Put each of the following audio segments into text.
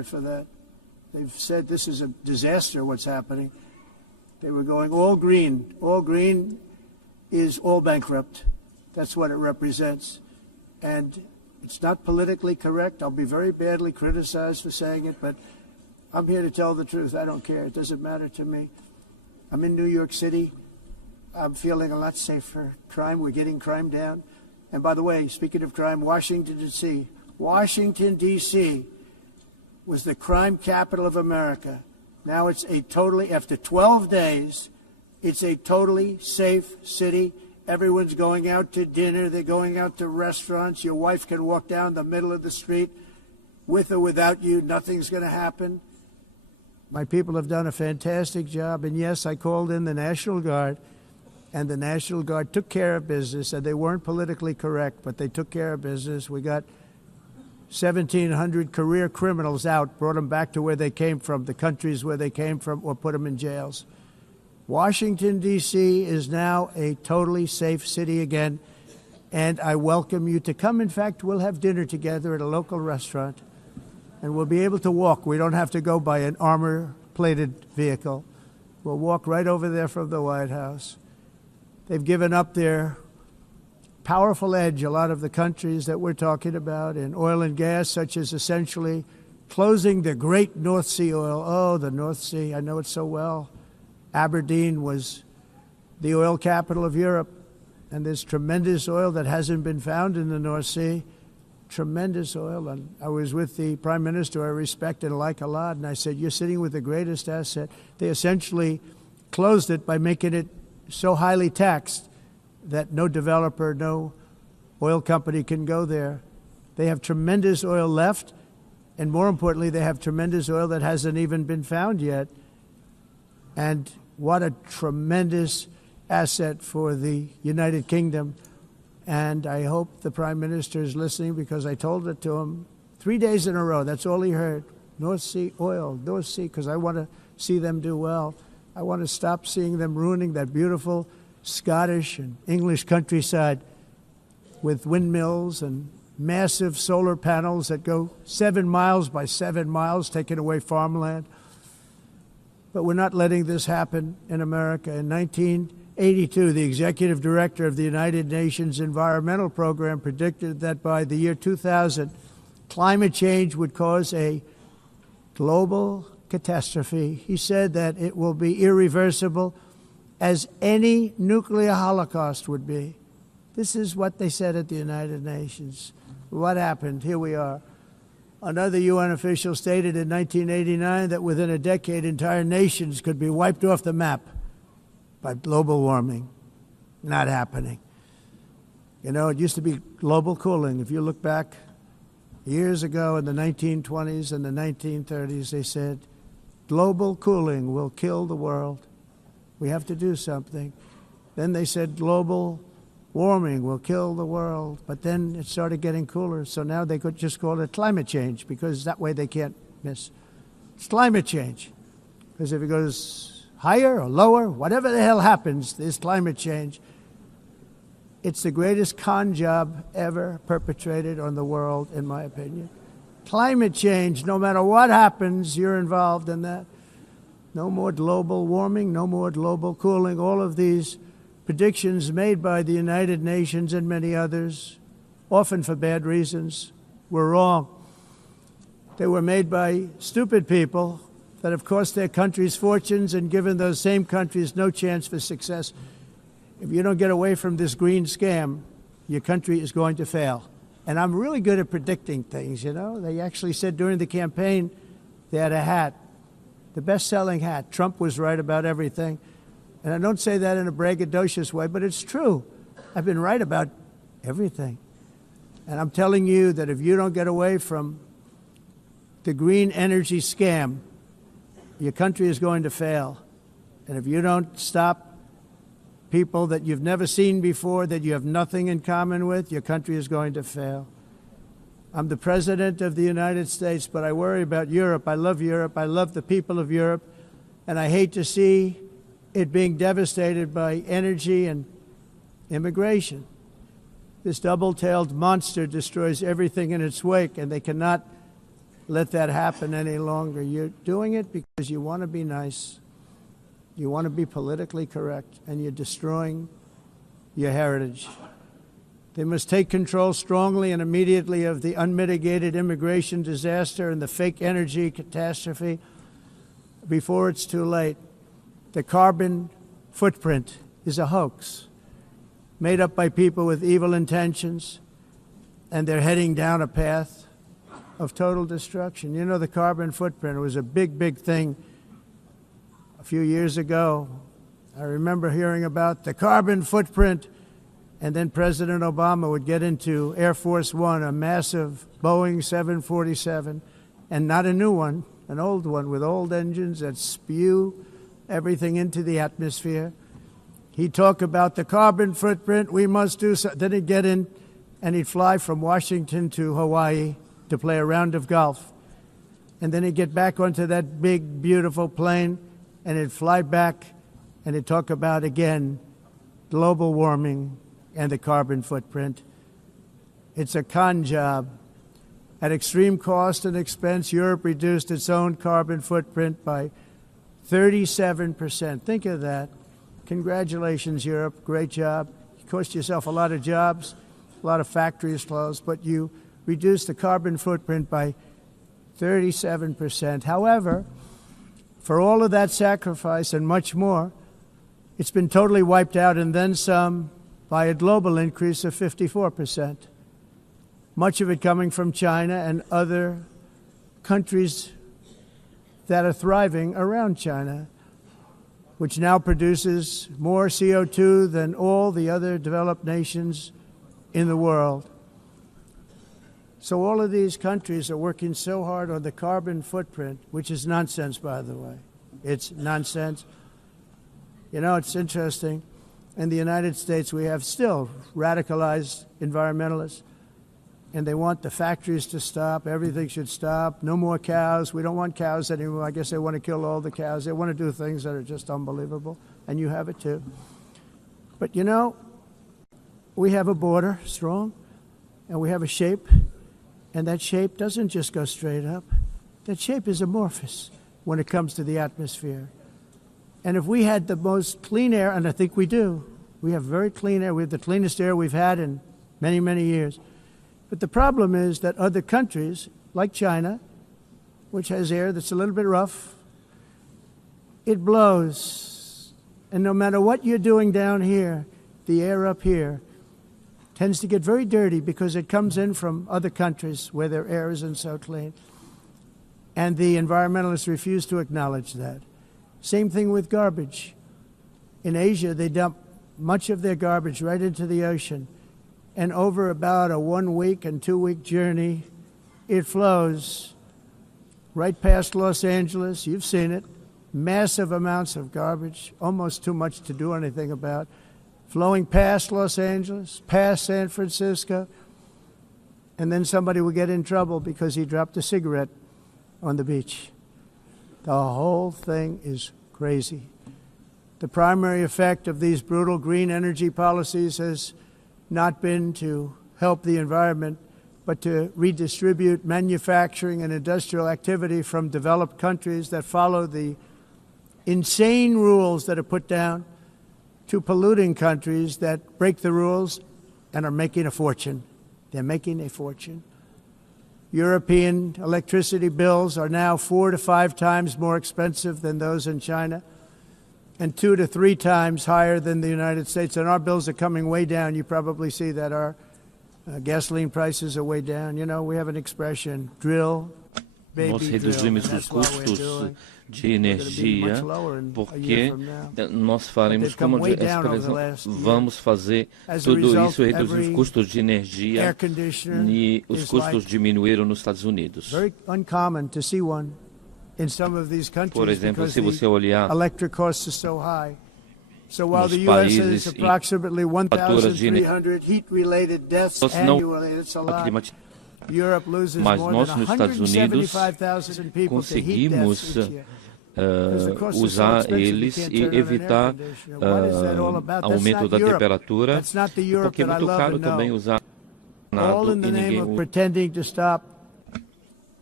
credit for that. They've said this is a disaster, what's happening. They were going all green. All green is all bankrupt. That's what it represents. And it's not politically correct. I'll be very badly criticized for saying it, but I'm here to tell the truth. I don't care. It doesn't matter to me. I'm in New York City. I'm feeling a lot safer. Crime, we're getting crime down. And by the way, speaking of crime, Washington, D.C. Washington, D.C. was the crime capital of America. Now it's a totally, after 12 days, it's a totally safe city. Everyone's going out to dinner. They're going out to restaurants. Your wife can walk down the middle of the street with or without you. Nothing's going to happen. My people have done a fantastic job. And yes, I called in the National Guard, and the National Guard took care of business. And they weren't politically correct, but they took care of business. We got 1,700 career criminals out, brought them back to where they came from, the countries where they came from, or put them in jails. Washington, D.C. is now a totally safe city again, and I welcome you to come. In fact, we'll have dinner together at a local restaurant, and we'll be able to walk. We don't have to go by an armor-plated vehicle. We'll walk right over there from the White House. They've given up their powerful edge, a lot of the countries that we're talking about, in oil and gas, such as essentially closing the great North Sea oil. Oh, the North Sea, I know it so well. Aberdeen was the oil capital of Europe, and there's tremendous oil that hasn't been found in the North Sea. Tremendous oil. And I was with the Prime Minister I respect and like a lot, and I said, you're sitting with the greatest asset. They essentially closed it by making it so highly taxed that no developer, no oil company can go there. They have tremendous oil left, and more importantly, they have tremendous oil that hasn't even been found yet. And what a tremendous asset for the United Kingdom. And I hope the Prime Minister is listening, because I told it to him 3 days in a row. That's all he heard. North Sea oil, North Sea, because I want to see them do well. I want to stop seeing them ruining that beautiful Scottish and English countryside with windmills and massive solar panels that go 7 miles by 7 miles, taking away farmland. But we're not letting this happen in America. In 1982, the executive director of the United Nations Environmental Program predicted that by the year 2000, climate change would cause a global catastrophe. He said that it will be irreversible, as any nuclear holocaust would be. This is what they said at the United Nations. What happened? Here we are. Another UN official stated in 1989 that within a decade, entire nations could be wiped off the map by global warming. Not happening. You know, it used to be global cooling. If you look back years ago in the 1920s and the 1930s, they said, global cooling will kill the world. We have to do something. Then they said global warming will kill the world. But then it started getting cooler. So now they could just call it climate change, because that way they can't miss. It's climate change. Because if it goes higher or lower, whatever the hell happens, there's climate change. It's the greatest con job ever perpetrated on the world, in my opinion. Climate change, no matter what happens, you're involved in that. No more global warming, no more global cooling. All of these predictions made by the United Nations and many others, often for bad reasons, were wrong. They were made by stupid people that have cost their countries fortunes and given those same countries no chance for success. If you don't get away from this green scam, your country is going to fail. And I'm really good at predicting things, you know. They actually said during the campaign they had a hat, the best-selling hat. Trump was right about everything. And I don't say that in a braggadocious way, but it's true. I've been right about everything. And I'm telling you that if you don't get away from the green energy scam, your country is going to fail. And if you don't stop people that you've never seen before, that you have nothing in common with, your country is going to fail. I'm the President of the United States, but I worry about Europe. I love Europe. I love the people of Europe. And I hate to see it being devastated by energy and immigration. This double-tailed monster destroys everything in its wake, and they cannot let that happen any longer. You're doing it because you want to be nice. You want to be politically correct, and you're destroying your heritage. They must take control strongly and immediately of the unmitigated immigration disaster and the fake energy catastrophe before it's too late. The carbon footprint is a hoax made up by people with evil intentions, and they're heading down a path of total destruction. You know, the carbon footprint was a big, big thing a few years ago. I remember hearing about the carbon footprint, and then President Obama would get into Air Force One, a massive Boeing 747, and not a new one, an old one with old engines that spew everything into the atmosphere. He'd talk about the carbon footprint, we must do so. Then he'd get in and he'd fly from Washington to Hawaii to play a round of golf. And then he'd get back onto that big, beautiful plane and he'd fly back and he'd talk about, again, global warming and the carbon footprint. It's a con job. At extreme cost and expense, Europe reduced its own carbon footprint by 37%. Think of that. Congratulations, Europe. Great job. You cost yourself a lot of jobs, a lot of factories closed, but you reduced the carbon footprint by 37%. However, for all of that sacrifice and much more, it's been totally wiped out and then some by a global increase of 54%. Much of it coming from China and other countries that are thriving around China, which now produces more CO2 than all the other developed nations in the world. So all of these countries are working so hard on the carbon footprint, which is nonsense, by the way. It's nonsense. You know, it's interesting. In the United States, we have still radicalized environmentalists, and they want the factories to stop. Everything should stop. No more cows. We don't want cows anymore. I guess they want to kill all the cows. They want to do things that are just unbelievable, and you have it too. But you know, we have a border, strong, and we have a shape, and that shape doesn't just go straight up. That shape is amorphous when it comes to the atmosphere. And if we had the most clean air, and I think we do, we have very clean air. We have the cleanest air we've had in many, many years. But the problem is that other countries, like China, which has air that's a little bit rough, it blows. And no matter what you're doing down here, the air up here tends to get very dirty because it comes in from other countries where their air isn't so clean. And the environmentalists refuse to acknowledge that. Same thing with garbage. In Asia, they dump much of their garbage right into the ocean. And over about a 1 week and 2 week journey, it flows right past Los Angeles. You've seen it. Massive amounts of garbage, almost too much to do anything about, flowing past Los Angeles, past San Francisco, and then somebody will get in trouble because he dropped a cigarette on the beach. The whole thing is crazy. The primary effect of these brutal green energy policies has not been to help the environment, but to redistribute manufacturing and industrial activity from developed countries that follow the insane rules that are put down to polluting countries that break the rules and are making a fortune. They're making a fortune. European electricity bills are now 4 to 5 times more expensive than those in China, and 2 to 3 times higher than the United States. And our bills are coming way down. You probably see that our gasoline prices are way down. You know, we have an expression, drill, baby, Nós reduzimos os custos de energia porque nós faremos como vamos fazer tudo isso, reduzir os custos de energia, e os custos diminuíram nos Estados Unidos. Por exemplo, se você olhar nos países em faturas de energia mas nós nos Estados Unidos conseguimos usar eles e evitar aumento da temperatura, porque é muito caro também usar nada e ninguém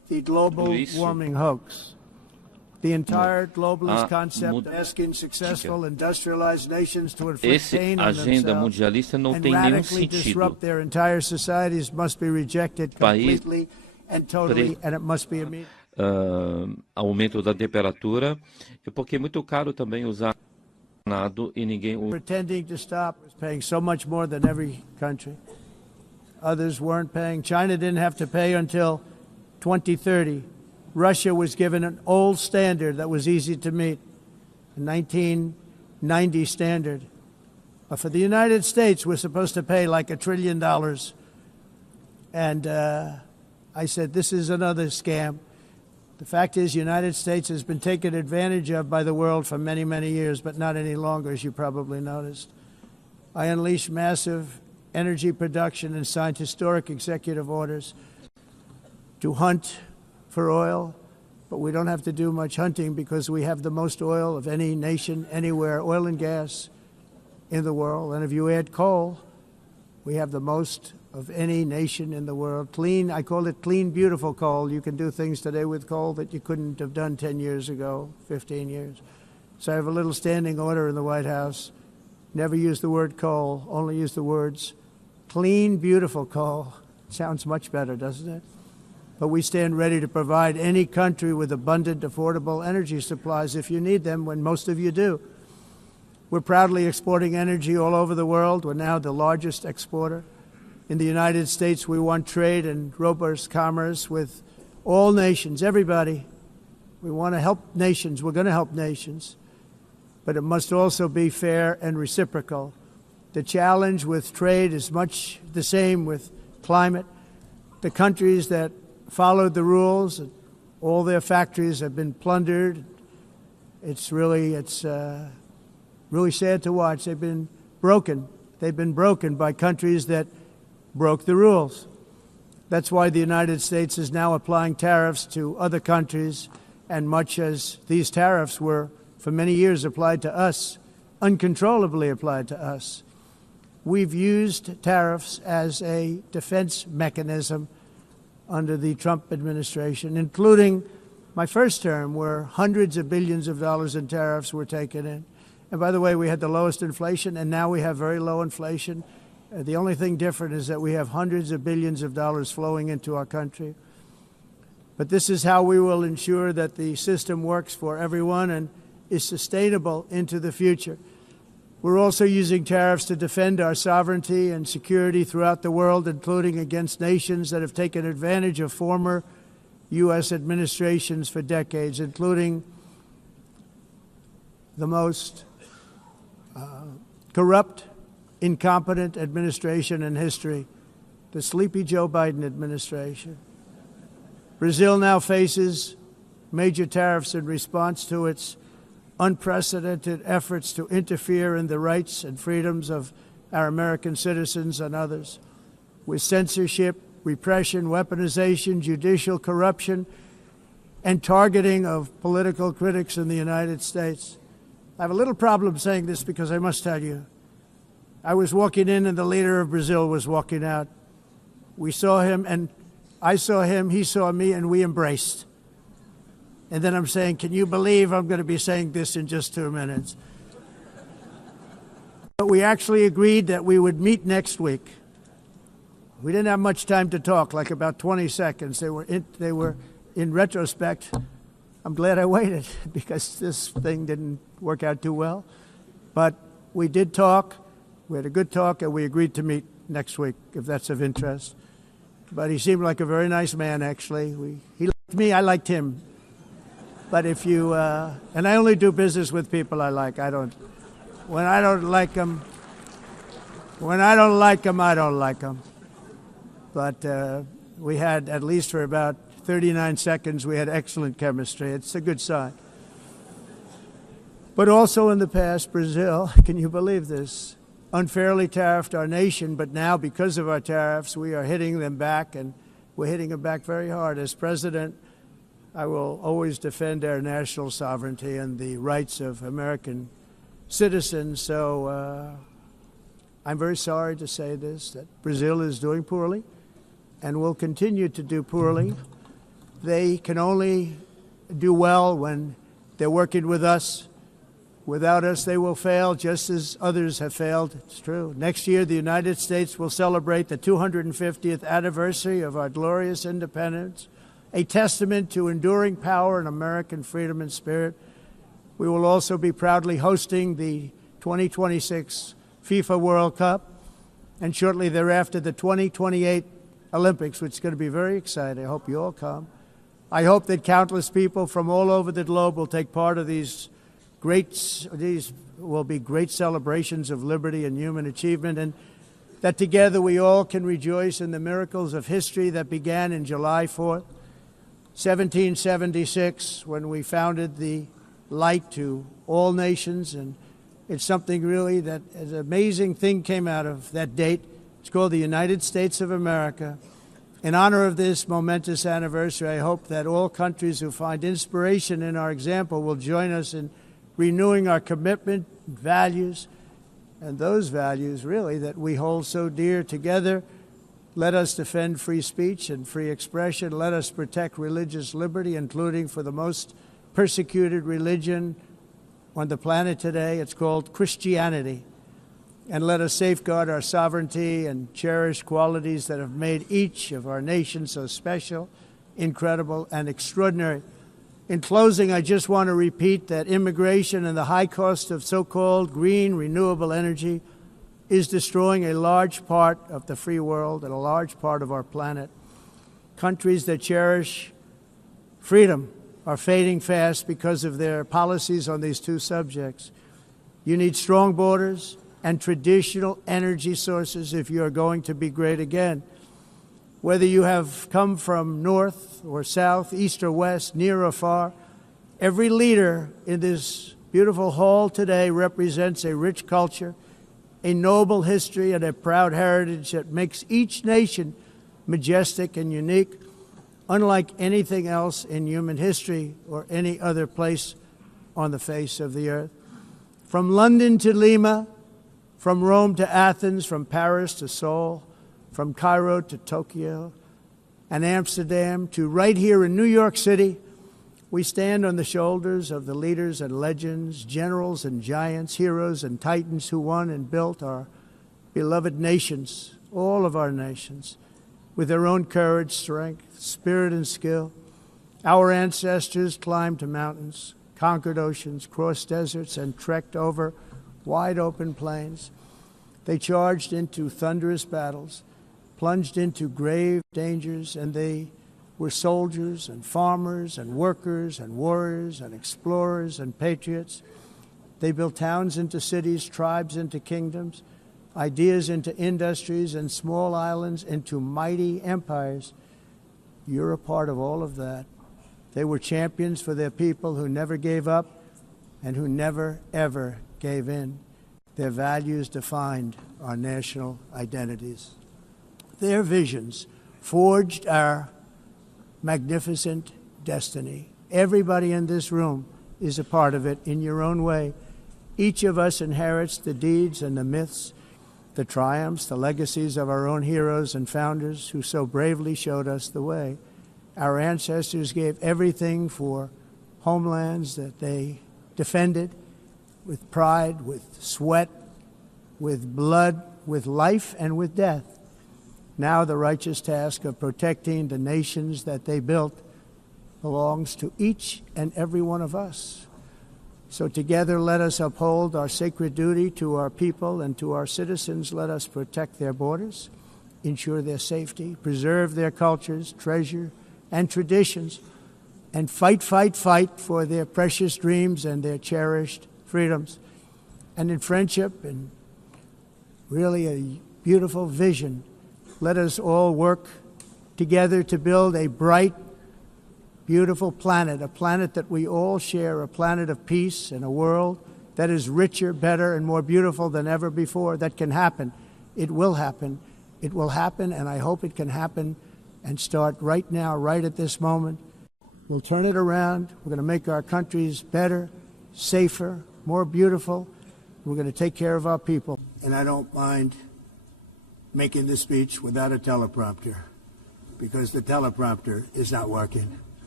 the global warming hoax. The entire globalist concept of asking successful industrialized nations to inflict pain on themselves and radically disrupt their entire societies must be rejected completely and totally, and it must be immediate. Aumento da temperatura, porque é muito caro também usar nado e ninguém pretending to stop, paying so much more than every country. Others weren't paying. China didn't have to pay until 2030. Russia was given an old standard that was easy to meet, a 1990 standard. But for the United States, we're supposed to pay like $1 trillion. And I said, this is another scam. The fact is, the United States has been taken advantage of by the world for many, many years, but not any longer, as you probably noticed. I unleashed massive energy production and signed historic executive orders to hunt for oil, but we don't have to do much hunting because we have the most oil of any nation anywhere, oil and gas in the world. And if you add coal, we have the most of any nation in the world. Clean, I call it clean, beautiful coal. You can do things today with coal that you couldn't have done 10 years ago, 15 years. So I have a little standing order in the White House. Never use the word coal, only use the words clean, beautiful coal. Sounds much better, doesn't it? But we stand ready to provide any country with abundant, affordable energy supplies if you need them, when most of you do. We're proudly exporting energy all over the world. We're now the largest exporter. In the United States, we want trade and robust commerce with all nations, everybody. We want to help nations. We're going to help nations. But it must also be fair and reciprocal. The challenge with trade is much the same with climate. The countries that followed the rules, all their factories have been plundered. It's really sad to watch. They've been broken. They've been broken by countries that broke the rules. That's why the United States is now applying tariffs to other countries, and much as these tariffs were for many years applied to us, uncontrollably applied to us. We've used tariffs as a defense mechanism under the Trump administration, including my first term, where hundreds of billions of dollars in tariffs were taken in. And by the way, we had the lowest inflation, and now we have very low inflation. The only thing different is that we have hundreds of billions of dollars flowing into our country. But this is how we will ensure that the system works for everyone and is sustainable into the future. We're also using tariffs to defend our sovereignty and security throughout the world, including against nations that have taken advantage of former U.S. administrations for decades, including the most corrupt, incompetent administration in history, the sleepy Joe Biden administration. Brazil now faces major tariffs in response to its unprecedented efforts to interfere in the rights and freedoms of our American citizens and others, with censorship, repression, weaponization, judicial corruption, and targeting of political critics in the United States. I have a little problem saying this because I must tell you, I was walking in and the leader of Brazil was walking out. We saw him, and I saw him, he saw me, and we embraced. And then I'm saying, can you believe I'm going to be saying this in just 2 minutes? But we actually agreed that we would meet next week. We didn't have much time to talk, like about 20 seconds. They were in retrospect, I'm glad I waited because this thing didn't work out too well. But we did talk. We had a good talk, and we agreed to meet next week, if that's of interest. But he seemed like a very nice man, actually. He liked me, I liked him. But if you, and I only do business with people I like. When I don't like them, I don't like them. But we had, at least for about 39 seconds, we had excellent chemistry. It's a good sign. But also in the past, Brazil, can you believe this, unfairly tariffed our nation, but now because of our tariffs, we are hitting them back, and we're hitting them back very hard. As president, I will always defend our national sovereignty and the rights of American citizens. So I'm very sorry to say this, that Brazil is doing poorly and will continue to do poorly. they can only do well when they're working with us. Without us, they will fail, just as others have failed. It's true. Next year, the United States will celebrate the 250th anniversary of our glorious independence, a testament to enduring power and American freedom and spirit. We will also be proudly hosting the 2026 FIFA World Cup, and shortly thereafter, the 2028 Olympics, which is going to be very exciting. I hope you all come. I hope that countless people from all over the globe will take part of these will be great celebrations of liberty and human achievement, and that together we all can rejoice in the miracles of history that began in July 4th, 1776, when we founded the light to all nations. And it's something really that an amazing thing came out of that date. It's called the United States of America. In honor of this momentous anniversary, I hope that all countries who find inspiration in our example will join us in renewing our commitment, values, and those values, really, that we hold so dear. Together, let us defend free speech and free expression. Let us protect religious liberty, including for the most persecuted religion on the planet today. It's called Christianity. And let us safeguard our sovereignty and cherish qualities that have made each of our nations so special, incredible, and extraordinary. In closing, I just want to repeat that immigration and the high cost of so-called green renewable energy is destroying a large part of the free world and a large part of our planet. Countries that cherish freedom are fading fast because of their policies on these two subjects. You need strong borders and traditional energy sources if you are going to be great again. Whether you have come from north or south, east or west, near or far, every leader in this beautiful hall today represents a rich culture, a noble history, and a proud heritage that makes each nation majestic and unique, unlike anything else in human history or any other place on the face of the earth. From London to Lima, from Rome to Athens, from Paris to Seoul, from Cairo to Tokyo and Amsterdam to right here in New York City, we stand on the shoulders of the leaders and legends, generals and giants, heroes and titans who won and built our beloved nations, all of our nations, with their own courage, strength, spirit, and skill. Our ancestors climbed mountains, conquered oceans, crossed deserts, and trekked over wide open plains. They charged into thunderous battles, plunged into grave dangers, and they were soldiers and farmers and workers and warriors and explorers and patriots. They built towns into cities, tribes into kingdoms, ideas into industries, and small islands into mighty empires. You're a part of all of that. They were champions for their people who never gave up and who never, ever gave in. Their values defined our national identities. Their visions forged our magnificent destiny. Everybody in this room is a part of it in your own way. Each of us inherits the deeds and the myths, the triumphs, the legacies of our own heroes and founders who so bravely showed us the way. Our ancestors gave everything for homelands that they defended with pride, with sweat, with blood, with life, and with death. Now the righteous task of protecting the nations that they built belongs to each and every one of us. So together let us uphold our sacred duty to our people and to our citizens. Let us protect their borders, ensure their safety, preserve their cultures, treasure, and traditions, and fight, fight, fight for their precious dreams and their cherished freedoms. And in friendship and really a beautiful vision, let us all work together to build a bright, beautiful planet, a planet that we all share, a planet of peace and a world that is richer, better, and more beautiful than ever before. That can happen. It will happen. It will happen, and I hope it can happen and start right now, right at this moment. We'll turn it around. We're going to make our countries better, safer, more beautiful. We're going to take care of our people. And I don't mind making this speech without a teleprompter, because the teleprompter is not working.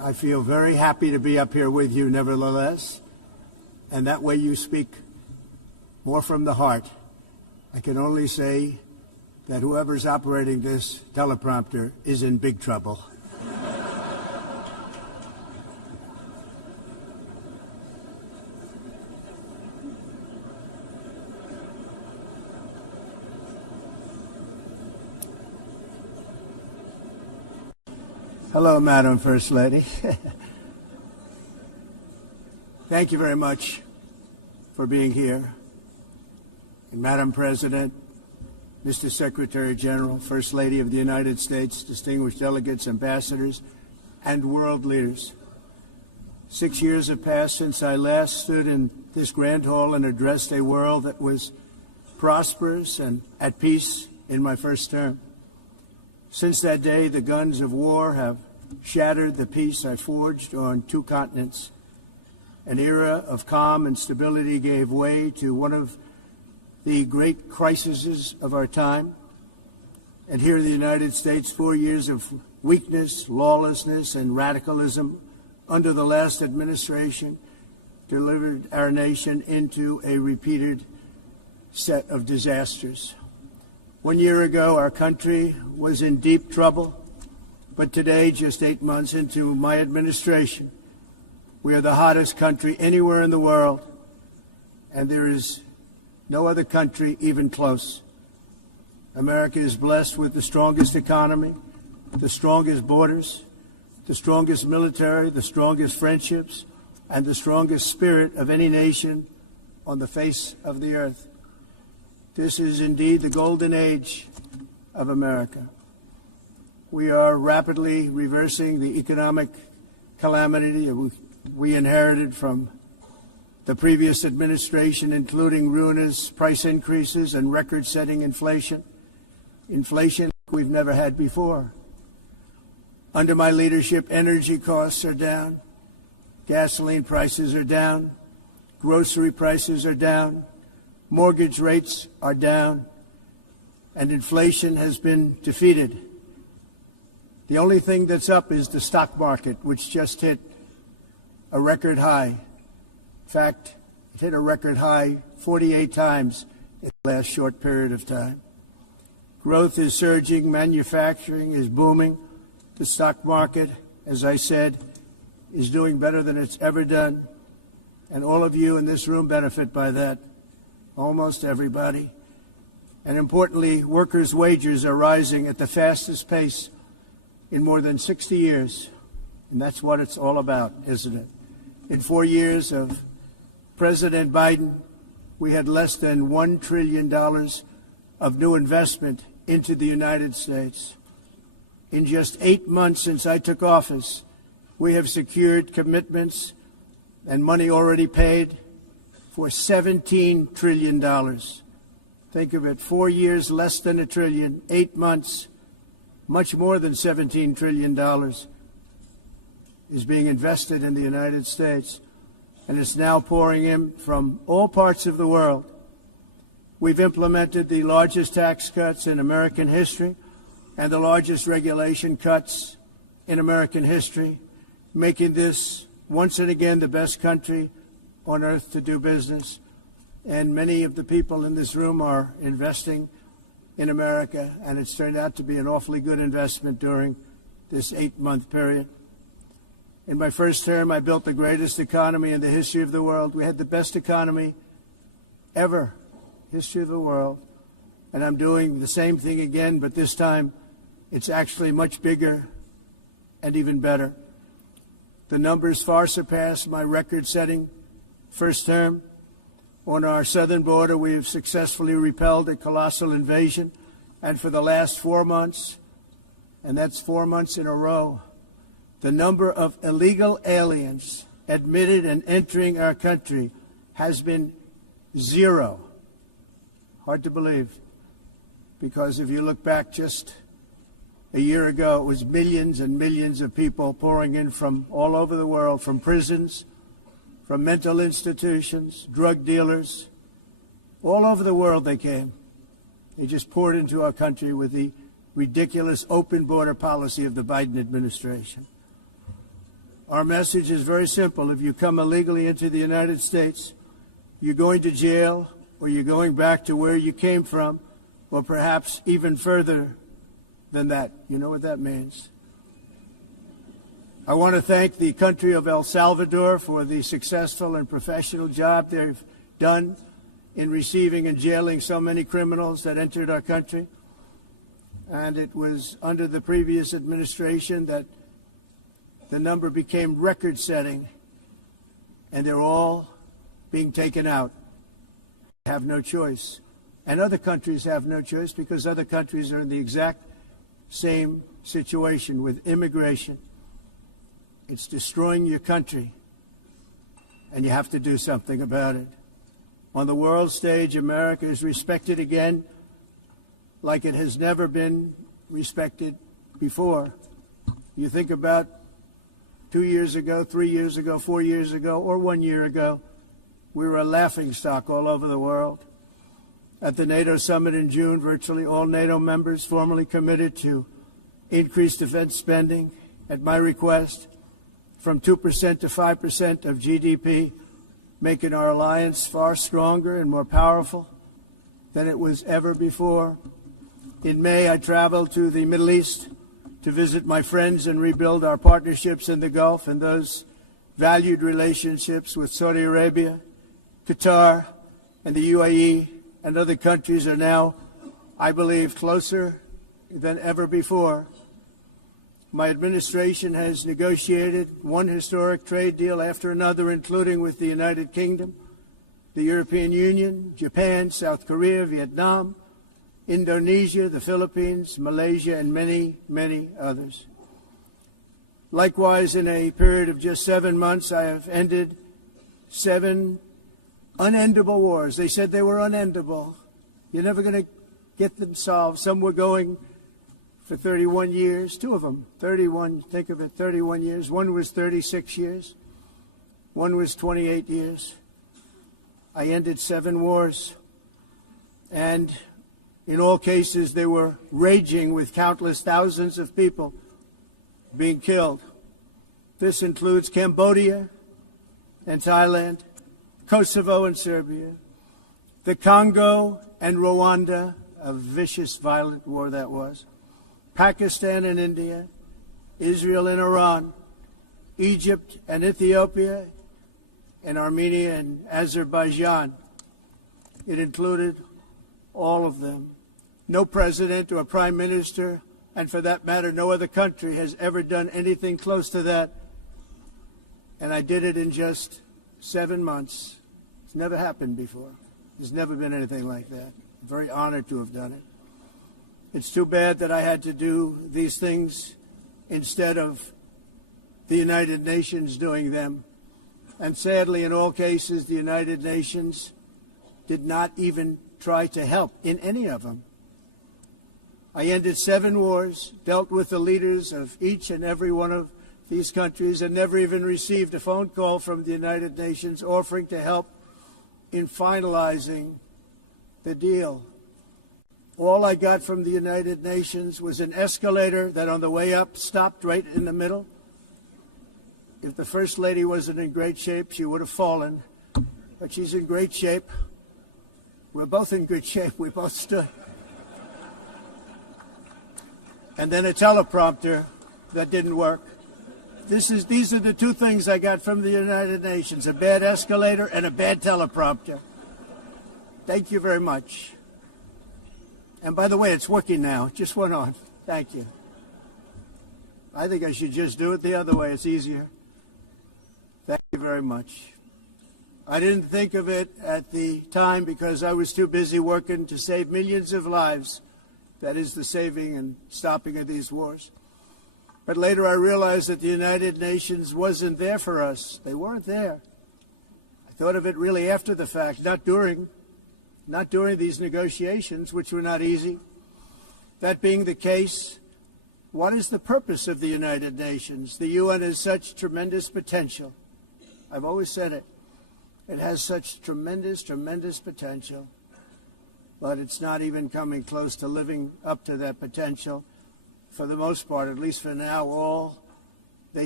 I feel very happy to be up here with you nevertheless, and that way you speak more from the heart. I can only say that whoever's operating this teleprompter is in big trouble. Hello, Madam First Lady. Thank you very much for being here. And Madam President, Mr. Secretary-General, First Lady of the United States, distinguished delegates, ambassadors, and world leaders. 6 years have passed since I last stood in this grand hall and addressed a world that was prosperous and at peace in my first term. Since that day, the guns of war have shattered the peace I forged on 2 continents. An era of calm and stability gave way to one of the great crises of our time. And here in the United States, 4 years of weakness, lawlessness, and radicalism under the last administration delivered our nation into a repeated set of disasters. 1 year ago, our country was in deep trouble, but today, just 8 months into my administration, we are the hottest country anywhere in the world, and there is no other country even close. America is blessed with the strongest economy, the strongest borders, the strongest military, the strongest friendships, and the strongest spirit of any nation on the face of the earth. This is indeed the golden age of America. We are rapidly reversing the economic calamity we inherited from the previous administration, including ruinous price increases and record-setting inflation. Inflation we've never had before. Under my leadership, energy costs are down, gasoline prices are down, grocery prices are down, mortgage rates are down, and inflation has been defeated. The only thing that's up is the stock market, which just hit a record high. In fact, it hit a record high 48 times in the last short period of time. Growth is surging, manufacturing is booming. The stock market, as I said, is doing better than it's ever done, and all of you in this room benefit by that. Almost everybody. And importantly, workers' wages are rising at the fastest pace in more than 60 years. And that's what it's all about, isn't it? In 4 years of President Biden, we had less than $1 trillion of new investment into the United States. In just 8 months since I took office, we have secured commitments and money already paid for $17 trillion. Think of it, 4 years, less than $1 trillion, 8 months, much more than $17 trillion is being invested in the United States, and it's now pouring in from all parts of the world. We've implemented the largest tax cuts in American history and the largest regulation cuts in American history, making this once and again the best country on earth to do business. And many of the people in this room are investing in America, and it's turned out to be an awfully good investment during this 8-month period. In my first term, I built the greatest economy in the history of the world. We had the best economy ever, history of the world. And I'm doing the same thing again, but this time it's actually much bigger and even better. The numbers far surpass my record-setting first term. On our southern border, we have successfully repelled a colossal invasion, and for the last 4 months, and that's 4 months in a row, the number of illegal aliens admitted and entering our country has been 0. Hard to believe, because if you look back just a year ago, it was millions and millions of people pouring in from all over the world, from prisons, from mental institutions, drug dealers. All over the world they came. They just poured into our country with the ridiculous open border policy of the Biden administration. Our message is very simple. If you come illegally into the United States, you're going to jail, or you're going back to where you came from, or perhaps even further than that. You know what that means. I want to thank the country of El Salvador for the successful and professional job they've done in receiving and jailing so many criminals that entered our country. And it was under the previous administration that the number became record-setting, and they're all being taken out. They have no choice. And other countries have no choice because other countries are in the exact same situation with immigration. It's destroying your country, and you have to do something about it. On the world stage, America is respected again like it has never been respected before. You think about 2 years ago, 3 years ago, 4 years ago, or 1 year ago, we were a laughingstock all over the world. At the NATO summit in June, virtually all NATO members formally committed to increase defense spending at my request from 2% to 5% of GDP, making our alliance far stronger and more powerful than it was ever before. In May, I traveled to the Middle East to visit my friends and rebuild our partnerships in the Gulf and those valued relationships with Saudi Arabia, Qatar, and the UAE and other countries are now, I believe, closer than ever before. My administration has negotiated one historic trade deal after another, including with the United Kingdom, the European Union, Japan, South Korea, Vietnam, Indonesia, the Philippines, Malaysia, and many, many others. Likewise, in a period of just 7 months, I have ended 7 unendable wars. They said they were unendable. You're never going to get them solved. Some were going for 31 years, 2 of them, 31, think of it, 31 years. One was 36 years. One was 28 years. I ended 7 wars. And in all cases, they were raging with countless thousands of people being killed. This includes Cambodia and Thailand, Kosovo and Serbia, the Congo and Rwanda, a vicious, violent war that was, Pakistan and India, Israel and Iran, Egypt and Ethiopia, and Armenia and Azerbaijan. It included all of them. No president or prime minister, and for that matter, no other country has ever done anything close to that. And I did it in just 7 months. It's never happened before. There's never been anything like that. I'm very honored to have done it. It's too bad that I had to do these things instead of the United Nations doing them. And sadly, in all cases, the United Nations did not even try to help in any of them. I ended 7 wars, dealt with the leaders of each and every one of these countries, and never even received a phone call from the United Nations offering to help in finalizing the deal. All I got from the United Nations was an escalator that on the way up stopped right in the middle. If the First Lady wasn't in great shape, she would have fallen. But she's in great shape. We're both in good shape. We both stood. And then a teleprompter that didn't work. These are the 2 things I got from the United Nations, a bad escalator and a bad teleprompter. Thank you very much. And by the way, it's working now. It just went on. Thank you. I think I should just do it the other way. It's easier. Thank you very much. I didn't think of it at the time because I was too busy working to save millions of lives. That is the saving and stopping of these wars. But later I realized that the United Nations wasn't there for us. They weren't there. I thought of it really after the fact, not during these negotiations, which were not easy. That being the case, what is the purpose of the United Nations? The UN has such tremendous potential. I've always said it. It has such tremendous, tremendous potential, but it's not even coming close to living up to that potential. For the most part, at least for now, all they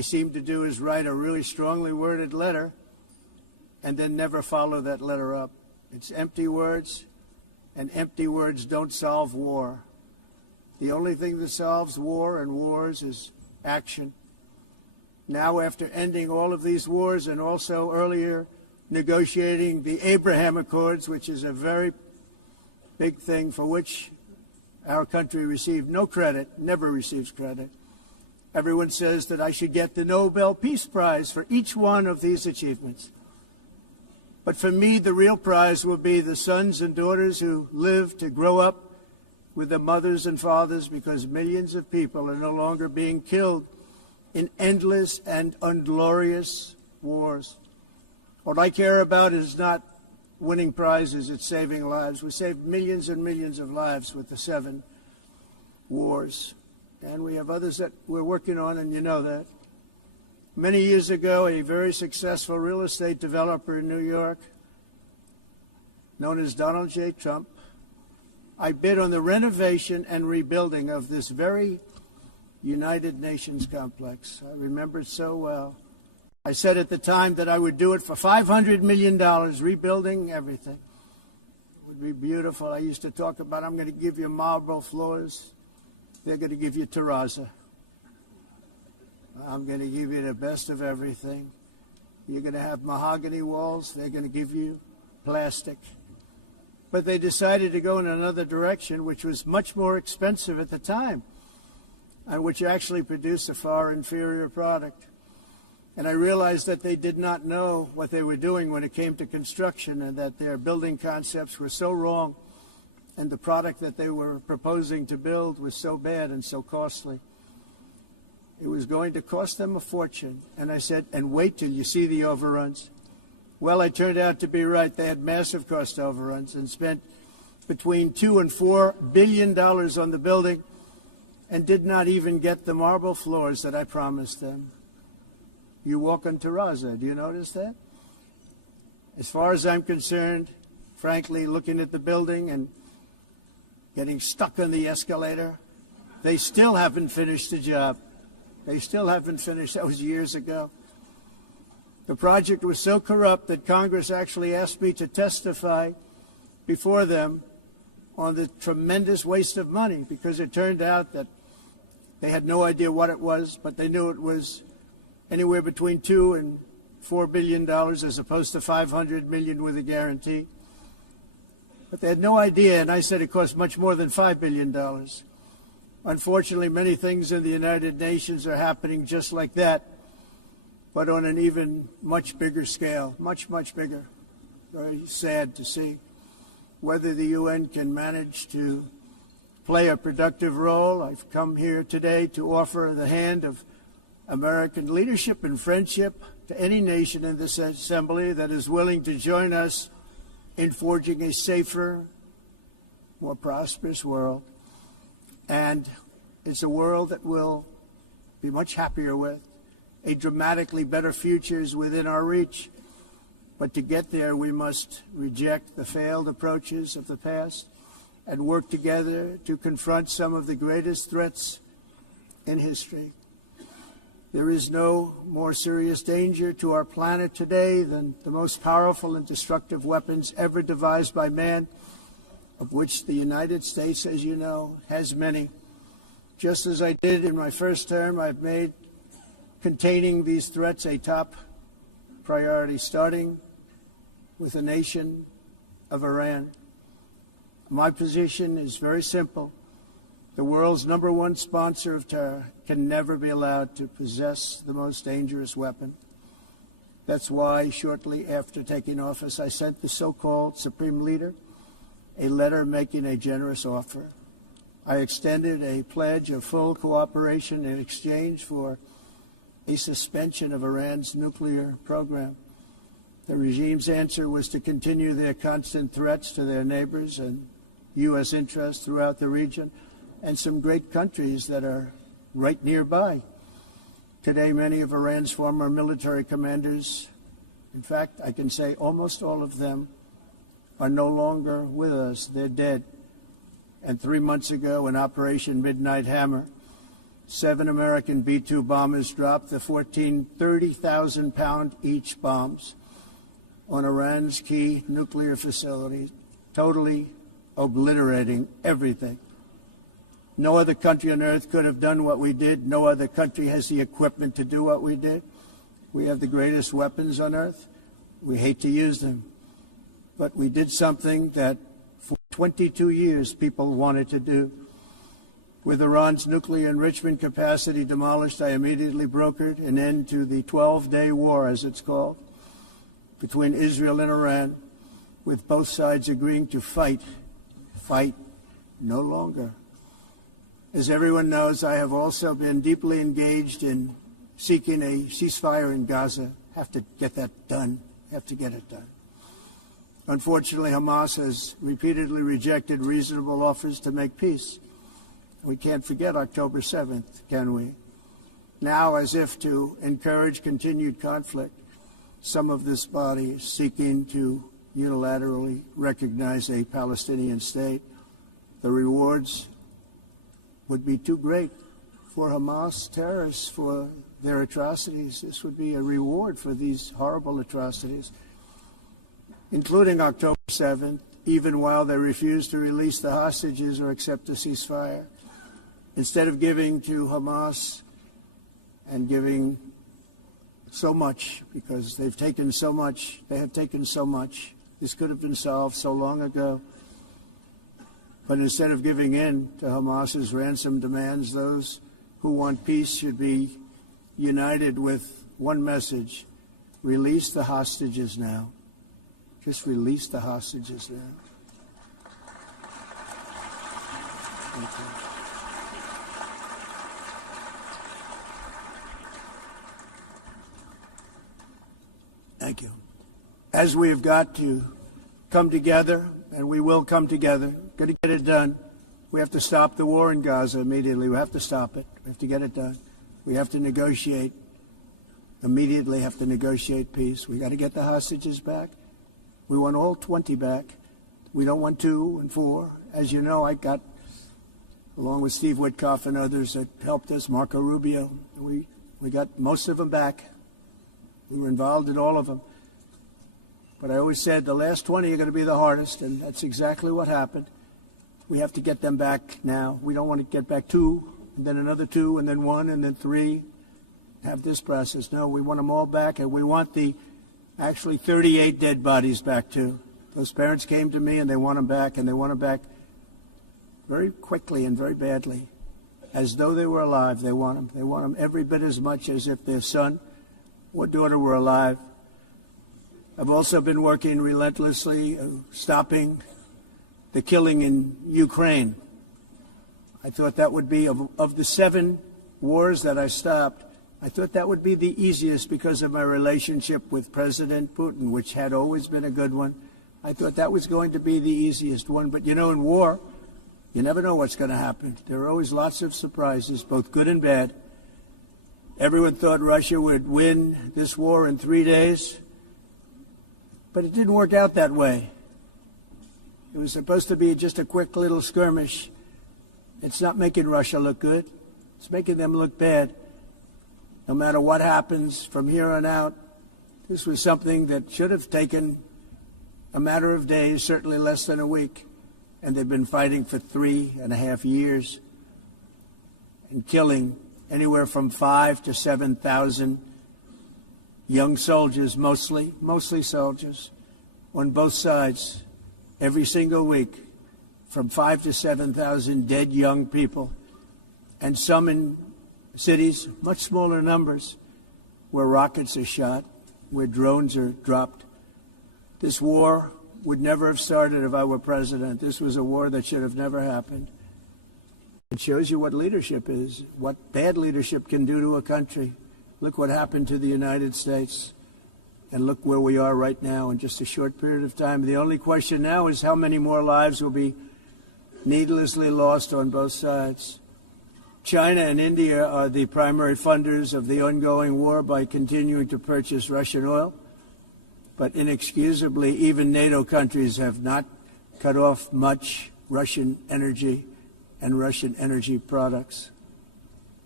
seem to do is write a really strongly worded letter and then never follow that letter up. It's empty words, and empty words don't solve war. The only thing that solves war and wars is action. Now, after ending all of these wars and also earlier negotiating the Abraham Accords, which is a very big thing for which our country received no credit, never receives credit. Everyone says that I should get the Nobel Peace Prize for each one of these achievements. But for me, the real prize will be the sons and daughters who live to grow up with their mothers and fathers, because millions of people are no longer being killed in endless and unglorious wars. What I care about is not winning prizes, it's saving lives. We saved millions and millions of lives with the 7 wars. And we have others that we're working on, and you know that. Many years ago, a very successful real estate developer in New York, known as Donald J. Trump, I bid on the renovation and rebuilding of this very United Nations complex. I remember it so well. I said at the time that I would do it for $500 million, rebuilding everything. It would be beautiful. I used to talk about, I'm going to give you marble floors. They're going to give you terrazzo. I'm going to give you the best of everything. You're going to have mahogany walls. They're going to give you plastic. But they decided to go in another direction, which was much more expensive at the time, and which actually produced a far inferior product. And I realized that they did not know what they were doing when it came to construction, and that their building concepts were so wrong, and the product that they were proposing to build was so bad and so costly. It was going to cost them a fortune. And I said, and wait till you see the overruns. Well, I turned out to be right. They had massive cost overruns and spent between $2 and $4 billion on the building and did not even get the marble floors that I promised them. You walk on terrazzo. Do you notice that? As far as I'm concerned, frankly, looking at the building and getting stuck on the escalator, they still haven't finished the job. They still haven't finished. That was years ago. The project was so corrupt that Congress actually asked me to testify before them on the tremendous waste of money, because it turned out that they had no idea what it was, but they knew it was anywhere between $2 and $4 billion as opposed to $500 million with a guarantee. But they had no idea, and I said it cost much more than $5 billion. Unfortunately, many things in the United Nations are happening just like that, but on an even much bigger scale, much, much bigger. Very sad to see. Whether the UN can manage to play a productive role, I've come here today to offer the hand of American leadership and friendship to any nation in this assembly that is willing to join us in forging a safer, more prosperous world. And it's a world that we'll be much happier with. A dramatically better future is within our reach. But to get there, we must reject the failed approaches of the past and work together to confront some of the greatest threats in history. There is no more serious danger to our planet today than the most powerful and destructive weapons ever devised by man, of which the United States, as you know, has many. Just as I did in my first term, I've made containing these threats a top priority, starting with the nation of Iran. My position is very simple. The world's #1 sponsor of terror can never be allowed to possess the most dangerous weapon. That's why, shortly after taking office, I sent the so-called Supreme Leader a letter making a generous offer. I extended a pledge of full cooperation in exchange for a suspension of Iran's nuclear program. The regime's answer was to continue their constant threats to their neighbors and U.S. interests throughout the region, and some great countries that are right nearby. Today, many of Iran's former military commanders, in fact, I can say almost all of them, are no longer with us. They're dead. And 3 months ago, in Operation Midnight Hammer, 7 American B-2 bombers dropped the 14 30,000-pound each bombs on Iran's key nuclear facilities, totally obliterating everything. No other country on earth could have done what we did. No other country has the equipment to do what we did. We have the greatest weapons on earth. We hate to use them. But we did something that for 22 years people wanted to do. With Iran's nuclear enrichment capacity demolished, I immediately brokered an end to the 12-day war, as it's called, between Israel and Iran, with both sides agreeing to fight no longer. As everyone knows, I have also been deeply engaged in seeking a ceasefire in Gaza. Have to get that done. Have to get it done. Unfortunately, Hamas has repeatedly rejected reasonable offers to make peace. We can't forget October 7th, can we? Now, as if to encourage continued conflict, some of this body is seeking to unilaterally recognize a Palestinian state. The rewards would be too great for Hamas terrorists for their atrocities. This would be a reward for these horrible atrocities, including October 7th, even while they refuse to release the hostages or accept a ceasefire. Instead of giving to Hamas and giving so much, because they've taken so much, they have taken so much. This could have been solved so long ago. But instead of giving in to Hamas's ransom demands, those who want peace should be united with one message: release the hostages now. Just release the hostages now. Thank you. Thank you. As we have got to come together, and we will come together, got to get it done. We have to stop the war in Gaza immediately. We have to stop it. We have to get it done. We have to negotiate. Immediately have to negotiate peace. We got to get the hostages back. We want all 20 back. We don't want 2 and 4. As you know, I got, along with Steve Witkoff and others that helped us, Marco Rubio, we got most of them back. We were involved in all of them. But I always said the last 20 are going to be the hardest, and that's exactly what happened. We have to get them back now. We don't want to get back 2, and then another 2, and then 1, and then 3. Have this process. No, we want them all back, and we want the actually 38 dead bodies back too. Those parents came to me, and they want them back, and they want them back very quickly and very badly. As though they were alive, they want them. They want them every bit as much as if their son or daughter were alive. I've also been working relentlessly, stopping the killing in Ukraine. I thought that would be, of the 7 wars that I stopped, I thought that would be the easiest because of my relationship with President Putin, which had always been a good one. I thought that was going to be the easiest one. But, you know, in war, you never know what's going to happen. There are always lots of surprises, both good and bad. Everyone thought Russia would win this war in 3 days, but it didn't work out that way. It was supposed to be just a quick little skirmish. It's not making Russia look good. It's making them look bad. No matter what happens from here on out, this was something that should have taken a matter of days, certainly less than a week. And they've been fighting for 3.5 years and killing anywhere from 5,000 to 7,000 young soldiers, mostly soldiers, on both sides, every single week, from 5,000 to 7,000 dead young people, and some in cities, much smaller numbers, where rockets are shot, where drones are dropped. This war would never have started if I were president. This was a war that should have never happened. It shows you what leadership is, what bad leadership can do to a country. Look what happened to the United States, and look where we are right now in just a short period of time. The only question now is how many more lives will be needlessly lost on both sides. China and India are the primary funders of the ongoing war by continuing to purchase Russian oil. But inexcusably, even NATO countries have not cut off much Russian energy and Russian energy products.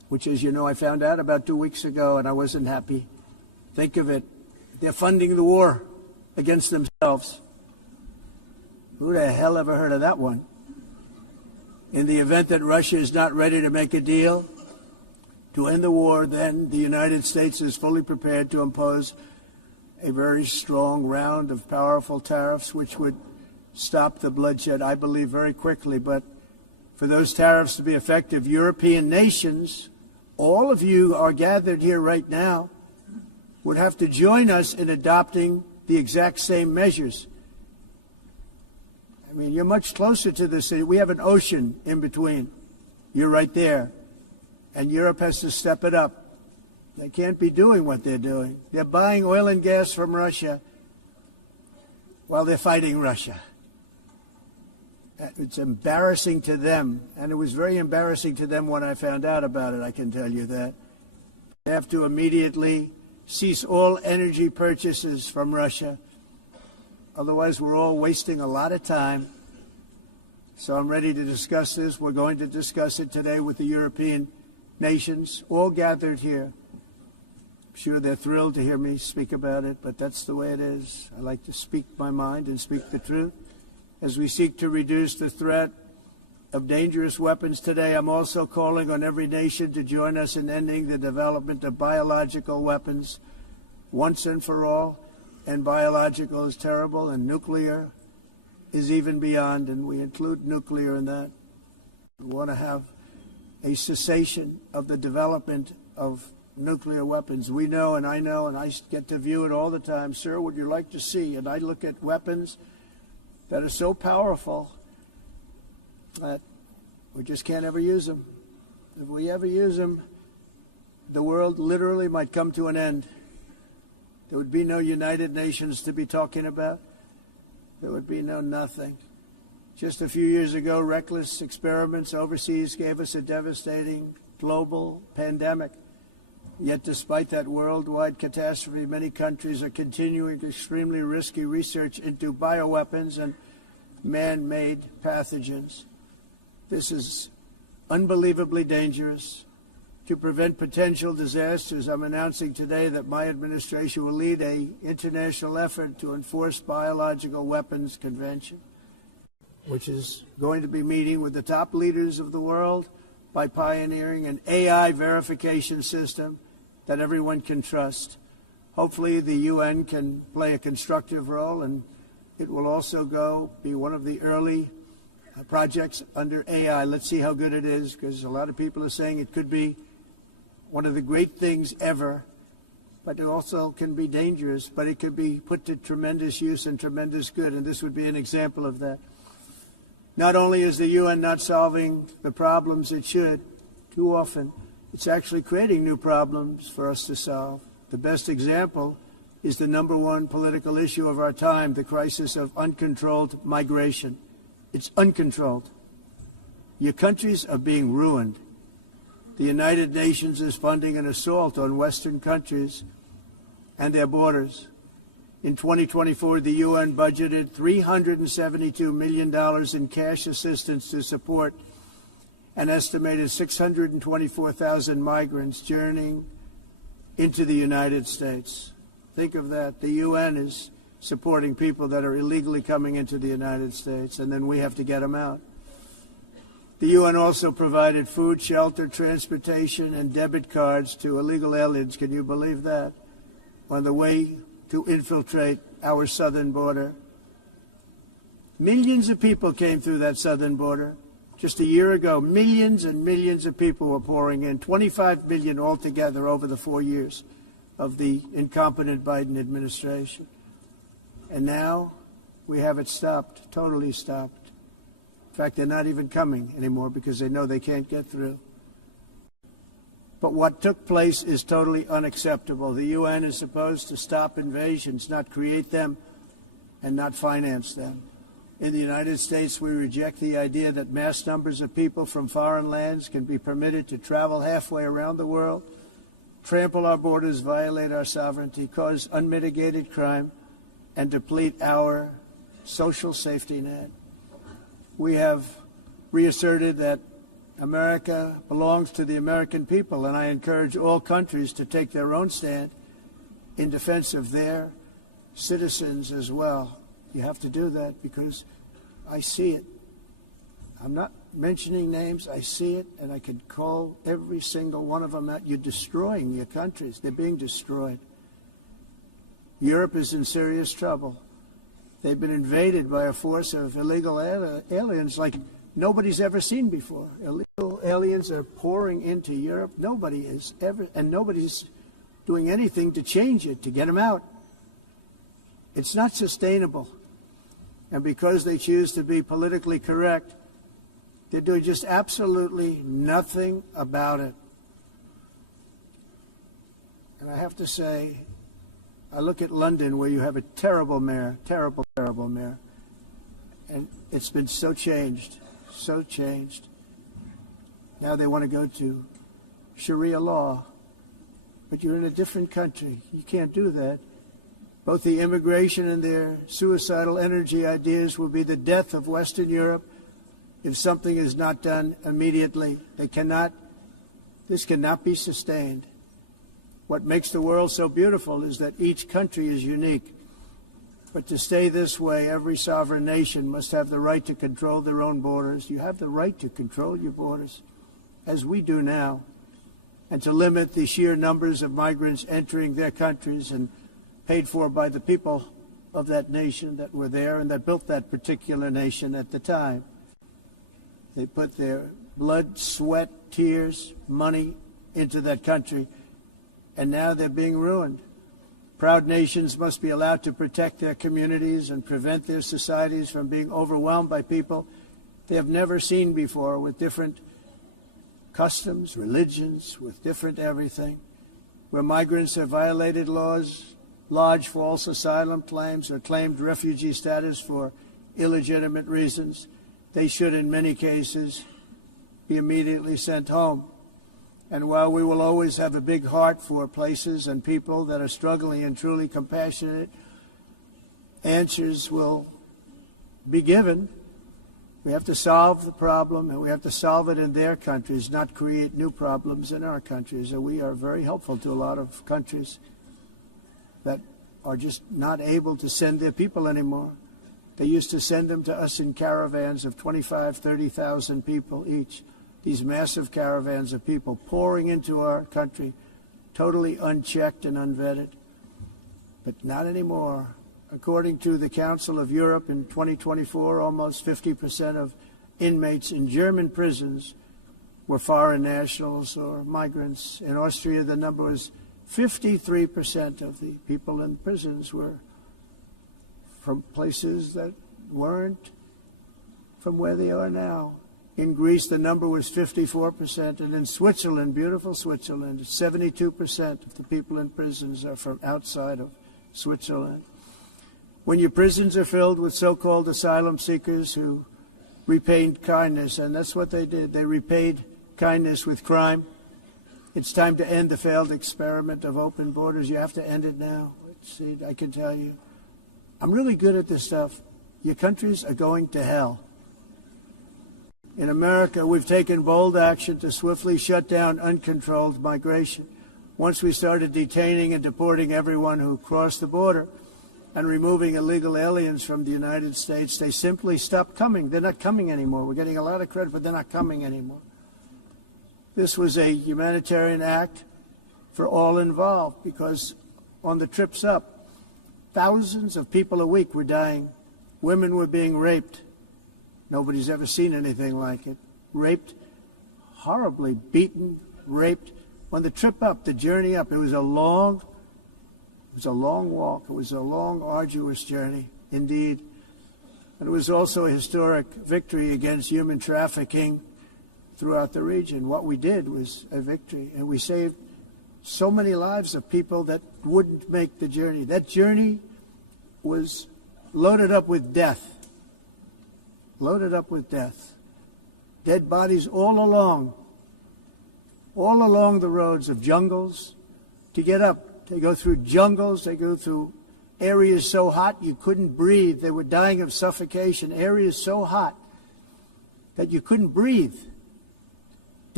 which, as you know, I found out about 2 weeks ago, and I wasn't happy. Think of it. They're funding the war against themselves. Who the hell ever heard of that one? In the event that Russia is not ready to make a deal to end the war, then the United States is fully prepared to impose a very strong round of powerful tariffs, which would stop the bloodshed, I believe, very quickly. But for those tariffs to be effective, European nations, all of you are gathered here right now, would have to join us in adopting the exact same measures. I mean, you're much closer to the city. We have an ocean in between. You're right there. And Europe has to step it up. They can't be doing what they're doing. They're buying oil and gas from Russia while they're fighting Russia. It's embarrassing to them, and it was very embarrassing to them when I found out about it, I can tell you that. They have to immediately cease all energy purchases from Russia. Otherwise, we're all wasting a lot of time. So I'm ready to discuss this. We're going to discuss it today with the European nations, all gathered here. I'm sure they're thrilled to hear me speak about it, but that's the way it is. I like to speak my mind and speak the truth. As we seek to reduce the threat of dangerous weapons today, I'm also calling on every nation to join us in ending the development of biological weapons once and for all. And biological is terrible, and nuclear is even beyond, and we include nuclear in that. We want to have a cessation of the development of nuclear weapons. We know, and I get to view it all the time. Sir, would you like to see? And I look at weapons that are so powerful that we just can't ever use them. If we ever use them, the world literally might come to an end. There would be no United Nations to be talking about. There would be no nothing. Just a few years ago, reckless experiments overseas gave us a devastating global pandemic. Yet despite that worldwide catastrophe, many countries are continuing extremely risky research into bioweapons and man-made pathogens. This is unbelievably dangerous. To prevent potential disasters, I'm announcing today that my administration will lead an international effort to enforce biological weapons convention, which is going to be meeting with the top leaders of the world by pioneering an AI verification system that everyone can trust. Hopefully the UN can play a constructive role, and it will also be one of the early projects under AI. Let's see how good it is, because a lot of people are saying it could be one of the great things ever, but it also can be dangerous, but it could be put to tremendous use and tremendous good, and this would be an example of that. Not only is the UN not solving the problems it should, too often, it's actually creating new problems for us to solve. The best example is the number one political issue of our time, the crisis of uncontrolled migration. It's uncontrolled. Your countries are being ruined. The United Nations is funding an assault on Western countries and their borders. In 2024, the UN budgeted $372 million in cash assistance to support an estimated 624,000 migrants journeying into the United States. Think of that. The UN is supporting people that are illegally coming into the United States, and then we have to get them out. The UN also provided food, shelter, transportation, and debit cards to illegal aliens. Can you believe that? On the way to infiltrate our southern border. Millions of people came through that southern border. Just a year ago, millions and millions of people were pouring in, 25 million altogether over the 4 years of the incompetent Biden administration. And now we have it stopped, totally stopped. In fact, they're not even coming anymore because they know they can't get through. But what took place is totally unacceptable. The UN is supposed to stop invasions, not create them and not finance them. In the United States, we reject the idea that mass numbers of people from foreign lands can be permitted to travel halfway around the world, trample our borders, violate our sovereignty, cause unmitigated crime, and deplete our social safety net. We have reasserted that America belongs to the American people, and I encourage all countries to take their own stand in defense of their citizens as well. You have to do that because I see it. I'm not mentioning names. I see it, and I could call every single one of them out. You're destroying your countries. They're being destroyed. Europe is in serious trouble. They've been invaded by a force of illegal aliens like nobody's ever seen before. Illegal aliens are pouring into Europe. Nobody is ever, and nobody's doing anything to change it, to get them out. It's not sustainable. And because they choose to be politically correct, they're doing just absolutely nothing about it. And I have to say, I look at London, where you have a terrible mayor, terrible mayor, and it's been so changed. So changed. Now they want to go to Sharia law, but you're in a different country. You can't do that. Both the immigration and their suicidal energy ideas will be the death of Western Europe if something is not done immediately. This cannot be sustained. What makes the world so beautiful is that each country is unique. But to stay this way, every sovereign nation must have the right to control their own borders. You have the right to control your borders, as we do now, and to limit the sheer numbers of migrants entering their countries and paid for by the people of that nation that were there and that built that particular nation at the time. They put their blood, sweat, tears, money into that country, and now they're being ruined. Proud nations must be allowed to protect their communities and prevent their societies from being overwhelmed by people they have never seen before, with different customs, religions, with different everything. Where migrants have violated laws, lodged false asylum claims, or claimed refugee status for illegitimate reasons, they should, in many cases, be immediately sent home. And while we will always have a big heart for places and people that are struggling and truly compassionate, answers will be given. We have to solve the problem, and we have to solve it in their countries, not create new problems in our countries. And we are very helpful to a lot of countries that are just not able to send their people anymore. They used to send them to us in caravans of 25,000, 30,000 people each. These massive caravans of people pouring into our country, totally unchecked and unvetted. But not anymore. According to the Council of Europe, in 2024, almost 50% of inmates in German prisons were foreign nationals or migrants. In Austria, the number was 53% of the people in prisons were from places that weren't from where they are now. In Greece, the number was 54%, and in Switzerland, beautiful Switzerland, 72% of the people in prisons are from outside of Switzerland. When your prisons are filled with so-called asylum seekers who repaid kindness, and that's what they did, they repaid kindness with crime, it's time to end the failed experiment of open borders. You have to end it now. See, I can tell you, I'm really good at this stuff. Your countries are going to hell. In America, we've taken bold action to swiftly shut down uncontrolled migration. Once we started detaining and deporting everyone who crossed the border and removing illegal aliens from the United States, they simply stopped coming. They're not coming anymore. We're getting a lot of credit, but they're not coming anymore. This was a humanitarian act for all involved, because on the trips up, thousands of people a week were dying. Women were being raped. Nobody's ever seen anything like it. Raped, horribly beaten, raped. On the trip up, the journey up, it was a long walk. It was a long, arduous journey, indeed. And it was also a historic victory against human trafficking throughout the region. What we did was a victory, and we saved so many lives of people that wouldn't make the journey. That journey was loaded up with death. Loaded up with death. Dead bodies all along the roads of jungles. To get up, they go through jungles, they go through areas so hot you couldn't breathe. They were dying of suffocation, areas so hot that you couldn't breathe.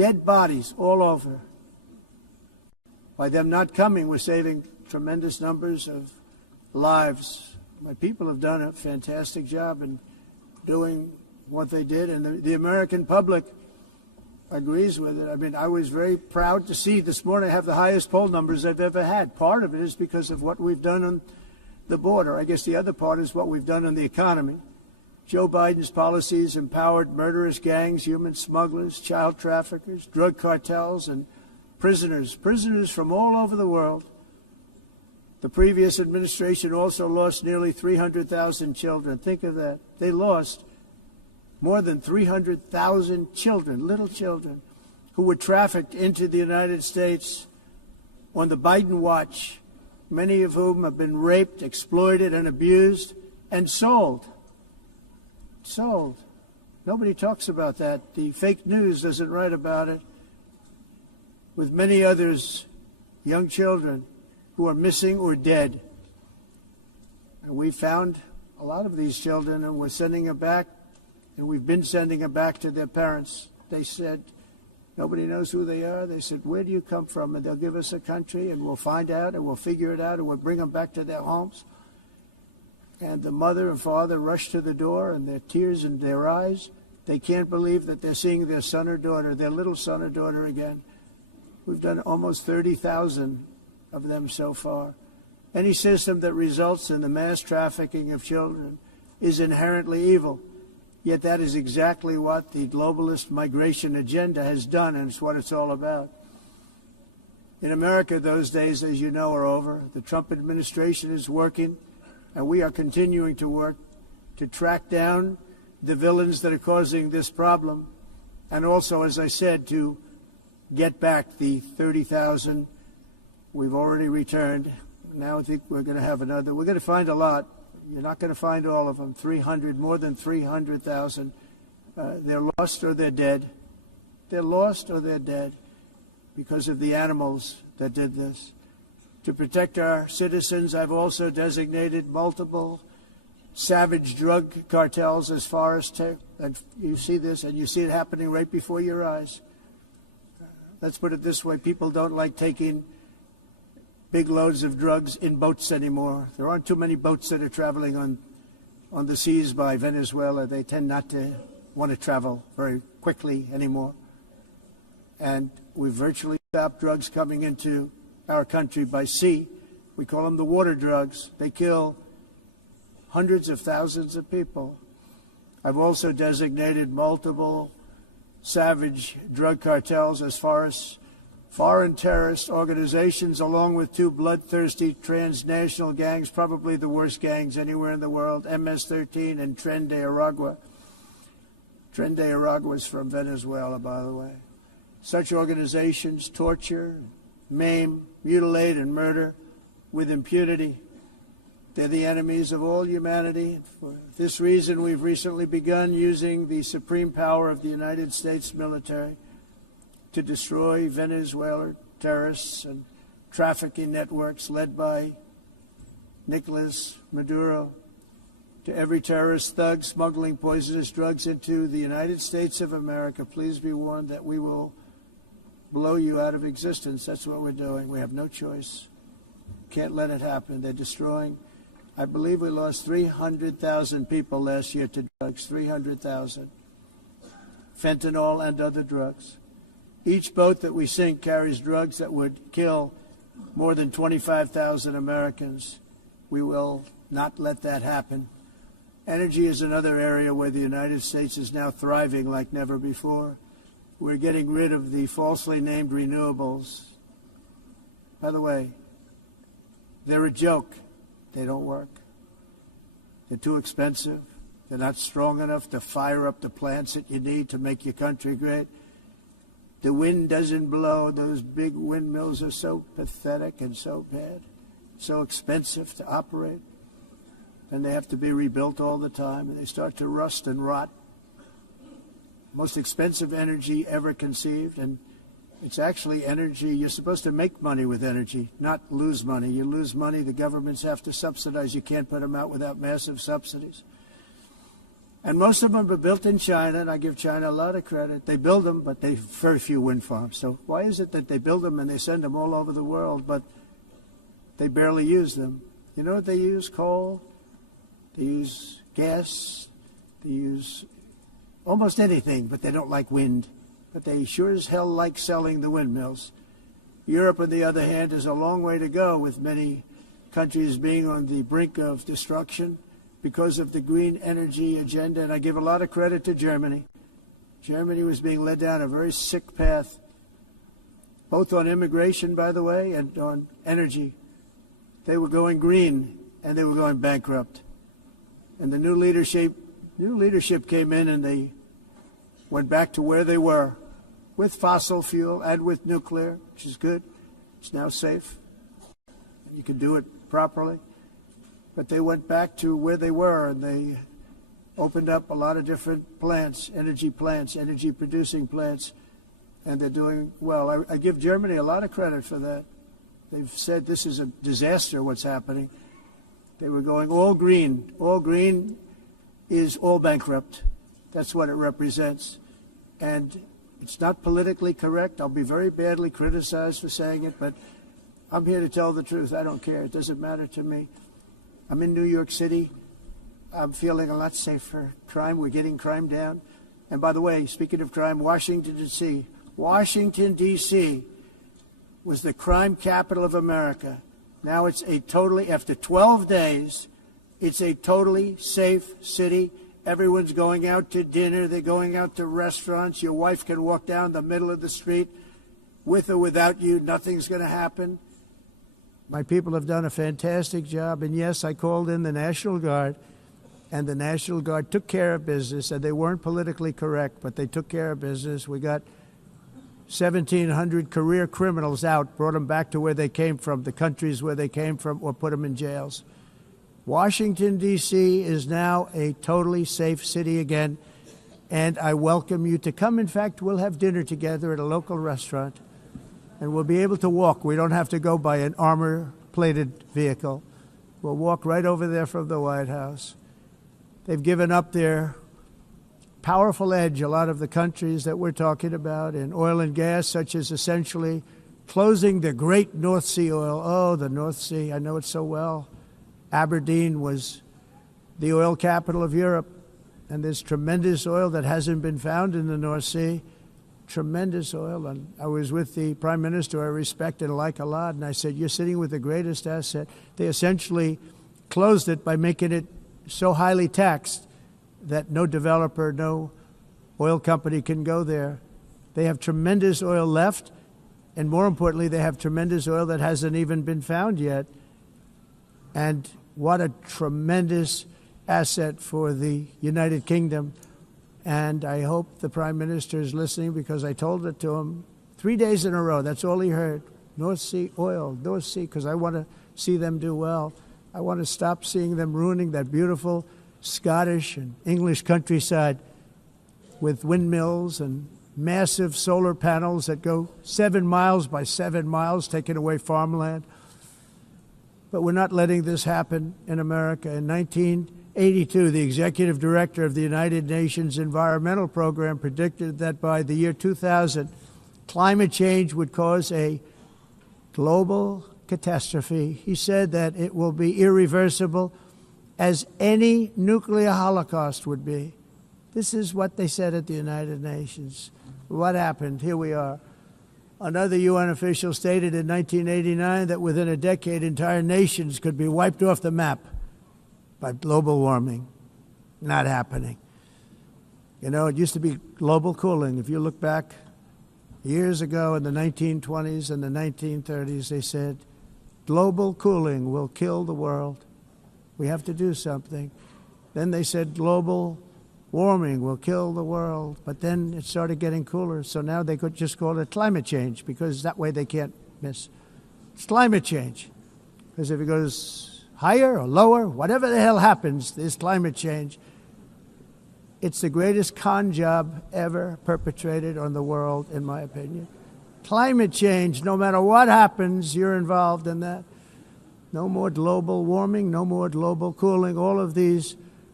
dead bodies all over. By them not coming, we're saving tremendous numbers of lives. My people have done a fantastic job in doing what they did, and the American public agrees with it. I mean, I was very proud to see this morning I have the highest poll numbers I've ever had. Part of it is because of what we've done on the border. I guess the other part is what we've done on the economy. Joe Biden's policies empowered murderous gangs, human smugglers, child traffickers, drug cartels, and prisoners from all over the world. The previous administration also lost nearly 300,000 children. Think of that. They lost more than 300,000 children, little children, who were trafficked into the United States on the Biden watch, many of whom have been raped, exploited, and abused, and sold. Sold. Nobody talks about that. The fake news doesn't write about it. With many others, young children who are missing or dead. And we found a lot of these children, and we're sending them back, and we've been sending them back to their parents. They said, nobody knows who they are. They said, where do you come from? And they'll give us a country, and we'll find out, and we'll figure it out, and we'll bring them back to their homes. And the mother and father rush to the door, and their tears in their eyes. They can't believe that they're seeing their son or daughter, their little son or daughter again. We've done almost 30,000 of them so far. Any system that results in the mass trafficking of children is inherently evil. Yet that is exactly what the globalist migration agenda has done, and it's what it's all about. In America, those days, as you know, are over. The Trump administration is working, and we are continuing to work to track down the villains that are causing this problem, and also, as I said, to get back the 30,000 we've already returned. Now I think we're going to have another. We're going to find a lot. You're not going to find all of them. 300, more than 300,000. They're lost or they're dead. They're lost or they're dead because of the animals that did this. To protect our citizens, I've also designated multiple savage drug cartels as far as and you see this, and you see it happening right before your eyes. Let's put it this way. People don't like taking big loads of drugs in boats anymore. There aren't too many boats that are traveling on the seas by Venezuela. They tend not to want to travel very quickly anymore. And we've virtually stopped drugs coming into our country by sea. We call them the water drugs. They kill hundreds of thousands of people. I've also designated multiple savage drug cartels as far as foreign terrorist organizations, along with two bloodthirsty transnational gangs, probably the worst gangs anywhere in the world, MS-13 and Tren de Aragua. Tren de Aragua is from Venezuela, by the way. Such organizations torture, maim, mutilate, and murder with impunity. They're the enemies of all humanity. For this reason, we've recently begun using the supreme power of the United States military to destroy Venezuelan terrorists and trafficking networks led by Nicolas Maduro. To every terrorist thug smuggling poisonous drugs into the United States of America, please be warned that we will blow you out of existence. That's what we're doing. We have no choice. Can't let it happen. They're destroying. I believe we lost 300,000 people last year to drugs, 300,000. Fentanyl and other drugs. Each boat that we sink carries drugs that would kill more than 25,000 Americans. We will not let that happen. Energy is another area where the United States is now thriving like never before. We're getting rid of the falsely named renewables. By the way, they're a joke. They don't work. They're too expensive. They're not strong enough to fire up the plants that you need to make your country great. The wind doesn't blow. Those big windmills are so pathetic and so bad, so expensive to operate. And they have to be rebuilt all the time, and they start to rust and rot. Most expensive energy ever conceived, and it's actually energy. You're supposed to make money with energy, not lose money. You lose money, the governments have to subsidize. You can't put them out without massive subsidies. And most of them are built in China, and I give China a lot of credit. They build them, but they have very few wind farms. So why is it that they build them and they send them all over the world, but they barely use them? You know what they use? Coal. They use gas. They use almost anything, but they don't like wind. But they sure as hell like selling the windmills. Europe, on the other hand, is a long way to go, with many countries being on the brink of destruction because of the green energy agenda. And I give a lot of credit to Germany. Germany was being led down a very sick path, both on immigration, by the way, and on energy. They were going green, and they were going bankrupt. And the new leadership came in, and they went back to where they were, with fossil fuel and with nuclear, which is good. It's now safe. You can do it properly. But they went back to where they were, and they opened up a lot of different plants, energy-producing plants, and they're doing well. I give Germany a lot of credit for that. They've said this is a disaster, what's happening. They were going all green. All green is all bankrupt. That's what it represents. And it's not politically correct. I'll be very badly criticized for saying it, but I'm here to tell the truth. I don't care. It doesn't matter to me. I'm in New York City. I'm feeling a lot safer. Crime, we're getting crime down. And by the way, speaking of crime, Washington, D.C. Washington, D.C. was the crime capital of America. Now it's after 12 days, it's a totally safe city. Everyone's going out to dinner. They're going out to restaurants. Your wife can walk down the middle of the street with or without you. Nothing's going to happen. My people have done a fantastic job. And yes, I called in the National Guard, and the National Guard took care of business. And they weren't politically correct, but they took care of business. We got 1,700 career criminals out, brought them back to where they came from, the countries where they came from, or put them in jails. Washington, D.C. is now a totally safe city again, and I welcome you to come. In fact, we'll have dinner together at a local restaurant, and we'll be able to walk. We don't have to go by an armor-plated vehicle. We'll walk right over there from the White House. They've given up their powerful edge, a lot of the countries that we're talking about, in oil and gas, such as essentially closing the great North Sea oil. Oh, the North Sea, I know it so well. Aberdeen was the oil capital of Europe, and there's tremendous oil that hasn't been found in the North Sea. Tremendous oil. And I was with the Prime Minister I respect and like a lot, and I said, you're sitting with the greatest asset. They essentially closed it by making it so highly taxed that no developer, no oil company can go there. They have tremendous oil left, and more importantly, they have tremendous oil that hasn't even been found yet. And what a tremendous asset for the United Kingdom. And I hope the Prime Minister is listening, because I told it to him 3 days in a row. That's all he heard. North Sea oil, North Sea, because I want to see them do well. I want to stop seeing them ruining that beautiful Scottish and English countryside with windmills and massive solar panels that go 7 miles by 7 miles, taking away farmland. But we're not letting this happen in America. In 1982, the executive director of the United Nations Environmental Program predicted that by the year 2000, climate change would cause a global catastrophe. He said that it will be irreversible, as any nuclear holocaust would be. This is what they said at the United Nations. What happened? Here we are. Another UN official stated in 1989 that within a decade, entire nations could be wiped off the map by global warming. Not happening. You know, it used to be global cooling. If you look back years ago in the 1920s and the 1930s, they said, global cooling will kill the world. We have to do something. Then they said global warming will kill the world, but then it started getting cooler, so now they could just call it climate change, because that way they can't miss. It's climate change, because if it goes higher or lower, whatever the hell happens, there's climate change. It's the greatest con job ever perpetrated on the world, in my opinion. Climate change, no matter what happens, you're involved in that. No more global warming, no more global cooling. All of these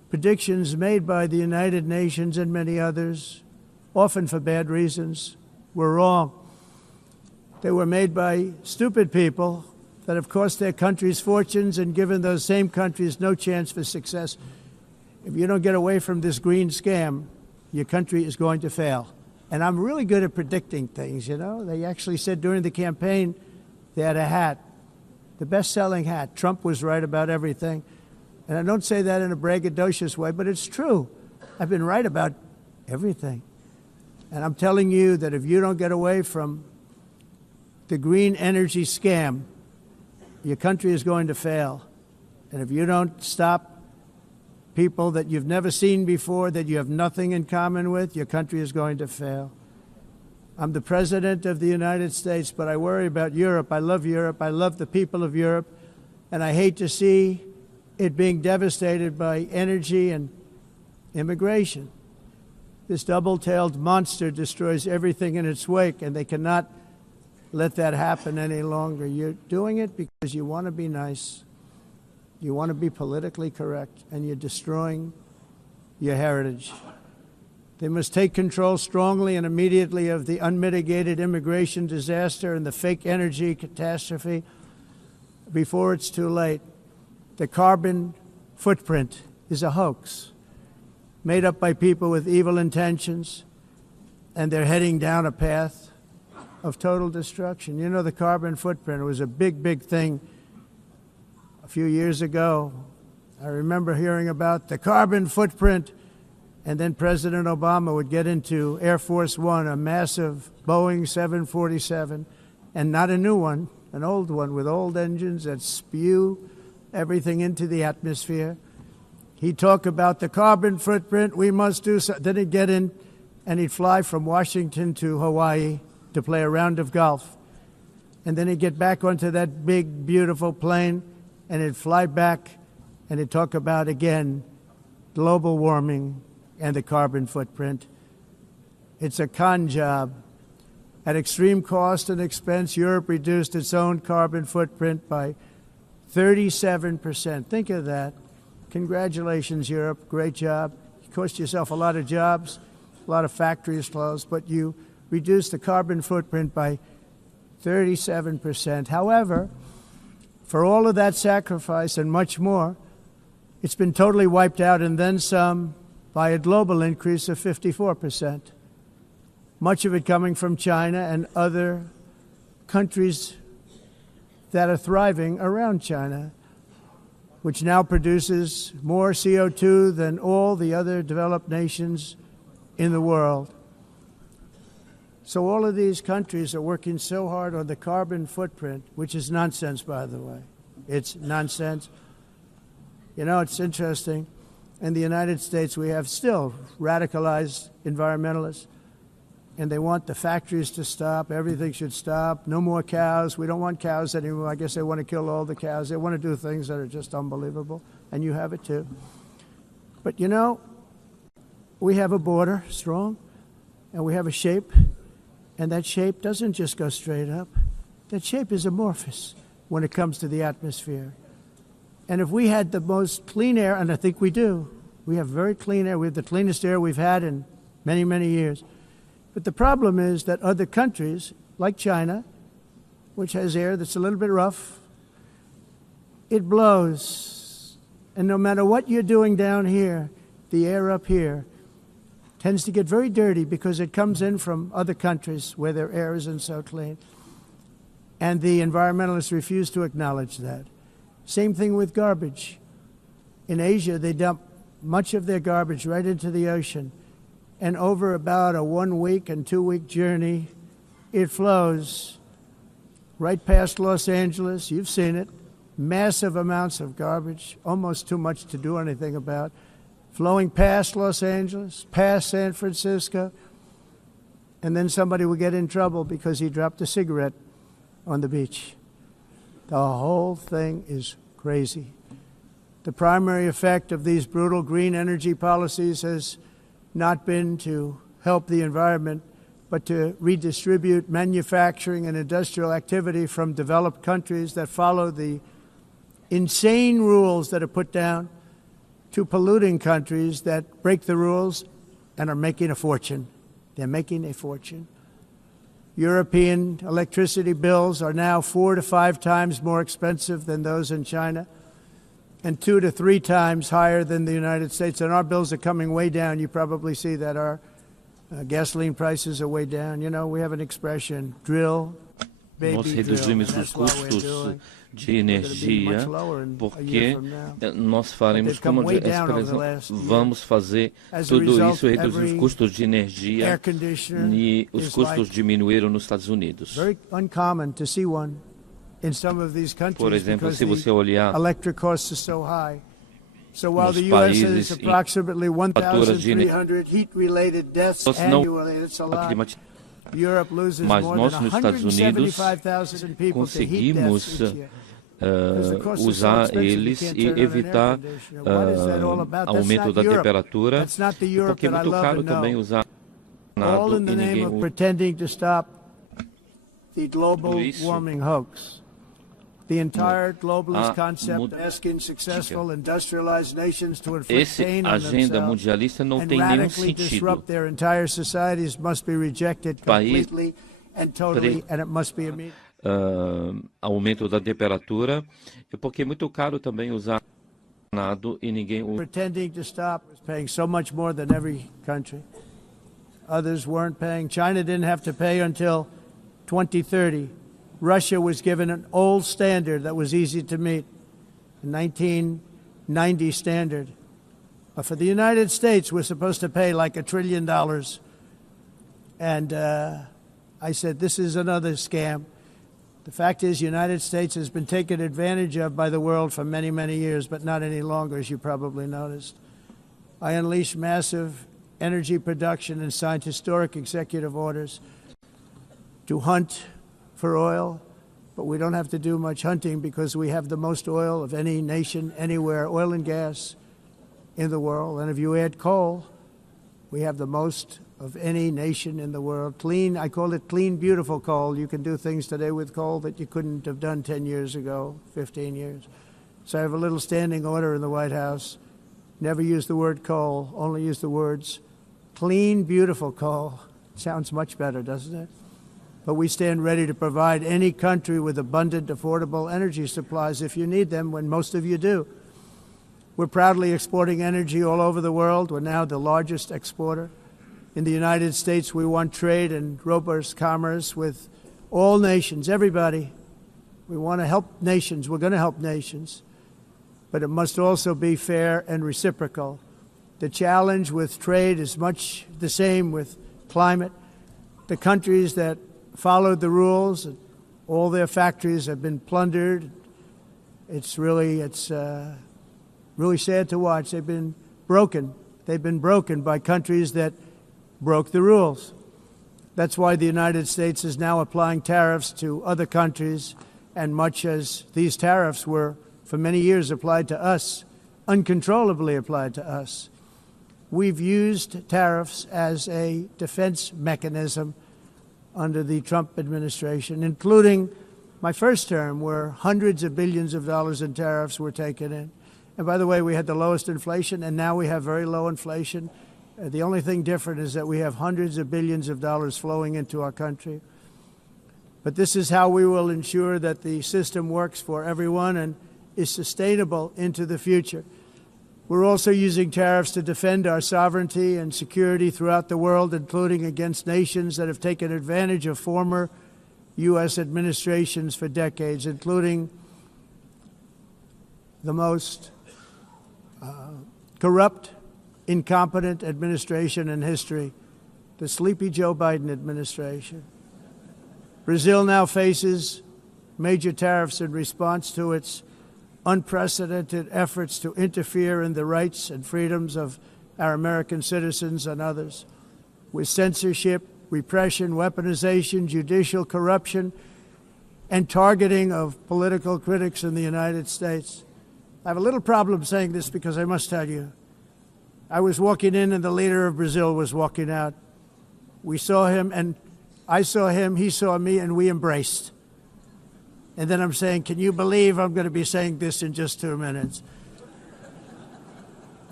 predictions made by the United Nations and many others, often for bad reasons, were wrong. They were made by stupid people that have cost their countries fortunes and given those same countries no chance for success. If you don't get away from this green scam, your country is going to fail. And I'm really good at predicting things, you know. They actually said during the campaign they had a hat, the best-selling hat. Trump was right about everything. And I don't say that in a braggadocious way, but it's true. I've been right about everything. And I'm telling you that if you don't get away from the green energy scam, your country is going to fail. And if you don't stop people that you've never seen before, that you have nothing in common with, your country is going to fail. I'm the President of the United States, but I worry about Europe. I love Europe. I love the people of Europe. And I hate to see it being devastated by energy and immigration. This double-tailed monster destroys everything in its wake, and they cannot let that happen any longer. You're doing it because you want to be nice. You want to be politically correct, and you're destroying your heritage. They must take control strongly and immediately of the unmitigated immigration disaster and the fake energy catastrophe before it's too late. The carbon footprint is a hoax made up by people with evil intentions, and they're heading down a path of total destruction. You know, the carbon footprint was a big, big thing a few years ago. I remember hearing about the carbon footprint, and then President Obama would get into Air Force One, a massive Boeing 747, and not a new one, an old one with old engines that spew everything into the atmosphere. He'd talk about the carbon footprint, we must do so. Then he'd get in and he'd fly from Washington to Hawaii to play a round of golf. And then he'd get back onto that big, beautiful plane and he'd fly back and he'd talk about, again, global warming and the carbon footprint. It's a con job. At extreme cost and expense, Europe reduced its own carbon footprint by 37%. Think of that. Congratulations, Europe. Great job. You cost yourself a lot of jobs, a lot of factories closed, but you reduced the carbon footprint by 37%. However, for all of that sacrifice and much more, it's been totally wiped out and then some by a global increase of 54%. Much of it coming from China and other countries that are thriving around China, which now produces more CO2 than all the other developed nations in the world. So all of these countries are working so hard on the carbon footprint, which is nonsense, by the way. It's nonsense. You know, it's interesting. In the United States, we have still radicalized environmentalists, and they want the factories to stop. Everything should stop. No more cows. We don't want cows anymore. I guess they want to kill all the cows. They want to do things that are just unbelievable, and you have it too. But, you know, we have a border, strong, and we have a shape, and that shape doesn't just go straight up. That shape is amorphous when it comes to the atmosphere. And if we had the most clean air, and I think we do, we have very clean air. We have the cleanest air we've had in many, many years. But the problem is that other countries, like China, which has air that's a little bit rough, it blows. And no matter what you're doing down here, the air up here tends to get very dirty because it comes in from other countries where their air isn't so clean. And the environmentalists refuse to acknowledge that. Same thing with garbage. In Asia, they dump much of their garbage right into the ocean. And over about a 1 week and 2 week journey, it flows right past Los Angeles. You've seen it. Massive amounts of garbage, almost too much to do anything about, flowing past Los Angeles, past San Francisco, and then somebody will get in trouble because he dropped a cigarette on the beach. The whole thing is crazy. The primary effect of these brutal green energy policies has not been to help the environment, but to redistribute manufacturing and industrial activity from developed countries that follow the insane rules that are put down to polluting countries that break the rules and are making a fortune. They're making a fortune. European electricity bills are now 4 to 5 times more expensive than those in China, and 2 to 3 times higher than the United States. And our bills are coming way down. You probably see that our gasoline prices are way down. You know, we have an expression, drill, Nós reduzimos os custos de energia porque nós faremos, como vamos fazer tudo isso, reduzir os custos de energia, e os custos diminuíram nos Estados Unidos. Por exemplo, se você olhar nos países em faturas de mas nós nos Estados Unidos conseguimos usar eles e evitar aumento da temperatura, porque é muito caro também usar nada e ninguém usa isso. The entire globalist concept asking successful industrialized nations to inflict pain on themselves and radically disrupt their entire societies must be rejected completely and totally, and it must be immediate. Aumento da temperatura, porque é muito caro também usar nada e ninguém usa. Pretending to stop is paying so much more than every country. Others weren't paying. China didn't have to pay until 2030. Russia was given an old standard that was easy to meet, a 1990 standard. But for the United States, we're supposed to pay like $1 trillion. And I said, this is another scam. The fact is, the United States has been taken advantage of by the world for many, many years, but not any longer, as you probably noticed. I unleashed massive energy production and signed historic executive orders to hunt for oil, but we don't have to do much hunting because we have the most oil of any nation anywhere, oil and gas in the world. And if you add coal, we have the most of any nation in the world. Clean, I call it clean, beautiful coal. You can do things today with coal that you couldn't have done 10 years ago, 15 years. So I have a little standing order in the White House. Never use the word coal, only use the words clean, beautiful coal. Sounds much better, doesn't it? But we stand ready to provide any country with abundant, affordable energy supplies if you need them, when most of you do. We're proudly exporting energy all over the world. We're now the largest exporter. In the United States, we want trade and robust commerce with all nations, everybody. We want to help nations. We're going to help nations. But it must also be fair and reciprocal. The challenge with trade is much the same with climate. The countries that followed the rules, all their factories have been plundered. It's really sad to watch. They've been broken. They've been broken by countries that broke the rules. That's why the United States is now applying tariffs to other countries, and much as these tariffs were for many years applied to us, uncontrollably applied to us. We've used tariffs as a defense mechanism under the Trump administration, including my first term, where hundreds of billions of dollars in tariffs were taken in. And by the way, we had the lowest inflation, and now we have very low inflation. The only thing different is that we have hundreds of billions of dollars flowing into our country. But this is how we will ensure that the system works for everyone and is sustainable into the future. We're also using tariffs to defend our sovereignty and security throughout the world, including against nations that have taken advantage of former U.S. administrations for decades, including the most corrupt, incompetent administration in history, the sleepy Joe Biden administration. Brazil now faces major tariffs in response to its unprecedented efforts to interfere in the rights and freedoms of our American citizens and others, with censorship, repression, weaponization, judicial corruption, and targeting of political critics in the United States. I have a little problem saying this because I must tell you, I was walking in and the leader of Brazil was walking out. We saw him and I saw him, he saw me, and we embraced. And then I'm saying, can you believe I'm going to be saying this in just 2 minutes?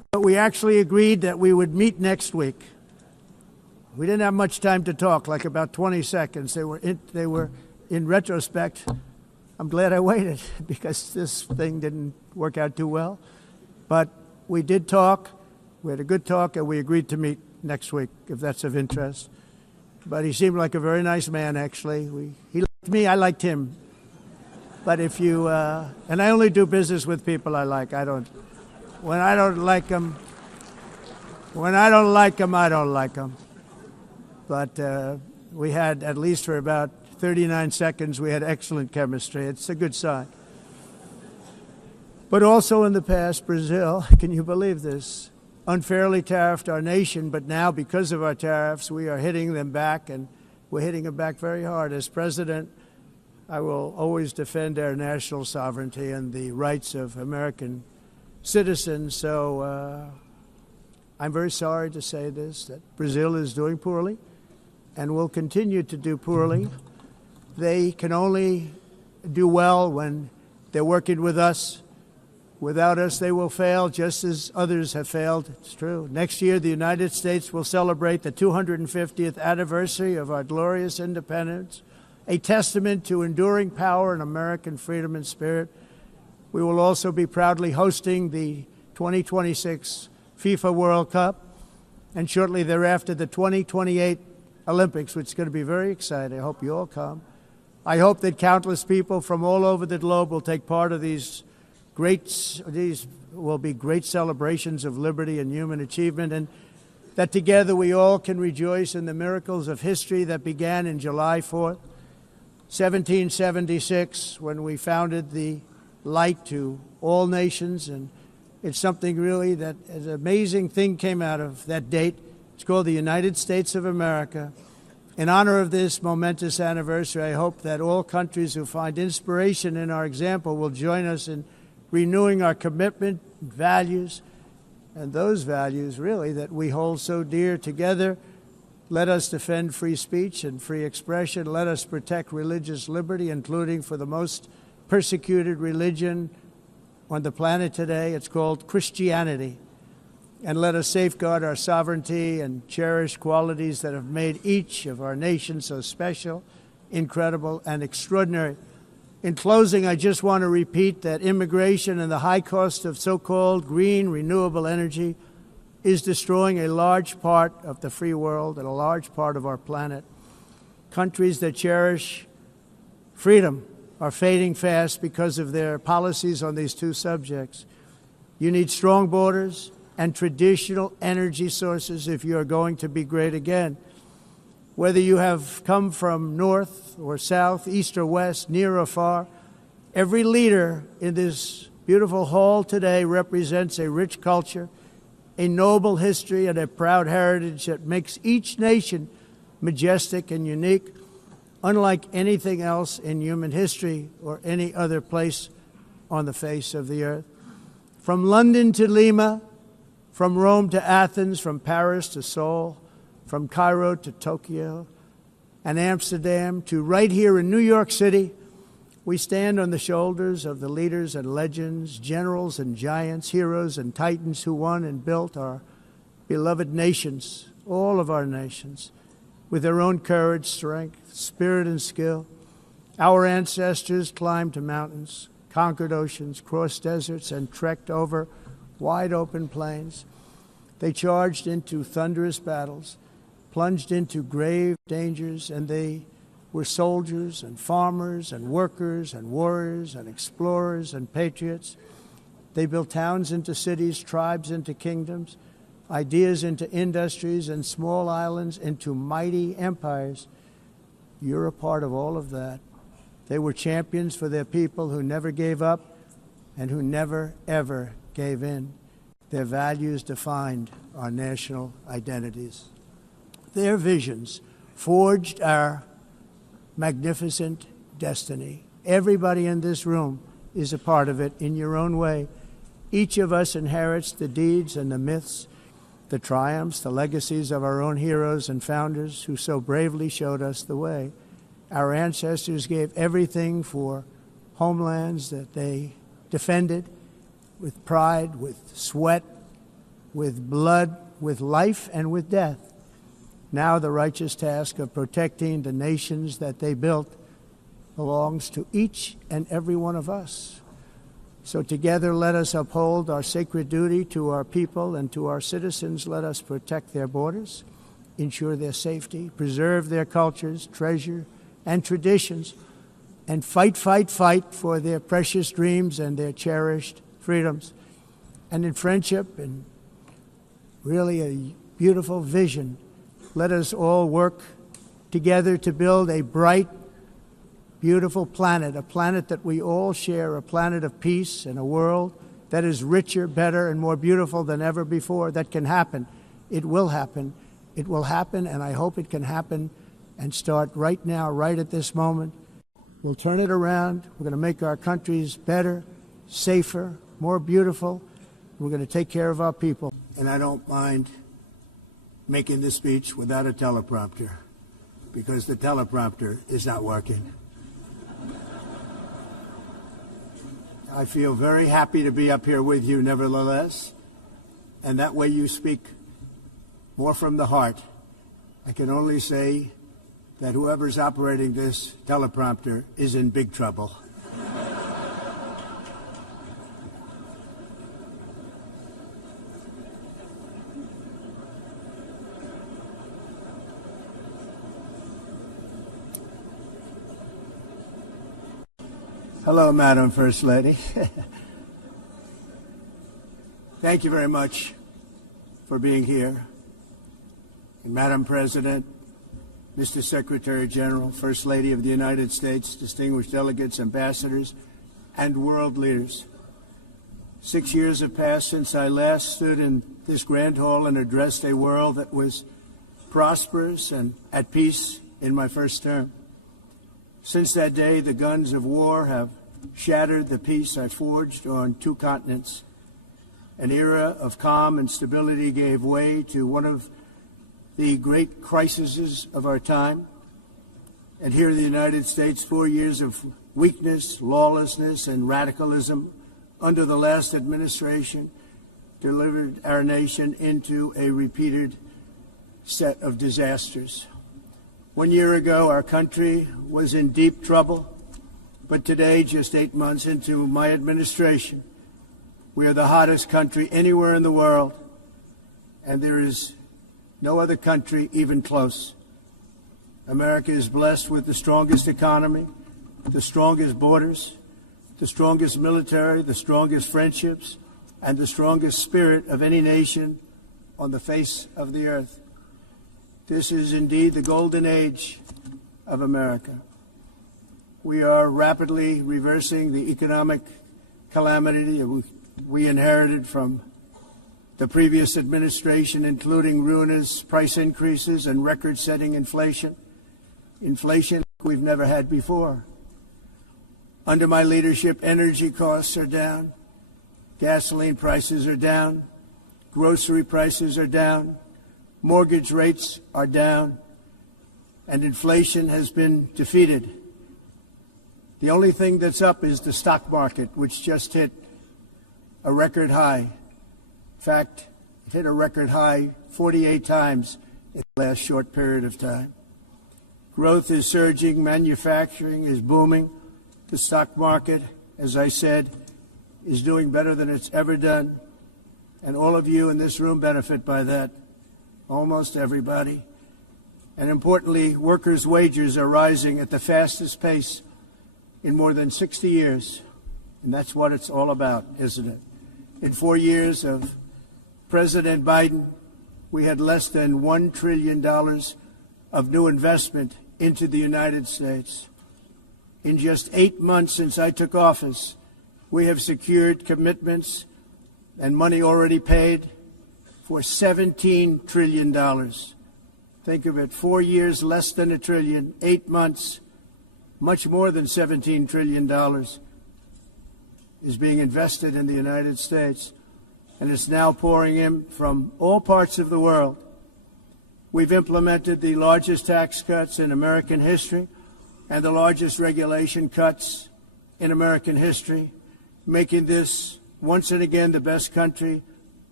But we actually agreed that we would meet next week. We didn't have much time to talk, like about 20 seconds. They were in retrospect, I'm glad I waited because this thing didn't work out too well. But we did talk. We had a good talk, and we agreed to meet next week, if that's of interest. But he seemed like a very nice man, actually. He liked me, I liked him. But if you, and I only do business with people I like. When I don't like them, I don't like them. But we had, at least for about 39 seconds, we had excellent chemistry. It's a good sign. But also in the past, Brazil, can you believe this, unfairly tariffed our nation, but now because of our tariffs, we are hitting them back, and we're hitting them back very hard. As president, I will always defend our national sovereignty and the rights of American citizens. So I'm very sorry to say this, that Brazil is doing poorly and will continue to do poorly. They can only do well when they're working with us. Without us, they will fail, just as others have failed. It's true. Next year, the United States will celebrate the 250th anniversary of our glorious independence, a testament to enduring power and American freedom and spirit. We will also be proudly hosting the 2026 FIFA World Cup, and shortly thereafter, the 2028 Olympics, which is going to be very exciting. I hope you all come. I hope that countless people from all over the globe will take part of these will be great celebrations of liberty and human achievement, and that together we all can rejoice in the miracles of history that began in July 4th, 1776, when we founded the light to all nations. And it's something really that an amazing thing came out of that date. It's called the United States of America. In honor of this momentous anniversary, I hope that all countries who find inspiration in our example will join us in renewing our commitment, values, and those values, really, that we hold so dear. Together, let us defend free speech and free expression. Let us protect religious liberty, including for the most persecuted religion on the planet today. It's called Christianity. And let us safeguard our sovereignty and cherish qualities that have made each of our nations so special, incredible, and extraordinary. In closing, I just want to repeat that immigration and the high cost of so-called green renewable energy is destroying a large part of the free world and a large part of our planet. Countries that cherish freedom are fading fast because of their policies on these two subjects. You need strong borders and traditional energy sources if you are going to be great again. Whether you have come from north or south, east or west, near or far, every leader in this beautiful hall today represents a rich culture, a noble history, and a proud heritage that makes each nation majestic and unique, unlike anything else in human history or any other place on the face of the earth. From London to Lima, from Rome to Athens, from Paris to Seoul, from Cairo to Tokyo and Amsterdam to right here in New York City, we stand on the shoulders of the leaders and legends, generals and giants, heroes and titans who won and built our beloved nations, all of our nations, with their own courage, strength, spirit, and skill. Our ancestors climbed mountains, conquered oceans, crossed deserts, and trekked over wide open plains. They charged into thunderous battles, plunged into grave dangers, and they were soldiers and farmers and workers and warriors and explorers and patriots. They built towns into cities, tribes into kingdoms, ideas into industries, and small islands into mighty empires. You're a part of all of that. They were champions for their people who never gave up and who never, ever gave in. Their values defined our national identities. Their visions forged our magnificent destiny. Everybody in this room is a part of it in your own way. Each of us inherits the deeds and the myths, the triumphs, the legacies of our own heroes and founders who so bravely showed us the way. Our ancestors gave everything for homelands that they defended with pride, with sweat, with blood, with life, and with death. Now the righteous task of protecting the nations that they built belongs to each and every one of us. So together let us uphold our sacred duty to our people and to our citizens. Let us protect their borders, ensure their safety, preserve their cultures, treasure, and traditions, and fight, fight, fight for their precious dreams and their cherished freedoms. And in friendship and really a beautiful vision, let us all work together to build a bright, beautiful planet, a planet that we all share, a planet of peace and a world that is richer, better, and more beautiful than ever before. That can happen. It will happen. It will happen, and I hope it can happen and start right now, right at this moment. We'll turn it around. We're going to make our countries better, safer, more beautiful. We're going to take care of our people. And I don't mind making this speech without a teleprompter, because the teleprompter is not working. I feel very happy to be up here with you nevertheless, and that way you speak more from the heart. I can only say that whoever's operating this teleprompter is in big trouble. Hello, Madam First Lady. Thank you very much for being here. And Madam President, Mr. Secretary-General, First Lady of the United States, distinguished delegates, ambassadors, and world leaders. 6 years have passed since I last stood in this grand hall and addressed a world that was prosperous and at peace in my first term. Since that day, the guns of war have shattered the peace I forged on 2 continents. An era of calm and stability gave way to one of the great crises of our time. And here in the United States, 4 years of weakness, lawlessness, and radicalism under the last administration delivered our nation into a repeated set of disasters. 1 year ago, our country was in deep trouble, but today, just 8 months into my administration, we are the hottest country anywhere in the world, and there is no other country even close. America is blessed with the strongest economy, the strongest borders, the strongest military, the strongest friendships, and the strongest spirit of any nation on the face of the earth. This is indeed the golden age of America. We are rapidly reversing the economic calamity we inherited from the previous administration, including ruinous price increases and record-setting inflation we've never had before. Under my leadership, energy costs are down, gasoline prices are down, grocery prices are down, mortgage rates are down, and inflation has been defeated. The only thing that's up is the stock market, which just hit a record high. In fact, it hit a record high 48 times in the last short period of time. Growth is surging, manufacturing is booming. The stock market, as I said, is doing better than it's ever done. And all of you in this room benefit by that, almost everybody. And importantly, workers' wages are rising at the fastest pace in more than 60 years. And that's what it's all about, isn't it? In 4 years of President Biden, we had less than $1 trillion of new investment into the United States. In just 8 months since I took office, we have secured commitments and money already paid for $17 trillion. Think of it, 4 years, less than $1 trillion, 8 months, much more than $17 trillion is being invested in the United States, and it's now pouring in from all parts of the world. We've implemented the largest tax cuts in American history and the largest regulation cuts in American history, making this once and again the best country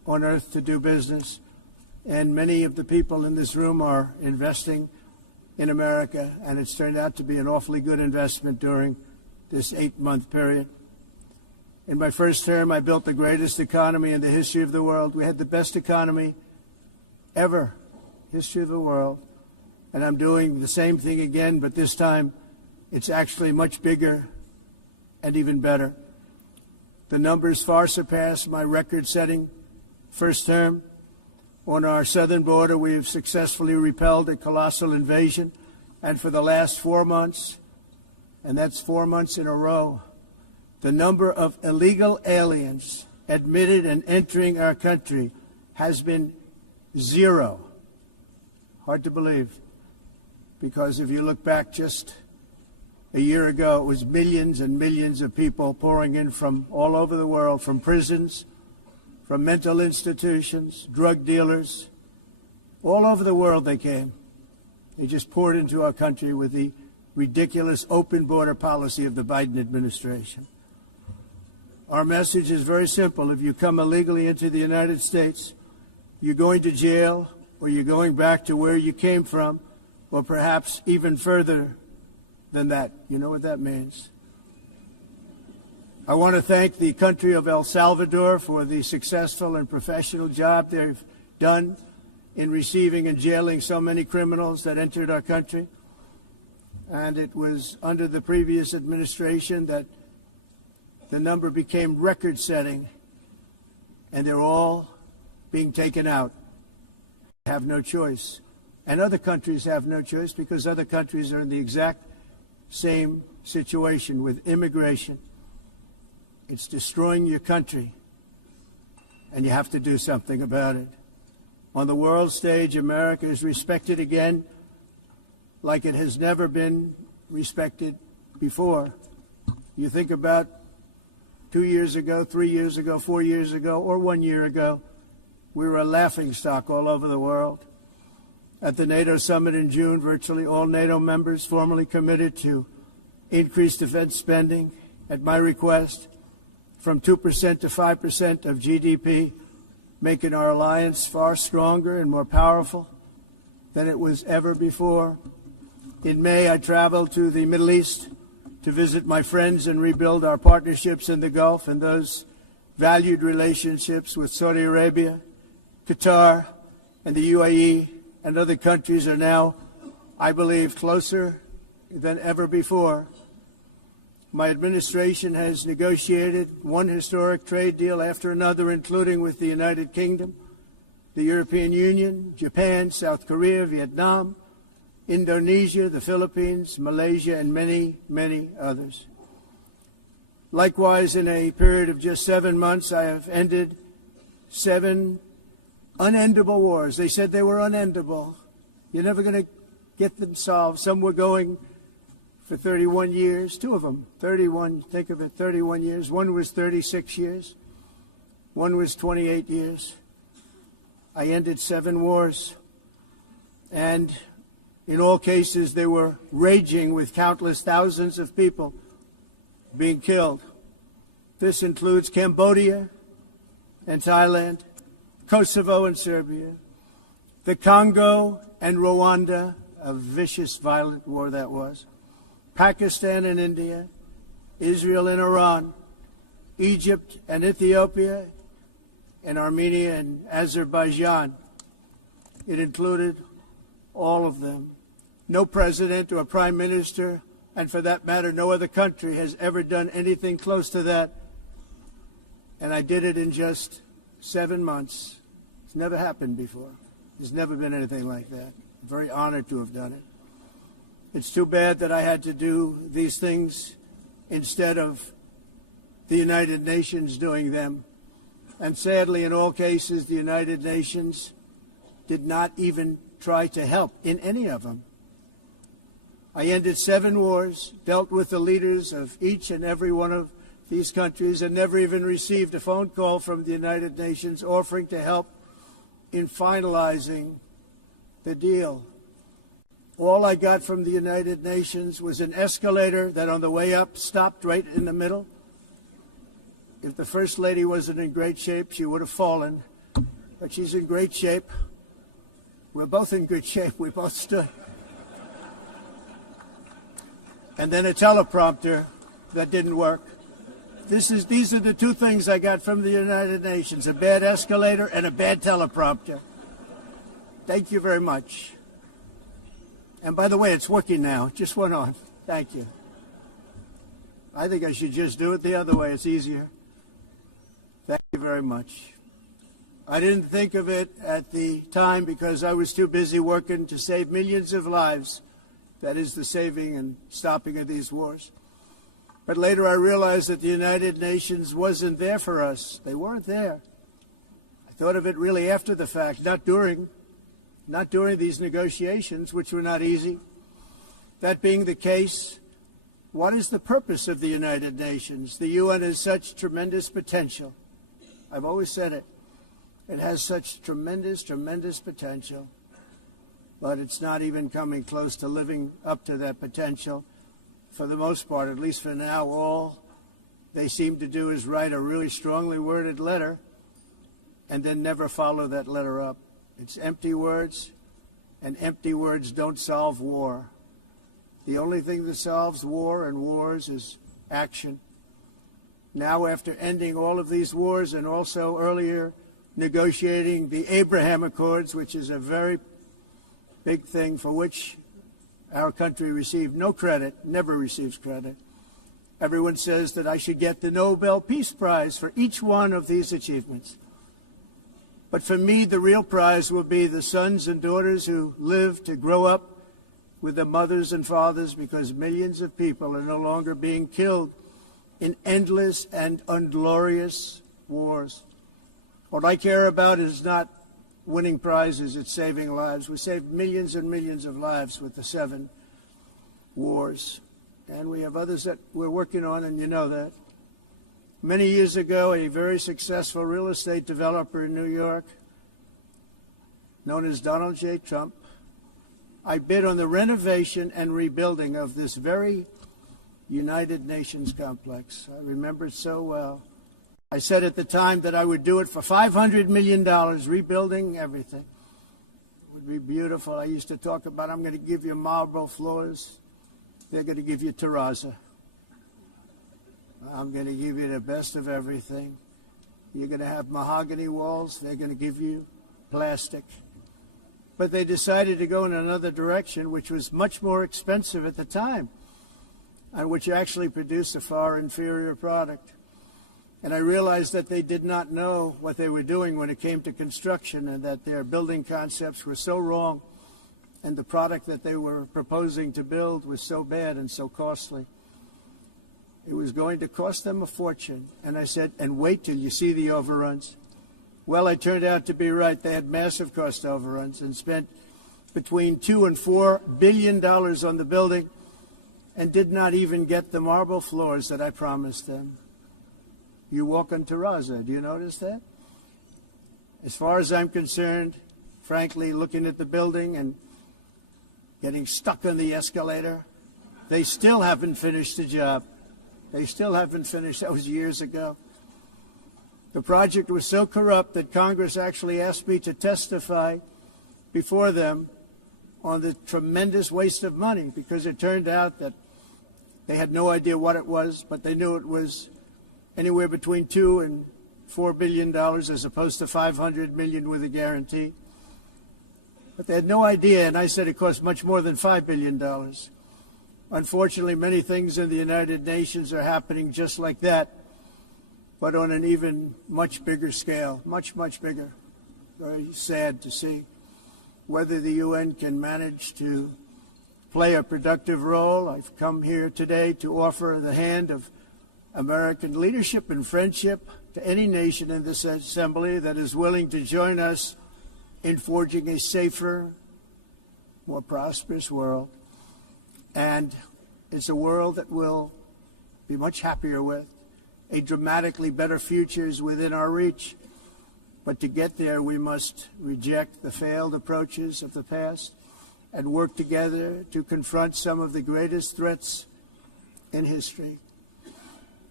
on earth to do business, and many of the people in this room are investing in America, and it's turned out to be an awfully good investment during this 8-month period. In my first term, I built the greatest economy in the history of the world. We had the best economy ever, history of the world. And I'm doing the same thing again, but this time it's actually much bigger and even better. The numbers far surpass my record-setting first term. On our southern border, we have successfully repelled a colossal invasion, and for the last 4 months, and that's 4 months in a row, the number of illegal aliens admitted and entering our country has been 0. Hard to believe, because if you look back just a year ago, it was millions and millions of people pouring in from all over the world, from prisons, from mental institutions, drug dealers. All over the world they came. They just poured into our country with the ridiculous open border policy of the Biden administration. Our message is very simple. If you come illegally into the United States, you're going to jail, or you're going back to where you came from, or perhaps even further than that. You know what that means. I want to thank the country of El Salvador for the successful and professional job they've done in receiving and jailing so many criminals that entered our country. And it was under the previous administration that the number became record-setting, and they're all being taken out. They have no choice. And other countries have no choice, because other countries are in the exact same situation with immigration. It's destroying your country, and you have to do something about it. On the world stage, America is respected again like it has never been respected before. You think about 2 years ago, 3 years ago, 4 years ago, or 1 year ago, we were a laughingstock all over the world. At the NATO summit in June, virtually all NATO members formally committed to increase defense spending at my request from 2% to 5% of GDP, making our alliance far stronger and more powerful than it was ever before. In May, I traveled to the Middle East to visit my friends and rebuild our partnerships in the Gulf and those valued relationships with Saudi Arabia, Qatar, and the UAE, and other countries are now, I believe, closer than ever before. My administration has negotiated one historic trade deal after another, including with the United Kingdom, the European Union, Japan, South Korea, Vietnam, Indonesia, the Philippines, Malaysia, and many, many others. Likewise, in a period of just 7 months, I have ended 7 unendable wars. They said they were unendable. You're never going to get them solved. Some were going for 31 years, 2 of them, 31, think of it, 31 years. One was 36 years. One was 28 years. I ended 7 wars. And in all cases, they were raging with countless thousands of people being killed. This includes Cambodia and Thailand, Kosovo and Serbia, the Congo and Rwanda, a vicious, violent war that was, Pakistan and India, Israel and Iran, Egypt and Ethiopia, and Armenia and Azerbaijan. It included all of them. No president or prime minister, and for that matter, no other country has ever done anything close to that. And I did it in just 7 months. It's never happened before. There's never been anything like that. I'm very honored to have done it. It's too bad that I had to do these things instead of the United Nations doing them. And sadly, in all cases, the United Nations did not even try to help in any of them. I ended 7 wars, dealt with the leaders of each and every one of these countries, and never even received a phone call from the United Nations offering to help in finalizing the deal. All I got from the United Nations was an escalator that on the way up stopped right in the middle. If the First Lady wasn't in great shape, she would have fallen. but she's in great shape. We're both in good shape. We both stood. And then a teleprompter that didn't work. These are the two things I got from the United Nations, a bad escalator and a bad teleprompter. Thank you very much. And by the way, it's working now. It just went on. Thank you. I think I should just do it the other way. It's easier. Thank you very much. I didn't think of it at the time because I was too busy working to save millions of lives. That is the saving and stopping of these wars. But later I realized that the United Nations wasn't there for us. They weren't there. I thought of it really after the fact, not during these negotiations, which were not easy. That being the case, what is the purpose of the United Nations? The UN has such tremendous potential. I've always said it. It has such tremendous, tremendous potential. But it's not even coming close to living up to that potential. For the most part, at least for now, all they seem to do is write a really strongly worded letter and then never follow that letter up. It's empty words, and empty words don't solve war. The only thing that solves war and wars is action. Now, after ending all of these wars and also earlier negotiating the Abraham Accords, which is a very big thing for which our country received no credit, never receives credit. Everyone says that I should get the Nobel Peace Prize for each one of these achievements. But for me, the real prize will be the sons and daughters who live to grow up with their mothers and fathers, because millions of people are no longer being killed in endless and unglorious wars. What I care about is not winning prizes, it's saving lives. We saved millions and millions of lives with the 7 wars. And we have others that we're working on, and you know that. Many years ago, a very successful real estate developer in New York, known as Donald J. Trump, I bid on the renovation and rebuilding of this very United Nations complex. I remember it so well. I said at the time that I would do it for $500 million, rebuilding everything. It would be beautiful. I used to talk about, I'm going to give you marble floors. They're going to give you terrazzo. I'm going to give you the best of everything. You're going to have mahogany walls. They're going to give you plastic. But they decided to go in another direction, which was much more expensive at the time, and which actually produced a far inferior product. And I realized that they did not know what they were doing when it came to construction, and that their building concepts were so wrong, and the product that they were proposing to build was so bad and so costly. It was going to cost them a fortune. And I said, and wait till you see the overruns. Well, I turned out to be right. They had massive cost overruns and spent between $2 and $4 billion on the building and did not even get the marble floors that I promised them. You walk on terrazzo. Do you notice that? As far as I'm concerned, frankly, looking at the building and getting stuck on the escalator, they still haven't finished the job. They still haven't finished. That was years ago. The project was so corrupt that Congress actually asked me to testify before them on the tremendous waste of money, because it turned out that they had no idea what it was, but they knew it was anywhere between $2 and $4 billion as opposed to $500 million with a guarantee. But they had no idea, and I said it cost much more than $5 billion. Unfortunately, many things in the United Nations are happening just like that, but on an even much bigger scale, much, much bigger. Very sad to see. Whether the UN can manage to play a productive role, I've come here today to offer the hand of American leadership and friendship to any nation in this assembly that is willing to join us in forging a safer, more prosperous world. And it's a world that we'll be much happier with. A dramatically better future is within our reach. But to get there, we must reject the failed approaches of the past and work together to confront some of the greatest threats in history.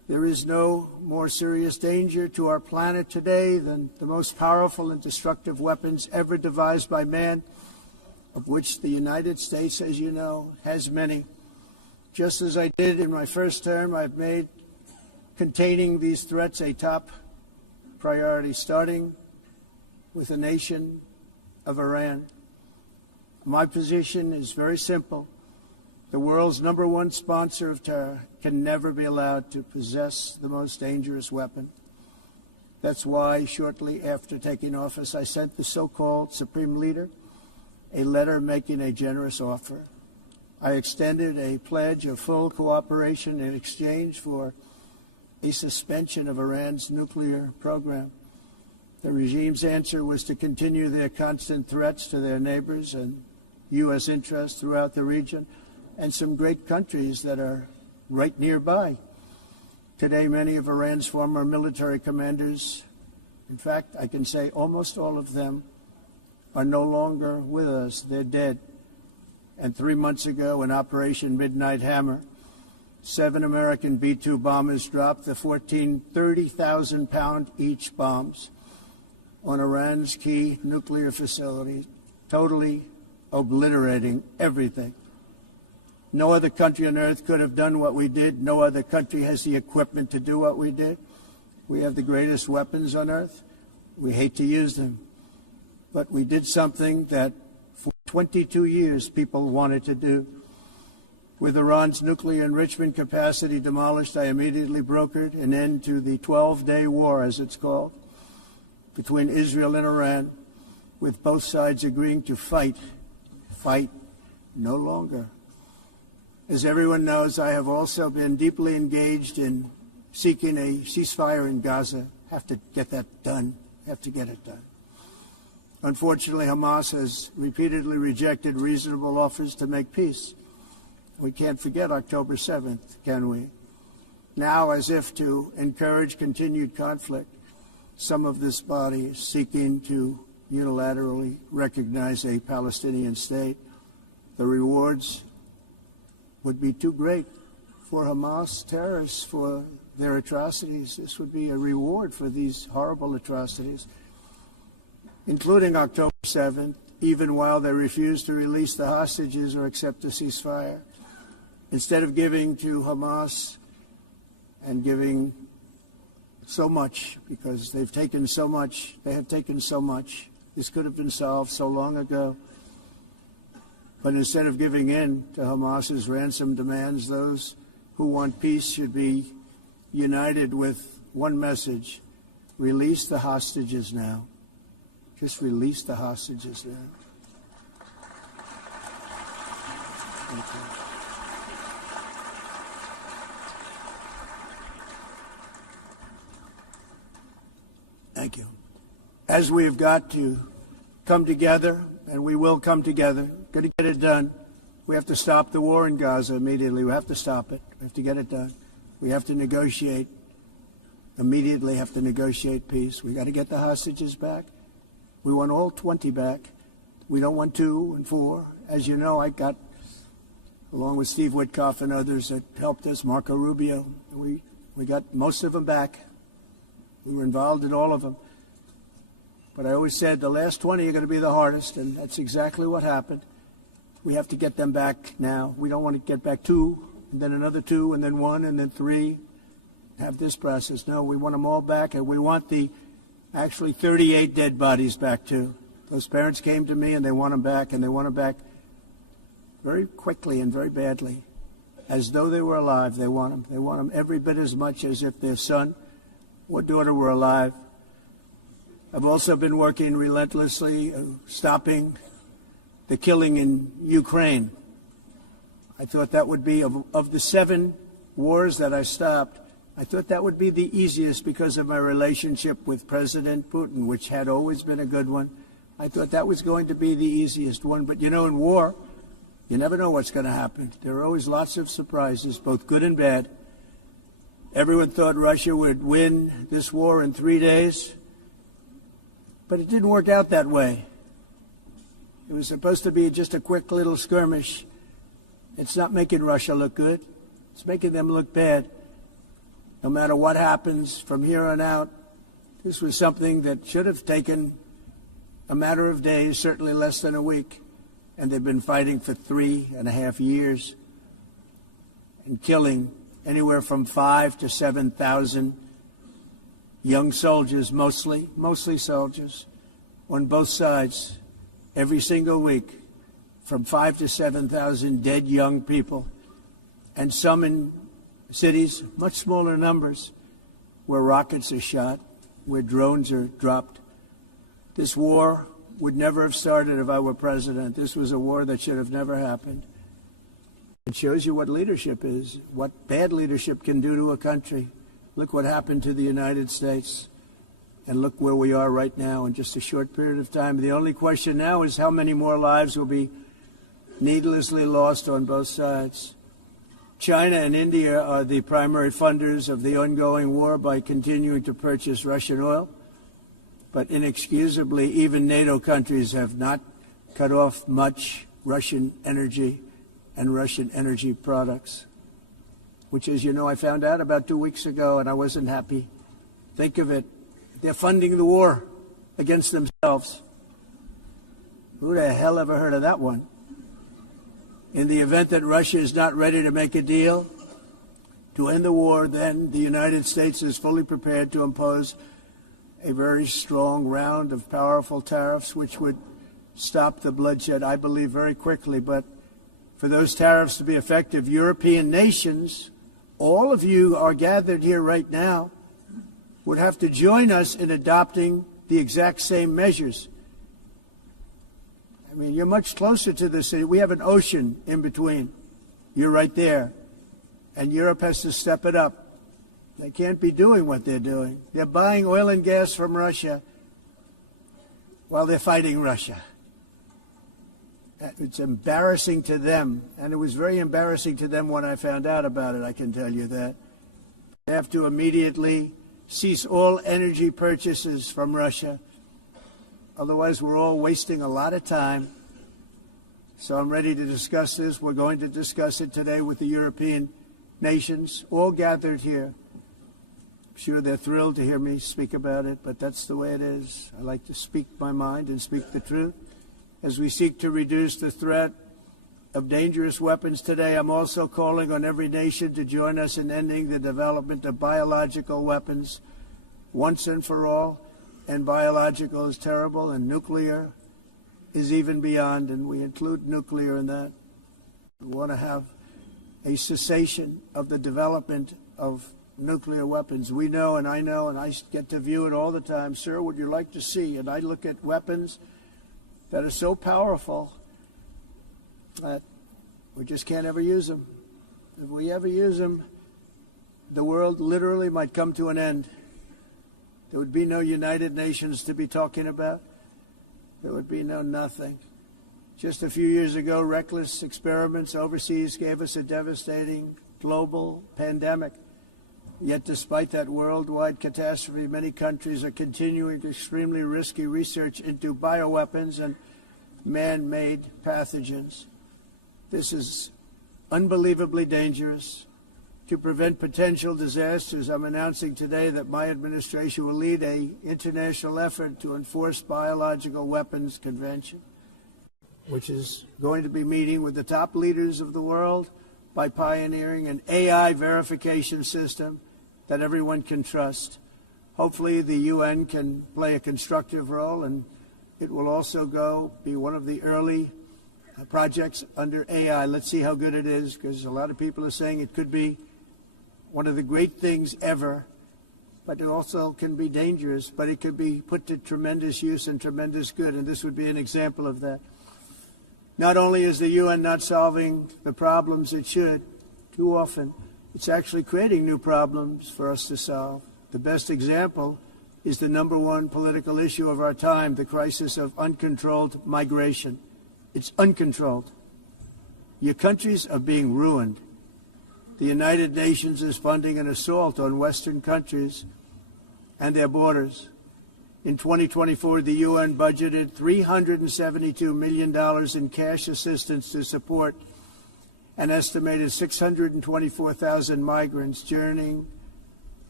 There is no more serious danger to our planet today than the most powerful and destructive weapons ever devised by man, of which the United States, as you know, has many. Just as I did in my first term, I've made containing these threats a top priority, starting with the nation of Iran. My position is very simple. The world's #1 sponsor of terror can never be allowed to possess the most dangerous weapon. That's why, shortly after taking office, I sent the so-called Supreme Leader a letter making a generous offer. I extended a pledge of full cooperation in exchange for a suspension of Iran's nuclear program. The regime's answer was to continue their constant threats to their neighbors and U.S. interests throughout the region and some great countries that are right nearby. Today, many of Iran's former military commanders, in fact, I can say almost all of them, are no longer with us. They're dead. And 3 months ago, in Operation Midnight Hammer, 7 American B-2 bombers dropped the 14 30,000-pound each bombs on Iran's key nuclear facility, totally obliterating everything. No other country on earth could have done what we did. No other country has the equipment to do what we did. We have the greatest weapons on earth. We hate to use them. But we did something that for 22 years people wanted to do. With Iran's nuclear enrichment capacity demolished, I immediately brokered an end to the 12-day war, as it's called, between Israel and Iran, with both sides agreeing to fight no longer. As everyone knows, I have also been deeply engaged in seeking a ceasefire in Gaza. Have to get that done. Have to get it done. Unfortunately, Hamas has repeatedly rejected reasonable offers to make peace. We can't forget October 7th, can we? Now, as if to encourage continued conflict, some of this body is seeking to unilaterally recognize a Palestinian state. The rewards would be too great for Hamas terrorists for their atrocities. This would be a reward for these horrible atrocities, including October 7th, even while they refuse to release the hostages or accept a ceasefire. Instead of giving to Hamas and giving so much, because they've taken so much, they have taken so much. This could have been solved so long ago. But instead of giving in to Hamas's ransom demands, those who want peace should be united with one message: release the hostages now. Just release the hostages now. Thank you. Thank you. As we have got to come together, and we will come together, got to get it done. We have to stop the war in Gaza immediately. We have to stop it. We have to get it done. We have to negotiate, immediately have to negotiate peace. We got to get the hostages back. We want all 20 back. We don't want 2 and 4. As you know, I got, along with Steve Witkoff and others that helped us, Marco Rubio, we got most of them back. We were involved in all of them. But I always said the last 20 are going to be the hardest, and that's exactly what happened. We have to get them back now. We don't want to get back 2, and then another 2, and then 1, and then 3. Have this process. No, we want them all back, and we want the actually 38 dead bodies back too. Those parents came to me, and they want them back, and they want them back very quickly and very badly. As though they were alive, they want them. They want them every bit as much as if their son or daughter were alive. I've also been working relentlessly, stopping the killing in Ukraine. I thought that would be, of the 7 wars that I stopped, I thought that would be the easiest because of my relationship with President Putin, which had always been a good one. I thought that was going to be the easiest one. But, you know, in war, you never know what's going to happen. There are always lots of surprises, both good and bad. Everyone thought Russia would win this war in 3 days, but it didn't work out that way. It was supposed to be just a quick little skirmish. It's not making Russia look good. It's making them look bad. No matter what happens from here on out, this was something that should have taken a matter of days, certainly less than a week, and they've been fighting for 3.5 years and killing anywhere from 5,000 to 7,000 young soldiers, mostly soldiers, on both sides, every single week, from 5,000 to 7,000 dead young people, and some in cities, much smaller numbers, where rockets are shot, where drones are dropped. This war would never have started if I were president. This was a war that should have never happened. It shows you what leadership is, what bad leadership can do to a country. Look what happened to the United States, and look where we are right now in just a short period of time. The only question now is how many more lives will be needlessly lost on both sides. China and India are the primary funders of the ongoing war by continuing to purchase Russian oil. But inexcusably, even NATO countries have not cut off much Russian energy and Russian energy products, which, as you know, I found out about 2 weeks ago, and I wasn't happy. Think of it. They're funding the war against themselves. Who the hell ever heard of that one? In the event that Russia is not ready to make a deal to end the war, then the United States is fully prepared to impose a very strong round of powerful tariffs, which would stop the bloodshed, I believe, very quickly. But for those tariffs to be effective, European nations, all of you are gathered here right now, would have to join us in adopting the exact same measures. I mean, you're much closer to the city. We have an ocean in between. You're right there. And Europe has to step it up. They can't be doing what they're doing. They're buying oil and gas from Russia while they're fighting Russia. It's embarrassing to them, and it was very embarrassing to them when I found out about it, I can tell you that. They have to immediately cease all energy purchases from Russia. Otherwise, we're all wasting a lot of time. So I'm ready to discuss this. We're going to discuss it today with the European nations, all gathered here. I'm sure they're thrilled to hear me speak about it, but that's the way it is. I like to speak my mind and speak the truth. As we seek to reduce the threat of dangerous weapons today, I'm also calling on every nation to join us in ending the development of biological weapons once and for all. And biological is terrible, and nuclear is even beyond, and we include nuclear in that. We want to have a cessation of the development of nuclear weapons. We know, and I get to view it all the time. Sir, would you like to see? And I look at weapons that are so powerful that we just can't ever use them. If we ever use them, the world literally might come to an end. There would be no United Nations to be talking about. There would be no nothing. Just a few years ago, reckless experiments overseas gave us a devastating global pandemic. Yet despite that worldwide catastrophe, many countries are continuing extremely risky research into bioweapons and man-made pathogens. This is unbelievably dangerous. To prevent potential disasters, I'm announcing today that my administration will lead an international effort to enforce biological weapons convention, which is going to be meeting with the top leaders of the world by pioneering an AI verification system that everyone can trust. Hopefully the UN can play a constructive role, and it will also be one of the early projects under AI. Let's see how good it is, because a lot of people are saying it could be one of the great things ever, but it also can be dangerous, but it could be put to tremendous use and tremendous good, and this would be an example of that. Not only is the UN not solving the problems it should, too often, it's actually creating new problems for us to solve. The best example is the #1 political issue of our time, the crisis of uncontrolled migration. It's uncontrolled. Your countries are being ruined. The United Nations is funding an assault on Western countries and their borders. In 2024, the UN budgeted $372 million in cash assistance to support an estimated 624,000 migrants journeying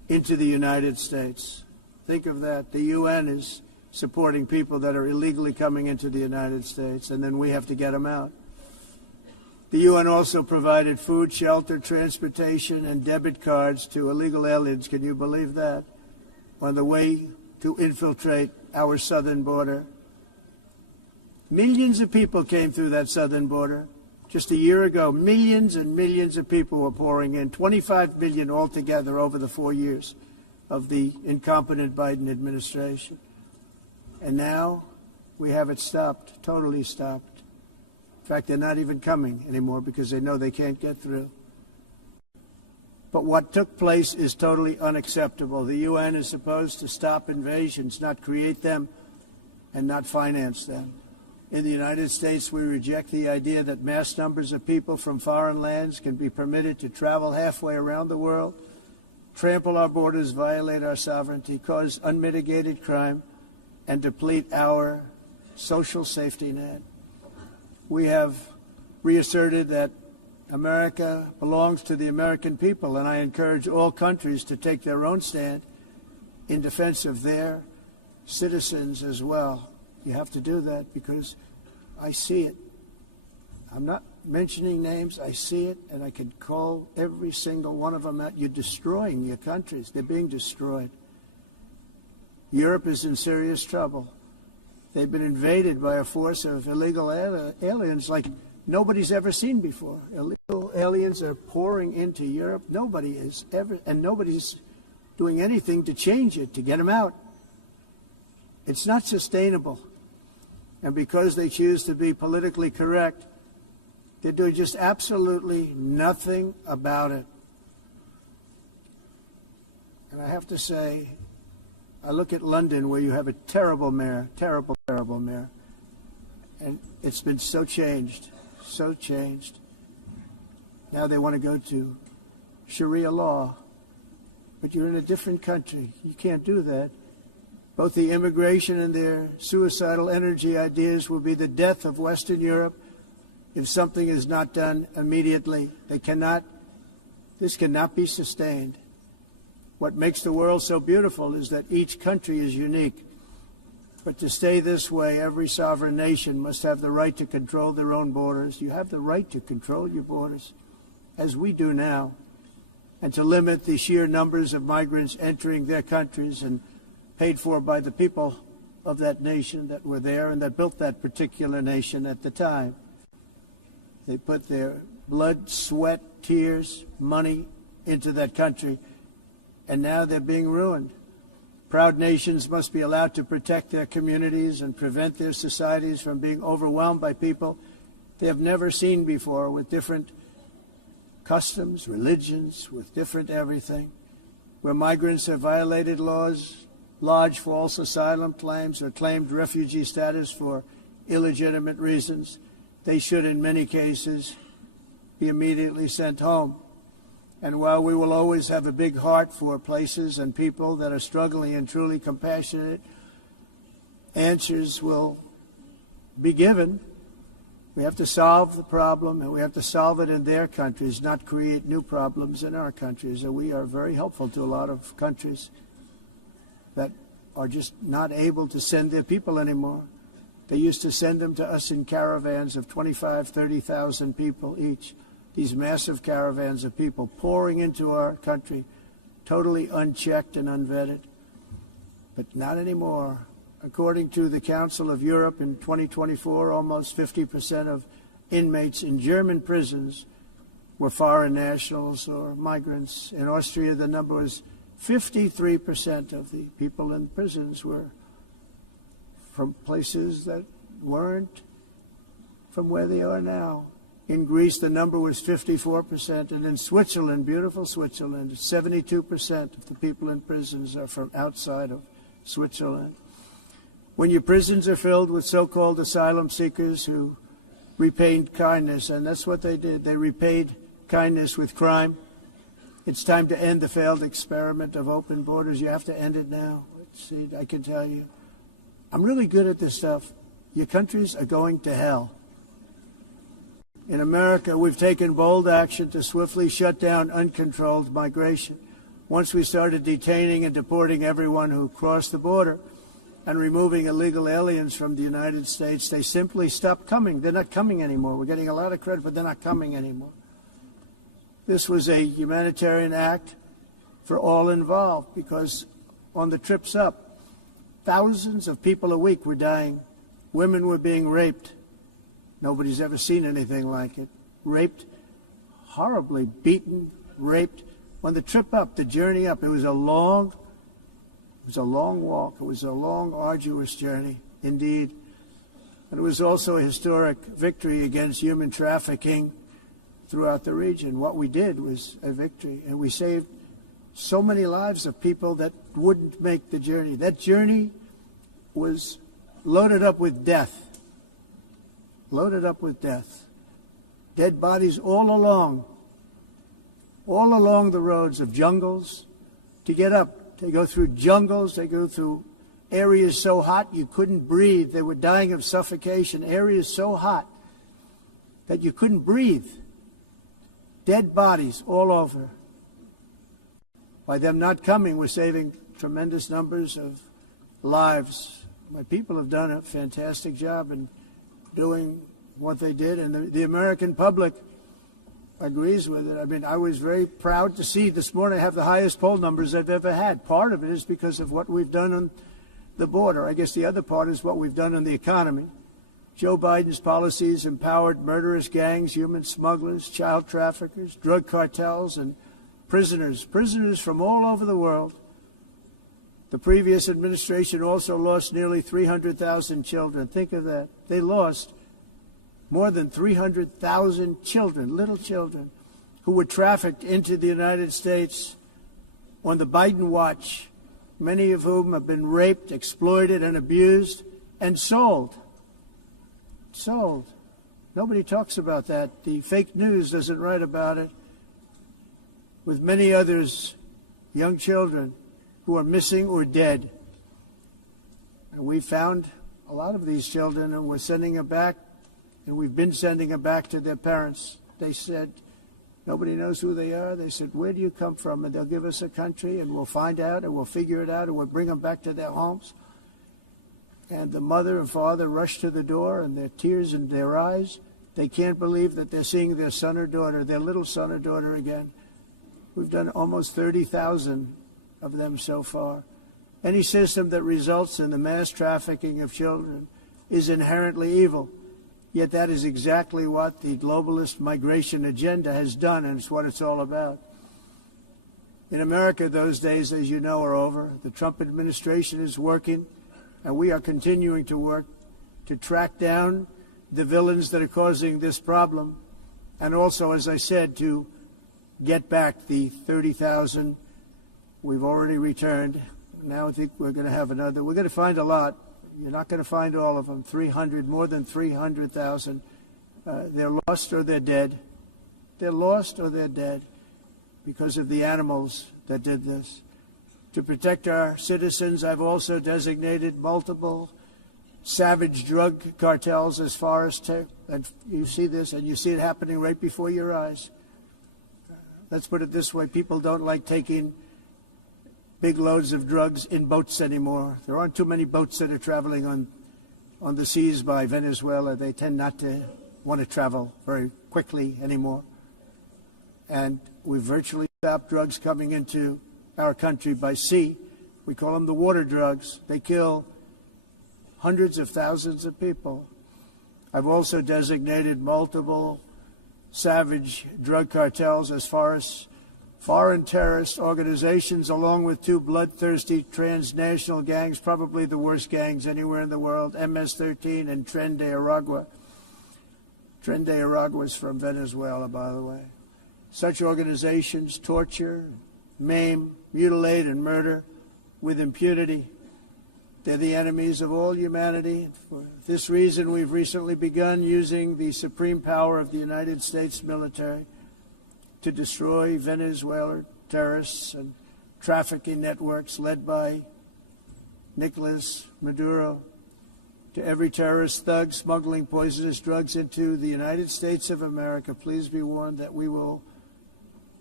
into the United States. Think of that. The UN is supporting people that are illegally coming into the United States, and then we have to get them out. The UN also provided food, shelter, transportation, and debit cards to illegal aliens. Can you believe that? On the way to infiltrate our southern border. Millions of people came through that southern border. Just a year ago, millions and millions of people were pouring in, 25 million altogether over the 4 years of the incompetent Biden administration. And now we have it stopped, totally stopped. In fact, they're not even coming anymore because they know they can't get through. But what took place is totally unacceptable. The UN is supposed to stop invasions, not create them and not finance them. In the United States, we reject the idea that mass numbers of people from foreign lands can be permitted to travel halfway around the world, trample our borders, violate our sovereignty, cause unmitigated crime, and deplete our social safety net. We have reasserted that America belongs to the American people, and I encourage all countries to take their own stand in defense of their citizens as well. You have to do that because I see it. I'm not mentioning names. I see it, and I can call every single one of them out. You're destroying your countries. They're being destroyed. Europe is in serious trouble. They've been invaded by a force of illegal aliens like nobody's ever seen before. Illegal aliens are pouring into Europe. Nobody is ever, and nobody's doing anything to change it, to get them out. It's not sustainable. And because they choose to be politically correct, they're doing just absolutely nothing about it. And I have to say, I look at London where you have a terrible mayor, terrible mayor. And it's been so changed, so changed. Now they want to go to Sharia law. But you're in a different country. You can't do that. Both the immigration and their suicidal energy ideas will be the death of Western Europe if something is not done immediately. This cannot be sustained. What makes the world so beautiful is that each country is unique. But to stay this way, every sovereign nation must have the right to control their own borders. You have the right to control your borders, as we do now, and to limit the sheer numbers of migrants entering their countries and paid for by the people of that nation that were there and that built that particular nation at the time. They put their blood, sweat, tears, money into that country, and now they're being ruined. Proud nations must be allowed to protect their communities and prevent their societies from being overwhelmed by people they have never seen before, with different customs, religions, with different everything. Where migrants have violated laws, lodged false asylum claims, or claimed refugee status for illegitimate reasons, they should, in many cases, be immediately sent home. And while we will always have a big heart for places and people that are struggling and truly compassionate, answers will be given. We have to solve the problem, and we have to solve it in their countries, not create new problems in our countries. And we are very helpful to a lot of countries that are just not able to send their people anymore. They used to send them to us in caravans of 25,000, 30,000 people each. These massive caravans of people pouring into our country, totally unchecked and unvetted. But not anymore. According to the Council of Europe in 2024, almost 50% of inmates in German prisons were foreign nationals or migrants. In Austria, the number was 53% of the people in prisons were from places that weren't from where they are now. In Greece, the number was 54%, and in Switzerland, beautiful Switzerland, 72% of the people in prisons are from outside of Switzerland. When your prisons are filled with so-called asylum seekers who repaid kindness, and that's what they did, they repaid kindness with crime, it's time to end the failed experiment of open borders. You have to end it now. See, I can tell you, I'm really good at this stuff. Your countries are going to hell. In America, we've taken bold action to swiftly shut down uncontrolled migration. once we started detaining and deporting everyone who crossed the border and removing illegal aliens from the United States, they simply stopped coming. They're not coming anymore. We're getting a lot of credit, but they're not coming anymore. This was a humanitarian act for all involved, because on the trips up, thousands of people a week were dying. Women were being raped. Nobody's ever seen anything like it. Raped, horribly beaten, raped. On the trip up, the journey up, it was a long walk. It was a long, arduous journey, indeed. And it was also a historic victory against human trafficking throughout the region. What we did was a victory, and we saved so many lives of people that wouldn't make the journey. That journey was loaded up with death. Loaded up with death. Dead bodies all along the roads of jungles to get up. They go through jungles, they go through areas so hot you couldn't breathe. They were dying of suffocation. Areas so hot that you couldn't breathe. Dead bodies all over. By them not coming, we're saving tremendous numbers of lives. My people have done a fantastic job in doing what they did, and the American public agrees with it. I mean, I was very proud to see this morning I have the highest poll numbers I've ever had. Part of it is because of what we've done on the border. I guess the other part is what we've done on the economy. Joe Biden's policies empowered murderous gangs, human smugglers, child traffickers, drug cartels, and prisoners from all over the world. The previous administration also lost nearly 300,000 children. Think of that. They lost more than 300,000 children, little children, who were trafficked into the United States on the Biden watch, many of whom have been raped, exploited, and abused, and sold. Sold. Nobody talks about that. The fake news doesn't write about it. With many others, young children who are missing or dead. And we found a lot of these children, and we're sending them back, and we've been sending them back to their parents. They said, nobody knows who they are. They said, where do you come from? And they'll give us a country, and we'll find out, and we'll figure it out, and we'll bring them back to their homes. And the mother and father rush to the door, and their tears in their eyes. They can't believe that they're seeing their son or daughter, their little son or daughter again. We've done almost 30,000 of them so far. Any system that results in the mass trafficking of children is inherently evil. Yet that is exactly what the globalist migration agenda has done, and it's what it's all about. In America, those days, as you know, are over. The Trump administration is working, and we are continuing to work to track down the villains that are causing this problem, and also, as I said, to get back the 30,000 we've already returned. Now I think we're going to have another. We're going to find a lot. You're not going to find all of them. 300, more than 300,000. They're lost or they're dead. They're lost or they're dead because of the animals that did this. To protect our citizens, I've also designated multiple savage drug cartels as far as and you see this, and you see it happening right before your eyes. Let's put it this way. People don't like taking big loads of drugs in boats anymore. There aren't too many boats that are traveling on the seas by Venezuela. They tend not to want to travel very quickly anymore. And we've virtually stopped drugs coming into our country by sea. We call them the water drugs. They kill hundreds of thousands of people. I've also designated multiple savage drug cartels as far as foreign terrorist organizations, along with two bloodthirsty transnational gangs, probably the worst gangs anywhere in the world, MS-13 and Tren de Aragua. Tren de Aragua is from Venezuela, by the way. Such organizations torture, maim, mutilate, and murder with impunity. They're the enemies of all humanity. For this reason, we've recently begun using the supreme power of the United States military to destroy Venezuelan terrorists and trafficking networks led by Nicolas Maduro. To every terrorist thug smuggling poisonous drugs into the United States of America, please be warned that we will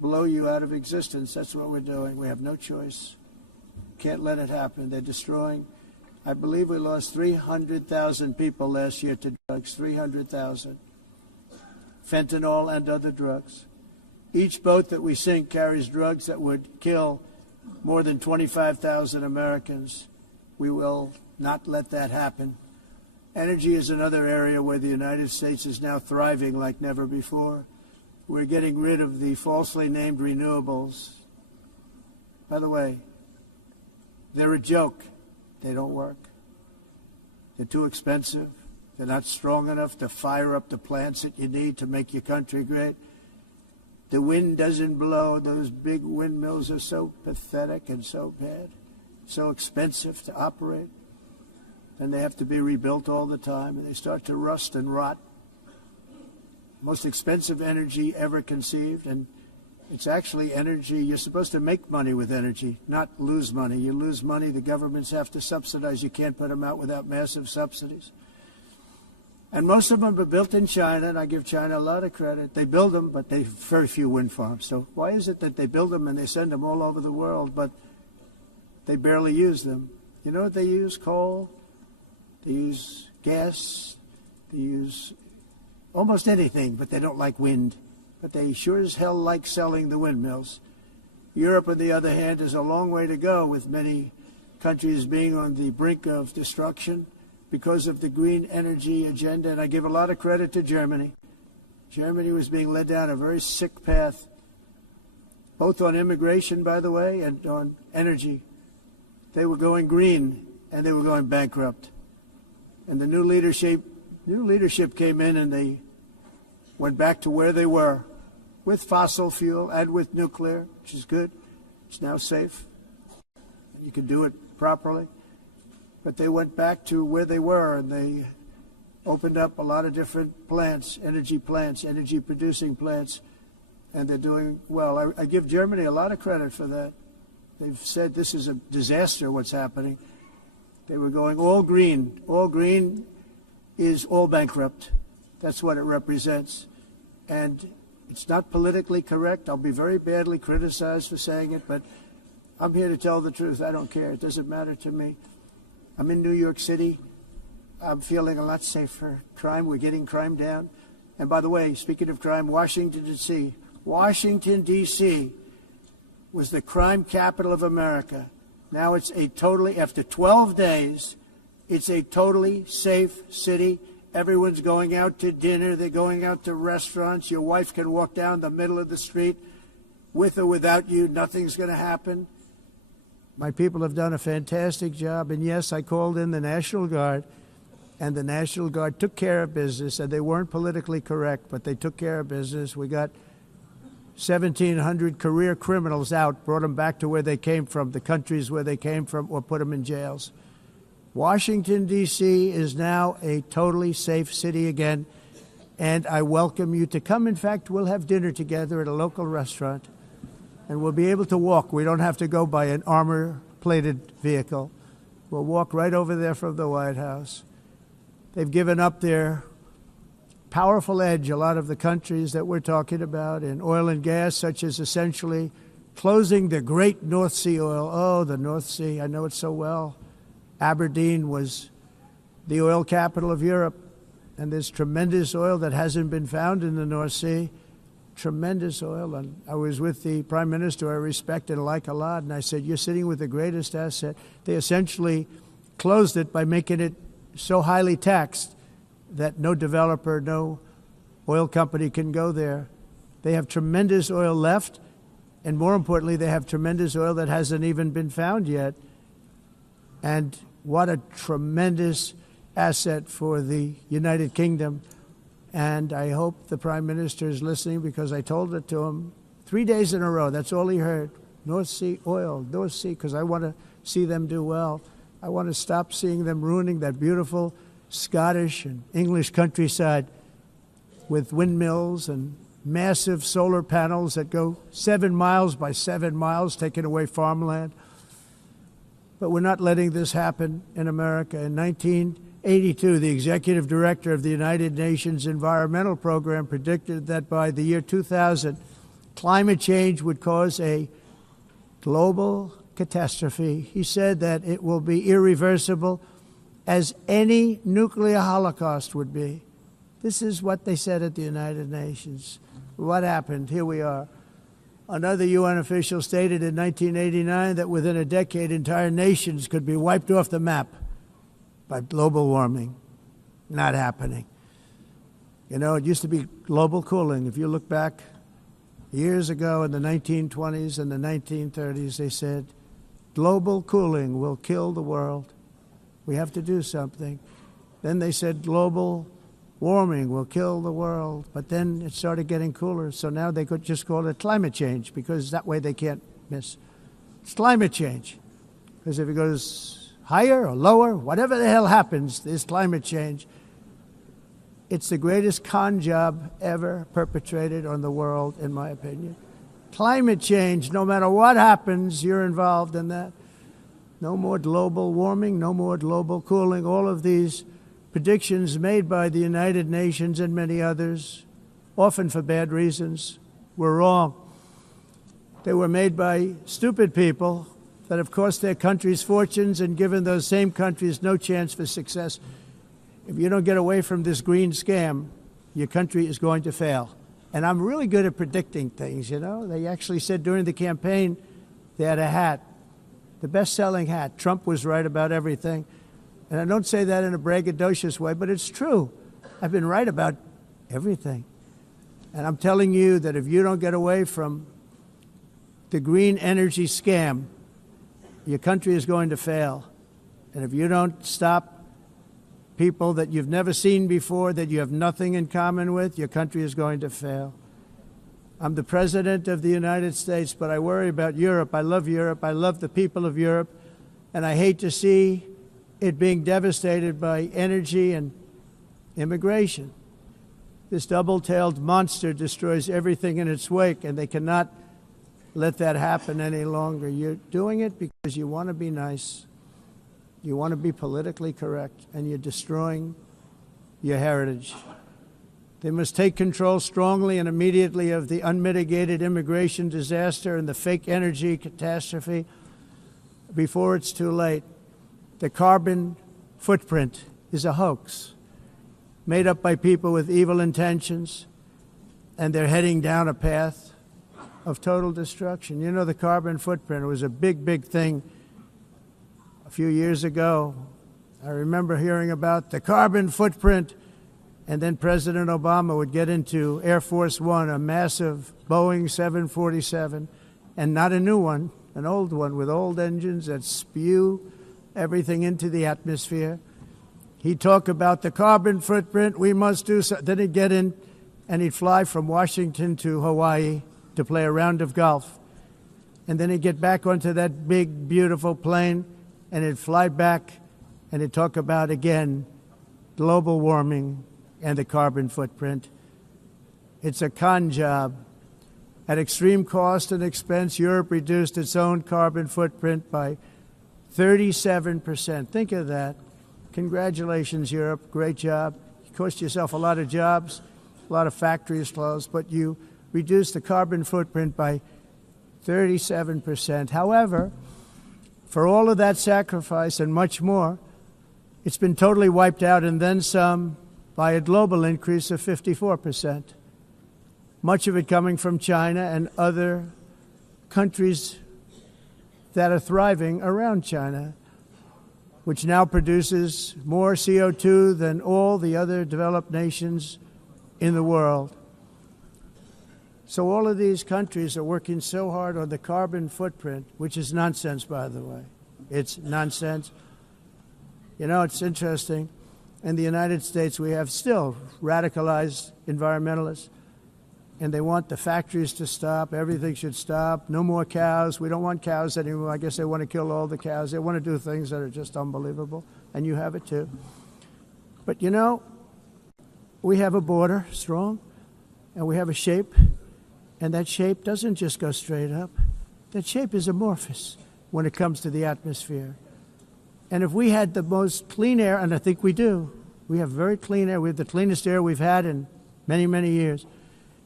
blow you out of existence. That's what we're doing. We have no choice. Can't let it happen. They're destroying. I believe we lost 300,000 people last year to drugs, 300,000. Fentanyl and other drugs. Each boat that we sink carries drugs that would kill more than 25,000 Americans. We will not let that happen. Energy is another area where the United States is now thriving like never before. We're getting rid of the falsely named renewables. By the way, they're a joke. They don't work. They're too expensive. They're not strong enough to fire up the plants that you need to make your country great. The wind doesn't blow. Those big windmills are so pathetic and so bad, so expensive to operate. And they have to be rebuilt all the time, and they start to rust and rot. Most expensive energy ever conceived, and it's actually energy. You're supposed to make money with energy, not lose money. You lose money, the governments have to subsidize. You can't put them out without massive subsidies. And most of them are built in China, and I give China a lot of credit. They build them, but they have very few wind farms. So why is it that they build them and they send them all over the world, but they barely use them? You know what they use? Coal. They use gas. They use almost anything, but they don't like wind. But they sure as hell like selling the windmills. Europe, on the other hand, is a long way to go, with many countries being on the brink of destruction because of the green energy agenda. And I give a lot of credit to Germany. Germany was being led down a very sick path, both on immigration, by the way, and on energy. They were going green, and they were going bankrupt. And the new leadership came in, and they went back to where they were, with fossil fuel and with nuclear, which is good. It's now safe. You can do it properly. But they went back to where they were, and they opened up a lot of different plants, energy-producing plants, and they're doing well. I give Germany a lot of credit for that. They've said this is a disaster, what's happening. They were going all green. All green is all bankrupt. That's what it represents. And it's not politically correct. I'll be very badly criticized for saying it, but I'm here to tell the truth. I don't care. It doesn't matter to me. I'm in New York City. I'm feeling a lot safer. Crime, we're getting crime down. And by the way, speaking of crime, Washington, D.C. Washington, D.C. was the crime capital of America. Now it's after 12 days, it's a totally safe city. Everyone's going out to dinner. They're going out to restaurants. Your wife can walk down the middle of the street with or without you. Nothing's going to happen. My people have done a fantastic job. And yes, I called in the National Guard, and the National Guard took care of business. And they weren't politically correct, but they took care of business. We got 1,700 career criminals out, brought them back to where they came from, the countries where they came from, or put them in jails. Washington, D.C. is now a totally safe city again, and I welcome you to come. In fact, we'll have dinner together at a local restaurant, and we'll be able to walk. We don't have to go by an armor-plated vehicle. We'll walk right over there from the White House. They've given up their powerful edge, a lot of the countries that we're talking about, in oil and gas, such as essentially closing the great North Sea oil. Oh, the North Sea, I know it so well. Aberdeen was the oil capital of Europe, and there's tremendous oil that hasn't been found in the North Sea. Tremendous oil. And I was with the Prime Minister I respect and like a lot, and I said, you're sitting with the greatest asset. They essentially closed it by making it so highly taxed that no developer, no oil company can go there. They have tremendous oil left, and more importantly, they have tremendous oil that hasn't even been found yet. And what a tremendous asset for the United Kingdom. And I hope the Prime Minister is listening, because I told it to him 3 days in a row. That's all he heard. North Sea oil, North Sea, because I want to see them do well. I want to stop seeing them ruining that beautiful Scottish and English countryside with windmills and massive solar panels that go 7 miles by 7 miles, taking away farmland. But we're not letting this happen in America. In 1982, the executive director of the United Nations Environmental Program predicted that by the year 2000, climate change would cause a global catastrophe. He said that it will be irreversible, as any nuclear holocaust would be. This is what they said at the United Nations. What happened? Here we are. Another UN official stated in 1989 that within a decade, entire nations could be wiped off the map by global warming. Not happening. You know, it used to be global cooling. If you look back years ago in the 1920s and the 1930s, they said, global cooling will kill the world. We have to do something. Then they said global warming will kill the world. But then it started getting cooler. So now they could just call it climate change, because that way they can't miss. It's climate change. Because if it goes higher or lower, whatever the hell happens, there's climate change. It's the greatest con job ever perpetrated on the world, in my opinion. Climate change, no matter what happens, you're involved in that. No more global warming, no more global cooling. All of these predictions made by the United Nations and many others, often for bad reasons, were wrong. They were made by stupid people that have cost their countries fortunes and given those same countries no chance for success. If you don't get away from this green scam, your country is going to fail. And I'm really good at predicting things, you know. They actually said during the campaign they had a hat, the best-selling hat. Trump was right about everything. And I don't say that in a braggadocious way, but it's true. I've been right about everything. And I'm telling you that if you don't get away from the green energy scam, your country is going to fail. And if you don't stop people that you've never seen before, that you have nothing in common with, your country is going to fail. I'm the President of the United States, but I worry about Europe. I love Europe. I love the people of Europe. And I hate to see it being devastated by energy and immigration. This double-tailed monster destroys everything in its wake, and they cannot let that happen any longer. You're doing it because you want to be nice. You want to be politically correct, and you're destroying your heritage. They must take control strongly and immediately of the unmitigated immigration disaster and the fake energy catastrophe before it's too late. The carbon footprint is a hoax made up by people with evil intentions, and they're heading down a path of total destruction. You know, the carbon footprint, it was a big, big thing a few years ago. I remember hearing about the carbon footprint, and then President Obama would get into Air Force One, a massive Boeing 747, and not a new one, an old one with old engines that spew everything into the atmosphere. He'd talk about the carbon footprint, we must do so. Then he'd get in and he'd fly from Washington to Hawaii to play a round of golf. And then he'd get back onto that big, beautiful plane and he'd fly back and he'd talk about, again, global warming and the carbon footprint. It's a con job. At extreme cost and expense, Europe reduced its own carbon footprint by 37%. Think of that. Congratulations, Europe. Great job. You cost yourself a lot of jobs, a lot of factories closed, but you reduced the carbon footprint by 37%. However, for all of that sacrifice and much more, it's been totally wiped out and then some by a global increase of 54%. Much of it coming from China and other countries that are thriving around China, which now produces more CO2 than all the other developed nations in the world. So all of these countries are working so hard on the carbon footprint, which is nonsense, by the way. It's nonsense. You know, it's interesting. In the United States, we have still radicalized environmentalists, and they want the factories to stop. Everything should stop. No more cows. We don't want cows anymore. I guess they want to kill all the cows. They want to do things that are just unbelievable, and you have it too. But, you know, we have a border, strong, and we have a shape, and that shape doesn't just go straight up. That shape is amorphous when it comes to the atmosphere. And if we had the most clean air, and I think we do, we have very clean air. We have the cleanest air we've had in many, many years.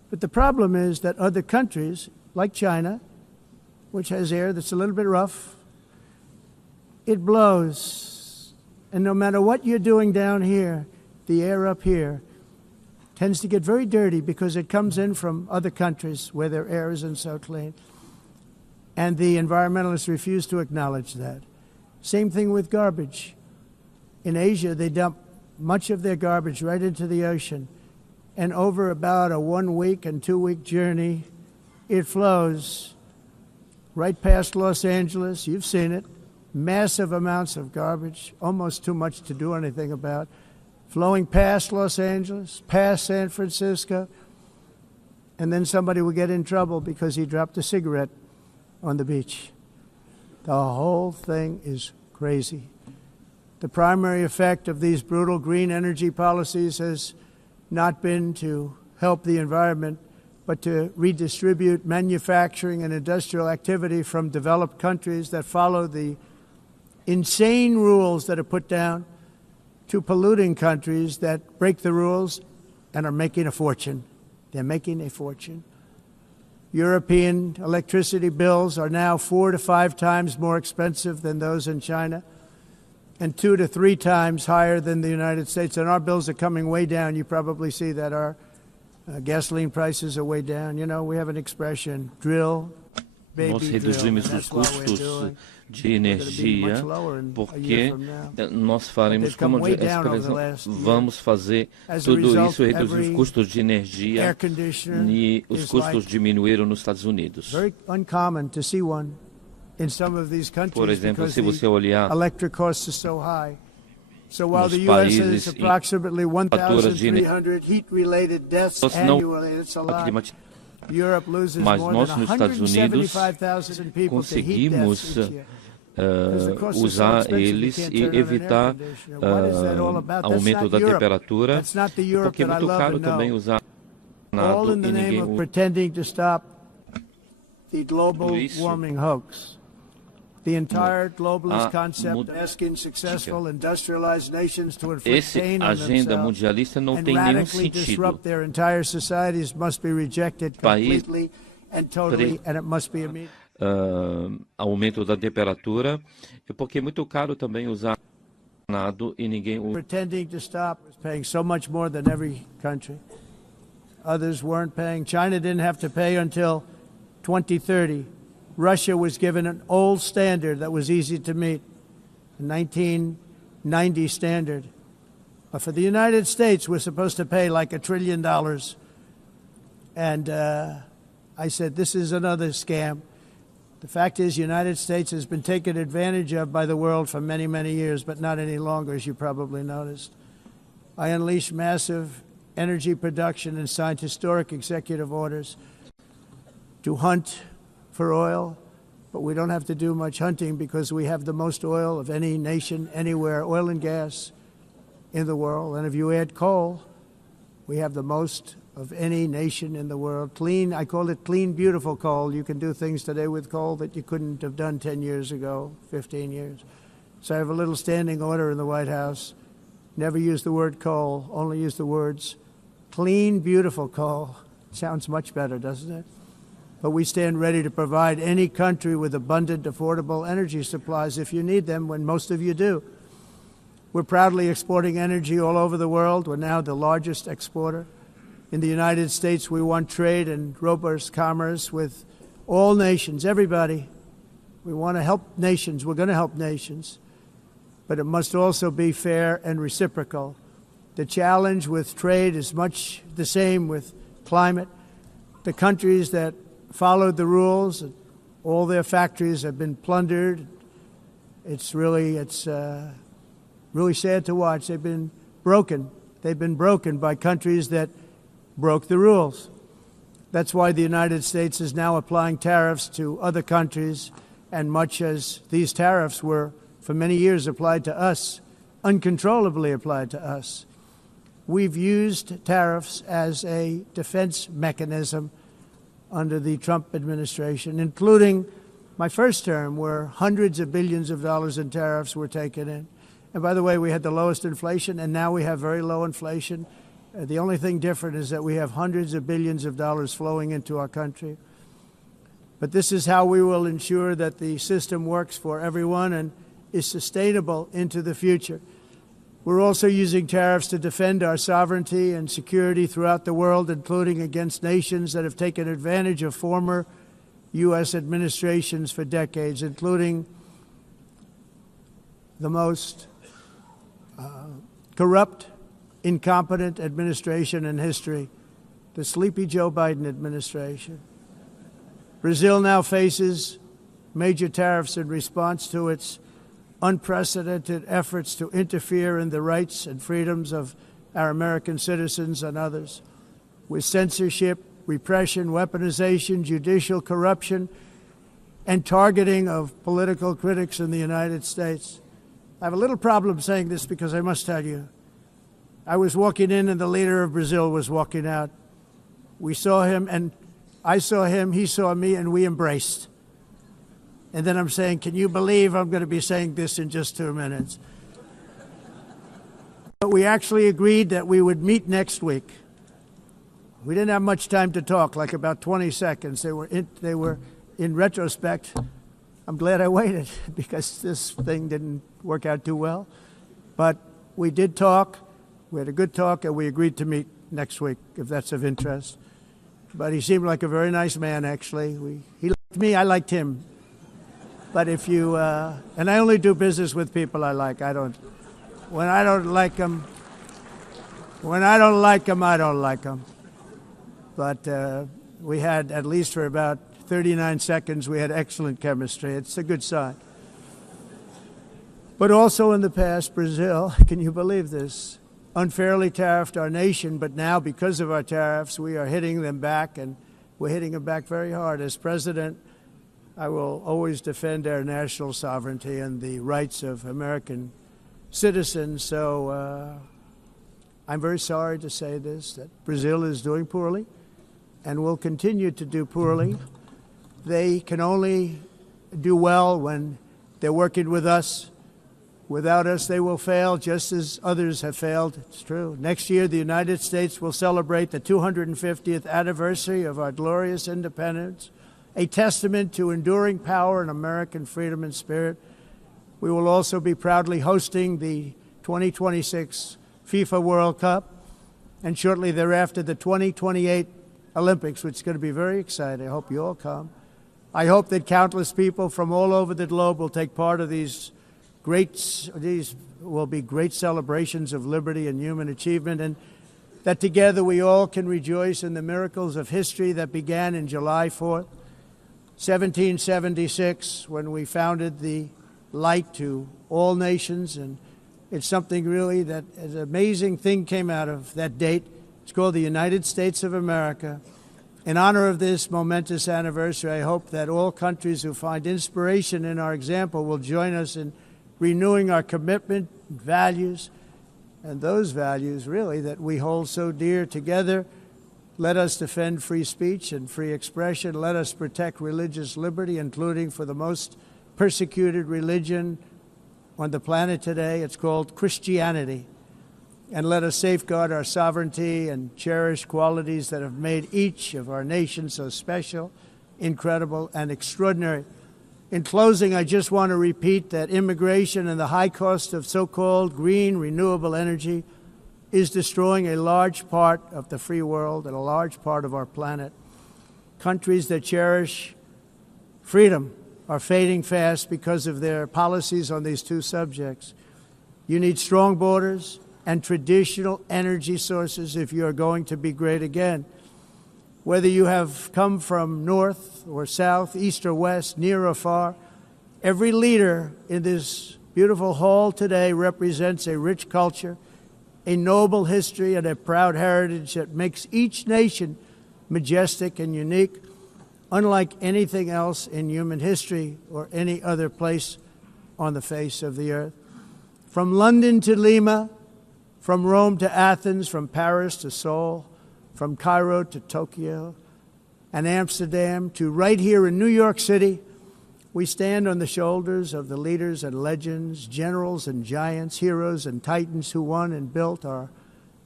But the problem is that other countries, like China, which has air that's a little bit rough, it blows. And no matter what you're doing down here, the air up here tends to get very dirty because it comes in from other countries where their air isn't so clean. And the environmentalists refuse to acknowledge that. Same thing with garbage. In Asia, they dump much of their garbage right into the ocean. And over about a 1 week and 2 week journey, it flows right past Los Angeles. You've seen it. Massive amounts of garbage, almost too much to do anything about, flowing past Los Angeles, past San Francisco, and then somebody will get in trouble because he dropped a cigarette on the beach. The whole thing is crazy. The primary effect of these brutal green energy policies has not been to help the environment, but to redistribute manufacturing and industrial activity from developed countries that follow the insane rules that are put down to polluting countries that break the rules and are making a fortune. They're making a fortune. European electricity bills are now 4 to 5 times more expensive than those in China, and 2 to 3 times higher than the United States. And our bills are coming way down. You probably see that our gasoline prices are way down. You know, we have an expression, drill, baby, Nós reduzimos os custos de energia porque nós faremos, como a expressão, vamos fazer tudo isso, reduzir os custos de energia, e os custos diminuíram nos Estados Unidos. Por exemplo, se você olhar So while the U.S. has approximately 1,300 heat-related deaths annually, it's a lot. Europe loses more than 175,000 people to heat deaths each year. Usar eles e evitar aumento da temperatura, porque é muito caro também usar all in the name of pretending to stop the global warming hoax. The entire globalist concept asking successful industrialized nations to inflict pain on themselves and radically disrupt their entire societies must be rejected completely and totally, and it must be immediate. Aumento da temperatura, porque é muito caro também usar nada e ninguém pretending to stop is paying so much more than every country. Others weren't paying. China didn't have to pay until 2030. Russia was given an old standard that was easy to meet, a 1990 standard. But for the United States, we're supposed to pay like $1 trillion. And I said, this is another scam. The fact is, the United States has been taken advantage of by the world for many, many years, but not any longer, as you probably noticed. I unleashed massive energy production and signed historic executive orders to hunt for oil, but we don't have to do much hunting because we have the most oil of any nation anywhere, oil and gas in the world. And if you add coal, we have the most of any nation in the world. Clean, I call it clean, beautiful coal. You can do things today with coal that you couldn't have done 10 years ago, 15 years. So I have a little standing order in the White House. Never use the word coal, only use the words clean, beautiful coal. Sounds much better, doesn't it? But we stand ready to provide any country with abundant, affordable energy supplies if you need them, when most of you do. We're proudly exporting energy all over the world. We're now the largest exporter. In the United States, we want trade and robust commerce with all nations, everybody. We want to help nations. We're going to help nations. But it must also be fair and reciprocal. The challenge with trade is much the same with climate. The countries that followed the rules, all their factories have been plundered. It's really sad to watch. They've been broken. They've been broken by countries that broke the rules. That's why the United States is now applying tariffs to other countries, and much as these tariffs were for many years applied to us, uncontrollably applied to us. We've used tariffs as a defense mechanism under the Trump administration, including my first term, where hundreds of billions of dollars in tariffs were taken in. And by the way, we had the lowest inflation, and now we have very low inflation. The only thing different is that we have hundreds of billions of dollars flowing into our country. But this is how we will ensure that the system works for everyone and is sustainable into the future. We're also using tariffs to defend our sovereignty and security throughout the world, including against nations that have taken advantage of former U.S. administrations for decades, including the most corrupt, incompetent administration in history, the sleepy Joe Biden administration. Brazil now faces major tariffs in response to its unprecedented efforts to interfere in the rights and freedoms of our American citizens and others, with censorship, repression, weaponization, judicial corruption, and targeting of political critics in the United States. I have a little problem saying this because I must tell you, I was walking in and the leader of Brazil was walking out. We saw him and I saw him, he saw me, and we embraced. And then I'm saying, can you believe I'm going to be saying this in just 2 minutes? But we actually agreed that we would meet next week. We didn't have much time to talk, like about 20 seconds. They were in retrospect, I'm glad I waited because this thing didn't work out too well. But we did talk. We had a good talk, and we agreed to meet next week, if that's of interest. But he seemed like a very nice man, actually. He liked me, I liked him. But if you, and I only do business with people I like. When I don't like them, I don't like them. But we had, at least for about 39 seconds, we had excellent chemistry. It's a good sign. But also in the past, Brazil, can you believe this, unfairly tariffed our nation, but now because of our tariffs, we are hitting them back, and we're hitting them back very hard. As president, I will always defend our national sovereignty and the rights of American citizens. So I'm very sorry to say this, that Brazil is doing poorly and will continue to do poorly. They can only do well when they're working with us. Without us, they will fail, just as others have failed. It's true. Next year, the United States will celebrate the 250th anniversary of our glorious independence, a testament to enduring power and American freedom and spirit. We will also be proudly hosting the 2026 FIFA World Cup, and shortly thereafter, the 2028 Olympics, which is going to be very exciting. I hope you all come. I hope that countless people from all over the globe will take part of these will be great celebrations of liberty and human achievement, and that together we all can rejoice in the miracles of history that began in July 4th, 1776, when we founded the light to all nations. And it's something really that an amazing thing came out of that date. It's called the United States of America. In honor of this momentous anniversary, I hope that all countries who find inspiration in our example will join us in renewing our commitment, values, and those values, really, that we hold so dear together. Let us defend free speech and free expression. Let us protect religious liberty, including for the most persecuted religion on the planet today. It's called Christianity. And let us safeguard our sovereignty and cherish qualities that have made each of our nations so special, incredible, and extraordinary. In closing, I just want to repeat that immigration and the high cost of so-called green renewable energy is destroying a large part of the free world and a large part of our planet. Countries that cherish freedom are fading fast because of their policies on these two subjects. You need strong borders and traditional energy sources if you are going to be great again. Whether you have come from north or south, east or west, near or far, every leader in this beautiful hall today represents a rich culture, a noble history, and a proud heritage that makes each nation majestic and unique, unlike anything else in human history or any other place on the face of the earth. From London to Lima, from Rome to Athens, from Paris to Seoul, from Cairo to Tokyo and Amsterdam to right here in New York City, we stand on the shoulders of the leaders and legends, generals and giants, heroes and titans who won and built our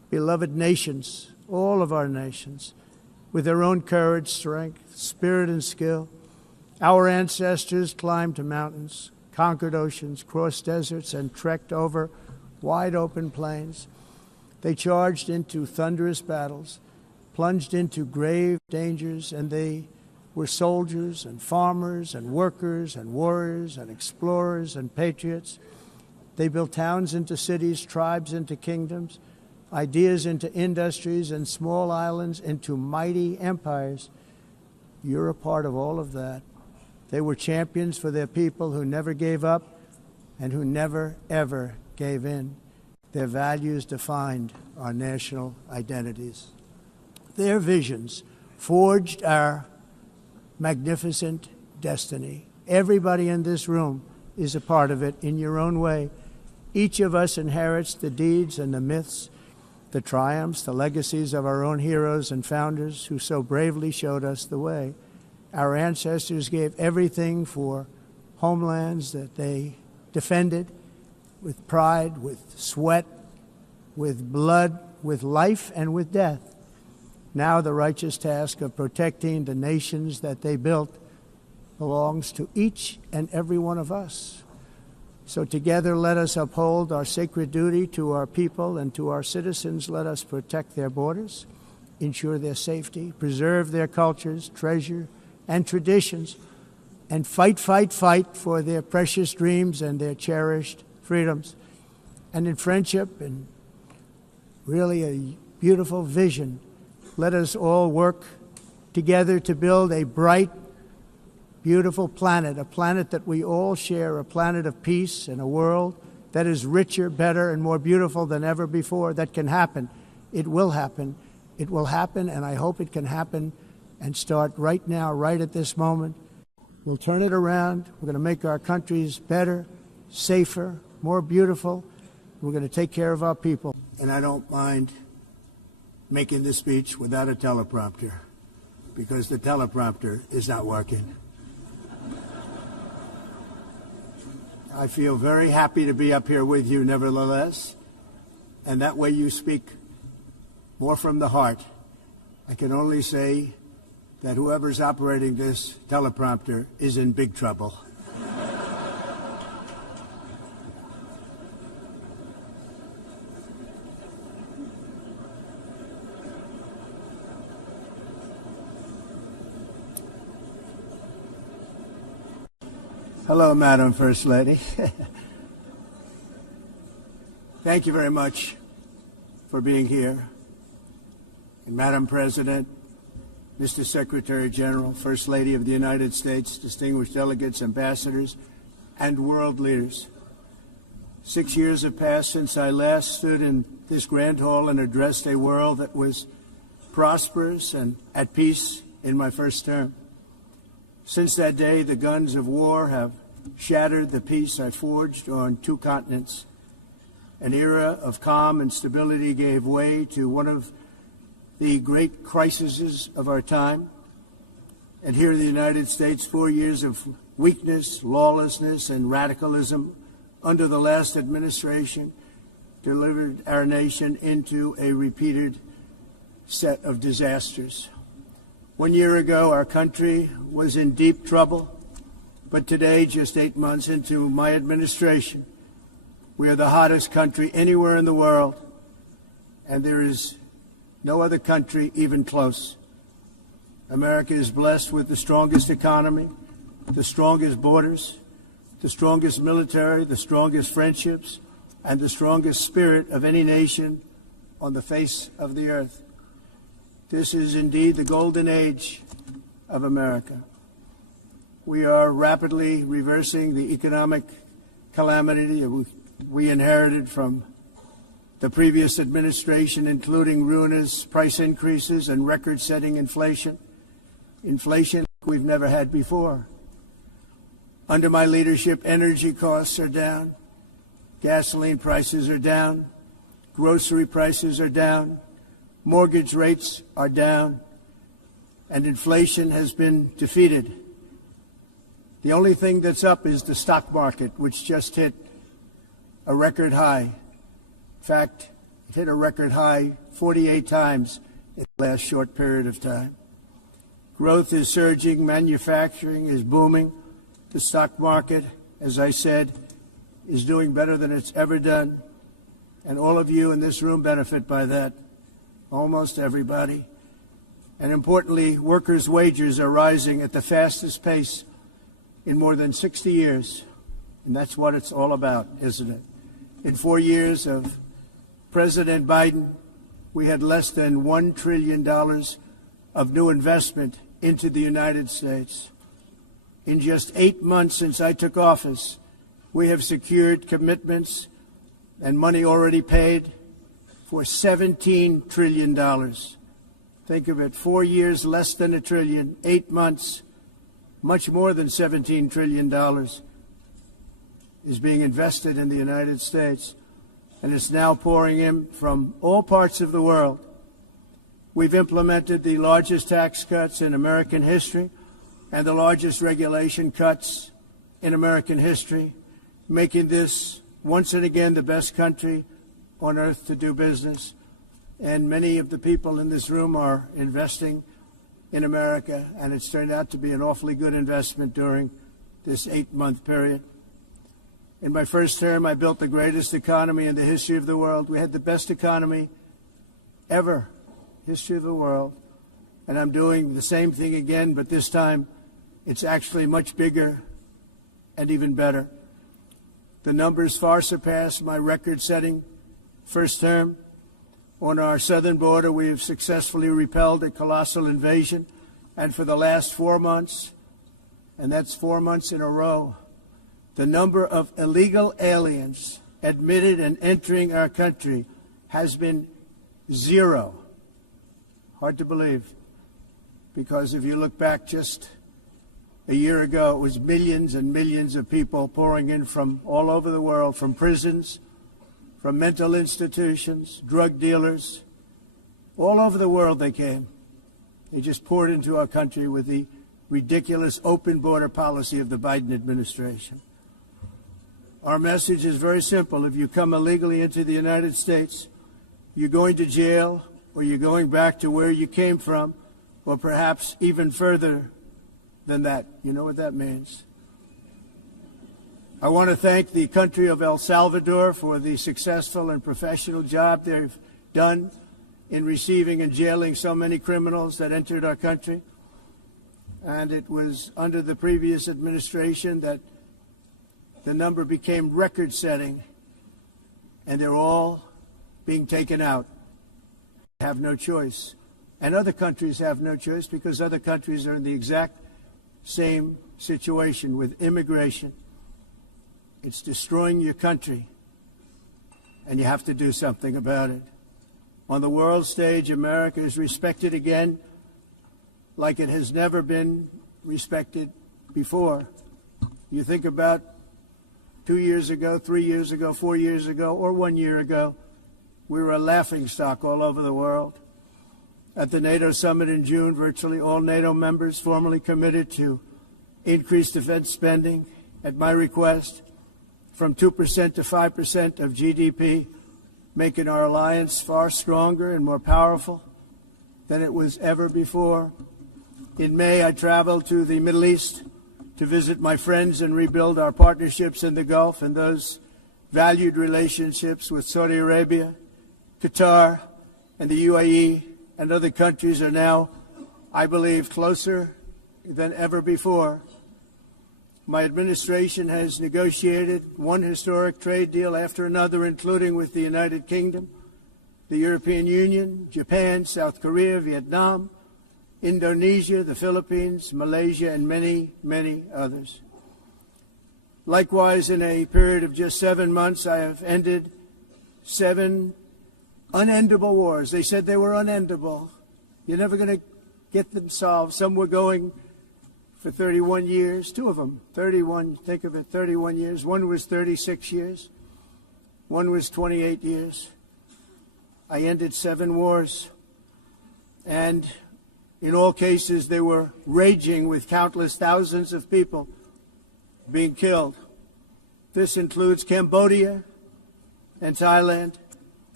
beloved nations, all of our nations, with their own courage, strength, spirit, and skill. Our ancestors climbed mountains, conquered oceans, crossed deserts, and trekked over wide-open plains. They charged into thunderous battles, plunged into grave dangers, and they were soldiers and farmers and workers and warriors and explorers and patriots. They built towns into cities, tribes into kingdoms, ideas into industries, and small islands into mighty empires. You're a part of all of that. They were champions for their people who never gave up and who never, ever gave in. Their values defined our national identities. Their visions forged our magnificent destiny. Everybody in this room is a part of it in your own way. Each of us inherits the deeds and the myths, the triumphs, the legacies of our own heroes and founders who so bravely showed us the way. Our ancestors gave everything for homelands that they defended with pride, with sweat, with blood, with life, and with death. Now the righteous task of protecting the nations that they built belongs to each and every one of us. So together let us uphold our sacred duty to our people and to our citizens. Let us protect their borders, ensure their safety, preserve their cultures, treasure, and traditions, and fight, fight, fight for their precious dreams and their cherished freedoms. And in friendship and really a beautiful vision, let us all work together to build a bright, beautiful planet, a planet that we all share, a planet of peace and a world that is richer, better, and more beautiful than ever before. That can happen. It will happen. It will happen, and I hope it can happen and start right now, right at this moment. We'll turn it around. We're going to make our countries better, safer, more beautiful. We're going to take care of our people. And I don't mind making this speech without a teleprompter, because the teleprompter is not working. I feel very happy to be up here with you, nevertheless, and that way you speak more from the heart. I can only say that whoever's operating this teleprompter is in big trouble. Hello, Madam First Lady. Thank you very much for being here. And Madam President, Mr. Secretary-General, First Lady of the United States, distinguished delegates, ambassadors, and world leaders. 6 years have passed since I last stood in this grand hall and addressed a world that was prosperous and at peace in my first term. Since that day, the guns of war have shattered the peace I forged on 2 continents. An era of calm and stability gave way to one of the great crises of our time. And here in the United States, 4 years of weakness, lawlessness, and radicalism under the last administration delivered our nation into a repeated set of disasters. 1 year ago, our country was in deep trouble, but today, just 8 months into my administration, we are the hottest country anywhere in the world, and there is no other country even close. America is blessed with the strongest economy, the strongest borders, the strongest military, the strongest friendships, and the strongest spirit of any nation on the face of the earth. This is indeed the golden age of America. We are rapidly reversing the economic calamity we inherited from the previous administration, including ruinous price increases and record-setting inflation we've never had before. Under my leadership, energy costs are down, gasoline prices are down, grocery prices are down, mortgage rates are down, and inflation has been defeated. The only thing that's up is the stock market, which just hit a record high. In fact, It hit a record high 48 times in the last short period of time. Growth is surging, manufacturing is booming, the stock market, as I said, is doing better than it's ever done, and all of you in this room benefit by that, almost everybody. And importantly, workers' wages are rising at the fastest pace in more than 60 years, and that's what it's all about, isn't it? In 4 years of President Biden, we had less than $1 trillion of new investment into the United States. In just 8 months since I took office, we have secured commitments and money already paid for $17 trillion. Think of it, 4 years, less than $1 trillion, 8 months, much more than $17 trillion is being invested in the United States, and it's now pouring in from all parts of the world. We've implemented the largest tax cuts in American history and the largest regulation cuts in American history, making this once and again the best country on earth to do business. And many of the people in this room are investing in America, and it's turned out to be an awfully good investment during this 8-month period. In my first term, I built the greatest economy in the history of the world. We had the best economy ever, history of the world. And I'm doing the same thing again, but this time it's actually much bigger and even better. The numbers far surpass my record-setting first term. On our southern border, we have successfully repelled a colossal invasion. And for the last 4 months, and that's 4 months in a row, the number of illegal aliens admitted and entering our country has been 0. Hard to believe, because if you look back just a year ago, it was millions and millions of people pouring in from all over the world, from prisons, from mental institutions, drug dealers. All over the world they came. They just poured into our country with the ridiculous open border policy of the Biden administration. Our message is very simple. If you come illegally into the United States, you're going to jail, or you're going back to where you came from, or perhaps even further than that. You know what that means. I want to thank the country of El Salvador for the successful and professional job they've done in receiving and jailing so many criminals that entered our country. And it was under the previous administration that the number became record-setting, and they're all being taken out. They have no choice. And other countries have no choice, because other countries are in the exact same situation with immigration. It's destroying your country, and you have to do something about it. On the world stage, America is respected again like it has never been respected before. You think about 2 years ago, 3 years ago, 4 years ago, or 1 year ago, we were a laughingstock all over the world. At the NATO summit in June, virtually all NATO members formally committed to increase defense spending, at my request, from 2% to 5% of GDP, making our alliance far stronger and more powerful than it was ever before. In May, I traveled to the Middle East to visit my friends and rebuild our partnerships in the Gulf and those valued relationships with Saudi Arabia, Qatar, and the UAE, and other countries are now, I believe, closer than ever before. My administration has negotiated one historic trade deal after another, including with the United Kingdom, the European Union, Japan, South Korea, Vietnam, Indonesia, the Philippines, Malaysia, and many, many others. Likewise, in a period of just 7 months, I have ended 7 unendable wars. They said they were unendable. You're never going to get them solved. Some were going for 31 years, 2 of them, 31, think of it, 31 years. One was 36 years. One was 28 years. I ended 7 wars. And in all cases, they were raging with countless thousands of people being killed. This includes Cambodia and Thailand,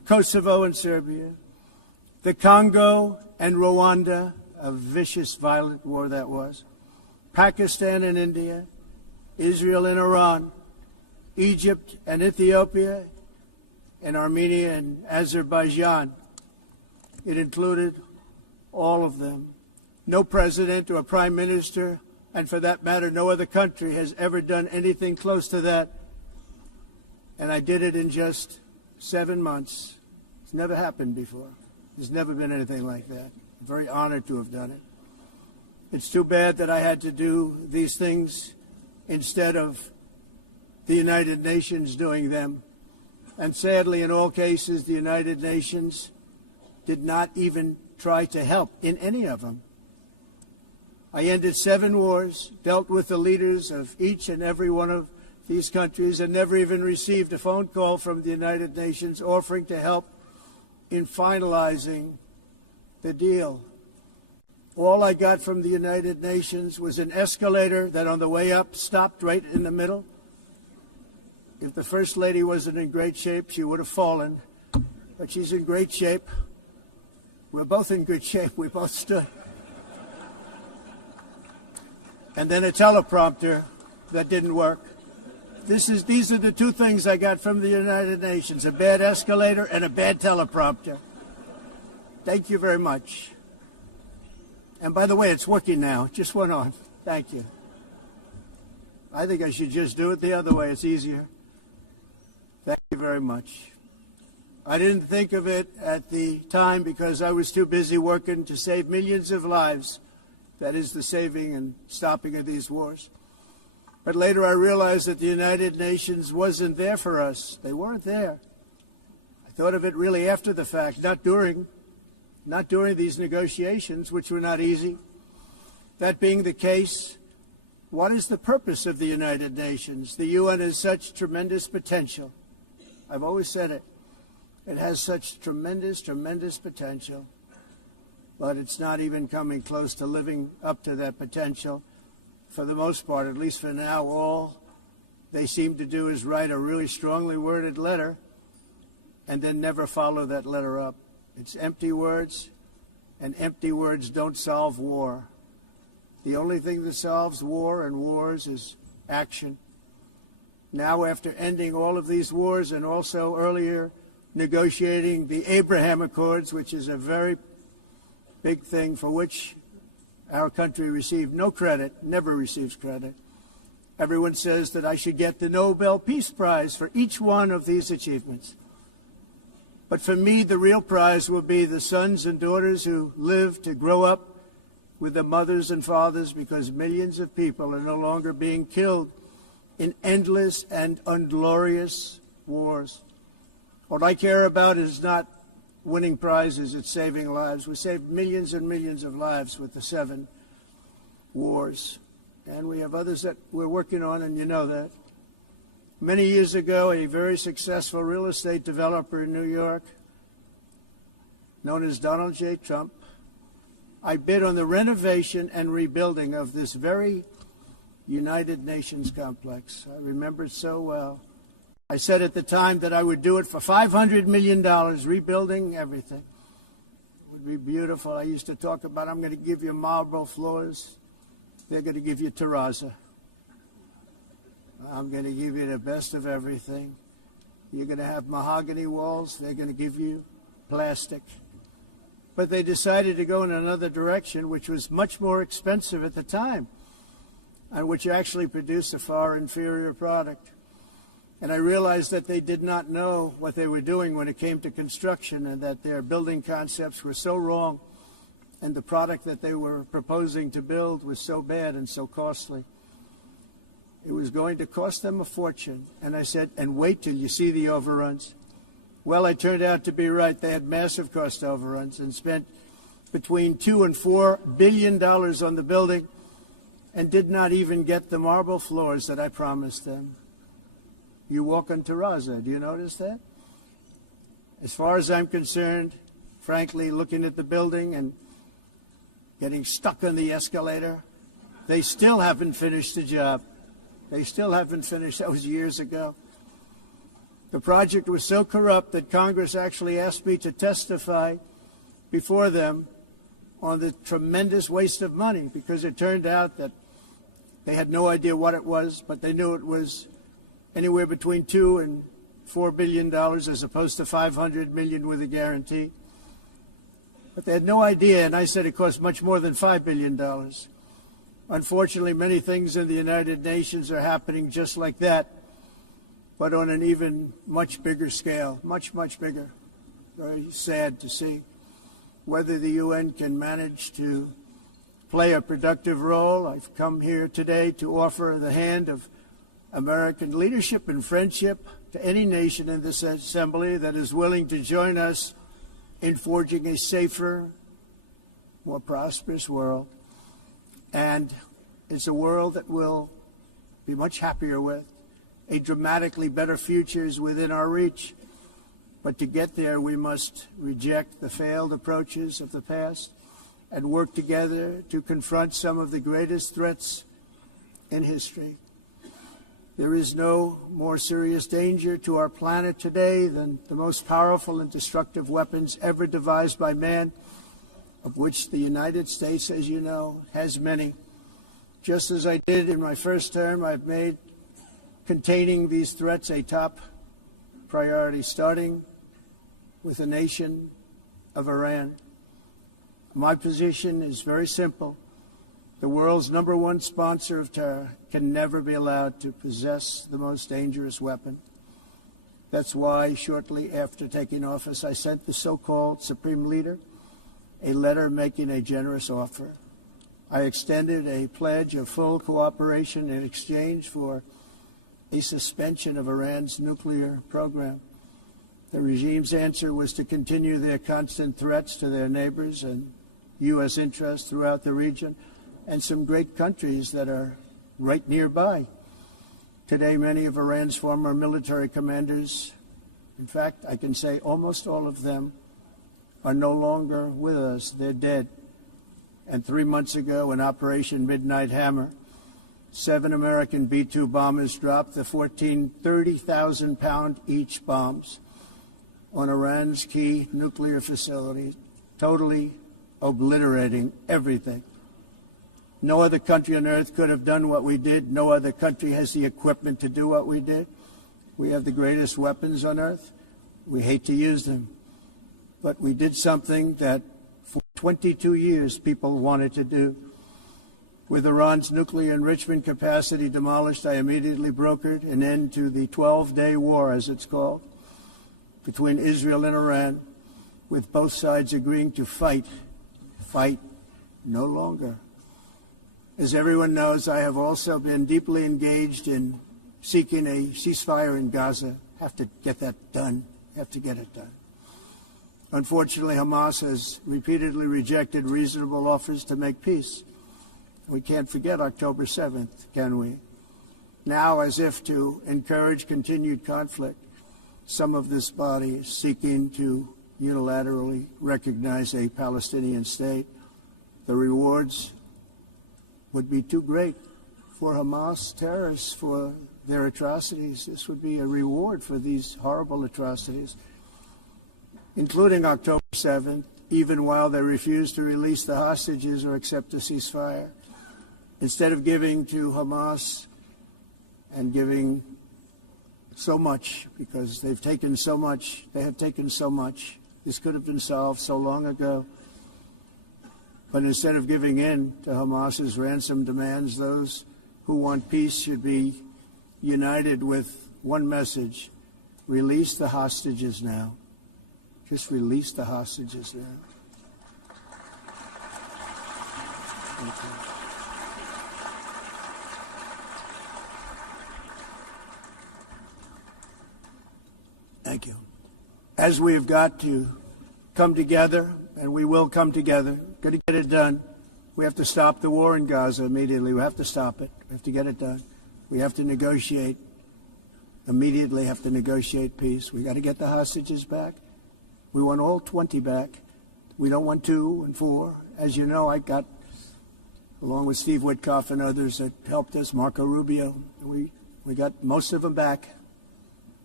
Kosovo and Serbia, the Congo and Rwanda, a vicious, violent war that was, Pakistan and India, Israel and Iran, Egypt and Ethiopia, and Armenia and Azerbaijan. It included all of them. No president or prime minister, and for that matter, no other country has ever done anything close to that. And I did it in just 7 months. It's never happened before. There's never been anything like that. I'm very honored to have done it. It's too bad that I had to do these things instead of the United Nations doing them. And sadly, in all cases, the United Nations did not even try to help in any of them. I ended 7 wars, dealt with the leaders of each and every one of these countries, and never even received a phone call from the United Nations offering to help in finalizing the deal. All I got from the United Nations was an escalator that on the way up stopped right in the middle. If the First Lady wasn't in great shape, she would have fallen. But she's in great shape. We're both in good shape. We both stood. And then a teleprompter that didn't work. These are the 2 things I got from the United Nations, a bad escalator and a bad teleprompter. Thank you very much. And by the way, it's working now. It just went on. Thank you. I think I should just do it the other way. It's easier. Thank you very much. I didn't think of it at the time because I was too busy working to save millions of lives. That is the saving and stopping of these wars. But later I realized that the United Nations wasn't there for us. They weren't there. I thought of it really after the fact, not during these negotiations, which were not easy. That being the case, what is the purpose of the United Nations? The UN has such tremendous potential. I've always said it. It has such tremendous, tremendous potential. But it's not even coming close to living up to that potential. For the most part, at least for now, all they seem to do is write a really strongly worded letter and then never follow that letter up. It's empty words, and empty words don't solve war. The only thing that solves war and wars is action. Now, after ending all of these wars and also earlier negotiating the Abraham Accords, which is a very big thing for which our country received no credit, never receives credit. Everyone says that I should get the Nobel Peace Prize for each one of these achievements. But for me, the real prize will be the sons and daughters who live to grow up with the mothers and fathers, because millions of people are no longer being killed in endless and unglorious wars. What I care about is not winning prizes, it's saving lives. We saved millions and millions of lives with the 7 wars. And we have others that we're working on, and you know that. Many years ago, a very successful real estate developer in New York, known as Donald J. Trump, I bid on the renovation and rebuilding of this very United Nations complex. I remember it so well. I said at the time that I would do it for $500 million, rebuilding everything. It would be beautiful. I used to talk about, I'm going to give you marble floors. They're going to give you terrazzo. I'm going to give you the best of everything. You're going to have mahogany walls. They're going to give you plastic. But they decided to go in another direction, which was much more expensive at the time, and which actually produced a far inferior product. And I realized that they did not know what they were doing when it came to construction, and that their building concepts were so wrong, and the product that they were proposing to build was so bad and so costly. It was going to cost them a fortune. And I said, and wait till you see the overruns. Well, I turned out to be right. They had massive cost overruns and spent between $2 and $4 billion on the building and did not even get the marble floors that I promised them. You walk on terrazzo. Do you notice that? As far as I'm concerned, frankly, looking at the building and getting stuck on the escalator, they still haven't finished the job. They still haven't finished. That was years ago. The project was so corrupt that Congress actually asked me to testify before them on the tremendous waste of money, because it turned out that they had no idea what it was, but they knew it was anywhere between $2 and $4 billion as opposed to $500 million with a guarantee. But they had no idea, and I said it cost much more than $5 billion. Unfortunately, many things in the United Nations are happening just like that, but on an even much bigger scale, much, much bigger. Very sad to see. Whether the UN can manage to play a productive role, I've come here today to offer the hand of American leadership and friendship to any nation in this assembly that is willing to join us in forging a safer, more prosperous world. And it's a world that we'll be much happier with. A dramatically better future is within our reach. But to get there, we must reject the failed approaches of the past and work together to confront some of the greatest threats in history. There is no more serious danger to our planet today than the most powerful and destructive weapons ever devised by man, of which the United States, as you know, has many. Just as I did in my first term, I've made containing these threats a top priority, starting with the nation of Iran. My position is very simple. The world's #1 sponsor of terror can never be allowed to possess the most dangerous weapon. That's why, shortly after taking office, I sent the so-called Supreme Leader a letter making a generous offer. I extended a pledge of full cooperation in exchange for a suspension of Iran's nuclear program. The regime's answer was to continue their constant threats to their neighbors and U.S. interests throughout the region and some great countries that are right nearby. Today, many of Iran's former military commanders, in fact, I can say almost all of them, are no longer with us. They're dead. And 3 months ago, in Operation Midnight Hammer, 7 American B-2 bombers dropped the 14 30,000-pound each bombs on Iran's key nuclear facilities, totally obliterating everything. No other country on earth could have done what we did. No other country has the equipment to do what we did. We have the greatest weapons on earth. We hate to use them. But we did something that for 22 years people wanted to do. With Iran's nuclear enrichment capacity demolished, I immediately brokered an end to the 12-day war, as it's called, between Israel and Iran, with both sides agreeing to fight no longer. As everyone knows, I have also been deeply engaged in seeking a ceasefire in Gaza. Have to get that done. Have to get it done. Unfortunately, Hamas has repeatedly rejected reasonable offers to make peace. We can't forget October 7th, can we? Now, as if to encourage continued conflict, some of this body is seeking to unilaterally recognize a Palestinian state. The rewards would be too great for Hamas terrorists for their atrocities. This would be a reward for these horrible atrocities, including October 7th, even while they refuse to release the hostages or accept a ceasefire. Instead of giving to Hamas and giving so much, because they've taken so much, they have taken so much. This could have been solved so long ago. But instead of giving in to Hamas's ransom demands, those who want peace should be united with one message: release the hostages now. Just release the hostages now. Thank you. Thank you. As we have got to come together, and we will come together, going to get it done. We have to stop the war in Gaza immediately. We have to stop it. We have to get it done. We have to negotiate. Immediately have to negotiate peace. We got to get the hostages back. We want all 20 back. We don't want 2 and 4. As you know, I got, along with Steve Witkoff and others that helped us, Marco Rubio, we got most of them back.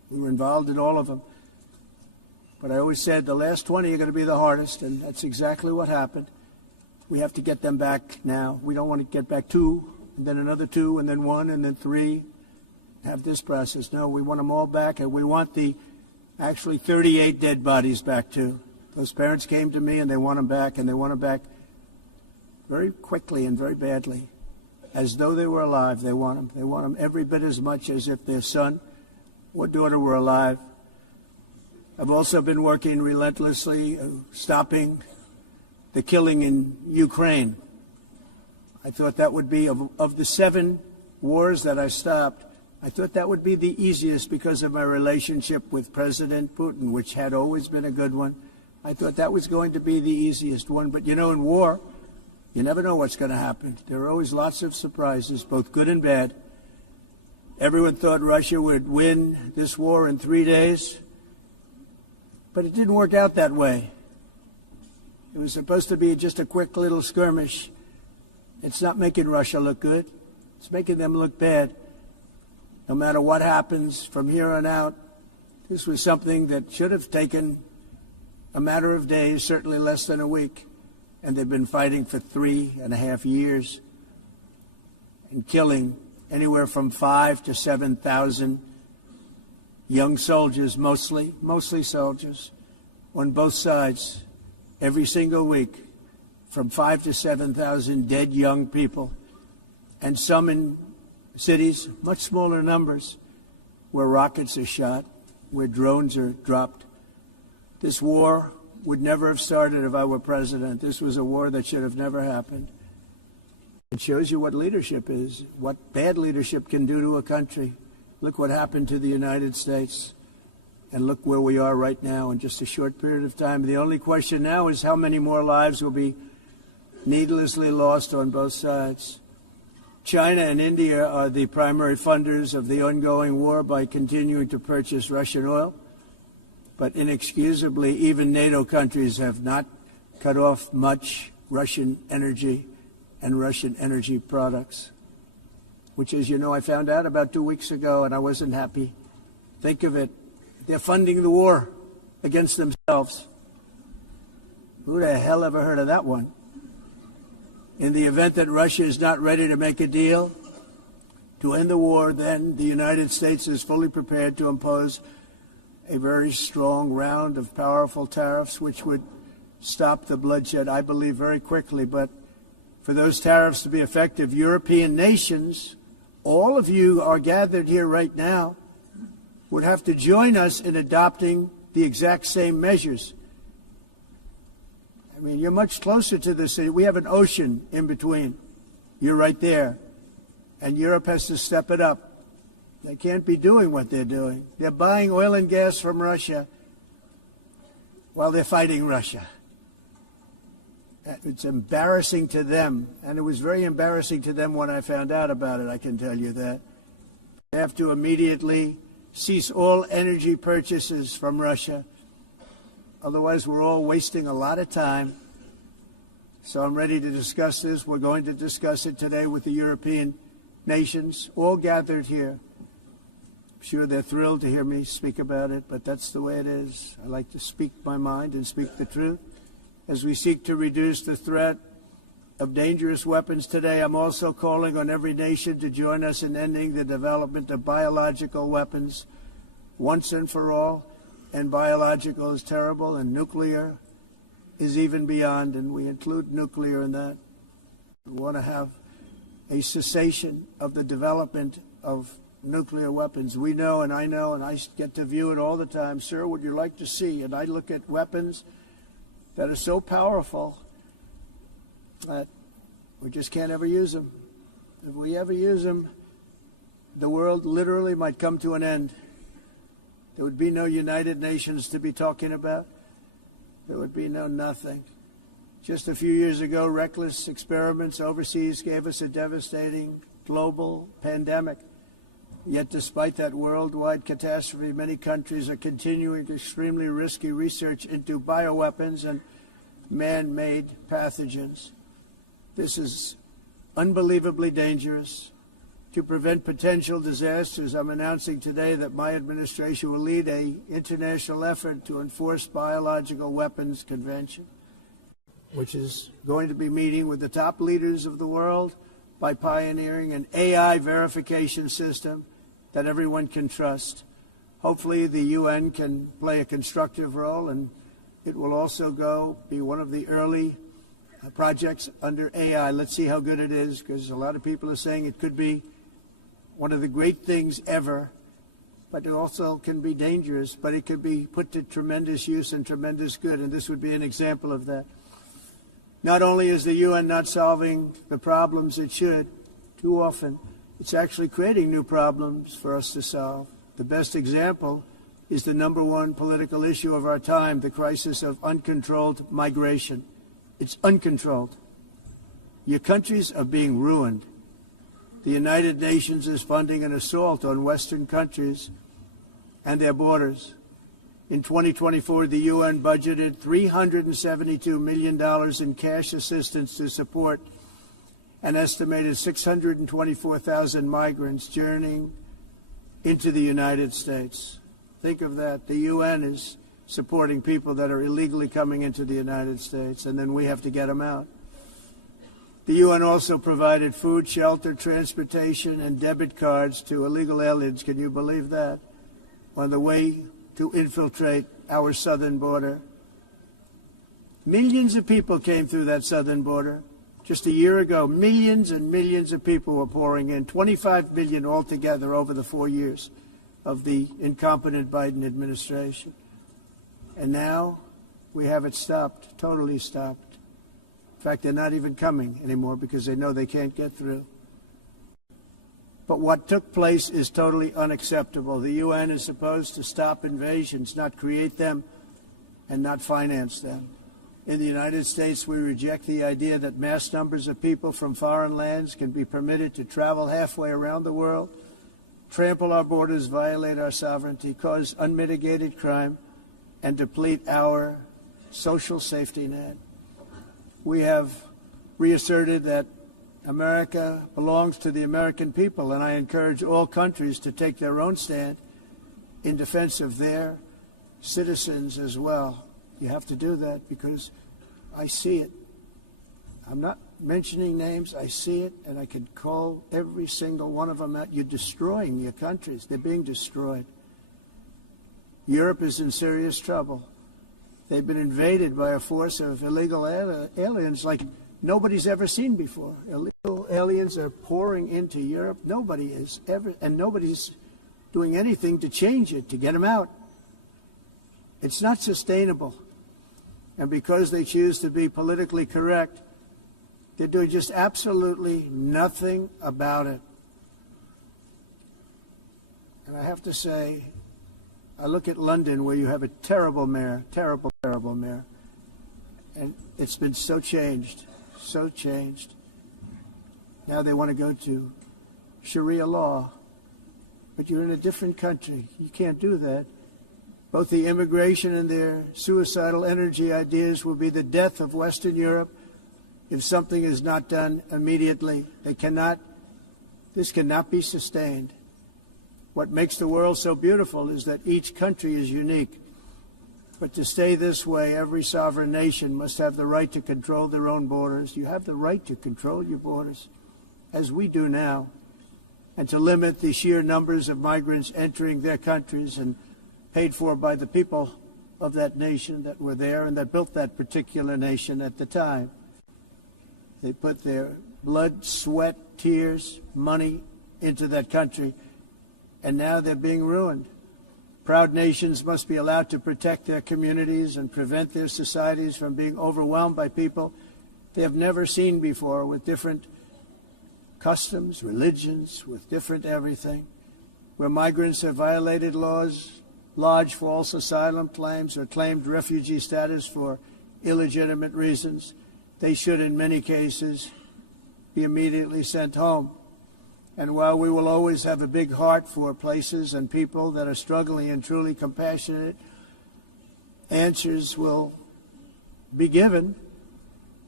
We were involved in all of them. But I always said the last 20 are going to be the hardest, and that's exactly what happened. We have to get them back now. We don't want to get back 2, and then another 2, and then 1, and then 3. Have this process. No, we want them all back, and we want the actually 38 dead bodies back too. Those parents came to me, and they want them back, and they want them back very quickly and very badly. As though they were alive, they want them. They want them every bit as much as if their son or daughter were alive. I've also been working relentlessly, stopping the killing in Ukraine. I thought that would be, of the 7 wars that I stopped, I thought that would be the easiest because of my relationship with President Putin, which had always been a good one. I thought that was going to be the easiest one. But, you know, in war, you never know what's going to happen. There are always lots of surprises, both good and bad. Everyone thought Russia would win this war in 3 days, but it didn't work out that way. It was supposed to be just a quick little skirmish. It's not making Russia look good. It's making them look bad. No matter what happens from here on out, this was something that should have taken a matter of days, certainly less than a week. And they've been fighting for 3.5 years and killing anywhere from 5,000 to 7,000 young soldiers, mostly soldiers, on both sides, every single week, from 5,000 to 7,000 dead young people, and some in cities, much smaller numbers, where rockets are shot, where drones are dropped. This war would never have started if I were president. This was a war that should have never happened. It shows you what leadership is, what bad leadership can do to a country. Look what happened to the United States, and look where we are right now in just a short period of time. The only question now is how many more lives will be needlessly lost on both sides. China and India are the primary funders of the ongoing war by continuing to purchase Russian oil. But inexcusably, even NATO countries have not cut off much Russian energy and Russian energy products, which, as you know, I found out about 2 weeks ago, and I wasn't happy. Think of it. They're funding the war against themselves. Who the hell ever heard of that one? In the event that Russia is not ready to make a deal to end the war, then the United States is fully prepared to impose a very strong round of powerful tariffs, which would stop the bloodshed, I believe, very quickly. But for those tariffs to be effective, European nations, all of you are gathered here right now, would have to join us in adopting the exact same measures. I mean, you're much closer to the city. We have an ocean in between. You're right there. And Europe has to step it up. They can't be doing what they're doing. They're buying oil and gas from Russia while they're fighting Russia. It's embarrassing to them, and it was very embarrassing to them when I found out about it, I can tell you that. They have to immediately cease all energy purchases from Russia. Otherwise, we're all wasting a lot of time. So I'm ready to discuss this. We're going to discuss it today with the European nations, all gathered here. I'm sure they're thrilled to hear me speak about it, but that's the way it is. I like to speak my mind and speak the truth. As we seek to reduce the threat of dangerous weapons today, I'm also calling on every nation to join us in ending the development of biological weapons once and for all. And biological is terrible, and nuclear is even beyond, and we include nuclear in that. We want to have a cessation of the development of nuclear weapons. We know, and I get to view it all the time. Sir, would you like to see? And I look at weapons that are so powerful that we just can't ever use them. If we ever use them, the world literally might come to an end. There would be no United Nations to be talking about. There would be no nothing. Just a few years ago, reckless experiments overseas gave us a devastating global pandemic. Yet despite that worldwide catastrophe, many countries are continuing extremely risky research into bioweapons and man-made pathogens. This is unbelievably dangerous. To prevent potential disasters, I'm announcing today that my administration will lead an international effort to enforce Biological Weapons Convention, which is going to be meeting with the top leaders of the world by pioneering an AI verification system that everyone can trust. Hopefully the UN can play a constructive role, and it will also be one of the early projects under AI. Let's see how good it is, because a lot of people are saying it could be one of the great things ever, but it also can be dangerous, but it could be put to tremendous use and tremendous good, and this would be an example of that. Not only is the UN not solving the problems it should, too often, it's actually creating new problems for us to solve. The best example is the #1 political issue of our time, the crisis of uncontrolled migration. It's uncontrolled. Your countries are being ruined. The United Nations is funding an assault on Western countries and their borders. In 2024, the UN budgeted $372 million in cash assistance to support an estimated 624,000 migrants journeying into the United States. Think of that. The UN is supporting people that are illegally coming into the United States, and then we have to get them out. The UN also provided food, shelter, transportation, and debit cards to illegal aliens. Can you believe that? On the way to infiltrate our southern border. Millions of people came through that southern border. Just a year ago, millions and millions of people were pouring in, 25 million altogether over the 4 years of the incompetent Biden administration. And now we have it stopped, totally stopped. In fact, they're not even coming anymore because they know they can't get through. But what took place is totally unacceptable. The UN is supposed to stop invasions, not create them and not finance them. In the United States, we reject the idea that mass numbers of people from foreign lands can be permitted to travel halfway around the world, trample our borders, violate our sovereignty, cause unmitigated crime, and deplete our social safety net. We have reasserted that America belongs to the American people, and I encourage all countries to take their own stand in defense of their citizens as well. You have to do that because I see it. I'm not mentioning names. I see it, and I could call every single one of them out. You're destroying your countries. They're being destroyed. Europe is in serious trouble. They've been invaded by a force of illegal aliens like nobody's ever seen before. Illegal aliens are pouring into Europe. Nobody is ever, and nobody's doing anything to change it, to get them out. It's not sustainable. And because they choose to be politically correct, they're doing just absolutely nothing about it. And I have to say, I look at London, where you have a terrible mayor, terrible mayor, and it's been so changed, so changed. Now they want to go to Sharia law, but you're in a different country. You can't do that. Both the immigration and their suicidal energy ideas will be the death of Western Europe if something is not done immediately. This cannot be sustained. What makes the world so beautiful is that each country is unique. But to stay this way, every sovereign nation must have the right to control their own borders. You have the right to control your borders, as we do now, and to limit the sheer numbers of migrants entering their countries and paid for by the people of that nation that were there and that built that particular nation at the time. They put their blood, sweat, tears, money into that country, and now they're being ruined. Proud nations must be allowed to protect their communities and prevent their societies from being overwhelmed by people they have never seen before, with different customs, religions, with different everything. Where migrants have violated laws, lodged false asylum claims, or claimed refugee status for illegitimate reasons, they should, in many cases, be immediately sent home. And while we will always have a big heart for places and people that are struggling and truly compassionate, answers will be given.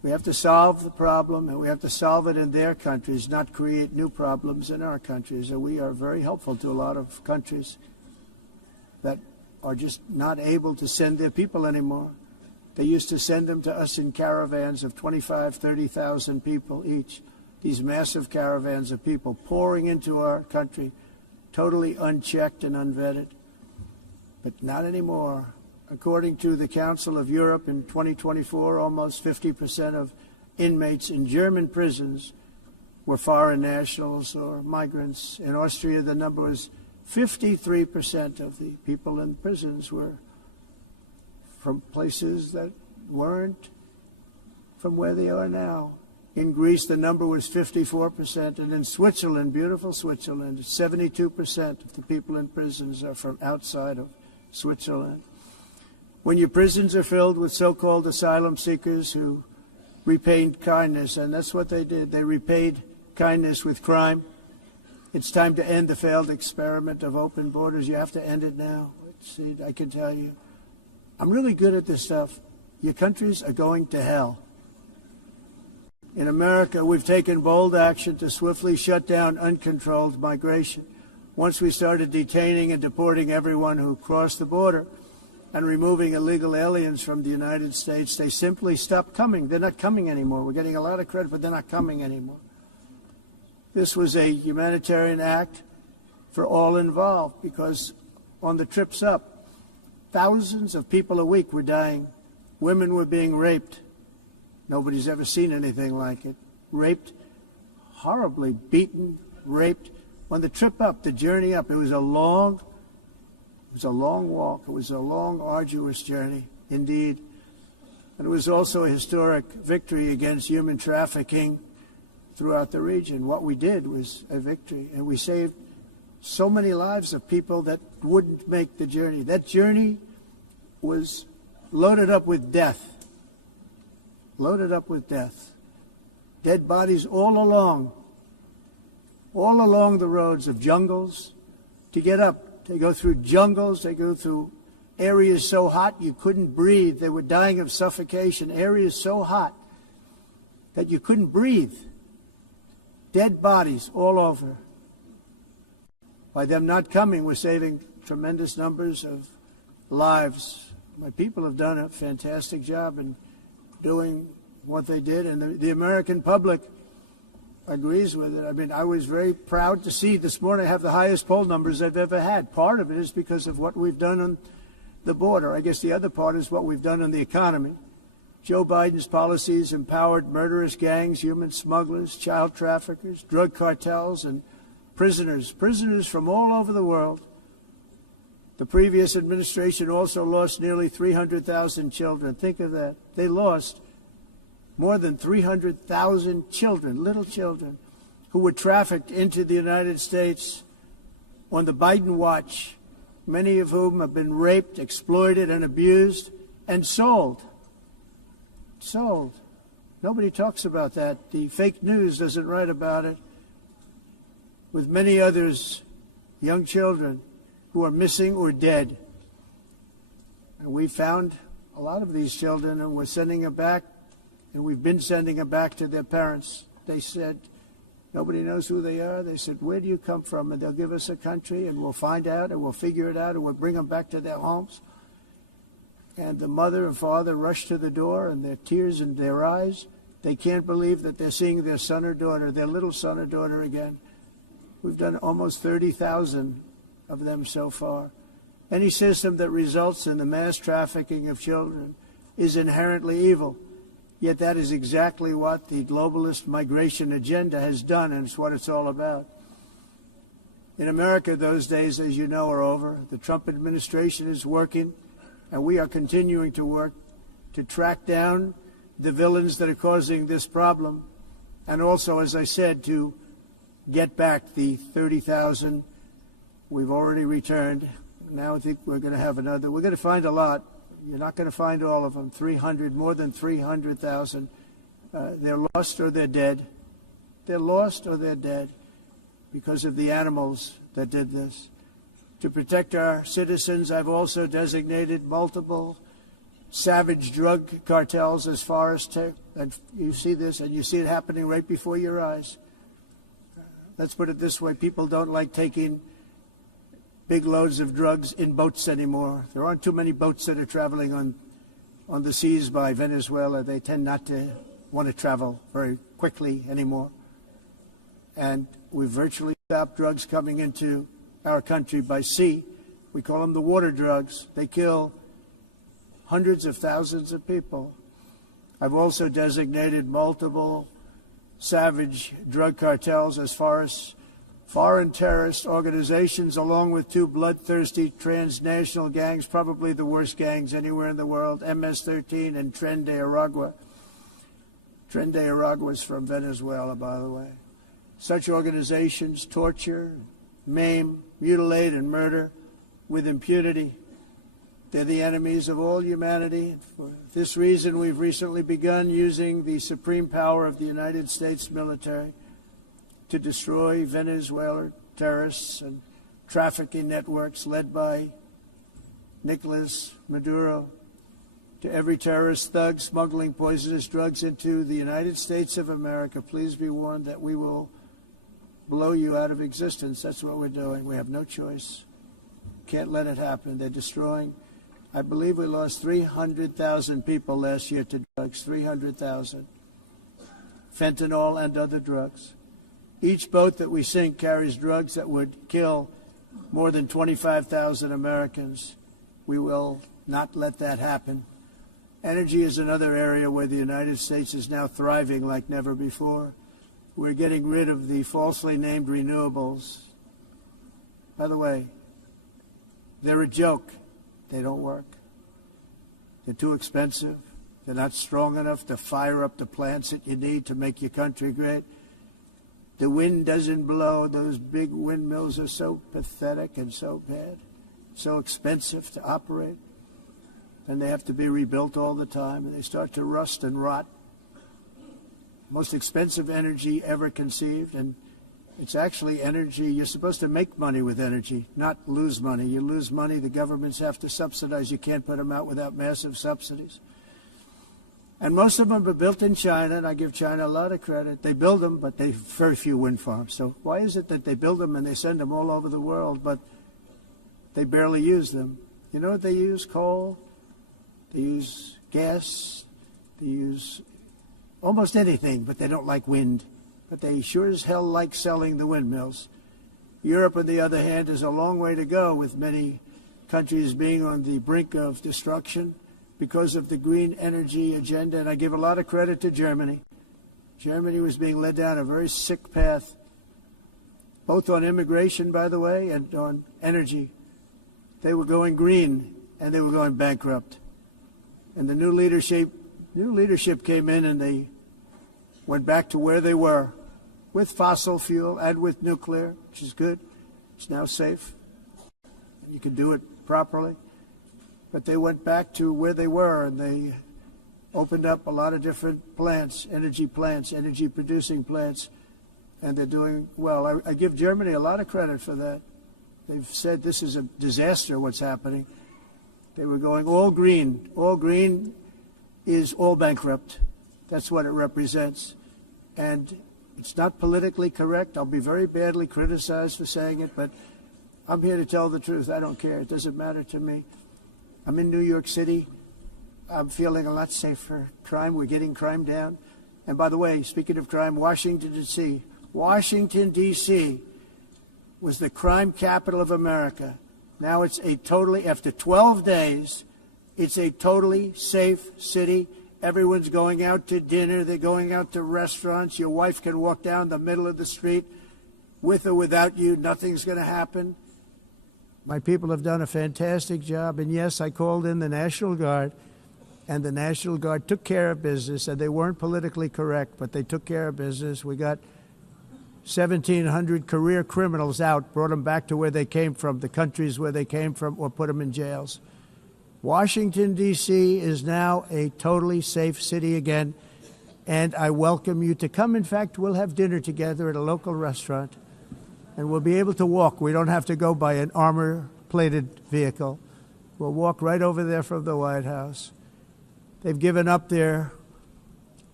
We have to solve the problem, and we have to solve it in their countries, not create new problems in our countries. And we are very helpful to a lot of countries that are just not able to send their people anymore. They used to send them to us in caravans of 25,000, 30,000 people each. These massive caravans of people pouring into our country, totally unchecked and unvetted. But not anymore. According to the Council of Europe in 2024, almost 50% of inmates in German prisons were foreign nationals or migrants. In Austria, the number was 53% of the people in prisons were from places that weren't from where they are now. In Greece, the number was 54%, and in Switzerland, beautiful Switzerland, 72% of the people in prisons are from outside of Switzerland. When your prisons are filled with so-called asylum seekers who repaid kindness, and that's what they did, they repaid kindness with crime. It's time to end the failed experiment of open borders. You have to end it now. See, I can tell you, I'm really good at this stuff. Your countries are going to hell. In America, we've taken bold action to swiftly shut down uncontrolled migration. Once we started detaining and deporting everyone who crossed the border and removing illegal aliens from the United States, they simply stopped coming. They're not coming anymore. We're getting a lot of credit, but they're not coming anymore. This was a humanitarian act for all involved, because on the trips up, thousands of people a week were dying. Women were being raped. Nobody's ever seen anything like it. Raped, horribly beaten, raped. On the trip up, the journey up, it was a long walk. It was a long, arduous journey, indeed. And it was also a historic victory against human trafficking throughout the region. What we did was a victory, and we saved so many lives of people that wouldn't make the journey. That journey was loaded up with death. Loaded up with death. Dead bodies all along the roads of jungles to get up. They go through jungles, they go through areas so hot you couldn't breathe. They were dying of suffocation, areas so hot that you couldn't breathe. Dead bodies all over. By them not coming, we're saving tremendous numbers of lives. My people have done a fantastic job in doing what they did, and the American public agrees with it. I mean, I was very proud to see this morning I have the highest poll numbers I've ever had. Part of it is because of what we've done on the border. I guess the other part is what we've done on the economy. Joe Biden's policies empowered murderous gangs, human smugglers, child traffickers, drug cartels, and prisoners from all over the world. The previous administration also lost nearly 300,000 children. Think of that. They lost more than 300,000 children, little children, who were trafficked into the United States on the Biden watch, many of whom have been raped, exploited, and abused, and sold. Sold. Nobody talks about that. The fake news doesn't write about it. With many others, young children who are missing or dead. And we found a lot of these children, and we're sending them back, and we've been sending them back to their parents. They said, nobody knows who they are. They said, where do you come from? And they'll give us a country, and we'll find out, and we'll figure it out, and we'll bring them back to their homes. And the mother and father rush to the door, and their tears in their eyes. They can't believe that they're seeing their son or daughter, their little son or daughter again. We've done almost 30,000 of them so far. Any system that results in the mass trafficking of children is inherently evil. Yet that is exactly what the globalist migration agenda has done, and it's what it's all about. In America, those days, as you know, are over. The Trump administration is working, and we are continuing to work to track down the villains that are causing this problem, and also, as I said, to get back the 30,000 we've already returned. Now I think we're going to have another. We're going to find a lot. You're not going to find all of them. More than 300,000. They're lost or they're dead. They're lost or they're dead because of the animals that did this. To protect our citizens, I've also designated multiple savage drug cartels as far as And you see this, and you see it happening right before your eyes. Let's put it this way. People don't like taking big loads of drugs in boats anymore. There aren't too many boats that are traveling on the seas by Venezuela. They tend not to want to travel very quickly anymore. And we've virtually stopped drugs coming into our country by sea. We call them the water drugs. They kill hundreds of thousands of people. I've also designated multiple savage drug cartels as far as foreign terrorist organizations, along with two bloodthirsty transnational gangs, probably the worst gangs anywhere in the world, MS-13 and Tren de Aragua. Tren de Aragua is from Venezuela, by the way. Such organizations torture, maim, mutilate, and murder with impunity. They're the enemies of all humanity. For this reason, we've recently begun using the supreme power of the United States military to destroy Venezuelan terrorists and trafficking networks led by Nicolas Maduro. To every terrorist thug smuggling poisonous drugs into the United States of America, please be warned that we will blow you out of existence. That's what we're doing. We have no choice. Can't let it happen. They're destroying. I believe we lost 300,000 people last year to drugs, 300,000. Fentanyl and other drugs. Each boat that we sink carries drugs that would kill more than 25,000 Americans. We will not let that happen. Energy is another area where the United States is now thriving like never before. We're getting rid of the falsely named renewables. By the way, they're a joke. They don't work. They're too expensive. They're not strong enough to fire up the plants that you need to make your country great. The wind doesn't blow. Those big windmills are so pathetic and so bad, so expensive to operate. And they have to be rebuilt all the time, and they start to rust and rot. Most expensive energy ever conceived, and it's actually energy. You're supposed to make money with energy, not lose money. You lose money, the governments have to subsidize. You can't put them out without massive subsidies. And most of them are built in China, and I give China a lot of credit. They build them, but they very few wind farms. So why is it that they build them and they send them all over the world, but they barely use them? You know what they use? Coal. They use gas. They use almost anything, but they don't like wind. But they sure as hell like selling the windmills. Europe, on the other hand, is a long way to go, with many countries being on the brink of destruction because of the green energy agenda. And I give a lot of credit to Germany. Germany was being led down a very sick path, both on immigration, by the way, and on energy. They were going green, and they were going bankrupt. And the new leadership came in, and they went back to where they were, with fossil fuel and with nuclear, which is good. It's now safe. You can do it properly. But they went back to where they were, and they opened up a lot of different plants, energy-producing plants, and they're doing well. I give Germany a lot of credit for that. They've said this is a disaster, what's happening. They were going all green. All green is all bankrupt. That's what it represents. And it's not politically correct. I'll be very badly criticized for saying it, but I'm here to tell the truth. I don't care. It doesn't matter to me. I'm in New York City. I'm feeling a lot safer. Crime, we're getting crime down. And by the way, speaking of crime, Washington, D.C. was the crime capital of America. Now it's after 12 days, it's a totally safe city. Everyone's going out to dinner. They're going out to restaurants. Your wife can walk down the middle of the street with or without you. Nothing's going to happen. My people have done a fantastic job. And yes, I called in the National Guard, and the National Guard took care of business, and they weren't politically correct, but they took care of business. We got 1,700 career criminals out, brought them back to where they came from, the countries where they came from, or put them in jails. Washington, D.C. is now a totally safe city again, and I welcome you to come. In fact, we'll have dinner together at a local restaurant, and we'll be able to walk. We don't have to go by an armor-plated vehicle. We'll walk right over there from the White House. They've given up their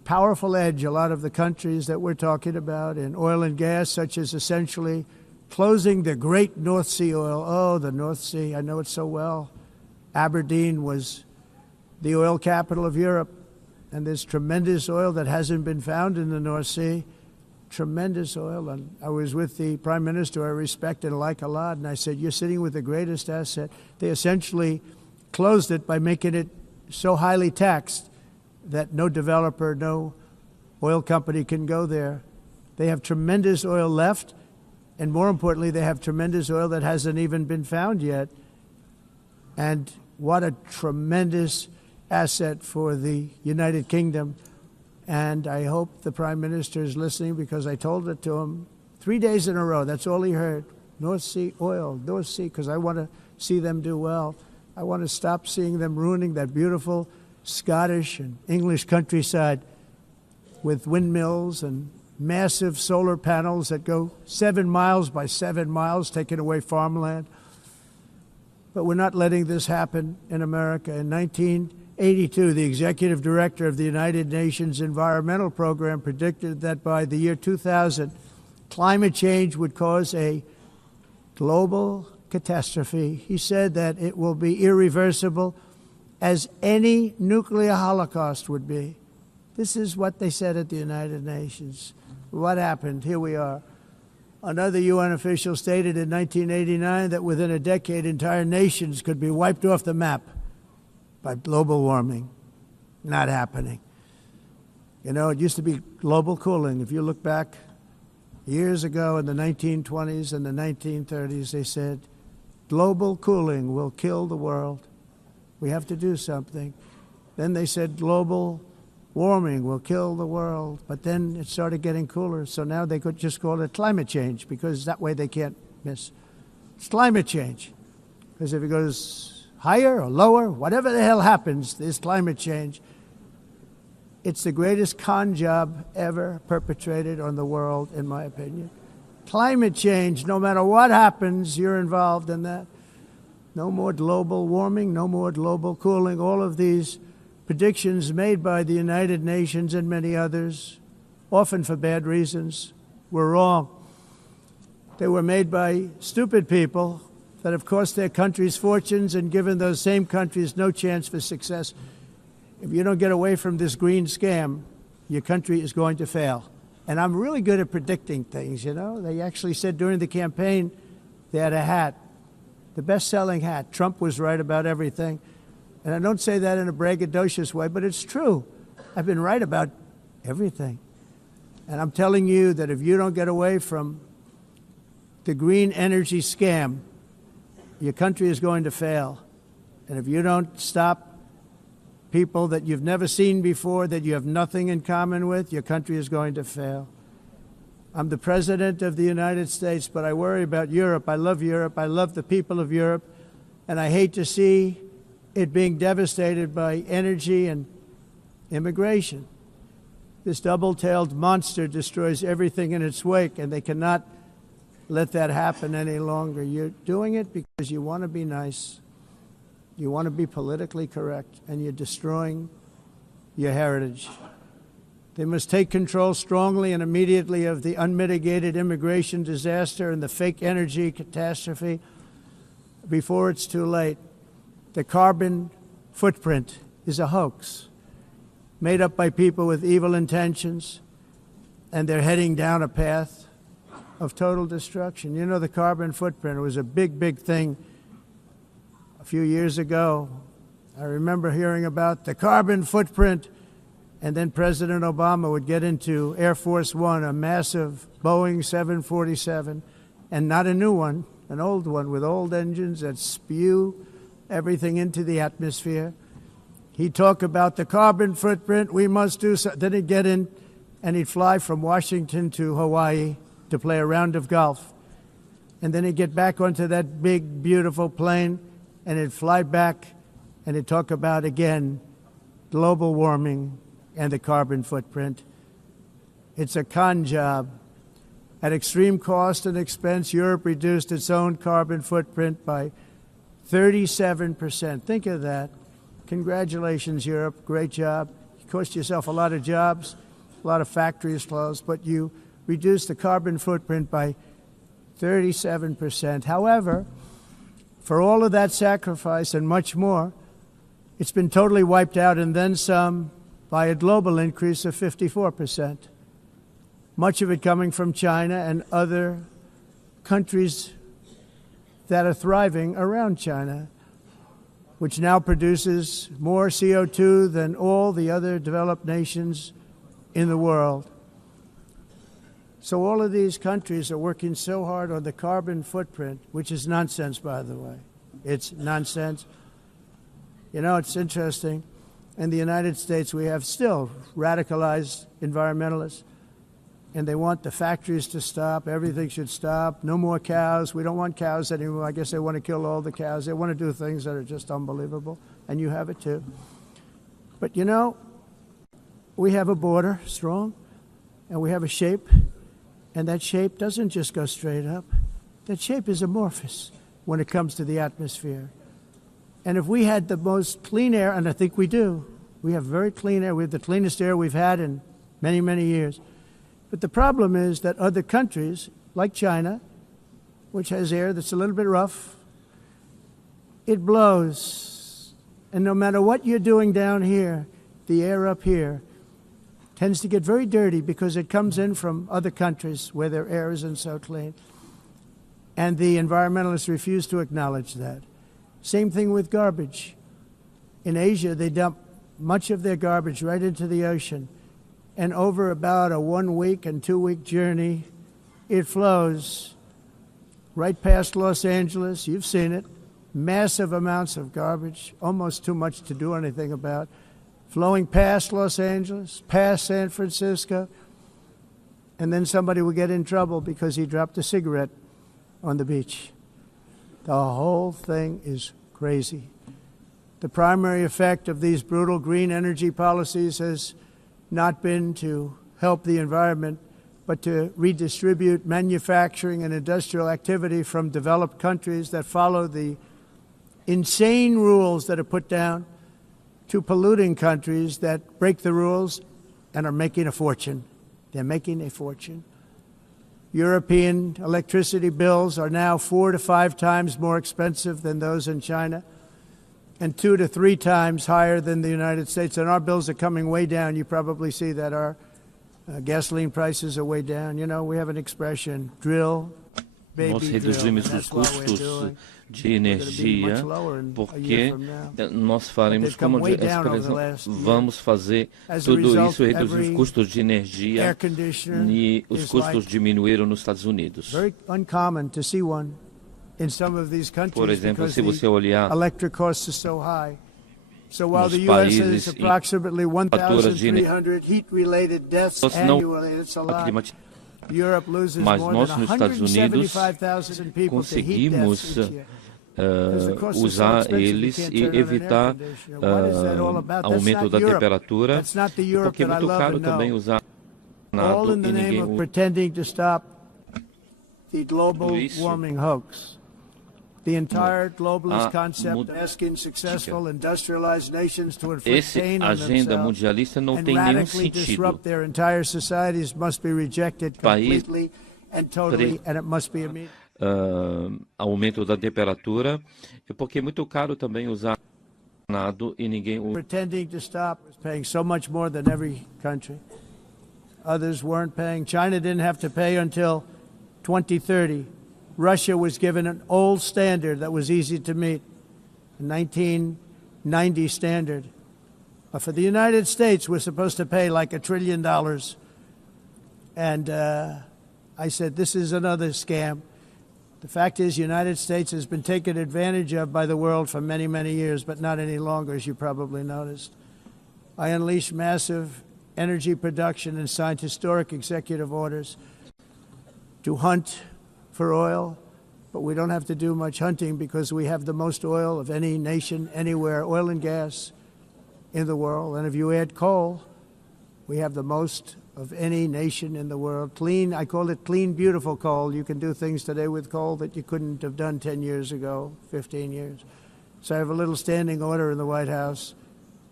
powerful edge a lot of the countries that we're talking about in oil and gas, such as essentially closing the great North Sea oil. Oh, the North Sea, I know it so well. Aberdeen was the oil capital of Europe, and there's tremendous oil that hasn't been found in the North Sea. Tremendous oil. And I was with the Prime Minister I respect and like a lot, and I said, you're sitting with the greatest asset. They essentially closed it by making it so highly taxed that no developer, no oil company can go there. They have tremendous oil left, and more importantly, they have tremendous oil that hasn't even been found yet. And what a tremendous asset for the United Kingdom. And I hope the Prime Minister is listening, because I told it to him 3 days in a row. That's all he heard. North Sea oil, North Sea, because I want to see them do well. I want to stop seeing them ruining that beautiful Scottish and English countryside with windmills and massive solar panels that go 7 miles by 7 miles, taking away farmland. But we're not letting this happen in America. In 1982, the executive director of the United Nations Environmental Program predicted that by the year 2000, climate change would cause a global catastrophe. He said that it will be irreversible, as any nuclear holocaust would be. This is what they said at the United Nations. What happened? Here we are. Another UN official stated in 1989 that within a decade, entire nations could be wiped off the map by global warming. Not happening. You know, it used to be global cooling. If you look back years ago in the 1920s and the 1930s, they said, global cooling will kill the world. We have to do something. Then they said global warming will kill the world. But then it started getting cooler. So now they could just call it climate change, because that way they can't miss. It's climate change. Because if it goes higher or lower, whatever the hell happens, there's climate change. It's the greatest con job ever perpetrated on the world, in my opinion. Climate change, no matter what happens, you're involved in that. No more global warming, no more global cooling. All of these predictions made by the United Nations and many others, often for bad reasons, were wrong. They were made by stupid people that have cost their countries fortunes and given those same countries no chance for success. If you don't get away from this green scam, your country is going to fail. And I'm really good at predicting things, you know. They actually said during the campaign they had a hat, the best-selling hat. Trump was right about everything. And I don't say that in a braggadocious way, but it's true. I've been right about everything. And I'm telling you that if you don't get away from the green energy scam, your country is going to fail. And if you don't stop people that you've never seen before, that you have nothing in common with, your country is going to fail. I'm the President of the United States, but I worry about Europe. I love Europe. I love the people of Europe. And I hate to see it being devastated by energy and immigration. This double-tailed monster destroys everything in its wake, and they cannot let that happen any longer. You're doing it because you want to be nice. You want to be politically correct, and you're destroying your heritage. They must take control strongly and immediately of the unmitigated immigration disaster and the fake energy catastrophe before it's too late. The carbon footprint is a hoax made up by people with evil intentions, and they're heading down a path of total destruction. You know, the carbon footprint, it was a big, big thing a few years ago. I remember hearing about the carbon footprint, and then President Obama would get into Air Force One, a massive Boeing 747, and not a new one, an old one with old engines that spew everything into the atmosphere. He'd talk about the carbon footprint, we must do so. Then he'd get in and he'd fly from Washington to Hawaii to play a round of golf. And then he'd get back onto that big, beautiful plane and he'd fly back and he'd talk about, again, global warming and the carbon footprint. It's a con job. At extreme cost and expense, Europe reduced its own carbon footprint by 37%. Think of that. Congratulations, Europe. Great job. cost yourself a lot of jobs, a lot of factories closed, but you reduce the carbon footprint by 37%. However, for all of that sacrifice and much more, it's been totally wiped out and then some by a global increase of 54%. Much of it coming from China and other countries that are thriving around China, which now produces more CO2 than all the other developed nations in the world. So all of these countries are working so hard on the carbon footprint, which is nonsense, by the way. It's nonsense. You know, it's interesting. In the United States, we have still radicalized environmentalists, and they want the factories to stop. Everything should stop. No more cows. We don't want cows anymore. I guess they want to kill all the cows. They want to do things that are just unbelievable, and you have it too. But, you know, we have a border, strong, and we have a shape, and that shape doesn't just go straight up. That shape is amorphous when it comes to the atmosphere. And if we had the most clean air, and I think we do, we have very clean air. We have the cleanest air we've had in many, many years. But the problem is that other countries, like China, which has air that's a little bit rough, it blows. And no matter what you're doing down here, the air up here tends to get very dirty because it comes in from other countries where their air isn't so clean. And the environmentalists refuse to acknowledge that. Same thing with garbage. In Asia, they dump much of their garbage right into the ocean. And over about a 1 week and 2 week journey, it flows right past Los Angeles. You've seen it. Massive amounts of garbage, almost too much to do anything about, flowing past Los Angeles, past San Francisco, and then somebody will get in trouble because he dropped a cigarette on the beach. The whole thing is crazy. The primary effect of these brutal green energy policies has not been to help the environment, but to redistribute manufacturing and industrial activity from developed countries that follow the insane rules that are put down to polluting countries that break the rules and are making a fortune. They're making a fortune. European electricity bills are now 4 to 5 times more expensive than those in China, and 2 to 3 times higher than the United States. And our bills are coming way down. You probably see that our gasoline prices are way down. You know, we have an expression, drill, Nós reduzimos os custos de energia porque nós faremos, como a expressão, vamos fazer tudo isso, reduzir os custos de energia, e os custos diminuíram nos Estados Unidos. Por exemplo, se você olhar nos países em fatura de energia não climatizada, mas nós nos Estados Unidos conseguimos usar eles e evitar aumento da temperatura, porque é muito caro também usar nada e ninguém usa isso. The entire globalist concept asking successful industrialized nations to inflict pain on themselves and radically disrupt their entire societies must be rejected completely and totally, and it must be immediate. Aumento da temperatura, porque é muito caro também usar nada e ninguém usa. Pretending to stop was paying so much more than every country. Others weren't paying. China didn't have to pay until 2030. Russia was given an old standard that was easy to meet, a 1990 standard. For the United States, we're supposed to pay like $1 trillion. And I said, this is another scam. The fact is, the United States has been taken advantage of by the world for many, many years, but not any longer, as you probably noticed. I unleashed massive energy production and signed historic executive orders to hunt for oil, but we don't have to do much hunting because we have the most oil of any nation anywhere, oil and gas in the world. And if you add coal, we have the most of any nation in the world. Clean, I call it clean, beautiful coal. You can do things today with coal that you couldn't have done 10 years ago, 15 years. So I have a little standing order in the White House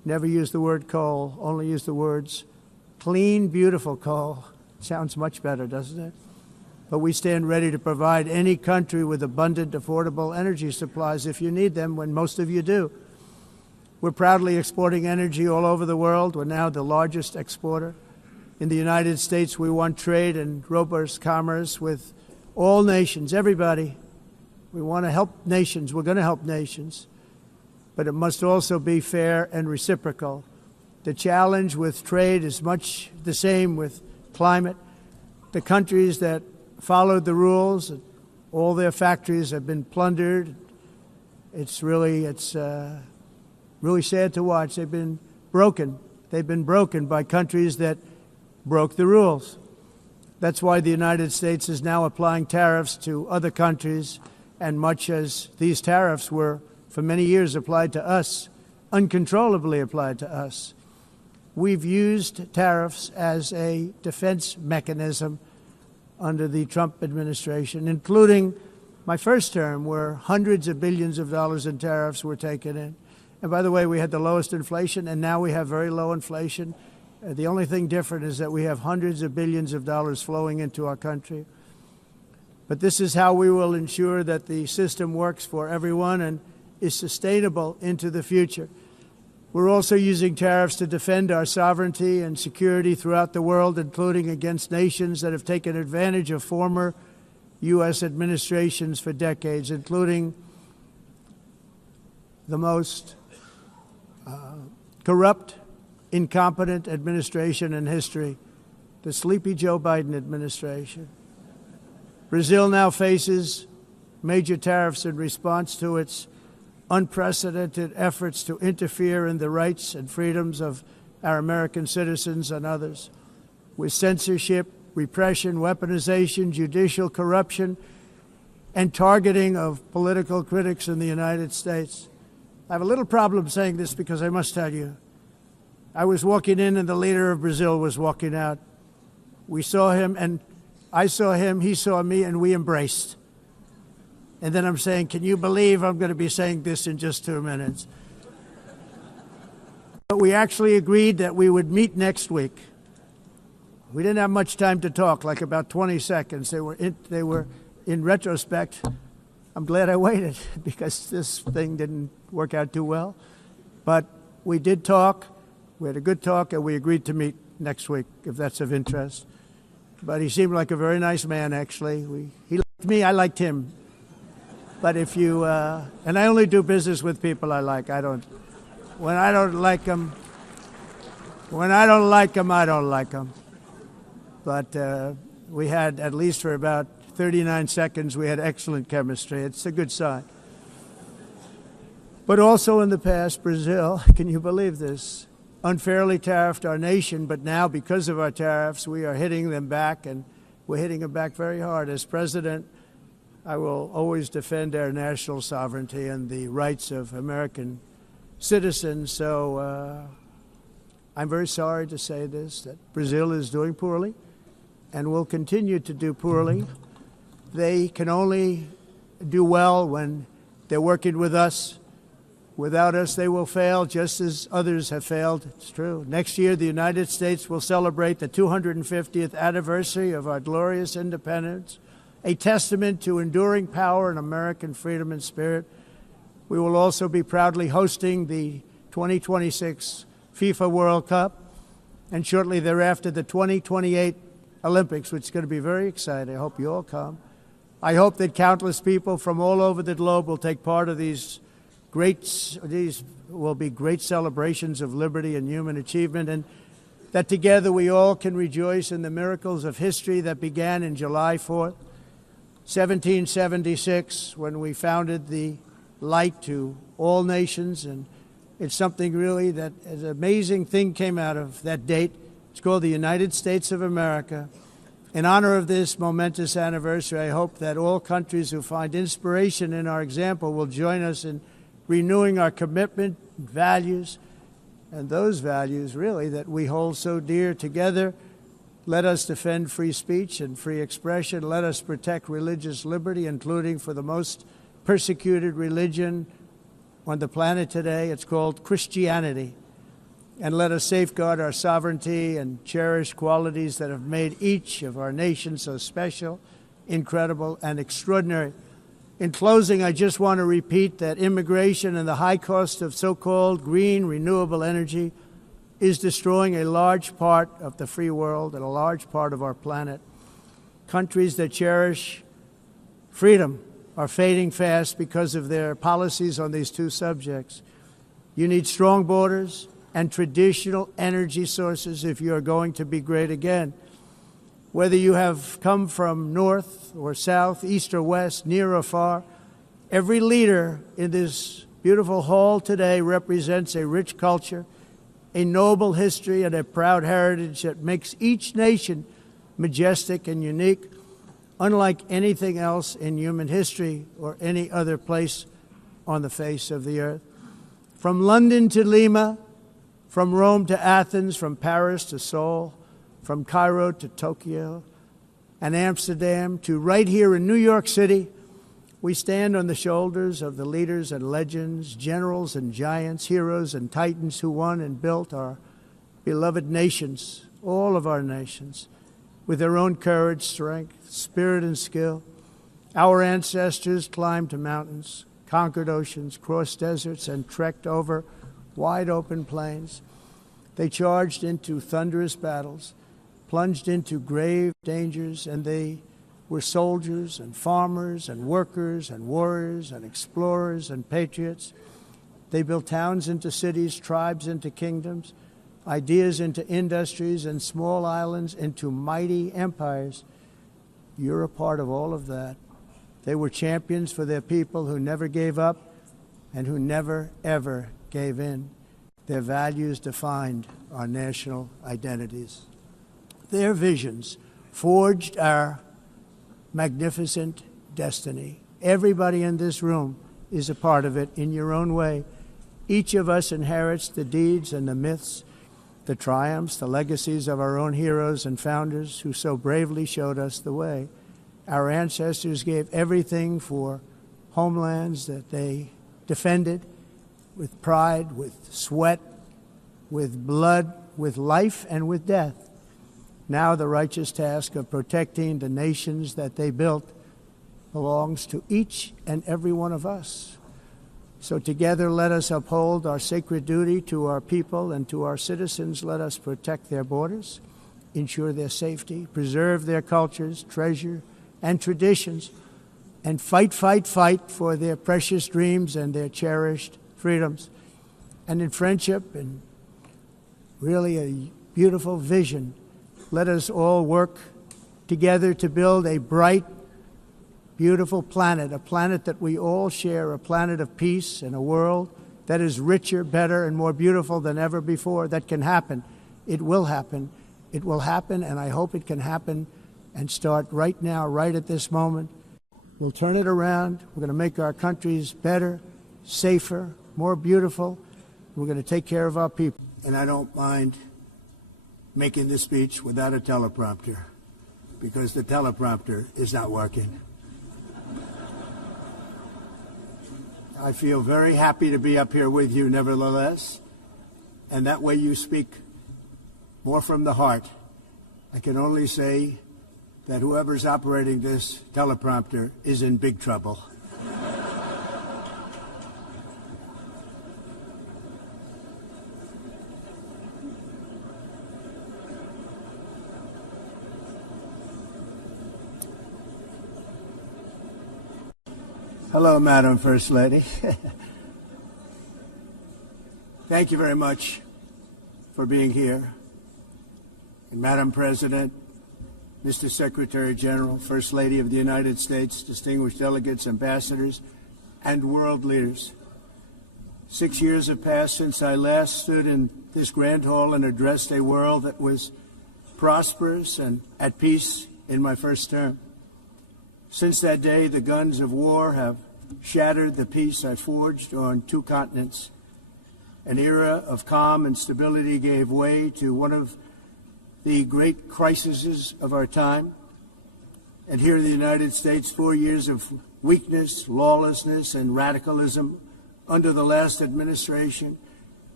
Never use the word coal, only use the words clean, beautiful coal. Sounds much better, doesn't it? But we stand ready to provide any country with abundant, affordable energy supplies if you need them, when most of you do. We're proudly exporting energy all over the world. We're now the largest exporter. In the United States, we want trade and robust commerce with all nations, everybody. We want to help nations. We're going to help nations. But it must also be fair and reciprocal. The challenge with trade is much the same with climate. The countries that followed the rules, all their factories have been plundered. It's really sad to watch. They've been broken. They've been broken by countries that broke the rules. That's why the United States is now applying tariffs to other countries, and much as these tariffs were for many years applied to us, uncontrollably applied to us. We've used tariffs as a defense mechanism under the Trump administration, including my first term, where hundreds of billions of dollars in tariffs were taken in. And by the way, we had the lowest inflation, and now we have very low inflation. The only thing different is that we have hundreds of billions of dollars flowing into our country. But this is how we will ensure that the system works for everyone and is sustainable into the future. We're also using tariffs to defend our sovereignty and security throughout the world, including against nations that have taken advantage of former U.S. administrations for decades, including the most corrupt, incompetent administration in history, the sleepy Joe Biden administration. Brazil now faces major tariffs in response to its unprecedented efforts to interfere in the rights and freedoms of our American citizens and others, with censorship, repression, weaponization, judicial corruption, and targeting of political critics in the United States. I have a little problem saying this because I must tell you, I was walking in and the leader of Brazil was walking out. We saw him and I saw him, he saw me, and we embraced. And then I'm saying, can you believe I'm going to be saying this in just 2 minutes? But we actually agreed that we would meet next week. We didn't have much time to talk, like about 20 seconds. They were in retrospect, I'm glad I waited because this thing didn't work out too well. But we did talk. We had a good talk, and we agreed to meet next week, if that's of interest. But he seemed like a very nice man, actually. He liked me, I liked him. But if you, and I only do business with people I like. When I don't like them, I don't like them. But we had, at least for about 39 seconds, we had excellent chemistry. It's a good sign. But also in the past, Brazil, can you believe this, unfairly tariffed our nation, but now because of our tariffs, we are hitting them back, and we're hitting them back very hard. As president, I will always defend our national sovereignty and the rights of American citizens. So I'm very sorry to say this, that Brazil is doing poorly and will continue to do poorly. They can only do well when they're working with us. Without us, they will fail, just as others have failed. It's true. Next year, the United States will celebrate the 250th anniversary of our glorious independence, a testament to enduring power and American freedom and spirit. We will also be proudly hosting the 2026 FIFA World Cup, and shortly thereafter, the 2028 Olympics, which is going to be very exciting. I hope you all come. I hope that countless people from all over the globe will take part of these will be great celebrations of liberty and human achievement, and that together we all can rejoice in the miracles of history that began in July 4th, 1776, when we founded the light to all nations. And it's something really that an amazing thing came out of that date. It's called the United States of America. In honor of this momentous anniversary, I hope that all countries who find inspiration in our example will join us in renewing our commitment, values, and those values, really, that we hold so dear together. Let us defend free speech and free expression. Let us protect religious liberty, including for the most persecuted religion on the planet today. It's called Christianity. And let us safeguard our sovereignty and cherish qualities that have made each of our nations so special, incredible, and extraordinary. In closing, I just want to repeat that immigration and the high cost of so-called green renewable energy is destroying a large part of the free world and a large part of our planet. Countries that cherish freedom are fading fast because of their policies on these two subjects. You need strong borders and traditional energy sources if you are going to be great again. Whether you have come from north or south, east or west, near or far, every leader in this beautiful hall today represents a rich culture, a noble history, and a proud heritage that makes each nation majestic and unique, unlike anything else in human history or any other place on the face of the earth. From London to Lima, from Rome to Athens, from Paris to Seoul, from Cairo to Tokyo and Amsterdam to right here in New York City, we stand on the shoulders of the leaders and legends, generals and giants, heroes and titans who won and built our beloved nations, all of our nations, with their own courage, strength, spirit, and skill. Our ancestors climbed mountains, conquered oceans, crossed deserts, and trekked over wide open plains. They charged into thunderous battles, plunged into grave dangers, and they were soldiers and farmers and workers and warriors and explorers and patriots. They built towns into cities, tribes into kingdoms, ideas into industries, and small islands into mighty empires. You're a part of all of that. They were champions for their people who never gave up and who never, ever gave in. Their values defined our national identities. Their visions forged our magnificent destiny. Everybody in this room is a part of it in your own way. Each of us inherits the deeds and the myths, the triumphs, the legacies of our own heroes and founders who so bravely showed us the way. Our ancestors gave everything for homelands that they defended with pride, with sweat, with blood, with life, and with death. Now the righteous task of protecting the nations that they built belongs to each and every one of us. So together let us uphold our sacred duty to our people and to our citizens. Let us protect their borders, ensure their safety, preserve their cultures, treasure, and traditions, and fight for their precious dreams and their cherished freedoms. And in friendship and really a beautiful vision, let us all work together to build a bright, beautiful planet, a planet that we all share, a planet of peace and a world that is richer, better, and more beautiful than ever before. That can happen. It will happen. It will happen, and I hope it can happen and start right now, right at this moment. We'll turn it around. We're going to make our countries better, safer, more beautiful. We're going to take care of our people. And I don't mind making this speech without a teleprompter, because the teleprompter is not working. I feel very happy to be up here with you nevertheless, and that way you speak more from the heart. I can only say that whoever's operating this teleprompter is in big trouble. Hello, Madam First Lady. Thank you very much for being here. And Madam President, Mr. Secretary-General, First Lady of the United States, distinguished delegates, ambassadors, and world leaders. 6 years have passed since I last stood in this grand hall and addressed a world that was prosperous and at peace in my first term. Since that day, the guns of war have shattered the peace I forged on 2 continents. An era of calm and stability gave way to one of the great crises of our time. And here in the United States, 4 years of weakness, lawlessness, and radicalism under the last administration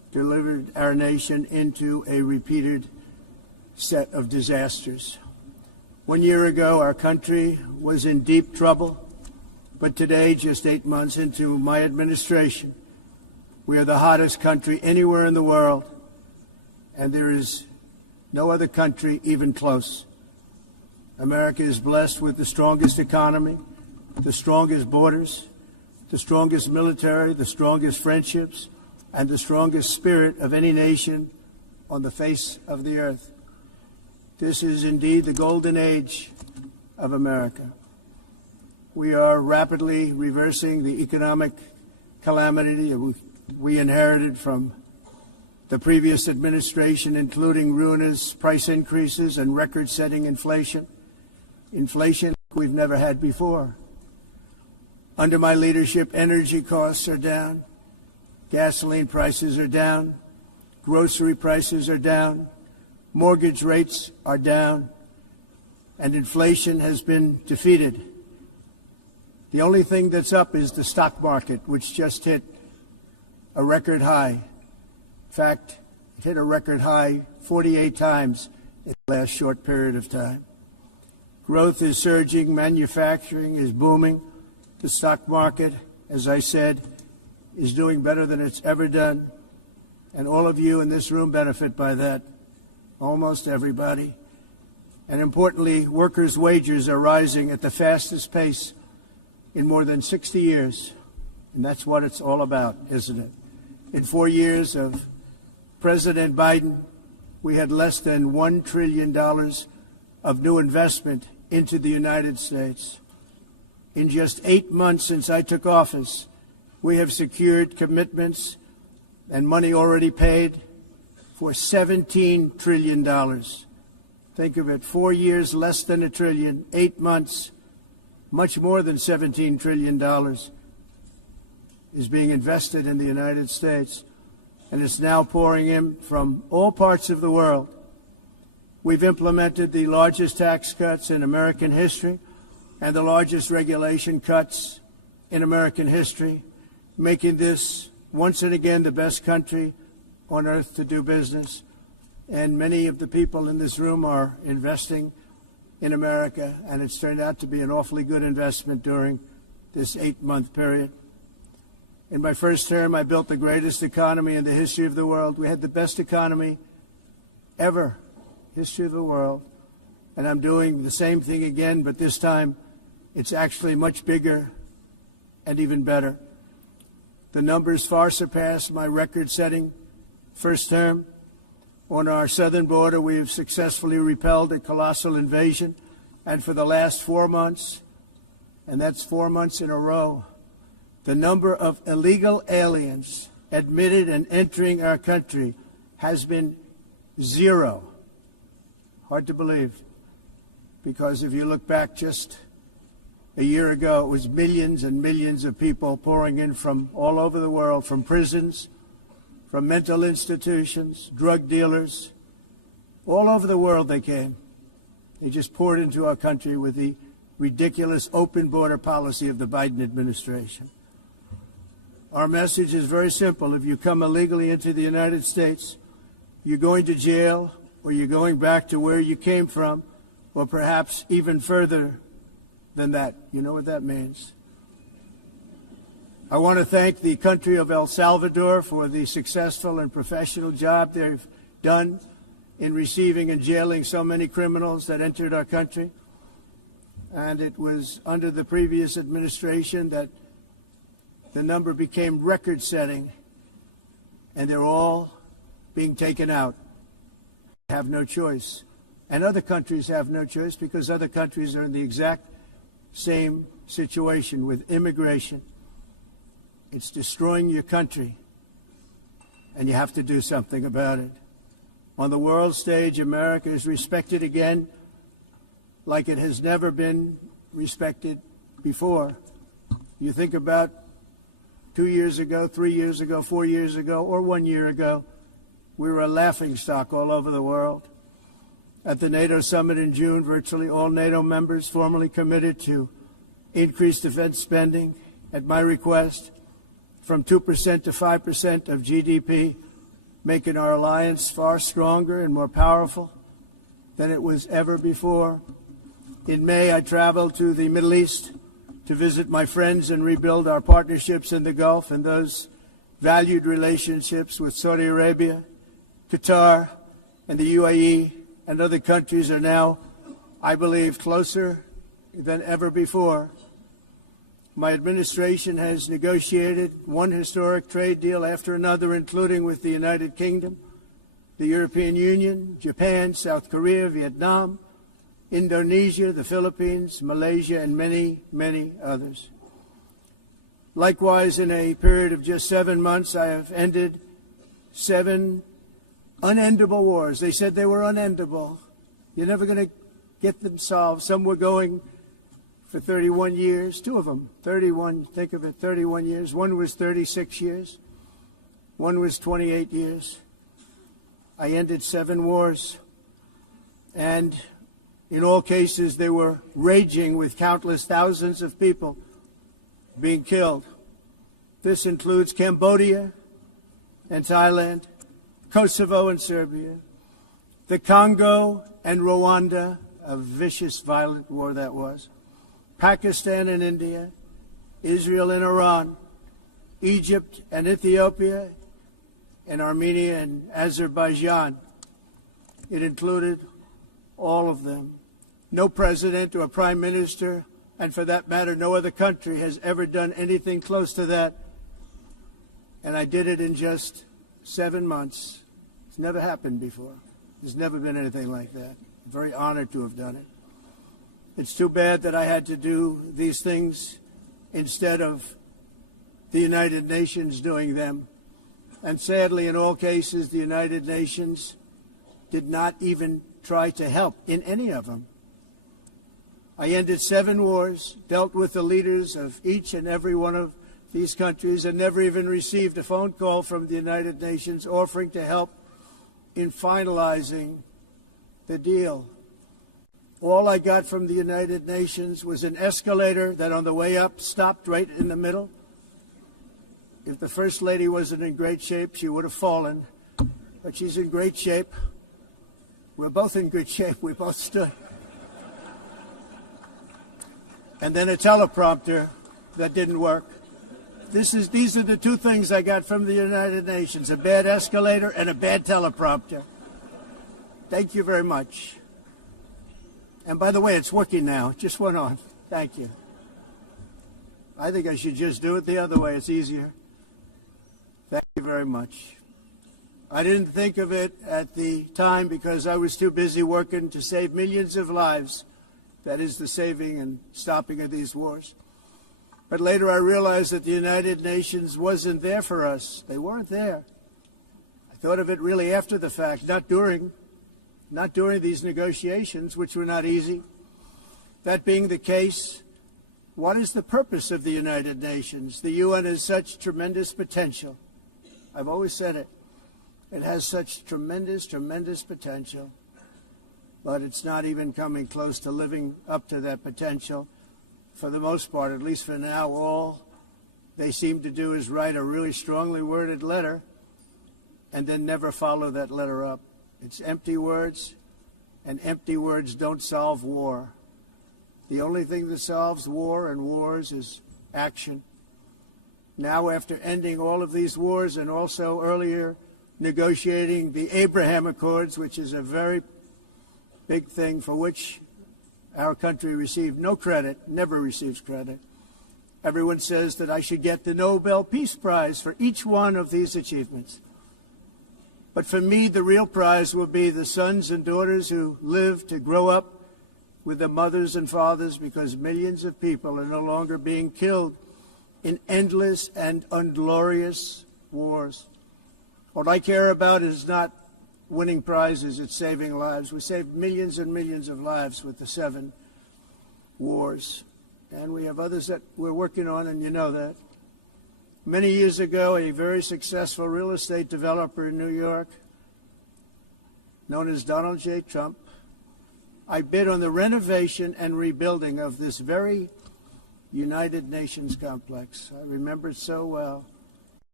delivered our nation into a repeated set of disasters. 1 year ago, our country was in deep trouble, but today, just 8 months into my administration, we are the hottest country anywhere in the world, and there is no other country even close. America is blessed with the strongest economy, the strongest borders, the strongest military, the strongest friendships, and the strongest spirit of any nation on the face of the earth. This is indeed the golden age of America. We are rapidly reversing the economic calamity we inherited from the previous administration, including ruinous price increases and record-setting inflation we've never had before. Under my leadership, energy costs are down, gasoline prices are down, grocery prices are down, mortgage rates are down, and inflation has been defeated. The only thing that's up is the stock market, which just hit a record high. In fact, it hit a record high 48 times in the last short period of time. Growth is surging, manufacturing is booming. The stock market, as I said, is doing better than it's ever done. And all of you in this room benefit by that, almost everybody. And importantly, workers' wages are rising at the fastest pace in more than 60 years. And that's what it's all about, isn't it? In 4 years of President Biden, we had less than $1 trillion of new investment into the United States. In just 8 months since I took office, we have secured commitments and money already paid for $17 trillion. Think of it, 4 years, less than $1 trillion, 8 months, much more than $17 trillion is being invested in the United States, and it's now pouring in from all parts of the world. We've implemented the largest tax cuts in American history and the largest regulation cuts in American history, making this once and again the best country on earth to do business. And many of the people in this room are investing in America, and it's turned out to be an awfully good investment during this 8-month period. In my first term, I built the greatest economy in the history of the world. We had the best economy ever, history of the world. And I'm doing the same thing again, but this time it's actually much bigger and even better. The numbers far surpass my record-setting first term. On our southern border, we have successfully repelled a colossal invasion. And for the last 4 months, and that's 4 months in a row, the number of illegal aliens admitted and entering our country has been 0. Hard to believe, because if you look back just a year ago, it was millions and millions of people pouring in from all over the world, from prisons, from mental institutions, drug dealers. All over the world they came. They just poured into our country with the ridiculous open border policy of the Biden administration. Our message is very simple. If you come illegally into the United States, you're going to jail, or you're going back to where you came from, or perhaps even further than that. You know what that means. I want to thank the country of El Salvador for the successful and professional job they've done in receiving and jailing so many criminals that entered our country. And it was under the previous administration that the number became record-setting, and they're all being taken out. They have no choice. And other countries have no choice, because other countries are in the exact same situation with immigration. It's destroying your country, and you have to do something about it. On the world stage, America is respected again like it has never been respected before. You think about 2 years ago, 3 years ago, 4 years ago, or 1 year ago, we were a laughingstock all over the world. At the NATO summit in June, virtually all NATO members formally committed to increase defense spending, at my request, from 2% to 5% of GDP making our alliance far stronger and more powerful than it was ever before. In May, I traveled to the Middle East to visit my friends and rebuild our partnerships in the Gulf, and those valued relationships with Saudi Arabia, Qatar, and the UAE and other countries are now, I believe, closer than ever before. My administration has negotiated one historic trade deal after another, including with the United Kingdom, the European Union, Japan, South Korea, Vietnam, Indonesia, the Philippines, Malaysia, and many, many others. Likewise, in a period of just 7 months, I have ended 7 unendable wars. They said they were unendable. You're never going to get them solved. Some were going for 31 years, 2 of them, 31, think of it, 31 years. One was 36 years. One was 28 years. I ended 7 wars. And in all cases, they were raging with countless thousands of people being killed. This includes Cambodia and Thailand, Kosovo and Serbia, the Congo and Rwanda, a vicious, violent war that was, Pakistan and India, Israel and Iran, Egypt and Ethiopia, and Armenia and Azerbaijan. It included all of them. No president or prime minister, and for that matter, no other country has ever done anything close to that. And I did it in just 7 months. It's never happened before. There's never been anything like that. I'm very honored to have done it. It's too bad that I had to do these things instead of the United Nations doing them. And sadly, in all cases, the United Nations did not even try to help in any of them. I ended 7 wars, dealt with the leaders of each and every one of these countries, and never even received a phone call from the United Nations offering to help in finalizing the deal. All I got from the United Nations was an escalator that on the way up stopped right in the middle. If the First Lady wasn't in great shape, she would have fallen. But she's in great shape. We're both in good shape. We both stood. And then a teleprompter that didn't work. These are the 2 things I got from the United Nations, a bad escalator and a bad teleprompter. Thank you very much. And by the way, it's working now. It just went on. Thank you. I think I should just do it the other way. It's easier. Thank you very much. I didn't think of it at the time because I was too busy working to save millions of lives. That is the saving and stopping of these wars. But later I realized that the United Nations wasn't there for us. They weren't there. I thought of it really after the fact, not during these negotiations, which were not easy. That being the case, what is the purpose of the United Nations? The UN has such tremendous potential. I've always said it. It has such tremendous, tremendous potential. But it's not even coming close to living up to that potential. For the most part, at least for now, all they seem to do is write a really strongly worded letter and then never follow that letter up. It's empty words, and empty words don't solve war. The only thing that solves war and wars is action. Now, after ending all of these wars and also earlier negotiating the Abraham Accords, which is a very big thing for which our country received no credit, never receives credit. Everyone says that I should get the Nobel Peace Prize for each one of these achievements. But for me, the real prize will be the sons and daughters who live to grow up with the mothers and fathers, because millions of people are no longer being killed in endless and unglorious wars. What I care about is not winning prizes, it's saving lives. We saved millions and millions of lives with the 7 wars. And we have others that we're working on, and you know that. Many years ago, a very successful real estate developer in New York, known as Donald J. Trump, I bid on the renovation and rebuilding of this very United Nations complex. I remember it so well. I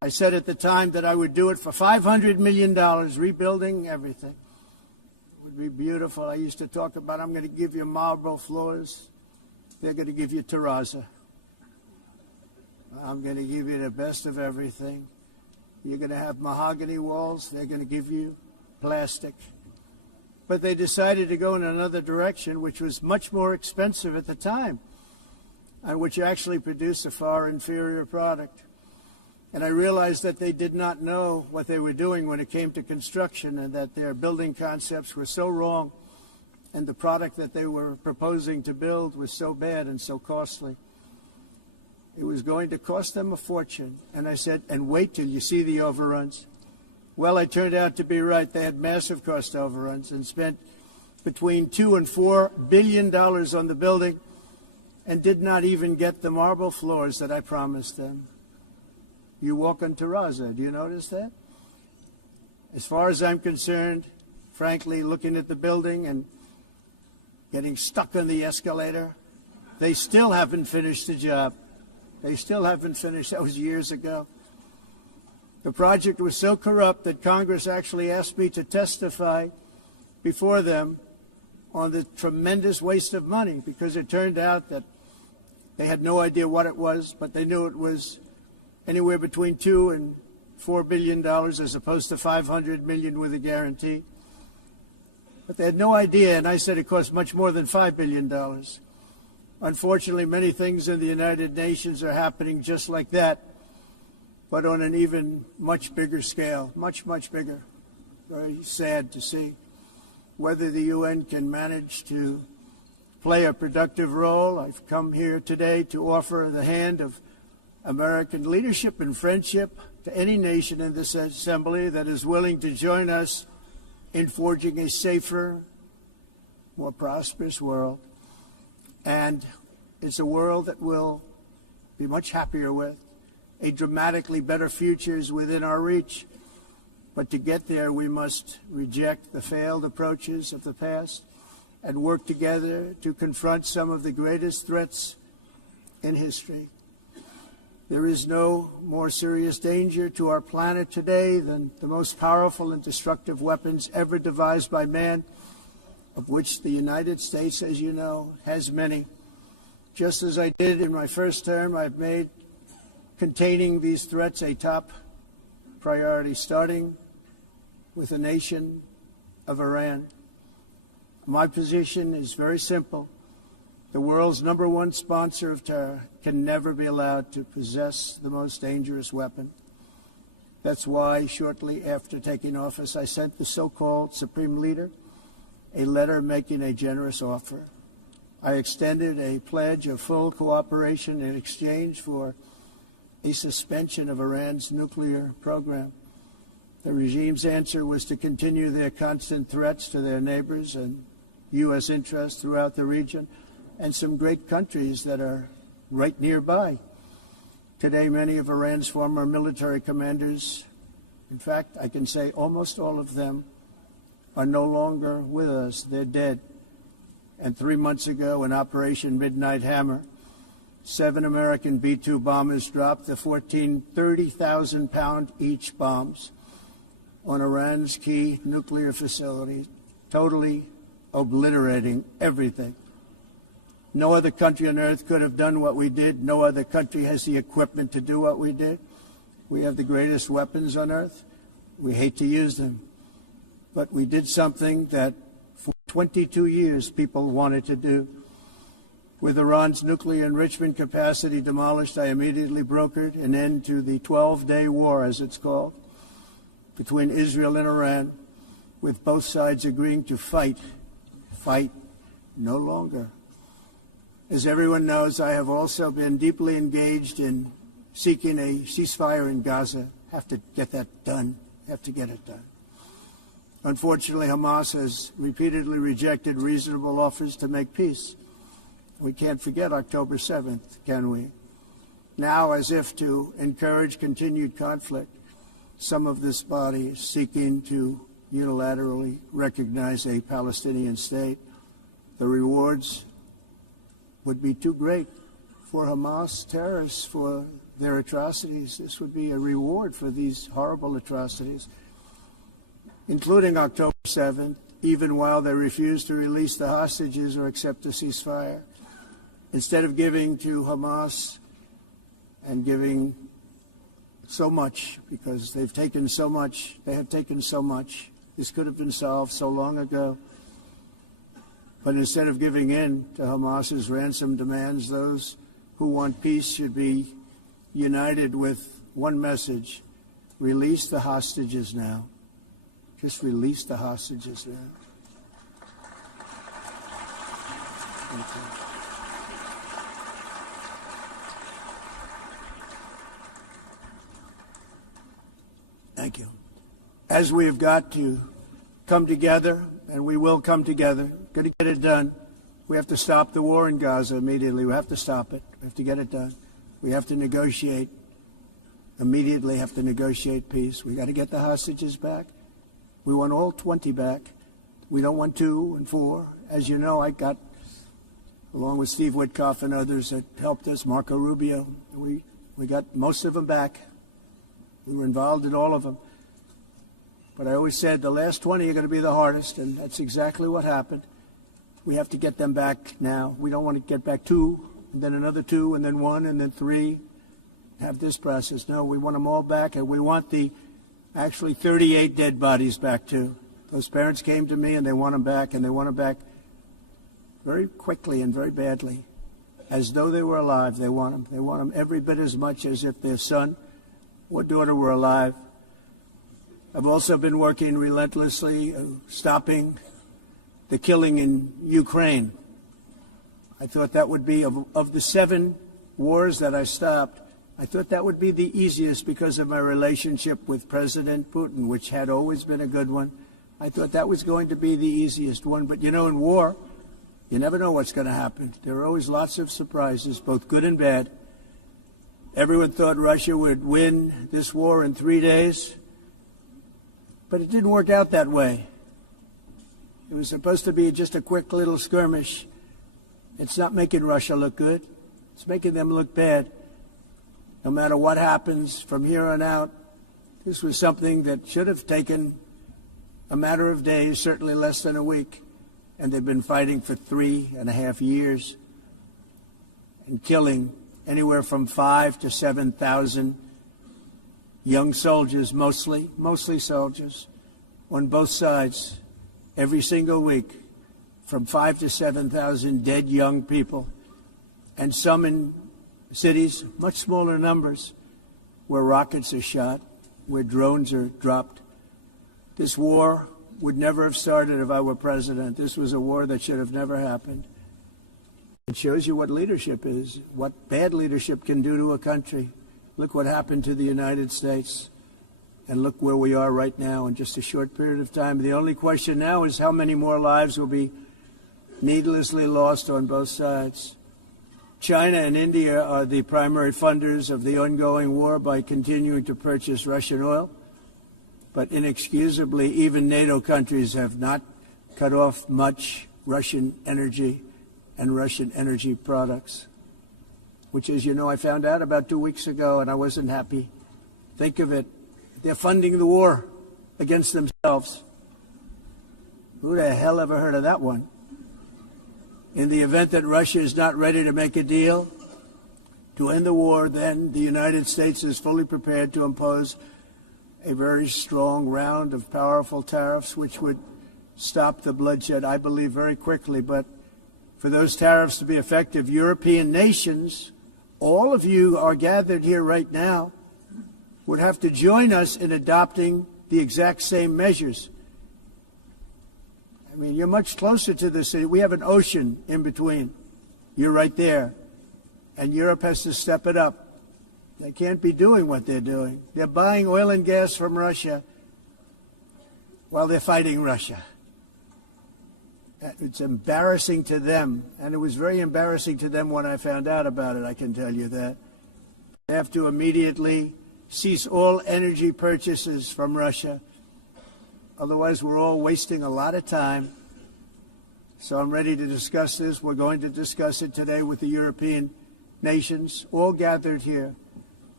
I said at the time that I would do it for $500 million, rebuilding everything. It would be beautiful. I used to talk about, I'm going to give you marble floors. They're going to give you terrazzo. I'm going to give you the best of everything. You're going to have mahogany walls. They're going to give you plastic. But they decided to go in another direction, which was much more expensive at the time, and which actually produced a far inferior product. And I realized that they did not know what they were doing when it came to construction, and that their building concepts were so wrong, and the product that they were proposing to build was so bad and so costly. It was going to cost them a fortune. And I said, and wait till you see the overruns. Well, I turned out to be right. They had massive cost overruns and spent between $2 and $4 billion on the building and did not even get the marble floors that I promised them. You walk on terrazzo. Do you notice that? As far as I'm concerned, frankly, looking at the building and getting stuck on the escalator, they still haven't finished the job. They still haven't finished. That was years ago. The project was so corrupt that Congress actually asked me to testify before them on the tremendous waste of money, because it turned out that they had no idea what it was, but they knew it was anywhere between $2 and $4 billion as opposed to $500 million with a guarantee. But they had no idea, and I said it cost much more than $5 billion. Unfortunately, many things in the United Nations are happening just like that, but on an even much bigger scale, much, much bigger. Very sad to see. Whether the UN can manage to play a productive role, I've come here today to offer the hand of American leadership and friendship to any nation in this assembly that is willing to join us in forging a safer, more prosperous world. And it's a world that we'll be much happier with. A dramatically better future is within our reach. But to get there, we must reject the failed approaches of the past and work together to confront some of the greatest threats in history. There is no more serious danger to our planet today than the most powerful and destructive weapons ever devised by man, of which the United States, as you know, has many. Just as I did in my first term, I've made containing these threats a top priority, starting with the nation of Iran. My position is very simple. The world's #1 sponsor of terror can never be allowed to possess the most dangerous weapon. That's why, shortly after taking office, I sent the so-called Supreme Leader a letter making a generous offer. I extended a pledge of full cooperation in exchange for a suspension of Iran's nuclear program. The regime's answer was to continue their constant threats to their neighbors and U.S. interests throughout the region and some great countries that are right nearby. Today, many of Iran's former military commanders, in fact, I can say almost all of them, are no longer with us. They're dead. And 3 months ago, in Operation Midnight Hammer, 7 American B-2 bombers dropped the 14 30,000-pound each bombs on Iran's key nuclear facilities, totally obliterating everything. No other country on earth could have done what we did. No other country has the equipment to do what we did. We have the greatest weapons on earth. We hate to use them. But we did something that for 22 years people wanted to do. With Iran's nuclear enrichment capacity demolished, I immediately brokered an end to the 12-day war, as it's called, between Israel and Iran, with both sides agreeing to fight no longer. As everyone knows, I have also been deeply engaged in seeking a ceasefire in Gaza. Have to get that done. Have to get it done. Unfortunately, Hamas has repeatedly rejected reasonable offers to make peace. We can't forget October 7th, can we? Now, as if to encourage continued conflict, some of this body is seeking to unilaterally recognize a Palestinian state. The rewards would be too great for Hamas terrorists, for their atrocities. This would be a reward for these horrible atrocities, including October 7th, even while they refuse to release the hostages or accept a ceasefire. Instead of giving to Hamas and giving so much, because they've taken so much, they have taken so much. This could have been solved so long ago. But instead of giving in to Hamas's ransom demands, those who want peace should be united with one message: release the hostages now. Just release the hostages now. Thank you. Thank you. As we have got to come together, and we will come together, got to get it done. We have to stop the war in Gaza immediately. We have to stop it. We have to get it done. We have to negotiate, immediately have to negotiate peace. We got to get the hostages back. We want all 20 back. We don't want 2 and 4. As you know, I got, along with Steve Witkoff and others that helped us, Marco Rubio, we got most of them back. We were involved in all of them. But I always said the last 20 are going to be the hardest, and that's exactly what happened. We have to get them back now. We don't want to get back 2, and then another 2, and then 1, and then 3. Have this process. No, we want them all back, and we want the actually 38 dead bodies back too. Those parents came to me, and they want them back, and they want them back very quickly and very badly, as though they were alive. They want them. They want them every bit as much as if their son or daughter were alive. I've also been working relentlessly, stopping the killing in Ukraine. I thought that would be, of the 7 wars that I stopped, I thought that would be the easiest because of my relationship with President Putin, which had always been a good one. I thought that was going to be the easiest one. But, you know, in war, you never know what's going to happen. There are always lots of surprises, both good and bad. Everyone thought Russia would win this war in 3 days, but it didn't work out that way. It was supposed to be just a quick little skirmish. It's not making Russia look good. It's making them look bad. No matter what happens from here on out, this was something that should have taken a matter of days, certainly less than a week. And they've been fighting for 3.5 years and killing anywhere from 5,000 to 7,000 young soldiers, mostly soldiers, on both sides, every single week, from 5,000 to 7,000 dead young people, and some in cities, much smaller numbers, where rockets are shot, where drones are dropped. This war would never have started if I were president. This was a war that should have never happened. It shows you what leadership is, what bad leadership can do to a country. Look what happened to the United States, and look where we are right now in just a short period of time. The only question now is how many more lives will be needlessly lost on both sides. China and India are the primary funders of the ongoing war by continuing to purchase Russian oil. But inexcusably, even NATO countries have not cut off much Russian energy and Russian energy products, which, as you know, I found out about 2 weeks ago, and I wasn't happy. Think of it. They're funding the war against themselves. Who the hell ever heard of that one? In the event that Russia is not ready to make a deal to end the war, then the United States is fully prepared to impose a very strong round of powerful tariffs, which would stop the bloodshed, I believe, very quickly. But for those tariffs to be effective, European nations, all of you are gathered here right now, would have to join us in adopting the exact same measures. I mean, you're much closer to the city. We have an ocean in between. You're right there. And Europe has to step it up. They can't be doing what they're doing. They're buying oil and gas from Russia while they're fighting Russia. It's embarrassing to them, and it was very embarrassing to them when I found out about it, I can tell you that. They have to immediately cease all energy purchases from Russia. Otherwise, we're all wasting a lot of time. So I'm ready to discuss this. We're going to discuss it today with the European nations, all gathered here.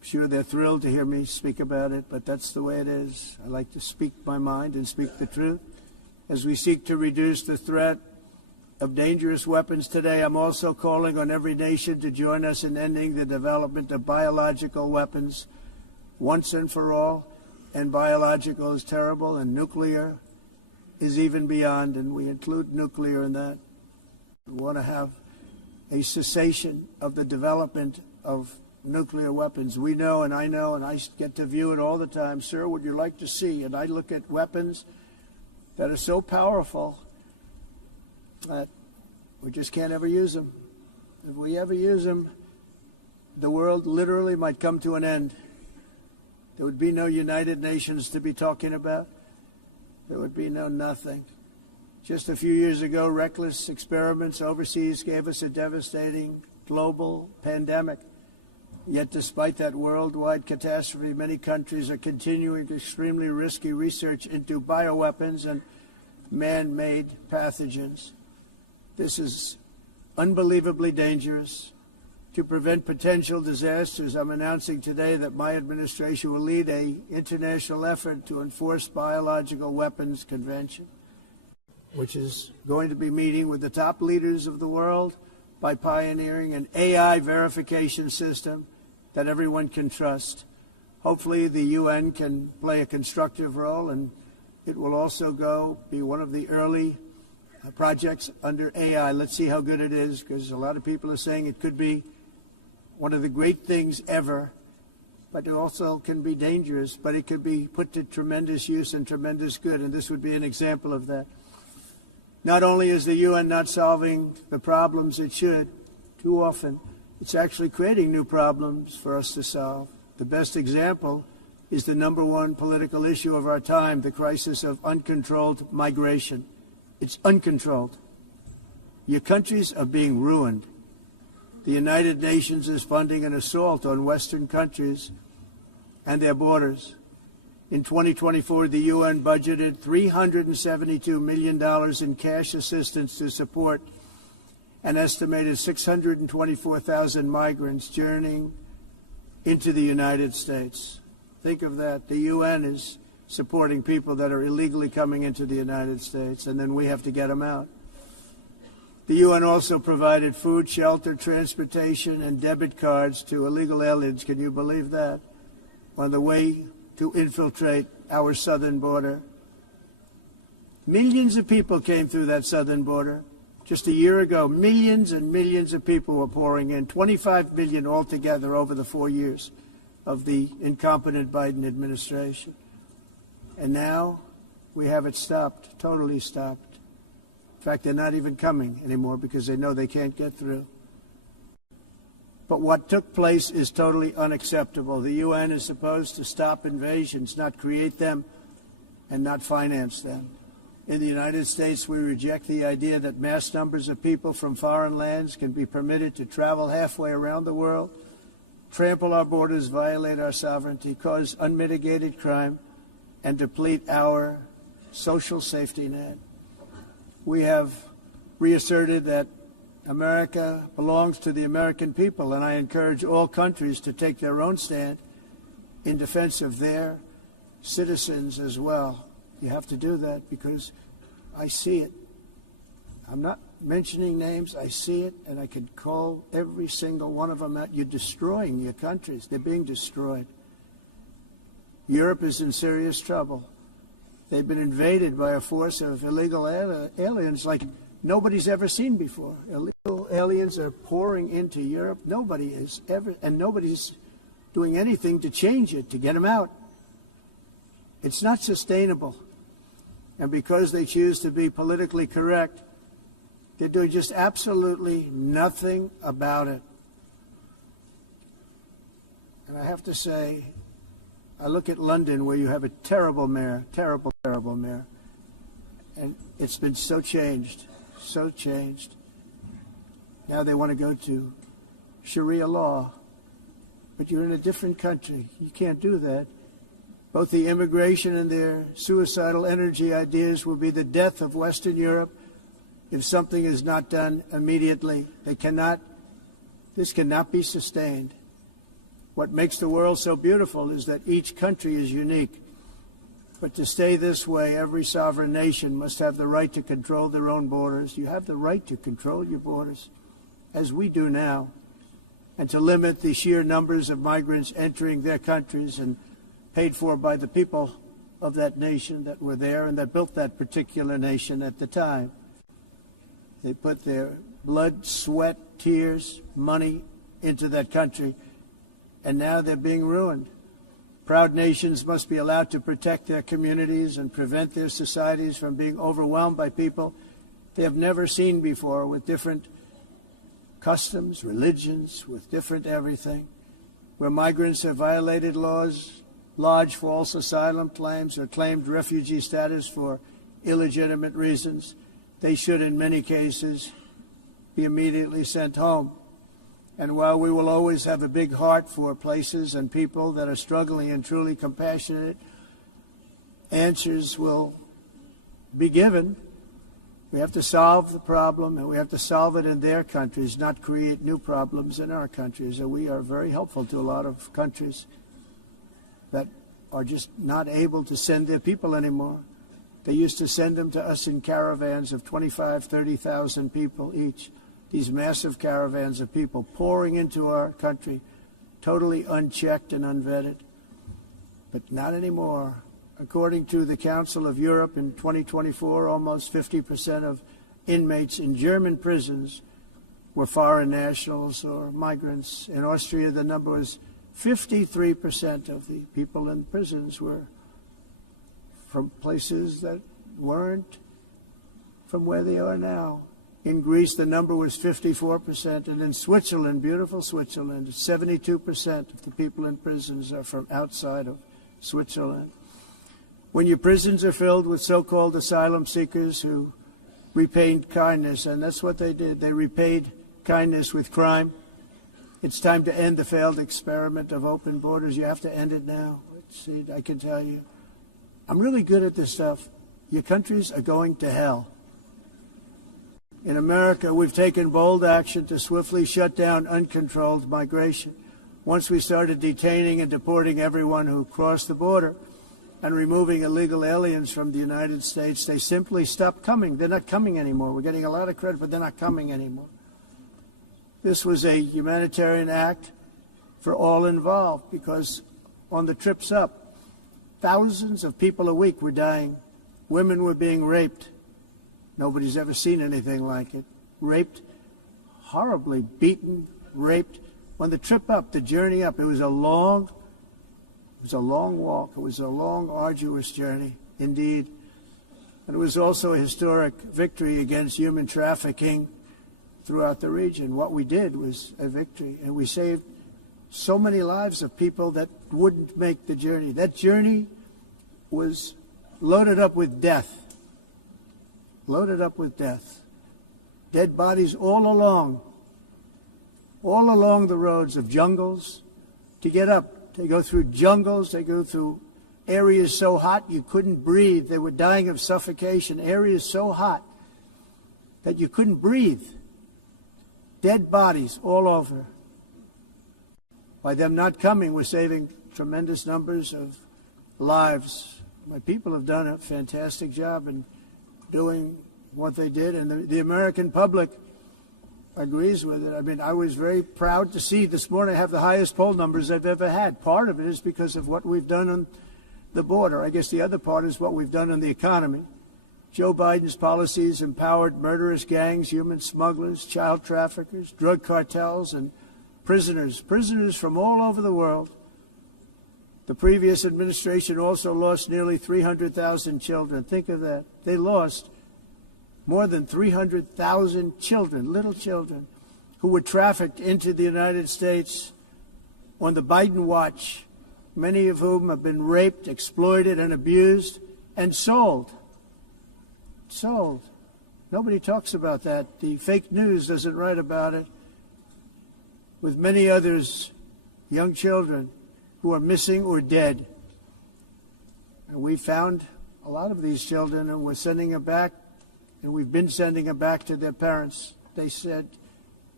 sure they're thrilled to hear me speak about it, but that's the way it is. I like to speak my mind and speak the truth. As we seek to reduce the threat of dangerous weapons today, I'm also calling on every nation to join us in ending the development of biological weapons once and for all. And biological is terrible, and nuclear is even beyond, and we include nuclear in that. We want to have a cessation of the development of nuclear weapons. We know, and I get to view it all the time. Sir, would you like to see? And I look at weapons that are so powerful that we just can't ever use them. If we ever use them, the world literally might come to an end. There would be no United Nations to be talking about. There would be no nothing. Just a few years ago, reckless experiments overseas gave us a devastating global pandemic. Yet despite that worldwide catastrophe, many countries are continuing extremely risky research into bioweapons and man-made pathogens. This is unbelievably dangerous. To prevent potential disasters, I'm announcing today that my administration will lead an international effort to enforce biological weapons convention, which is going to be meeting with the top leaders of the world by pioneering an AI verification system that everyone can trust. Hopefully the UN can play a constructive role, and it will also be one of the early projects under AI. Let's see how good it is, because a lot of people are saying it could be one of the great things ever, but it also can be dangerous, but it could be put to tremendous use and tremendous good, and this would be an example of that. Not only is the UN not solving the problems it should, too often, it's actually creating new problems for us to solve. The best example is the #1 political issue of our time, the crisis of uncontrolled migration. It's uncontrolled. Your countries are being ruined. The United Nations is funding an assault on Western countries and their borders. In 2024, the UN budgeted $372 million in cash assistance to support an estimated 624,000 migrants journeying into the United States. Think of that. The UN is supporting people that are illegally coming into the United States, and then we have to get them out. The UN also provided food, shelter, transportation, and debit cards to illegal aliens. Can you believe that? On the way to infiltrate our southern border. Millions of people came through that southern border. Just a year ago, millions and millions of people were pouring in, 25 million altogether over the 4 years of the incompetent Biden administration. And now we have it stopped, totally stopped. In fact, they're not even coming anymore because they know they can't get through. But what took place is totally unacceptable. The UN is supposed to stop invasions, not create them and not finance them. In the United States, we reject the idea that mass numbers of people from foreign lands can be permitted to travel halfway around the world, trample our borders, violate our sovereignty, cause unmitigated crime, and deplete our social safety net. We have reasserted that America belongs to the American people, and I encourage all countries to take their own stand in defense of their citizens as well. You have to do that because I see it. I'm not mentioning names. I see it, and I could call every single one of them out. You're destroying your countries. They're being destroyed. Europe is in serious trouble. They've been invaded by a force of illegal aliens like nobody's ever seen before. Illegal aliens are pouring into Europe. Nobody has ever, and nobody's doing anything to change it, to get them out. It's not sustainable. And because they choose to be politically correct, they're doing just absolutely nothing about it. And I have to say, I look at London, where you have a terrible mayor, terrible mayor, and it's been so changed, so changed. Now they want to go to Sharia law, but you're in a different country. You can't do that. Both the immigration and their suicidal energy ideas will be the death of Western Europe if something is not done immediately. This cannot be sustained. What makes the world so beautiful is that each country is unique. But to stay this way, every sovereign nation must have the right to control their own borders. You have the right to control your borders, as we do now, and to limit the sheer numbers of migrants entering their countries and paid for by the people of that nation that were there and that built that particular nation at the time. They put their blood, sweat, tears, money into that country, and now they're being ruined. Proud nations must be allowed to protect their communities and prevent their societies from being overwhelmed by people they have never seen before, with different customs, religions, with different everything. Where migrants have violated laws, lodged false asylum claims, or claimed refugee status for illegitimate reasons, they should, in many cases, be immediately sent home. And while we will always have a big heart for places and people that are struggling and truly compassionate, answers will be given. We have to solve the problem, and we have to solve it in their countries, not create new problems in our countries. And we are very helpful to a lot of countries that are just not able to send their people anymore. They used to send them to us in caravans of 25,000, 30,000 people each. These massive caravans of people pouring into our country, totally unchecked and unvetted. But not anymore. According to the Council of Europe in 2024, almost 50% of inmates in German prisons were foreign nationals or migrants. In Austria, the number was 53% of the people in prisons were from places that weren't from where they are now. In Greece, the number was 54%, and in Switzerland, beautiful Switzerland, 72% of the people in prisons are from outside of Switzerland. When your prisons are filled with so-called asylum seekers who repaid kindness, and that's what they did, they repaid kindness with crime, it's time to end the failed experiment of open borders. You have to end it now. See, I can tell you, I'm really good at this stuff. Your countries are going to hell. In America, we've taken bold action to swiftly shut down uncontrolled migration. Once we started detaining and deporting everyone who crossed the border and removing illegal aliens from the United States, they simply stopped coming. They're not coming anymore. We're getting a lot of credit, but they're not coming anymore. This was a humanitarian act for all involved, because on the trips up, thousands of people a week were dying. Women were being raped. Nobody's ever seen anything like it. Raped, horribly beaten, raped. On the trip up, the journey up, it was a long walk. It was a long, arduous journey, indeed. And it was also a historic victory against human trafficking throughout the region. What we did was a victory, and we saved so many lives of people that wouldn't make the journey. That journey was loaded up with death. Loaded up with death. Dead bodies all along the roads of jungles to get up. They go through jungles, they go through areas so hot you couldn't breathe. They were dying of suffocation, areas so hot that you couldn't breathe. Dead bodies all over. By them not coming, we're saving tremendous numbers of lives. My people have done a fantastic job in doing what they did, and the American public agrees with it. I mean, I was very proud to see this morning I have the highest poll numbers I've ever had. Part of it is because of what we've done on the border. I guess the other part is what we've done on the economy. Joe Biden's policies empowered murderous gangs, human smugglers, child traffickers, drug cartels, and prisoners from all over the world. The previous administration also lost nearly 300,000 children. Think of that. They lost more than 300,000 children, little children, who were trafficked into the United States on the Biden watch, many of whom have been raped, exploited, and abused, and sold. Sold. Nobody talks about that. The fake news doesn't write about it. With many others, young children who are missing or dead. And we found a lot of these children, and we're sending them back, and we've been sending them back to their parents. They said,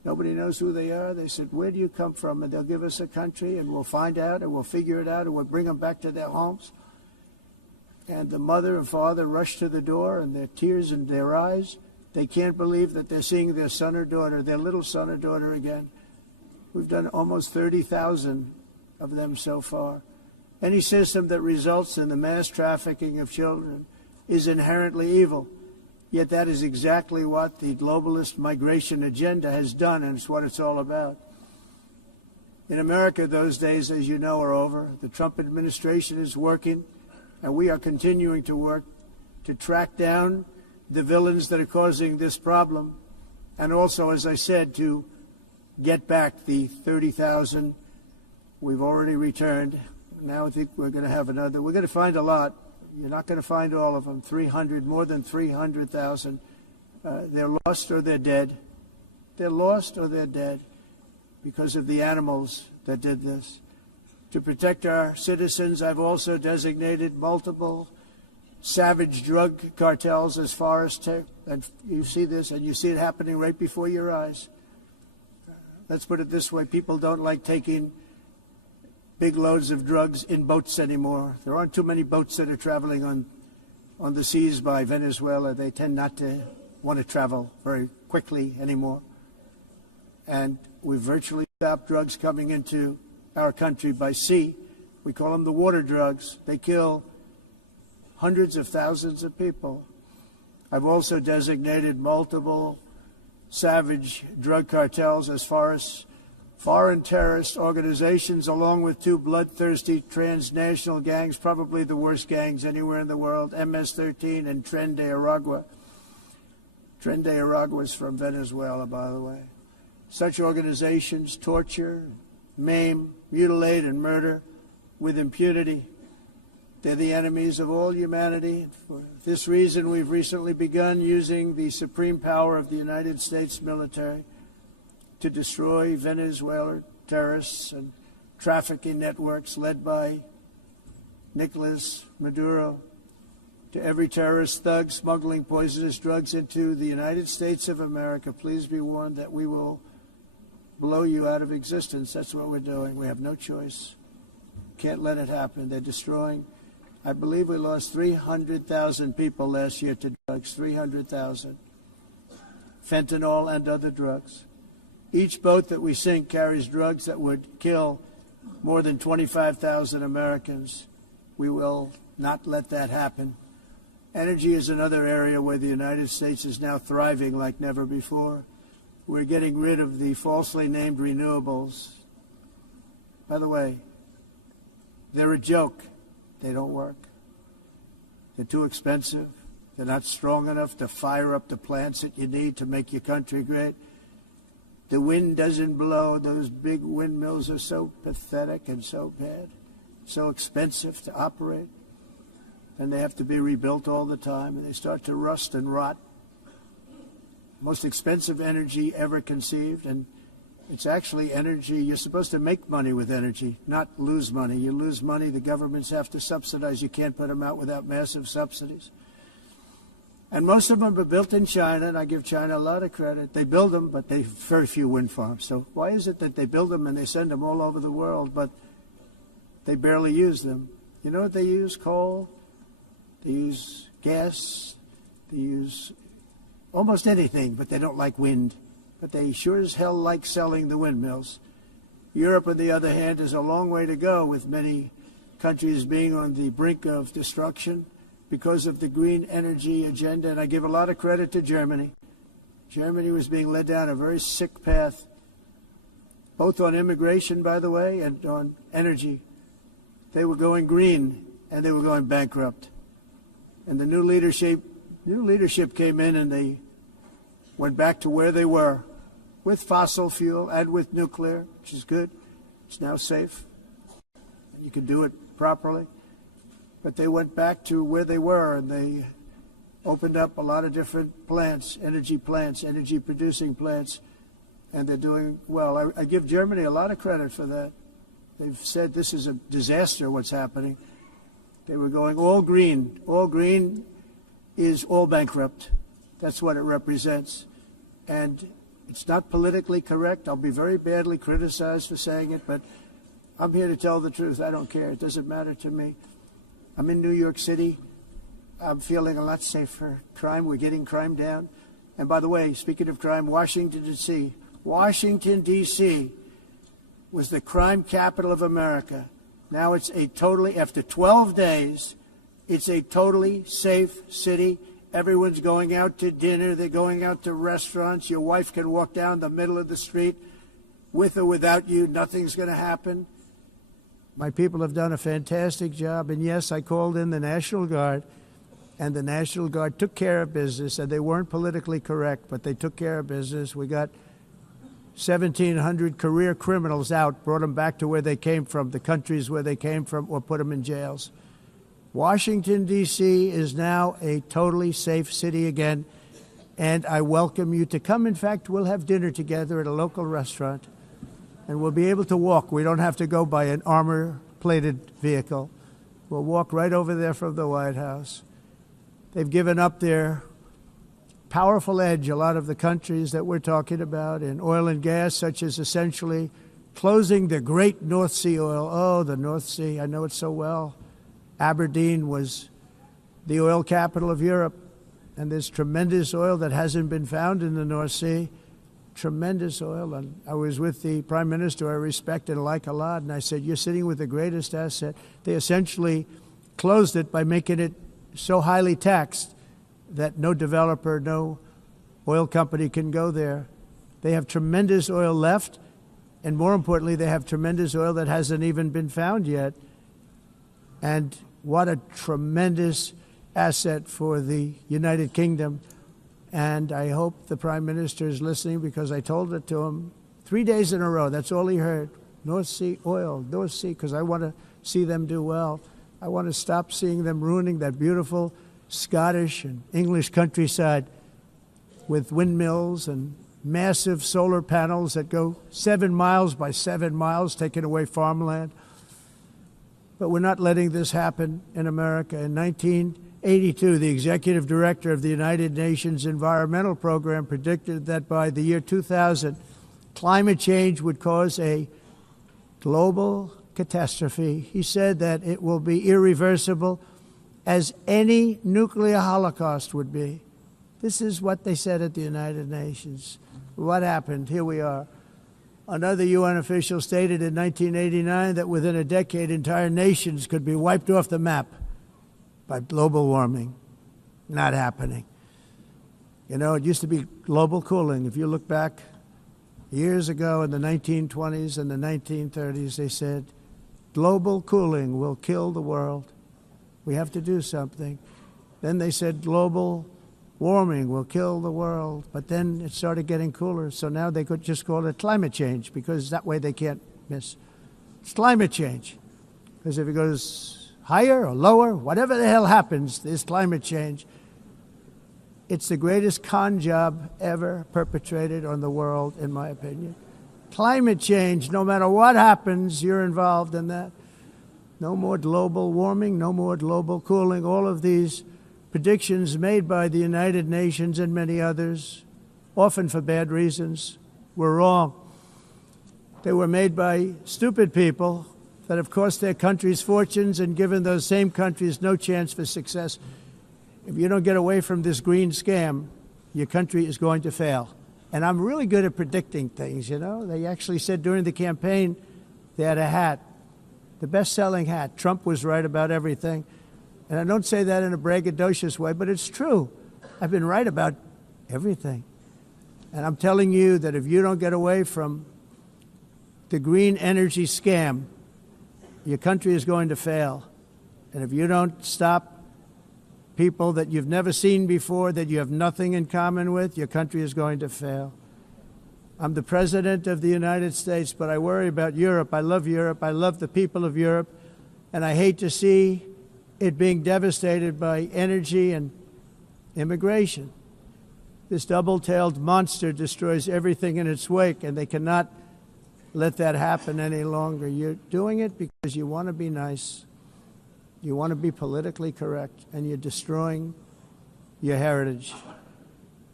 Nobody knows who they are. They said, where do you come from? And they'll give us a country, and we'll find out, and we'll figure it out, and we'll bring them back to their homes. And the mother and father rush to the door, and their tears in their eyes. They can't believe that they're seeing their son or daughter, their little son or daughter again. We've done almost 30,000 of them so far. Any system that results in the mass trafficking of children is inherently evil. Yet that is exactly what the globalist migration agenda has done, and it's what it's all about. In America, those days, as you know, are over. The Trump administration is working, and we are continuing to work to track down the villains that are causing this problem, and also, as I said, to get back the 30,000 we've already returned. Now I think we're going to have another. We're going to find a lot. You're not going to find all of them. 300, more than 300,000. They're lost or they're dead. They're lost or they're dead because of the animals that did this. To protect our citizens, I've also designated multiple savage drug cartels as far as and you see this, and you see it happening right before your eyes. Let's put it this way. People don't like taking big loads of drugs in boats anymore. There aren't too many boats that are traveling on the seas by Venezuela. They tend not to want to travel very quickly anymore. And we've virtually stopped drugs coming into our country by sea. We call them the water drugs. They kill hundreds of thousands of people. I've also designated multiple savage drug cartels as far as foreign terrorist organizations, along with two bloodthirsty transnational gangs, probably the worst gangs anywhere in the world, MS-13 and Tren de Aragua. Tren de Aragua is from Venezuela, by the way. Such organizations torture, maim, mutilate, and murder with impunity. They're the enemies of all humanity. For this reason, we've recently begun using the supreme power of the United States military to destroy Venezuela terrorists and trafficking networks led by Nicolas Maduro, to every terrorist thug smuggling poisonous drugs into the United States of America. Please be warned that we will blow you out of existence. That's what we're doing. We have no choice. Can't let it happen. They're destroying. I believe we lost 300,000 people last year to drugs, 300,000. Fentanyl and other drugs. Each boat that we sink carries drugs that would kill more than 25,000 Americans. We will not let that happen. Energy is another area where the United States is now thriving like never before. We're getting rid of the falsely named renewables. By the way, they're a joke. They don't work. They're too expensive. They're not strong enough to fire up the plants that you need to make your country great. The wind doesn't blow. Those big windmills are so pathetic and so bad, so expensive to operate. And they have to be rebuilt all the time, and they start to rust and rot. Most expensive energy ever conceived, and it's actually energy. You're supposed to make money with energy, not lose money. You lose money, the governments have to subsidize. You can't put them out without massive subsidies. And most of them are built in China, and I give China a lot of credit. They build them, but they have very few wind farms. So why is it that they build them and they send them all over the world, but they barely use them? You know what they use? Coal. They use gas. They use almost anything, but they don't like wind. But they sure as hell like selling the windmills. Europe, on the other hand, is a long way to go, with many countries being on the brink of destruction because of the green energy agenda. And I give a lot of credit to Germany. Germany was being led down a very sick path, both on immigration, by the way, and on energy. They were going green, and they were going bankrupt. And the new leadership came in, and they went back to where they were, with fossil fuel and with nuclear, which is good. It's now safe. You can do it properly. But they went back to where they were, and they opened up a lot of different plants, energy-producing plants, and they're doing well. I give Germany a lot of credit for that. They've said this is a disaster, what's happening. They were going all green. All green is all bankrupt. That's what it represents. And It's not politically correct. I'll be very badly criticized for saying it, but I'm here to tell the truth. I don't care. It doesn't matter to me. I'm in New York City. I'm feeling a lot safer. Crime, we're getting crime down. And by the way, speaking of crime, Washington, D.C. Washington, D.C. was the crime capital of America. Now it's a totally, after 12 days, it's a totally safe city. Everyone's going out to dinner. They're going out to restaurants. Your wife can walk down the middle of the street with or without you. Nothing's going to happen. My people have done a fantastic job. And yes, I called in the National Guard, and the National Guard took care of business, and they weren't politically correct, but they took care of business. We got 1,700 career criminals out, brought them back to where they came from, the countries where they came from, or put them in jails. Washington, D.C. is now a totally safe city again, and I welcome you to come. In fact, we'll have dinner together at a local restaurant, and we'll be able to walk. We don't have to go by an armor-plated vehicle. We'll walk right over there from the White House. They've given up their powerful edge, a lot of the countries that we're talking about, in oil and gas, such as essentially closing the great North Sea oil. Oh, the North Sea, I know it so well. Aberdeen was the oil capital of Europe, and there's tremendous oil that hasn't been found in the North Sea. Tremendous oil. And I was with the Prime Minister I respect and like a lot, and I said, you're sitting with the greatest asset. They essentially closed it by making it so highly taxed that no developer, no oil company can go there. They have tremendous oil left, and more importantly, they have tremendous oil that hasn't even been found yet. And what a tremendous asset for the United Kingdom. And I hope the Prime Minister is listening, because I told it to him 3 days in a row. That's all he heard. North Sea oil, North Sea, because I want to see them do well. I want to stop seeing them ruining that beautiful Scottish and English countryside with windmills and massive solar panels that go 7 miles by 7 miles, taking away farmland. But we're not letting this happen in America. In 1982, the executive director of the United Nations Environmental Program predicted that by the year 2000, climate change would cause a global catastrophe. He said that it will be irreversible, as any nuclear holocaust would be. This is what they said at the United Nations. What happened? Here we are. Another UN official stated in 1989 that within a decade, entire nations could be wiped off the map by global warming. Not happening. You know, it used to be global cooling. If you look back years ago in the 1920s and the 1930s, they said, global cooling will kill the world. We have to do something. Then they said global warming will kill the world. But then it started getting cooler, so now they could just call it climate change, because that way they can't miss. It's climate change. Because if it goes higher or lower, whatever the hell happens, there's climate change. It's the greatest con job ever perpetrated on the world, in my opinion. Climate change, no matter what happens, you're involved in that. No more global warming, no more global cooling. All of these predictions made by the United Nations and many others, often for bad reasons, were wrong. They were made by stupid people that have cost their countries fortunes and given those same countries no chance for success. If you don't get away from this green scam, your country is going to fail. And I'm really good at predicting things, you know. They actually said during the campaign they had a hat, the best-selling hat. Trump was right about everything. And I don't say that in a braggadocious way, but it's true. I've been right about everything. And I'm telling you that if you don't get away from the green energy scam, your country is going to fail. And if you don't stop people that you've never seen before, that you have nothing in common with, your country is going to fail. I'm the President of the United States, but I worry about Europe. I love Europe. I love the people of Europe. And I hate to see it being devastated by energy and immigration. This double-tailed monster destroys everything in its wake, and they cannot let that happen any longer. You're doing it because you want to be nice. You want to be politically correct, and you're destroying your heritage.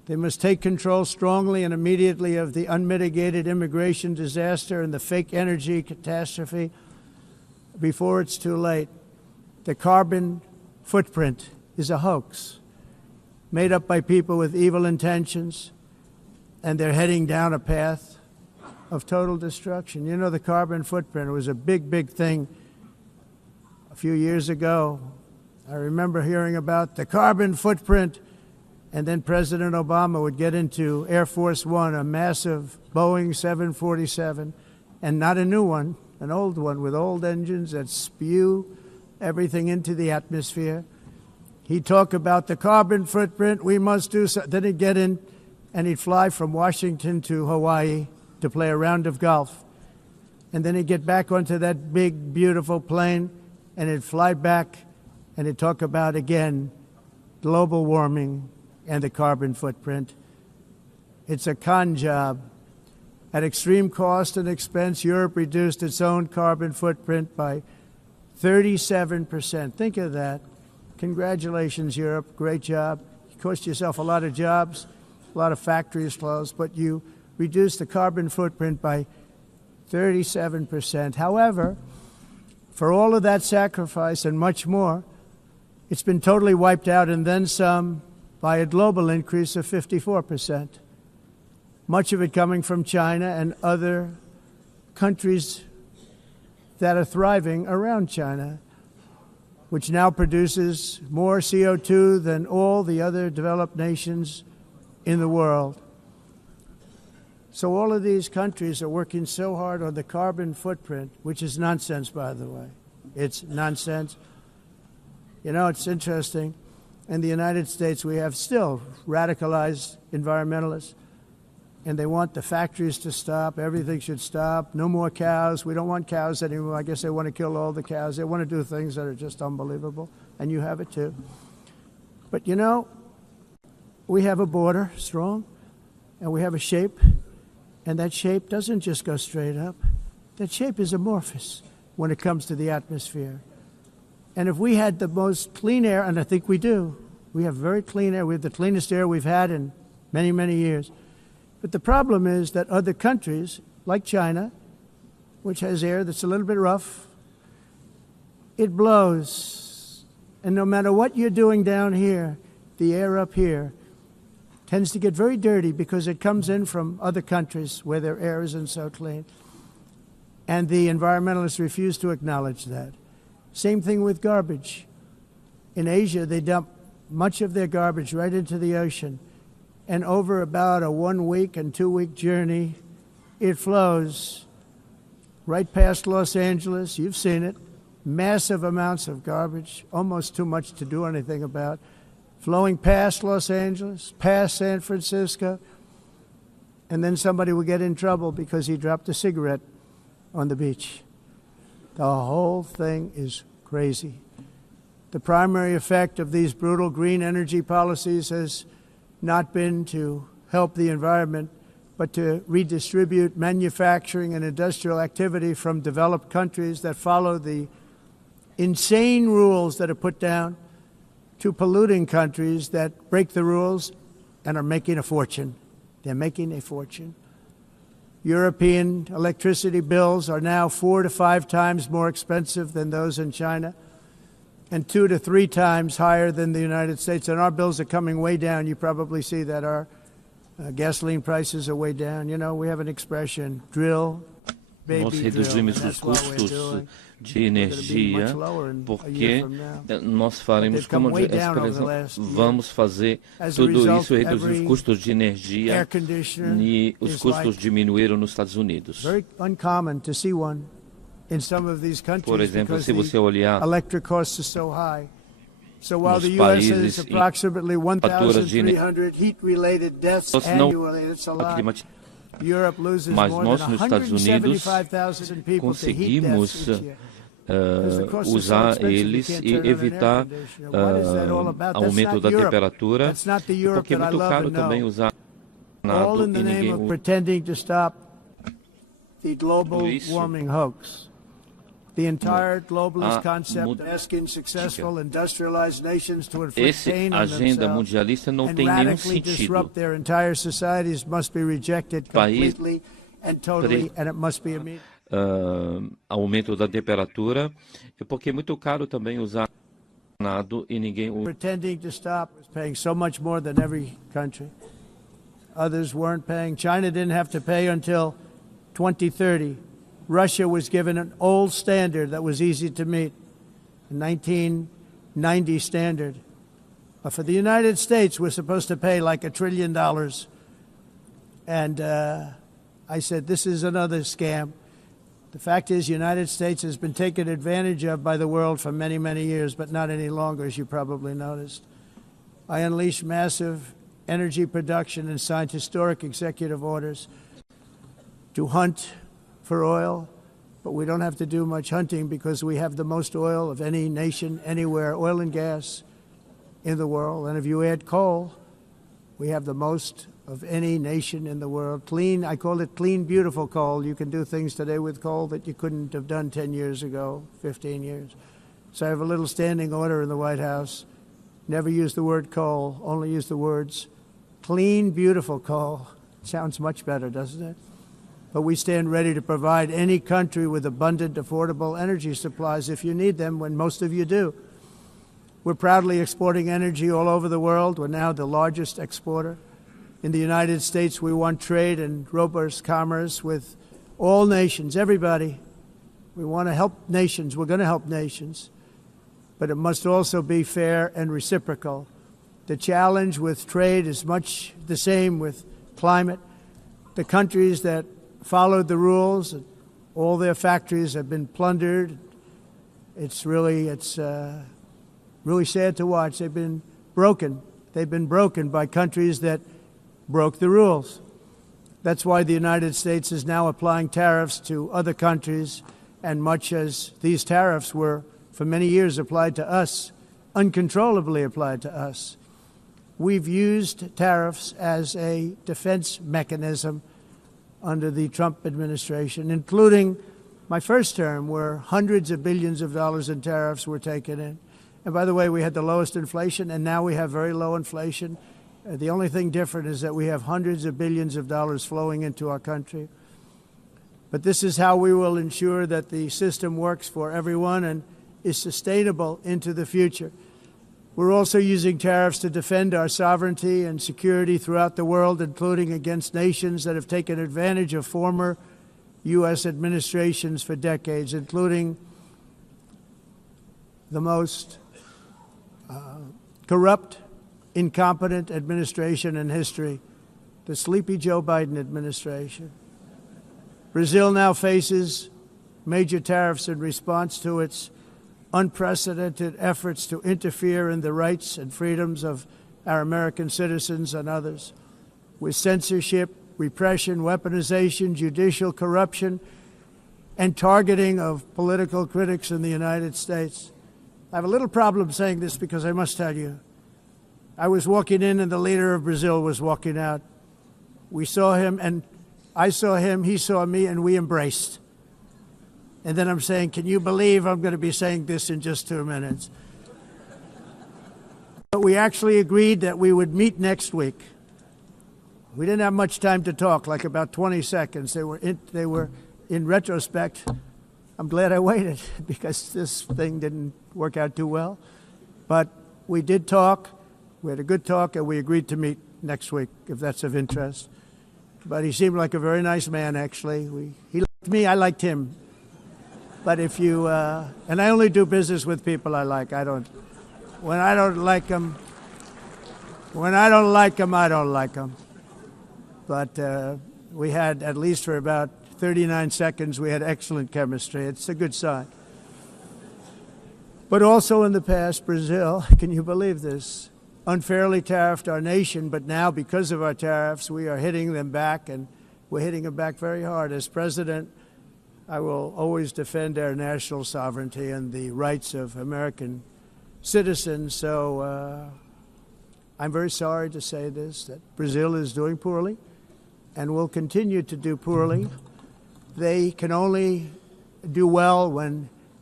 They must take control strongly and immediately of the unmitigated immigration disaster and the fake energy catastrophe before it's too late. The carbon footprint is a hoax made up by people with evil intentions, and they're heading down a path of total destruction. You know, the carbon footprint was a big, big thing a few years ago. I remember hearing about the carbon footprint, and then President Obama would get into Air Force One, a massive Boeing 747, and not a new one, an old one with old engines that spew everything into the atmosphere. He'd talk about the carbon footprint, we must do so. Then he'd get in and he'd fly from Washington to Hawaii to play a round of golf. And then he'd get back onto that big, beautiful plane and he'd fly back and he'd talk about, again, global warming and the carbon footprint. It's a con job. At extreme cost and expense, Europe reduced its own carbon footprint by 37%. Think of that. Congratulations, Europe. Great job. You cost yourself a lot of jobs, a lot of factories closed, but you reduced the carbon footprint by 37%. However, for all of that sacrifice and much more, it's been totally wiped out and then some by a global increase of 54%. Much of it coming from China and other countries that are thriving around China, which now produces more CO2 than all the other developed nations in the world. So all of these countries are working so hard on the carbon footprint, which is nonsense, by the way. It's nonsense. You know, it's interesting. In the United States, we have still radicalized environmentalists, and they want the factories to stop. Everything should stop. No more cows. We don't want cows anymore. I guess they want to kill all the cows. They want to do things that are just unbelievable, and you have it too. But you know, we have a border, strong, and we have a shape, and that shape doesn't just go straight up. That shape is amorphous when it comes to the atmosphere. And if we had the most clean air, and I think we do, we have very clean air. We have the cleanest air we've had in many, many years. But the problem is that other countries, like China, which has air that's a little bit rough, it blows. And no matter what you're doing down here, the air up here tends to get very dirty because it comes in from other countries where their air isn't so clean. And the environmentalists refuse to acknowledge that. Same thing with garbage. In Asia, they dump much of their garbage right into the ocean. And over about a 1 week and 2 week journey, it flows right past Los Angeles. You've seen it. Massive amounts of garbage, almost too much to do anything about, flowing past Los Angeles, past San Francisco, and then somebody will get in trouble because he dropped a cigarette on the beach. The whole thing is crazy. The primary effect of these brutal green energy policies has not been to help the environment, but to redistribute manufacturing and industrial activity from developed countries that follow the insane rules that are put down to polluting countries that break the rules and are making a fortune. They're making a fortune. European electricity bills are now 4 to 5 times more expensive than those in China, and 2 to 3 times higher than the United States. And our bills are coming way down. You probably see that our gasoline prices are way down. You know, we have an expression, drill, baby, nós reduzimos os custos de energia porque nós faremos, como a expressão, vamos fazer tudo isso, reduzir os custos de energia, e os custos diminuíram nos Estados Unidos. Por exemplo, se você olhar nos países faturas de energia não climática, mas nós nos Estados Unidos conseguimos usar eles e evitar aumento da temperatura, porque é muito caro também usar nada e ninguém usa. The entire globalist concept asking successful industrialized nations to inflict pain on agenda themselves mundialista não and tem nenhum radically sentido. disrupt their entire societies must be rejected completely and totally, and it must be immediate. Aumento da temperatura, porque é muito caro também usar nado e ninguém pretending to stop was paying so much more than every country. Others weren't paying. China didn't have to pay until 2030. Russia was given an old standard that was easy to meet, a 1990 standard. But for the United States, we're supposed to pay like $1 trillion. And I said, this is another scam. The fact is, the United States has been taken advantage of by the world for many, many years, but not any longer, as you probably noticed. I unleashed massive energy production and signed historic executive orders to hunt for oil, but we don't have to do much hunting because we have the most oil of any nation anywhere, oil and gas in the world. And if you add coal, we have the most of any nation in the world. Clean, I call it clean, beautiful coal. You can do things today with coal that you couldn't have done 10 years ago, 15 years. So I have a little standing order in the White House. Never use the word coal, only use the words clean, beautiful coal. Sounds much better, doesn't it? But we stand ready to provide any country with abundant, affordable energy supplies if you need them, when most of you do. We're proudly exporting energy all over the world. We're now the largest exporter. In the United States, we want trade and robust commerce with all nations, everybody. We want to help nations. We're going to help nations. But it must also be fair and reciprocal. The challenge with trade is much the same with climate. The countries that followed the rules, all their factories have been plundered. It's really sad to watch. They've been broken. They've been broken by countries that broke the rules. That's why the United States is now applying tariffs to other countries, and much as these tariffs were for many years applied to us, uncontrollably applied to us. We've used tariffs as a defense mechanism under the Trump administration, including my first term, where hundreds of billions of dollars in tariffs were taken in. And by the way, we had the lowest inflation, and now we have very low inflation. The only thing different is that we have hundreds of billions of dollars flowing into our country. But this is how we will ensure that the system works for everyone and is sustainable into the future. We're also using tariffs to defend our sovereignty and security throughout the world, including against nations that have taken advantage of former U.S. administrations for decades, including the most corrupt, incompetent administration in history, the sleepy Joe Biden administration. Brazil now faces major tariffs in response to its unprecedented efforts to interfere in the rights and freedoms of our American citizens and others, with censorship, repression, weaponization, judicial corruption, and targeting of political critics in the United States. I have a little problem saying this because I must tell you, I was walking in and the leader of Brazil was walking out. We saw him and I saw him, he saw me, and we embraced. And then I'm saying, can you believe I'm going to be saying this in just 2 minutes? But we actually agreed that we would meet next week. We didn't have much time to talk, like about 20 seconds. They were in retrospect, I'm glad I waited because this thing didn't work out too well. But we did talk. We had a good talk, and we agreed to meet next week, if that's of interest. But he seemed like a very nice man, actually. He liked me, I liked him. But if you, and I only do business with people I like. When I don't like them, I don't like them. But we had, at least for about 39 seconds, we had excellent chemistry. It's a good sign. But also in the past, Brazil, can you believe this, unfairly tariffed our nation, but now because of our tariffs, we are hitting them back, and we're hitting them back very hard. As president, I will always defend our national sovereignty and the rights of American citizens. So I'm very sorry to say this, that Brazil is doing poorly and will continue to do poorly. They can only do well when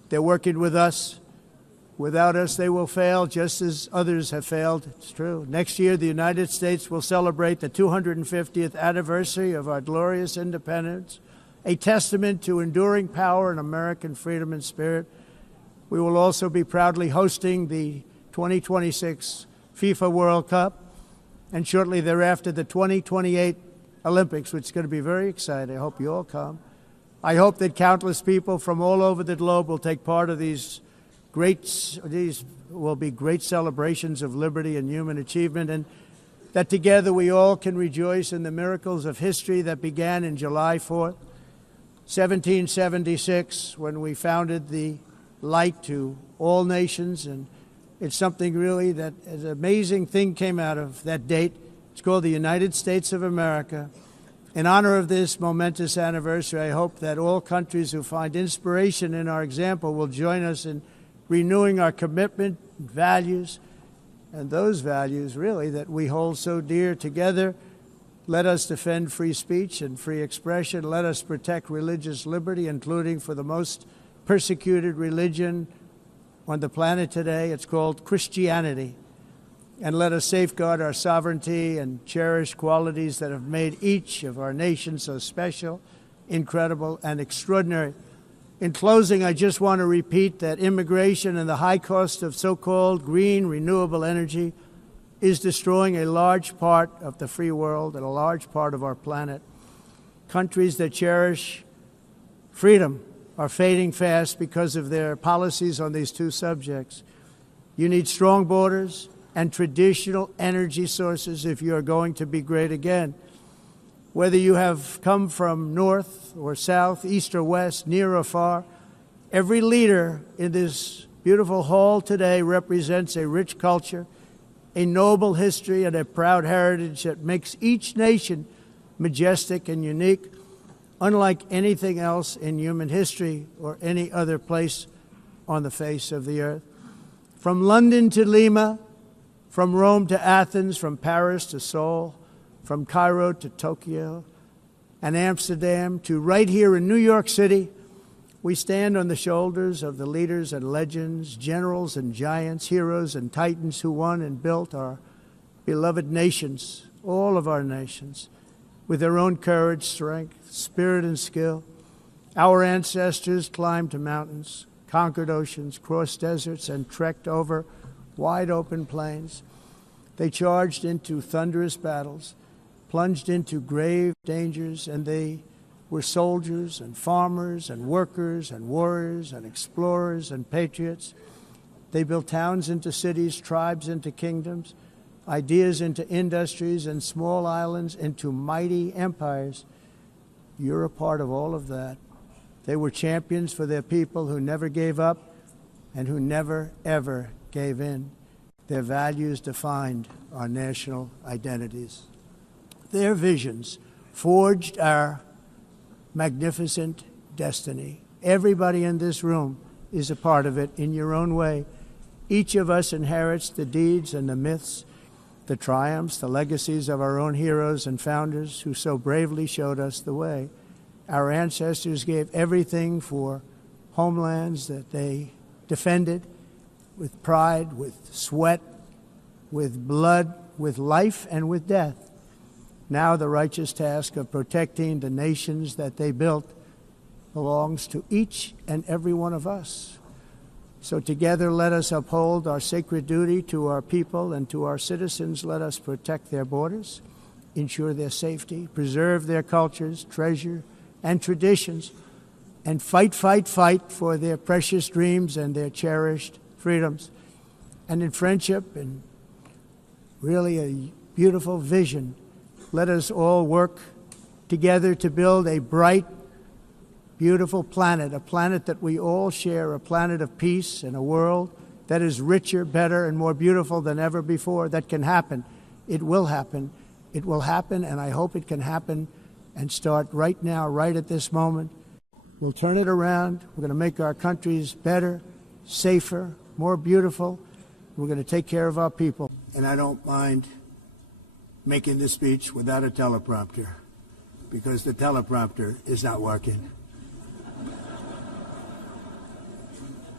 They're working with us. Without us, they will fail, just as others have failed. It's true. Next year, the United States will celebrate the 250th anniversary of our glorious independence, a testament to enduring power and American freedom and spirit. We will also be proudly hosting the 2026 FIFA World Cup, and shortly thereafter, the 2028 Olympics, which is going to be very exciting. I hope you all come. I hope that countless people from all over the globe will take part of these will be great celebrations of liberty and human achievement, and that together we all can rejoice in the miracles of history that began in July 4th, 1776, when we founded the light to all nations. And it's something really that an amazing thing came out of that date. It's called the United States of America. In honor of this momentous anniversary, I hope that all countries who find inspiration in our example will join us in renewing our commitment, values, and those values, really, that we hold so dear together. Let us defend free speech and free expression. Let us protect religious liberty, including for the most persecuted religion on the planet today. It's called Christianity. And let us safeguard our sovereignty and cherish qualities that have made each of our nations so special, incredible, and extraordinary. In closing, I just want to repeat that immigration and the high cost of so-called green renewable energy is destroying a large part of the free world and a large part of our planet. Countries that cherish freedom are fading fast because of their policies on these two subjects. You need strong borders and traditional energy sources if you are going to be great again. Whether you have come from north or south, east or west, near or far, every leader in this beautiful hall today represents a rich culture, a noble history, and a proud heritage that makes each nation majestic and unique, unlike anything else in human history or any other place on the face of the earth. From London to Lima, from Rome to Athens, from Paris to Seoul, from Cairo to Tokyo and Amsterdam to right here in New York City, we stand on the shoulders of the leaders and legends, generals and giants, heroes and titans who won and built our beloved nations, all of our nations, with their own courage, strength, spirit, and skill. Our ancestors climbed mountains, conquered oceans, crossed deserts, and trekked over wide open plains. They charged into thunderous battles, plunged into grave dangers, and they were soldiers and farmers and workers and warriors and explorers and patriots. They built towns into cities, tribes into kingdoms, ideas into industries, and small islands into mighty empires. You're a part of all of that. They were champions for their people who never gave up and who never, ever gave in. Their values defined our national identities. Their visions forged our magnificent destiny. Everybody in this room is a part of it in your own way. Each of us inherits the deeds and the myths, the triumphs, the legacies of our own heroes and founders who so bravely showed us the way. Our ancestors gave everything for homelands that they defended with pride, with sweat, with blood, with life, and with death. Now the righteous task of protecting the nations that they built belongs to each and every one of us. So together let us uphold our sacred duty to our people and to our citizens. Let us protect their borders, ensure their safety, preserve their cultures, treasure, and traditions, and fight, fight, fight for their precious dreams and their cherished freedoms. And in friendship and really a beautiful vision, let us all work together to build a bright, beautiful planet, a planet that we all share, a planet of peace and a world that is richer, better, and more beautiful than ever before. That can happen. It will happen. It will happen, and I hope it can happen and start right now, right at this moment. We'll turn it around. We're going to make our countries better, safer, more beautiful. We're going to take care of our people. And I don't mind making this speech without a teleprompter, because the teleprompter is not working.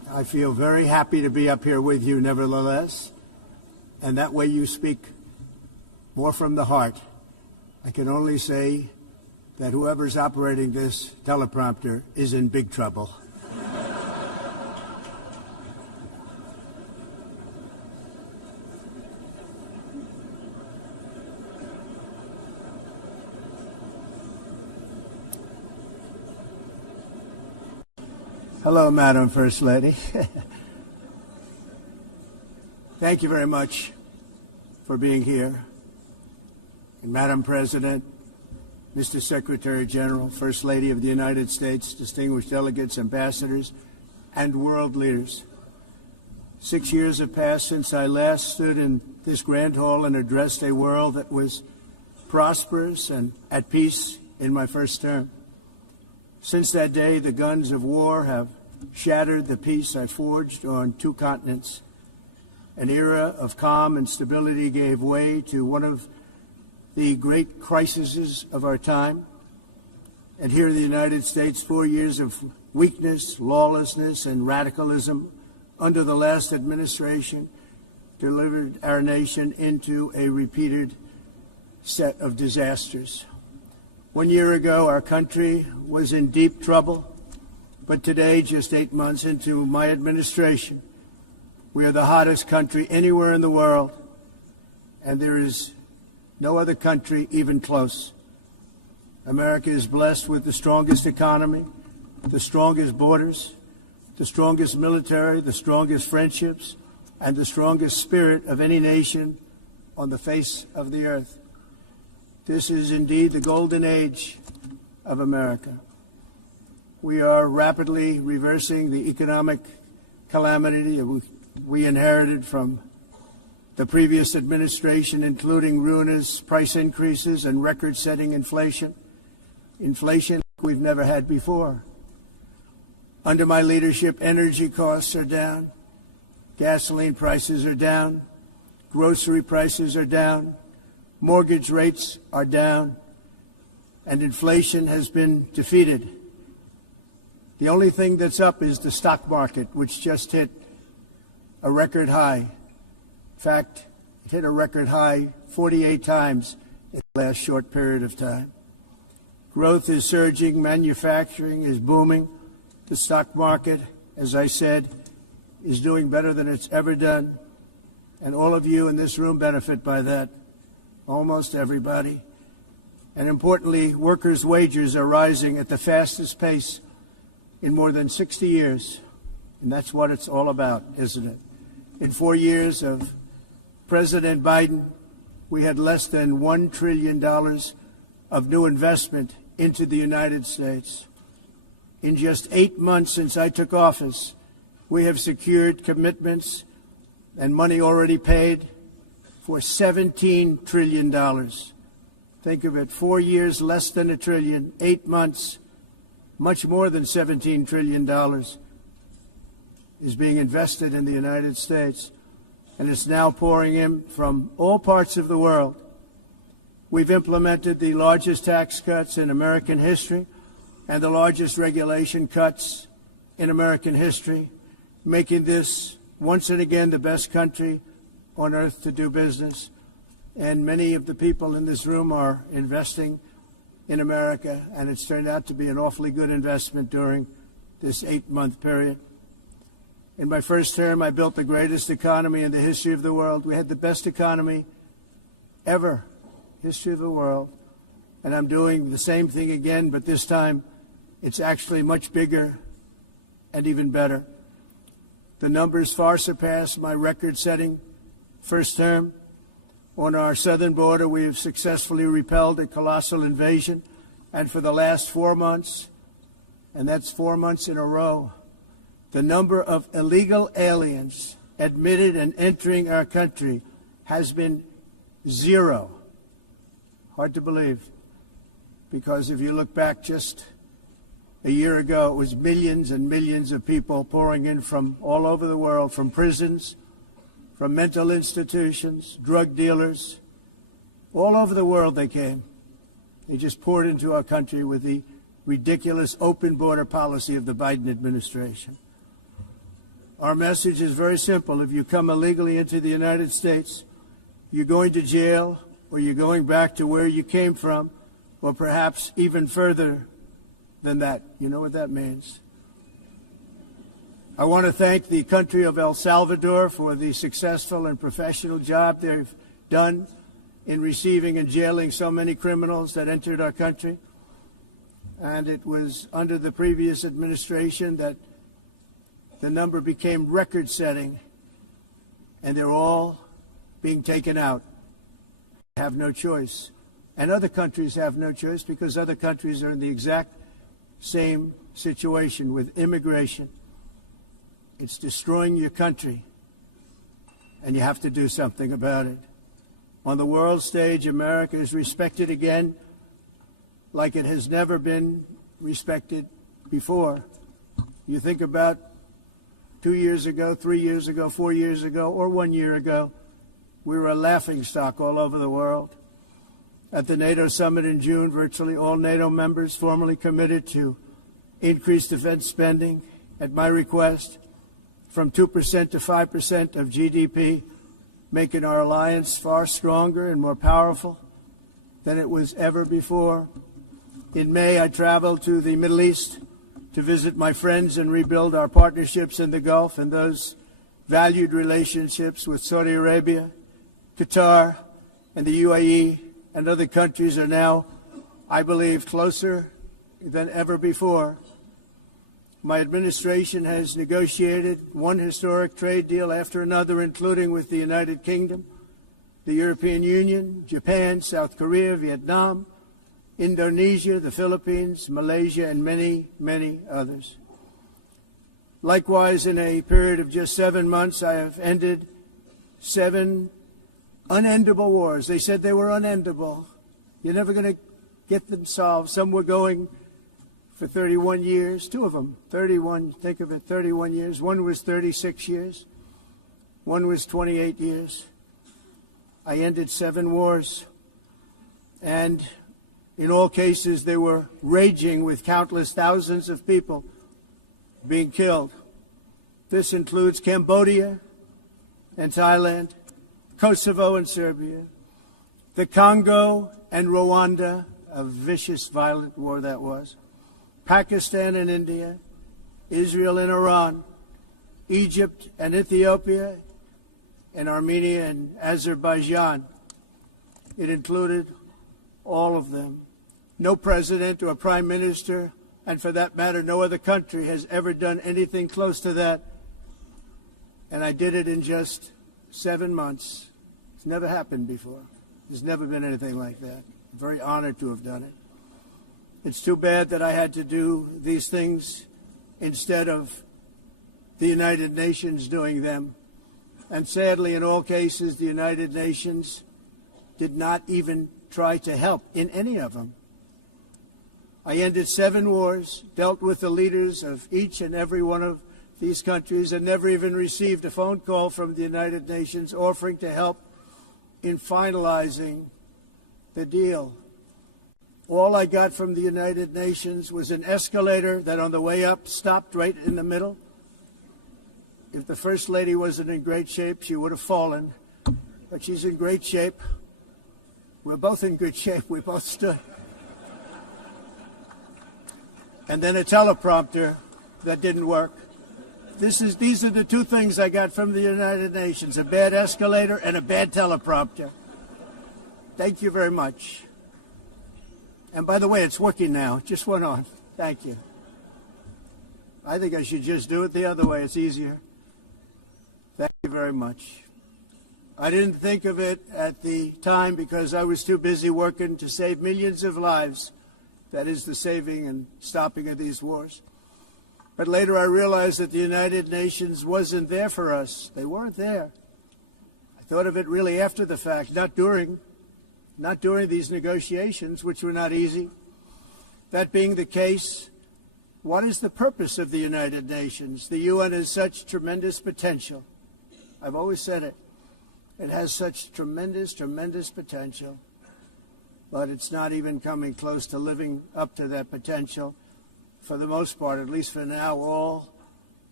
I feel very happy to be up here with you nevertheless, and that way you speak more from the heart. I can only say that whoever's operating this teleprompter is in big trouble. Hello, Madam First Lady. Thank you very much for being here. And Madam President, Mr. Secretary-General, First Lady of the United States, distinguished delegates, ambassadors, and world leaders. 6 years have passed since I last stood in this grand hall and addressed a world that was prosperous and at peace in my first term. Since that day, the guns of war have shattered the peace I forged on 2 continents. An era of calm and stability gave way to one of the great crises of our time. And here in the United States, 4 years of weakness, lawlessness, and radicalism under the last administration delivered our nation into a repeated set of disasters. 1 year ago, our country was in deep trouble, but today, just 8 months into my administration, we are the hottest country anywhere in the world, and there is no other country even close. America is blessed with the strongest economy, the strongest borders, the strongest military, the strongest friendships, and the strongest spirit of any nation on the face of the earth. This is indeed the golden age of America. We are rapidly reversing the economic calamity we inherited from the previous administration, including ruinous price increases and record-setting inflation. Inflation we've never had before. Under my leadership, energy costs are down, gasoline prices are down, grocery prices are down, mortgage rates are down, and inflation has been defeated. The only thing that's up is the stock market, which just hit a record high. In fact, it hit a record high 48 times in the last short period of time. Growth is surging, manufacturing is booming. The stock market, as I said, is doing better than it's ever done. And all of you in this room benefit by that, almost everybody. And importantly, workers' wages are rising at the fastest pace in more than 60 years. And that's what it's all about, isn't it? In 4 years of President Biden, we had less than $1 trillion of new investment into the United States. In just 8 months since I took office, we have secured commitments and money already paid for $17 trillion. Think of it, 4 years, less than $1 trillion, 8 months, much more than $17 trillion is being invested in the United States, and it's now pouring in from all parts of the world. We've implemented the largest tax cuts in American history and the largest regulation cuts in American history, making this once and again the best country on earth to do business. And many of the people in this room are investing in America, and it's turned out to be an awfully good investment during this 8-month period. In my first term, I built the greatest economy in the history of the world. We had the best economy ever, history of the world. And I'm doing the same thing again, but this time it's actually much bigger and even better. The numbers far surpass my record-setting first term. On our southern border, we have successfully repelled a colossal invasion. And for the last 4 months, and that's 4 months in a row, the number of illegal aliens admitted and entering our country has been 0. Hard to believe, because if you look back just a year ago, it was millions and millions of people pouring in from all over the world, from prisons, from mental institutions, drug dealers. All over the world they came. They just poured into our country with the ridiculous open border policy of the Biden administration. Our message is very simple. If you come illegally into the United States, you're going to jail, or you're going back to where you came from, or perhaps even further than that. You know what that means. I want to thank the country of El Salvador for the successful and professional job they've done in receiving and jailing so many criminals that entered our country. And it was under the previous administration that the number became record-setting, and they're all being taken out. They have no choice. And other countries have no choice because other countries are in the exact same situation with immigration. It's destroying your country, and you have to do something about it. On the world stage, America is respected again like it has never been respected before. You think about 2 years ago, 3 years ago, 4 years ago, or 1 year ago, we were a laughingstock all over the world. At the NATO summit in June, virtually all NATO members formally committed to increase defense spending at my request from 2% to 5% of GDP, making our alliance far stronger and more powerful than it was ever before. In May, I traveled to the Middle East to visit my friends and rebuild our partnerships in the Gulf and those valued relationships with Saudi Arabia, Qatar, and the UAE and other countries are now, I believe, closer than ever before. My administration has negotiated one historic trade deal after another, including with the United Kingdom, the European Union, Japan, South Korea, Vietnam, Indonesia, the Philippines, Malaysia, and many, many others. Likewise, in a period of just 7 months, I have ended 7 unendable wars. They said they were unendable. You're never going to get them solved. Some were going for 31 years, 2 of them, 31, think of it, 31 years. One was 36 years. One was 28 years. I ended 7 wars. And in all cases, they were raging with countless thousands of people being killed. This includes Cambodia and Thailand, Kosovo and Serbia, the Congo and Rwanda, a vicious, violent war that was, Pakistan and India, Israel and Iran, Egypt and Ethiopia, and Armenia and Azerbaijan. It included all of them. No president or prime minister, and for that matter, no other country has ever done anything close to that. And I did it in just 7 months. It's never happened before. There's never been anything like that. I'm very honored to have done it. It's too bad that I had to do these things instead of the United Nations doing them. And sadly, in all cases, the United Nations did not even try to help in any of them. I ended 7 wars, dealt with the leaders of each and every one of these countries, and never even received a phone call from the United Nations offering to help in finalizing the deal. All I got from the United Nations was an escalator that on the way up stopped right in the middle. If the First Lady wasn't in great shape, she would have fallen. But she's in great shape. We're both in good shape. We both stood. And then a teleprompter that didn't work. These are the 2 things I got from the United Nations, a bad escalator and a bad teleprompter. Thank you very much. And by the way, it's working now. It just went on. Thank you. I think I should just do it the other way. It's easier. Thank you very much. I didn't think of it at the time because I was too busy working to save millions of lives. That is the saving and stopping of these wars. But later I realized that the United Nations wasn't there for us. They weren't there. I thought of it really after the fact, not during these negotiations, which were not easy. That being the case, what is the purpose of the United Nations? The UN has such tremendous potential. I've always said it. It has such tremendous, tremendous potential. But it's not even coming close to living up to that potential. For the most part, at least for now, all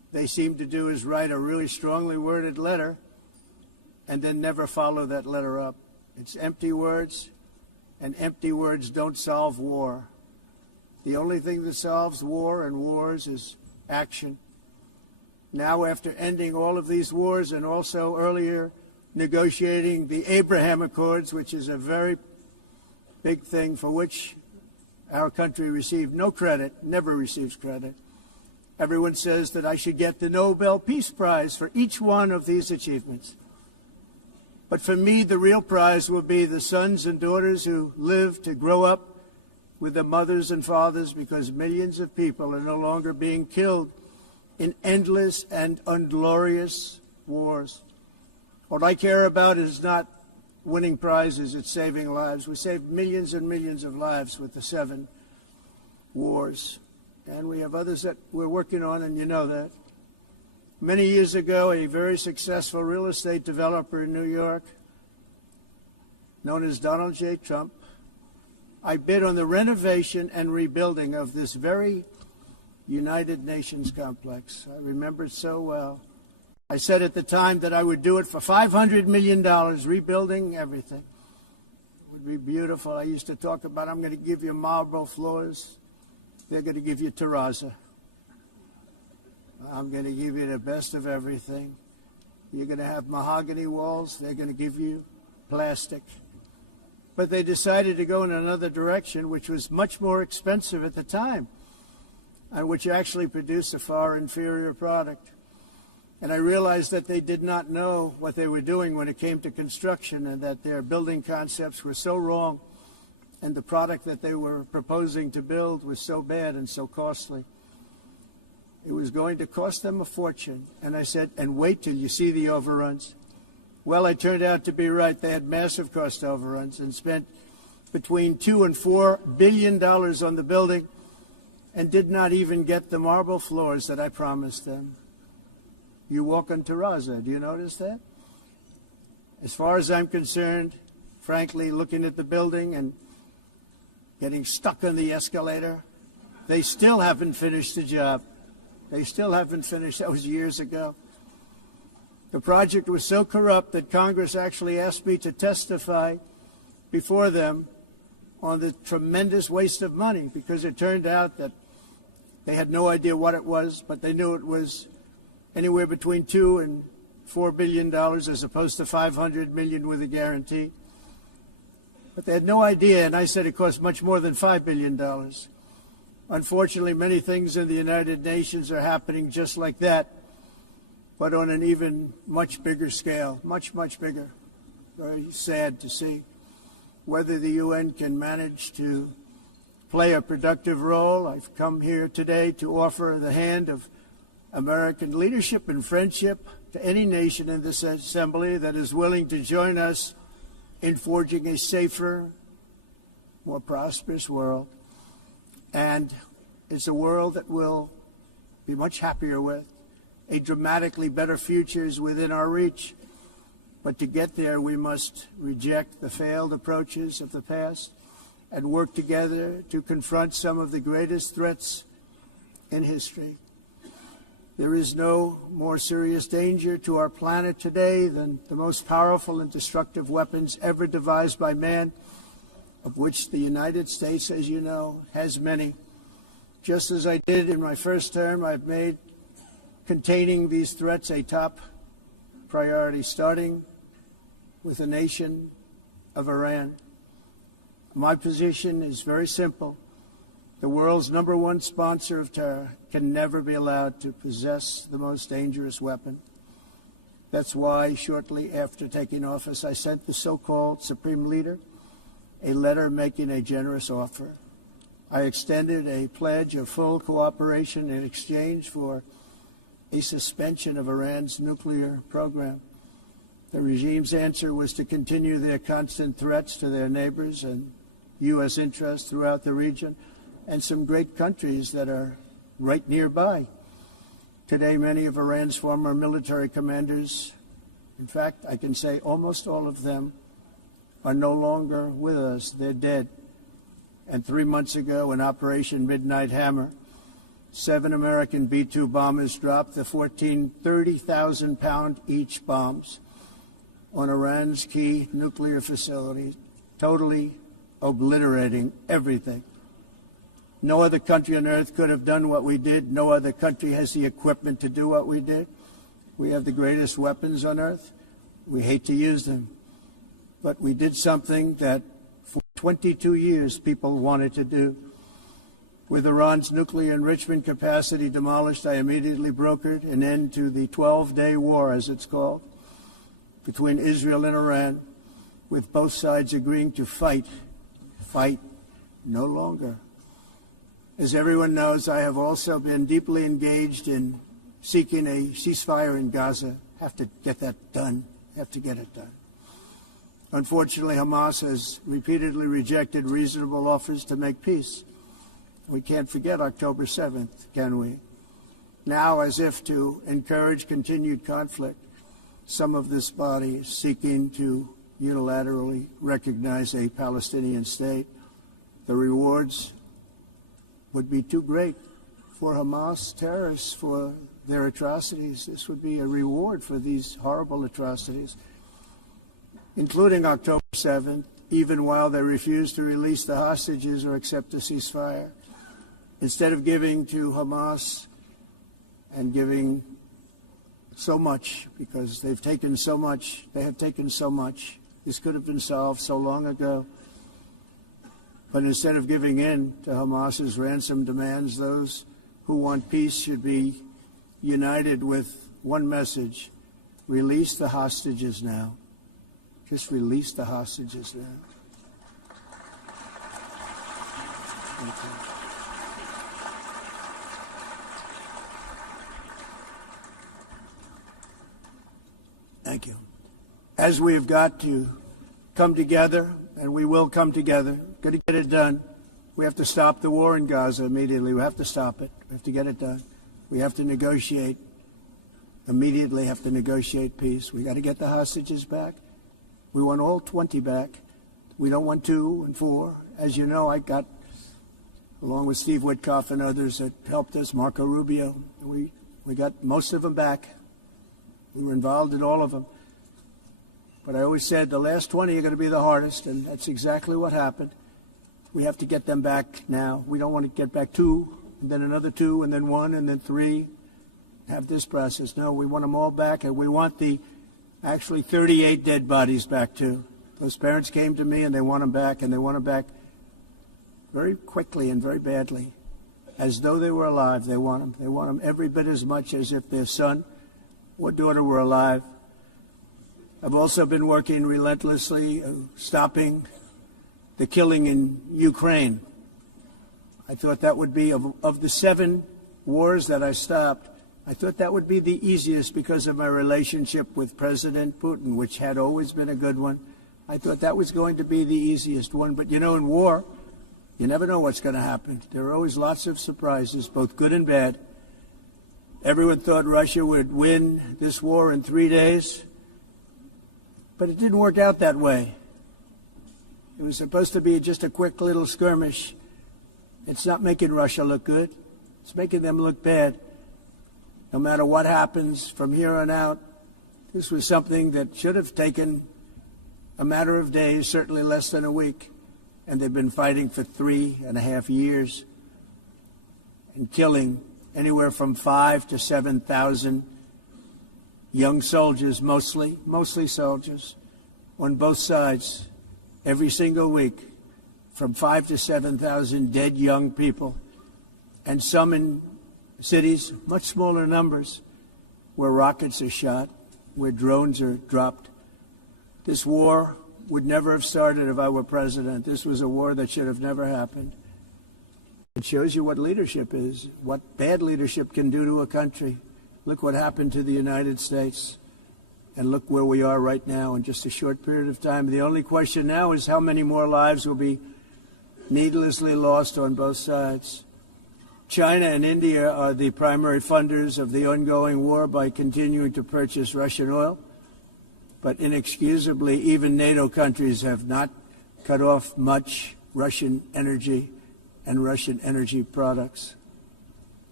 they seem to do is write a really strongly worded letter and then never follow that letter up. It's empty words, and empty words don't solve war. The only thing that solves war and wars is action. Now, after ending all of these wars and also earlier negotiating the Abraham Accords, which is a very big thing for which our country received no credit, never receives credit. Everyone says that I should get the Nobel Peace Prize for each one of these achievements. But for me, the real prize will be the sons and daughters who live to grow up with their mothers and fathers, because millions of people are no longer being killed in endless and unglorious wars. What I care about is not winning prizes, it's saving lives. We saved millions and millions of lives with the 7 wars. And we have others that we're working on, and you know that. Many years ago, a very successful real estate developer in New York, known as Donald J. Trump, I bid on the renovation and rebuilding of this very United Nations complex. I remember it so well. I said at the time that I would do it for $500 million, rebuilding everything. It would be beautiful. I used to talk about, I'm going to give you marble floors. They're going to give you terrazzo. I'm going to give you the best of everything. You're going to have mahogany walls. They're going to give you plastic. But they decided to go in another direction, which was much more expensive at the time, and which actually produced a far inferior product. And I realized that they did not know what they were doing when it came to construction, and that their building concepts were so wrong, and the product that they were proposing to build was so bad and so costly. It was going to cost them a fortune. And I said, and wait till you see the overruns. Well, I turned out to be right. They had massive cost overruns and spent between $2 and $4 billion on the building and did not even get the marble floors that I promised them. You walk on terrazzo. Do you notice that? As far as I'm concerned, frankly, looking at the building and getting stuck on the escalator, they still haven't finished the job. They still haven't finished. That was years ago. The project was so corrupt that Congress actually asked me to testify before them on the tremendous waste of money, because it turned out that they had no idea what it was, but they knew it was anywhere between $2 and $4 billion as opposed to $500 million with a guarantee. But they had no idea, and I said it cost much more than $5 billion. Unfortunately, many things in the United Nations are happening just like that, but on an even much bigger scale, much, much bigger. Very sad to see. Whether the UN can manage to play a productive role, I've come here today to offer the hand of American leadership and friendship to any nation in this assembly that is willing to join us in forging a safer, more prosperous world. And it's a world that we'll be much happier with. A dramatically better future is within our reach. But to get there, we must reject the failed approaches of the past and work together to confront some of the greatest threats in history. There is no more serious danger to our planet today than the most powerful and destructive weapons ever devised by man, of which the United States, as you know, has many. Just as I did in my first term, I've made containing these threats a top priority, starting with the nation of Iran. My position is very simple. The world's #1 sponsor of terror can never be allowed to possess the most dangerous weapon. That's why, shortly after taking office, I sent the so-called Supreme Leader a letter making a generous offer. I extended a pledge of full cooperation in exchange for a suspension of Iran's nuclear program. The regime's answer was to continue their constant threats to their neighbors and U.S. interests throughout the region, and some great countries that are right nearby. Today, many of Iran's former military commanders, in fact, I can say almost all of them, are no longer with us. They're dead. And 3 months ago, in Operation Midnight Hammer, 7 American B-2 bombers dropped the 14 30,000-pound each bombs on Iran's key nuclear facilities, totally obliterating everything. No other country on earth could have done what we did. No other country has the equipment to do what we did. We have the greatest weapons on earth. We hate to use them. But we did something that for 22 years people wanted to do. With Iran's nuclear enrichment capacity demolished, I immediately brokered an end to the 12-day war, as it's called, between Israel and Iran, with both sides agreeing to fight no longer. As everyone knows, I have also been deeply engaged in seeking a ceasefire in Gaza. Have to get that done. Have to get it done. Unfortunately, Hamas has repeatedly rejected reasonable offers to make peace. We can't forget October 7th, can we? Now, as if to encourage continued conflict, some of this body is seeking to unilaterally recognize a Palestinian state. The rewards would be too great for Hamas terrorists for their atrocities. This would be a reward for these horrible atrocities, including October 7th, even while they refuse to release the hostages or accept a ceasefire. Instead of giving to Hamas and giving so much, because they've taken so much, they have taken so much. This could have been solved so long ago. But instead of giving in to Hamas's ransom demands, those who want peace should be united with one message: release the hostages now. Just release the hostages now. Thank you. Thank you. As we have got to come together, and we will come together, got to get it done. We have to stop the war in Gaza immediately. We have to stop it. We have to get it done. We have to negotiate, immediately have to negotiate peace. We got to get the hostages back. We want all 20 back. We don't want 2 and 4. As you know, I got, along with Steve Witkoff and others that helped us, Marco Rubio, we got most of them back. We were involved in all of them. But I always said the last 20 are going to be the hardest, and that's exactly what happened. We have to get them back now. We don't want to get back 2, and then another 2, and then 1, and then 3. Have this process. No, we want them all back, and we want the actually 38 dead bodies back too. Those parents came to me, and they want them back, and they want them back very quickly and very badly, as though they were alive. They want them. They want them every bit as much as if their son or daughter were alive. I've also been working relentlessly, stopping the killing in Ukraine. I thought that would be, of the 7 wars that I stopped, I thought that would be the easiest because of my relationship with President Putin, which had always been a good one. I thought that was going to be the easiest one. But, you know, in war, you never know what's going to happen. There are always lots of surprises, both good and bad. Everyone thought Russia would win this war in 3 days, but it didn't work out that way. It was supposed to be just a quick little skirmish. It's not making Russia look good. It's making them look bad. No matter what happens from here on out, this was something that should have taken a matter of days, certainly less than a week. And they've been fighting for 3.5 years and killing anywhere from 5,000 to 7,000 young soldiers, mostly soldiers, on both sides, every single week, from 5,000 to 7,000 dead young people, and some in cities, much smaller numbers, where rockets are shot, where drones are dropped. This war would never have started if I were president. This was a war that should have never happened. It shows you what leadership is, what bad leadership can do to a country. Look what happened to the United States, and look where we are right now in just a short period of time. The only question now is how many more lives will be needlessly lost on both sides. China and India are the primary funders of the ongoing war by continuing to purchase Russian oil. But inexcusably, even NATO countries have not cut off much Russian energy and Russian energy products.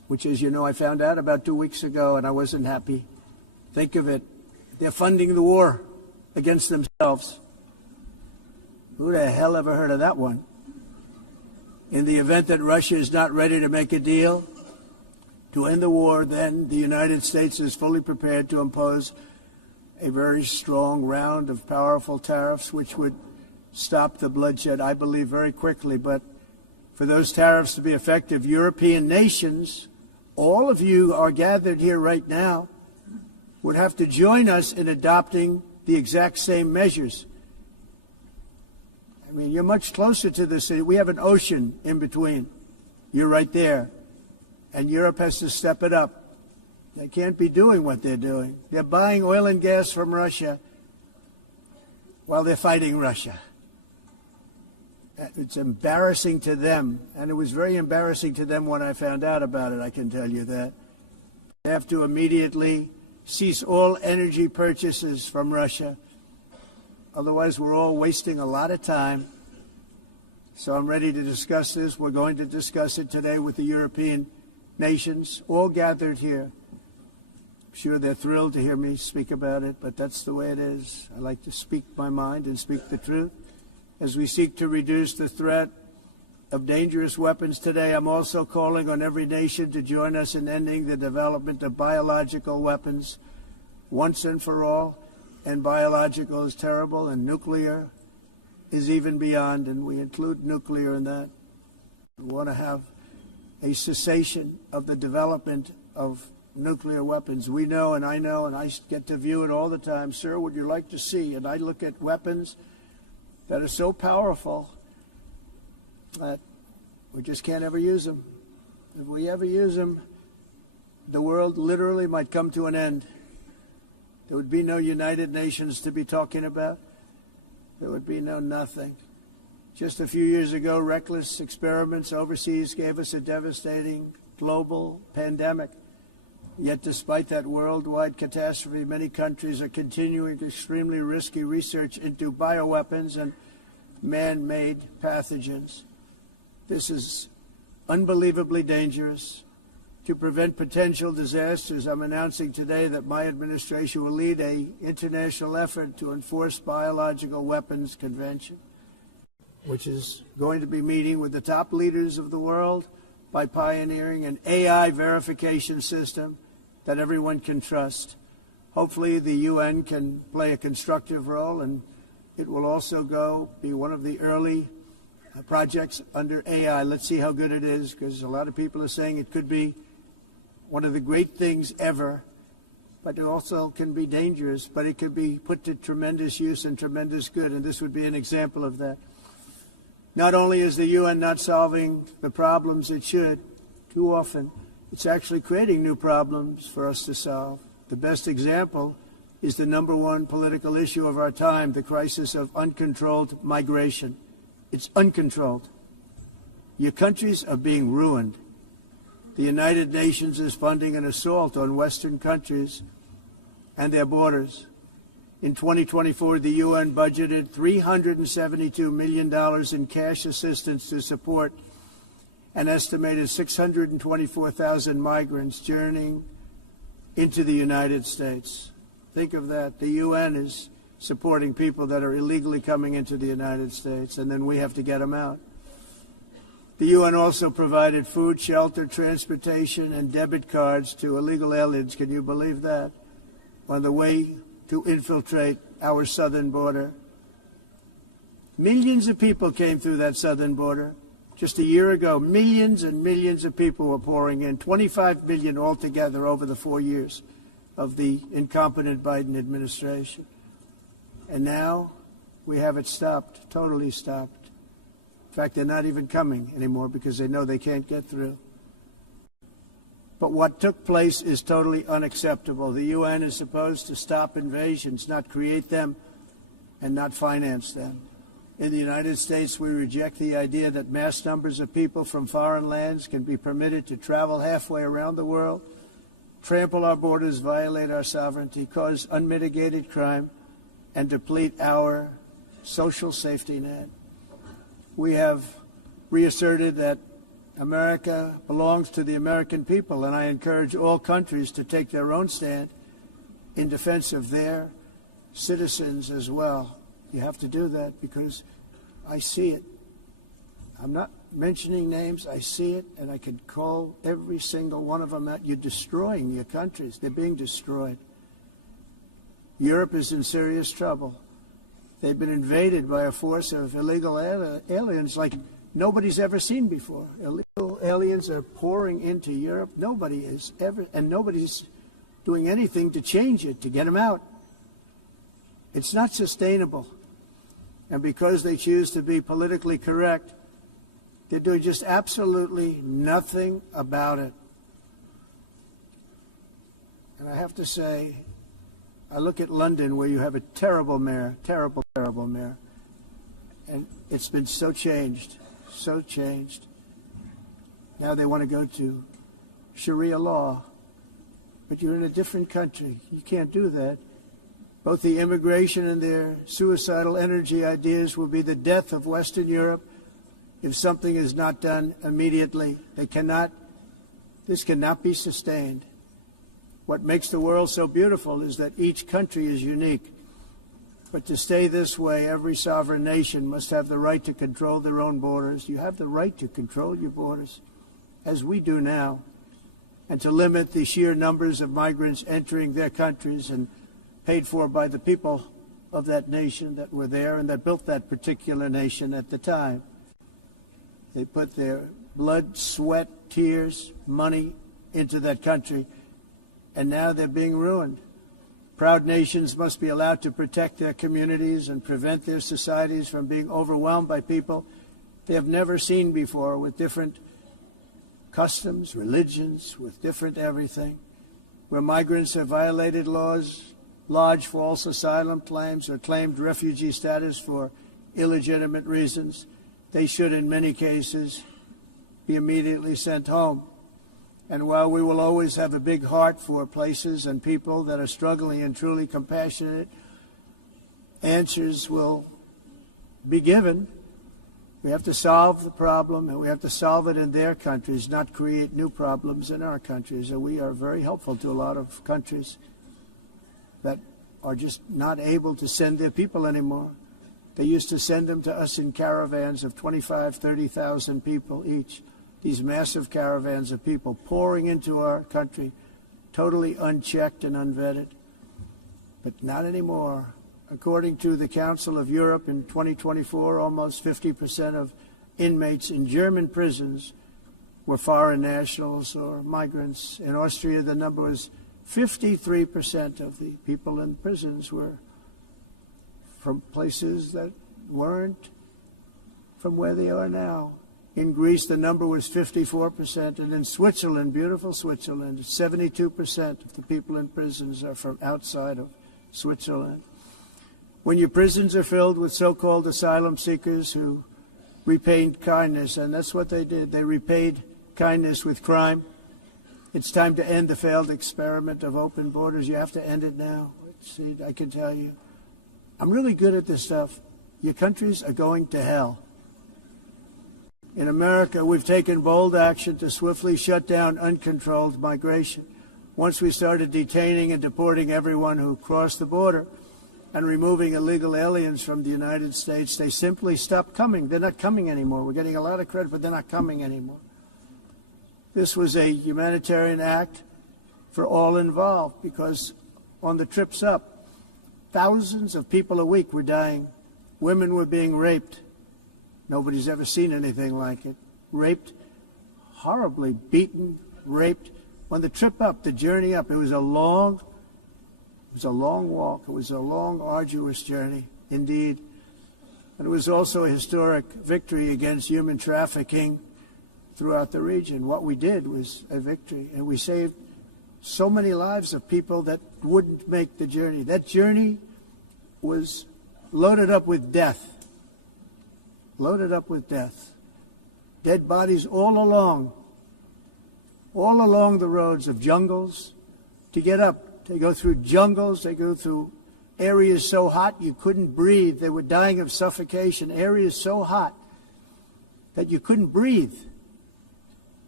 which, as you know, I found out about 2 weeks ago, and I wasn't happy. Think of it. They're funding the war against themselves. Who the hell ever heard of that one? In the event that Russia is not ready to make a deal to end the war, then the United States is fully prepared to impose a very strong round of powerful tariffs, which would stop the bloodshed, I believe, very quickly. But for those tariffs to be effective, European nations, all of you are gathered here right now, would have to join us in adopting the exact same measures. I mean, you're much closer to the city. We have an ocean in between. You're right there. And Europe has to step it up. They can't be doing what they're doing. They're buying oil and gas from Russia while they're fighting Russia. It's embarrassing to them, and it was very embarrassing to them when I found out about it, I can tell you that. They have to immediately cease all energy purchases from Russia. Otherwise, we're all wasting a lot of time. So I'm ready to discuss this. We're going to discuss it today with the European nations, all gathered here. I'm sure they're thrilled to hear me speak about it, but that's the way it is. I like to speak my mind and speak the truth. As we seek to reduce the threat of dangerous weapons today, I'm also calling on every nation to join us in ending the development of biological weapons once and for all. And biological is terrible, and nuclear is even beyond, and we include nuclear in that. We want to have a cessation of the development of nuclear weapons. We know, and I get to view it all the time. Sir, would you like to see? And I look at weapons that are so powerful that we just can't ever use them. If we ever use them, the world literally might come to an end. There would be no United Nations to be talking about. There would be no nothing. Just a few years ago, reckless experiments overseas gave us a devastating global pandemic. Yet despite that worldwide catastrophe, many countries are continuing extremely risky research into bioweapons and man-made pathogens. This is unbelievably dangerous. To prevent potential disasters, I'm announcing today that my administration will lead an international effort to enforce Biological Weapons Convention, which is going to be meeting with the top leaders of the world by pioneering an AI verification system that everyone can trust. Hopefully the UN can play a constructive role, and it will also be one of the early projects under AI. Let's see how good it is, because a lot of people are saying it could be one of the great things ever, but it also can be dangerous, but it could be put to tremendous use and tremendous good, and this would be an example of that. Not only is the UN not solving the problems it should, too often, it's actually creating new problems for us to solve. The best example is the #1 political issue of our time, the crisis of uncontrolled migration. It's uncontrolled. Your countries are being ruined. The United Nations is funding an assault on Western countries and their borders. In 2024, the UN budgeted $372 million in cash assistance to support an estimated 624,000 migrants journeying into the United States. Think of that. The UN is supporting people that are illegally coming into the United States, and then we have to get them out. The UN also provided food, shelter, transportation, and debit cards to illegal aliens. Can you believe that? On the way to infiltrate our southern border. Millions of people came through that southern border. Just a year ago, millions and millions of people were pouring in, 25 million altogether over the 4 years of the incompetent Biden administration. And now we have it stopped, totally stopped. In fact, they're not even coming anymore because they know they can't get through. But what took place is totally unacceptable. The UN is supposed to stop invasions, not create them and not finance them. In the United States, we reject the idea that mass numbers of people from foreign lands can be permitted to travel halfway around the world, trample our borders, violate our sovereignty, cause unmitigated crime, and deplete our social safety net. We have reasserted that America belongs to the American people, and I encourage all countries to take their own stand in defense of their citizens as well. You have to do that because I see it. I'm not mentioning names. I see it, and I can call every single one of them out. You're destroying your countries. They're being destroyed. Europe is in serious trouble. They've been invaded by a force of illegal aliens like nobody's ever seen before. Illegal aliens are pouring into Europe. Nobody is ever, and nobody's doing anything to change it, to get them out. It's not sustainable. And because they choose to be politically correct, they're doing just absolutely nothing about it. And I have to say, I look at London where you have a terrible mayor, terrible mayor. And it's been so changed, so changed. Now they want to go to Sharia law. But you're in a different country. You can't do that. Both the immigration and their suicidal energy ideas will be the death of Western Europe if something is not done immediately. This cannot be sustained. What makes the world so beautiful is that each country is unique. But to stay this way, every sovereign nation must have the right to control their own borders. You have the right to control your borders, as we do now, and to limit the sheer numbers of migrants entering their countries and paid for by the people of that nation that were there and that built that particular nation at the time. They put their blood, sweat, tears, money into that country, and now they're being ruined. Proud nations must be allowed to protect their communities and prevent their societies from being overwhelmed by people they have never seen before, with different customs, religions, with different everything. Where migrants have violated laws, lodged false asylum claims, or claimed refugee status for illegitimate reasons, they should, in many cases, be immediately sent home. And while we will always have a big heart for places and people that are struggling and truly compassionate, answers will be given. We have to solve the problem, and we have to solve it in their countries, not create new problems in our countries. And we are very helpful to a lot of countries that are just not able to send their people anymore. They used to send them to us in caravans of 25,000, 30,000 people each. These massive caravans of people pouring into our country, totally unchecked and unvetted. But not anymore. According to the Council of Europe in 2024, almost 50% of inmates in German prisons were foreign nationals or migrants. In Austria, the number was 53% of the people in prisons were from places that weren't from where they are now. In Greece, the number was 54%, and in Switzerland, beautiful Switzerland, 72% of the people in prisons are from outside of Switzerland. When your prisons are filled with so-called asylum seekers who repaid kindness, and that's what they did, they repaid kindness with crime. It's time to end the failed experiment of open borders. You have to end it now. See, I can tell you, I'm really good at this stuff. Your countries are going to hell. In America, we've taken bold action to swiftly shut down uncontrolled migration. Once we started detaining and deporting everyone who crossed the border and removing illegal aliens from the United States, they simply stopped coming. They're not coming anymore. We're getting a lot of credit, but they're not coming anymore. This was a humanitarian act for all involved, because on the trips up, thousands of people a week were dying. Women were being raped. Nobody's ever seen anything like it. Raped, horribly beaten, raped. On the trip up, the journey up, it was a long walk. It was a long, arduous journey, indeed. And it was also a historic victory against human trafficking throughout the region. What we did was a victory, and we saved so many lives of people that wouldn't make the journey. That journey was loaded up with death. Loaded up with death. Dead bodies all along the roads of jungles to get up. They go through jungles, they go through areas so hot you couldn't breathe. They were dying of suffocation, areas so hot that you couldn't breathe.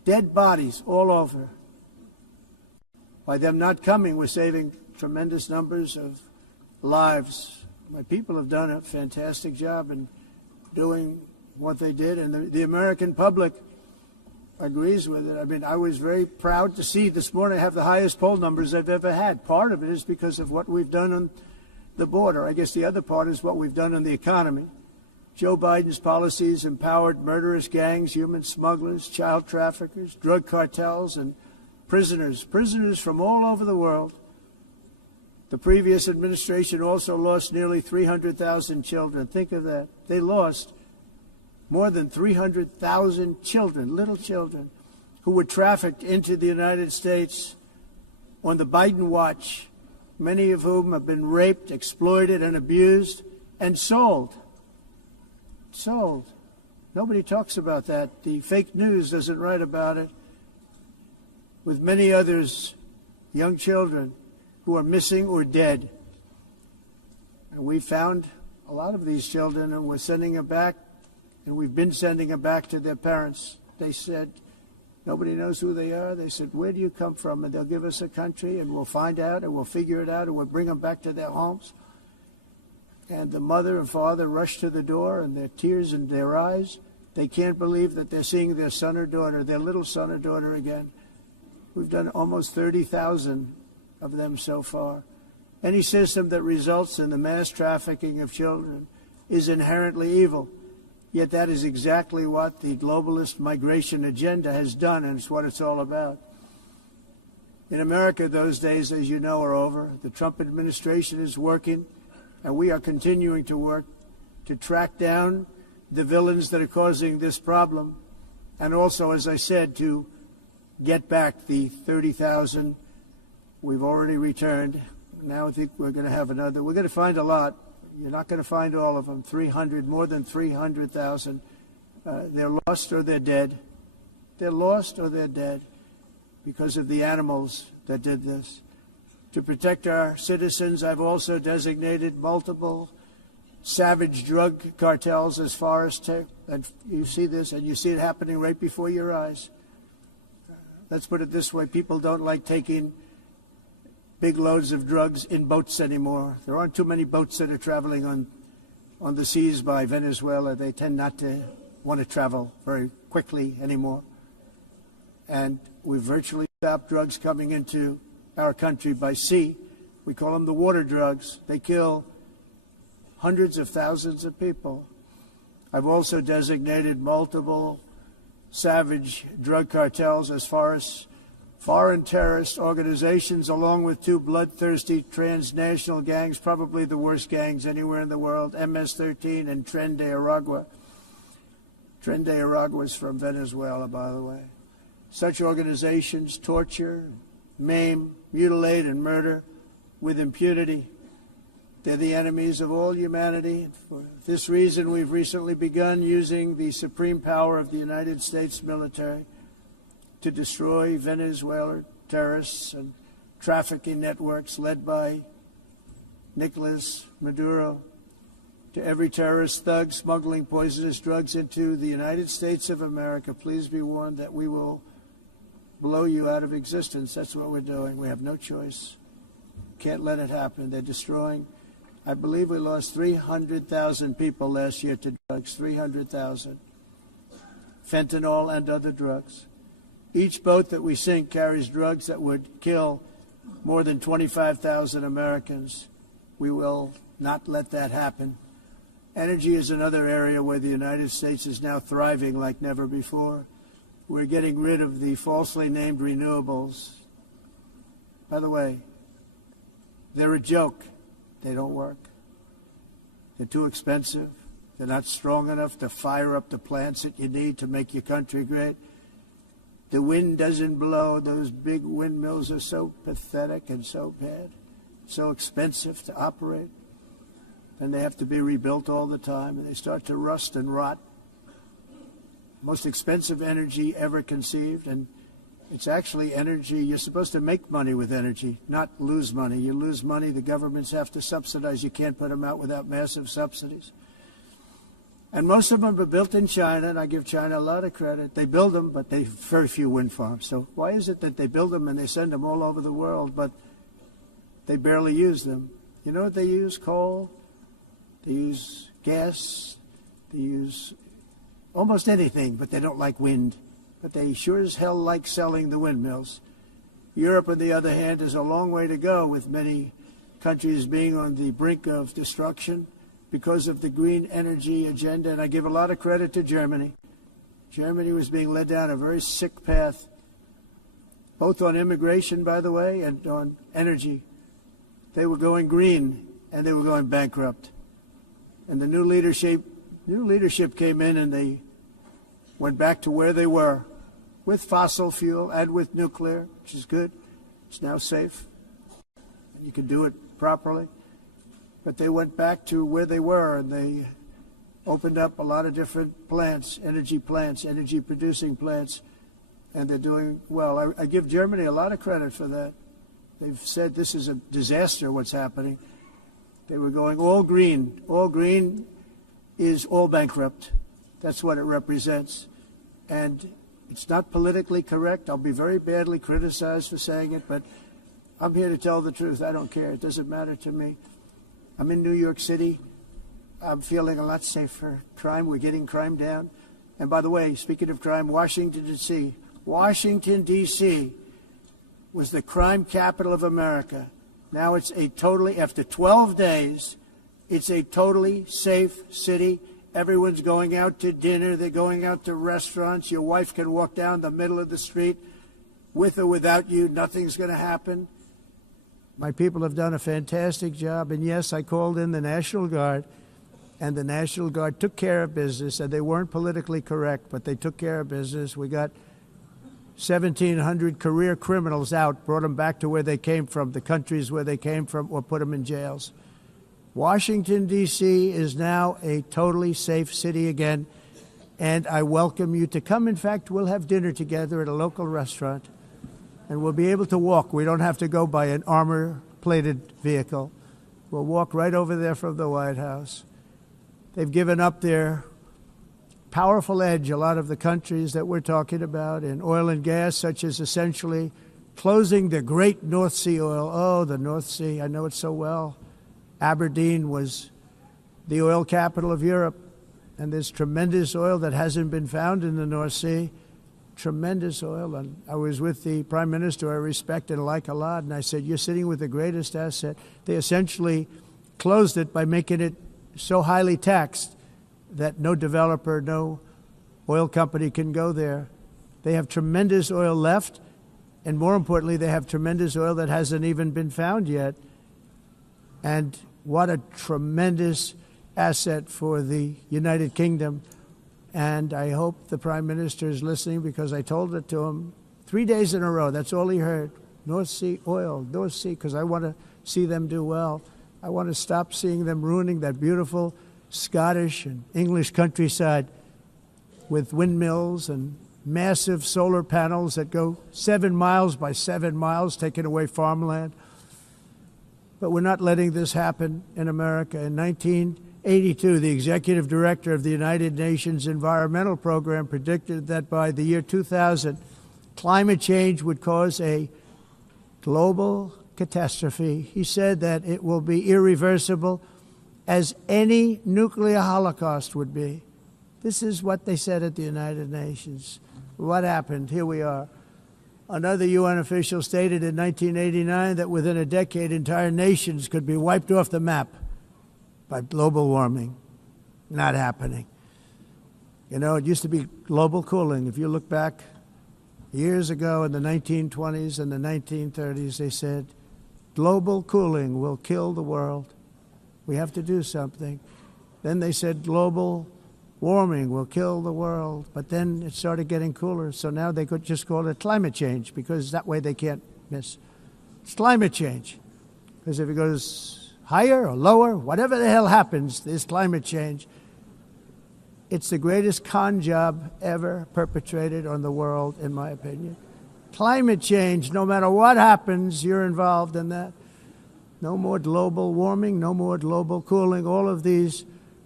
Dead bodies all over. By them not coming, we're saving tremendous numbers of lives. My people have done a fantastic job in doing what they did, and the American public agrees with it. I mean, I was very proud to see this morning I have the highest poll numbers I've ever had. Part of it is because of what we've done on the border. I guess the other part is what we've done on the economy. Joe Biden's policies empowered murderous gangs, human smugglers, child traffickers, drug cartels, and prisoners from all over the world. The previous administration also lost nearly 300,000 children. Think of that. They lost more than 300,000 children, little children, who were trafficked into the United States on the Biden watch, many of whom have been raped, exploited, and abused, and sold. Sold. Nobody talks about that. The fake news doesn't write about it. With many others, young children who are missing or dead. And we found a lot of these children, and we're sending them back. And we've been sending them back to their parents. They said, nobody knows who they are. They said, where do you come from? And they'll give us a country, and we'll find out, and we'll figure it out, and we'll bring them back to their homes. And the mother and father rush to the door, and their tears in their eyes. They can't believe that they're seeing their son or daughter, their little son or daughter again. We've done almost 30,000 of them so far. Any system that results in the mass trafficking of children is inherently evil. Yet that is exactly what the globalist migration agenda has done, and it's what it's all about. In America, those days, as you know, are over. The Trump administration is working, and we are continuing to work to track down the villains that are causing this problem, and also, as I said, to get back the 30,000 we've already returned. Now I think we're going to have another. We're going to find a lot. You're not going to find all of them. 300, more than 300,000. They're lost or they're dead. They're lost or they're dead because of the animals that did this. To protect our citizens, I've also designated multiple savage drug cartels as far as and you see this, and you see it happening right before your eyes. Let's put it this way. People don't like taking big loads of drugs in boats anymore. There aren't too many boats that are traveling on the seas by Venezuela. They tend not to want to travel very quickly anymore. And we've virtually stopped drugs coming into our country by sea. We call them the water drugs. They kill hundreds of thousands of people. I've also designated multiple savage drug cartels as far as foreign terrorist organizations, along with two bloodthirsty transnational gangs, probably the worst gangs anywhere in the world, MS-13 and Tren de Aragua. Tren de Aragua is from Venezuela, by the way. Such organizations torture, maim, mutilate, and murder with impunity. They're the enemies of all humanity. For this reason, we've recently begun using the supreme power of the United States military to destroy Venezuelan terrorists and trafficking networks led by Nicolas Maduro. To every terrorist thug smuggling poisonous drugs into the United States of America, please be warned that we will blow you out of existence. That's what we're doing. We have no choice. Can't let it happen. They're destroying. I believe we lost 300,000 people last year to drugs, 300,000. Fentanyl and other drugs. Each boat that we sink carries drugs that would kill more than 25,000 Americans. We will not let that happen. Energy is another area where the United States is now thriving like never before. We're getting rid of the falsely named renewables. By the way, they're a joke. They don't work. They're too expensive. They're not strong enough to fire up the plants that you need to make your country great. The wind doesn't blow. Those big windmills are so pathetic and so bad, so expensive to operate. And they have to be rebuilt all the time, and they start to rust and rot. Most expensive energy ever conceived, and it's actually energy. You're supposed to make money with energy, not lose money. You lose money, the governments have to subsidize. You can't put them out without massive subsidies. And most of them are built in China, and I give China a lot of credit. They build them, but they have very few wind farms. So why is it that they build them and they send them all over the world, but they barely use them? You know what they use? Coal. They use gas. They use almost anything, but they don't like wind. But they sure as hell like selling the windmills. Europe, on the other hand, has a long way to go, with many countries being on the brink of destruction because of the green energy agenda. And I give a lot of credit to Germany. Germany was being led down a very sick path, both on immigration, by the way, and on energy. They were going green, and they were going bankrupt. And the new leadership came in, and they went back to where they were, with fossil fuel and with nuclear, which is good. It's now safe. You can do it properly. But they went back to where they were, and they opened up a lot of different plants, energy-producing plants, and they're doing well. I give Germany a lot of credit for that. They've said this is a disaster, what's happening. They were going all green. All green is all bankrupt. That's what it represents. And it's not politically correct. I'll be very badly criticized for saying it, but I'm here to tell the truth. I don't care. It doesn't matter to me. I'm in New York City. I'm feeling a lot safer. Crime, we're getting crime down. And by the way, speaking of crime, Washington, D.C. was the crime capital of America. Now it's after 12 days, it's a totally safe city. Everyone's going out to dinner. They're going out to restaurants. Your wife can walk down the middle of the street with or without you. Nothing's going to happen. My people have done a fantastic job. And yes, I called in the National Guard, and the National Guard took care of business. And they weren't politically correct, but they took care of business. We got 1,700 career criminals out, brought them back to where they came from, the countries where they came from, or put them in jails. Washington, D.C. is now a totally safe city again, and I welcome you to come. In fact, we'll have dinner together at a local restaurant, and we'll be able to walk. We don't have to go by an armor-plated vehicle. We'll walk right over there from the White House. They've given up their powerful edge, a lot of the countries that we're talking about, in oil and gas, such as essentially closing the great North Sea oil. Oh, the North Sea, I know it so well. Aberdeen was the oil capital of Europe, and there's tremendous oil that hasn't been found in the North Sea, tremendous oil. And I was with the Prime Minister I respect and like a lot, and I said, you're sitting with the greatest asset. They essentially closed it by making it so highly taxed that no developer, no oil company can go there. They have tremendous oil left, and more importantly, they have tremendous oil that hasn't even been found yet. And what a tremendous asset for the United Kingdom. And I hope the Prime Minister is listening, because I told it to him 3 days in a row. That's all he heard. North Sea oil, North Sea, because I want to see them do well. I want to stop seeing them ruining that beautiful Scottish and English countryside with windmills and massive solar panels that go 7 miles by 7 miles, taking away farmland. But we're not letting this happen in America. In 1982, the executive director of the United Nations Environmental Program predicted that by the year 2000, climate change would cause a global catastrophe. He said that it will be irreversible, as any nuclear holocaust would be. This is what they said at the United Nations. What happened? Here we are. Another UN official stated in 1989 that within a decade, entire nations could be wiped off the map by global warming. Not happening. You know, it used to be global cooling. If you look back years ago in the 1920s and the 1930s, they said, global cooling will kill the world. We have to do something. Then they said global warming will kill the world, but then it started getting cooler, so now they could just call it climate change, because that way they can't miss. It's climate change, because if it goes higher or lower, whatever the hell happens, there's climate change. It's the greatest con job ever perpetrated on the world, in my opinion. Climate change, no matter what happens, you're involved in that. No more global warming, no more global cooling. All of these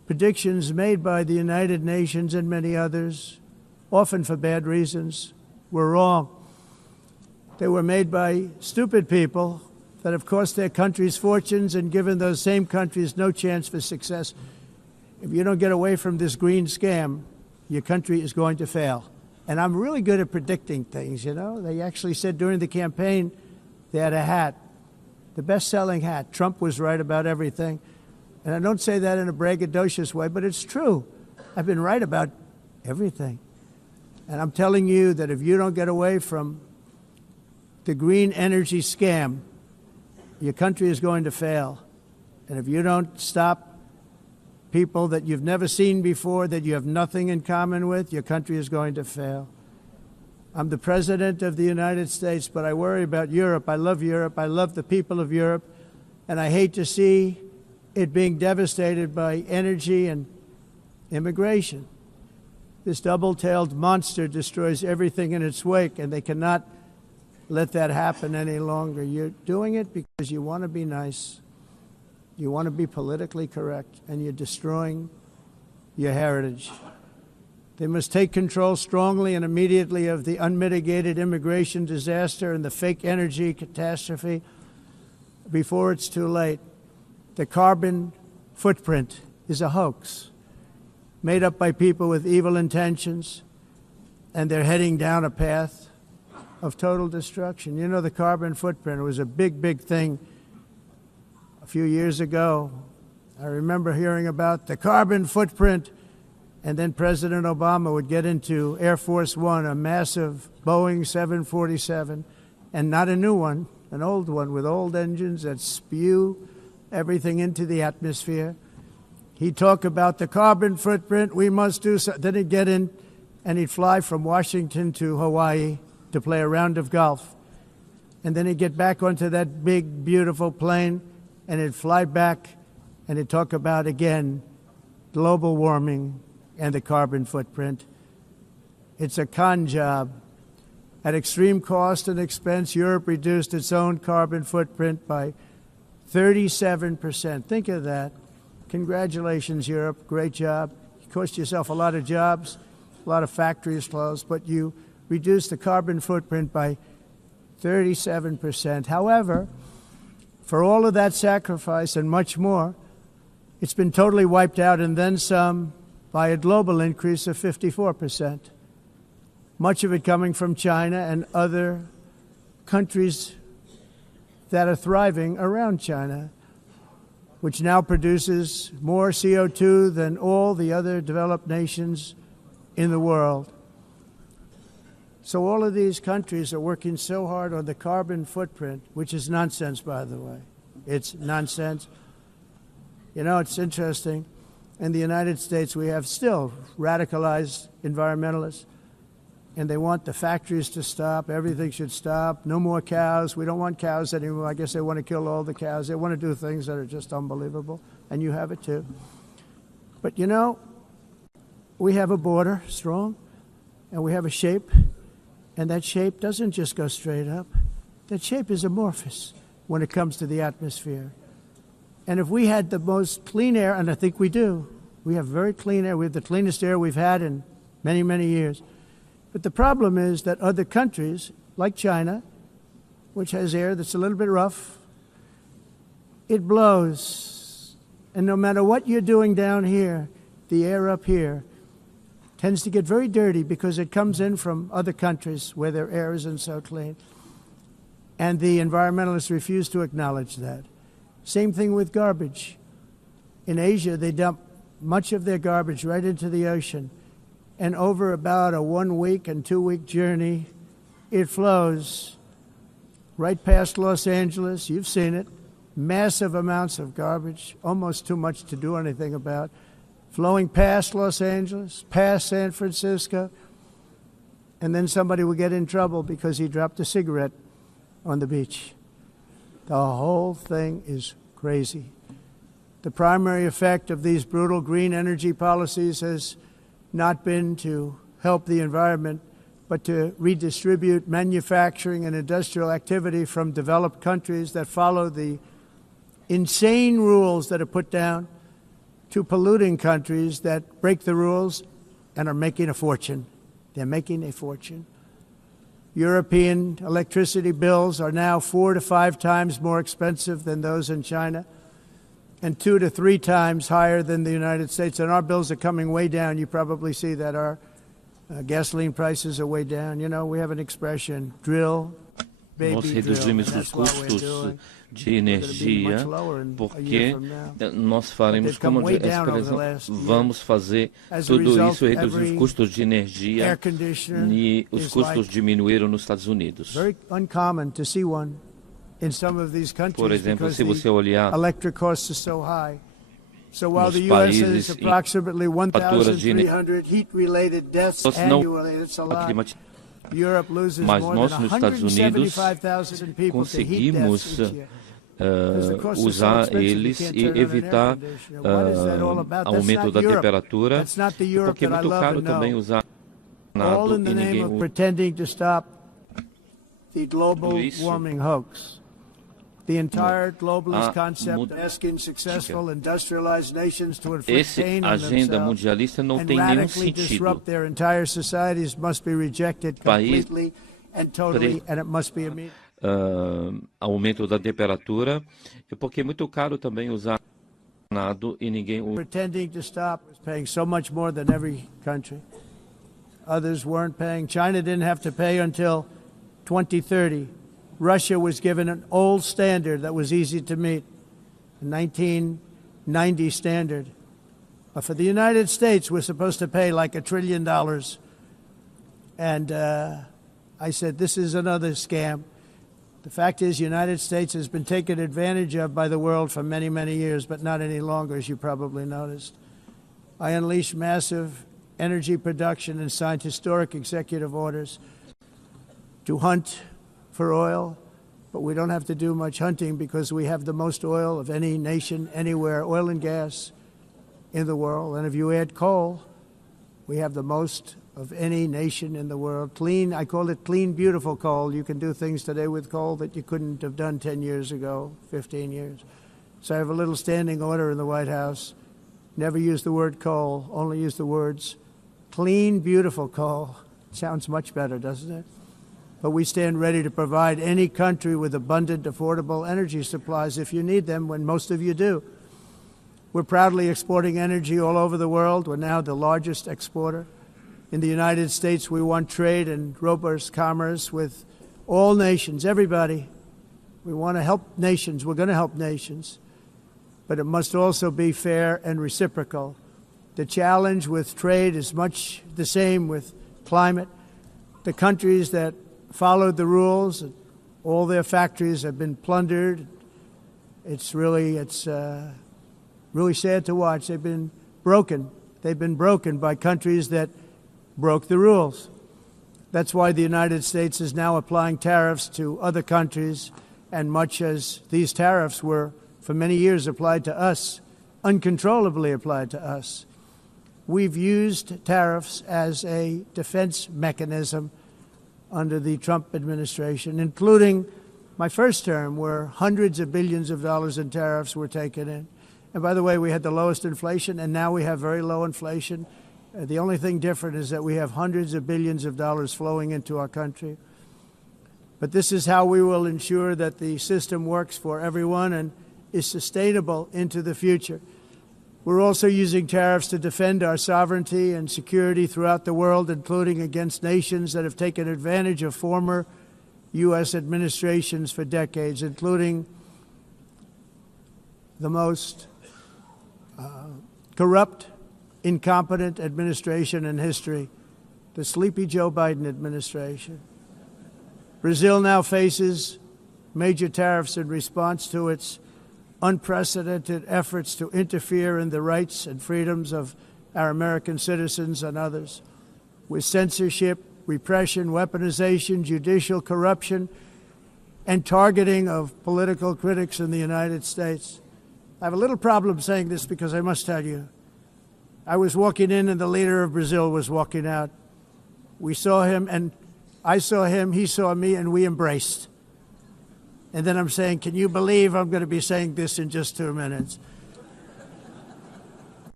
predictions made by the United Nations and many others, often for bad reasons, were wrong. They were made by stupid people that have cost their countries fortunes and given those same countries no chance for success. If you don't get away from this green scam, your country is going to fail. And I'm really good at predicting things, you know. They actually said during the campaign they had a hat, the best-selling hat. Trump was right about everything. And I don't say that in a braggadocious way, but it's true. I've been right about everything. And I'm telling you that if you don't get away from the green energy scam, your country is going to fail. And if you don't stop people that you've never seen before, that you have nothing in common with, your country is going to fail. I'm the President of the United States, but I worry about Europe. I love Europe. I love the people of Europe. And I hate to see it being devastated by energy and immigration. This double-tailed monster destroys everything in its wake, and they cannot let that happen any longer. You're doing it because you want to be nice. You want to be politically correct, and you're destroying your heritage. They must take control strongly and immediately of the unmitigated immigration disaster and the fake energy catastrophe before it's too late. The carbon footprint is a hoax made up by people with evil intentions, and they're heading down a path of total destruction. You know, the carbon footprint was a big, big thing a few years ago. I remember hearing about the carbon footprint, and then President Obama would get into Air Force One, a massive Boeing 747, and not a new one, an old one with old engines that spew everything into the atmosphere. He'd talk about the carbon footprint, we must do so. Then he'd get in and he'd fly from Washington to Hawaii to play a round of golf. And then he'd get back onto that big, beautiful plane and he'd fly back and he'd talk about, again, global warming and the carbon footprint. It's a con job. At extreme cost and expense, Europe reduced its own carbon footprint by 37%. Think of that. Congratulations, Europe. Great job. You cost yourself a lot of jobs, a lot of factories closed, but you reduced the carbon footprint by 37%. However, for all of that sacrifice and much more, it's been totally wiped out and then some by a global increase of 54%. Much of it coming from China and other countries that are thriving around China, which now produces more CO2 than all the other developed nations in the world. So all of these countries are working so hard on the carbon footprint, which is nonsense, by the way. It's nonsense. You know, it's interesting. In the United States, we have still radicalized environmentalists, and they want the factories to stop. Everything should stop. No more cows. We don't want cows anymore. I guess they want to kill all the cows. They want to do things that are just unbelievable, and you have it too. But, you know, we have a border, strong, and we have a shape, and that shape doesn't just go straight up. That shape is amorphous when it comes to the atmosphere. And if we had the most clean air, and I think we do, we have very clean air. We have the cleanest air we've had in many, many years. But the problem is that other countries, like China, which has air that's a little bit rough, it blows. And no matter what you're doing down here, the air up here tends to get very dirty because it comes in from other countries where their air isn't so clean. And the environmentalists refuse to acknowledge that. Same thing with garbage. In Asia, they dump much of their garbage right into the ocean. And over about a 1 week and 2 week journey, it flows right past Los Angeles. You've seen it. Massive amounts of garbage, almost too much to do anything about, flowing past Los Angeles, past San Francisco, and then somebody will get in trouble because he dropped a cigarette on the beach. The whole thing is crazy. The primary effect of these brutal green energy policies has not been to help the environment, but to redistribute manufacturing and industrial activity from developed countries that follow the insane rules that are put down to polluting countries that break the rules and are making a fortune. They're making a fortune. European electricity bills are now 4 to 5 times more expensive than those in China, and 2 to 3 times higher than the United States. And our bills are coming way down. You probably see that our gasoline prices are way down. You know, we have an expression, drill, Nós reduzimos os custos de energia porque nós faremos, como a expressão, vamos fazer tudo isso, reduzir os custos de energia e os custos diminuíram nos Estados Unidos. Por exemplo, se você olhar nos países em fatura de energia não mas nós, nos Estados Unidos, conseguimos usar eles e evitar aumento da temperatura, porque é muito caro também usar nada e ninguém usa. The entire globalist concept asking successful industrialized nations to inflict pain on themselves and radically disrupt their entire societies must be rejected completely and totally, and it must be immediate. Aumento da temperatura, porque é muito caro também usar nada e ninguém usa. Pretending to stop was paying so much more than every country. Others weren't paying. China didn't have to pay until 2030. Russia was given an old standard that was easy to meet, a 1990 standard. But for the United States, we're supposed to pay like $1 trillion. And I said, this is another scam. The fact is, the United States has been taken advantage of by the world for many, many years, but not any longer, as you probably noticed. I unleashed massive energy production and signed historic executive orders to hunt for oil, but we don't have to do much hunting because we have the most oil of any nation anywhere, oil and gas in the world. And if you add coal, we have the most of any nation in the world. Clean, I call it clean, beautiful coal. You can do things today with coal that you couldn't have done 10 years ago, 15 years. So I have a little standing order in the White House. Never use the word coal, only use the words clean, beautiful coal. Sounds much better, doesn't it? But we stand ready to provide any country with abundant, affordable energy supplies if you need them, when most of you do. We're proudly exporting energy all over the world. We're now the largest exporter. In the United States, we want trade and robust commerce with all nations, everybody. We want to help nations. We're going to help nations. But it must also be fair and reciprocal. The challenge with trade is much the same with climate. The countries that followed the rules, all their factories have been plundered. It's really sad to watch. They've been broken. They've been broken by countries that broke the rules. That's why the United States is now applying tariffs to other countries, and much as these tariffs were for many years applied to us, uncontrollably applied to us. We've used tariffs as a defense mechanism under the Trump administration, including my first term, where hundreds of billions of dollars in tariffs were taken in. And by the way, we had the lowest inflation, and now we have very low inflation. The only thing different is that we have hundreds of billions of dollars flowing into our country. But this is how we will ensure that the system works for everyone and is sustainable into the future. We're also using tariffs to defend our sovereignty and security throughout the world, including against nations that have taken advantage of former U.S. administrations for decades, including the most corrupt, incompetent administration in history, the sleepy Joe Biden administration. Brazil now faces major tariffs in response to its unprecedented efforts to interfere in the rights and freedoms of our American citizens and others, with censorship, repression, weaponization, judicial corruption, and targeting of political critics in the United States. I have a little problem saying this because I must tell you, I was walking in and the leader of Brazil was walking out. We saw him, and I saw him, he saw me, and we embraced. And then I'm saying, can you believe I'm going to be saying this in just 2 minutes?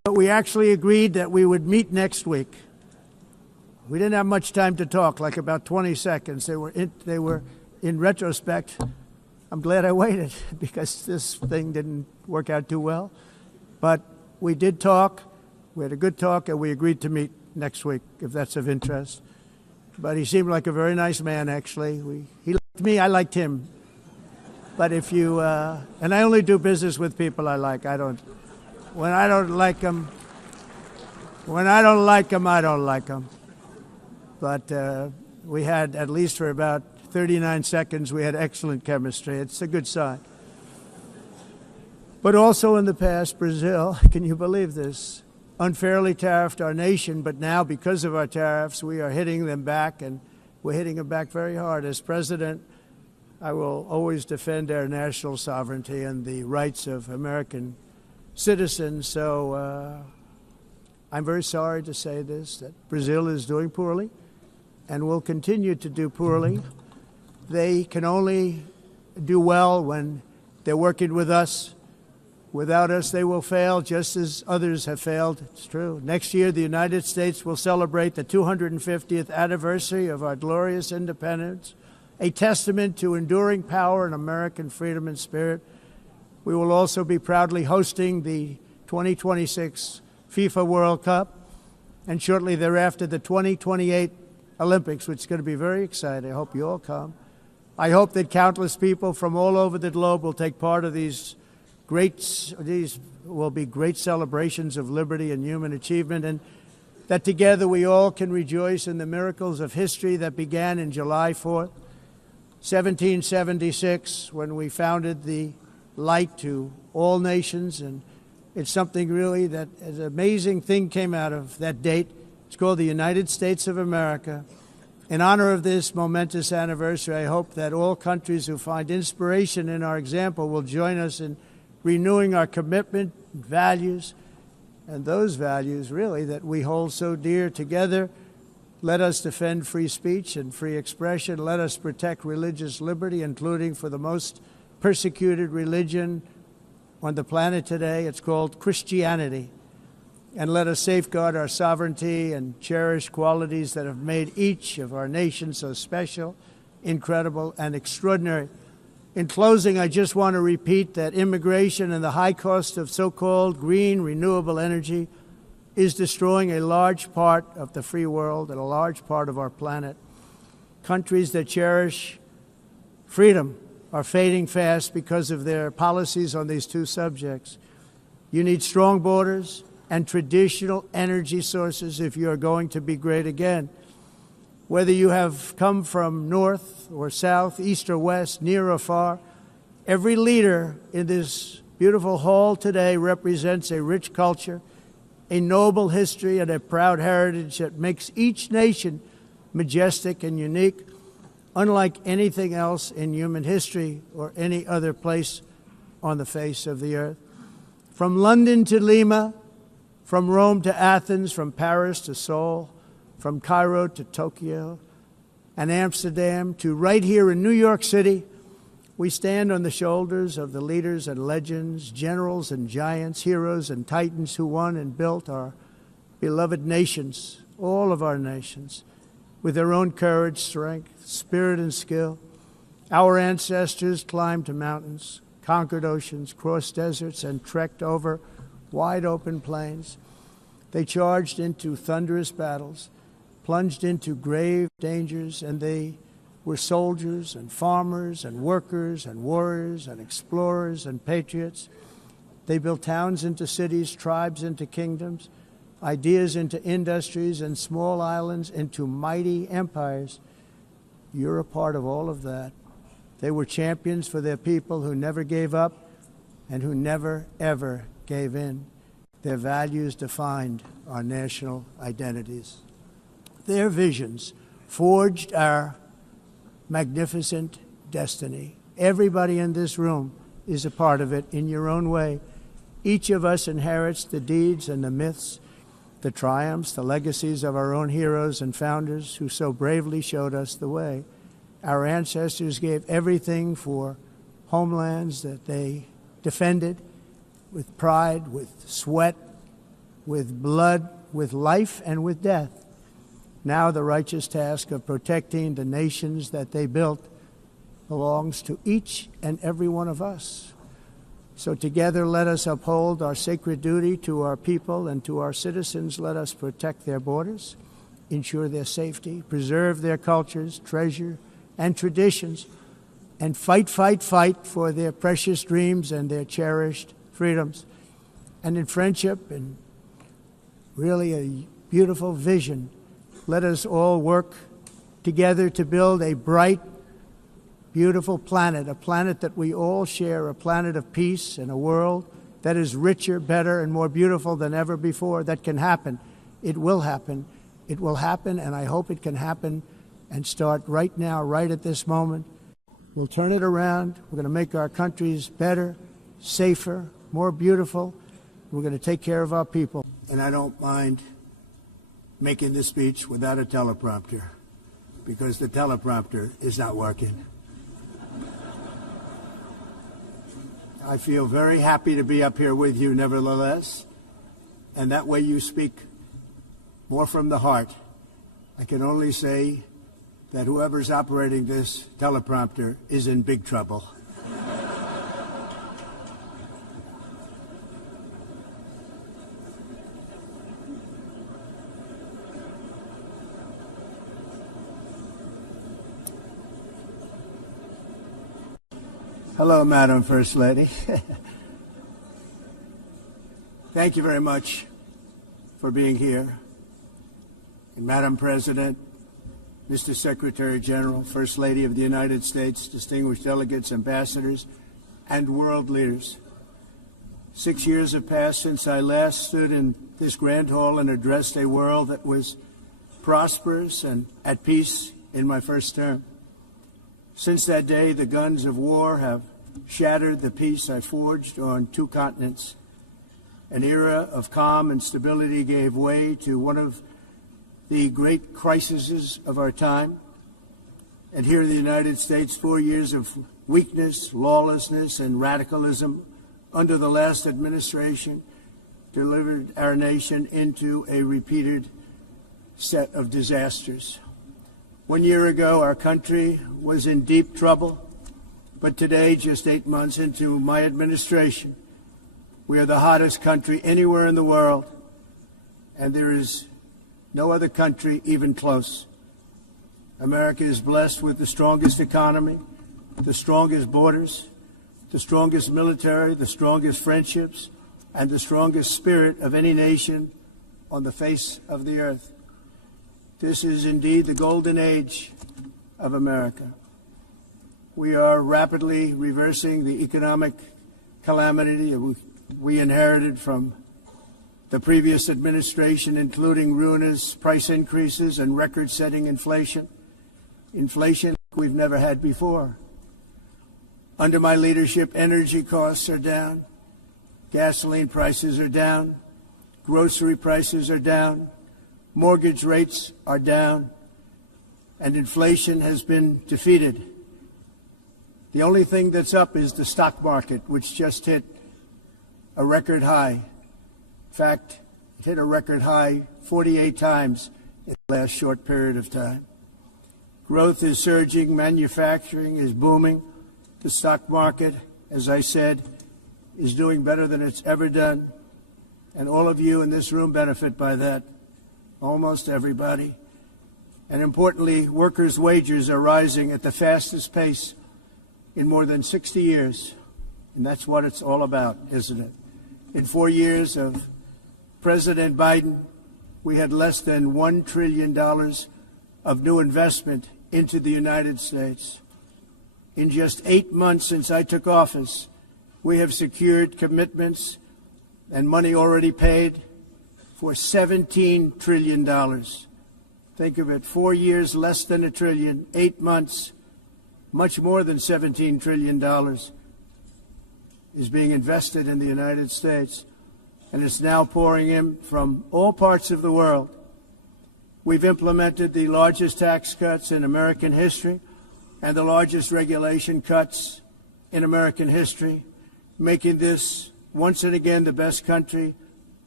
But we actually agreed that we would meet next week. We didn't have much time to talk, like about 20 seconds. They were in retrospect, I'm glad I waited because this thing didn't work out too well. But we did talk. We had a good talk, and we agreed to meet next week, if that's of interest. But he seemed like a very nice man, actually. He liked me, I liked him. But if you, and I only do business with people I like. When I don't like them, I don't like them. But we had, at least for about 39 seconds, we had excellent chemistry. It's a good sign. But also in the past, Brazil, can you believe this, unfairly tariffed our nation, but now because of our tariffs, we are hitting them back, and we're hitting them back very hard. As president, I will always defend our national sovereignty and the rights of American citizens. So I'm very sorry to say this, that Brazil is doing poorly and will continue to do poorly. They can only do well when they're working with us. Without us, they will fail, just as others have failed. It's true. Next year, the United States will celebrate the 250th anniversary of our glorious independence, a testament to enduring power and American freedom and spirit. We will also be proudly hosting the 2026 FIFA World Cup, and shortly thereafter, the 2028 Olympics, which is going to be very exciting. I hope you all come. I hope that countless people from all over the globe will take part of these will be great celebrations of liberty and human achievement, and that together we all can rejoice in the miracles of history that began in July 4th, 1776, when we founded the light to all nations. And it's something really that an amazing thing came out of that date. It's called the United States of America. In honor of this momentous anniversary, I hope that all countries who find inspiration in our example will join us in renewing our commitment, values, and those values, really, that we hold so dear together. Let us defend free speech and free expression. Let us protect religious liberty, including for the most persecuted religion on the planet today. It's called Christianity. And let us safeguard our sovereignty and cherish qualities that have made each of our nations so special, incredible, and extraordinary. In closing, I just want to repeat that immigration and the high cost of so-called green renewable energy is destroying a large part of the free world and a large part of our planet. Countries that cherish freedom are fading fast because of their policies on these two subjects. You need strong borders and traditional energy sources if you are going to be great again. Whether you have come from north or south, east or west, near or far, every leader in this beautiful hall today represents a rich culture, a noble history, and a proud heritage that makes each nation majestic and unique, unlike anything else in human history or any other place on the face of the earth. From London to Lima, from Rome to Athens, from Paris to Seoul, from Cairo to Tokyo and Amsterdam to right here in New York City, we stand on the shoulders of the leaders and legends, generals and giants, heroes and titans who won and built our beloved nations, all of our nations, with their own courage, strength, spirit, and skill. Our ancestors climbed mountains, conquered oceans, crossed deserts, and trekked over wide open plains. They charged into thunderous battles, plunged into grave dangers, and they were soldiers and farmers and workers and warriors and explorers and patriots. They built towns into cities, tribes into kingdoms, ideas into industries, and small islands into mighty empires. You're a part of all of that. They were champions for their people who never gave up and who never, ever gave in. Their values defined our national identities. Their visions forged our magnificent destiny. Everybody in this room is a part of it in your own way. Each of us inherits the deeds and the myths, the triumphs, the legacies of our own heroes and founders who so bravely showed us the way. Our ancestors gave everything for homelands that they defended with pride, with sweat, with blood, with life, and with death. Now the righteous task of protecting the nations that they built belongs to each and every one of us. So together let us uphold our sacred duty to our people and to our citizens. Let us protect their borders, ensure their safety, preserve their cultures, treasure, and traditions, and fight for their precious dreams and their cherished freedoms. And in friendship and really a beautiful vision, let us all work together to build a bright, beautiful planet, a planet that we all share, a planet of peace and a world that is richer, better, and more beautiful than ever before. That can happen. It will happen. It will happen, and I hope it can happen and start right now, right at this moment. We'll turn it around. We're going to make our countries better, safer, more beautiful. We're going to take care of our people. And I don't mind making this speech without a teleprompter, because the teleprompter is not working. I feel very happy to be up here with you, nevertheless, and that way you speak more from the heart. I can only say that whoever's operating this teleprompter is in big trouble. Hello, Madam First Lady. Thank you very much for being here. And Madam President, Mr. Secretary-General, First Lady of the United States, distinguished delegates, ambassadors, and world leaders. 6 years have passed since I last stood in this grand hall and addressed a world that was prosperous and at peace in my first term. Since that day, the guns of war have shattered the peace I forged on 2 continents. An era of calm and stability gave way to one of the great crises of our time. And here in the United States, 4 years of weakness, lawlessness, and radicalism under the last administration delivered our nation into a repeated set of disasters. 1 year ago, our country was in deep trouble, but today, just 8 months into my administration, we are the hottest country anywhere in the world, and there is no other country even close. America is blessed with the strongest economy, the strongest borders, the strongest military, the strongest friendships, and the strongest spirit of any nation on the face of the earth. This is indeed the golden age of America. We are rapidly reversing the economic calamity we inherited from the previous administration, including ruinous price increases and record-setting inflation. Inflation we've never had before. Under my leadership, energy costs are down, gasoline prices are down, grocery prices are down, mortgage rates are down, and inflation has been defeated. The only thing that's up is the stock market, which just hit a record high. In fact, it hit a record high 48 times in the last short period of time. Growth is surging, manufacturing is booming. The stock market, as I said, is doing better than it's ever done. And all of you in this room benefit by that. Almost everybody. And importantly, workers' wages are rising at the fastest pace in more than 60 years. And that's what it's all about, isn't it? In 4 years of President Biden, we had less than $1 trillion of new investment into the United States. In just 8 months since I took office, we have secured commitments and money already paid for $17 trillion. Think of it, 4 years, less than $1 trillion, 8 months, much more than $17 trillion is being invested in the United States, and it's now pouring in from all parts of the world. We've implemented the largest tax cuts in American history and the largest regulation cuts in American history, making this once and again the best country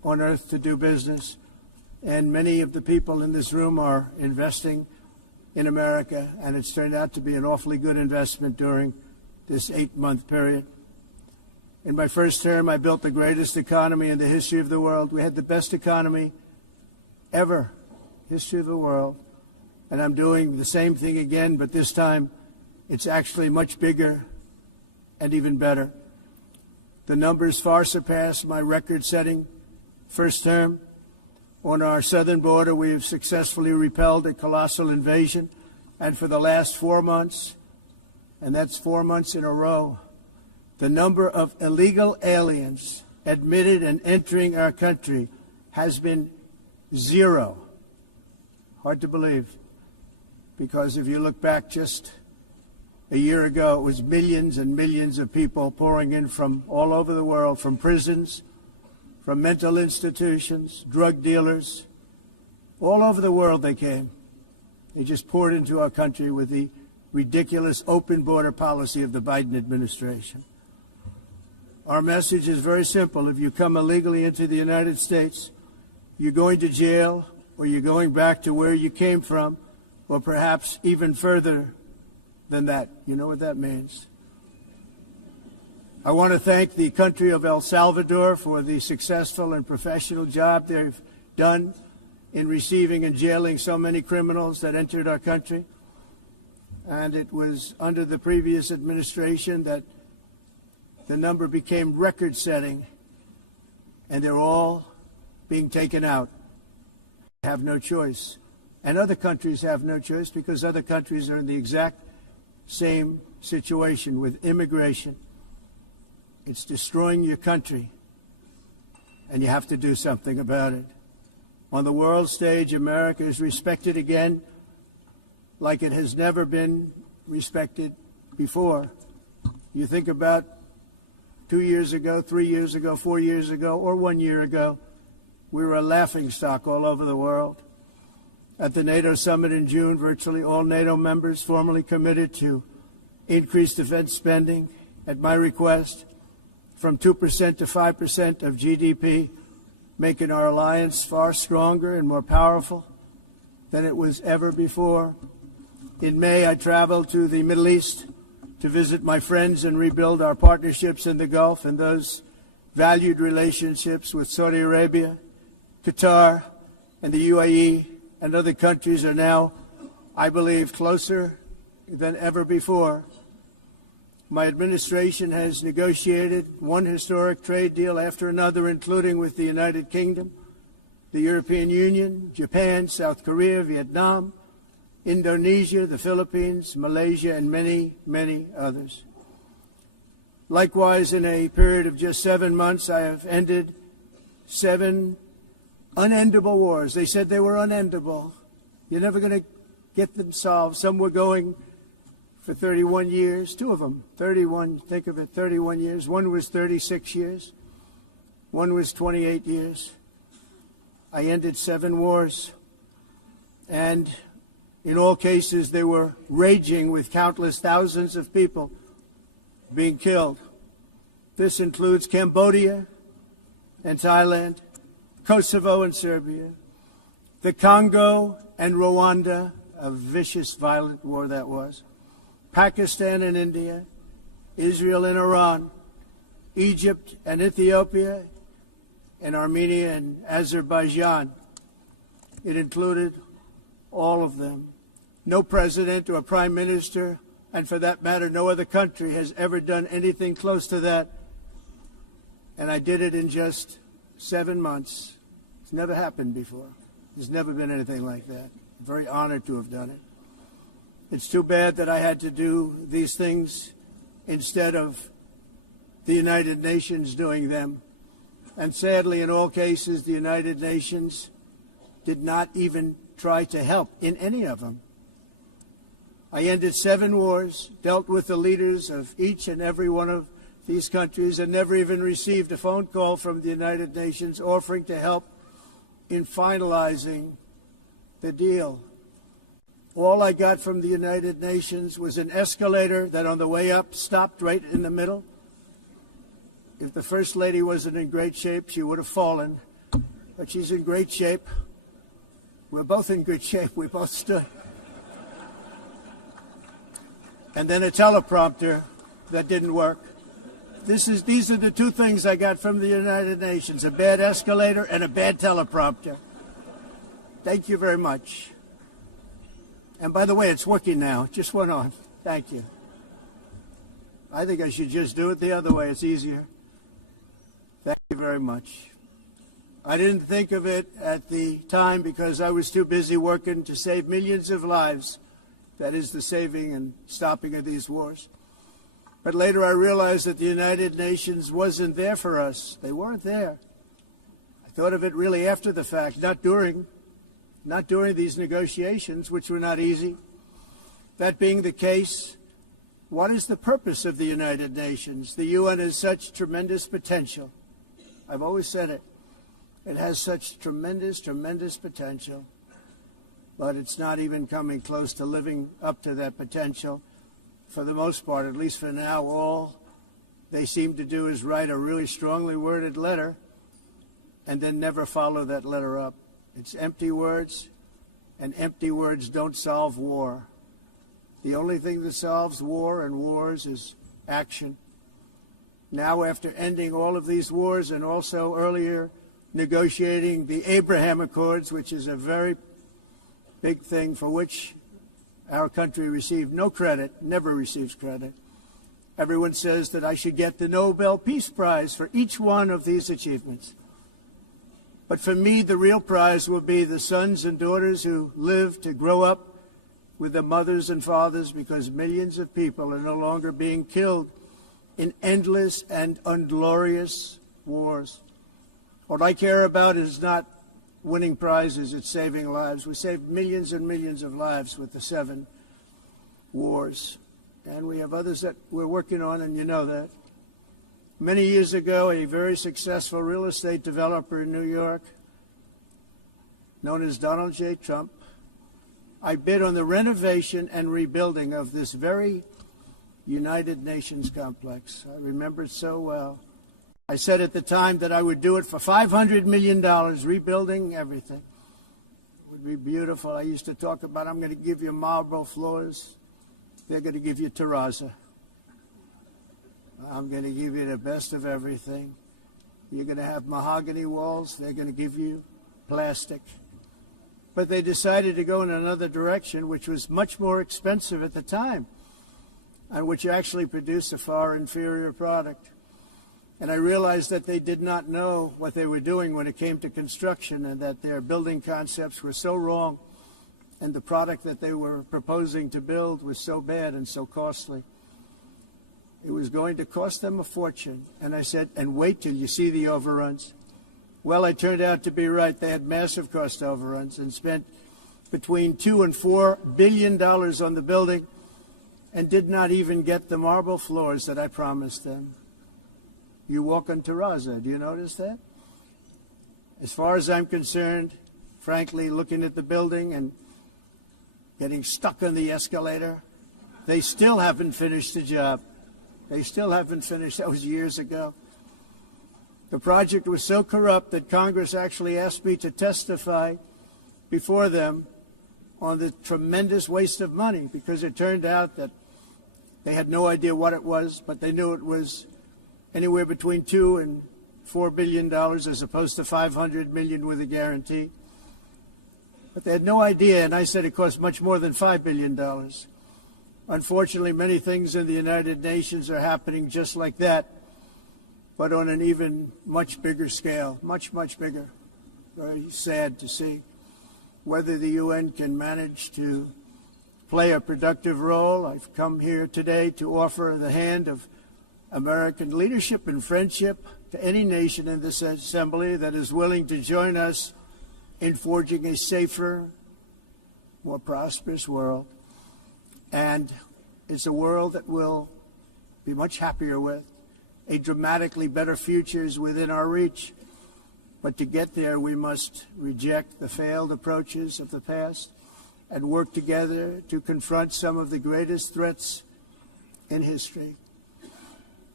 on earth to do business, and many of the people in this room are investing in America, and it's turned out to be an awfully good investment during this 8-month period. In my first term, I built the greatest economy in the history of the world. We had the best economy ever, history of the world. And I'm doing the same thing again, but this time it's actually much bigger and even better. The numbers far surpass my record-setting first term. On our southern border, we have successfully repelled a colossal invasion, and for the last 4 months, and that's 4 months in a row, the number of illegal aliens admitted and entering our country has been 0. Hard to believe, because if you look back just a year ago, it was millions and millions of people pouring in from all over the world, from prisons, from mental institutions, drug dealers. All over the world they came. They just poured into our country with the ridiculous open border policy of the Biden administration. Our message is very simple. If you come illegally into the United States, you're going to jail, or you're going back to where you came from, or perhaps even further than that. You know what that means. I want to thank the country of El Salvador for the successful and professional job they've done in receiving and jailing so many criminals that entered our country. And it was under the previous administration that the number became record-setting, and they're all being taken out. They have no choice. And other countries have no choice, because other countries are in the exact same situation with immigration. It's destroying your country, and you have to do something about it. On the world stage, America is respected again like it has never been respected before. You think about 2 years ago, 3 years ago, 4 years ago, or 1 year ago, we were a laughingstock all over the world. At the NATO summit in June, virtually all NATO members formally committed to increase defense spending at my request from 2% to 5% of GDP, making our alliance far stronger and more powerful than it was ever before. In May, I traveled to the Middle East to visit my friends and rebuild our partnerships in the Gulf and those valued relationships with Saudi Arabia, Qatar, and the UAE, and other countries are now, I believe, closer than ever before. My administration has negotiated one historic trade deal after another, including with the United Kingdom, the European Union, Japan, South Korea, Vietnam, Indonesia, the Philippines, Malaysia, and many, many others. Likewise, in a period of just 7 months, I have ended 7 unendable wars. They said they were unendable. You're never going to get them solved. Some were going for 31 years, 2 of them, 31, think of it, 31 years. One was 36 years. One was 28 years. I ended 7 wars. And in all cases, they were raging with countless thousands of people being killed. This includes Cambodia and Thailand, Kosovo and Serbia, the Congo and Rwanda, a vicious, violent war that was, Pakistan and India, Israel and Iran, Egypt and Ethiopia, and Armenia and Azerbaijan. It included all of them. No president or prime minister, and for that matter, no other country has ever done anything close to that. And I did it in just 7 months. It's never happened before. There's never been anything like that. I'm very honored to have done it. It's too bad that I had to do these things instead of the United Nations doing them. And sadly, in all cases, the United Nations did not even try to help in any of them. I ended 7 wars, dealt with the leaders of each and every one of these countries, and never even received a phone call from the United Nations offering to help in finalizing the deal. All I got from the United Nations was an escalator that on the way up stopped right in the middle. If the First Lady wasn't in great shape, she would have fallen. but she's in great shape. We're both in good shape. We both stood. And then a teleprompter that didn't work. These are the two things I got from the United Nations, a bad escalator and a bad teleprompter. Thank you very much. And by the way, it's working now. It just went on. Thank you. I think I should just do it the other way. It's easier. Thank you very much. I didn't think of it at the time because I was too busy working to save millions of lives. That is the saving and stopping of these wars. But later I realized that the United Nations wasn't there for us. They weren't there. I thought of it really after the fact, not during these negotiations, which were not easy. That being the case, what is the purpose of the United Nations? The UN has such tremendous potential. I've always said it. It has such tremendous, tremendous potential, but it's not even coming close to living up to that potential. For the most part, at least for now, all they seem to do is write a really strongly worded letter and then never follow that letter up. It's empty words, and empty words don't solve war. The only thing that solves war and wars is action. Now, after ending all of these wars and also earlier negotiating the Abraham Accords, which is a very big thing for which our country received no credit, never receives credit. Everyone says that I should get the Nobel Peace Prize for each one of these achievements. But for me, the real prize will be the sons and daughters who live to grow up with their mothers and fathers, because millions of people are no longer being killed in endless and unglorious wars. What I care about is not winning prizes, it's saving lives. We saved millions and millions of lives with the 7 wars. And we have others that we're working on, and you know that. Many years ago, a very successful real estate developer in New York, known as Donald J. Trump, I bid on the renovation and rebuilding of this very United Nations complex. I remember it so well. I said at the time that I would do it for $500 million, rebuilding everything. It would be beautiful. I used to talk about, I'm going to give you marble floors. They're going to give you terrazzo. I'm going to give you the best of everything. You're going to have mahogany walls. They're going to give you plastic. But they decided to go in another direction, which was much more expensive at the time, and which actually produced a far inferior product. And I realized that they did not know what they were doing when it came to construction, and that their building concepts were so wrong, and the product that they were proposing to build was so bad and so costly. It was going to cost them a fortune. And I said, and wait till you see the overruns. Well, I turned out to be right. They had massive cost overruns and spent between $2 and $4 billion on the building and did not even get the marble floors that I promised them. You walk on terrazzo. Do you notice that? As far as I'm concerned, frankly, looking at the building and getting stuck on the escalator, they still haven't finished the job. They still haven't finished. That was years ago. The project was so corrupt that Congress actually asked me to testify before them on the tremendous waste of money, because it turned out that they had no idea what it was, but they knew it was anywhere between $2 and $4 billion as opposed to $500 million with a guarantee. But they had no idea, and I said it cost much more than $5 billion. Unfortunately, many things in the United Nations are happening just like that, but on an even much bigger scale, much, much bigger. Very sad to see. Whether the UN can manage to play a productive role, I've come here today to offer the hand of American leadership and friendship to any nation in this assembly that is willing to join us in forging a safer, more prosperous world. And it's a world that we'll be much happier with. A dramatically better future is within our reach. But to get there, we must reject the failed approaches of the past and work together to confront some of the greatest threats in history.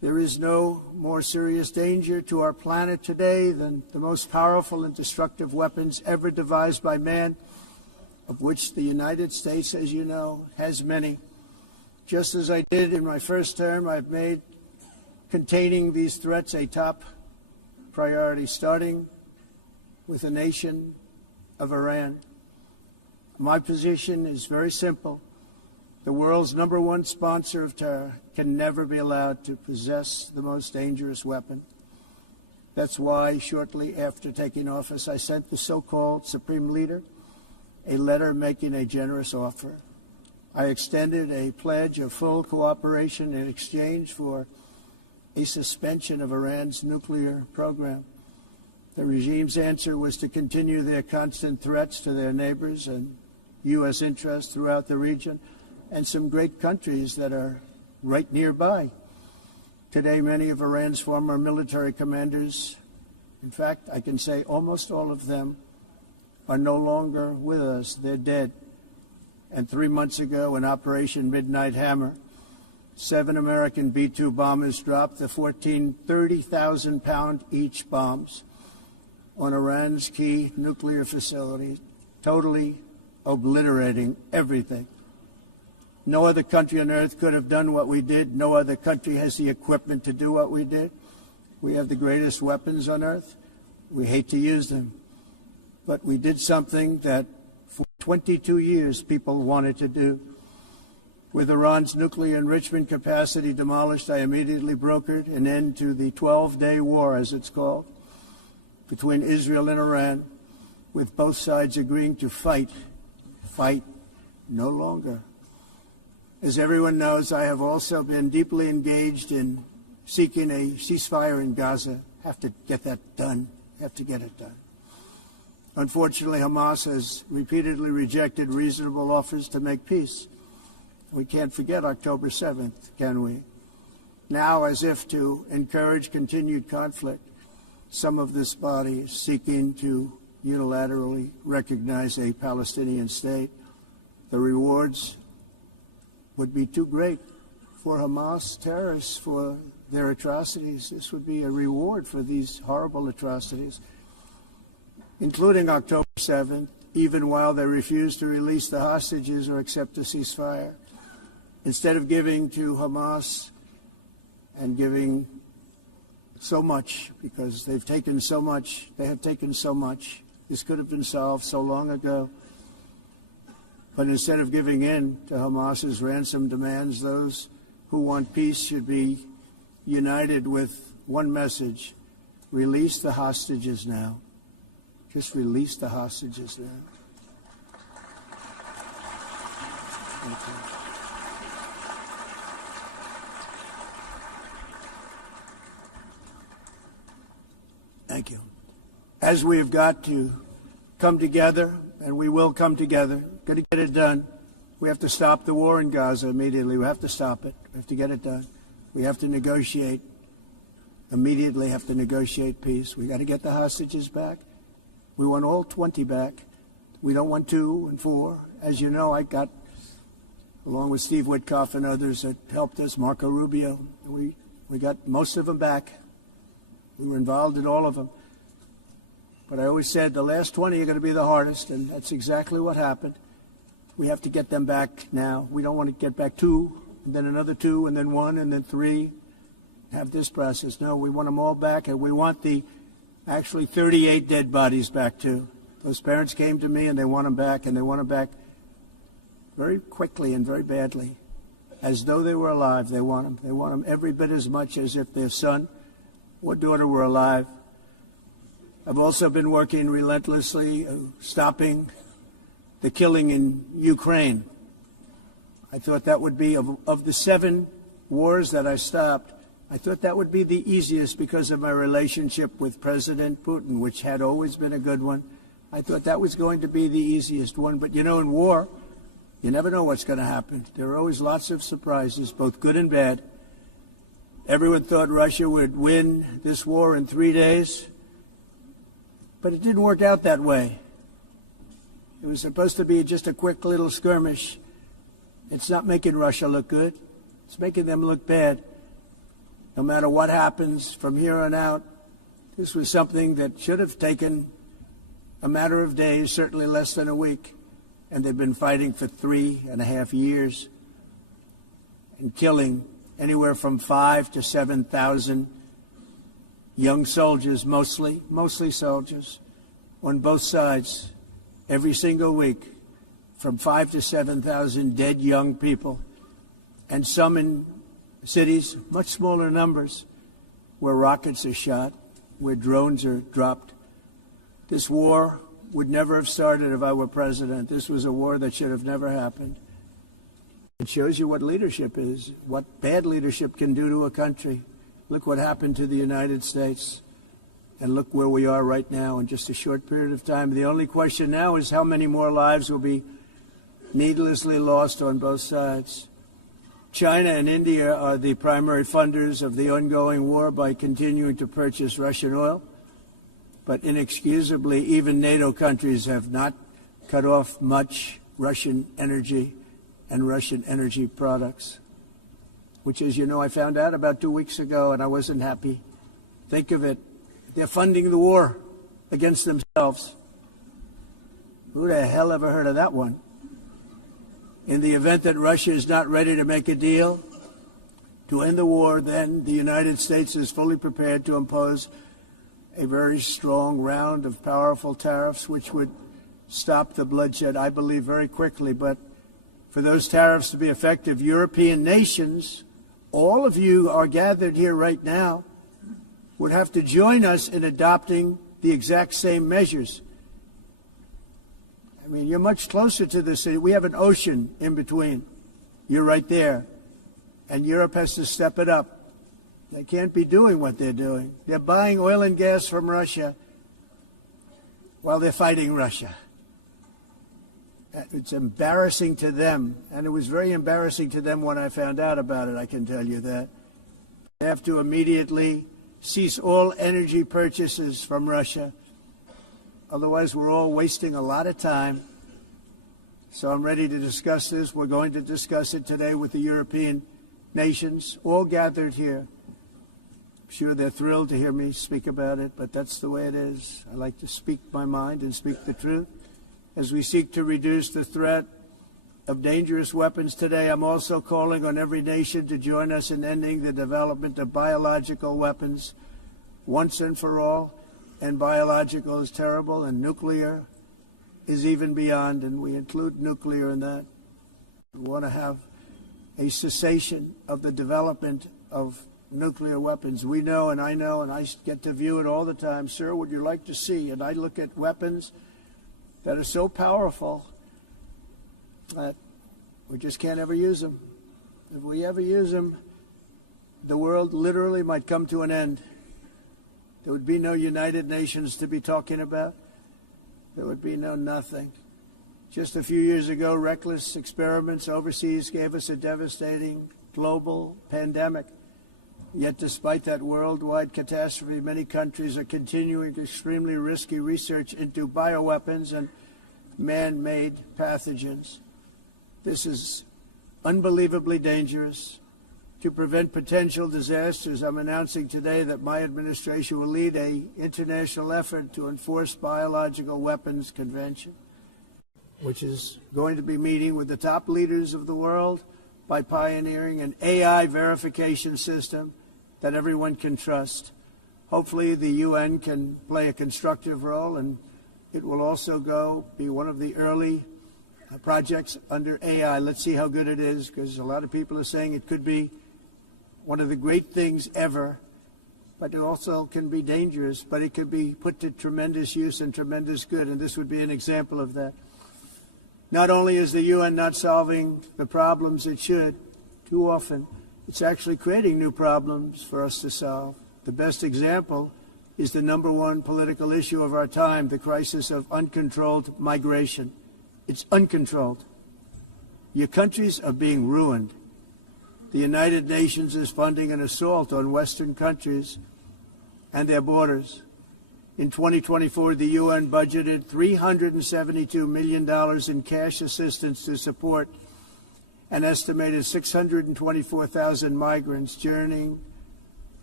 There is no more serious danger to our planet today than the most powerful and destructive weapons ever devised by man, of which the United States, as you know, has many. Just as I did in my first term, I've made containing these threats a top priority, starting with the nation of Iran. My position is very simple. The world's #1 sponsor of terror can never be allowed to possess the most dangerous weapon. That's why, shortly after taking office, I sent the so-called Supreme Leader a letter making a generous offer. I extended a pledge of full cooperation in exchange for a suspension of Iran's nuclear program. The regime's answer was to continue their constant threats to their neighbors and U.S. interests throughout the region, and some great countries that are right nearby. Today, many of Iran's former military commanders, in fact, I can say almost all of them, are no longer with us. They're dead. And 3 months ago, in Operation Midnight Hammer, 7 American B-2 bombers dropped the 14 30,000-pound each bombs on Iran's key nuclear facilities, totally obliterating everything. No other country on earth could have done what we did. No other country has the equipment to do what we did. We have the greatest weapons on earth. We hate to use them. But we did something that for 22 years people wanted to do. With Iran's nuclear enrichment capacity demolished, I immediately brokered an end to the 12-day war, as it's called, between Israel and Iran, with both sides agreeing to fight no longer. As everyone knows, I have also been deeply engaged in seeking a ceasefire in Gaza. Have to get that done. Have to get it done. Unfortunately, Hamas has repeatedly rejected reasonable offers to make peace. We can't forget October 7th, can we? Now, as if to encourage continued conflict, some of this body is seeking to unilaterally recognize a Palestinian state. The rewards would be too great for Hamas terrorists for their atrocities. This would be a reward for these horrible atrocities, including October 7th, even while they refuse to release the hostages or accept a ceasefire. Instead of giving to Hamas and giving so much, because they've taken so much, they have taken so much. This could have been solved so long ago. But instead of giving in to Hamas's ransom demands, those who want peace should be united with one message: release the hostages now. Just release the hostages now. Thank you. Thank you. As we've got to come together, and we will come together, got to get it done. We have to stop the war in Gaza immediately. We have to stop it. We have to get it done. We have to negotiate. Immediately have to negotiate peace. We got to get the hostages back. We want all 20 back. We don't want 2 and 4. As you know, I got, along with Steve Witkoff and others that helped us, Marco Rubio, we got most of them back. We were involved in all of them. But I always said the last 20 are going to be the hardest, and that's exactly what happened. We have to get them back now. We don't want to get back 2, and then another 2, and then 1, and then 3. Have this process. No, we want them all back, and we want the actually 38 dead bodies back too. Those parents came to me, and they want them back, and they want them back very quickly and very badly, as though they were alive. They want them. They want them every bit as much as if their son or daughter were alive. I've also been working relentlessly, stopping the killing in Ukraine. I thought that would be, of the 7 wars that I stopped, I thought that would be the easiest because of my relationship with President Putin, which had always been a good one. I thought that was going to be the easiest one. But, you know, in war, you never know what's going to happen. There are always lots of surprises, both good and bad. Everyone thought Russia would win this war in 3 days. But it didn't work out that way. It was supposed to be just a quick little skirmish. It's not making Russia look good. It's making them look bad. No matter what happens from here on out, this was something that should have taken a matter of days, certainly less than a week. And they've been fighting for 3.5 years and killing anywhere from 5,000 to 7,000 young soldiers, mostly soldiers, on both sides, every single week, from 5,000 to 7,000 dead young people, and some in cities, much smaller numbers, where rockets are shot, where drones are dropped. This war would never have started if I were president. This was a war that should have never happened. It shows you what leadership is, what bad leadership can do to a country. Look what happened to the United States, and look where we are right now in just a short period of time. The only question now is how many more lives will be needlessly lost on both sides. China and India are the primary funders of the ongoing war by continuing to purchase Russian oil. But inexcusably, even NATO countries have not cut off much Russian energy and Russian energy products, which, as you know, I found out about 2 weeks ago, and I wasn't happy. Think of it. They're funding the war against themselves. Who the hell ever heard of that one? In the event that Russia is not ready to make a deal to end the war, then the United States is fully prepared to impose a very strong round of powerful tariffs, which would stop the bloodshed, I believe, very quickly. But for those tariffs to be effective, European nations, all of you are gathered here right now, would have to join us in adopting the exact same measures. I mean, you're much closer to the city. We have an ocean in between. You're right there. And Europe has to step it up. They can't be doing what they're doing. They're buying oil and gas from Russia while they're fighting Russia. It's embarrassing to them, and it was very embarrassing to them when I found out about it, I can tell you that. They have to immediately cease all energy purchases from Russia. Otherwise, we're all wasting a lot of time. So I'm ready to discuss this. We're going to discuss it today with the European nations, all gathered here. I'm sure they're thrilled to hear me speak about it, but that's the way it is. I like to speak my mind and speak the truth. As we seek to reduce the threat of dangerous weapons today, I'm also calling on every nation to join us in ending the development of biological weapons once and for all. And biological is terrible, and nuclear is even beyond, and we include nuclear in that. We want to have a cessation of the development of nuclear weapons. We know, and I get to view it all the time. Sir, would you like to see? And I look at weapons that are so powerful that we just can't ever use them. If we ever use them, the world literally might come to an end. There would be no United Nations to be talking about. There would be no nothing. Just a few years ago, reckless experiments overseas gave us a devastating global pandemic. Yet despite that worldwide catastrophe, many countries are continuing extremely risky research into bioweapons and man-made pathogens. This is unbelievably dangerous. To prevent potential disasters, I'm announcing today that my administration will lead an international effort to enforce biological weapons convention, which is going to be meeting with the top leaders of the world by pioneering an AI verification system that everyone can trust. Hopefully the UN can play a constructive role, and it will also be one of the early projects under AI. Let's see how good it is, because a lot of people are saying it could be one of the great things ever, but it also can be dangerous, but it could be put to tremendous use and tremendous good, and this would be an example of that. Not only is the UN not solving the problems it should, too often, it's actually creating new problems for us to solve. The best example is the #1 political issue of our time, the crisis of uncontrolled migration. It's uncontrolled. Your countries are being ruined. The United Nations is funding an assault on Western countries and their borders. In 2024, the UN budgeted $372 million in cash assistance to support an estimated 624,000 migrants journeying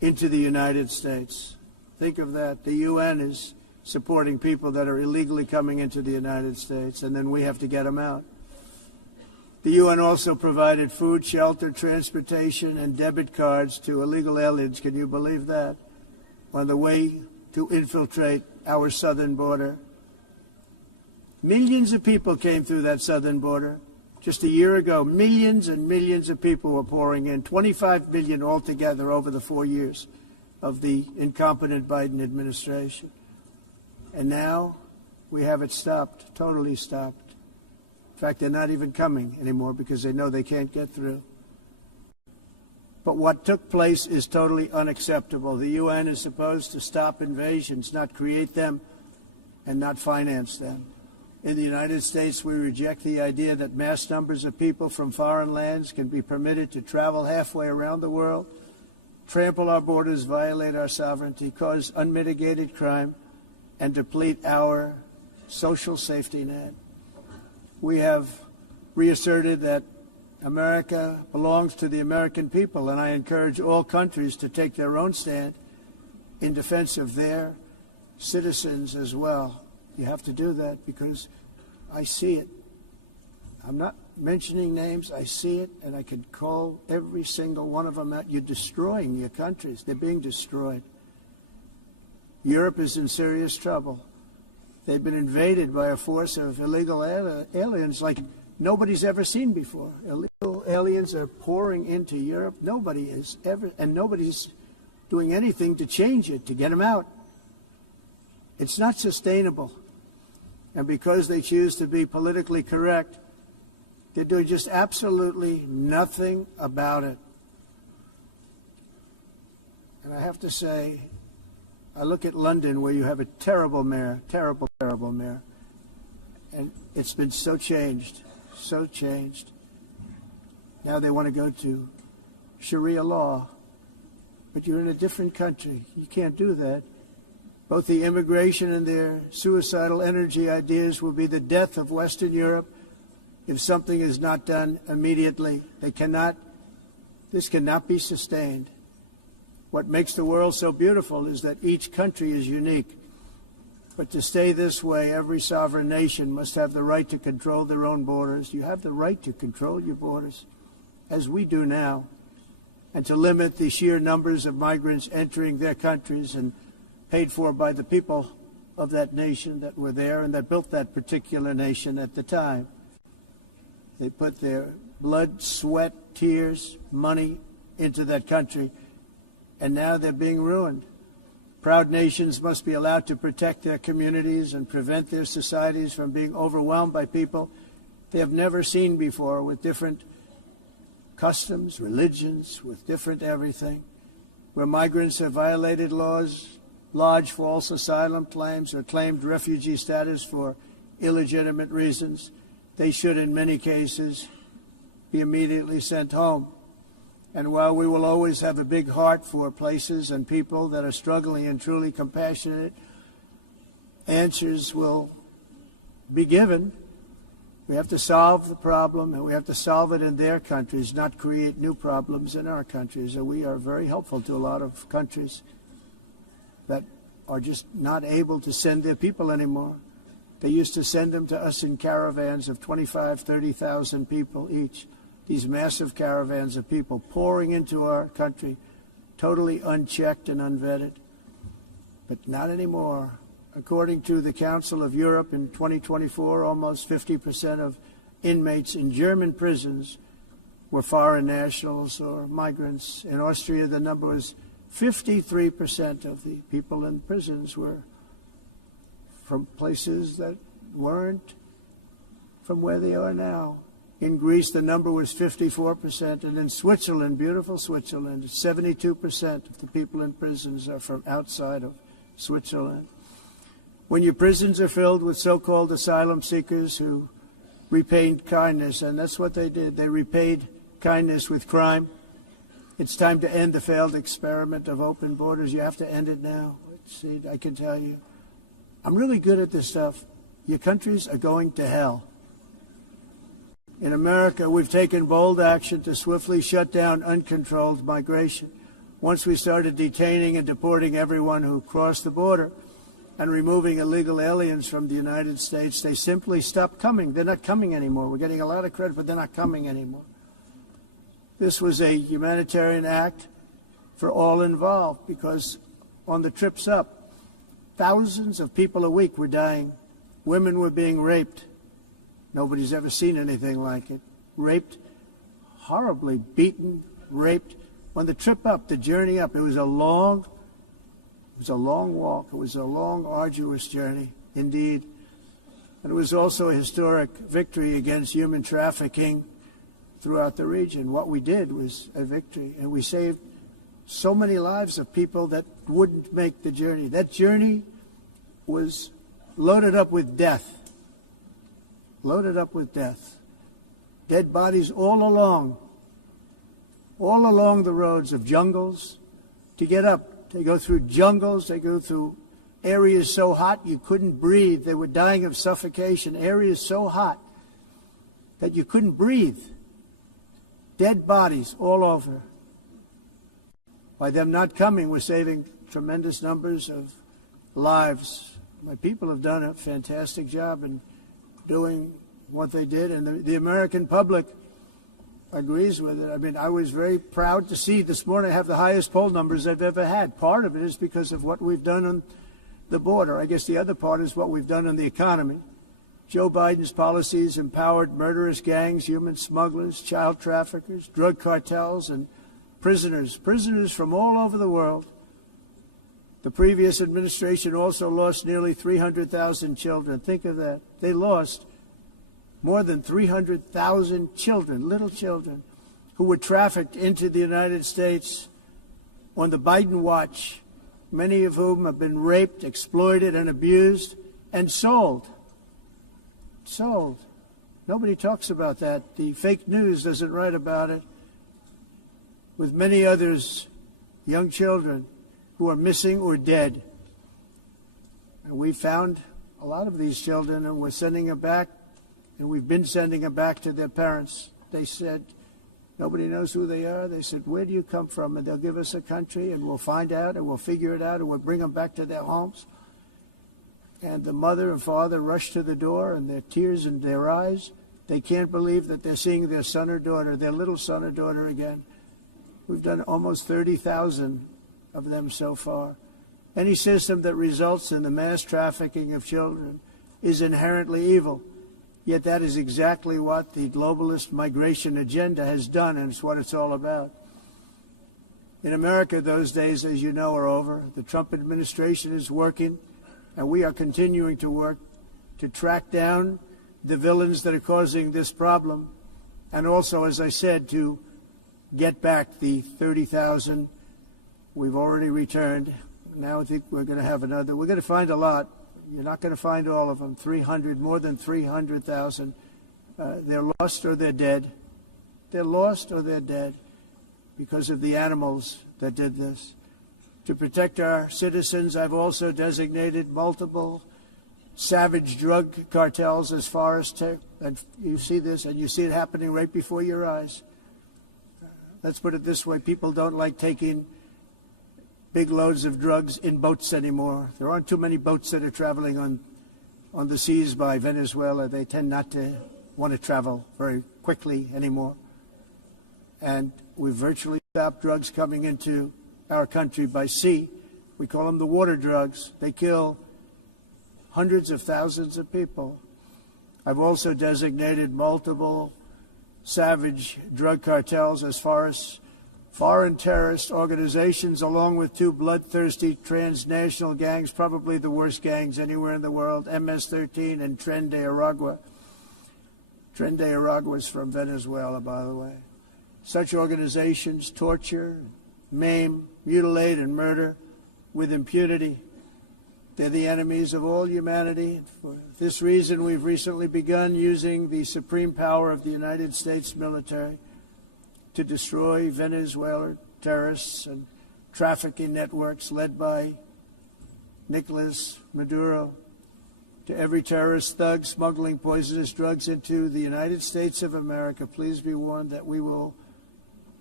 into the United States. Think of that. The UN is supporting people that are illegally coming into the United States, and then we have to get them out. The UN also provided food, shelter, transportation, and debit cards to illegal aliens. Can you believe that? On the way to infiltrate our southern border. Millions of people came through that southern border. Just a year ago, millions and millions of people were pouring in, 25 million altogether over the 4 years of the incompetent Biden administration. And now we have it stopped, totally stopped. In fact, they're not even coming anymore because they know they can't get through. But what took place is totally unacceptable. The UN is supposed to stop invasions, not create them and not finance them. In the United States, we reject the idea that mass numbers of people from foreign lands can be permitted to travel halfway around the world, trample our borders, violate our sovereignty, cause unmitigated crime, and deplete our social safety net. We have reasserted that America belongs to the American people, and I encourage all countries to take their own stand in defense of their citizens as well. You have to do that because I see it. I'm not mentioning names. I see it, and I could call every single one of them out. You're destroying your countries. They're being destroyed. Europe is in serious trouble. They've been invaded by a force of illegal aliens like nobody's ever seen before. Illegal aliens are pouring into Europe. Nobody is ever, and nobody's doing anything to change it, to get them out. It's not sustainable. And because they choose to be politically correct, they're doing just absolutely nothing about it. And I have to say, I look at London where you have a terrible mayor, terrible mayor. And it's been so changed, so changed. Now they want to go to Sharia law. But you're in a different country. You can't do that. Both the immigration and their suicidal energy ideas will be the death of Western Europe if something is not done immediately. This cannot be sustained. What makes the world so beautiful is that each country is unique. But to stay this way, every sovereign nation must have the right to control their own borders. You have the right to control your borders, as we do now, and to limit the sheer numbers of migrants entering their countries and paid for by the people of that nation that were there and that built that particular nation at the time. They put their blood, sweat, tears, money into that country, and now they're being ruined. Proud nations must be allowed to protect their communities and prevent their societies from being overwhelmed by people they have never seen before, with different customs, religions, with different everything. Where migrants have violated laws, lodged false asylum claims, or claimed refugee status for illegitimate reasons, they should, in many cases, be immediately sent home. And while we will always have a big heart for places and people that are struggling and truly compassionate, answers will be given. We have to solve the problem, and we have to solve it in their countries, not create new problems in our countries. And we are very helpful to a lot of countries that are just not able to send their people anymore. They used to send them to us in caravans of 25,000, 30,000 people each. These massive caravans of people pouring into our country, totally unchecked and unvetted. But not anymore. According to the Council of Europe in 2024, almost 50% of inmates in German prisons were foreign nationals or migrants. In Austria, the number was 53% of the people in prisons were from places that weren't from where they are now. In Greece, the number was 54%, and in Switzerland, beautiful Switzerland, 72% of the people in prisons are from outside of Switzerland. When your prisons are filled with so-called asylum seekers who repaid kindness, and that's what they did, they repaid kindness with crime, it's time to end the failed experiment of open borders. You have to end it now. See, I can tell you, I'm really good at this stuff. Your countries are going to hell. In America, we've taken bold action to swiftly shut down uncontrolled migration. once we started detaining and deporting everyone who crossed the border and removing illegal aliens from the United States, they simply stopped coming. They're not coming anymore. We're getting a lot of credit, but they're not coming anymore. This was a humanitarian act for all involved, because on the trips up, thousands of people a week were dying. Women were being raped. Nobody's ever seen anything like it. Raped, horribly beaten, raped. On the trip up, the journey up, it was a long walk. It was a long, arduous journey, indeed. And it was also a historic victory against human trafficking throughout the region. What we did was a victory, and we saved so many lives of people that wouldn't make the journey. That journey was loaded up with death. Loaded up with death. Dead bodies all along the roads of jungles to get up. They go through jungles, they go through areas so hot you couldn't breathe. They were dying of suffocation, areas so hot that you couldn't breathe. Dead bodies all over. By them not coming, we're saving tremendous numbers of lives. My people have done a fantastic job in doing what they did, and the American public agrees with it. I mean, I was very proud to see this morning I have the highest poll numbers I've ever had. Part of it is because of what we've done on the border. I guess the other part is what we've done on the economy. Joe Biden's policies empowered murderous gangs, human smugglers, child traffickers, drug cartels, and prisoners from all over the world. The previous administration also lost nearly 300,000 children. Think of that. They lost more than 300,000 children, little children, who were trafficked into the United States on the Biden watch, many of whom have been raped, exploited, and abused, and sold. Sold. Nobody talks about that. The fake news doesn't write about it. With many others, young children who are missing or dead. And we found a lot of these children, and we're sending them back, and we've been sending them back to their parents. They said, nobody knows who they are. They said, where do you come from? And they'll give us a country, and we'll find out, and we'll figure it out, and we'll bring them back to their homes. And the mother and father rush to the door, and their tears in their eyes. They can't believe that they're seeing their son or daughter, their little son or daughter again. We've done almost 30,000 of them so far. Any system that results in the mass trafficking of children is inherently evil. Yet that is exactly what the globalist migration agenda has done, and it's what it's all about. In America, those days, as you know, are over. The Trump administration is working, and we are continuing to work to track down the villains that are causing this problem, and also, as I said, to get back the 30,000 we've already returned. Now I think we're going to have another. We're going to find a lot. You're not going to find all of them. 300, more than 300,000. They're lost or they're dead. They're lost or they're dead because of the animals that did this. To protect our citizens, I've also designated multiple savage drug cartels as far as and you see this, and you see it happening right before your eyes. Let's put it this way. People don't like taking big loads of drugs in boats anymore. There aren't too many boats that are traveling on the seas by Venezuela. They tend not to want to travel very quickly anymore. And we've virtually stopped drugs coming into our country by sea. We call them the water drugs. They kill hundreds of thousands of people. I've also designated multiple savage drug cartels as far as foreign terrorist organizations, along with two bloodthirsty transnational gangs, probably the worst gangs anywhere in the world, MS-13 and Tren de Aragua. Tren de Aragua is from Venezuela, by the way. Such organizations torture, maim, mutilate, and murder with impunity. They're the enemies of all humanity. For this reason, we've recently begun using the supreme power of the United States military to destroy Venezuelan terrorists and trafficking networks led by Nicolas Maduro. To every terrorist thug smuggling poisonous drugs into the United States of America, please be warned that we will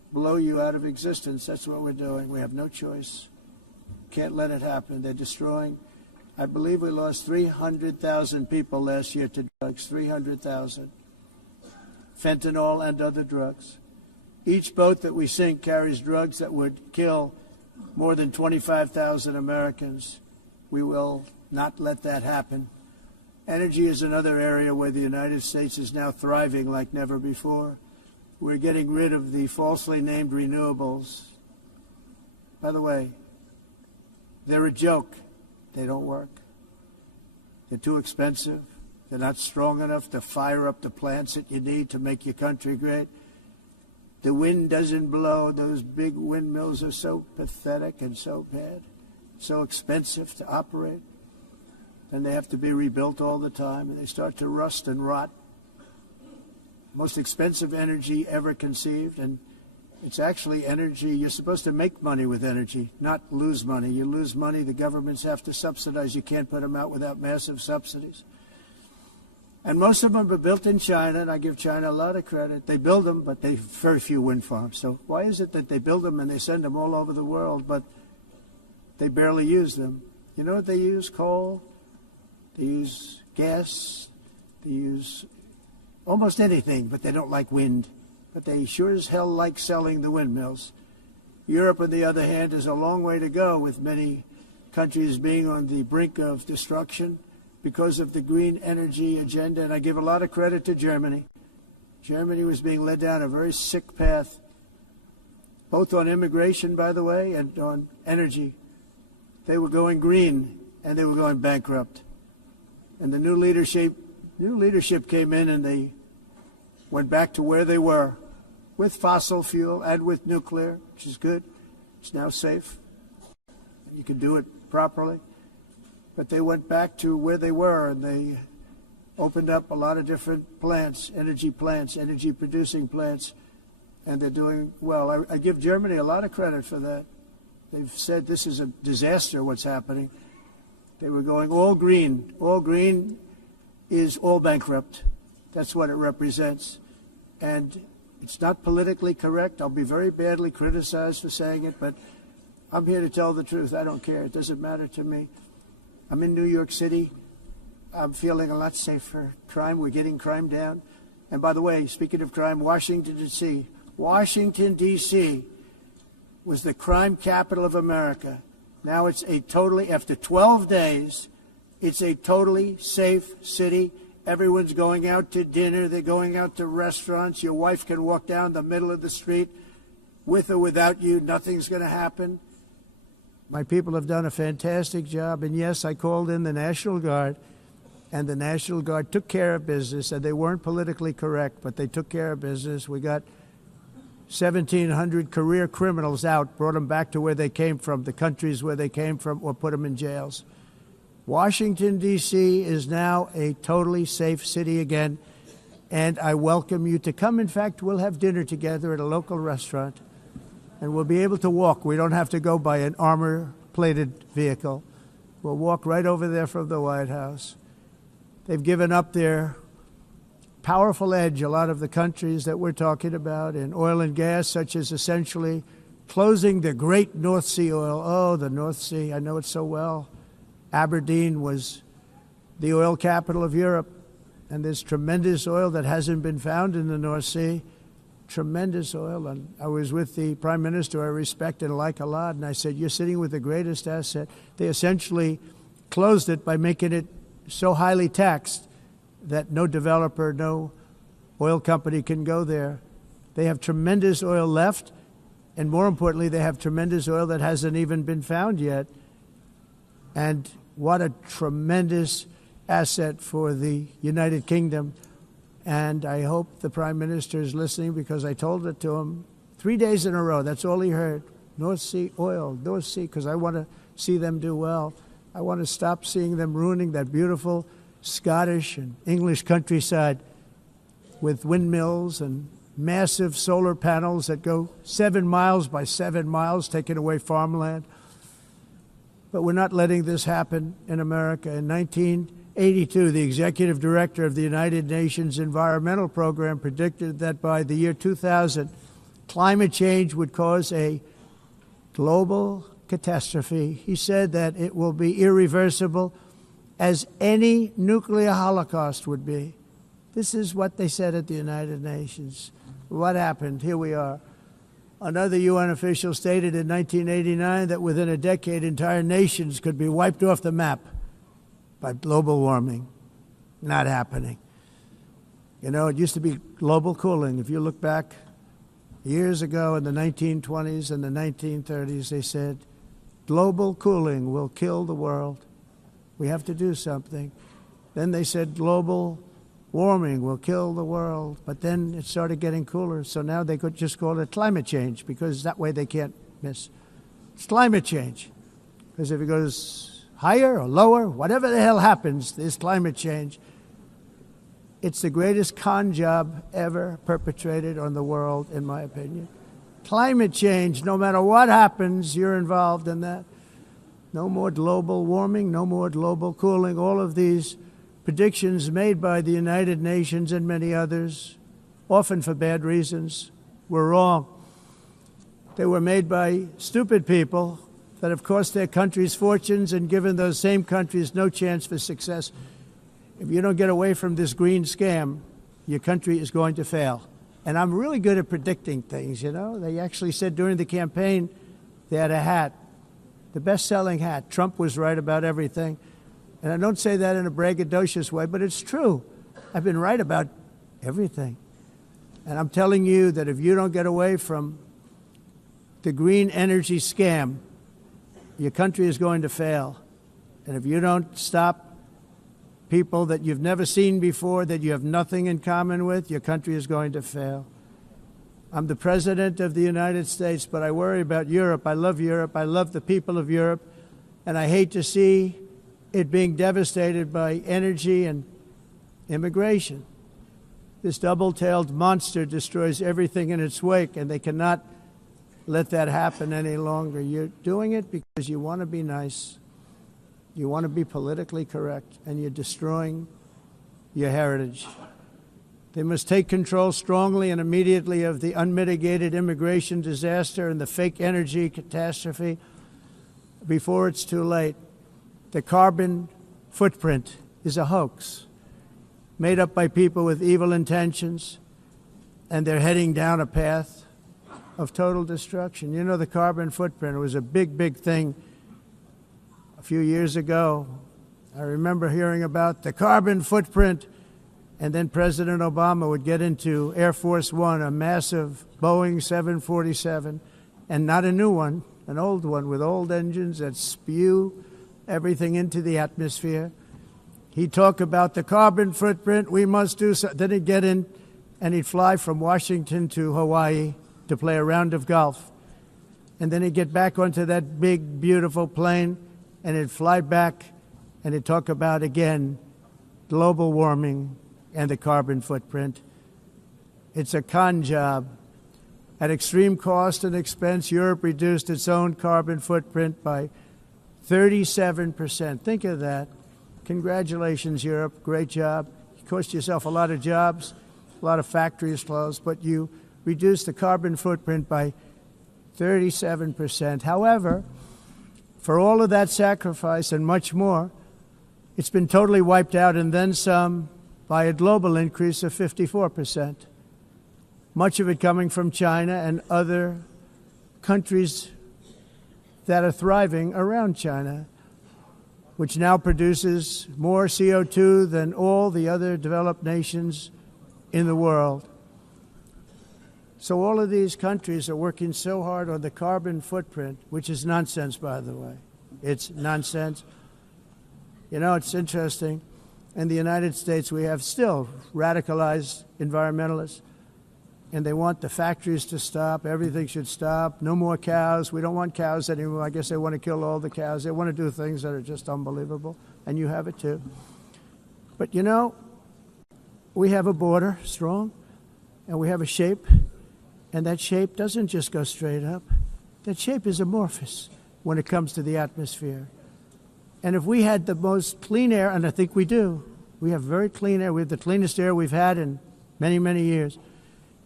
blow you out of existence. That's what we're doing. We have no choice. Can't let it happen. They're destroying. I believe we lost 300,000 people last year to drugs, 300,000. Fentanyl and other drugs. Each boat that we sink carries drugs that would kill more than 25,000 Americans. We will not let that happen. Energy is another area where the United States is now thriving like never before. We're getting rid of the falsely named renewables. By the way, they're a joke. They don't work. They're too expensive. They're not strong enough to fire up the plants that you need to make your country great. The wind doesn't blow. Those big windmills are so pathetic and so bad, so expensive to operate. And they have to be rebuilt all the time, and they start to rust and rot. Most expensive energy ever conceived, and it's actually energy. You're supposed to make money with energy, not lose money. You lose money, the governments have to subsidize. You can't put them out without massive subsidies. And most of them are built in China, and I give China a lot of credit. They build them, but they have very few wind farms. So why is it that they build them and they send them all over the world, but they barely use them? You know what they use? Coal. They use gas. They use almost anything, but they don't like wind. But they sure as hell like selling the windmills. Europe, on the other hand, is a long way to go, with many countries being on the brink of destruction because of the green energy agenda. And I give a lot of credit to Germany. Germany was being led down a very sick path, both on immigration, by the way, and on energy. They were going green, and they were going bankrupt. And the new leadership came in, and they went back to where they were, with fossil fuel and with nuclear, which is good. It's now safe. You can do it properly. But they went back to where they were, and they opened up a lot of different plants, energy-producing plants, and they're doing well. I give Germany a lot of credit for that. They've said this is a disaster, what's happening. They were going all green. All green is all bankrupt. That's what it represents. And it's not politically correct. I'll be very badly criticized for saying it, but I'm here to tell the truth. I don't care. It doesn't matter to me. I'm in New York City. I'm feeling a lot safer. Crime, we're getting crime down. And by the way, speaking of crime, Washington, D.C. Washington, D.C. was the crime capital of America. Now it's after 12 days, it's a totally safe city. Everyone's going out to dinner. They're going out to restaurants. Your wife can walk down the middle of the street with or without you. Nothing's going to happen. My people have done a fantastic job. And yes, I called in the National Guard, and the National Guard took care of business, and they weren't politically correct, but they took care of business. We got 1,700 career criminals out, brought them back to where they came from, the countries where they came from, or put them in jails. Washington, D.C. is now a totally safe city again, and I welcome you to come. In fact, we'll have dinner together at a local restaurant, and we'll be able to walk. We don't have to go by an armor-plated vehicle. We'll walk right over there from the White House. They've given up their powerful edge, a lot of the countries that we're talking about, in oil and gas, such as essentially closing the great North Sea oil. Oh, the North Sea, I know it so well. Aberdeen was the oil capital of Europe, and there's tremendous oil that hasn't been found in the North Sea. Tremendous oil. And I was with the Prime Minister I respect and like a lot, and I said, you're sitting with the greatest asset. They essentially closed it by making it so highly taxed that no developer, no oil company can go there. They have tremendous oil left, and more importantly, they have tremendous oil that hasn't even been found yet. And what a tremendous asset for the United Kingdom. And I hope the Prime Minister is listening, because I told it to him 3 days in a row. That's all he heard. North Sea oil, North Sea, because I want to see them do well. I want to stop seeing them ruining that beautiful Scottish and English countryside with windmills and massive solar panels that go 7 miles by 7 miles, taking away farmland. But we're not letting this happen in America. In 1982, the executive director of the United Nations Environmental Program predicted that by the year 2000, climate change would cause a global catastrophe. He said that it will be irreversible, as any nuclear holocaust would be. This is what they said at the United Nations. What happened? Here we are. Another UN official stated in 1989 that within a decade, entire nations could be wiped off the map by global warming. Not happening. You know, it used to be global cooling. If you look back years ago in the 1920s and the 1930s, they said, global cooling will kill the world. We have to do something. Then they said global warming will kill the world. But then it started getting cooler. So now they could just call it climate change, because that way they can't miss. It's climate change. Because if it goes higher or lower, whatever the hell happens, there's climate change. It's the greatest con job ever perpetrated on the world, in my opinion. Climate change, no matter what happens, you're involved in that. No more global warming, no more global cooling. All of these predictions made by the United Nations and many others, often for bad reasons, were wrong. They were made by stupid people that have cost their countries fortunes and given those same countries no chance for success. If you don't get away from this green scam, your country is going to fail. And I'm really good at predicting things, you know. They actually said during the campaign they had a hat, the best-selling hat. Trump was right about everything. And I don't say that in a braggadocious way, but it's true. I've been right about everything. And I'm telling you that if you don't get away from the green energy scam, your country is going to fail. And if you don't stop people that you've never seen before, that you have nothing in common with, your country is going to fail. I'm the president of the United States, but I worry about Europe. I love Europe. I love the people of Europe. And I hate to see it being devastated by energy and immigration. This double-tailed monster destroys everything in its wake, and they cannot let that happen any longer. You're doing it because you want to be nice. You want to be politically correct, and you're destroying your heritage. They must take control strongly and immediately of the unmitigated immigration disaster and the fake energy catastrophe before it's too late. The carbon footprint is a hoax made up by people with evil intentions, and they're heading down a path of total destruction. You know, the carbon footprint was a big, big thing a few years ago. I remember hearing about the carbon footprint, and then President Obama would get into Air Force One, a massive Boeing 747, and not a new one, an old one with old engines that spew everything into the atmosphere. He'd talk about the carbon footprint, we must do so. Then he'd get in and he'd fly from Washington to Hawaii to play a round of golf. And then he'd get back onto that big, beautiful plane and he'd fly back and he'd talk about, again, global warming and the carbon footprint. It's a con job. At extreme cost and expense, Europe reduced its own carbon footprint by 37%. Think of that. Congratulations, Europe. Great job. You cost yourself a lot of jobs, a lot of factories closed, but you reduced the carbon footprint by 37%. However, for all of that sacrifice and much more, it's been totally wiped out and then some by a global increase of 54%. Much of it coming from China and other countries that are thriving around China, which now produces more CO2 than all the other developed nations in the world. So all of these countries are working so hard on the carbon footprint, which is nonsense, by the way. It's nonsense. You know, it's interesting. In the United States, we have still radicalized environmentalists, and they want the factories to stop. Everything should stop. No more cows. We don't want cows anymore. I guess they want to kill all the cows. They want to do things that are just unbelievable, and you have it too. But you know, we have a border, strong, and we have a shape, and that shape doesn't just go straight up. That shape is amorphous when it comes to the atmosphere. And if we had the most clean air, and I think we do, we have very clean air. We have the cleanest air we've had in many, many years.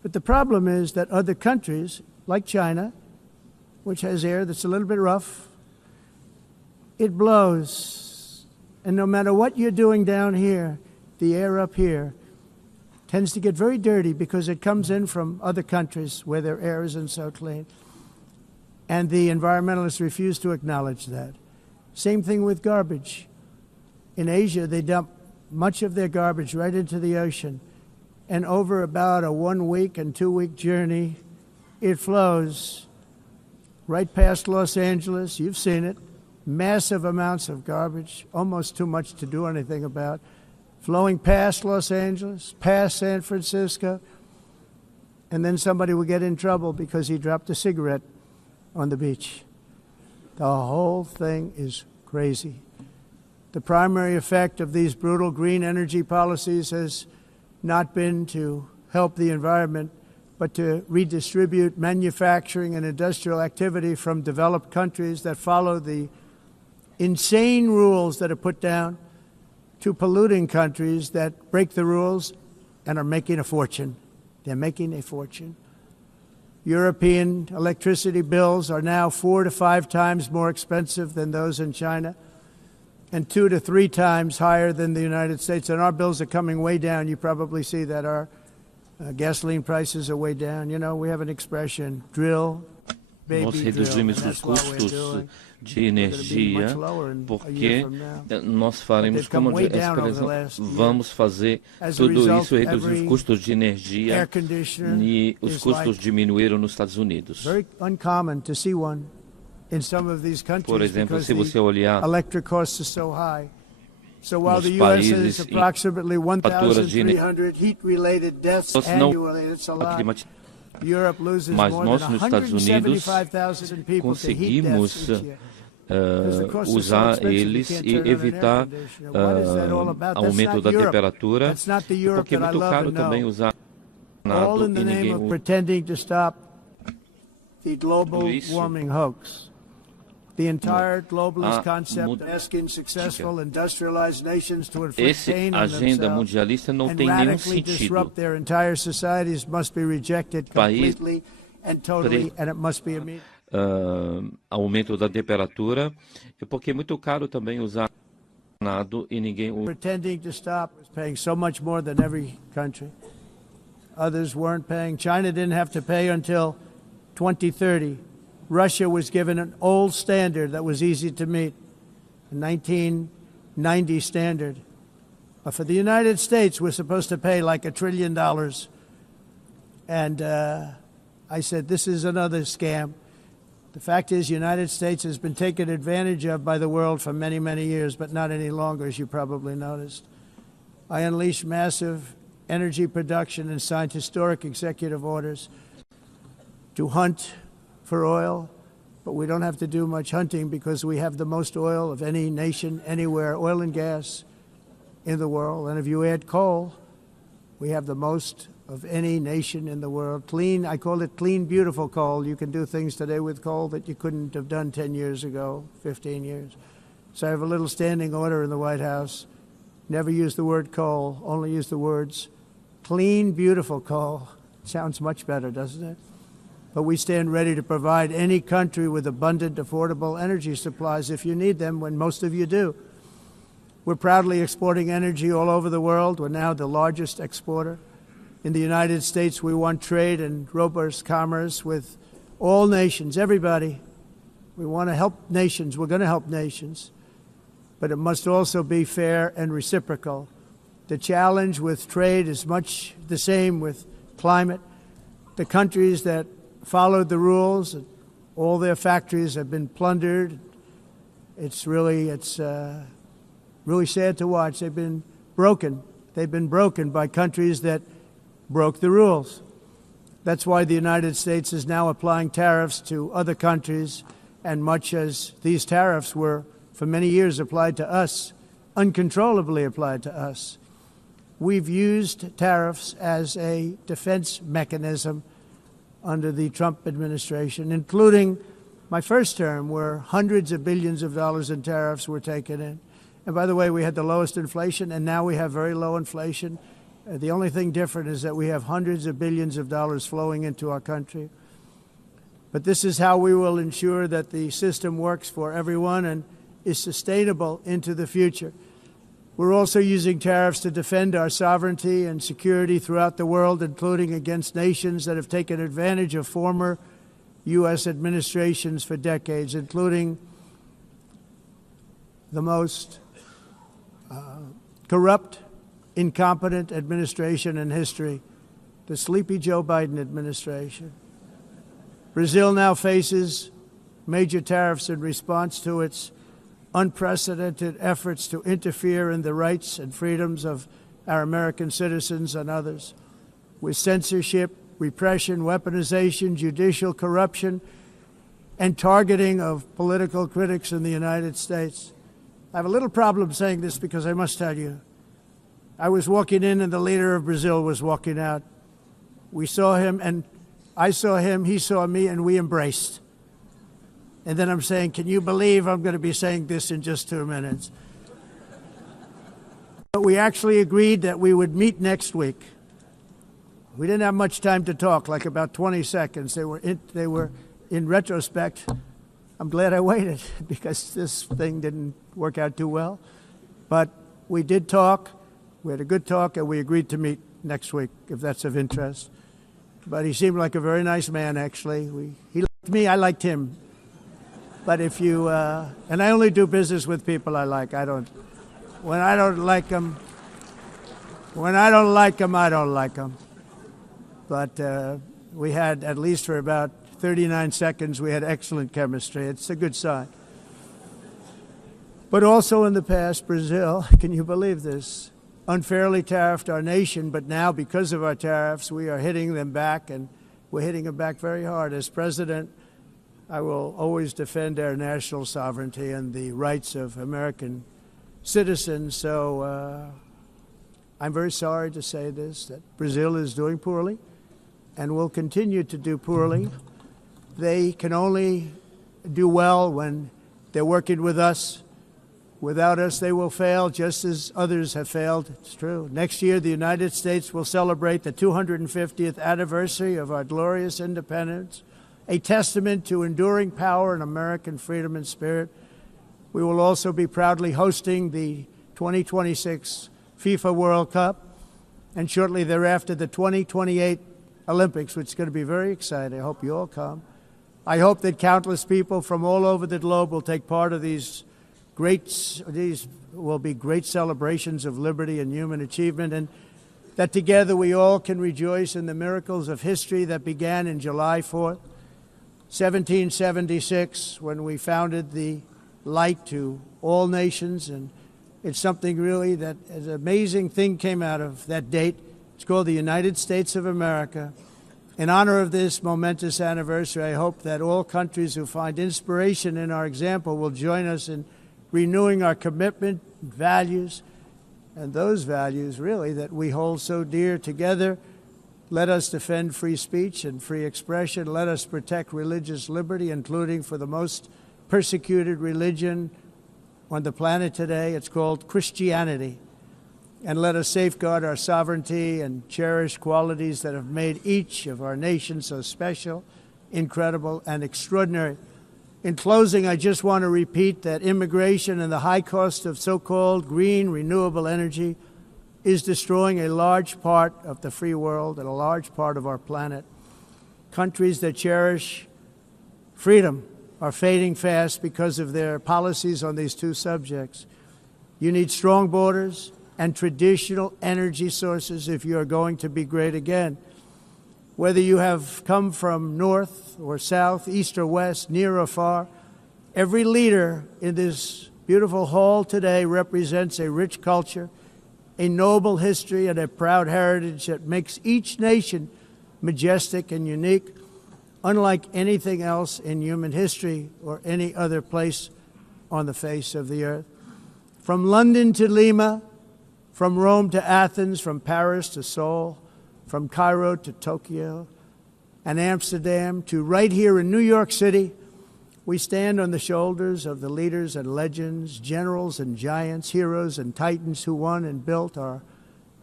But the problem is that other countries, like China, which has air that's a little bit rough, it blows. And no matter what you're doing down here, the air up here tends to get very dirty because it comes in from other countries where their air isn't so clean. And the environmentalists refuse to acknowledge that. Same thing with garbage. In Asia, they dump much of their garbage right into the ocean. And over about a 1 week and 2 week journey, it flows right past Los Angeles. You've seen it. Massive amounts of garbage, almost too much to do anything about, flowing past Los Angeles, past San Francisco, and then somebody will get in trouble because he dropped a cigarette on the beach. The whole thing is crazy. The primary effect of these brutal green energy policies has not been to help the environment, but to redistribute manufacturing and industrial activity from developed countries that follow the insane rules that are put down to polluting countries that break the rules and are making a fortune. They're making a fortune. European electricity bills are now 4 to 5 times more expensive than those in China and 2 to 3 times higher than the United States. And our bills are coming way down. You probably see that our gasoline prices are way down. You know, we have an expression, drill, baby, nós reduzimos os custos de energia porque nós faremos como vamos fazer tudo isso, reduzir os custos de energia e os custos diminuíram nos Estados Unidos. Por exemplo, se você olhar So while the US has approximately 1,300 heat-related deaths annually, it's a lot. Europe loses more than 175,000 people to heat deaths each year. Usar eles e evitar aumento da temperatura, porque é muito caro também usar nada e ninguém usa. Pretending to stop the global warming hoax. The entire globalist concept of asking successful industrialized nations to inflict pain on themselves and radically disrupt their entire societies must be rejected completely and totally, and it must be immediate. Aumento da temperatura, porque é muito caro também usar nada e ninguém usa. Pretending to stop, paying so much more than every country. Others weren't paying. China didn't have to pay until 2030. Russia was given an old standard that was easy to meet, a 1990 standard. But for the United States, we're supposed to pay like $1 trillion. And I said, this is another scam. The fact is, the United States has been taken advantage of by the world for many, many years, but not any longer, as you probably noticed. I unleashed massive energy production and signed historic executive orders to hunt for oil, but we don't have to do much hunting because we have the most oil of any nation anywhere, oil and gas in the world. And if you add coal, we have the most of any nation in the world. Clean, I call it clean, beautiful coal. You can do things today with coal that you couldn't have done 10 years ago, 15 years. So I have a little standing order in the White House. Never use the word coal, only use the words clean, beautiful coal. Sounds much better, doesn't it? But we stand ready to provide any country with abundant, affordable energy supplies if you need them, when most of you do. We're proudly exporting energy all over the world. We're now the largest exporter. In the United States, we want trade and robust commerce with all nations, everybody. We want to help nations. We're going to help nations. But it must also be fair and reciprocal. The challenge with trade is much the same with climate. The countries that followed the rules, all their factories have been plundered. It's really sad to watch. They've been broken. They've been broken by countries that broke the rules. That's why the United States is now applying tariffs to other countries, and much as these tariffs were for many years applied to us, uncontrollably applied to us. We've used tariffs as a defense mechanism under the Trump administration, including my first term, where hundreds of billions of dollars in tariffs were taken in. And by the way, we had the lowest inflation, and now we have very low inflation. The only thing different is that we have hundreds of billions of dollars flowing into our country. But this is how we will ensure that the system works for everyone and is sustainable into the future. We're also using tariffs to defend our sovereignty and security throughout the world, including against nations that have taken advantage of former U.S. administrations for decades, including the most corrupt, incompetent administration in history, the sleepy Joe Biden administration. Brazil now faces major tariffs in response to its unprecedented efforts to interfere in the rights and freedoms of our American citizens and others, with censorship, repression, weaponization, judicial corruption, and targeting of political critics in the United States. I have a little problem saying this because I must tell you, I was walking in and the leader of Brazil was walking out. We saw him and I saw him, he saw me, and we embraced. And then I'm saying, can you believe I'm going to be saying this in just 2 minutes? But we actually agreed that we would meet next week. We didn't have much time to talk, like about 20 seconds. They were in retrospect, I'm glad I waited because this thing didn't work out too well. But we did talk, we had a good talk, and we agreed to meet next week, if that's of interest. But he seemed like a very nice man, actually. He liked me, I liked him. But if you, and I only do business with people I like. When I don't like them, I don't like them. But we had, at least for about 39 seconds, we had excellent chemistry. It's a good sign. But also in the past, Brazil, can you believe this, unfairly tariffed our nation, but now because of our tariffs, we are hitting them back, and we're hitting them back very hard. As president, I will always defend our national sovereignty and the rights of American citizens. So I'm very sorry to say this, that Brazil is doing poorly and will continue to do poorly. They can only do well when they're working with us. Without us, they will fail, just as others have failed. It's true. Next year, the United States will celebrate the 250th anniversary of our glorious independence, a testament to enduring power and American freedom and spirit. We will also be proudly hosting the 2026 FIFA World Cup, and shortly thereafter the 2028 Olympics, which is going to be very exciting. I hope you all come. I hope that countless people from all over the globe will take part of these will be great celebrations of liberty and human achievement, and that together we all can rejoice in the miracles of history that began in July 4th, 1776, when we founded the light to all nations. And it's something really that an amazing thing came out of that date. It's called the United States of America. In honor of this momentous anniversary, I hope that all countries who find inspiration in our example will join us in renewing our commitment, values, and those values really that we hold so dear together. Let us defend free speech and free expression. Let us protect religious liberty, including for the most persecuted religion on the planet today. It's called Christianity. And let us safeguard our sovereignty and cherish qualities that have made each of our nations so special, incredible, and extraordinary. In closing, I just want to repeat that immigration and the high cost of so-called green renewable energy is destroying a large part of the free world and a large part of our planet. Countries that cherish freedom are fading fast because of their policies on these two subjects. You need strong borders and traditional energy sources if you are going to be great again. Whether you have come from north or south, east or west, near or far, every leader in this beautiful hall today represents a rich culture, a noble history, and a proud heritage that makes each nation majestic and unique, unlike anything else in human history or any other place on the face of the earth. From London to Lima, from Rome to Athens, from Paris to Seoul, from Cairo to Tokyo and Amsterdam to right here in New York City, we stand on the shoulders of the leaders and legends, generals and giants, heroes and titans who won and built our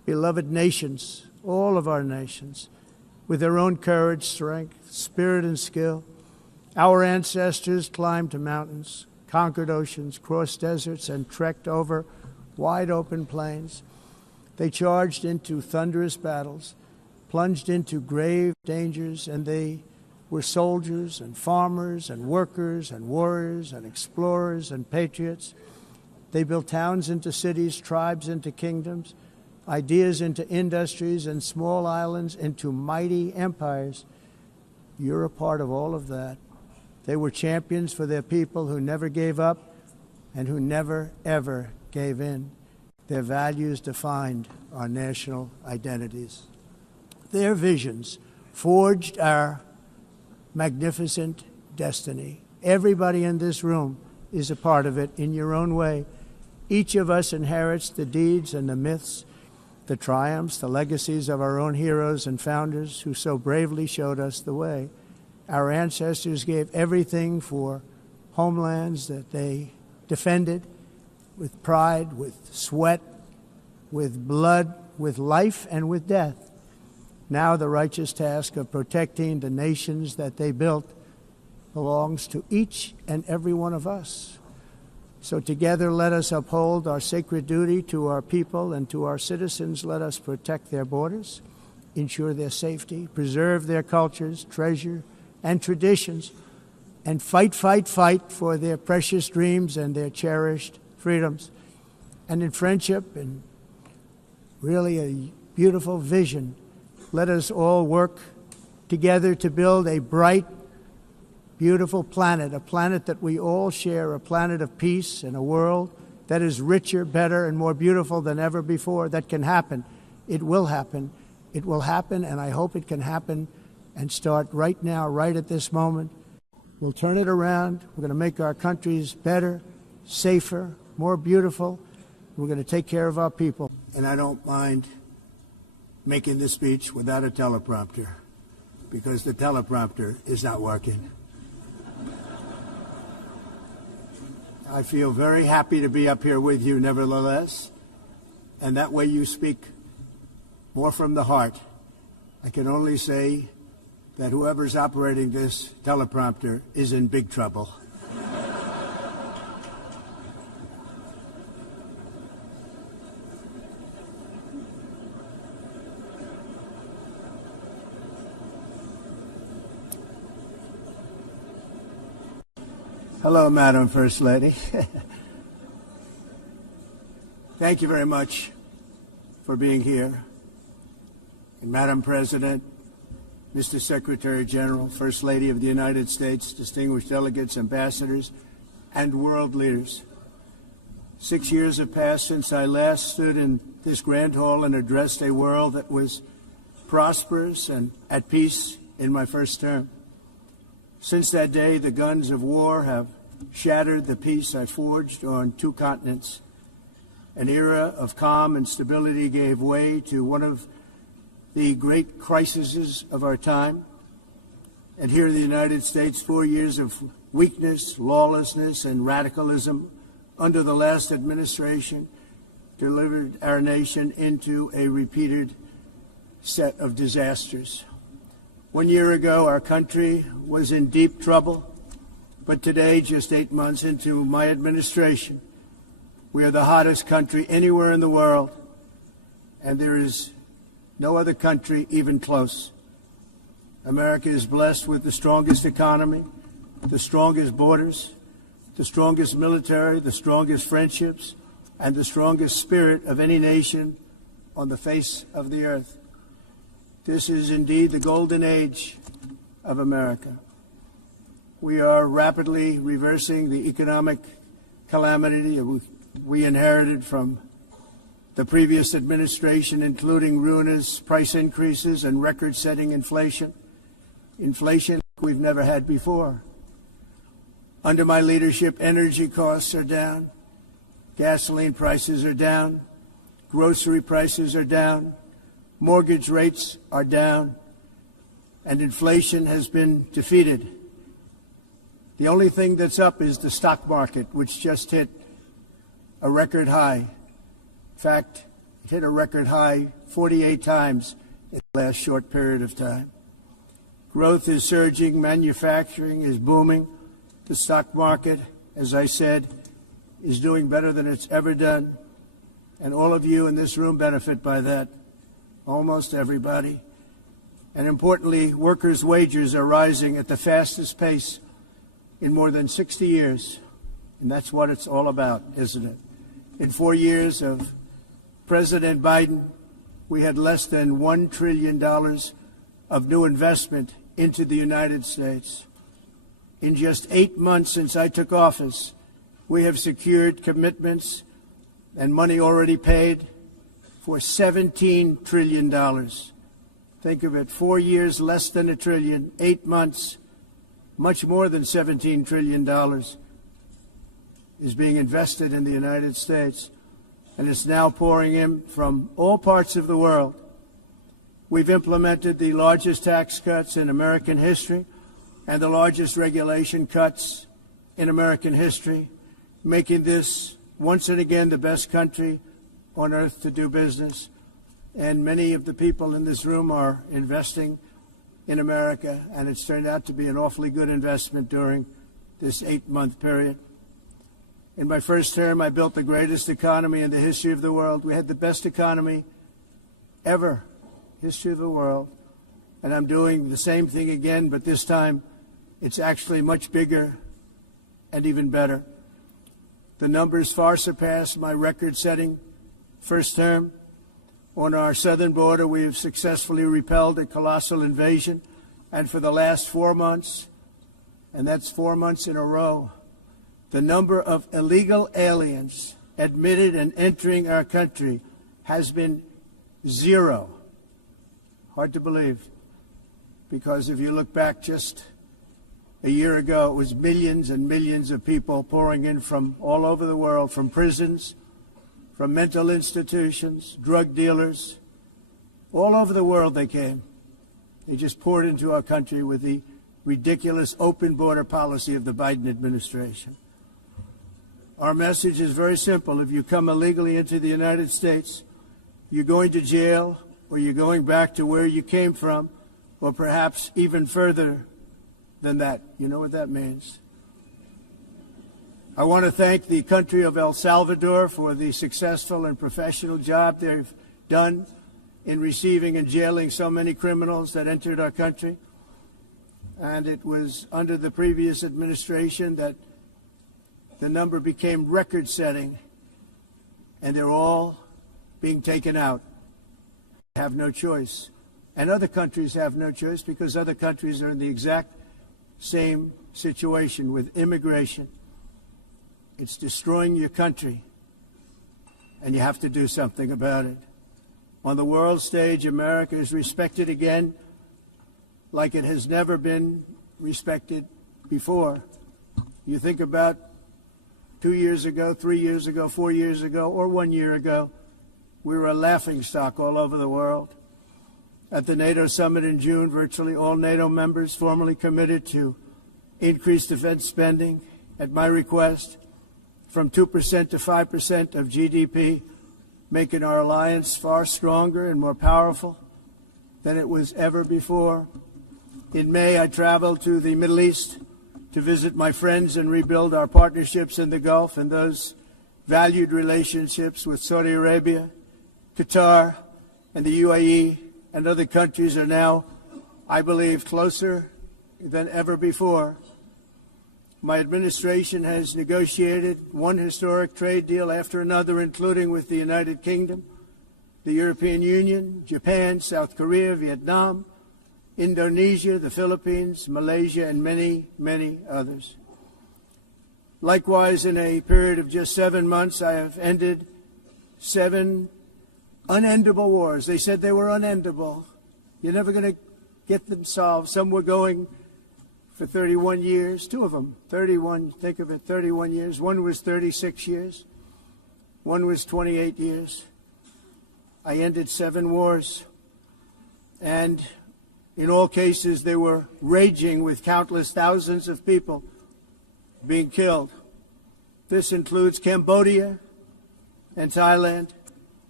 beloved nations, all of our nations, with their own courage, strength, spirit, and skill. Our ancestors climbed mountains, conquered oceans, crossed deserts, and trekked over wide-open plains. They charged into thunderous battles, plunged into grave dangers, and they were soldiers and farmers and workers and warriors and explorers and patriots. They built towns into cities, tribes into kingdoms, ideas into industries, and small islands into mighty empires. You're a part of all of that. They were champions for their people who never gave up and who never, ever gave in. Their values defined our national identities. Their visions forged our magnificent destiny. Everybody in this room is a part of it in your own way. Each of us inherits the deeds and the myths, the triumphs, the legacies of our own heroes and founders who so bravely showed us the way. Our ancestors gave everything for homelands that they defended with pride, with sweat, with blood, with life, and with death. Now the righteous task of protecting the nations that they built belongs to each and every one of us. So together let us uphold our sacred duty to our people and to our citizens. Let us protect their borders, ensure their safety, preserve their cultures, treasure, and traditions, and fight, fight, fight for their precious dreams and their cherished freedoms. And in friendship and really a beautiful vision, let us all work together to build a bright, beautiful planet, a planet that we all share, a planet of peace and a world that is richer, better, and more beautiful than ever before. That can happen. It will happen. It will happen, and I hope it can happen and start right now, right at this moment. We'll turn it around. We're going to make our countries better, safer, more beautiful. We're going to take care of our people. And I don't mind making this speech without a teleprompter, because the teleprompter is not working. I feel very happy to be up here with you nevertheless, and that way you speak more from the heart. I can only say that whoever's operating this teleprompter is in big trouble. Hello, Madam First Lady. Thank you very much for being here. And Madam President, Mr. Secretary-General, First Lady of the United States, distinguished delegates, ambassadors, and world leaders. 6 years have passed since I last stood in this grand hall and addressed a world that was prosperous and at peace in my first term. Since that day, the guns of war have shattered the peace I forged on 2 continents. An era of calm and stability gave way to one of the great crises of our time. And here in the United States, 4 years of weakness, lawlessness, and radicalism under the last administration delivered our nation into a repeated set of disasters. 1 year ago, our country was in deep trouble, but today, just 8 months into my administration, we are the hottest country anywhere in the world, and there is no other country even close. America is blessed with the strongest economy, the strongest borders, the strongest military, the strongest friendships, and the strongest spirit of any nation on the face of the earth. This is indeed the golden age of America. We are rapidly reversing the economic calamity we inherited from the previous administration, including ruinous price increases and record-setting inflation we've never had before. Under my leadership, energy costs are down, gasoline prices are down, grocery prices are down, mortgage rates are down, and inflation has been defeated. The only thing that's up is the stock market, which just hit a record high. In fact, hit a record high 48 times in the last short period of time. Growth is surging, manufacturing is booming, the stock market, as I said, is doing better than it's ever done, and all of you in this room benefit by that, almost everybody. And importantly, workers' wages are rising at the fastest pace in more than 60 years, and that's what it's all about, isn't it? In 4 years of President Biden, we had less than $1 trillion of new investment into the United States. In just 8 months since I took office, we have secured commitments and money already paid for $17 trillion. Think of it, 4 years, less than $1 trillion, 8 months, much more than $17 trillion is being invested in the United States, and it's now pouring in from all parts of the world. We've implemented the largest tax cuts in American history and the largest regulation cuts in American history, making this once and again the best country on earth to do business. And many of the people in this room are investing in America, and it's turned out to be an awfully good investment during this 8-month period. In my first term, I built the greatest economy in the history of the world. We had the best economy ever, history of the world. And I'm doing the same thing again, but this time it's actually much bigger and even better. The numbers far surpass my record-setting first term. On our southern border, we have successfully repelled a colossal invasion. And for the last 4 months, and that's 4 months in a row, the number of illegal aliens admitted and entering our country has been 0. Hard to believe, because if you look back just a year ago, it was millions and millions of people pouring in from all over the world, from prisons, from mental institutions, drug dealers. All over the world they came. They just poured into our country with the ridiculous open border policy of the Biden administration. Our message is very simple. If you come illegally into the United States, you're going to jail, or you're going back to where you came from, or perhaps even further than that. You know what that means. I want to thank the country of El Salvador for the successful and professional job they've done in receiving and jailing so many criminals that entered our country. And it was under the previous administration that the number became record-setting, and they're all being taken out. They have no choice. And other countries have no choice, because other countries are in the exact same situation with immigration. It's destroying your country, and you have to do something about it. On the world stage, America is respected again like it has never been respected before. You think about 2 years ago, 3 years ago, 4 years ago, or 1 year ago, we were a laughingstock all over the world. At the NATO summit in June, virtually all NATO members formally committed to increase defense spending, at my request, from 2% to 5% of GDP, making our alliance far stronger and more powerful than it was ever before. In May, I traveled to the Middle East to visit my friends and rebuild our partnerships in the Gulf and those valued relationships with Saudi Arabia, Qatar, and the UAE, and other countries are now, I believe, closer than ever before. My administration has negotiated one historic trade deal after another, including with the United Kingdom, the European Union, Japan, South Korea, Vietnam, Indonesia, the Philippines, Malaysia, and many, many others. Likewise, in a period of just 7 months, I have ended 7 unendable wars. They said they were unendable. You're never going to get them solved. Some were going for 31 years, 2 of them, 31, think of it, 31 years. One was 36 years. One was 28 years. I ended 7 wars. And in all cases, they were raging with countless thousands of people being killed. This includes Cambodia and Thailand,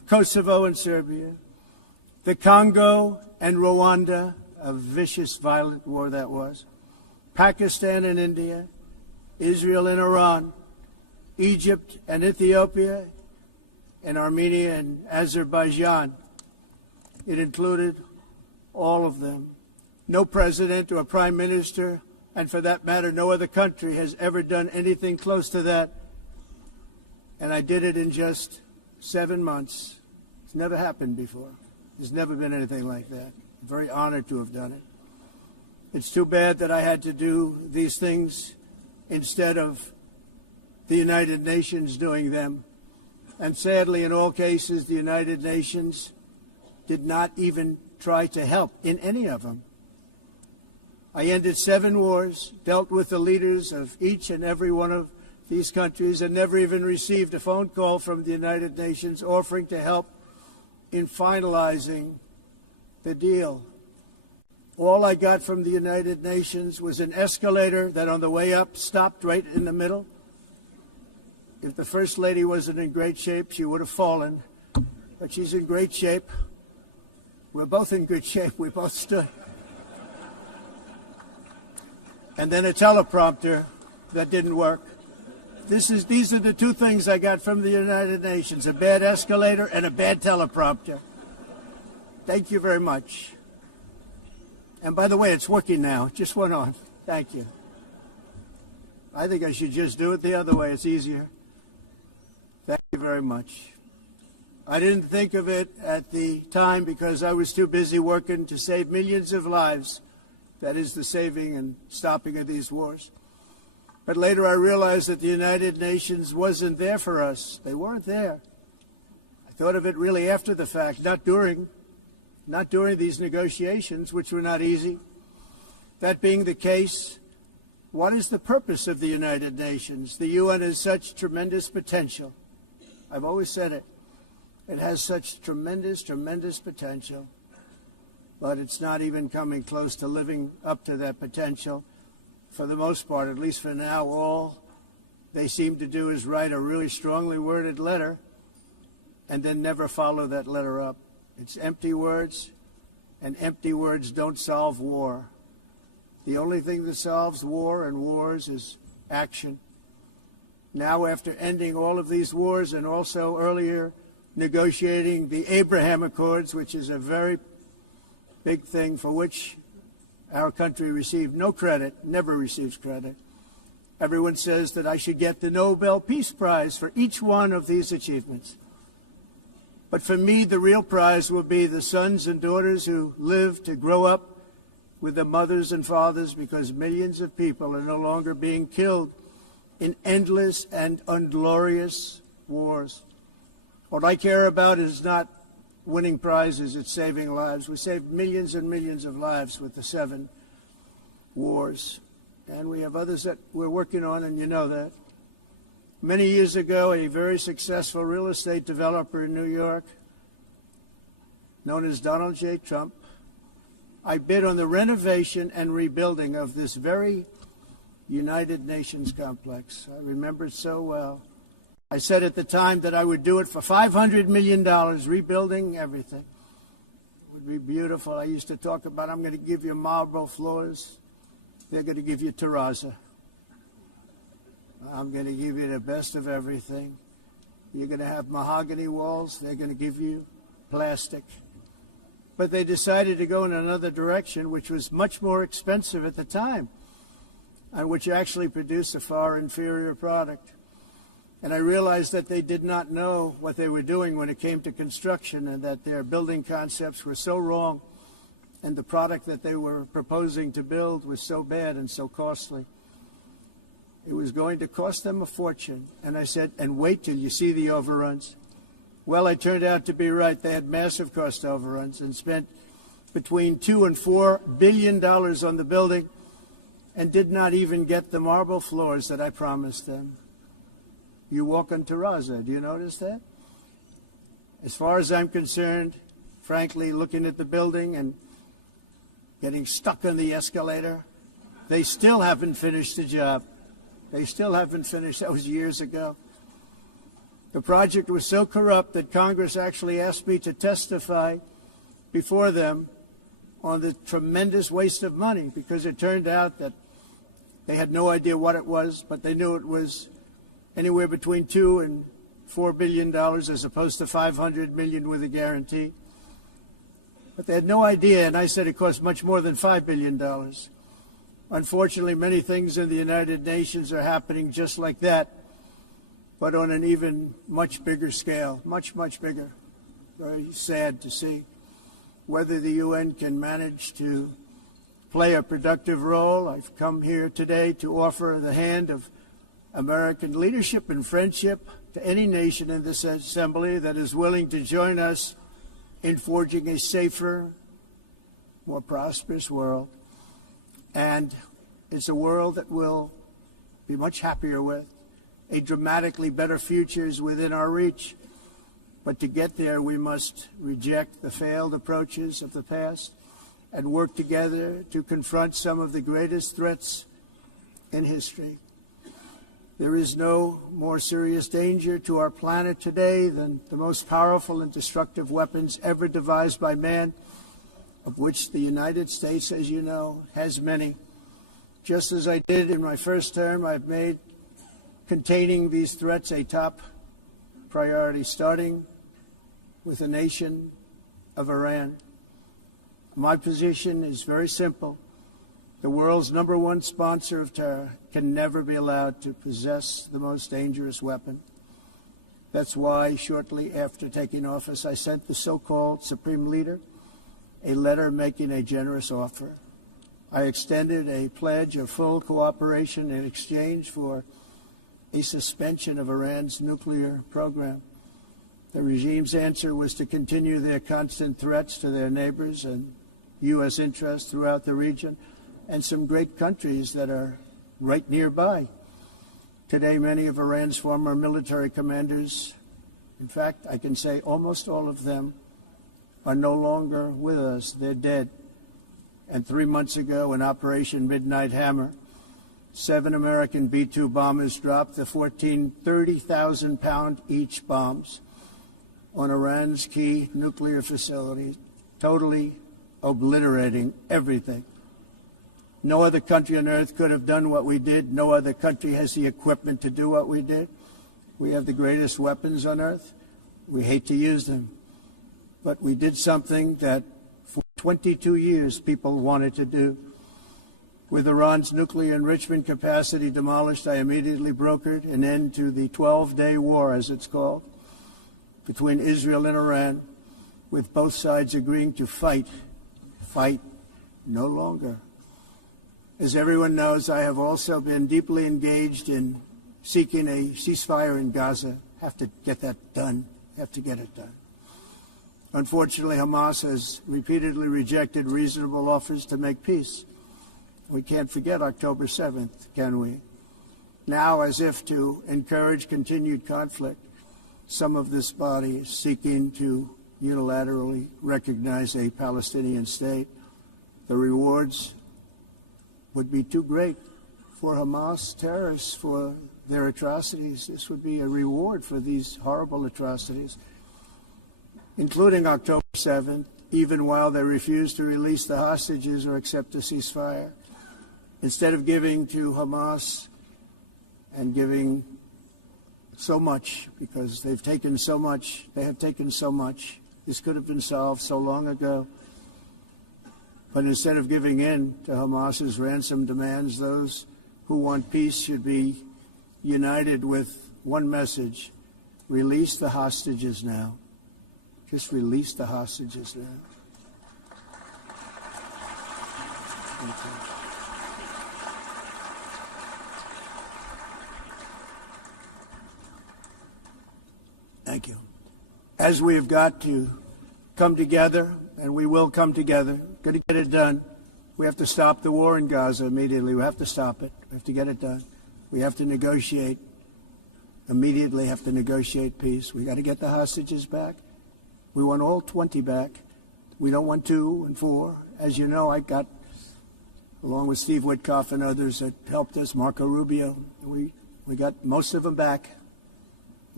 Kosovo and Serbia, the Congo and Rwanda, a vicious, violent war that was, Pakistan and India, Israel and Iran, Egypt and Ethiopia, and Armenia and Azerbaijan. It included all of them. No president or prime minister, and for that matter, no other country has ever done anything close to that. And I did it in just 7 months. It's never happened before. There's never been anything like that. I'm very honored to have done it. It's too bad that I had to do these things instead of the United Nations doing them. And sadly, in all cases, the United Nations did not even try to help in any of them. I ended 7 wars, dealt with the leaders of each and every one of these countries, and never even received a phone call from the United Nations offering to help in finalizing the deal. All I got from the United Nations was an escalator that on the way up stopped right in the middle. If the First Lady wasn't in great shape, she would have fallen. But she's in great shape. We're both in good shape. We both stood. And then a teleprompter that didn't work. These are the 2 things I got from the United Nations, a bad escalator and a bad teleprompter. Thank you very much. And by the way, it's working now. It just went on. Thank you. I think I should just do it the other way. It's easier. Thank you very much. I didn't think of it at the time because I was too busy working to save millions of lives. That is the saving and stopping of these wars. But later I realized that the United Nations wasn't there for us. They weren't there. I thought of it really after the fact, not during these negotiations, which were not easy. That being the case, what is the purpose of the United Nations? The UN has such tremendous potential. I've always said it. It has such tremendous, tremendous potential. But it's not even coming close to living up to that potential. For the most part, at least for now, all they seem to do is write a really strongly worded letter and then never follow that letter up. It's empty words, and empty words don't solve war. The only thing that solves war and wars is action. Now, after ending all of these wars and also earlier negotiating the Abraham Accords, which is a very big thing for which our country received no credit, never receives credit. Everyone says that I should get the Nobel Peace Prize for each one of these achievements. But for me, the real prize will be the sons and daughters who live to grow up with the mothers and fathers, because millions of people are no longer being killed in endless and unglorious wars. What I care about is not winning prizes, it's saving lives. We saved millions and millions of lives with the 7 wars. And we have others that we're working on, and you know that. Many years ago, a very successful real estate developer in New York, known as Donald J. Trump, I bid on the renovation and rebuilding of this very United Nations complex. I remember it so well. I said at the time that I would do it for $500 million, rebuilding everything. It would be beautiful. I used to talk about, I'm going to give you marble floors. They're going to give you terrazzo. I'm going to give you the best of everything. You're going to have mahogany walls. They're going to give you plastic. But they decided to go in another direction, which was much more expensive at the time, and which actually produced a far inferior product. And I realized that they did not know what they were doing when it came to construction, and that their building concepts were so wrong, and the product that they were proposing to build was so bad and so costly. It was going to cost them a fortune. And I said, and wait till you see the overruns. Well, I turned out to be right. They had massive cost overruns and spent between $2 and $4 billion on the building and did not even get the marble floors that I promised them. You walk on terrazzo. Do you notice that? As far as I'm concerned, frankly, looking at the building and getting stuck on the escalator, they still haven't finished the job. They still haven't finished. That was years ago. The project was so corrupt that Congress actually asked me to testify before them on the tremendous waste of money, because it turned out that they had no idea what it was, but they knew it was anywhere between $2 and $4 billion as opposed to $500 million with a guarantee. But they had no idea, and I said it cost much more than $5 billion. Unfortunately, many things in the United Nations are happening just like that, but on an even much bigger scale, much, much bigger. Very sad to see. Whether the UN can manage to play a productive role, I've come here today to offer the hand of American leadership and friendship to any nation in this assembly that is willing to join us in forging a safer, more prosperous world. And it's a world that we'll be much happier with. A dramatically better future is within our reach. But to get there, we must reject the failed approaches of the past and work together to confront some of the greatest threats in history. There is no more serious danger to our planet today than the most powerful and destructive weapons ever devised by man, of which the United States, as you know, has many. Just as I did in my first term, I've made containing these threats a top priority, starting with the nation of Iran. My position is very simple. The world's #1 sponsor of terror can never be allowed to possess the most dangerous weapon. That's why, shortly after taking office, I sent the so-called Supreme Leader a letter making a generous offer. I extended a pledge of full cooperation in exchange for a suspension of Iran's nuclear program. The regime's answer was to continue their constant threats to their neighbors and U.S. interests throughout the region, and some great countries that are right nearby. Today, many of Iran's former military commanders, in fact, I can say almost all of them, are no longer with us. They're dead. And 3 months ago, in Operation Midnight Hammer, 7 American B-2 bombers dropped the 14 30,000-pound each bombs on Iran's key nuclear facilities, totally obliterating everything. No other country on earth could have done what we did. No other country has the equipment to do what we did. We have the greatest weapons on earth. We hate to use them. But we did something that for 22 years people wanted to do. With Iran's nuclear enrichment capacity demolished, I immediately brokered an end to the 12-day war, as it's called, between Israel and Iran, with both sides agreeing to fight no longer. As everyone knows, I have also been deeply engaged in seeking a ceasefire in Gaza. Have to get that done. Have to get it done. Unfortunately, Hamas has repeatedly rejected reasonable offers to make peace. We can't forget October 7th, can we? Now, as if to encourage continued conflict, some of this body is seeking to unilaterally recognize a Palestinian state. The rewards would be too great for Hamas terrorists for their atrocities. This would be a reward for these horrible atrocities, including October 7th, even while they refuse to release the hostages or accept a ceasefire. Instead of giving to Hamas and giving so much, because they've taken so much, they have taken so much. This could have been solved so long ago. But instead of giving in to Hamas's ransom demands, those who want peace should be united with one message: release the hostages now. Just release the hostages now. Thank you. Thank you. As we have got to come together, and we will come together, got to get it done. We have to stop the war in Gaza immediately. We have to stop it. We have to get it done. We have to negotiate. Immediately have to negotiate peace. We got to get the hostages back. We want all 20 back. We don't want 2 and 4. As you know, I got, along with Steve Witkoff and others that helped us, Marco Rubio, we got most of them back.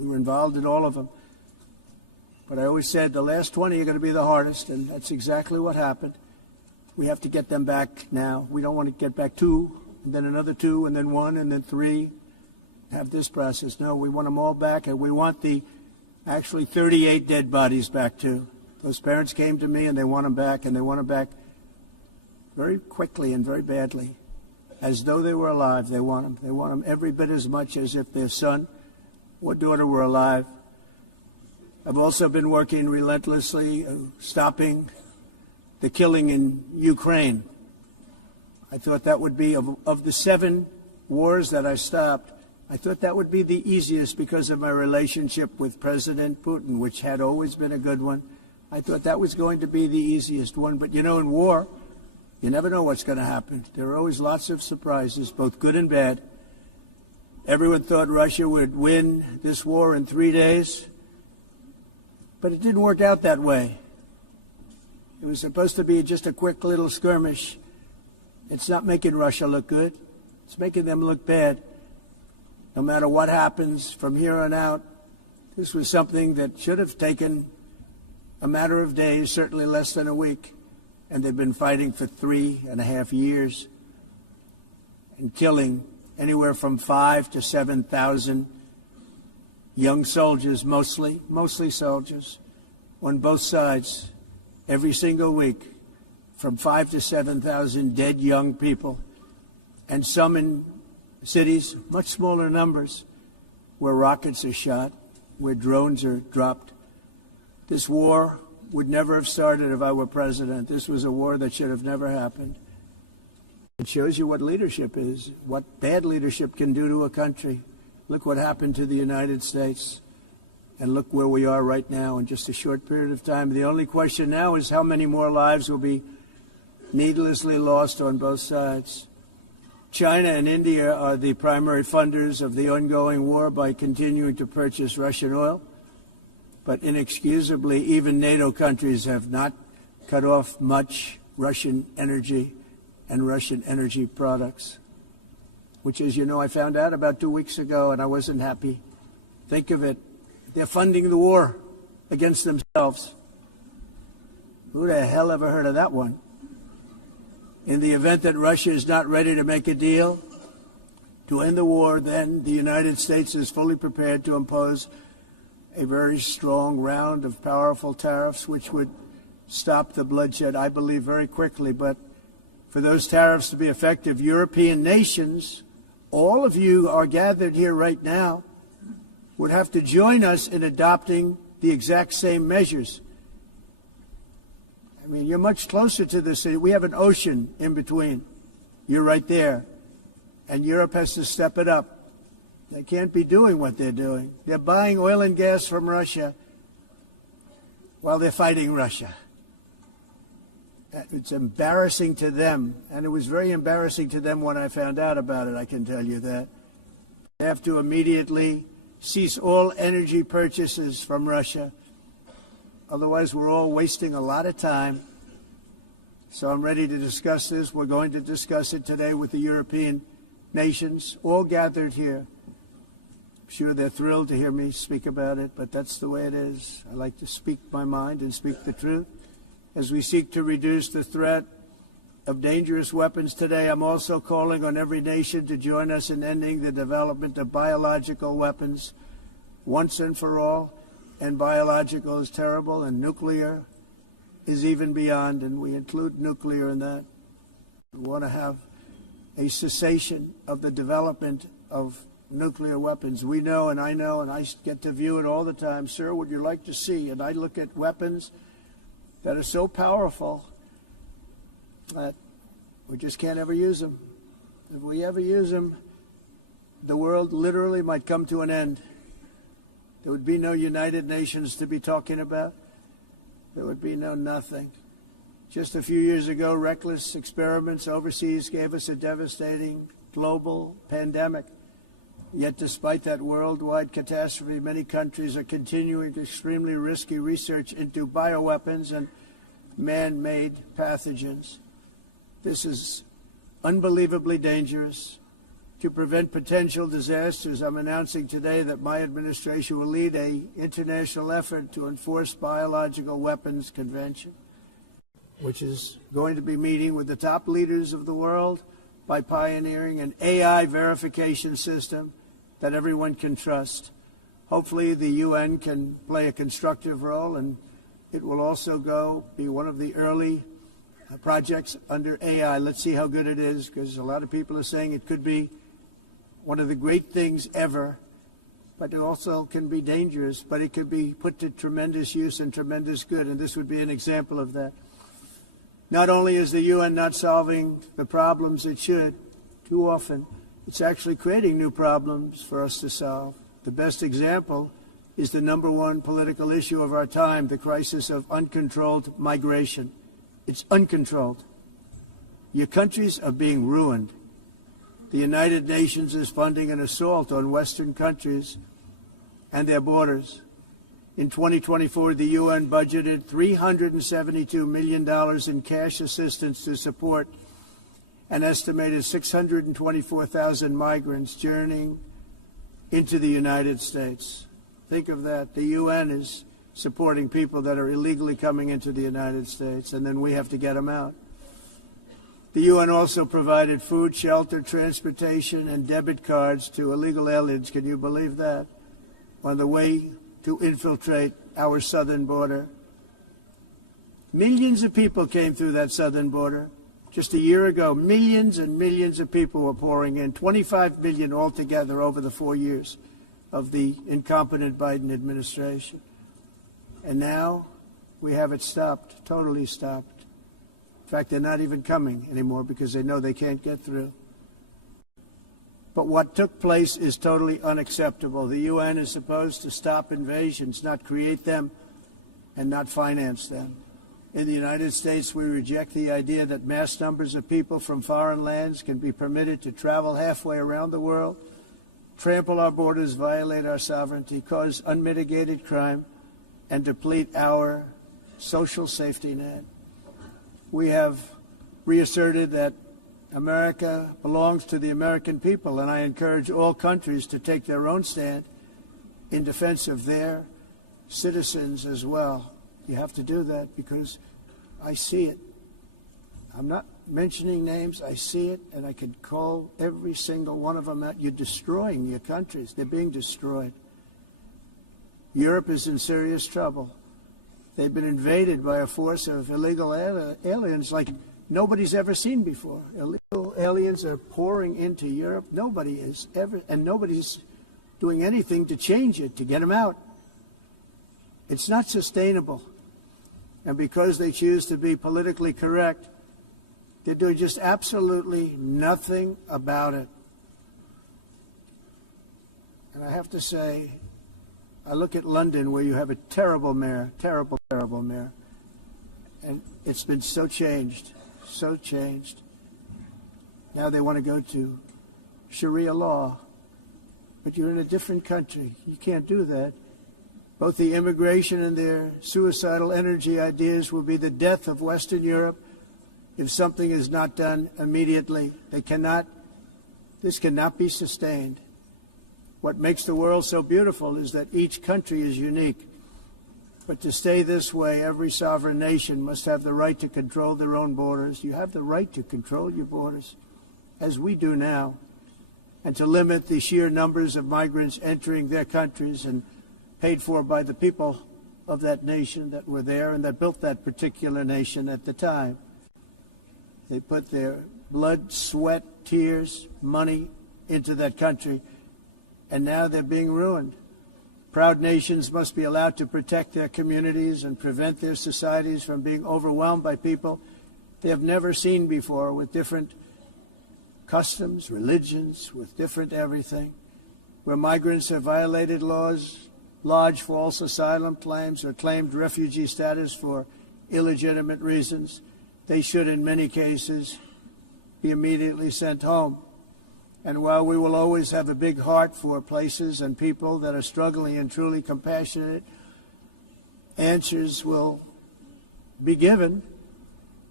We were involved in all of them. But I always said the last 20 are going to be the hardest, and that's exactly what happened. We have to get them back now. We don't want to get back 2, and then another 2, and then 1, and then 3. Have this process. No, we want them all back, and we want the actually 38 dead bodies back too. Those parents came to me, and they want them back, and they want them back very quickly and very badly, as though they were alive. They want them. They want them every bit as much as if their son or daughter were alive. I've also been working relentlessly, stopping the killing in Ukraine. I thought that would be, of the 7 wars that I stopped, I thought that would be the easiest because of my relationship with President Putin, which had always been a good one. I thought that was going to be the easiest one. But, you know, in war, you never know what's going to happen. There are always lots of surprises, both good and bad. Everyone thought Russia would win this war in 3 days, but it didn't work out that way. It was supposed to be just a quick little skirmish. It's not making Russia look good. It's making them look bad. No matter what happens from here on out, this was something that should have taken a matter of days, certainly less than a week. And they've been fighting for 3.5 years and killing anywhere from 5,000 to 7,000 young soldiers, mostly soldiers, on both sides, every single week, from 5,000 to 7,000 dead young people, and some in cities, much smaller numbers, where rockets are shot, where drones are dropped. This war would never have started if I were president. This was a war that should have never happened. It shows you what leadership is, what bad leadership can do to a country. Look what happened to the United States, and look where we are right now in just a short period of time. The only question now is how many more lives will be needlessly lost on both sides. China and India are the primary funders of the ongoing war by continuing to purchase Russian oil. But inexcusably, even NATO countries have not cut off much Russian energy and Russian energy products, which, as you know, I found out about 2 weeks ago, and I wasn't happy. Think of it. They're funding the war against themselves. Who the hell ever heard of that one? In the event that Russia is not ready to make a deal to end the war, then the United States is fully prepared to impose a very strong round of powerful tariffs, which would stop the bloodshed, I believe, very quickly. But for those tariffs to be effective, European nations, all of you are gathered here right now, would have to join us in adopting the exact same measures. I mean, you're much closer to the city. We have an ocean in between. You're right there. And Europe has to step it up. They can't be doing what they're doing. They're buying oil and gas from Russia while they're fighting Russia. It's embarrassing to them, and it was very embarrassing to them when I found out about it, I can tell you that. They have to immediately cease all energy purchases from Russia. Otherwise, we're all wasting a lot of time. So I'm ready to discuss this. We're going to discuss it today with the European nations, all gathered here. I'm sure they're thrilled to hear me speak about it, but that's the way it is. I like to speak my mind and speak the truth. As we seek to reduce the threat of dangerous weapons today, I'm also calling on every nation to join us in ending the development of biological weapons once and for all. And biological is terrible, and nuclear is even beyond, and we include nuclear in that. We want to have a cessation of the development of nuclear weapons. We know, and I get to view it all the time. Sir, would you like to see? And I look at weapons that are so powerful that we just can't ever use them. If we ever use them, the world literally might come to an end. There would be no United Nations to be talking about. There would be no nothing. Just a few years ago, reckless experiments overseas gave us a devastating global pandemic. Yet despite that worldwide catastrophe, many countries are continuing extremely risky research into bioweapons and man-made pathogens. This is unbelievably dangerous, To prevent potential disasters, I'm announcing today that my administration will lead an international effort to enforce Biological Weapons Convention, which is going to be meeting with the top leaders of the world by pioneering an AI verification system that everyone can trust. Hopefully the UN can play a constructive role, and it will also be one of the early projects under AI. Let's see how good it is, because a lot of people are saying it could be one of the great things ever, but it also can be dangerous, but it could be put to tremendous use and tremendous good, and this would be an example of that. Not only is the UN not solving the problems it should, too often, it's actually creating new problems for us to solve. The best example is the #1 political issue of our time, the crisis of uncontrolled migration. It's uncontrolled. Your countries are being ruined. The United Nations is funding an assault on Western countries and their borders. In 2024, the UN budgeted $372 million in cash assistance to support an estimated 624,000 migrants journeying into the United States. Think of that. The UN is supporting people that are illegally coming into the United States, and then we have to get them out. The UN also provided food, shelter, transportation, and debit cards to illegal aliens. Can you believe that? On the way to infiltrate our southern border. Millions of people came through that southern border. Just a year ago, millions and millions of people were pouring in, 25 million altogether over the 4 years of the incompetent Biden administration. And now we have it stopped, totally stopped. In fact, they're not even coming anymore because they know they can't get through. But what took place is totally unacceptable. The UN is supposed to stop invasions, not create them and not finance them. In the United States, we reject the idea that mass numbers of people from foreign lands can be permitted to travel halfway around the world, trample our borders, violate our sovereignty, cause unmitigated crime, and deplete our social safety net. We have reasserted that America belongs to the American people, and I encourage all countries to take their own stand in defense of their citizens as well. You have to do that because I see it. I'm not mentioning names. I see it, and I could call every single one of them out. You're destroying your countries. They're being destroyed. Europe is in serious trouble. They've been invaded by a force of illegal aliens like nobody's ever seen before. Illegal aliens are pouring into Europe. Nobody is ever, and nobody's doing anything to change it, to get them out. It's not sustainable. And because they choose to be politically correct, they're doing just absolutely nothing about it. And I have to say, I look at London, where you have a terrible mayor, terrible mayor, and it's been so changed. So changed. Now they want to go to Sharia law, but you're in a different country. You can't do that. Both the immigration and their suicidal energy ideas will be the death of Western Europe if something is not done immediately. This cannot be sustained. What makes the world so beautiful is that each country is unique. But to stay this way, every sovereign nation must have the right to control their own borders. You have the right to control your borders, as we do now, and to limit the sheer numbers of migrants entering their countries and paid for by the people of that nation that were there and that built that particular nation at the time. They put their blood, sweat, tears, money into that country, and now they're being ruined. Proud nations must be allowed to protect their communities and prevent their societies from being overwhelmed by people they have never seen before, with different customs, religions, with different everything. Where migrants have violated laws, lodged false asylum claims, or claimed refugee status for illegitimate reasons, they should, in many cases, be immediately sent home. And while we will always have a big heart for places and people that are struggling and truly compassionate, answers will be given.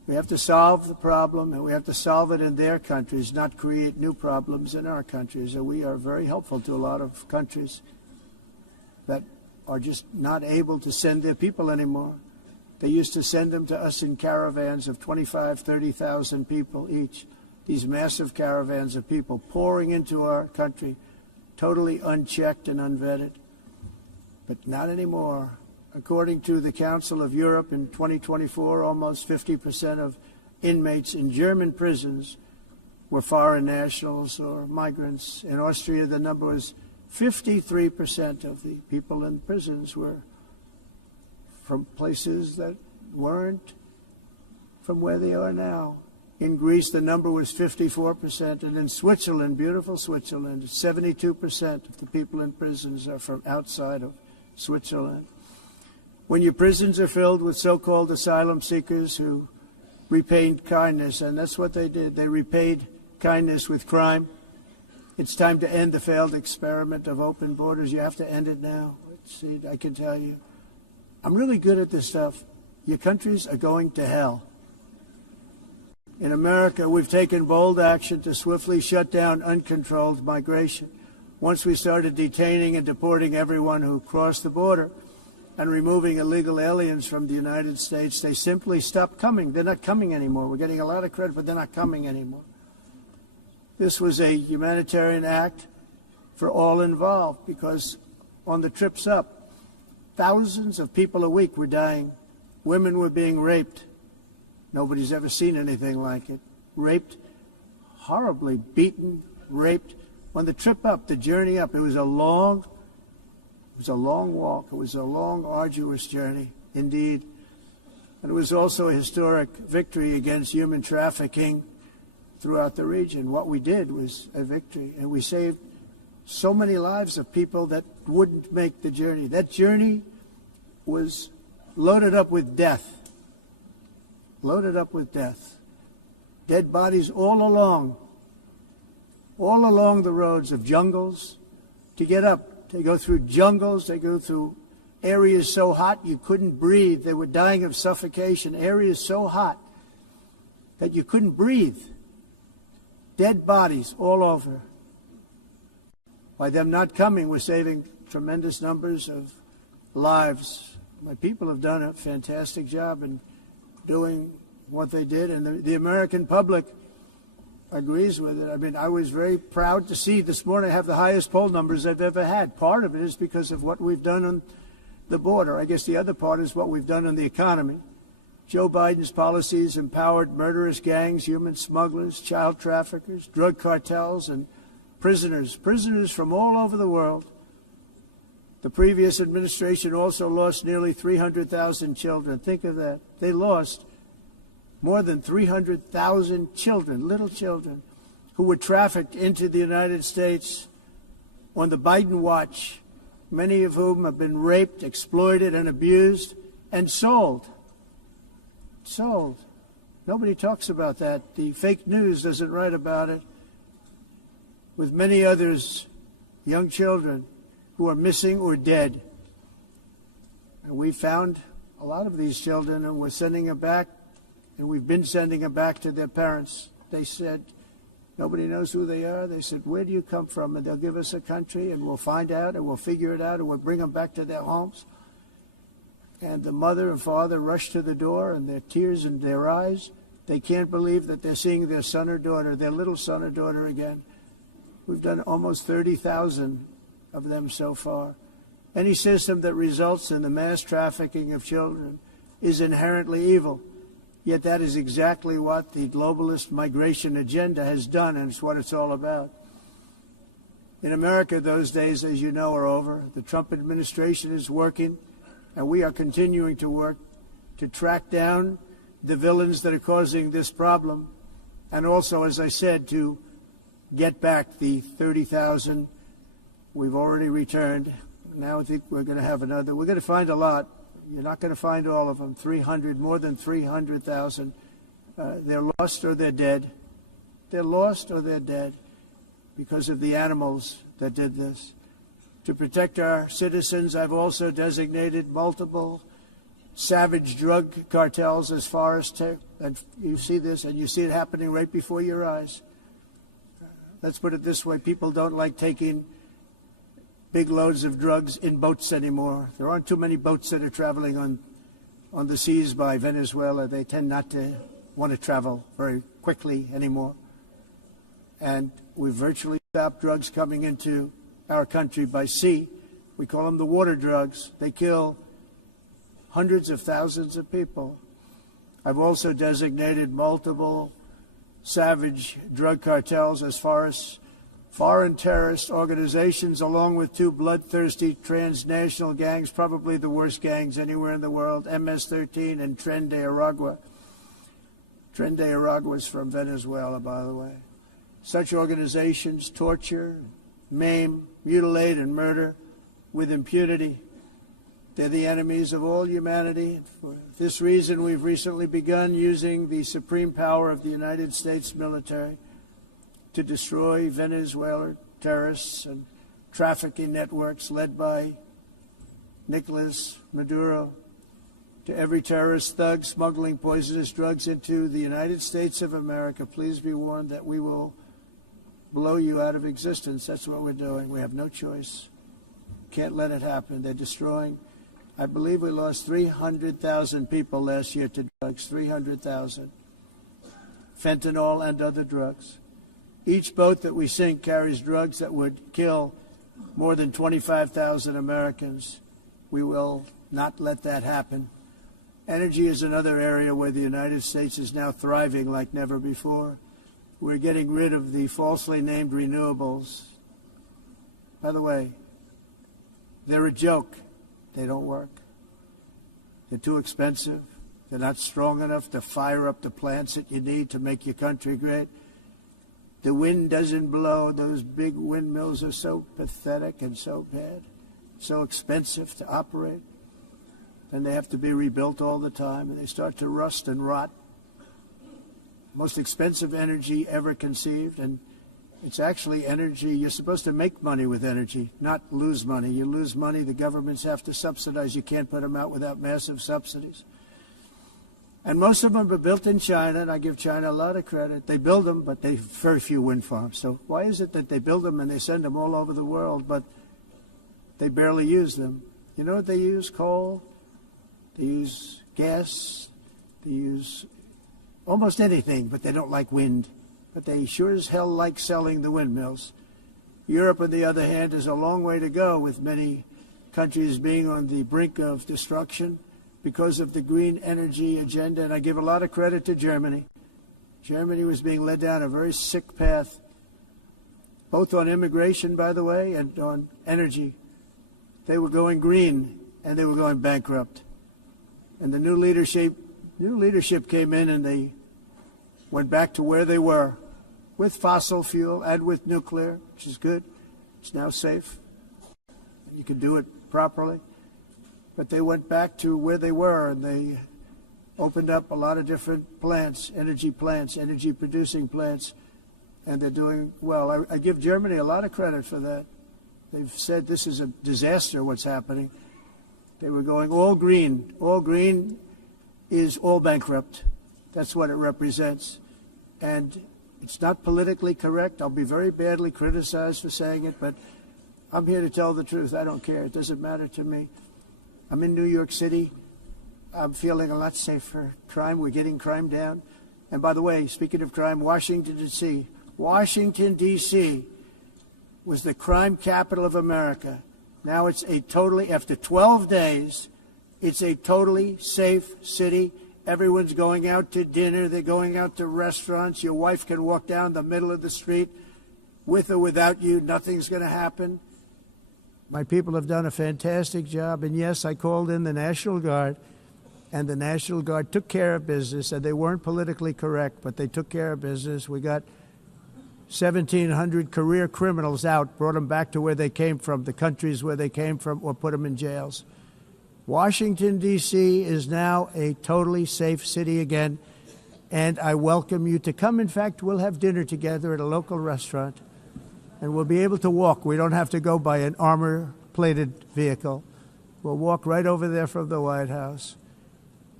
We have to solve the problem, and we have to solve it in their countries, not create new problems in our countries. And we are very helpful to a lot of countries that are just not able to send their people anymore. They used to send them to us in caravans of 25, 30,000 people each. These massive caravans of people pouring into our country, totally unchecked and unvetted. But not anymore. According to the Council of Europe in 2024, almost 50% of inmates in German prisons were foreign nationals or migrants. In Austria, the number was 53% of the people in prisons were from places that weren't from where they are now. In Greece, the number was 54%, and in Switzerland, beautiful Switzerland, 72% of the people in prisons are from outside of Switzerland. When your prisons are filled with so-called asylum seekers who repaid kindness, and that's what they did, they repaid kindness with crime, it's time to end the failed experiment of open borders. You have to end it now. See, I can tell you, I'm really good at this stuff. Your countries are going to hell. In America, we've taken bold action to swiftly shut down uncontrolled migration. Once we started detaining and deporting everyone who crossed the border and removing illegal aliens from the United States, they simply stopped coming. They're not coming anymore. We're getting a lot of credit, but they're not coming anymore. This was a humanitarian act for all involved, because on the trips up, thousands of people a week were dying. Women were being raped. Nobody's ever seen anything like it. Raped, horribly beaten, raped. On the trip up, the journey up, it was a long walk. It was a long, arduous journey, indeed. And it was also a historic victory against human trafficking throughout the region. What we did was a victory, and we saved so many lives of people that wouldn't make the journey. That journey was loaded up with death. Loaded up with death. Dead bodies all along the roads of jungles to get up. They go through jungles, they go through areas so hot you couldn't breathe. They were dying of suffocation, areas so hot that you couldn't breathe. Dead bodies all over. By them not coming, we're saving tremendous numbers of lives. My people have done a fantastic job in doing what they did, and the American public agrees with it. I mean, I was very proud to see this morning I have the highest poll numbers I've ever had. Part of it is because of what we've done on the border. I guess the other part is what we've done on the economy. Joe Biden's policies empowered murderous gangs, human smugglers, child traffickers, drug cartels, and prisoners from all over the world. The previous administration also lost nearly 300,000 children. Think of that. They lost more than 300,000 children, little children, who were trafficked into the United States on the Biden watch, many of whom have been raped, exploited, and abused, and sold. Sold. Nobody talks about that. The fake news doesn't write about it. With many others, young children who are missing or dead. And we found a lot of these children, and we're sending them back, and we've been sending them back to their parents. They said, nobody knows who they are. They said, where do you come from? And they'll give us a country, and we'll find out, and we'll figure it out, and we'll bring them back to their homes. And the mother and father rush to the door, and their tears in their eyes. They can't believe that they're seeing their son or daughter, their little son or daughter again. We've done almost 30,000 of them so far. Any system that results in the mass trafficking of children is inherently evil. Yet that is exactly what the globalist migration agenda has done, and it's what it's all about. In America, those days, as you know, are over. The Trump administration is working, and we are continuing to work to track down the villains that are causing this problem, and also, as I said, to get back the 30,000 we've already returned. Now I think we're going to have another. We're going to find a lot. You're not going to find all of them. 300, more than 300,000. They're lost or they're dead. They're lost or they're dead because of the animals that did this. To protect our citizens, I've also designated multiple savage drug cartels as far as and you see this, and you see it happening right before your eyes. Let's put it this way: people don't like taking big loads of drugs in boats anymore. There aren't too many boats that are traveling on the seas by Venezuela. They tend not to want to travel very quickly anymore. And we've virtually stopped drugs coming into our country by sea. We call them the water drugs. They kill hundreds of thousands of people. I've also designated multiple savage drug cartels as far as foreign terrorist organizations, along with two bloodthirsty transnational gangs, probably the worst gangs anywhere in the world, MS-13 and Tren de Aragua. Tren de Aragua is from Venezuela, by the way. Such organizations torture, maim, mutilate, and murder with impunity. They're the enemies of all humanity. For this reason, we've recently begun using the supreme power of the United States military to destroy Venezuelan terrorists and trafficking networks led by Nicolas Maduro. To every terrorist thug smuggling poisonous drugs into the United States of America, please be warned that we will blow you out of existence. That's what we're doing. We have no choice. Can't let it happen. They're destroying. I believe we lost 300,000 people last year to drugs, 300,000. Fentanyl and other drugs. Each boat that we sink carries drugs that would kill more than 25,000 Americans. We will not let that happen. Energy is another area where the United States is now thriving like never before. We're getting rid of the falsely named renewables. By the way, they're a joke. They don't work. They're too expensive. They're not strong enough to fire up the plants that you need to make your country great. The wind doesn't blow. Those big windmills are so pathetic and so bad, so expensive to operate. And they have to be rebuilt all the time, and they start to rust and rot. Most expensive energy ever conceived, and it's actually energy. You're supposed to make money with energy, not lose money. You lose money, the governments have to subsidize. You can't put them out without massive subsidies. And most of them are built in China, and I give China a lot of credit. They build them, but they have very few wind farms. So why is it that they build them and they send them all over the world, but they barely use them? You know what they use? Coal. They use gas. They use almost anything, but they don't like wind. But they sure as hell like selling the windmills. Europe, on the other hand, is a long way to go, with many countries being on the brink of destruction because of the green energy agenda. And I give a lot of credit to Germany. Germany was being led down a very sick path, both on immigration, by the way, and on energy. They were going green, and they were going bankrupt. And the new leadership came in, and they went back to where they were, with fossil fuel and with nuclear, which is good. It's now safe. You can do it properly. But they went back to where they were, and they opened up a lot of different plants, energy-producing plants, and they're doing well. I give Germany a lot of credit for that. They've said this is a disaster, what's happening. They were going all green. All green is all bankrupt. That's what it represents. And it's not politically correct. I'll be very badly criticized for saying it, but I'm here to tell the truth. I don't care. It doesn't matter to me. I'm in New York City. I'm feeling a lot safer. Crime, we're getting crime down. And by the way, speaking of crime, Washington, D.C. Washington, D.C. was the crime capital of America. Now it's after 12 days, it's a totally safe city. Everyone's going out to dinner. They're going out to restaurants. Your wife can walk down the middle of the street with or without you. Nothing's going to happen. My people have done a fantastic job. And yes, I called in the National Guard, and the National Guard took care of business. And they weren't politically correct, but they took care of business. We got 1,700 career criminals out, brought them back to where they came from, the countries where they came from, or put them in jails. Washington, D.C. is now a totally safe city again, and I welcome you to come. In fact, we'll have dinner together at a local restaurant, and we'll be able to walk. We don't have to go by an armor-plated vehicle. We'll walk right over there from the White House.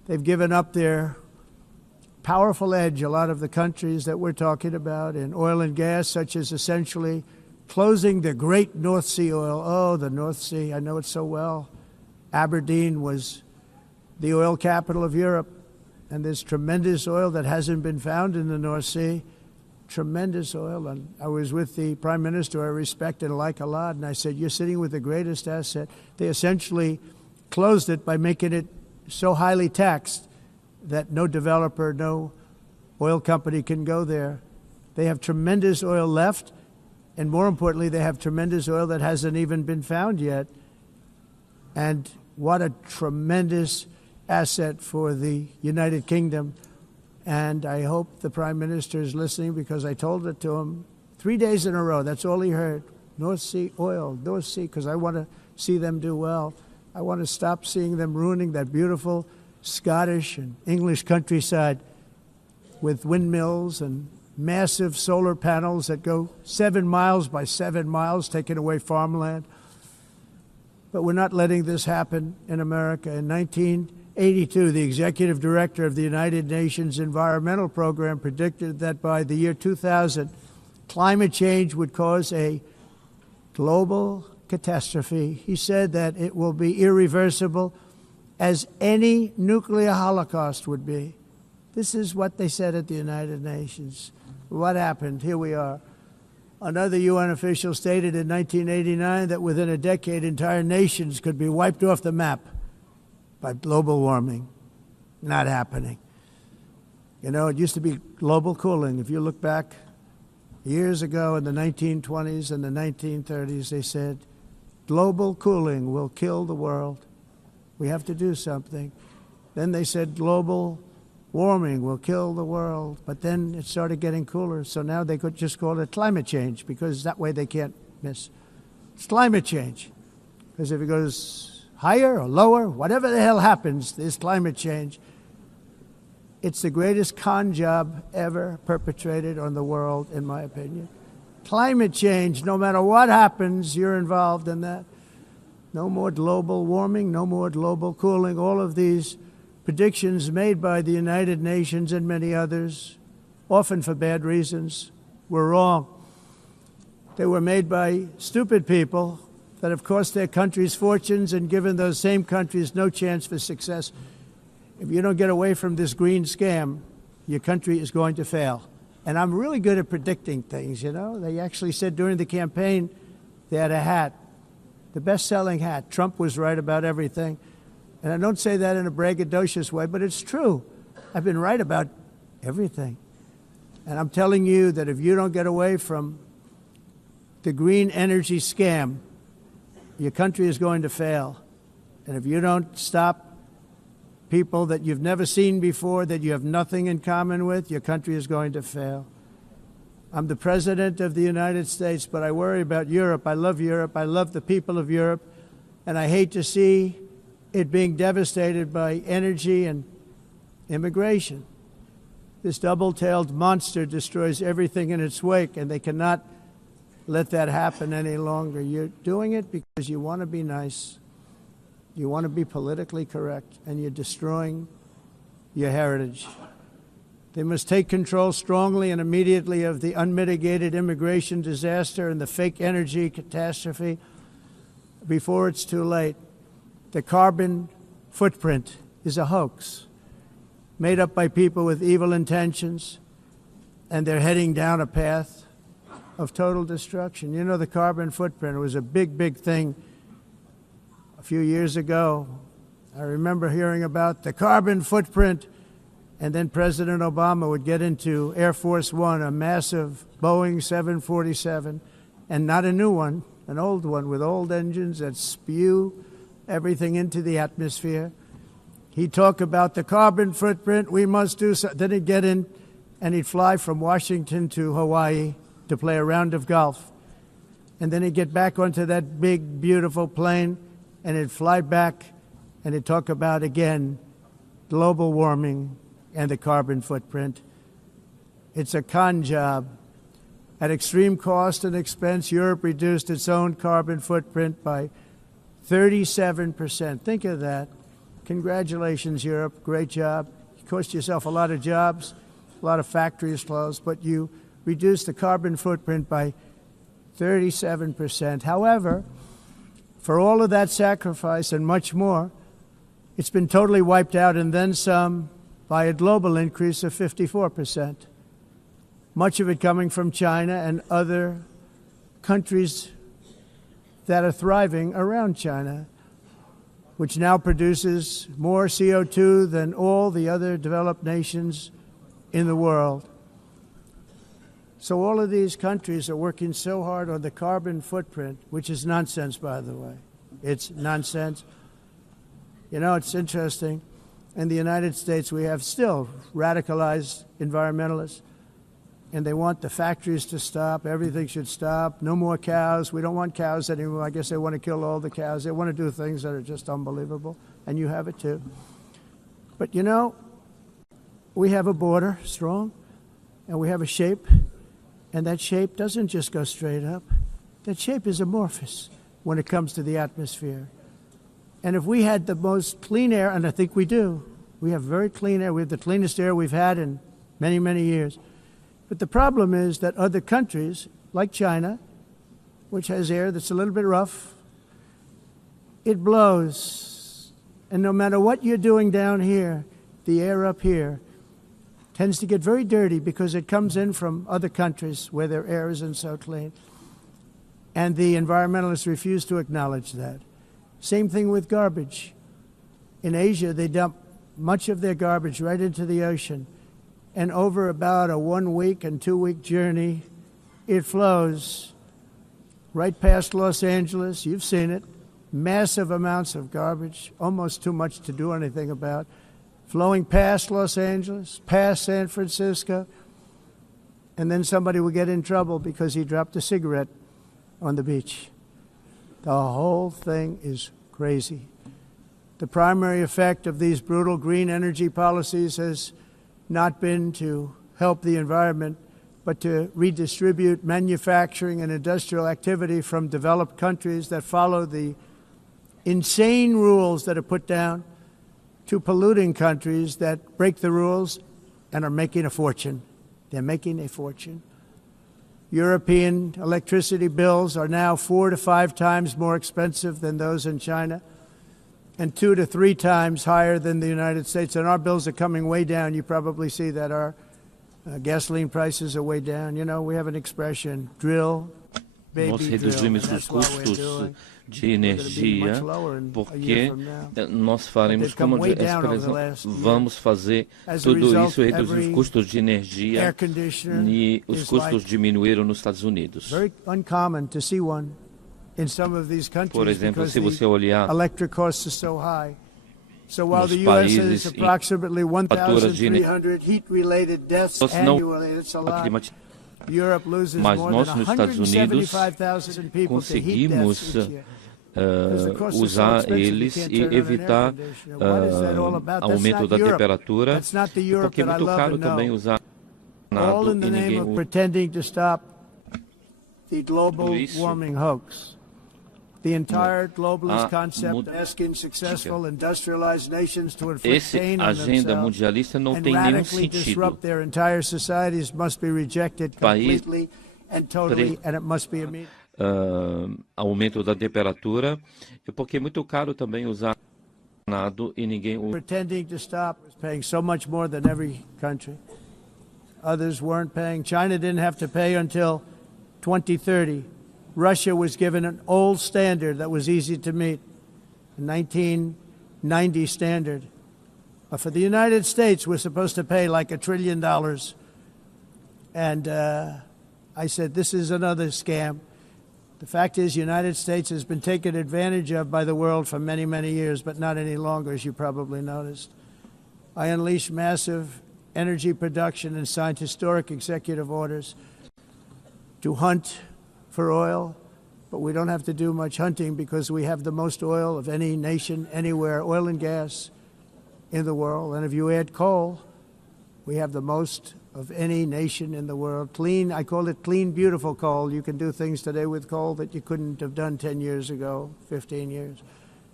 They've given up their powerful edge, a lot of the countries that we're talking about, in oil and gas, such as essentially closing the great North Sea oil. Oh, the North Sea, I know it so well. Aberdeen was the oil capital of Europe, and there's tremendous oil that hasn't been found in the North Sea. Tremendous oil. And I was with the Prime Minister I respect and like a lot, and I said, you're sitting with the greatest asset. They essentially closed it by making it so highly taxed that no developer, no oil company can go there. They have tremendous oil left, and more importantly, they have tremendous oil that hasn't even been found yet. And what a tremendous asset for the United Kingdom. And I hope the Prime Minister is listening, because I told it to him 3 days in a row. That's all he heard. North Sea oil, North Sea, because I want to see them do well. I want to stop seeing them ruining that beautiful Scottish and English countryside with windmills and massive solar panels that go 7 miles by 7 miles, taking away farmland. But we're not letting this happen in America. In 1982, the executive director of the United Nations Environmental Program predicted that by the year 2000, climate change would cause a global catastrophe. He said that it will be irreversible, as any nuclear holocaust would be. This is what they said at the United Nations. What happened? Here we are. Another UN official stated in 1989 that within a decade, entire nations could be wiped off the map by global warming. Not happening. You know, it used to be global cooling. If you look back years ago in the 1920s and the 1930s, they said, global cooling will kill the world. We have to do something. Then they said global warming will kill the world. But then it started getting cooler. So now they could just call it climate change, because that way they can't miss. It's climate change. Because if it goes higher or lower, whatever the hell happens, there's climate change. It's the greatest con job ever perpetrated on the world, in my opinion. Climate change, no matter what happens, you're involved in that. No more global warming, no more global cooling. All of these predictions made by the United Nations and many others, often for bad reasons, were wrong. They were made by stupid people that have cost their countries fortunes and given those same countries no chance for success. If you don't get away from this green scam, your country is going to fail. And I'm really good at predicting things, you know. They actually said during the campaign they had a hat, the best-selling hat. Trump was right about everything. And I don't say that in a braggadocious way, but it's true. I've been right about everything. And I'm telling you that if you don't get away from the green energy scam, your country is going to fail. And if you don't stop people that you've never seen before, that you have nothing in common with, your country is going to fail. I'm the President of the United States, but I worry about Europe. I love Europe. I love the people of Europe. And I hate to see it being devastated by energy and immigration. This double-tailed monster destroys everything in its wake, and they cannot let that happen any longer. You're doing it because you want to be nice. You want to be politically correct, and you're destroying your heritage. They must take control strongly and immediately of the unmitigated immigration disaster and the fake energy catastrophe before it's too late. The carbon footprint is a hoax made up by people with evil intentions, and they're heading down a path of total destruction. You know, the carbon footprint was a big, big thing a few years ago. I remember hearing about the carbon footprint, and then President Obama would get into Air Force One, a massive Boeing 747, and not a new one, an old one with old engines that spew everything into the atmosphere. He'd talk about the carbon footprint, we must do so. Then he'd get in and he'd fly from Washington to Hawaii to play a round of golf. And then he'd get back onto that big, beautiful plane and he'd fly back and he'd talk about, again, global warming and the carbon footprint. It's a con job. At extreme cost and expense, Europe reduced its own carbon footprint by 37%. Think of that. Congratulations, Europe. Great job. You cost yourself a lot of jobs, a lot of factories closed, but you reduced the carbon footprint by 37%. However, for all of that sacrifice and much more, it's been totally wiped out and then some by a global increase of 54%. Much of it coming from China and other countries that are thriving around China, which now produces more CO2 than all the other developed nations in the world. So all of these countries are working so hard on the carbon footprint, which is nonsense, by the way. It's nonsense. You know, it's interesting. In the United States, we have still radicalized environmentalists, and they want the factories to stop. Everything should stop. No more cows. We don't want cows anymore. I guess they want to kill all the cows. They want to do things that are just unbelievable, and you have it too. But, you know, we have a border, strong, and we have a shape, and that shape doesn't just go straight up. That shape is amorphous when it comes to the atmosphere. And if we had the most clean air, and I think we do, we have very clean air. We have the cleanest air we've had in many, many years. But the problem is that other countries, like China, which has air that's a little bit rough, it blows. And no matter what you're doing down here, the air up here tends to get very dirty because it comes in from other countries where their air isn't so clean. And the environmentalists refuse to acknowledge that. Same thing with garbage. In Asia, they dump much of their garbage right into the ocean. And over about a 1 week and 2 week journey, it flows right past Los Angeles. You've seen it. Massive amounts of garbage, almost too much to do anything about, flowing past Los Angeles, past San Francisco. And then somebody will get in trouble because he dropped a cigarette on the beach. The whole thing is crazy. The primary effect of these brutal green energy policies has not been to help the environment, but to redistribute manufacturing and industrial activity from developed countries that follow the insane rules that are put down to polluting countries that break the rules and are making a fortune. They're making a fortune. European electricity bills are now 4 to 5 times more expensive than those in China, and 2 to 3 times higher than the United States. And our bills are coming way down. You probably see that our gasoline prices are way down. You know, we have an expression, drill, baby, Nós drill. reduzimos os custos de energia porque nós faremos como vamos fazer tudo isso, reduzir os custos de energia, e os custos diminuíram nos Estados Unidos. Very uncommon to see one in some of these countries. Por exemplo, se você olhar electric costs are so high. So while the US has approximately 1,300 heat-related deaths annually, it's a lot. Europe loses more than 175,000 people to heat deaths each year. Usar eles e evitar aumento da temperatura, porque é muito caro também usar all in the name of pretending to stop the global warming hoax. The entire globalist concept asking successful industrialized nations to inflict pain on themselves and radically disrupt their entire societies must be rejected completely and totally, and it must be immediate. Aumento da temperatura, porque é muito caro também usar nada e ninguém pretending to stop is paying so much more than every country. Others weren't paying. China didn't have to pay until 2030. Russia was given an old standard that was easy to meet, a 1990 standard. But for the United States, we're supposed to pay like $1 trillion. And I said, this is another scam. The fact is, the United States has been taken advantage of by the world for many, many years, but not any longer, as you probably noticed. I unleashed massive energy production and signed historic executive orders to hunt for oil, but we don't have to do much hunting because we have the most oil of any nation anywhere, oil and gas in the world. And if you add coal, we have the most of any nation in the world. Clean, I call it clean, beautiful coal. You can do things today with coal that you couldn't have done 10 years ago, 15 years.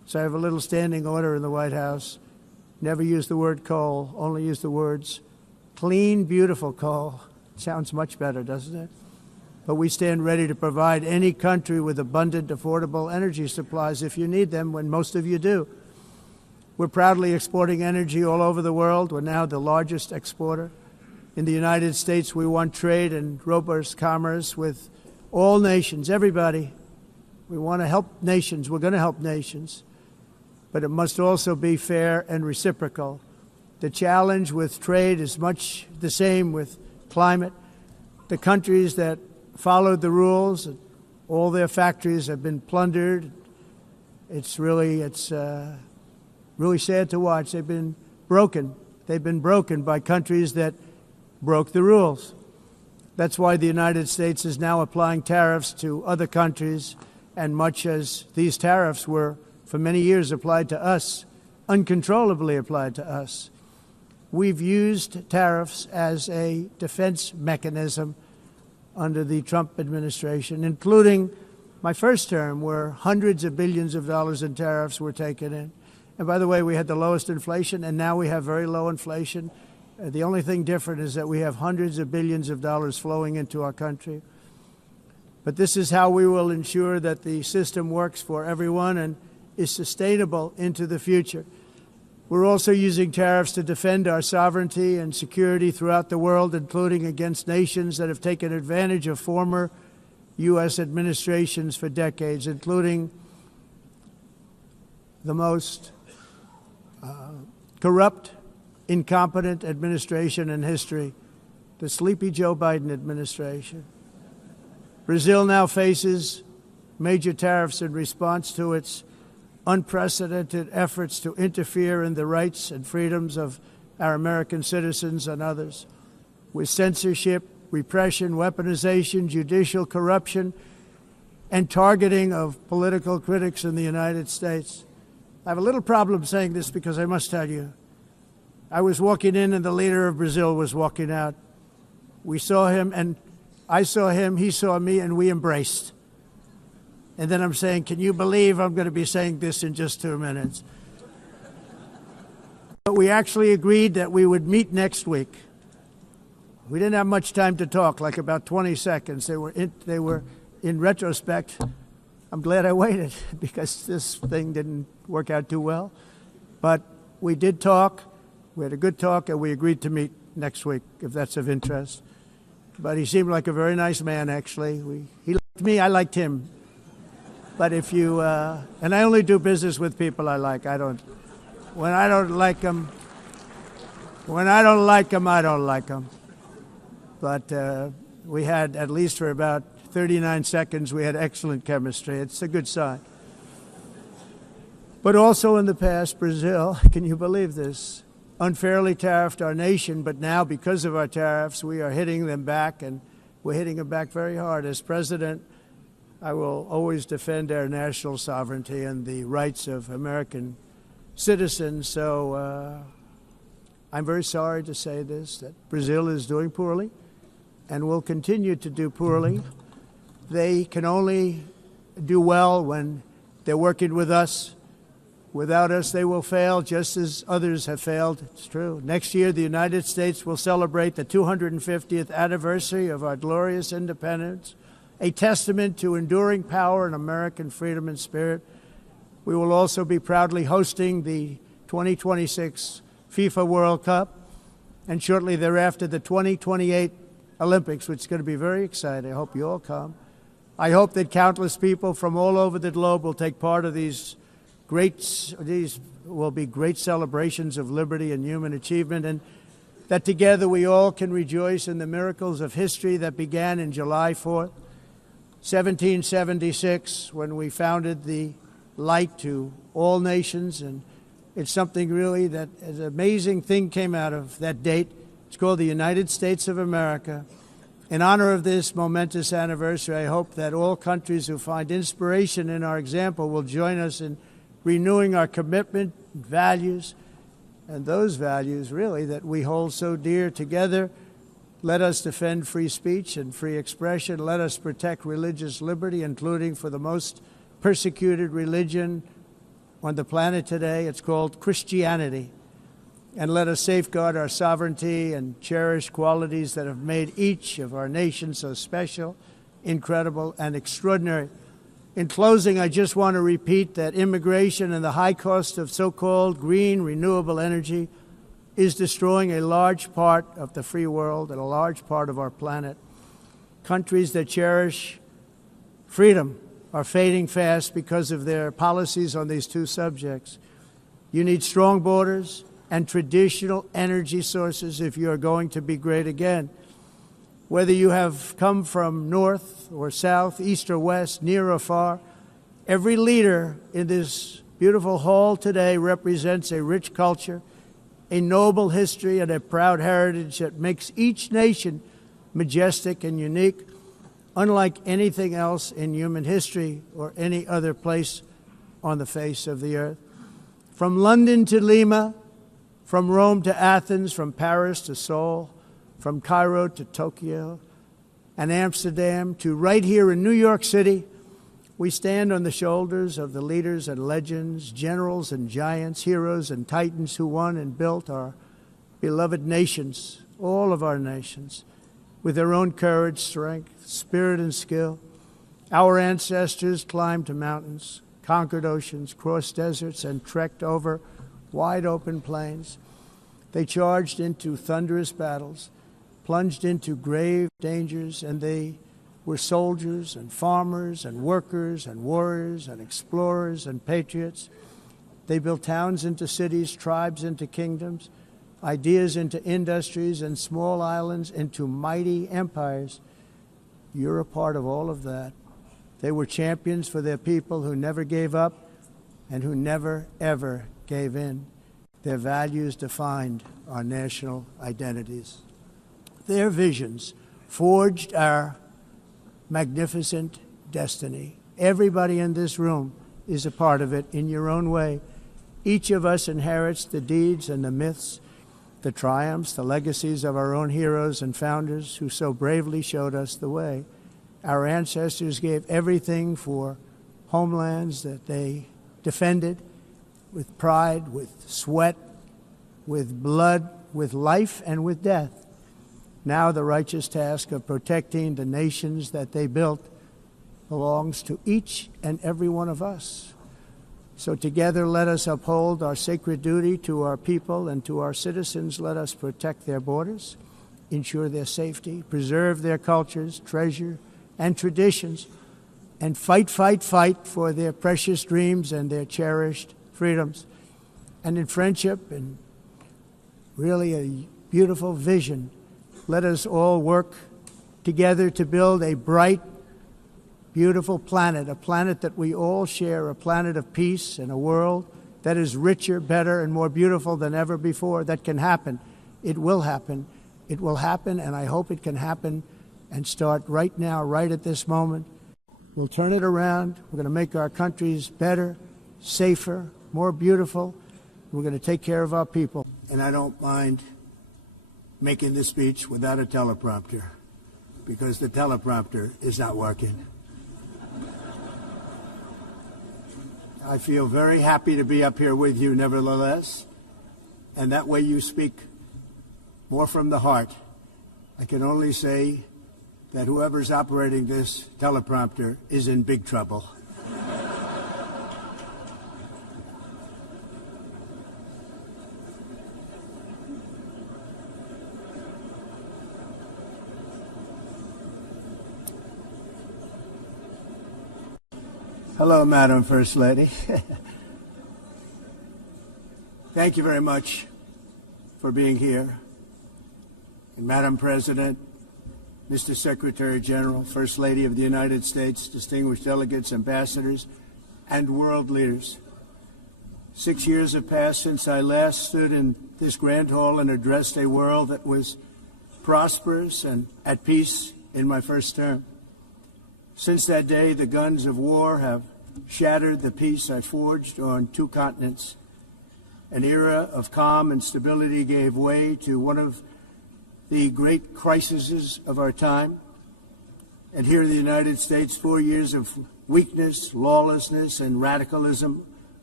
So I have a little standing order in the White House. Never use the word coal, only use the words clean, beautiful coal. Sounds much better, doesn't it? But we stand ready to provide any country with abundant, affordable energy supplies if you need them, when most of you do. We're proudly exporting energy all over the world. We're now the largest exporter. In the United States, we want trade and robust commerce with all nations, everybody. We want to help nations. We're going to help nations. But it must also be fair and reciprocal. The challenge with trade is much the same with climate. The countries that followed the rules, all their factories have been plundered. It's really sad to watch. They've been broken. They've been broken by countries that broke the rules. That's why the United States is now applying tariffs to other countries, and much as these tariffs were for many years applied to us, uncontrollably applied to us. We've used tariffs as a defense mechanism under the Trump administration, including my first term, where hundreds of billions of dollars in tariffs were taken in. And by the way, we had the lowest inflation, and now we have very low inflation. The only thing different is that we have hundreds of billions of dollars flowing into our country. But this is how we will ensure that the system works for everyone and is sustainable into the future. We're also using tariffs to defend our sovereignty and security throughout the world, including against nations that have taken advantage of former U.S. administrations for decades, including the most corrupt, incompetent administration in history, the sleepy Joe Biden administration. Brazil now faces major tariffs in response to its unprecedented efforts to interfere in the rights and freedoms of our American citizens and others, with censorship, repression, weaponization, judicial corruption, and targeting of political critics in the United States. I have a little problem saying this because I must tell you, I was walking in and the leader of Brazil was walking out. We saw him and I saw him, he saw me, and we embraced. And then I'm saying, can you believe I'm going to be saying this in just 2 minutes? But we actually agreed that we would meet next week. We didn't have much time to talk, like about 20 seconds. They were in retrospect, I'm glad I waited because this thing didn't work out too well. But we did talk. We had a good talk, and we agreed to meet next week, if that's of interest. But he seemed like a very nice man, actually. He liked me, I liked him. But if you, and I only do business with people I like. When I don't like them, I don't like them. But we had, at least for about 39 seconds, we had excellent chemistry. It's a good sign. But also in the past, Brazil, can you believe this, unfairly tariffed our nation, but now because of our tariffs, we are hitting them back, and we're hitting them back very hard. As president, I will always defend our national sovereignty and the rights of American citizens. So I'm very sorry to say this, that Brazil is doing poorly and will continue to do poorly. They can only do well when they're working with us. Without us, they will fail, just as others have failed. It's true. Next year, the United States will celebrate the 250th anniversary of our glorious independence, a testament to enduring power and American freedom and spirit. We will also be proudly hosting the 2026 FIFA World Cup, and shortly thereafter, the 2028 Olympics, which is going to be very exciting. I hope you all come. I hope that countless people from all over the globe will take part of these will be great celebrations of liberty and human achievement, and that together we all can rejoice in the miracles of history that began in July 4th, 1776, when we founded the light to all nations. And it's something really that an amazing thing came out of that date. It's called the United States of America. In honor of this momentous anniversary, I hope that all countries who find inspiration in our example will join us in renewing our commitment, values, and those values, really, that we hold so dear together. Let us defend free speech and free expression. Let us protect religious liberty, including for the most persecuted religion on the planet today. It's called Christianity. And let us safeguard our sovereignty and cherish qualities that have made each of our nations so special, incredible, and extraordinary. In closing, I just want to repeat that immigration and the high cost of so-called green renewable energy is destroying a large part of the free world and a large part of our planet. Countries that cherish freedom are fading fast because of their policies on these two subjects. You need strong borders and traditional energy sources if you are going to be great again. Whether you have come from north or south, east or west, near or far, every leader in this beautiful hall today represents a rich culture, a noble history, and a proud heritage that makes each nation majestic and unique, unlike anything else in human history or any other place on the face of the earth. From London to Lima, from Rome to Athens, from Paris to Seoul, from Cairo to Tokyo and Amsterdam to right here in New York City, we stand on the shoulders of the leaders and legends, generals and giants, heroes and titans who won and built our beloved nations, all of our nations, with their own courage, strength, spirit, and skill. Our ancestors climbed to mountains, conquered oceans, crossed deserts, and trekked over wide open plains. They charged into thunderous battles, plunged into grave dangers, and they were soldiers and farmers and workers and warriors and explorers and patriots. They built towns into cities, tribes into kingdoms, ideas into industries, and small islands into mighty empires. You're a part of all of that. They were champions for their people who never gave up and who never, ever gave in. Their values defined our national identities. Their visions forged our magnificent destiny. Everybody in this room is a part of it in your own way. Each of us inherits the deeds and the myths, the triumphs, the legacies of our own heroes and founders who so bravely showed us the way. Our ancestors gave everything for homelands that they defended with pride, with sweat, with blood, with life, and with death. Now the righteous task of protecting the nations that they built belongs to each and every one of us. So together let us uphold our sacred duty to our people and to our citizens. Let us protect their borders, ensure their safety, preserve their cultures, treasure, and traditions, and fight, fight, fight for their precious dreams and their cherished freedoms. And in friendship and really a beautiful vision, let us all work together to build a bright, beautiful planet, a planet that we all share, a planet of peace and a world that is richer, better, and more beautiful than ever before. That can happen. It will happen. It will happen, and I hope it can happen and start right now, right at this moment. We'll turn it around. We're going to make our countries better, safer, more beautiful. We're going to take care of our people. And I don't mind making this speech without a teleprompter, because the teleprompter is not working. I feel very happy to be up here with you nevertheless, and that way you speak more from the heart. I can only say that whoever's operating this teleprompter is in big trouble. Hello, Madam First Lady. Thank you very much for being here. And Madam President, Mr. Secretary-General, First Lady of the United States, distinguished delegates, ambassadors, and world leaders. 6 years have passed since I last stood in this grand hall and addressed a world that was prosperous and at peace in my first term. Since that day, the guns of war have shattered the peace I forged on 2 continents. An era of calm and stability gave way to one of the great crises of our time. And here in the United States, 4 years of weakness, lawlessness, and radicalism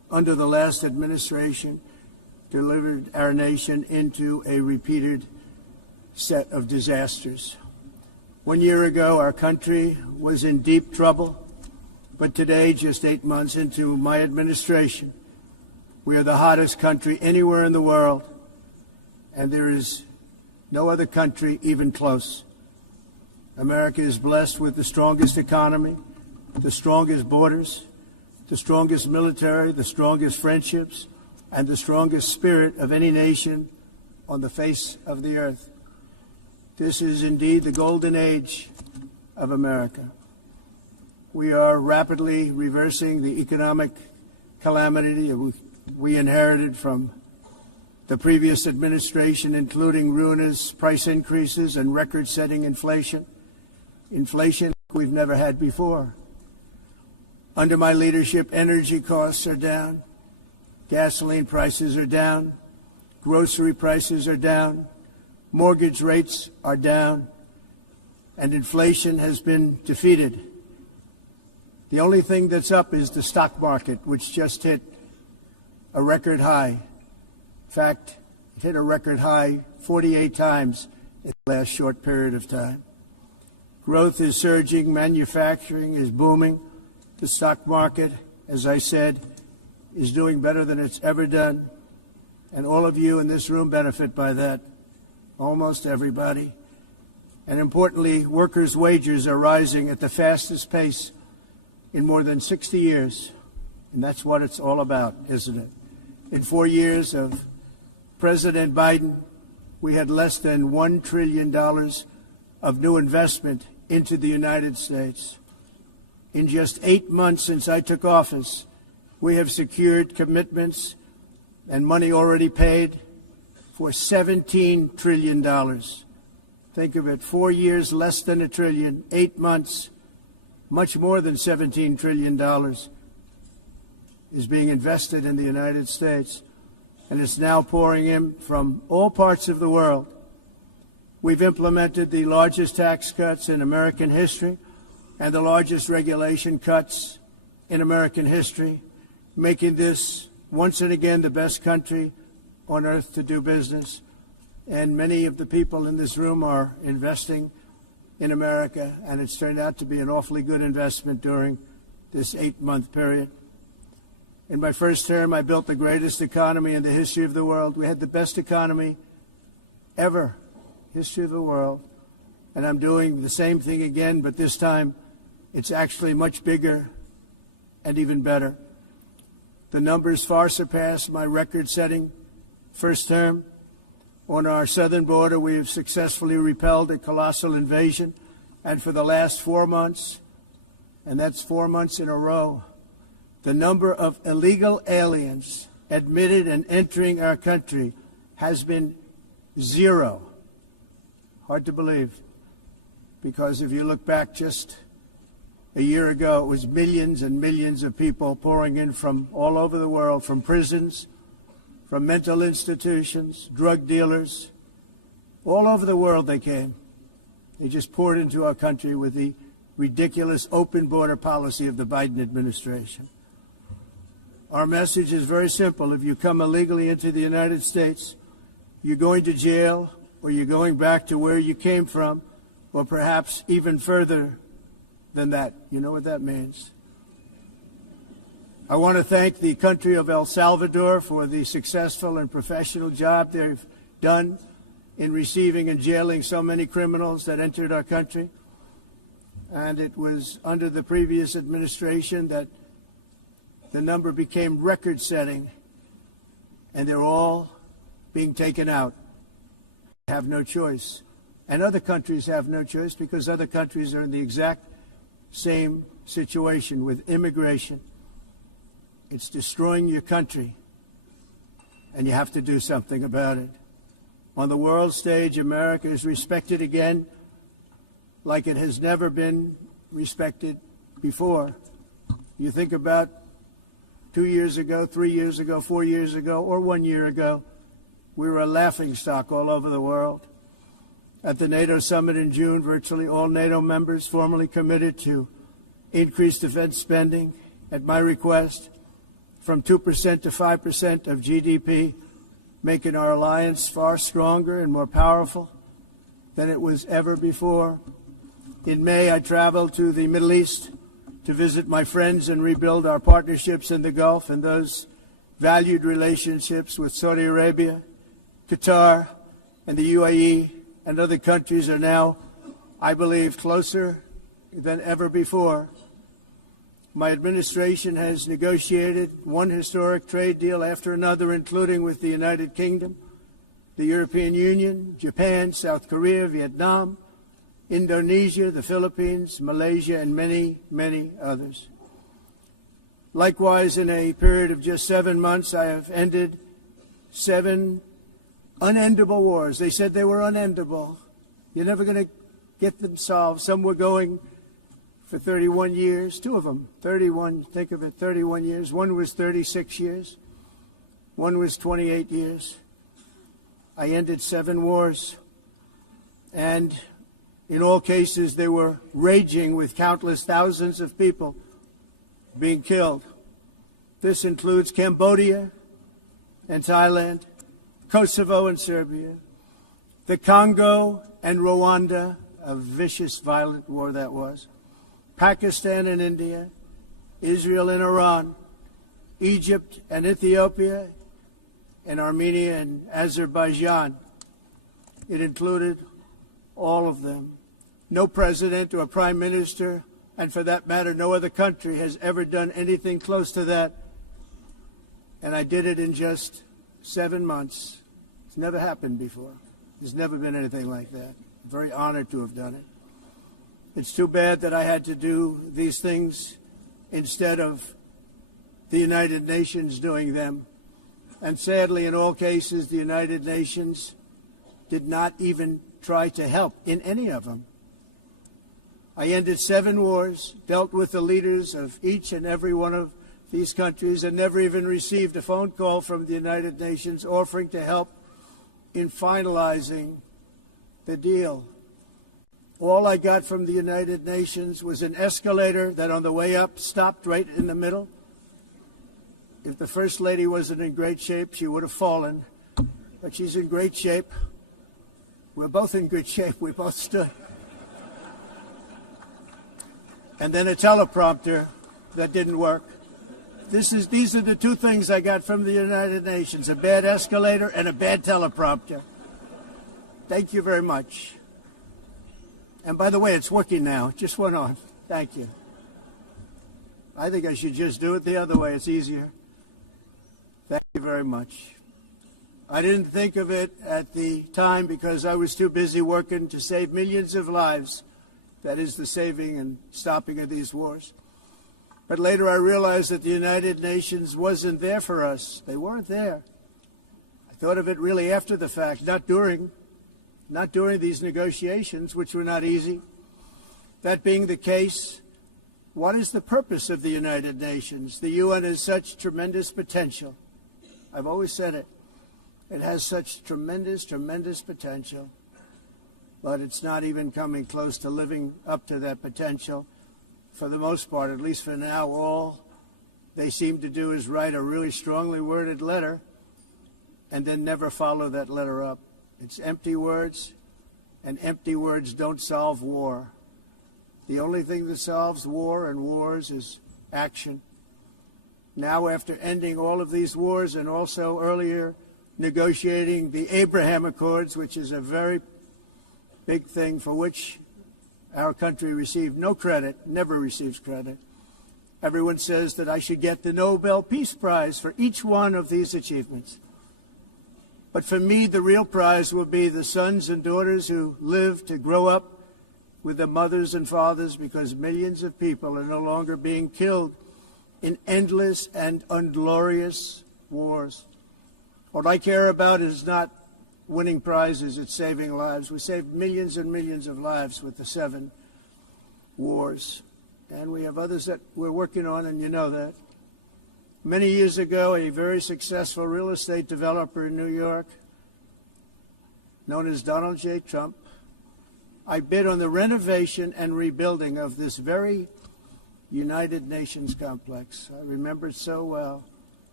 under the last administration delivered our nation into a repeated set of disasters. 1 year ago, our country was in deep trouble, but today, just 8 months into my administration, we are the hottest country anywhere in the world, and there is no other country even close. America is blessed with the strongest economy, the strongest borders, the strongest military, the strongest friendships, and the strongest spirit of any nation on the face of the earth. This is indeed the golden age of America. We are rapidly reversing the economic calamity we inherited from the previous administration, including ruinous price increases and record-setting inflation we've never had before. Under my leadership, energy costs are down, gasoline prices are down, grocery prices are down, mortgage rates are down, and inflation has been defeated. The only thing that's up is the stock market, which just hit a record high. In fact, it hit a record high 48 times in the last short period of time. Growth is surging, manufacturing is booming. The stock market, as I said, is doing better than it's ever done. And all of you in this room benefit by that, almost everybody. And importantly, workers' wages are rising at the fastest pace in more than 60 years. And that's what it's all about, isn't it? In 4 years of President Biden, we had less than $1 trillion of new investment into the United States. In just 8 months since I took office, we have secured commitments and money already paid for $17 trillion. Think of it, 4 years, less than $1 trillion, 8 months, much more than $17 trillion is being invested in the United States, and it's now pouring in from all parts of the world. We've implemented the largest tax cuts in American history and the largest regulation cuts in American history, making this once and again the best country on earth to do business. And many of the people in this room are investing in America, and it's turned out to be an awfully good investment during this 8-month period. In my first term, I built the greatest economy in the history of the world. We had the best economy ever, history of the world. And I'm doing the same thing again, but this time it's actually much bigger and even better. The numbers far surpass my record-setting first term. On our southern border, we have successfully repelled a colossal invasion. And for the last 4 months, and that's 4 months in a row, the number of illegal aliens admitted and entering our country has been 0. Hard to believe, because if you look back just a year ago, it was millions and millions of people pouring in from all over the world, from prisons, from mental institutions, drug dealers. All over the world they came. They just poured into our country with the ridiculous open border policy of the Biden administration. Our message is very simple. If you come illegally into the United States, you're going to jail, or you're going back to where you came from, or perhaps even further than that. You know what that means. I want to thank the country of El Salvador for the successful and professional job they've done in receiving and jailing so many criminals that entered our country. And it was under the previous administration that the number became record-setting, and they're all being taken out. They have no choice. And other countries have no choice, because other countries are in the exact same situation with immigration. It's destroying your country, and you have to do something about it. On the world stage, America is respected again like it has never been respected before. You think about 2 years ago, 3 years ago, 4 years ago, or 1 year ago, we were a laughingstock all over the world. At the NATO summit in June, virtually all NATO members formally committed to increase defense spending at my request, from 2% to 5% of GDP, making our alliance far stronger and more powerful than it was ever before. In May, I traveled to the Middle East to visit my friends and rebuild our partnerships in the Gulf and those valued relationships with Saudi Arabia, Qatar, and the UAE and other countries are now, I believe, closer than ever before. My administration has negotiated one historic trade deal after another, including with the United Kingdom, the European Union, Japan, South Korea, Vietnam, Indonesia, the Philippines, Malaysia, and many, many others. Likewise, in a period of just 7 months, I have ended 7 unendable wars. They said they were unendable. You're never going to get them solved. Some were going for 31 years, 2 of them, 31, think of it, 31 years. One was 36 years. One was 28 years. I ended 7 wars. And in all cases, they were raging with countless thousands of people being killed. This includes Cambodia and Thailand, Kosovo and Serbia, the Congo and Rwanda, a vicious, violent war that was, Pakistan and India, Israel and Iran, Egypt and Ethiopia, and Armenia and Azerbaijan. It included all of them. No president or prime minister, and for that matter, no other country has ever done anything close to that. And I did it in just 7 months. It's never happened before. There's never been anything like that. I'm very honored to have done it. It's too bad that I had to do these things instead of the United Nations doing them. And sadly, in all cases, the United Nations did not even try to help in any of them. I ended 7 wars, dealt with the leaders of each and every one of these countries, and never even received a phone call from the United Nations offering to help in finalizing the deal. All I got from the United Nations was an escalator that on the way up stopped right in the middle. If the First Lady wasn't in great shape, she would have fallen. But she's in great shape. We're both in good shape. We both stood. And then a teleprompter that didn't work. These are the 2 things I got from the United Nations, a bad escalator and a bad teleprompter. Thank you very much. And by the way, it's working now. It just went on. Thank you. I think I should just do it the other way. It's easier. Thank you very much. I didn't think of it at the time because I was too busy working to save millions of lives. That is the saving and stopping of these wars. But later I realized that the United Nations wasn't there for us. They weren't there. I thought of it really after the fact, not during these negotiations, which were not easy. That being the case, what is the purpose of the United Nations? The UN has such tremendous potential. I've always said it. It has such tremendous, tremendous potential. But it's not even coming close to living up to that potential. For the most part, at least for now, all they seem to do is write a really strongly worded letter and then never follow that letter up. It's empty words, and empty words don't solve war. The only thing that solves war and wars is action. Now, after ending all of these wars and also earlier negotiating the Abraham Accords, which is a very big thing for which our country received no credit, never receives credit. Everyone says that I should get the Nobel Peace Prize for each one of these achievements. But for me, the real prize will be the sons and daughters who live to grow up with their mothers and fathers, because millions of people are no longer being killed in endless and unglorious wars. What I care about is not winning prizes, it's saving lives. We saved millions and millions of lives with the 7 wars. And we have others that we're working on, and you know that. Many years ago, a very successful real estate developer in New York, known as Donald J. Trump, I bid on the renovation and rebuilding of this very United Nations complex. I remember it so well.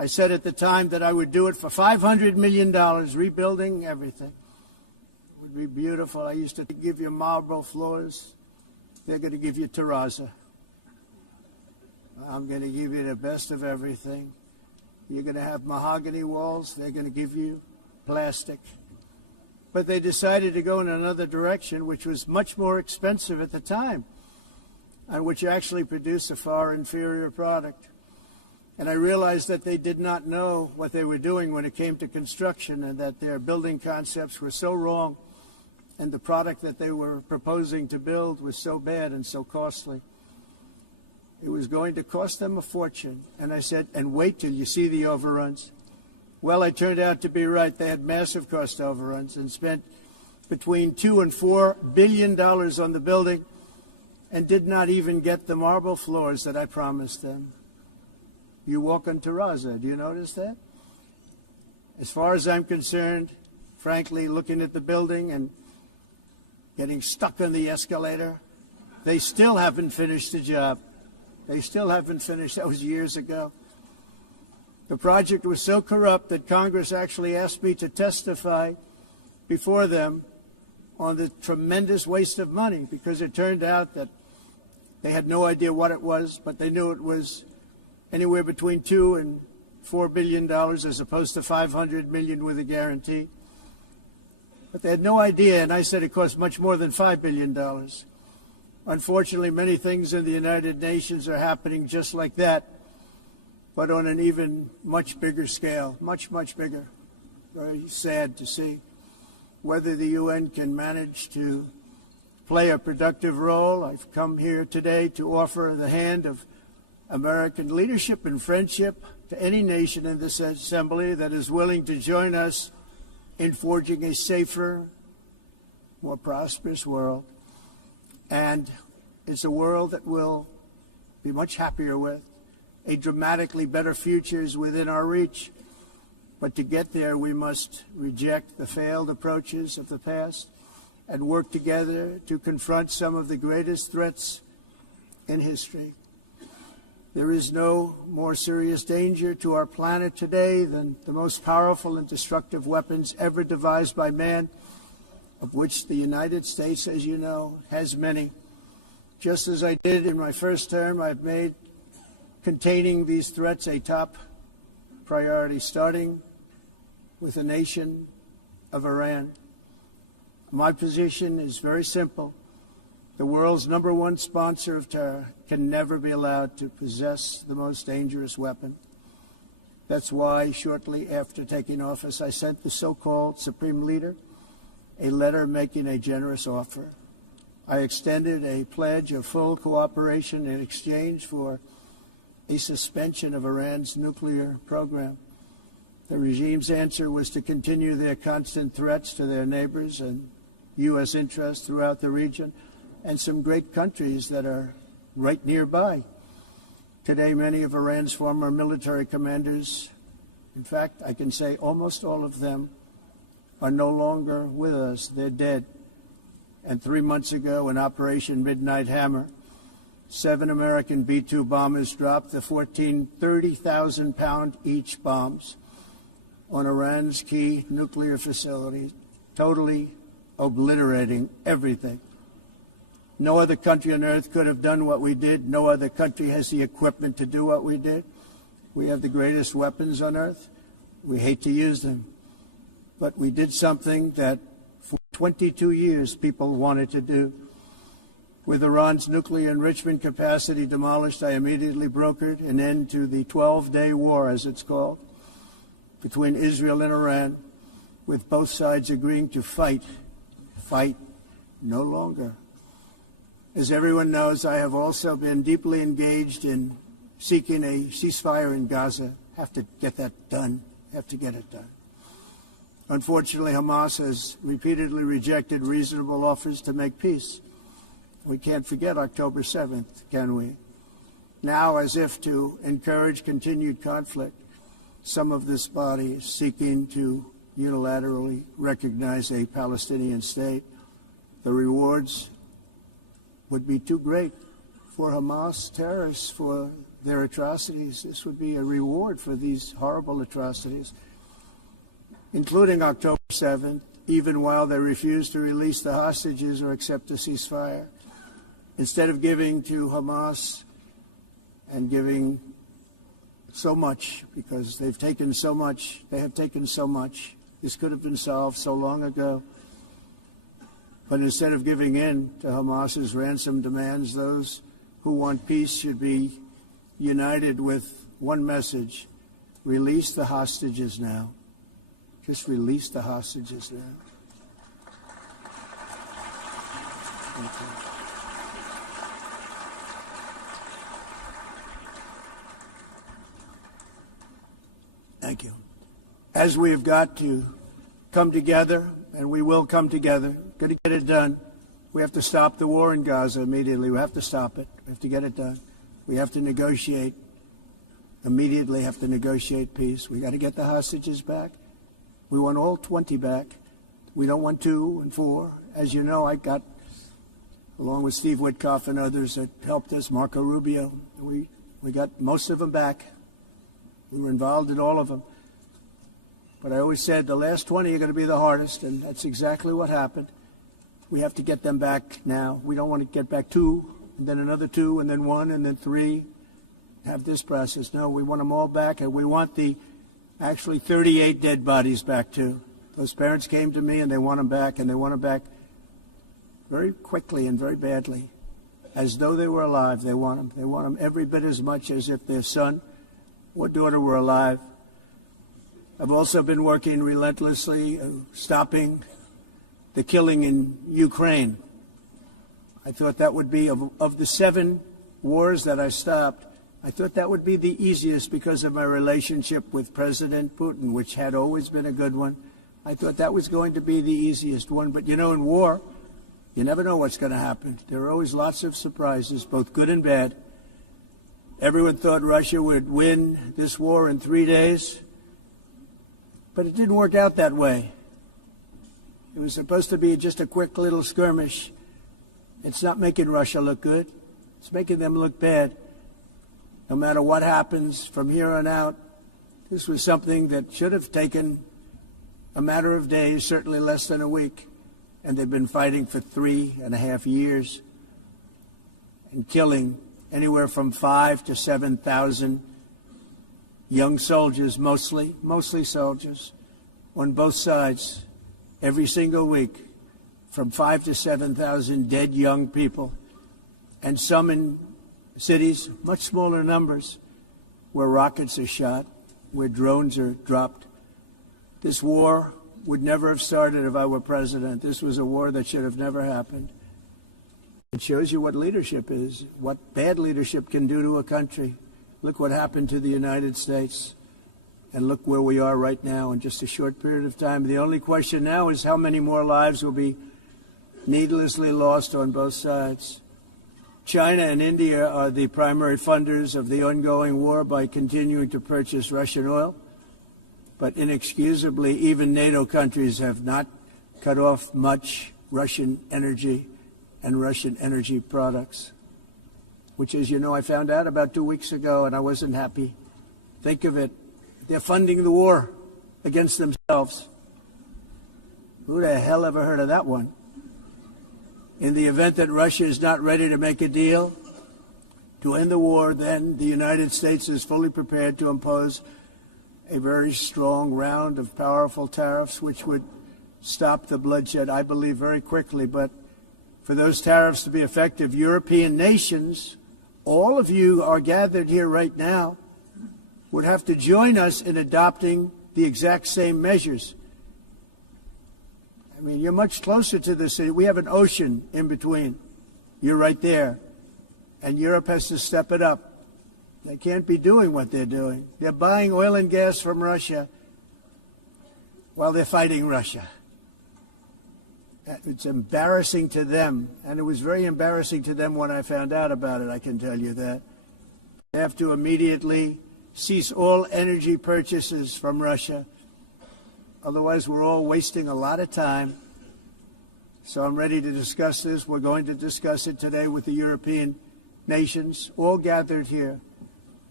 I said at the time that I would do it for $500 million, rebuilding everything. It would be beautiful. I used to give you marble floors. They're going to give you terrazzo. I'm going to give you the best of everything. You're going to have mahogany walls. They're going to give you plastic. But they decided to go in another direction, which was much more expensive at the time, and which actually produced a far inferior product. And I realized that they did not know what they were doing when it came to construction, and that their building concepts were so wrong, and the product that they were proposing to build was so bad and so costly. It was going to cost them a fortune. And I said, and wait till you see the overruns. Well, I turned out to be right. They had massive cost overruns and spent between $2 and $4 billion on the building and did not even get the marble floors that I promised them. You walk on terrazzo. Do you notice that? As far as I'm concerned, frankly, looking at the building and getting stuck on the escalator, they still haven't finished the job. They still haven't finished. That was years ago. The project was so corrupt that Congress actually asked me to testify before them on the tremendous waste of money, because it turned out that they had no idea what it was, but they knew it was anywhere between $2 and $4 billion as opposed to $500 million with a guarantee. But they had no idea, and I said it cost much more than $5 billion. Unfortunately, many things in the United Nations are happening just like that, but on an even much bigger scale, much, much bigger. Very sad to see. Whether the UN can manage to play a productive role, I've come here today to offer the hand of American leadership and friendship to any nation in this assembly that is willing to join us in forging a safer, more prosperous world. And it's a world that we'll be much happier with. A dramatically better future is within our reach. But to get there, we must reject the failed approaches of the past and work together to confront some of the greatest threats in history. There is no more serious danger to our planet today than the most powerful and destructive weapons ever devised by man, of which the United States, as you know, has many. Just as I did in my first term, I've made containing these threats a top priority, starting with the nation of Iran. My position is very simple. The world's #1 sponsor of terror can never be allowed to possess the most dangerous weapon. That's why, shortly after taking office, I sent the so-called Supreme Leader a letter making a generous offer. I extended a pledge of full cooperation in exchange for a suspension of Iran's nuclear program. The regime's answer was to continue their constant threats to their neighbors and U.S. interests throughout the region, and some great countries that are right nearby. Today, many of Iran's former military commanders, in fact, I can say almost all of them, are no longer with us. They're dead. And 3 months ago, in Operation Midnight Hammer, 7 American B-2 bombers dropped the 14 30,000-pound each bombs on Iran's key nuclear facilities, totally obliterating everything. No other country on earth could have done what we did. No other country has the equipment to do what we did. We have the greatest weapons on earth. We hate to use them. But we did something that for 22 years people wanted to do. With Iran's nuclear enrichment capacity demolished, I immediately brokered an end to the 12-day war, as it's called, between Israel and Iran, with both sides agreeing to fight no longer. As everyone knows, I have also been deeply engaged in seeking a ceasefire in Gaza. Have to get that done. Have to get it done. Unfortunately, Hamas has repeatedly rejected reasonable offers to make peace. We can't forget October 7th, can we? Now, as if to encourage continued conflict, some of this body is seeking to unilaterally recognize a Palestinian state. The rewards would be too great for Hamas terrorists, for their atrocities. This would be a reward for these horrible atrocities, including October 7th, even while they refuse to release the hostages or accept a ceasefire. Instead of giving to Hamas and giving so much, because they've taken so much, they have taken so much. This could have been solved so long ago. But instead of giving in to Hamas's ransom demands, those who want peace should be united with one message: release the hostages now. Just release the hostages now. Thank you. Thank you. As we have got to come together, and we will come together, got to get it done. We have to stop the war in Gaza immediately. We have to stop it. We have to get it done. We have to negotiate, immediately have to negotiate peace. We got to get the hostages back. We want all 20 back. We don't want 2 and 4. As you know, I got, along with Steve Witkoff and others that helped us, Marco Rubio, we got most of them back. We were involved in all of them. But I always said the last 20 are going to be the hardest, and that's exactly what happened. We have to get them back now. We don't want to get back 2, and then another 2, and then 1, and then 3. Have this process. No, we want them all back, and we want the actually 38 dead bodies back too. Those parents came to me, and they want them back, and they want them back very quickly and very badly, as though they were alive. They want them. They want them every bit as much as if their son or daughter were alive. I've also been working relentlessly, stopping the killing in Ukraine. I thought that would be, of the 7 wars that I stopped, I thought that would be the easiest because of my relationship with President Putin, which had always been a good one. I thought that was going to be the easiest one. But, you know, in war, you never know what's going to happen. There are always lots of surprises, both good and bad. Everyone thought Russia would win this war in 3 days, but it didn't work out that way. It was supposed to be just a quick little skirmish. It's not making Russia look good. It's making them look bad. No matter what happens from here on out, this was something that should have taken a matter of days, certainly less than a week. And they've been fighting for 3.5 years and killing anywhere from 5,000 to 7,000 young soldiers, mostly soldiers, on both sides, every single week, from 5,000 to 7,000 dead young people, and some in cities, much smaller numbers, where rockets are shot, where drones are dropped. This war would never have started if I were president. This was a war that should have never happened. It shows you what leadership is, what bad leadership can do to a country. Look what happened to the United States, and look where we are right now in just a short period of time. The only question now is how many more lives will be needlessly lost on both sides. China and India are the primary funders of the ongoing war by continuing to purchase Russian oil. But inexcusably, even NATO countries have not cut off much Russian energy and Russian energy products, which, as you know, I found out about 2 weeks ago, and I wasn't happy. Think of it. They're funding the war against themselves. Who the hell ever heard of that one? In the event that Russia is not ready to make a deal to end the war, then the United States is fully prepared to impose a very strong round of powerful tariffs, which would stop the bloodshed, I believe, very quickly. But for those tariffs to be effective, European nations, all of you are gathered here right now, would have to join us in adopting the exact same measures. I mean, you're much closer to the city. We have an ocean in between. You're right there. And Europe has to step it up. They can't be doing what they're doing. They're buying oil and gas from Russia while they're fighting Russia. It's embarrassing to them, and it was very embarrassing to them when I found out about it, I can tell you that. They have to immediately cease all energy purchases from Russia. Otherwise, we're all wasting a lot of time. So I'm ready to discuss this. We're going to discuss it today with the European nations, all gathered here.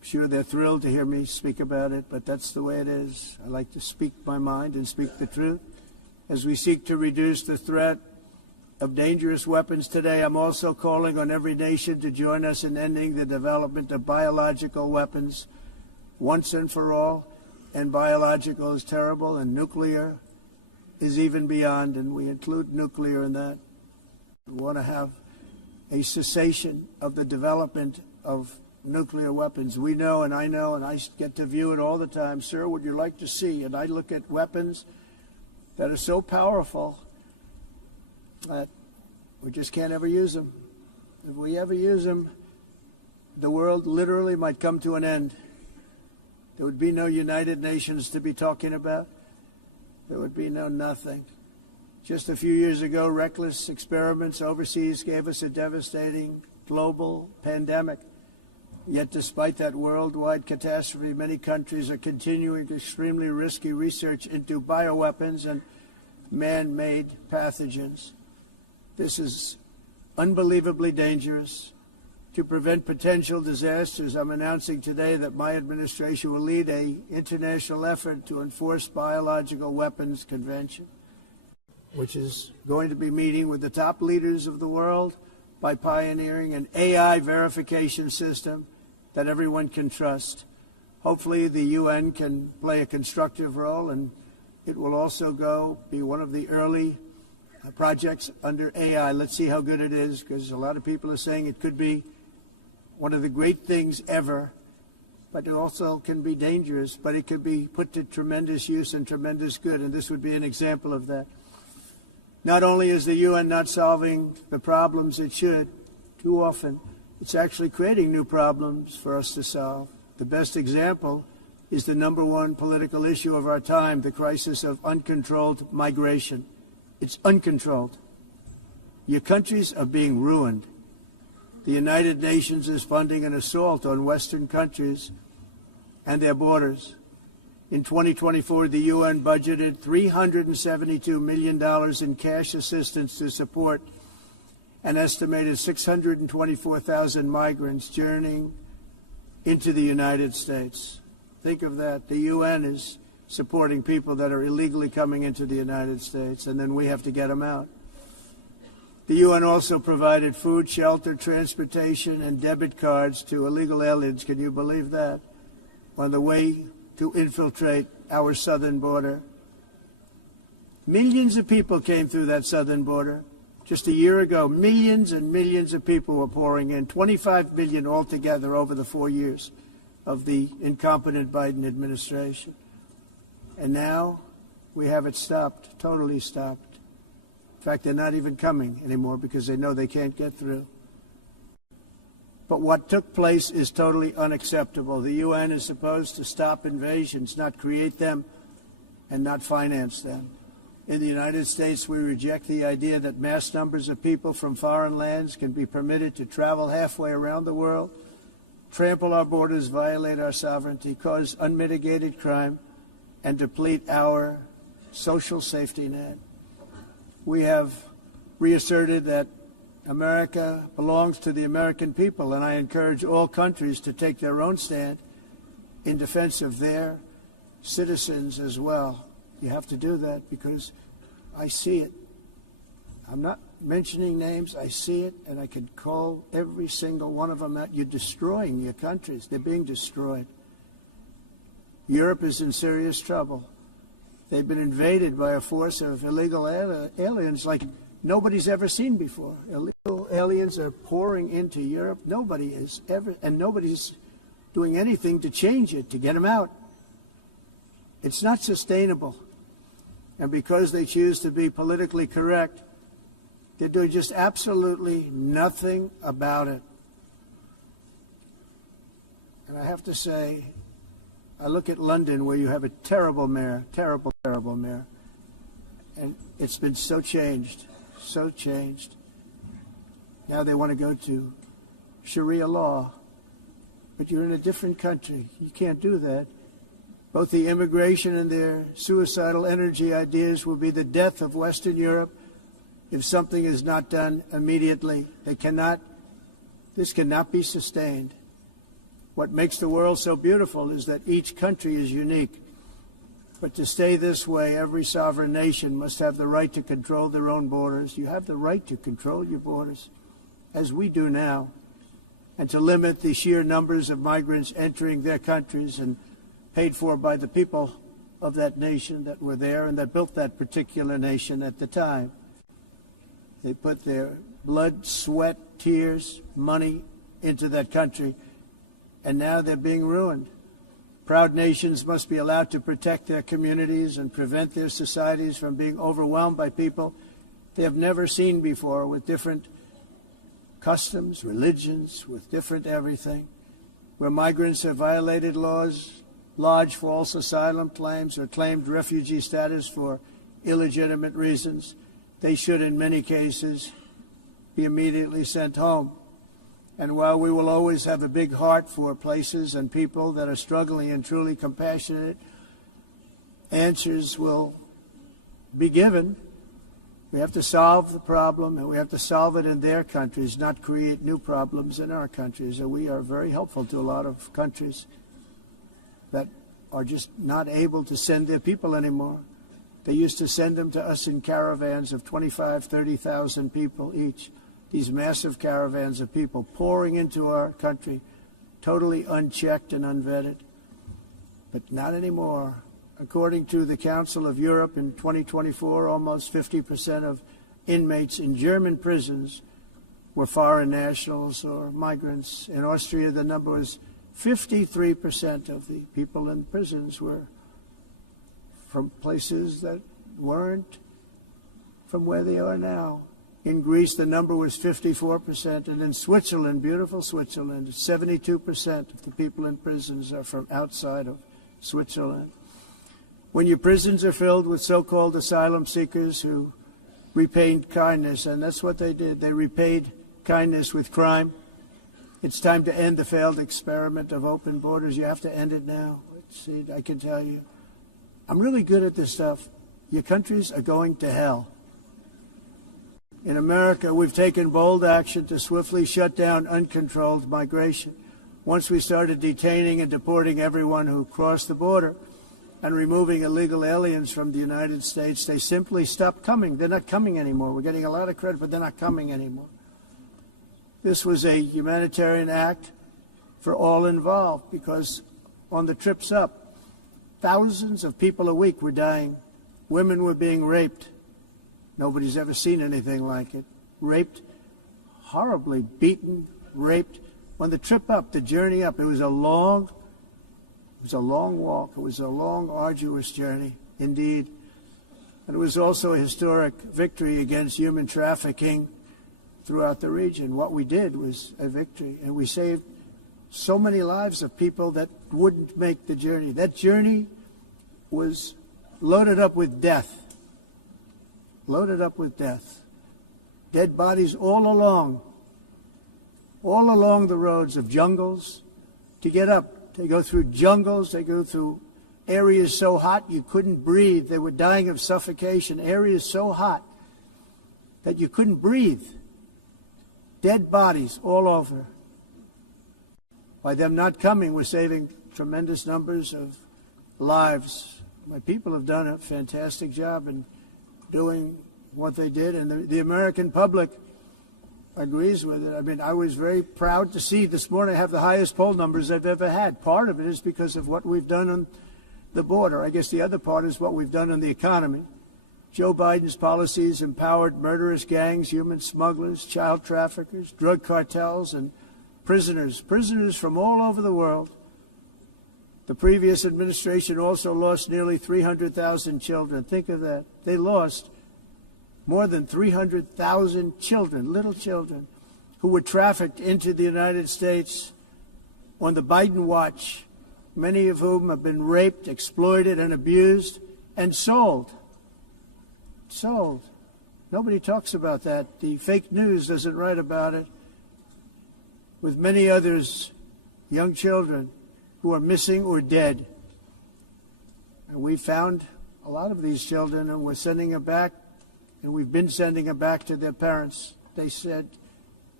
sure they're thrilled to hear me speak about it, but that's the way it is. I like to speak my mind and speak the truth. As we seek to reduce the threat of dangerous weapons today, I'm also calling on every nation to join us in ending the development of biological weapons once and for all. And biological is terrible, and nuclear is even beyond, and we include nuclear in that. We want to have a cessation of the development of nuclear weapons. We know, and I get to view it all the time. Sir, would you like to see? And I look at weapons that are so powerful that we just can't ever use them. If we ever use them, the world literally might come to an end. There would be no United Nations to be talking about. There would be no nothing. Just a few years ago, reckless experiments overseas gave us a devastating global pandemic. Yet despite that worldwide catastrophe, many countries are continuing extremely risky research into bioweapons and man-made pathogens. This is unbelievably dangerous. To prevent potential disasters, I'm announcing today that my administration will lead an international effort to enforce biological weapons convention, which is going to be meeting with the top leaders of the world by pioneering an AI verification system that everyone can trust. Hopefully the UN can play a constructive role, and it will also be one of the early projects under AI. Let's see how good it is, because a lot of people are saying it could be one of the great things ever, but it also can be dangerous, but it could be put to tremendous use and tremendous good, and this would be an example of that. Not only is the UN not solving the problems it should, too often, it's actually creating new problems for us to solve. The best example is the #1 political issue of our time, the crisis of uncontrolled migration. It's uncontrolled. Your countries are being ruined. The United Nations is funding an assault on Western countries and their borders. In 2024, the UN budgeted $372 million in cash assistance to support an estimated 624,000 migrants journeying into the United States. Think of that. The UN is supporting people that are illegally coming into the United States, and then we have to get them out. The UN also provided food, shelter, transportation, and debit cards to illegal aliens. Can you believe that? On the way to infiltrate our southern border. Millions of people came through that southern border. Just a year ago, millions and millions of people were pouring in, 25 million altogether over the 4 years of the incompetent Biden administration. And now we have it stopped, totally stopped. In fact, they're not even coming anymore because they know they can't get through. But what took place is totally unacceptable. The UN is supposed to stop invasions, not create them and not finance them. In the United States, we reject the idea that mass numbers of people from foreign lands can be permitted to travel halfway around the world, trample our borders, violate our sovereignty, cause unmitigated crime, and deplete our social safety net. We have reasserted that America belongs to the American people, and I encourage all countries to take their own stand in defense of their citizens as well. You have to do that because I see it. I'm not mentioning names. I see it, and I could call every single one of them out. You're destroying your countries. They're being destroyed. Europe is in serious trouble. They've been invaded by a force of illegal aliens like nobody's ever seen before. Illegal aliens are pouring into Europe. Nobody is ever, and nobody's doing anything to change it, to get them out. It's not sustainable. And because they choose to be politically correct, they're doing just absolutely nothing about it. And I have to say, I look at London, where you have a terrible mayor, terrible mayor, and it's been so changed, so changed. Now they want to go to Sharia law, but you're in a different country. You can't do that. Both the immigration and their suicidal energy ideas will be the death of Western Europe if something is not done immediately. This cannot be sustained. What makes the world so beautiful is that each country is unique. But to stay this way, every sovereign nation must have the right to control their own borders. You have the right to control your borders, as we do now, and to limit the sheer numbers of migrants entering their countries and paid for by the people of that nation that were there and that built that particular nation at the time. They put their blood, sweat, tears, money into that country, and now they're being ruined. Proud nations must be allowed to protect their communities and prevent their societies from being overwhelmed by people they have never seen before, with different customs, religions, with different everything. Where migrants have violated laws, lodged false asylum claims, or claimed refugee status for illegitimate reasons, they should, in many cases, be immediately sent home. And while we will always have a big heart for places and people that are struggling and truly compassionate, answers will be given. We have to solve the problem, and we have to solve it in their countries, not create new problems in our countries. And we are very helpful to a lot of countries that are just not able to send their people anymore. They used to send them to us in caravans of 25,000, 30,000 people each. These massive caravans of people pouring into our country, totally unchecked and unvetted. But not anymore. According to the Council of Europe in 2024, almost 50% of inmates in German prisons were foreign nationals or migrants. In Austria, the number was 53% of the people in prisons were from places that weren't from where they are now. In Greece, the number was 54%, and in Switzerland, beautiful Switzerland, 72% of the people in prisons are from outside of Switzerland. When your prisons are filled with so-called asylum seekers who repaid kindness, and that's what they did, they repaid kindness with crime, it's time to end the failed experiment of open borders. You have to end it now. See, I can tell you, I'm really good at this stuff. Your countries are going to hell. In America, we've taken bold action to swiftly shut down uncontrolled migration. Once we started detaining and deporting everyone who crossed the border and removing illegal aliens from the United States, they simply stopped coming. They're not coming anymore. We're getting a lot of credit, but they're not coming anymore. This was a humanitarian act for all involved, because on the trips up, thousands of people a week were dying. Women were being raped. Nobody's ever seen anything like it. Raped, horribly beaten, raped. On the trip up, the journey up, it was a long walk. It was a long, arduous journey, indeed. And it was also a historic victory against human trafficking throughout the region. What we did was a victory, and we saved so many lives of people that wouldn't make the journey. That journey was loaded up with death. Loaded up with death. Dead bodies all along the roads of jungles to get up. They go through jungles, they go through areas so hot you couldn't breathe. They were dying of suffocation, areas so hot that you couldn't breathe. Dead bodies all over. By them not coming, we're saving tremendous numbers of lives. My people have done a fantastic job in doing what they did, and the American public agrees with it. I mean, I was very proud to see this morning I have the highest poll numbers I've ever had. Part of it is because of what we've done on the border. I guess the other part is what we've done on the economy. Joe Biden's policies empowered murderous gangs, human smugglers, child traffickers, drug cartels, and prisoners from all over the world. The previous administration also lost nearly 300,000 children. Think of that. They lost more than 300,000 children, little children, who were trafficked into the United States on the Biden watch, many of whom have been raped, exploited, and abused, and sold. Sold. Nobody talks about that. The fake news doesn't write about it. With many others, young children who are missing or dead. And we found a lot of these children, and we're sending them back, and we've been sending them back to their parents. They said,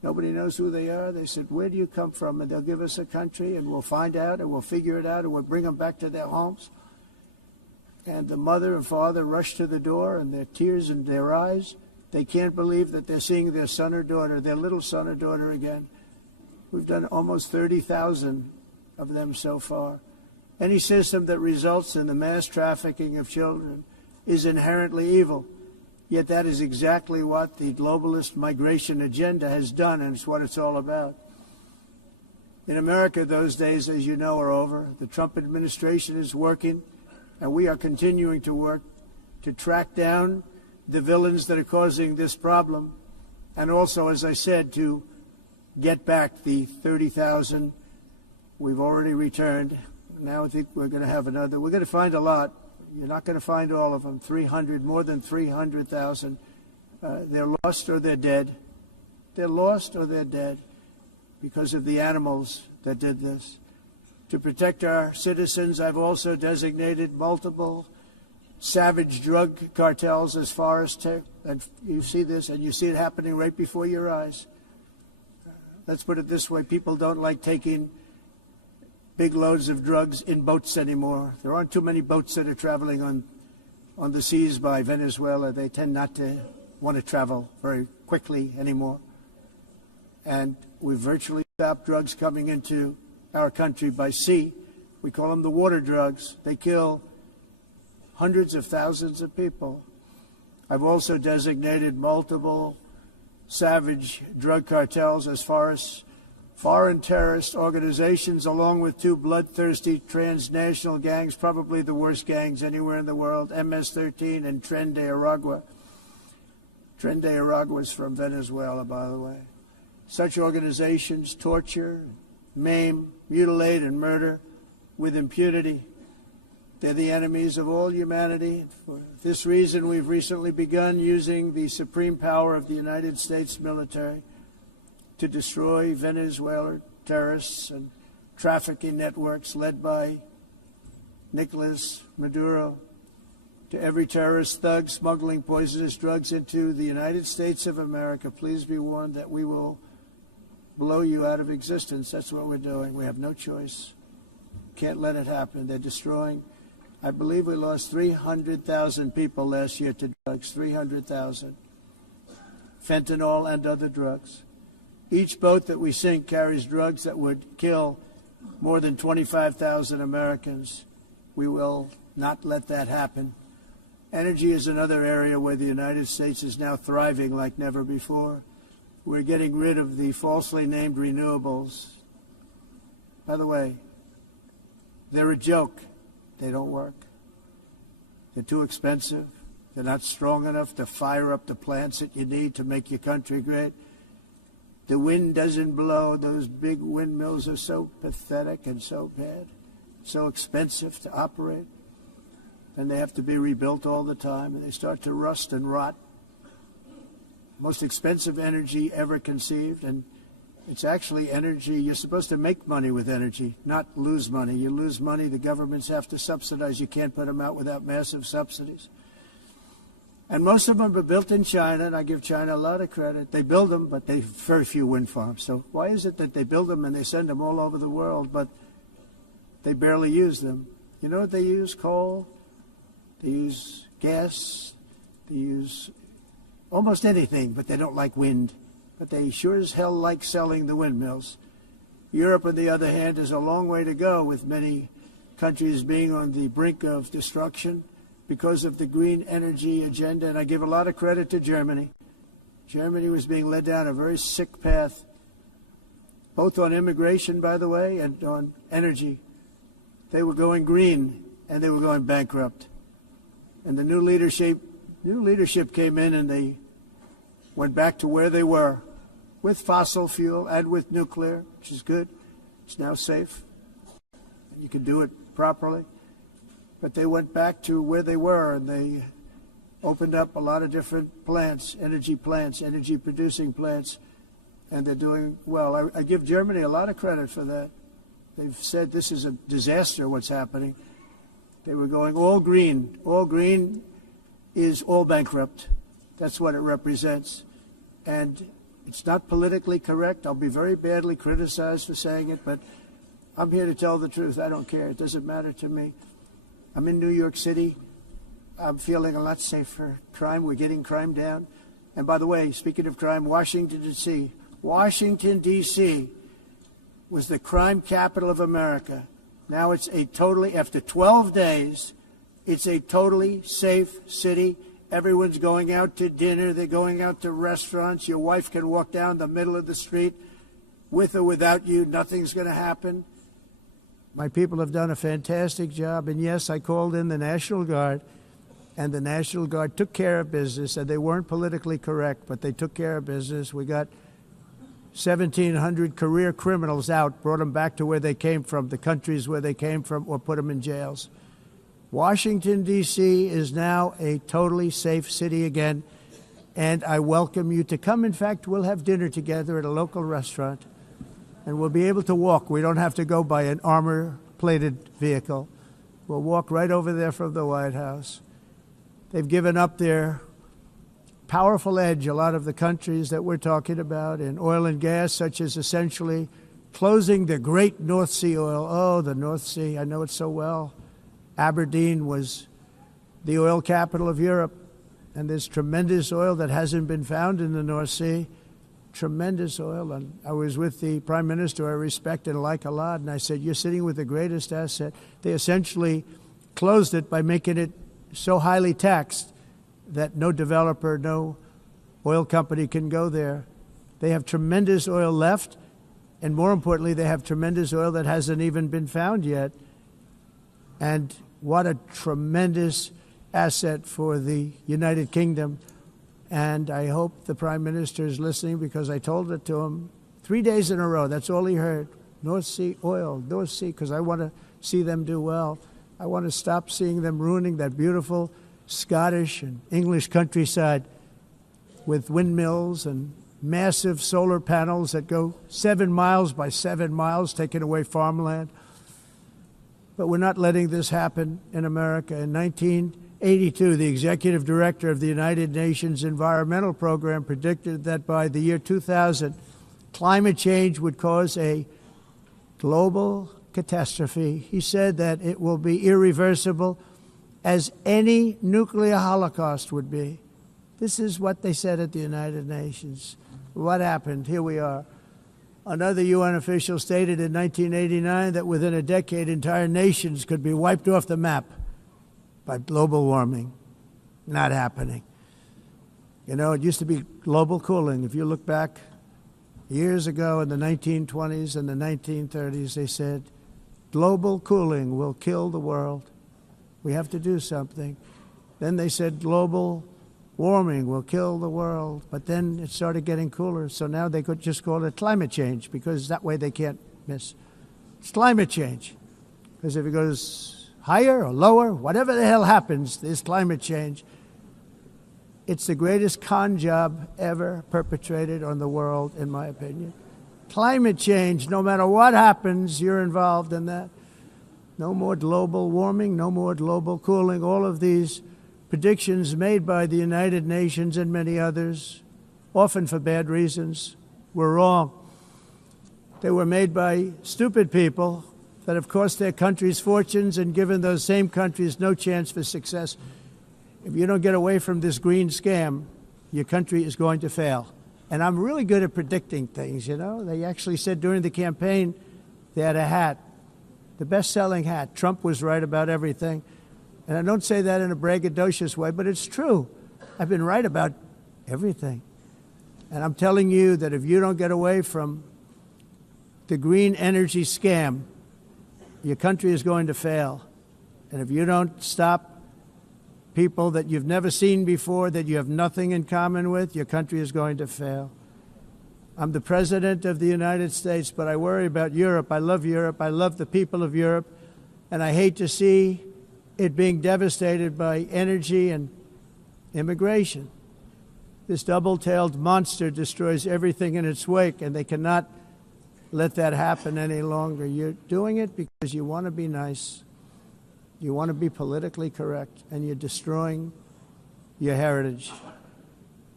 Nobody knows who they are. They said, where do you come from? And they'll give us a country, and we'll find out, and we'll figure it out, and we'll bring them back to their homes. And the mother and father rush to the door, and their tears in their eyes. They can't believe that they're seeing their son or daughter, their little son or daughter again. We've done almost 30,000 of them so far. Any system that results in the mass trafficking of children is inherently evil. Yet that is exactly what the globalist migration agenda has done, and it's what it's all about. In America, those days, as you know, are over. The Trump administration is working, and we are continuing to work to track down the villains that are causing this problem, and also, as I said, to get back the 30,000 we've already returned. Now I think we're going to have another. We're going to find a lot. You're not going to find all of them. 300, more than 300,000. They're lost or they're dead. They're lost or they're dead because of the animals that did this. To protect our citizens, I've also designated multiple savage drug cartels as far as and you see this, and you see it happening right before your eyes. Let's put it this way. People don't like taking big loads of drugs in boats anymore. There aren't too many boats that are traveling on the seas by Venezuela. They tend not to want to travel very quickly anymore. And we've virtually stopped drugs coming into our country by sea. We call them the water drugs. They kill hundreds of thousands of people. I've also designated multiple savage drug cartels as far as foreign terrorist organizations, along with two bloodthirsty transnational gangs, probably the worst gangs anywhere in the world, MS-13 and Tren de Aragua. Tren de Aragua is from Venezuela, by the way. Such organizations torture, maim, mutilate, and murder with impunity. They're the enemies of all humanity. For this reason, we've recently begun using the supreme power of the United States military to destroy Venezuela terrorists and trafficking networks led by Nicolas Maduro, to every terrorist thug smuggling poisonous drugs into the United States of America. Please be warned that we will blow you out of existence. That's what we're doing. We have no choice. Can't let it happen. They're destroying. I believe we lost 300,000 people last year to drugs, 300,000. Fentanyl and other drugs. Each boat that we sink carries drugs that would kill more than 25,000 Americans. We will not let that happen. Energy is another area where the United States is now thriving like never before. We're getting rid of the falsely named renewables. By the way, they're a joke. They don't work. They're too expensive. They're not strong enough to fire up the plants that you need to make your country great. The wind doesn't blow. Those big windmills are so pathetic and so bad, so expensive to operate. And they have to be rebuilt all the time, and they start to rust and rot. Most expensive energy ever conceived, and it's actually energy. You're supposed to make money with energy, not lose money. You lose money, the governments have to subsidize. You can't put them out without massive subsidies. And most of them are built in China, and I give China a lot of credit. They build them, but they have very few wind farms. So why is it that they build them and they send them all over the world, but they barely use them? You know what they use? Coal. They use gas. They use almost anything, but they don't like wind. But they sure as hell like selling the windmills. Europe, on the other hand, is a long way to go, with many countries being on the brink of destruction because of the green energy agenda. And I give a lot of credit to Germany. Germany was being led down a very sick path, both on immigration, by the way, and on energy. They were going green, and they were going bankrupt. And the new leadership came in, and they went back to where they were, with fossil fuel and with nuclear, which is good. It's now safe. You can do it properly. But they went back to where they were, and they opened up a lot of different plants, energy-producing plants, and they're doing well. I give Germany a lot of credit for that. They've said this is a disaster, what's happening. They were going all green. All green is all bankrupt. That's what it represents. And It's not politically correct. I'll be very badly criticized for saying it, but I'm here to tell the truth. I don't care. It doesn't matter to me. I'm in New York City. I'm feeling a lot safer. Crime, we're getting crime down. And by the way, speaking of crime, Washington, D.C. Washington, D.C. was the crime capital of America. Now it's a totally, after 12 days, it's a totally safe city. Everyone's going out to dinner. They're going out to restaurants. Your wife can walk down the middle of the street with or without you. Nothing's going to happen. My people have done a fantastic job. And yes, I called in the National Guard, and the National Guard took care of business, and they weren't politically correct, but they took care of business. We got 1,700 career criminals out, brought them back to where they came from, the countries where they came from, or put them in jails. Washington, D.C. is now a totally safe city again, and I welcome you to come. In fact, we'll have dinner together at a local restaurant, and we'll be able to walk. We don't have to go by an armor-plated vehicle. We'll walk right over there from the White House. They've given up their powerful edge, a lot of the countries that we're talking about, in oil and gas, such as essentially closing the great North Sea oil. Oh, the North Sea, I know it so well. Aberdeen was the oil capital of Europe, and there's tremendous oil that hasn't been found in the North Sea. Tremendous oil. And I was with the Prime Minister I respect and like a lot, and I said, you're sitting with the greatest asset. They essentially closed it by making it so highly taxed that no developer, no oil company can go there. They have tremendous oil left, and more importantly, they have tremendous oil that hasn't even been found yet. And what a tremendous asset for the United Kingdom. And I hope the Prime Minister is listening, because I told it to him 3 days in a row. That's all he heard. North Sea oil, North Sea, because I want to see them do well. I want to stop seeing them ruining that beautiful Scottish and English countryside with windmills and massive solar panels that go 7 miles by 7 miles, taking away farmland. But we're not letting this happen in America. In 1982, the executive director of the United Nations Environmental Program predicted that by the year 2000, climate change would cause a global catastrophe. He said that it will be irreversible, as any nuclear holocaust would be. This is what they said at the United Nations. What happened? Here we are. Another UN official stated in 1989 that within a decade, entire nations could be wiped off the map by global warming. Not happening. You know, it used to be global cooling. If you look back years ago in the 1920s and the 1930s, they said, global cooling will kill the world. We have to do something. Then they said global warming will kill the world. But then it started getting cooler, so now they could just call it climate change, because that way they can't miss. It's climate change. Because if it goes higher or lower, whatever the hell happens, there's climate change. It's the greatest con job ever perpetrated on the world, in my opinion. Climate change, no matter what happens, you're involved in that. No more global warming, no more global cooling. All of these predictions made by the United Nations and many others, often for bad reasons, were wrong. They were made by stupid people that have cost their countries fortunes and given those same countries no chance for success. If you don't get away from this green scam, your country is going to fail. And I'm really good at predicting things, you know. They actually said during the campaign they had a hat, the best-selling hat. Trump was right about everything. And I don't say that in a braggadocious way, but it's true. I've been right about everything. And I'm telling you that if you don't get away from the green energy scam, your country is going to fail. And if you don't stop people that you've never seen before, that you have nothing in common with, your country is going to fail. I'm the President of the United States, but I worry about Europe. I love Europe. I love the people of Europe. And I hate to see it being devastated by energy and immigration. This double-tailed monster destroys everything in its wake, and they cannot let that happen any longer. You're doing it because you want to be nice. You want to be politically correct, and you're destroying your heritage.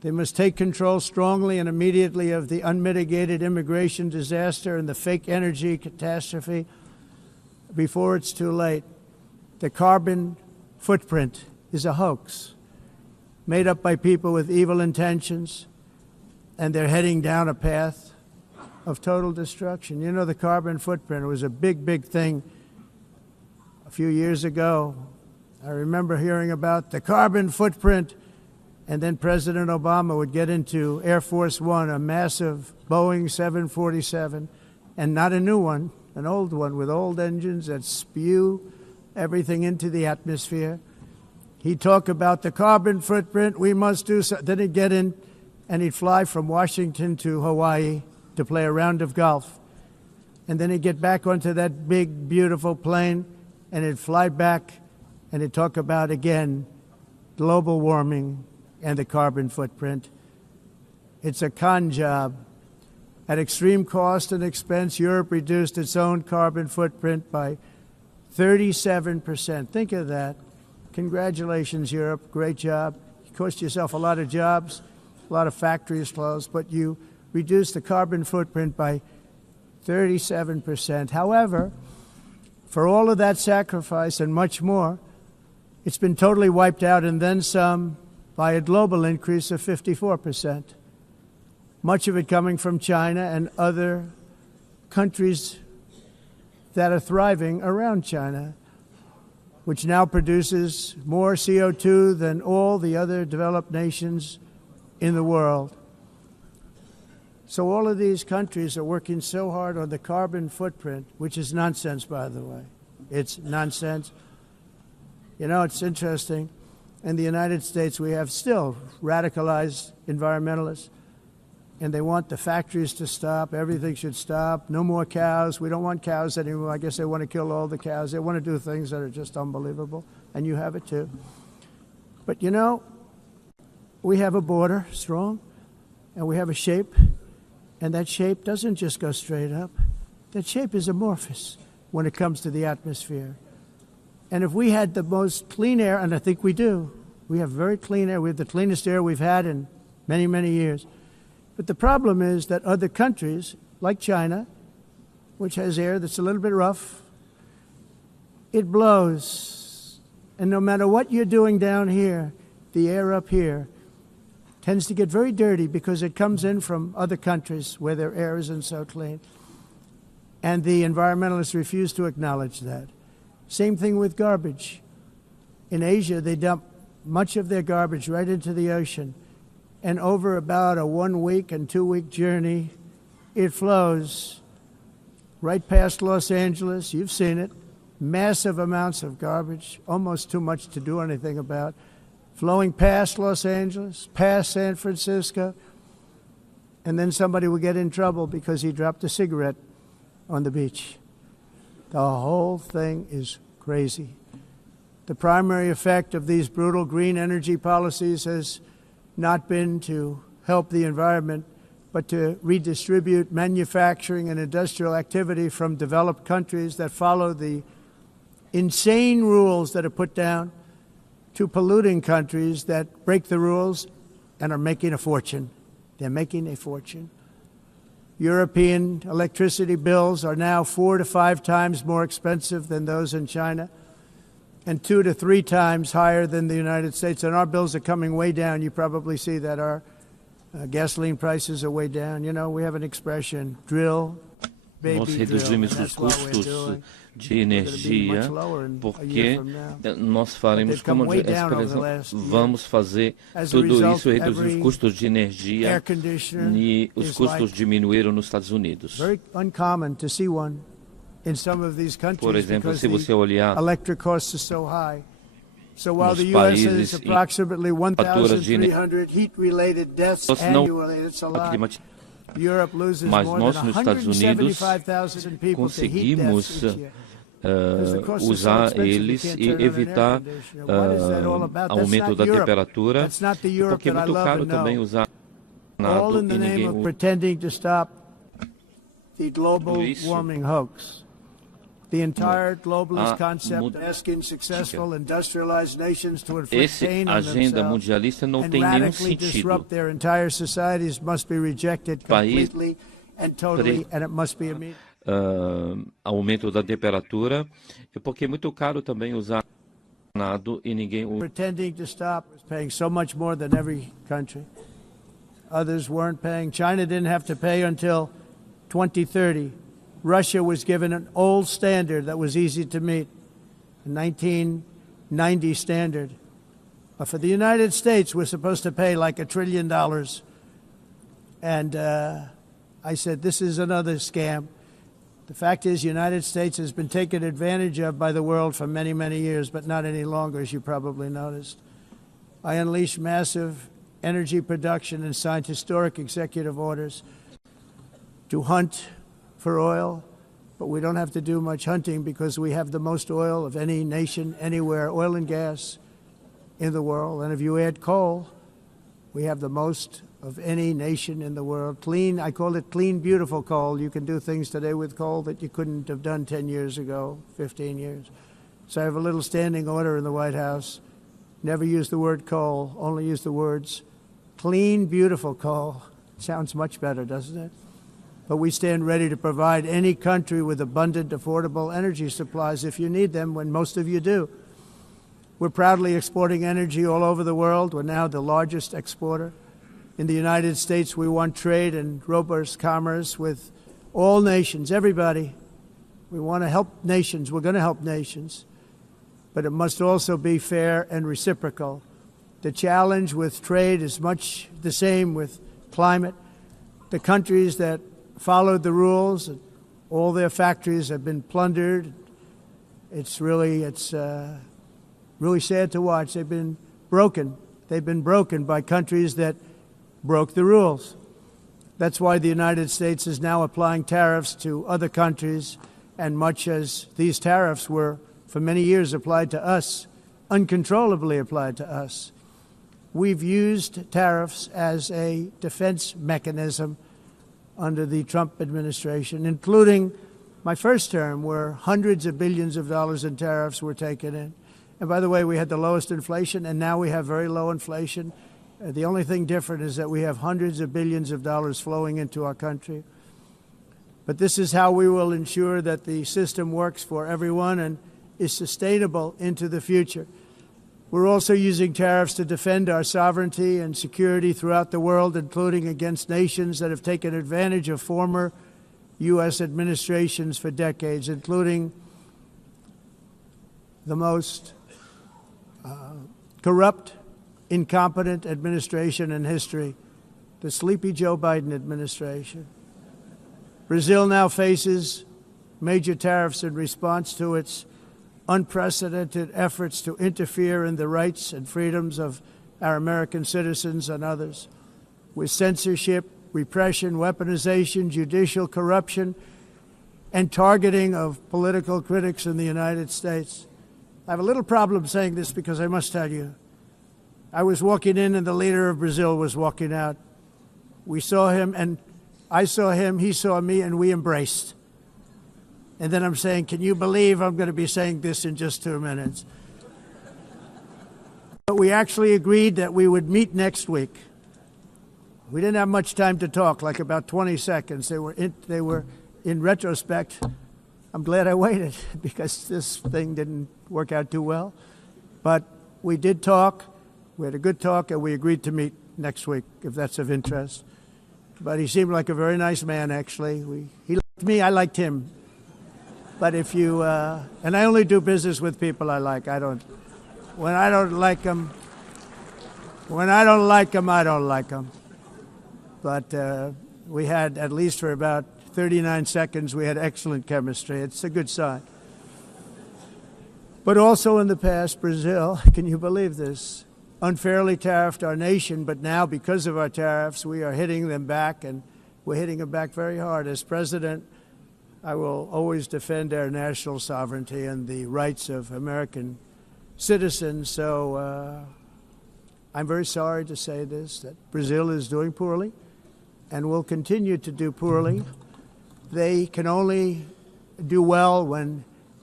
They must take control strongly and immediately of the unmitigated immigration disaster and the fake energy catastrophe before it's too late. The carbon footprint is a hoax made up by people with evil intentions, and they're heading down a path of total destruction. You know, the carbon footprint was a big, big thing a few years ago. I remember hearing about the carbon footprint, and then President Obama would get into Air Force One, a massive Boeing 747, and not a new one, an old one with old engines that spew everything into the atmosphere. He'd talk about the carbon footprint, we must do so. Then he'd get in and he'd fly from Washington to Hawaii to play a round of golf. And then he'd get back onto that big, beautiful plane and he'd fly back and he'd talk about, again, global warming and the carbon footprint. It's a con job. At extreme cost and expense, Europe reduced its own carbon footprint by 37%. Think of that. Congratulations, Europe. Great job. You cost yourself a lot of jobs, a lot of factories closed, but you reduced the carbon footprint by 37%. However, for all of that sacrifice and much more, it's been totally wiped out and then some by a global increase of 54%. Much of it coming from China and other countries that are thriving around China, which now produces more CO2 than all the other developed nations in the world. So all of these countries are working so hard on the carbon footprint, which is nonsense, by the way. It's nonsense. You know, it's interesting. In the United States, we have still radicalized environmentalists, and they want the factories to stop. Everything should stop. No more cows. We don't want cows anymore. I guess they want to kill all the cows. They want to do things that are just unbelievable, and you have it too. But you know, we have a border, strong, and we have a shape, and that shape doesn't just go straight up. That shape is amorphous when it comes to the atmosphere. And if we had the most clean air, and I think we do, we have very clean air. We have the cleanest air we've had in many, many years. But the problem is that other countries, like China, which has air that's a little bit rough, it blows. And no matter what you're doing down here, the air up here tends to get very dirty because it comes in from other countries where their air isn't so clean. And the environmentalists refuse to acknowledge that. Same thing with garbage. In Asia, they dump much of their garbage right into the ocean. And over about a 1 week and 2 week journey, it flows right past Los Angeles. You've seen it. Massive amounts of garbage, almost too much to do anything about, flowing past Los Angeles, past San Francisco, and then somebody will get in trouble because he dropped a cigarette on the beach. The whole thing is crazy. The primary effect of these brutal green energy policies has not been to help the environment, but to redistribute manufacturing and industrial activity from developed countries that follow the insane rules that are put down to polluting countries that break the rules and are making a fortune. They're making a fortune. European electricity bills are now 4 to 5 times more expensive than those in China, and 2 to 3 times higher than the United States. And our bills are coming way down. You probably see that our gasoline prices are way down. You know, we have an expression, drill, baby, nós reduzimos os custos de energia porque nós faremos, como a expressão, vamos fazer tudo isso, reduzir os custos de energia, e os custos diminuíram nos Estados Unidos. Por exemplo, se você olhar nos países em faturas de energia não climatizam, mas nós nos Estados Unidos conseguimos usar eles e evitar aumento da temperatura, porque é muito caro também usar nada e ninguém usa. The entire globalist concept asking successful industrialized nations to inflict pain on agenda themselves mundialista não and tem nenhum radically disrupt sentido. their entire societies must be rejected completely and totally, and it must be immediate. Aumento da temperatura, porque é muito caro também usar nado e ninguém pretending to stop was paying so much more than every country. Others weren't paying. China didn't have to pay until 2030. Russia was given an old standard that was easy to meet, a 1990 standard. But for the United States, we're supposed to pay like $1 trillion. And I said, this is another scam. The fact is, the United States has been taken advantage of by the world for many, many years, but not any longer, as you probably noticed. I unleashed massive energy production and signed historic executive orders to hunt for oil, but we don't have to do much hunting because we have the most oil of any nation anywhere, oil and gas in the world. And if you add coal, we have the most of any nation in the world. Clean, I call it clean, beautiful coal. You can do things today with coal that you couldn't have done 10 years ago, 15 years. So I have a little standing order in the White House. Never use the word coal, only use the words clean, beautiful coal. Sounds much better, doesn't it? But we stand ready to provide any country with abundant, affordable energy supplies if you need them, when most of you do. We're proudly exporting energy all over the world. We're now the largest exporter. In the United States, we want trade and robust commerce with all nations, everybody. We want to help nations. We're going to help nations. But it must also be fair and reciprocal. The challenge with trade is much the same with climate. The countries that followed the rules, all their factories have been plundered. It's really sad to watch. They've been broken. They've been broken by countries that broke the rules. That's why the United States is now applying tariffs to other countries, and much as these tariffs were for many years applied to us, uncontrollably applied to us. We've used tariffs as a defense mechanism under the Trump administration, including my first term, where hundreds of billions of dollars in tariffs were taken in. And by the way, we had the lowest inflation, and now we have very low inflation. The only thing different is that we have hundreds of billions of dollars flowing into our country. But this is how we will ensure that the system works for everyone and is sustainable into the future. We're also using tariffs to defend our sovereignty and security throughout the world, including against nations that have taken advantage of former U.S. administrations for decades, including the most corrupt, incompetent administration in history, the sleepy Joe Biden administration. Brazil now faces major tariffs in response to its unprecedented efforts to interfere in the rights and freedoms of our American citizens and others, with censorship, repression, weaponization, judicial corruption, and targeting of political critics in the United States. I have a little problem saying this because I must tell you, I was walking in and the leader of Brazil was walking out. We saw him and I saw him, he saw me, and we embraced. And then I'm saying, can you believe I'm going to be saying this in just 2 minutes? But we actually agreed that we would meet next week. We didn't have much time to talk, like about 20 seconds. They were in retrospect, I'm glad I waited because this thing didn't work out too well. But we did talk. We had a good talk, and we agreed to meet next week, if that's of interest. But he seemed like a very nice man, actually. He liked me, I liked him. But if you, and I only do business with people I like. When I don't like them, I don't like them. But we had, at least for about 39 seconds, we had excellent chemistry. It's a good sign. But also in the past, Brazil, can you believe this, unfairly tariffed our nation, but now because of our tariffs, we are hitting them back, and we're hitting them back very hard. As president, I will always defend our national sovereignty and the rights of American citizens. So I'm very sorry to say this, that Brazil is doing poorly and will continue to do poorly. They can only do well when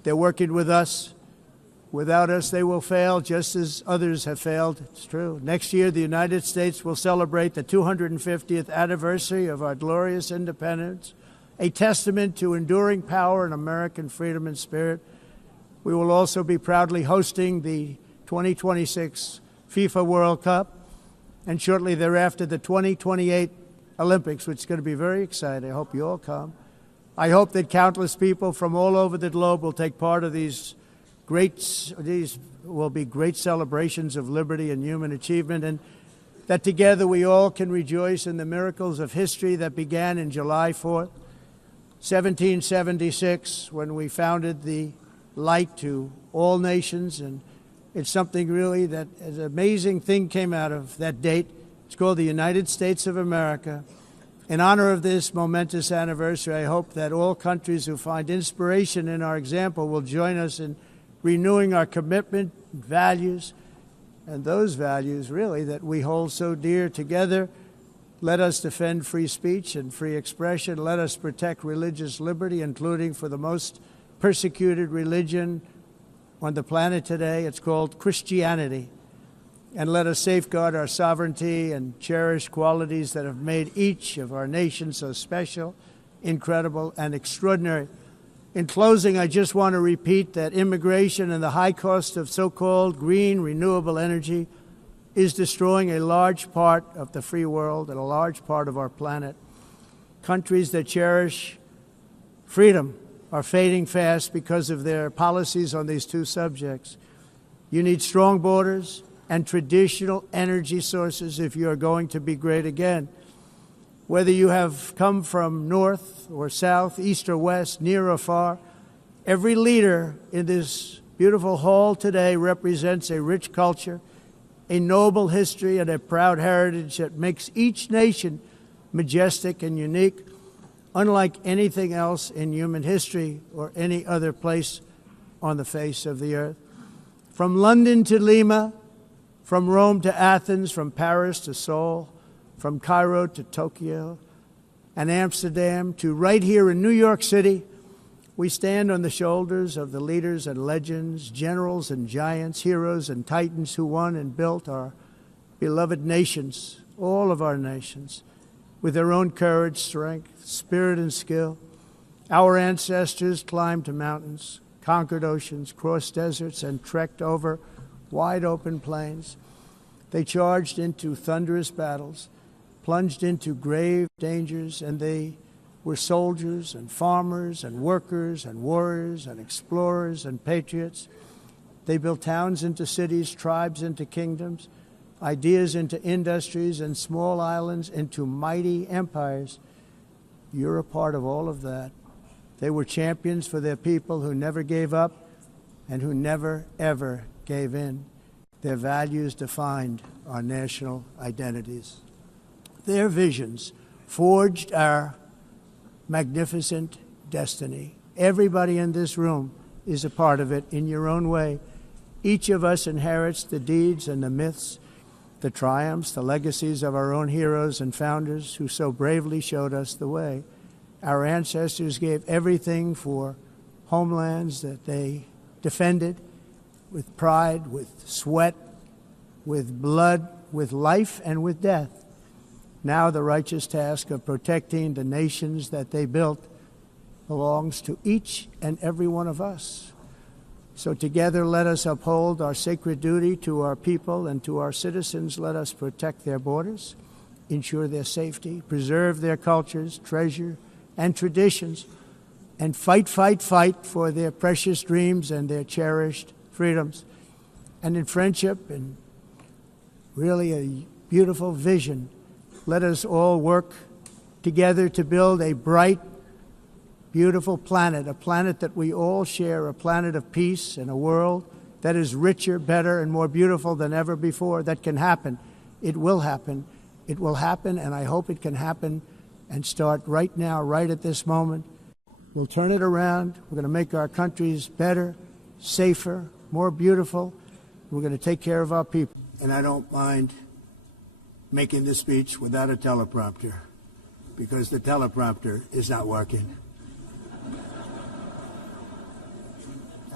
They're working with us. Without us, they will fail, just as others have failed. It's true. Next year, the United States will celebrate the 250th anniversary of our glorious independence, a testament to enduring power and American freedom and spirit. We will also be proudly hosting the 2026 FIFA World Cup, and shortly thereafter, the 2028 Olympics, which is going to be very exciting. I hope you all come. I hope that countless people from all over the globe will take part of these will be great celebrations of liberty and human achievement, and that together we all can rejoice in the miracles of history that began in July 4th, 1776, when we founded the light to all nations. And it's something really that an amazing thing came out of that date. It's called the United States of America. In honor of this momentous anniversary, I hope that all countries who find inspiration in our example will join us in renewing our commitment, values, and those values really that we hold so dear. Together, let us defend free speech and free expression. Let us protect religious liberty, including for the most persecuted religion on the planet today. It's called Christianity. And let us safeguard our sovereignty and cherish qualities that have made each of our nations so special, incredible, and extraordinary. In closing, I just want to repeat that immigration and the high cost of so-called green renewable energy is destroying a large part of the free world and a large part of our planet. Countries that cherish freedom are fading fast because of their policies on these two subjects. You need strong borders and traditional energy sources if you are going to be great again. Whether you have come from north or south, east or west, near or far, every leader in this beautiful hall today represents a rich culture, a noble history, and a proud heritage that makes each nation majestic and unique, unlike anything else in human history or any other place on the face of the earth. From London to Lima, from Rome to Athens, from Paris to Seoul, from Cairo to Tokyo and Amsterdam to right here in New York City, we stand on the shoulders of the leaders and legends, generals and giants, heroes and titans who won and built our beloved nations, all of our nations, with their own courage, strength, spirit, and skill. Our ancestors climbed mountains, conquered oceans, crossed deserts, and trekked over wide open plains. They charged into thunderous battles, plunged into grave dangers, and they were soldiers and farmers and workers and warriors and explorers and patriots. They built towns into cities, tribes into kingdoms, ideas into industries, and small islands into mighty empires. You're a part of all of that. They were champions for their people who never gave up and who never, ever gave in. Their values defined our national identities. Their visions forged our magnificent destiny. Everybody in this room is a part of it in your own way. Each of us inherits the deeds and the myths, the triumphs, the legacies of our own heroes and founders who so bravely showed us the way. Our ancestors gave everything for homelands that they defended with pride, with sweat, with blood, with life, and with death. Now the righteous task of protecting the nations that they built belongs to each and every one of us. So together let us uphold our sacred duty to our people and to our citizens. Let us protect their borders, ensure their safety, preserve their cultures, treasure, and traditions, and fight, fight, fight for their precious dreams and their cherished freedoms. And in friendship and really a beautiful vision, let us all work together to build a bright, beautiful planet, a planet that we all share, a planet of peace and a world that is richer, better, and more beautiful than ever before. That can happen. It will happen. It will happen, and I hope it can happen and start right now, right at this moment. We'll turn it around. We're going to make our countries better, safer, more beautiful. We're going to take care of our people. And I don't mind making this speech without a teleprompter, because the teleprompter is not working.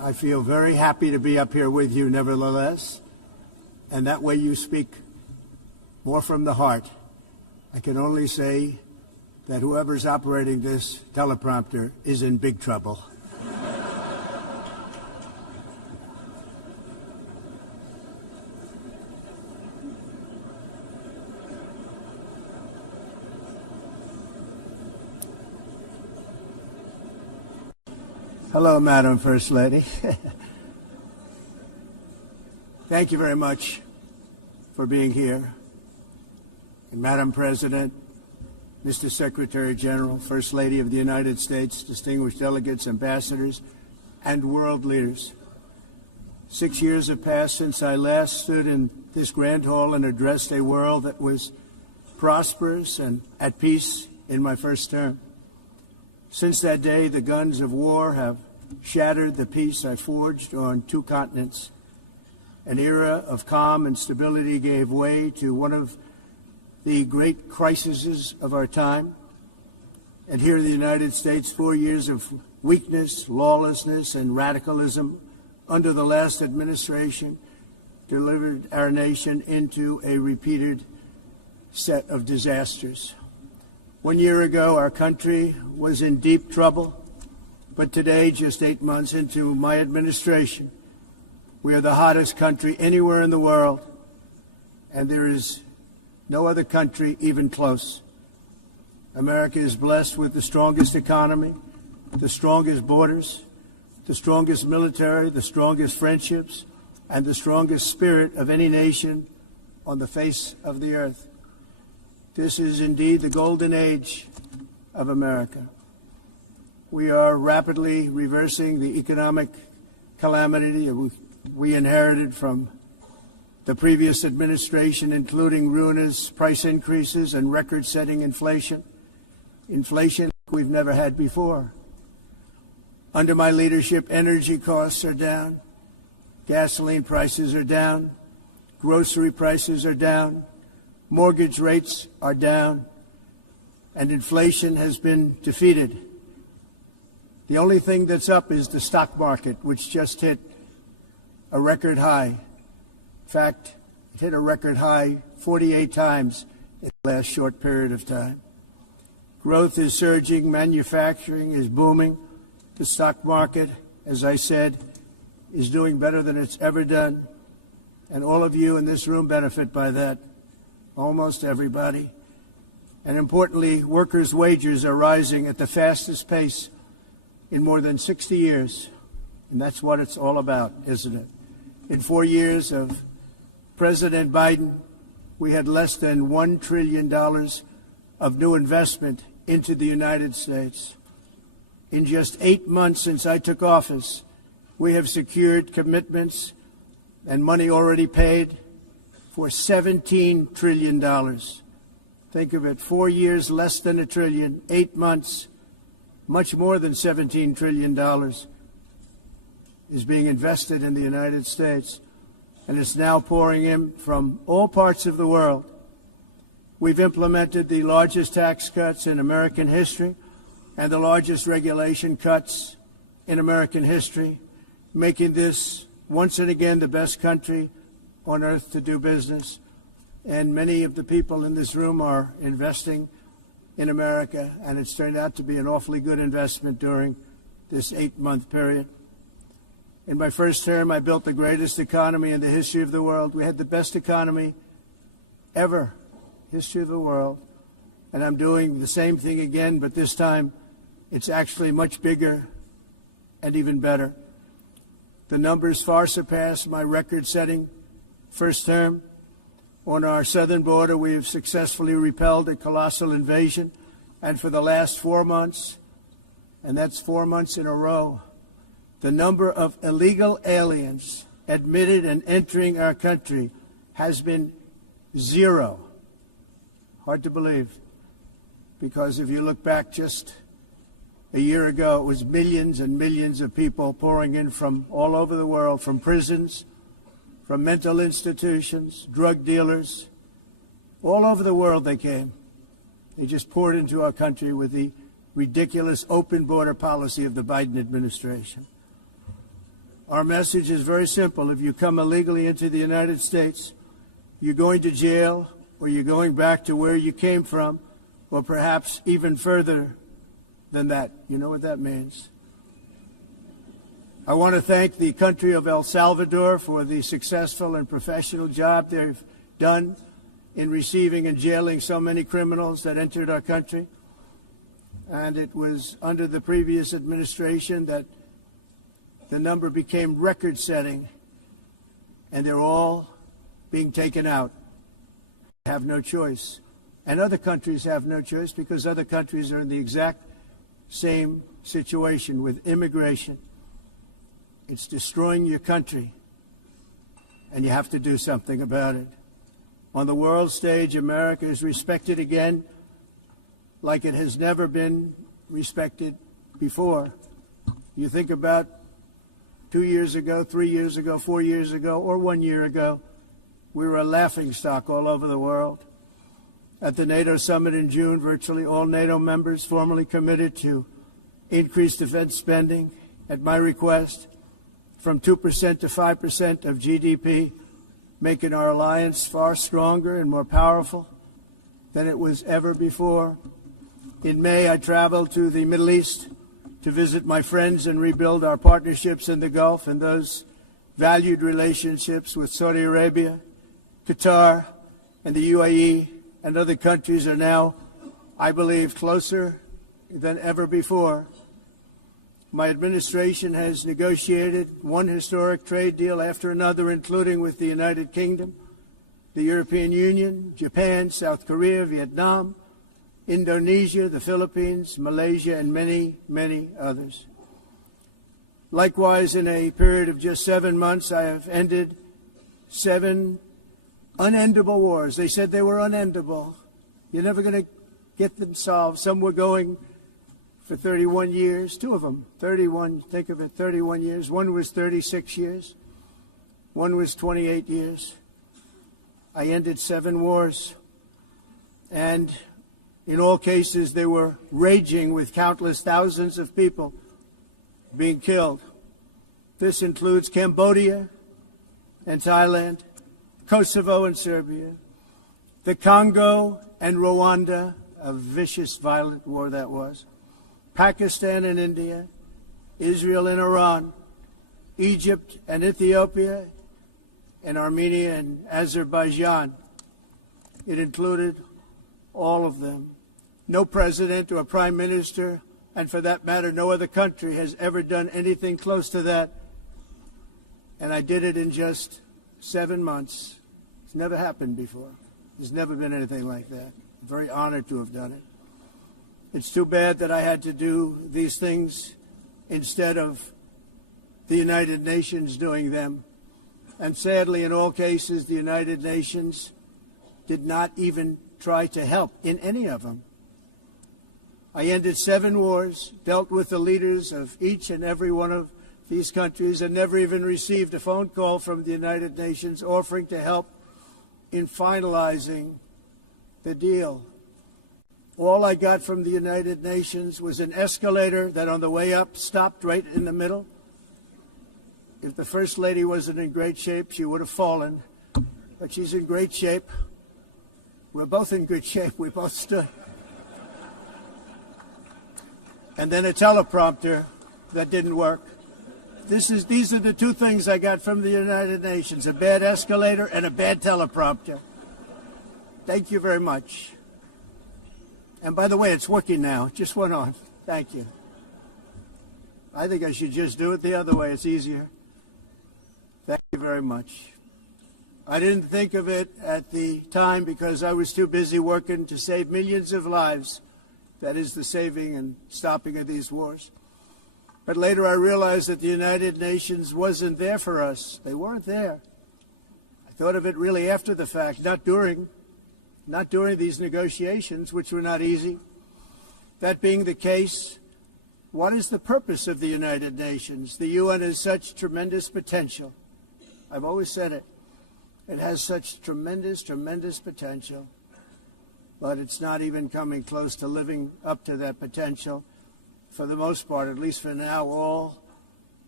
I feel very happy to be up here with you nevertheless, and that way you speak more from the heart. I can only say that whoever's operating this teleprompter is in big trouble. Hello, Madam First Lady. Thank you very much for being here. And Madam President, Mr. Secretary-General, First Lady of the United States, distinguished delegates, ambassadors, and world leaders. 6 years have passed since I last stood in this grand hall and addressed a world that was prosperous and at peace in my first term. Since that day, the guns of war have shattered the peace I forged on 2 continents. An era of calm and stability gave way to one of the great crises of our time. And here in the United States, 4 years of weakness, lawlessness, and radicalism under the last administration delivered our nation into a repeated set of disasters. 1 year ago, our country was in deep trouble, but today, just 8 months into my administration, we are the hottest country anywhere in the world, and there is no other country even close. America is blessed with the strongest economy, the strongest borders, the strongest military, the strongest friendships, and the strongest spirit of any nation on the face of the earth. This is indeed the golden age of America. We are rapidly reversing the economic calamity we inherited from the previous administration, including ruinous price increases and record-setting inflation. Inflation we've never had before. Under my leadership, energy costs are down, gasoline prices are down, grocery prices are down, mortgage rates are down, and inflation has been defeated. The only thing that's up is the stock market, which just hit a record high. In fact, it hit a record high 48 times in the last short period of time. Growth is surging, manufacturing is booming. The stock market, as I said, is doing better than it's ever done. And all of you in this room benefit by that. Almost everybody. And importantly, workers' wages are rising at the fastest pace in more than 60 years. And that's what it's all about, isn't it? In 4 years of President Biden, we had less than $1 trillion of new investment into the United States. In just 8 months since I took office, we have secured commitments and money already paid for $17 trillion. Think of it, 4 years, less than $1 trillion, 8 months, much more than $17 trillion is being invested in the United States, and it's now pouring in from all parts of the world. We've implemented the largest tax cuts in American history and the largest regulation cuts in American history, making this once and again the best country on earth to do business. And many of the people in this room are investing in America, and it's turned out to be an awfully good investment during this 8-month period. In my first term, I built the greatest economy in the history of the world. We had the best economy ever, history of the world. And I'm doing the same thing again, but this time it's actually much bigger and even better. The numbers far surpass my record-setting first term. On our southern border, we have successfully repelled a colossal invasion, and for the last 4 months, and that's 4 months in a row, the number of illegal aliens admitted and entering our country has been 0. Hard to believe, because if you look back just a year ago, it was millions and millions of people pouring in from all over the world, from prisons, from mental institutions, drug dealers. All over the world they came. They just poured into our country with the ridiculous open border policy of the Biden administration. Our message is very simple. If you come illegally into the United States, you're going to jail, or you're going back to where you came from, or perhaps even further than that. You know what that means. I want to thank the country of El Salvador for the successful and professional job they've done in receiving and jailing so many criminals that entered our country. And it was under the previous administration that the number became record-setting, and they're all being taken out. They have no choice. And other countries have no choice because other countries are in the exact same situation with immigration. It's destroying your country, and you have to do something about it. On the world stage, America is respected again like it has never been respected before. You think about 2 years ago, 3 years ago, 4 years ago, or 1 year ago, we were a laughingstock all over the world. At the NATO summit in June, virtually all NATO members formally committed to increase defense spending at my request from 2% to 5% of GDP, making our alliance far stronger and more powerful than it was ever before. In May, I traveled to the Middle East to visit my friends and rebuild our partnerships in the Gulf and those valued relationships with Saudi Arabia, Qatar, and the UAE and other countries are now, I believe, closer than ever before. My administration has negotiated one historic trade deal after another, including with the United Kingdom, the European Union, Japan, South Korea, Vietnam, Indonesia, the Philippines, Malaysia, and many, many others. Likewise, in a period of just 7 months, I have ended 7 unendable wars. They said they were unendable. You're never going to get them solved. Some were going for 31 years, 2 of them, 31, think of it, 31 years. One was 36 years. One was 28 years. I ended 7 wars. And in all cases, they were raging with countless thousands of people being killed. This includes Cambodia and Thailand, Kosovo and Serbia, the Congo and Rwanda, a vicious, violent war that was, Pakistan and India, Israel and Iran, Egypt and Ethiopia, and Armenia and Azerbaijan. It included all of them. No president or prime minister, and for that matter, no other country has ever done anything close to that. And I did it in just 7 months. It's never happened before. There's never been anything like that. I'm very honored to have done it. It's too bad that I had to do these things instead of the United Nations doing them. And sadly, in all cases, the United Nations did not even try to help in any of them. I ended 7 wars, dealt with the leaders of each and every one of these countries, and never even received a phone call from the United Nations offering to help in finalizing the deal. All I got from the United Nations was an escalator that on the way up stopped right in the middle. If the First Lady wasn't in great shape, she would have fallen. But she's in great shape. We're both in good shape. We both stood. And then a teleprompter that didn't work. These are the 2 things I got from the United Nations, a bad escalator and a bad teleprompter. Thank you very much. And by the way, it's working now. It just went on. Thank you. I think I should just do it the other way. It's easier. Thank you very much. I didn't think of it at the time because I was too busy working to save millions of lives. That is the saving and stopping of these wars. But later I realized that the United Nations wasn't there for us. They weren't there. I thought of it really after the fact, not during these negotiations, which were not easy. That being the case, what is the purpose of the United Nations? The UN has such tremendous potential. I've always said it. It has such tremendous, tremendous potential. But it's not even coming close to living up to that potential. For the most part, at least for now, all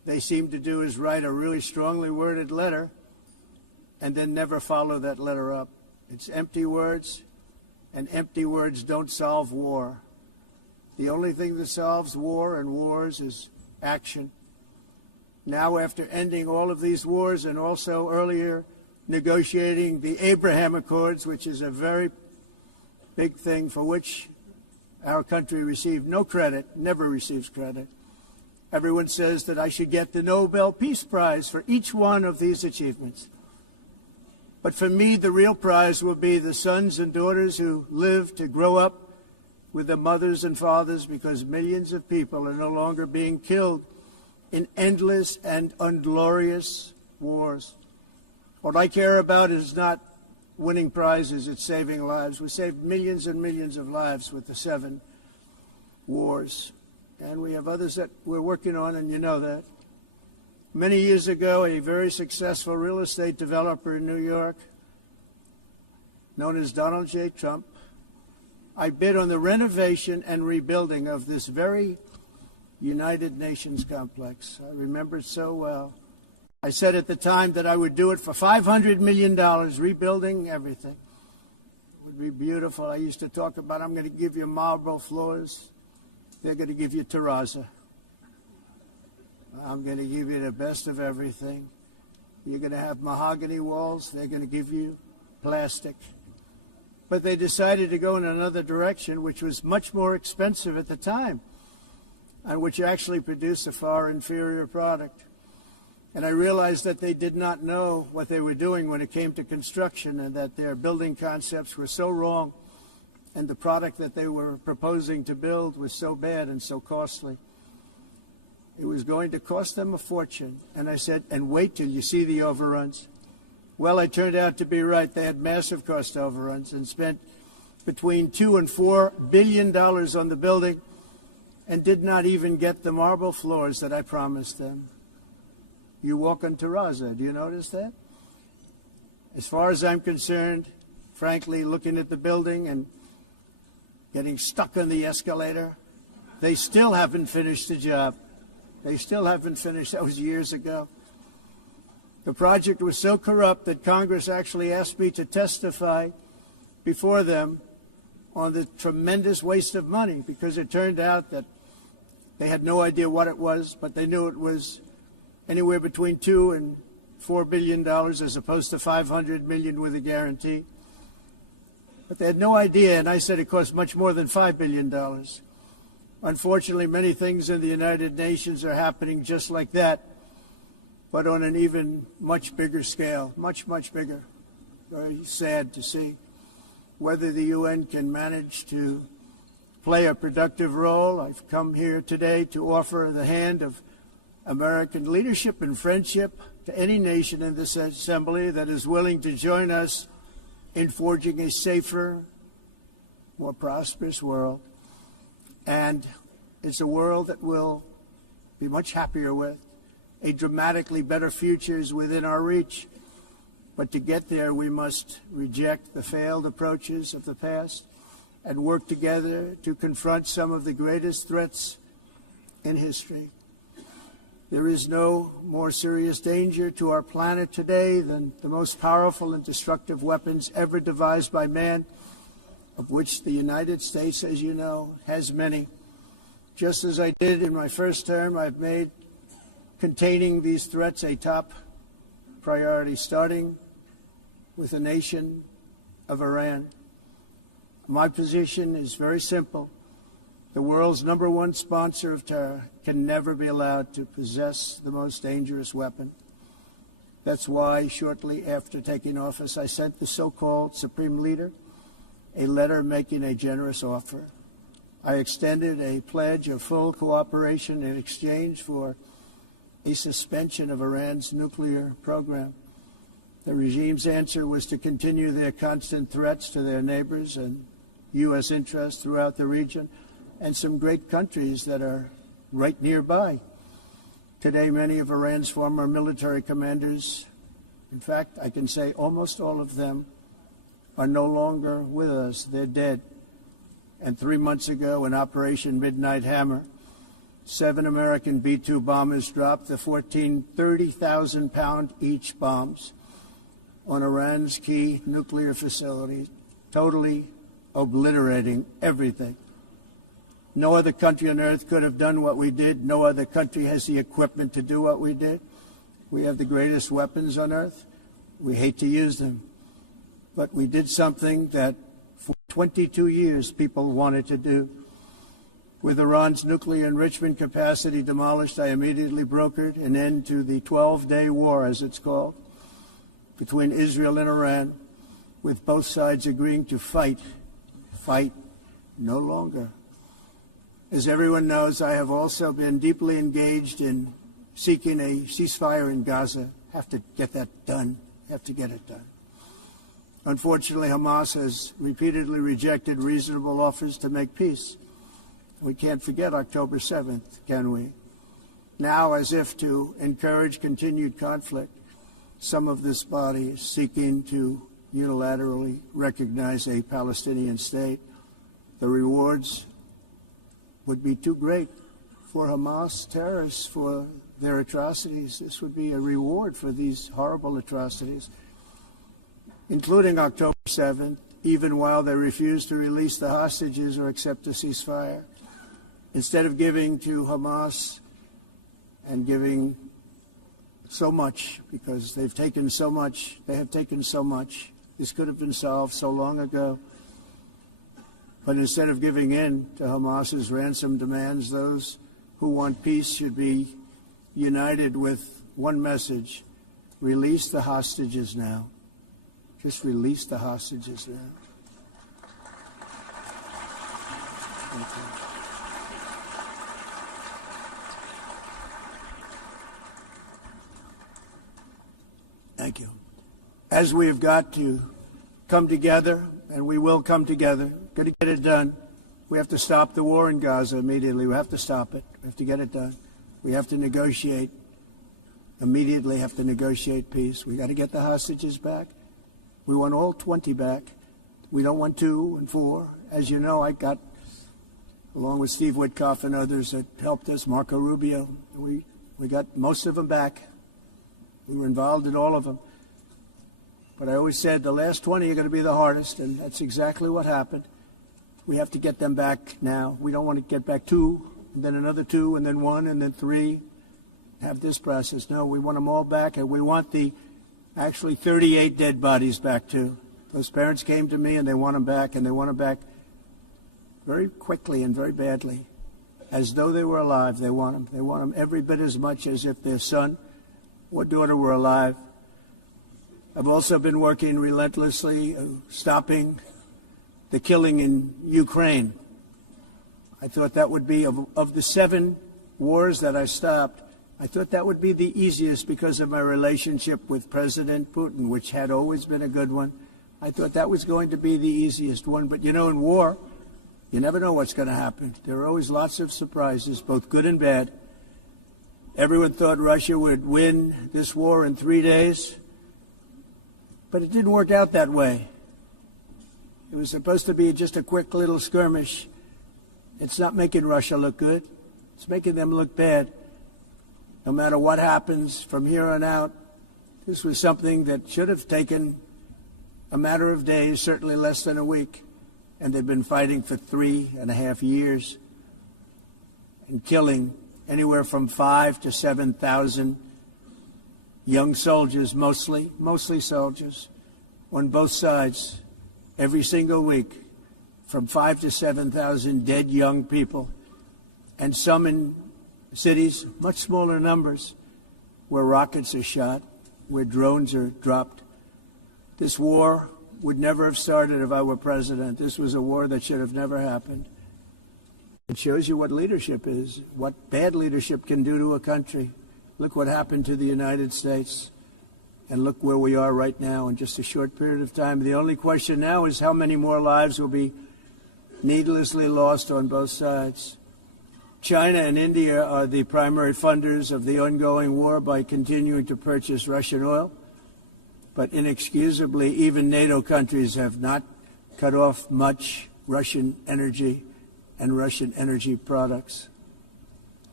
they seem to do is write a really strongly worded letter and then never follow that letter up. It's empty words, and empty words don't solve war. The only thing that solves war and wars is action. Now, after ending all of these wars and also earlier negotiating the Abraham Accords, which is a very big thing for which our country received no credit, never receives credit. Everyone says that I should get the Nobel Peace Prize for each one of these achievements. But for me, the real prize will be the sons and daughters who live to grow up with the mothers and fathers, because millions of people are no longer being killed in endless and unglorious wars. What I care about is not winning prizes, it's saving lives. We saved millions and millions of lives with the 7 wars. And we have others that we're working on, and you know that. Many years ago, a very successful real estate developer in New York, known as Donald J. Trump, I bid on the renovation and rebuilding of this very United Nations complex. I remember it so well. I said at the time that I would do it for $500 million, rebuilding everything. It would be beautiful. I used to talk about, I'm going to give you marble floors. They're going to give you terrazzo. I'm going to give you the best of everything. You're going to have mahogany walls. They're going to give you plastic. But they decided to go in another direction, which was much more expensive at the time, and which actually produced a far inferior product. And I realized that they did not know what they were doing when it came to construction, and that their building concepts were so wrong, and the product that they were proposing to build was so bad and so costly. It was going to cost them a fortune. And I said, and wait till you see the overruns. Well, I turned out to be right. They had massive cost overruns and spent between $2 and $4 billion on the building and did not even get the marble floors that I promised them. You walk on terrazzo. Do you notice that? As far as I'm concerned, frankly, looking at the building and getting stuck on the escalator, they still haven't finished the job. They still haven't finished. That was years ago. The project was so corrupt that Congress actually asked me to testify before them on the tremendous waste of money, because it turned out that they had no idea what it was, but they knew it was anywhere between $2 and $4 billion as opposed to $500 million with a guarantee. But they had no idea, and I said it cost much more than $5 billion. Unfortunately, many things in the United Nations are happening just like that, but on an even much bigger scale, much, much bigger. Very sad to see whether the UN can manage to play a productive role. I've come here today to offer the hand of American leadership and friendship to any nation in this assembly that is willing to join us in forging a safer, more prosperous world. And it's a world that we'll be much happier with. A dramatically better future is within our reach. But to get there, we must reject the failed approaches of the past and work together to confront some of the greatest threats in history. There is no more serious danger to our planet today than the most powerful and destructive weapons ever devised by man, of which the United States, as you know, has many. Just as I did in my first term, I've made containing these threats a top priority, starting with the nation of Iran. My position is very simple. The world's #1 sponsor of terror can never be allowed to possess the most dangerous weapon. That's why, shortly after taking office, I sent the so-called Supreme Leader a letter making a generous offer. I extended a pledge of full cooperation in exchange for a suspension of Iran's nuclear program. The regime's answer was to continue their constant threats to their neighbors and U.S. interests throughout the region, and some great countries that are right nearby. Today, many of Iran's former military commanders, in fact, I can say almost all of them, are no longer with us. They're dead. And 3 months ago, in Operation Midnight Hammer, 7 American B-2 bombers dropped the 14 30,000-pound each bombs on Iran's key nuclear facilities, totally obliterating everything. No other country on earth could have done what we did. No other country has the equipment to do what we did. We have the greatest weapons on earth. We hate to use them. But we did something that for 22 years people wanted to do. With Iran's nuclear enrichment capacity demolished, I immediately brokered an end to the 12-day war, as it's called, between Israel and Iran, with both sides agreeing to fight no longer. As everyone knows, I have also been deeply engaged in seeking a ceasefire in Gaza. Have to get that done. Have to get it done. Unfortunately, Hamas has repeatedly rejected reasonable offers to make peace. We can't forget October 7th, can we? Now, as if to encourage continued conflict, some of this body is seeking to unilaterally recognize a Palestinian state. The rewards would be too great for Hamas terrorists for their atrocities. This would be a reward for these horrible atrocities, including October 7th, even while they refuse to release the hostages or accept a ceasefire. Instead of giving to Hamas and giving so much, because they've taken so much, they have taken so much. This could have been solved so long ago. But instead of giving in to Hamas's ransom demands, those who want peace should be united with one message: release the hostages now. Just release the hostages now. Thank you. Thank you. As we have got to come together, and we will come together, got to get it done. We have to stop the war in Gaza immediately. We have to stop it. We have to get it done. We have to negotiate, immediately have to negotiate peace. We got to get the hostages back. We want all 20 back. We don't want 2 and 4. As you know, I got, along with Steve Witkoff and others that helped us, Marco Rubio, we got most of them back. We were involved in all of them. But I always said the last 20 are going to be the hardest, and that's exactly what happened. We have to get them back now. We don't want to get back 2, and then another 2, and then 1, and then 3. Have this process. No, we want them all back, and we want the actually 38 dead bodies back too. Those parents came to me, and they want them back, and they want them back very quickly and very badly, as though they were alive. They want them. They want them every bit as much as if their son or daughter were alive. I've also been working relentlessly, stopping the killing in Ukraine. I thought that would be, of the 7 wars that I stopped, I thought that would be the easiest because of my relationship with President Putin, which had always been a good one. I thought that was going to be the easiest one. But, you know, in war, you never know what's going to happen. There are always lots of surprises, both good and bad. Everyone thought Russia would win this war in 3 days, but it didn't work out that way. It was supposed to be just a quick little skirmish. It's not making Russia look good. It's making them look bad. No matter what happens from here on out, this was something that should have taken a matter of days, certainly less than a week. And they've been fighting for 3.5 years and killing anywhere from 5,000 to 7,000 young soldiers, mostly soldiers, on both sides, every single week, from 5,000 to 7,000 dead young people, and some in cities, much smaller numbers, where rockets are shot, where drones are dropped. This war would never have started if I were president. This was a war that should have never happened. It shows you what leadership is, what bad leadership can do to a country. Look what happened to the United States, and look where we are right now in just a short period of time. The only question now is how many more lives will be needlessly lost on both sides. China and India are the primary funders of the ongoing war by continuing to purchase Russian oil. But inexcusably, even NATO countries have not cut off much Russian energy and Russian energy products.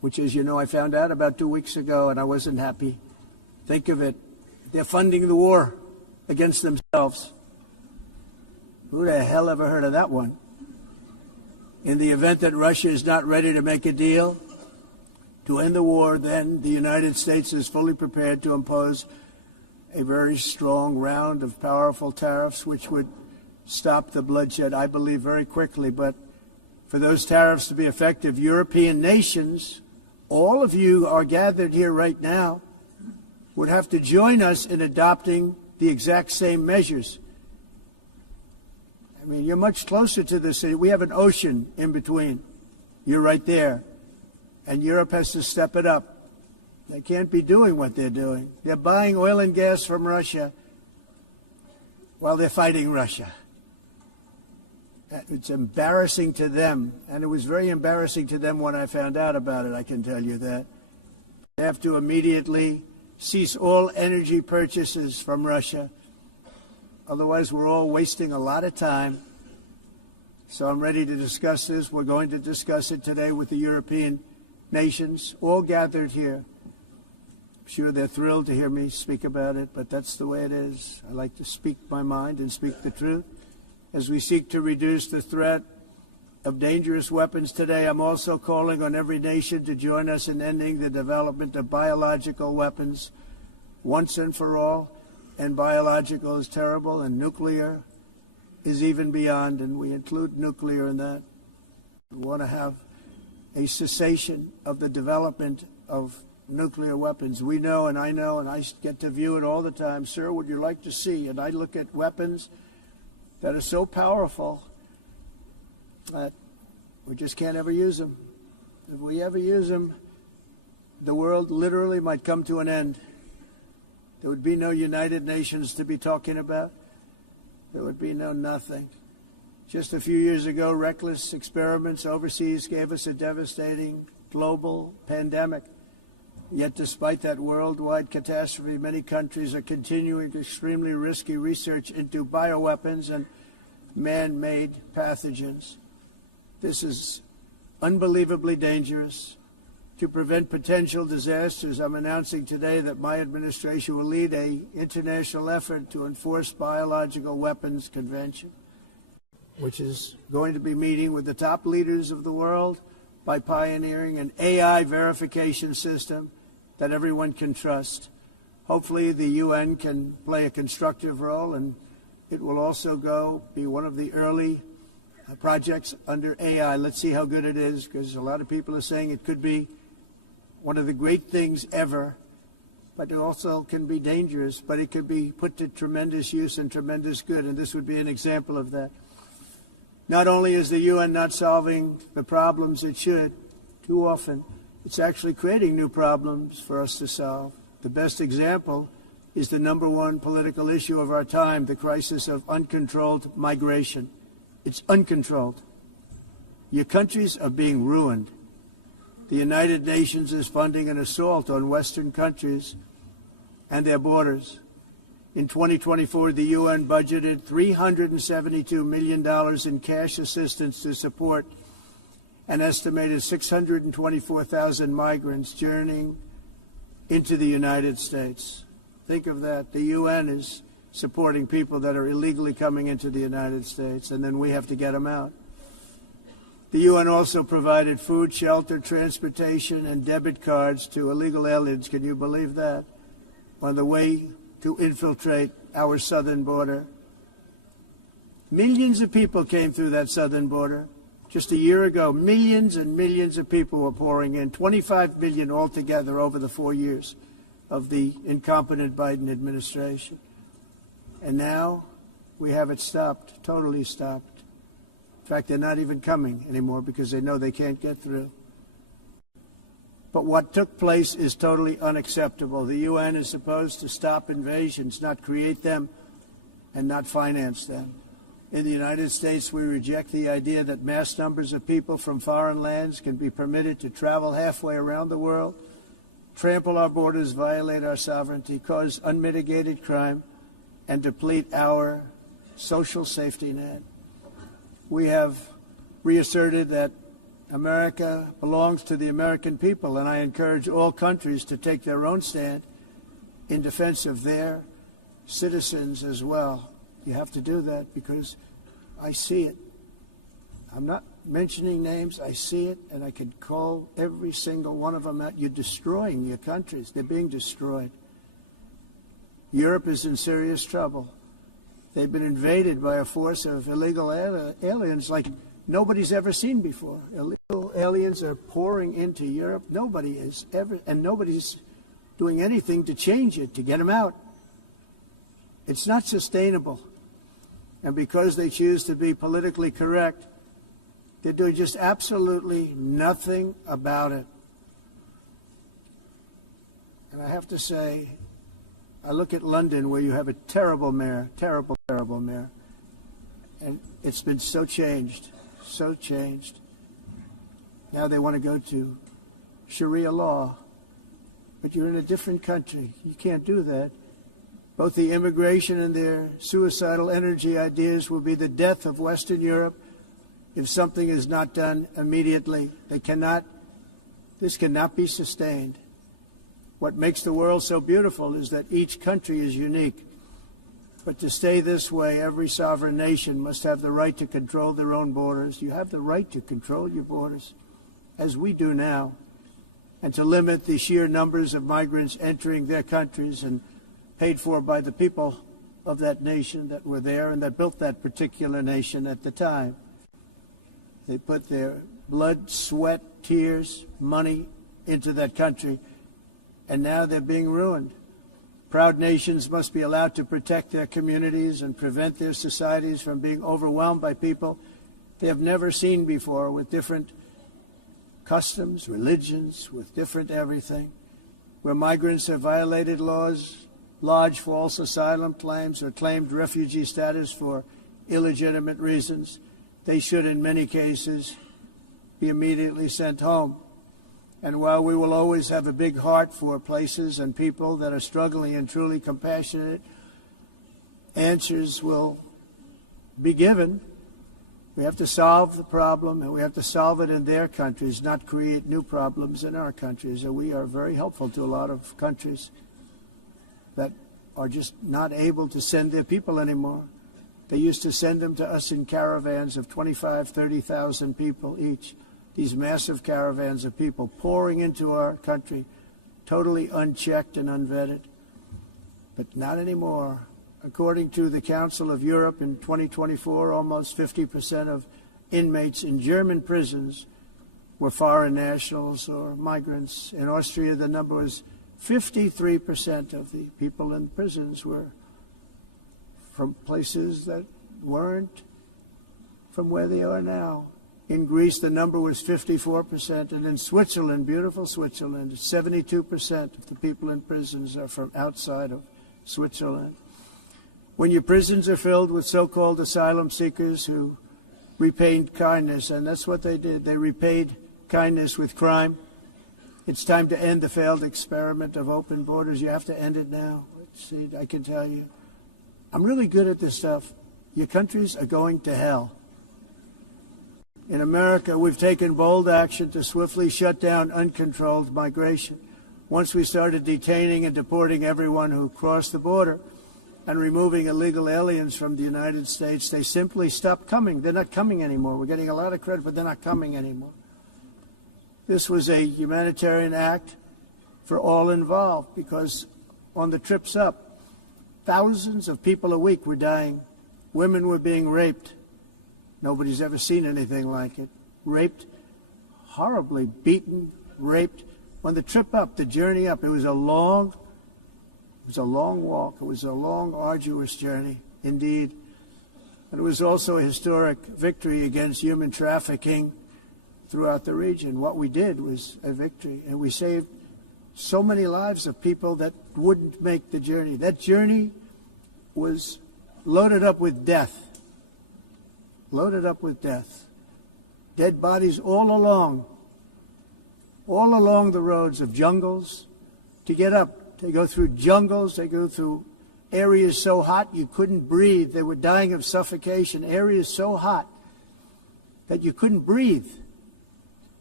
which, as you know, I found out about 2 weeks ago, and I wasn't happy. Think of it. They're funding the war against themselves. Who the hell ever heard of that one? In the event that Russia is not ready to make a deal to end the war, then the United States is fully prepared to impose a very strong round of powerful tariffs, which would stop the bloodshed, I believe, very quickly. But for those tariffs to be effective, European nations, all of you are gathered here right now, would have to join us in adopting the exact same measures. I mean, you're much closer to the city. We have an ocean in between. You're right there. And Europe has to step it up. They can't be doing what they're doing. They're buying oil and gas from Russia while they're fighting Russia. It's embarrassing to them, and it was very embarrassing to them when I found out about it, I can tell you that. They have to immediately cease all energy purchases from Russia. Otherwise, we're all wasting a lot of time. So I'm ready to discuss this. We're going to discuss it today with the European nations, all gathered here. I'm sure they're thrilled to hear me speak about it, but that's the way it is. I like to speak my mind and speak the truth. As we seek to reduce the threat of dangerous weapons today, I'm also calling on every nation to join us in ending the development of biological weapons once and for all. And biological is terrible, and nuclear is even beyond, and we include nuclear in that. We want to have a cessation of the development of nuclear weapons. We know, and I get to view it all the time. Sir, would you like to see? And I look at weapons that are so powerful that we just can't ever use them. If we ever use them, the world literally might come to an end. There would be no United Nations to be talking about. There would be no nothing. Just a few years ago, reckless experiments overseas gave us a devastating global pandemic. Yet despite that worldwide catastrophe, many countries are continuing extremely risky research into bioweapons and man-made pathogens. This is unbelievably dangerous. To prevent potential disasters, I'm announcing today that my administration will lead an international effort to enforce biological weapons convention, which is going to be meeting with the top leaders of the world by pioneering an AI verification system that everyone can trust. Hopefully the UN can play a constructive role, and it will also be one of the early projects under AI. Let's see how good it is, because a lot of people are saying it could be one of the great things ever, but it also can be dangerous, but it could be put to tremendous use and tremendous good, and this would be an example of that. Not only is the UN not solving the problems it should, too often, it's actually creating new problems for us to solve. The best example is the #1 political issue of our time, the crisis of uncontrolled migration. It's uncontrolled. Your countries are being ruined. The United Nations is funding an assault on Western countries and their borders. In 2024, the UN budgeted $372 million in cash assistance to support an estimated 624,000 migrants journeying into the United States. Think of that. The UN is supporting people that are illegally coming into the United States, and then we have to get them out. The UN also provided food, shelter, transportation, and debit cards to illegal aliens. Can you believe that? On the way to infiltrate our southern border. Millions of people came through that southern border. Just a year ago, millions and millions of people were pouring in, 25 million altogether over the 4 years of the incompetent Biden administration. And now we have it stopped, totally stopped. In fact, they're not even coming anymore because they know they can't get through. But what took place is totally unacceptable. The UN is supposed to stop invasions, not create them and not finance them. In the United States, we reject the idea that mass numbers of people from foreign lands can be permitted to travel halfway around the world, trample our borders, violate our sovereignty, cause unmitigated crime, and deplete our social safety net. We have reasserted that America belongs to the American people, and I encourage all countries to take their own stand in defense of their citizens as well. You have to do that because I see it. I'm not mentioning names. I see it, and I could call every single one of them out. You're destroying your countries. They're being destroyed. Europe is in serious trouble. They've been invaded by a force of illegal aliens like nobody's ever seen before. Illegal aliens are pouring into Europe. Nobody is ever, and nobody's doing anything to change it, to get them out. It's not sustainable. And because they choose to be politically correct, they're doing just absolutely nothing about it. And I have to say, I look at London, where you have a terrible mayor, terrible mayor, and it's been so changed. So changed. Now they want to go to Sharia law, but you're in a different country. You can't do that. Both the immigration and their suicidal energy ideas will be the death of Western Europe if something is not done immediately. This cannot be sustained. What makes the world so beautiful is that each country is unique. But to stay this way, every sovereign nation must have the right to control their own borders. You have the right to control your borders, as we do now, and to limit the sheer numbers of migrants entering their countries and paid for by the people of that nation that were there and that built that particular nation at the time. They put their blood, sweat, tears, money into that country, and now they're being ruined. Proud nations must be allowed to protect their communities and prevent their societies from being overwhelmed by people they have never seen before, with different customs, religions, with different everything. Where migrants have violated laws, lodged false asylum claims, or claimed refugee status for illegitimate reasons, they should, in many cases, be immediately sent home. And while we will always have a big heart for places and people that are struggling and truly compassionate, answers will be given. We have to solve the problem, and we have to solve it in their countries, not create new problems in our countries. And we are very helpful to a lot of countries that are just not able to send their people anymore. They used to send them to us in caravans of 25,000, 30,000 people each. These massive caravans of people pouring into our country, totally unchecked and unvetted. But not anymore. According to the Council of Europe, in 2024, almost 50% of inmates in German prisons were foreign nationals or migrants. In Austria, the number was 53% of the people in prisons were from places that weren't from where they are now. In Greece, the number was 54%, and in Switzerland, beautiful Switzerland, 72% of the people in prisons are from outside of Switzerland. When your prisons are filled with so-called asylum seekers who repaid kindness, and that's what they did, they repaid kindness with crime, it's time to end the failed experiment of open borders. You have to end it now. See, I can tell you, I'm really good at this stuff. Your countries are going to hell. In America, we've taken bold action to swiftly shut down uncontrolled migration. Once we started detaining and deporting everyone who crossed the border and removing illegal aliens from the United States, they simply stopped coming. They're not coming anymore. We're getting a lot of credit, but they're not coming anymore. This was a humanitarian act for all involved, because on the trips up, thousands of people a week were dying. Women were being raped. Nobody's ever seen anything like it. Raped, horribly beaten, raped. On the trip up, the journey up, it was a long walk. It was a long, arduous journey, indeed. And it was also a historic victory against human trafficking throughout the region. What we did was a victory, and we saved so many lives of people that wouldn't make the journey. That journey was loaded up with death. Loaded up with death. Dead bodies all along the roads of jungles. To get up, they go through jungles, they go through areas so hot you couldn't breathe. They were dying of suffocation. Areas so hot that you couldn't breathe.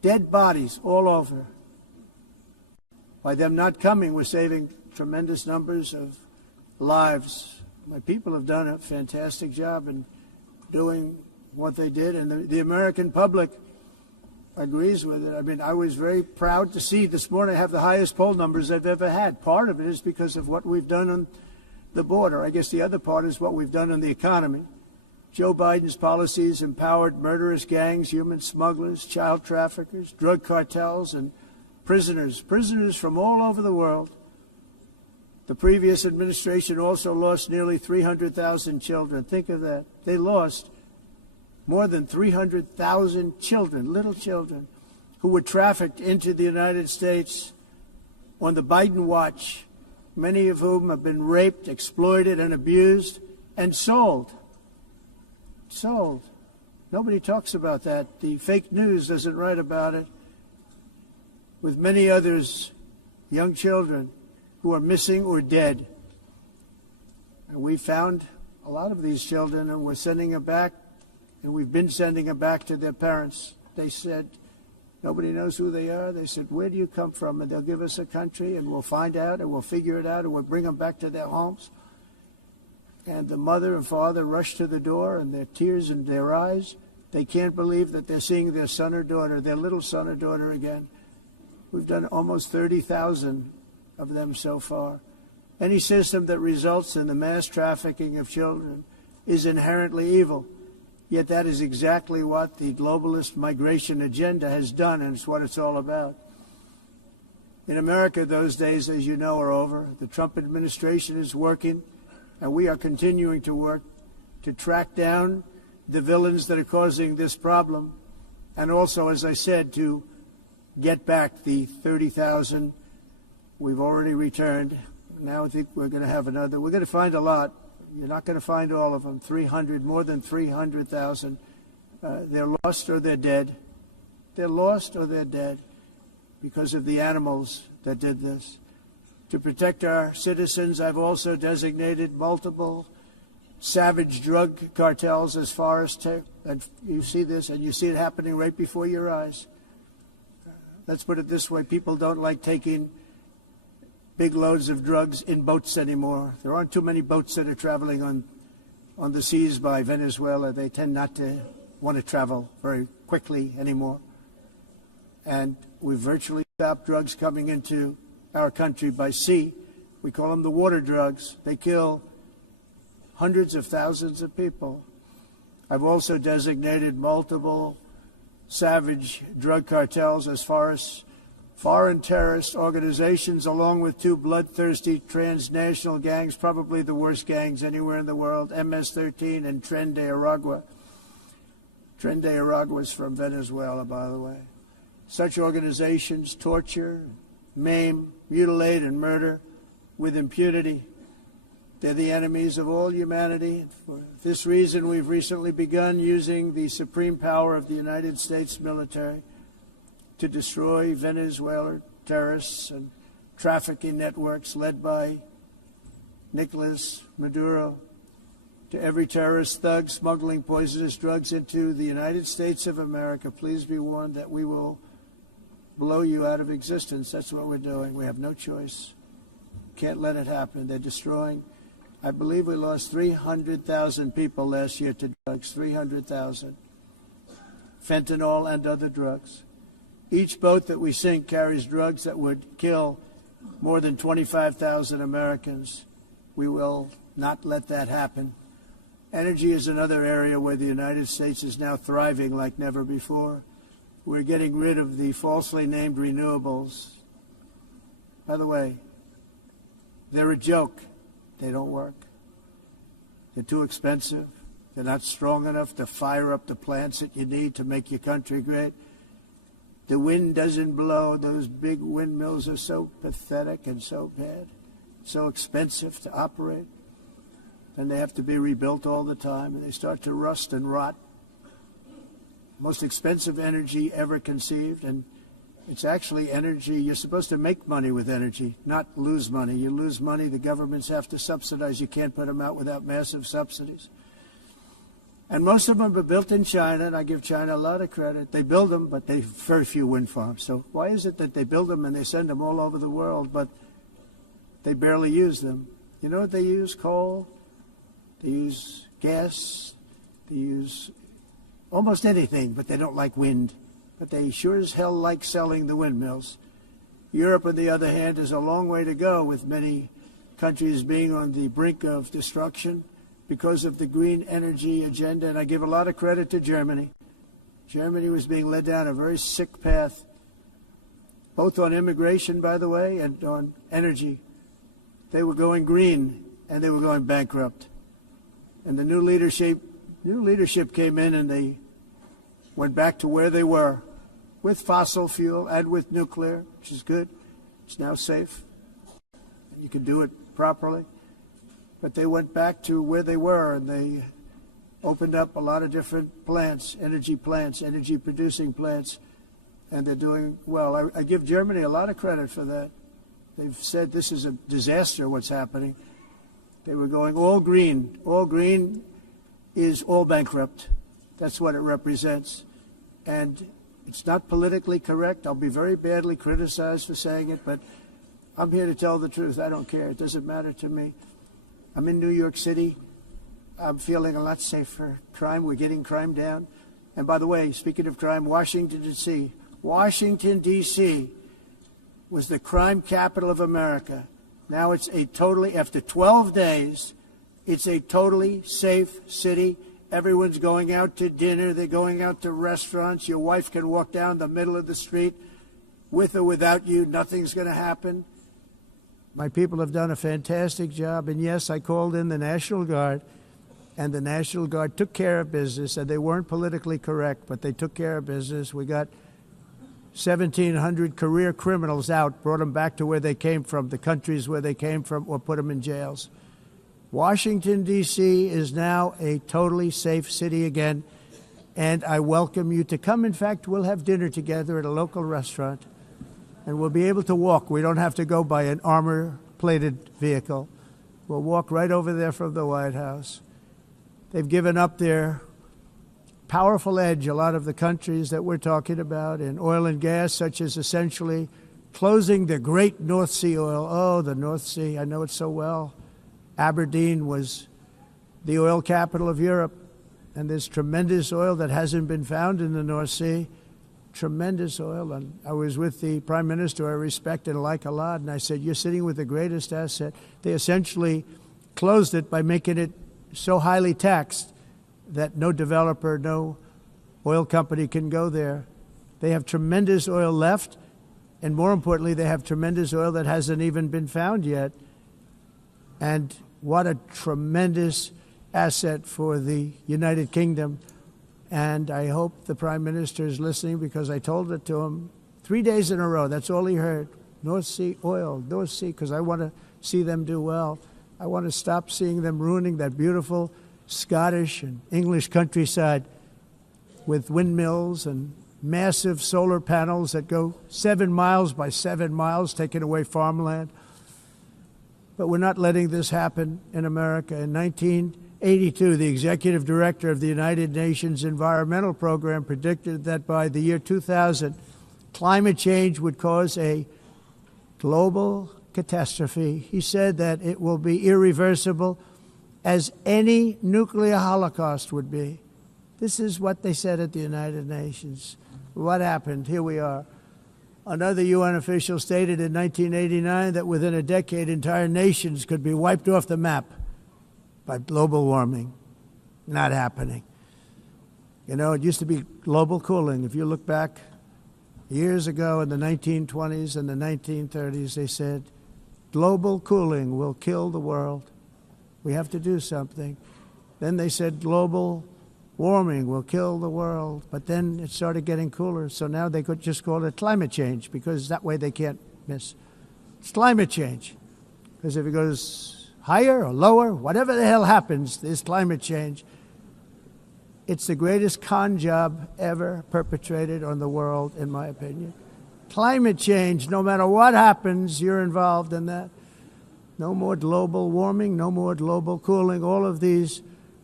Dead bodies all over. By them not coming, we're saving tremendous numbers of lives. My people have done a fantastic job in doing what they did, and the American public agrees with it. I mean, I was very proud to see this morning I have the highest poll numbers I've ever had. Part of it is because of what we've done on the border. I guess the other part is what we've done on the economy. Joe Biden's policies empowered murderous gangs, human smugglers, child traffickers, drug cartels, and prisoners from all over the world. The previous administration also lost nearly 300,000 children. Think of that. They lost more than 300,000 children, little children, who were trafficked into the United States on the Biden watch, many of whom have been raped, exploited, and abused, and sold. Sold. Nobody talks about that. The fake news doesn't write about it. With many others, young children who are missing or dead. And we found a lot of these children, and we're sending them back, and we've been sending them back to their parents. They said, nobody knows who they are. They said, where do you come from? And they'll give us a country, and we'll find out, and we'll figure it out, and we'll bring them back to their homes. And the mother and father rush to the door, and their tears in their eyes. They can't believe that they're seeing their son or daughter, their little son or daughter again. We've done almost 30,000 of them so far. Any system that results in the mass trafficking of children is inherently evil. Yet that is exactly what the globalist migration agenda has done, and it's what it's all about. In America, those days, as you know, are over. The Trump administration is working, and we are continuing to work to track down the villains that are causing this problem, and also, as I said, to get back the 30,000 we've already returned. Now I think we're going to have another. We're going to find a lot. You're not going to find all of them. 300, more than 300,000. They're lost or they're dead. They're lost or they're dead because of the animals that did this. To protect our citizens, I've also designated multiple savage drug cartels as far as and you see this, and you see it happening right before your eyes. Let's put it this way. People don't like taking big loads of drugs in boats anymore. There aren't too many boats that are traveling on the seas by Venezuela. They tend not to want to travel very quickly anymore. And we've virtually stopped drugs coming into our country by sea. We call them the water drugs. They kill hundreds of thousands of people. I've also designated multiple savage drug cartels as far as foreign terrorist organizations, along with two bloodthirsty transnational gangs, probably the worst gangs anywhere in the world, MS-13 and Tren de Aragua. Tren de Aragua is from Venezuela, by the way. Such organizations torture, maim, mutilate, and murder with impunity. They're the enemies of all humanity. For this reason, we've recently begun using the supreme power of the United States military to destroy Venezuelan terrorists and trafficking networks led by Nicolas Maduro. To every terrorist thug smuggling poisonous drugs into the United States of America, please be warned that we will blow you out of existence. That's what we're doing. We have no choice. Can't let it happen. They're destroying. I believe we lost 300,000 people last year to drugs, 300,000. Fentanyl and other drugs. Each boat that we sink carries drugs that would kill more than 25,000 Americans. We will not let that happen. Energy is another area where the United States is now thriving like never before. We're getting rid of the falsely named renewables. By the way, they're a joke. They don't work. They're too expensive. They're not strong enough to fire up the plants that you need to make your country great. The wind doesn't blow. Those big windmills are so pathetic and so bad, so expensive to operate. And they have to be rebuilt all the time, and they start to rust and rot. Most expensive energy ever conceived, and it's actually energy. You're supposed to make money with energy, not lose money. You lose money, the governments have to subsidize. You can't put them out without massive subsidies. And most of them are built in China, and I give China a lot of credit. They build them, but they have very few wind farms. So why is it that they build them and they send them all over the world, but they barely use them? You know what they use? Coal. They use gas. They use almost anything, but they don't like wind. But they sure as hell like selling the windmills. Europe, on the other hand, is a long way to go, with many countries being on the brink of destruction because of the green energy agenda. And I give a lot of credit to Germany. Germany was being led down a very sick path, both on immigration, by the way, and on energy. They were going green, and they were going bankrupt. And the new leadership came in, and they went back to where they were, with fossil fuel and with nuclear, which is good. It's now safe. You can do it properly. But they went back to where they were, and they opened up a lot of different plants, energy-producing plants, and they're doing well. I give Germany a lot of credit for that. They've said this is a disaster, what's happening. They were going all green. All green is all bankrupt. That's what it represents. And it's not politically correct. I'll be very badly criticized for saying it, but I'm here to tell the truth. I don't care. It doesn't matter to me. I'm in New York City. I'm feeling a lot safer. Crime, we're getting crime down. And by the way, speaking of crime, Washington, D.C. Washington, D.C. was the crime capital of America. Now it's after 12 days, it's a totally safe city. Everyone's going out to dinner. They're going out to restaurants. Your wife can walk down the middle of the street with or without you. Nothing's going to happen. My people have done a fantastic job. And yes, I called in the National Guard, and the National Guard took care of business. And they weren't politically correct, but they took care of business. We got 1,700 career criminals out, brought them back to where they came from, the countries where they came from, or put them in jails. Washington, D.C. is now a totally safe city again, and I welcome you to come. In fact, we'll have dinner together at a local restaurant, and we'll be able to walk. We don't have to go by an armor-plated vehicle. We'll walk right over there from the White House. They've given up their powerful edge, a lot of the countries that we're talking about, in oil and gas, such as essentially closing the great North Sea oil. Oh, the North Sea, I know it so well. Aberdeen was the oil capital of Europe, and there's tremendous oil that hasn't been found in the North Sea, tremendous oil. And I was with the Prime Minister I respect and like a lot, and I said, you're sitting with the greatest asset. They essentially closed it by making it so highly taxed that no developer, no oil company can go there. They have tremendous oil left, and more importantly, they have tremendous oil that hasn't even been found yet. And what a tremendous asset for the United Kingdom. And I hope the Prime Minister is listening, because I told it to him 3 days in a row. That's all he heard. North Sea oil, North Sea, because I want to see them do well. I want to stop seeing them ruining that beautiful Scottish and English countryside with windmills and massive solar panels that go 7 miles by 7 miles, taking away farmland. But we're not letting this happen in America. In 1982, the executive director of the United Nations Environmental Program predicted that by the year 2000, climate change would cause a global catastrophe. He said that it will be irreversible, as any nuclear holocaust would be. This is what they said at the United Nations. What happened? Here we are. Another UN official stated in 1989 that within a decade, entire nations could be wiped off the map by global warming. Not happening. You know, it used to be global cooling. If you look back years ago in the 1920s and the 1930s, they said, global cooling will kill the world. We have to do something. Then they said global warming will kill the world, but then it started getting cooler, so now they could just call it climate change, because that way they can't miss. It's climate change, because if it goes higher or lower, whatever the hell happens, there's climate change. It's the greatest con job ever perpetrated on the world, in my opinion. Climate change, no matter what happens, you're involved in that. No more global warming, no more global cooling. All of these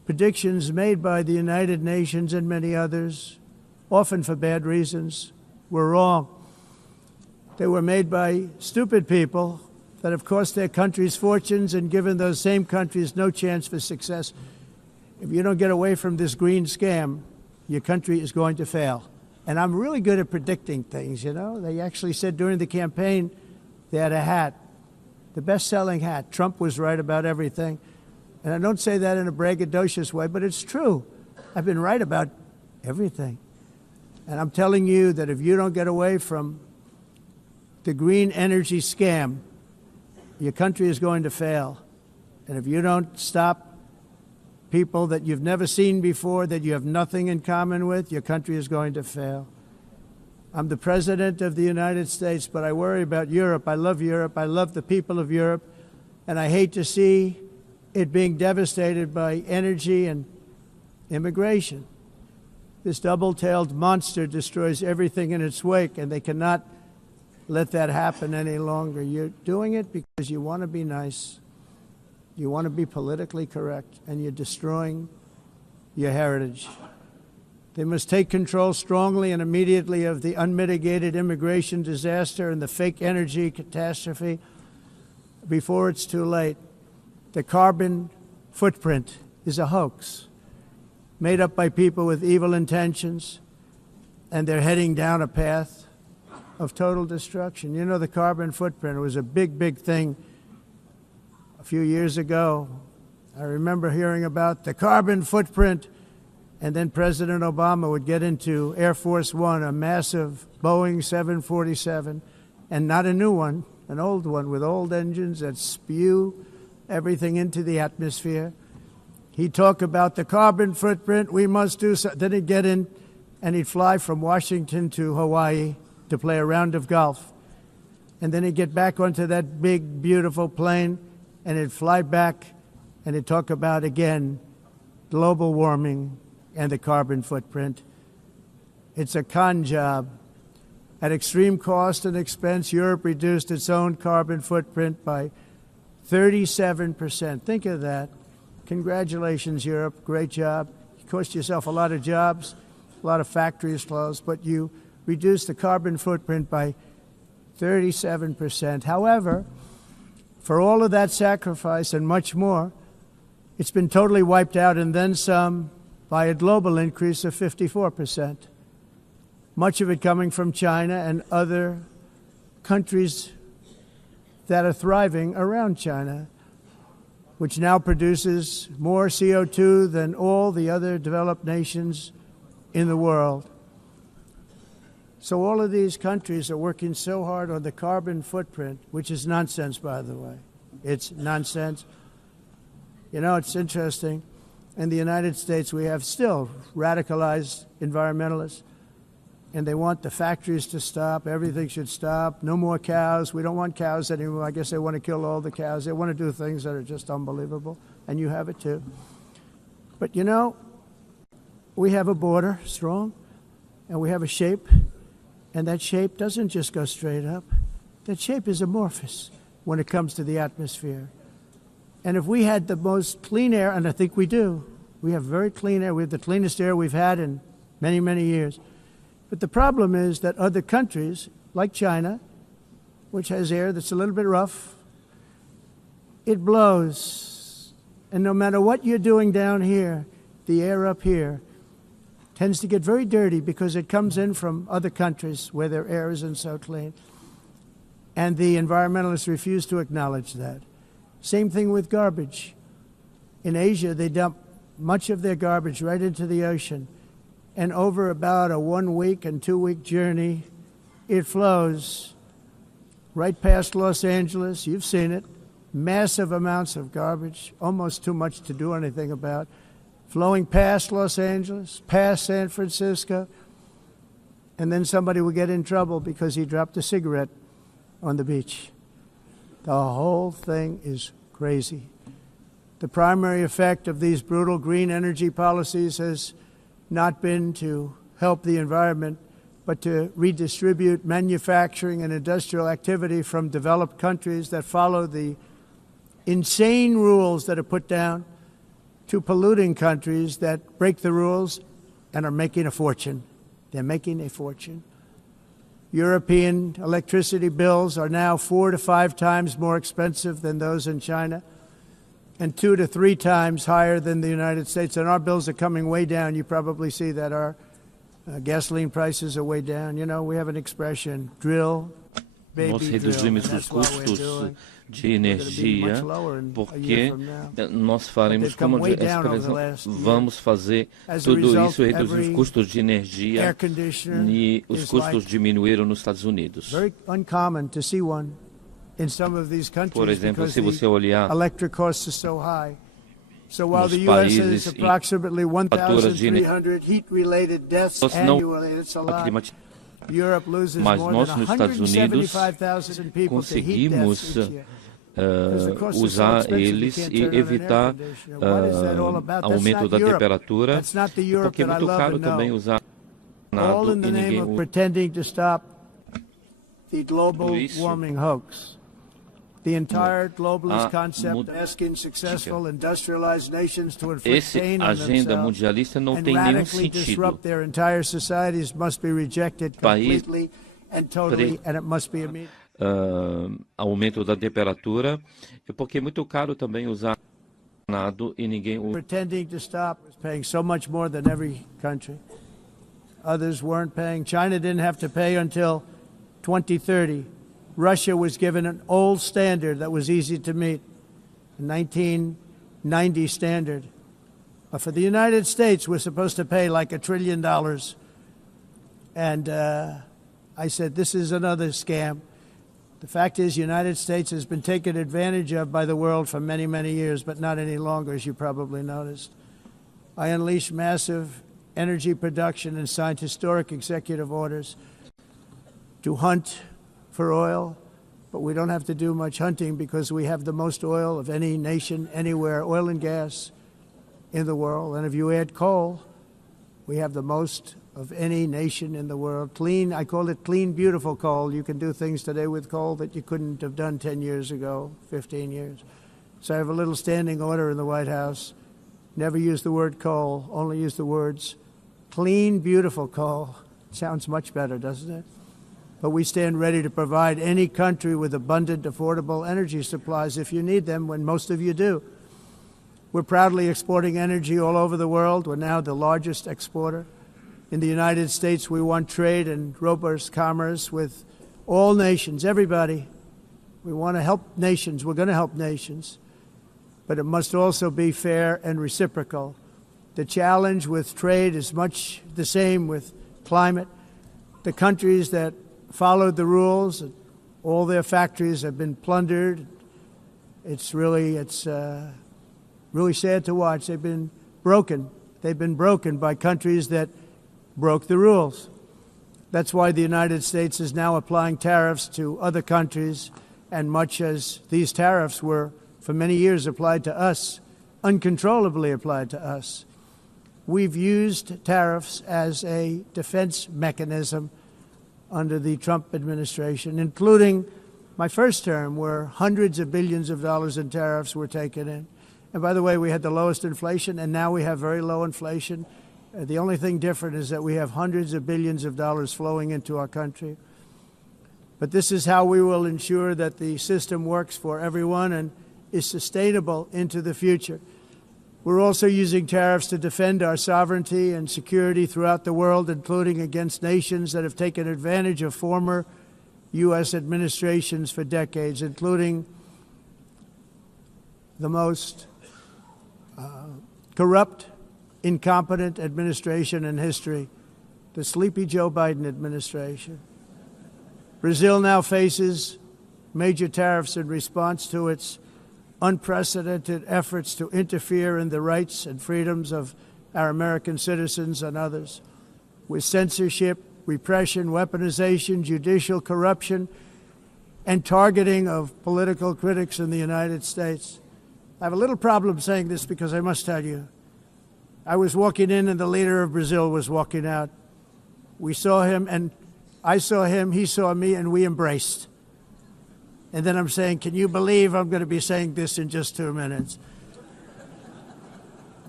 predictions made by the United Nations and many others, often for bad reasons, were wrong. They were made by stupid people that have cost their countries fortunes and given those same countries no chance for success. If you don't get away from this green scam, your country is going to fail. And I'm really good at predicting things, you know. They actually said during the campaign they had a hat, the best-selling hat. Trump was right about everything. And I don't say that in a braggadocious way, but it's true. I've been right about everything. And I'm telling you that if you don't get away from the green energy scam, your country is going to fail. And if you don't stop people that you've never seen before, that you have nothing in common with, your country is going to fail. I'm the President of the United States, but I worry about Europe. I love Europe. I love the people of Europe. And I hate to see it being devastated by energy and immigration. This double-tailed monster destroys everything in its wake, and they cannot let that happen any longer. You're doing it because you want to be nice. You want to be politically correct, and you're destroying your heritage. They must take control strongly and immediately of the unmitigated immigration disaster and the fake energy catastrophe before it's too late. The carbon footprint is a hoax made up by people with evil intentions, and they're heading down a path of total destruction. You know, the carbon footprint, it was a big, big thing a few years ago. I remember hearing about the carbon footprint, and then President Obama would get into Air Force One, a massive Boeing 747, and not a new one, an old one with old engines that spew everything into the atmosphere. He'd talk about the carbon footprint, we must do so. Then he'd get in and he'd fly from Washington to Hawaii to play a round of golf. And then he'd get back onto that big, beautiful plane and he'd fly back and he'd talk about, again, global warming and the carbon footprint. It's a con job. At extreme cost and expense, Europe reduced its own carbon footprint by 37%. Think of that. Congratulations, Europe. Great job. You cost yourself a lot of jobs, a lot of factories closed, but you reduced the carbon footprint by 37%. However, for all of that sacrifice and much more, it's been totally wiped out and then some by a global increase of 54%. Much of it coming from China and other countries that are thriving around China, which now produces more CO2 than all the other developed nations in the world. So all of these countries are working so hard on the carbon footprint, which is nonsense, by the way. It's nonsense. You know, it's interesting. In the United States, we have still radicalized environmentalists, and they want the factories to stop. Everything should stop. No more cows. We don't want cows anymore. I guess they want to kill all the cows. They want to do things that are just unbelievable, and you have it too. But you know, we have a border, strong, and we have a shape, and that shape doesn't just go straight up. That shape is amorphous when it comes to the atmosphere. And if we had the most clean air, and I think we do, we have very clean air. We have the cleanest air we've had in many, many years. But the problem is that other countries, like China, which has air that's a little bit rough, it blows. And no matter what you're doing down here, the air up here tends to get very dirty because it comes in from other countries where their air isn't so clean. And the environmentalists refuse to acknowledge that. Same thing with garbage. In Asia, they dump much of their garbage right into the ocean. And over about a 1 week and 2 week journey, it flows right past Los Angeles. You've seen it. Massive amounts of garbage, almost too much to do anything about, flowing past Los Angeles, past San Francisco, and then somebody will get in trouble because he dropped a cigarette on the beach. The whole thing is crazy. The primary effect of these brutal green energy policies has not been to help the environment, but to redistribute manufacturing and industrial activity from developed countries that follow the insane rules that are put down to polluting countries that break the rules and are making a fortune. They're making a fortune. European electricity bills are now 4 to 5 times more expensive than those in China, and 2 to 3 times higher than the United States. And our bills are coming way down. You probably see that our gasoline prices are way down. You know, we have an expression, drill, Nós reduzimos os custos de energia porque nós faremos, como a expressão, vamos fazer tudo isso, reduzir os custos de energia e os custos diminuíram nos Estados Unidos. Por exemplo, se você olhar nos países em fatura de energia não climática, mas nós nos Estados Unidos conseguimos usar eles e evitar aumento da temperatura, porque é muito caro também usar nada e ninguém usa isso. The entire globalist concept asking successful industrialized nations to Essa agenda mundialista não tem nenhum sentido. Disrupt their entire societies must be rejected completely and totally, and it must be immediate. Aumento da temperatura, porque é muito caro também usar nada e ninguém usa. Pretending to stop was paying so much more than every country. Others weren't paying. China didn't have to pay until 2030. Russia was given an old standard that was easy to meet, a 1990 standard. But for the United States, we're supposed to pay like $1 trillion. And I said, this is another scam. The fact is, the United States has been taken advantage of by the world for many, many years, but not any longer, as you probably noticed. I unleashed massive energy production and signed historic executive orders to hunt for oil, but we don't have to do much hunting because we have the most oil of any nation anywhere, oil and gas in the world. And if you add coal, we have the most of any nation in the world. Clean, I call it clean, beautiful coal. You can do things today with coal that you couldn't have done 10 years ago, 15 years. So I have a little standing order in the White House. Never use the word coal, only use the words clean, beautiful coal. Sounds much better, doesn't it? But we stand ready to provide any country with abundant, affordable energy supplies if you need them, when most of you do. We're proudly exporting energy all over the world. We're now the largest exporter. In the United States, we want trade and robust commerce with all nations, everybody. We want to help nations. We're going to help nations. But it must also be fair and reciprocal. The challenge with trade is much the same with climate. The countries that followed the rules, all their factories have been plundered. It's really sad to watch. They've been broken. They've been broken by countries that broke the rules. That's why the United States is now applying tariffs to other countries, and much as these tariffs were for many years applied to us, uncontrollably applied to us. We've used tariffs as a defense mechanism under the Trump administration, including my first term, where hundreds of billions of dollars in tariffs were taken in. And by the way, we had the lowest inflation, and now we have very low inflation. The only thing different is that we have hundreds of billions of dollars flowing into our country. But this is how we will ensure that the system works for everyone and is sustainable into the future. We're also using tariffs to defend our sovereignty and security throughout the world, including against nations that have taken advantage of former U.S. administrations for decades, including the most corrupt, incompetent administration in history, the sleepy Joe Biden administration. Brazil now faces major tariffs in response to its unprecedented efforts to interfere in the rights and freedoms of our American citizens and others, with censorship, repression, weaponization, judicial corruption, and targeting of political critics in the United States. I have a little problem saying this because I must tell you, I was walking in and the leader of Brazil was walking out. We saw him, and I saw him, he saw me, and we embraced. And then I'm saying, can you believe I'm going to be saying this in just 2 minutes?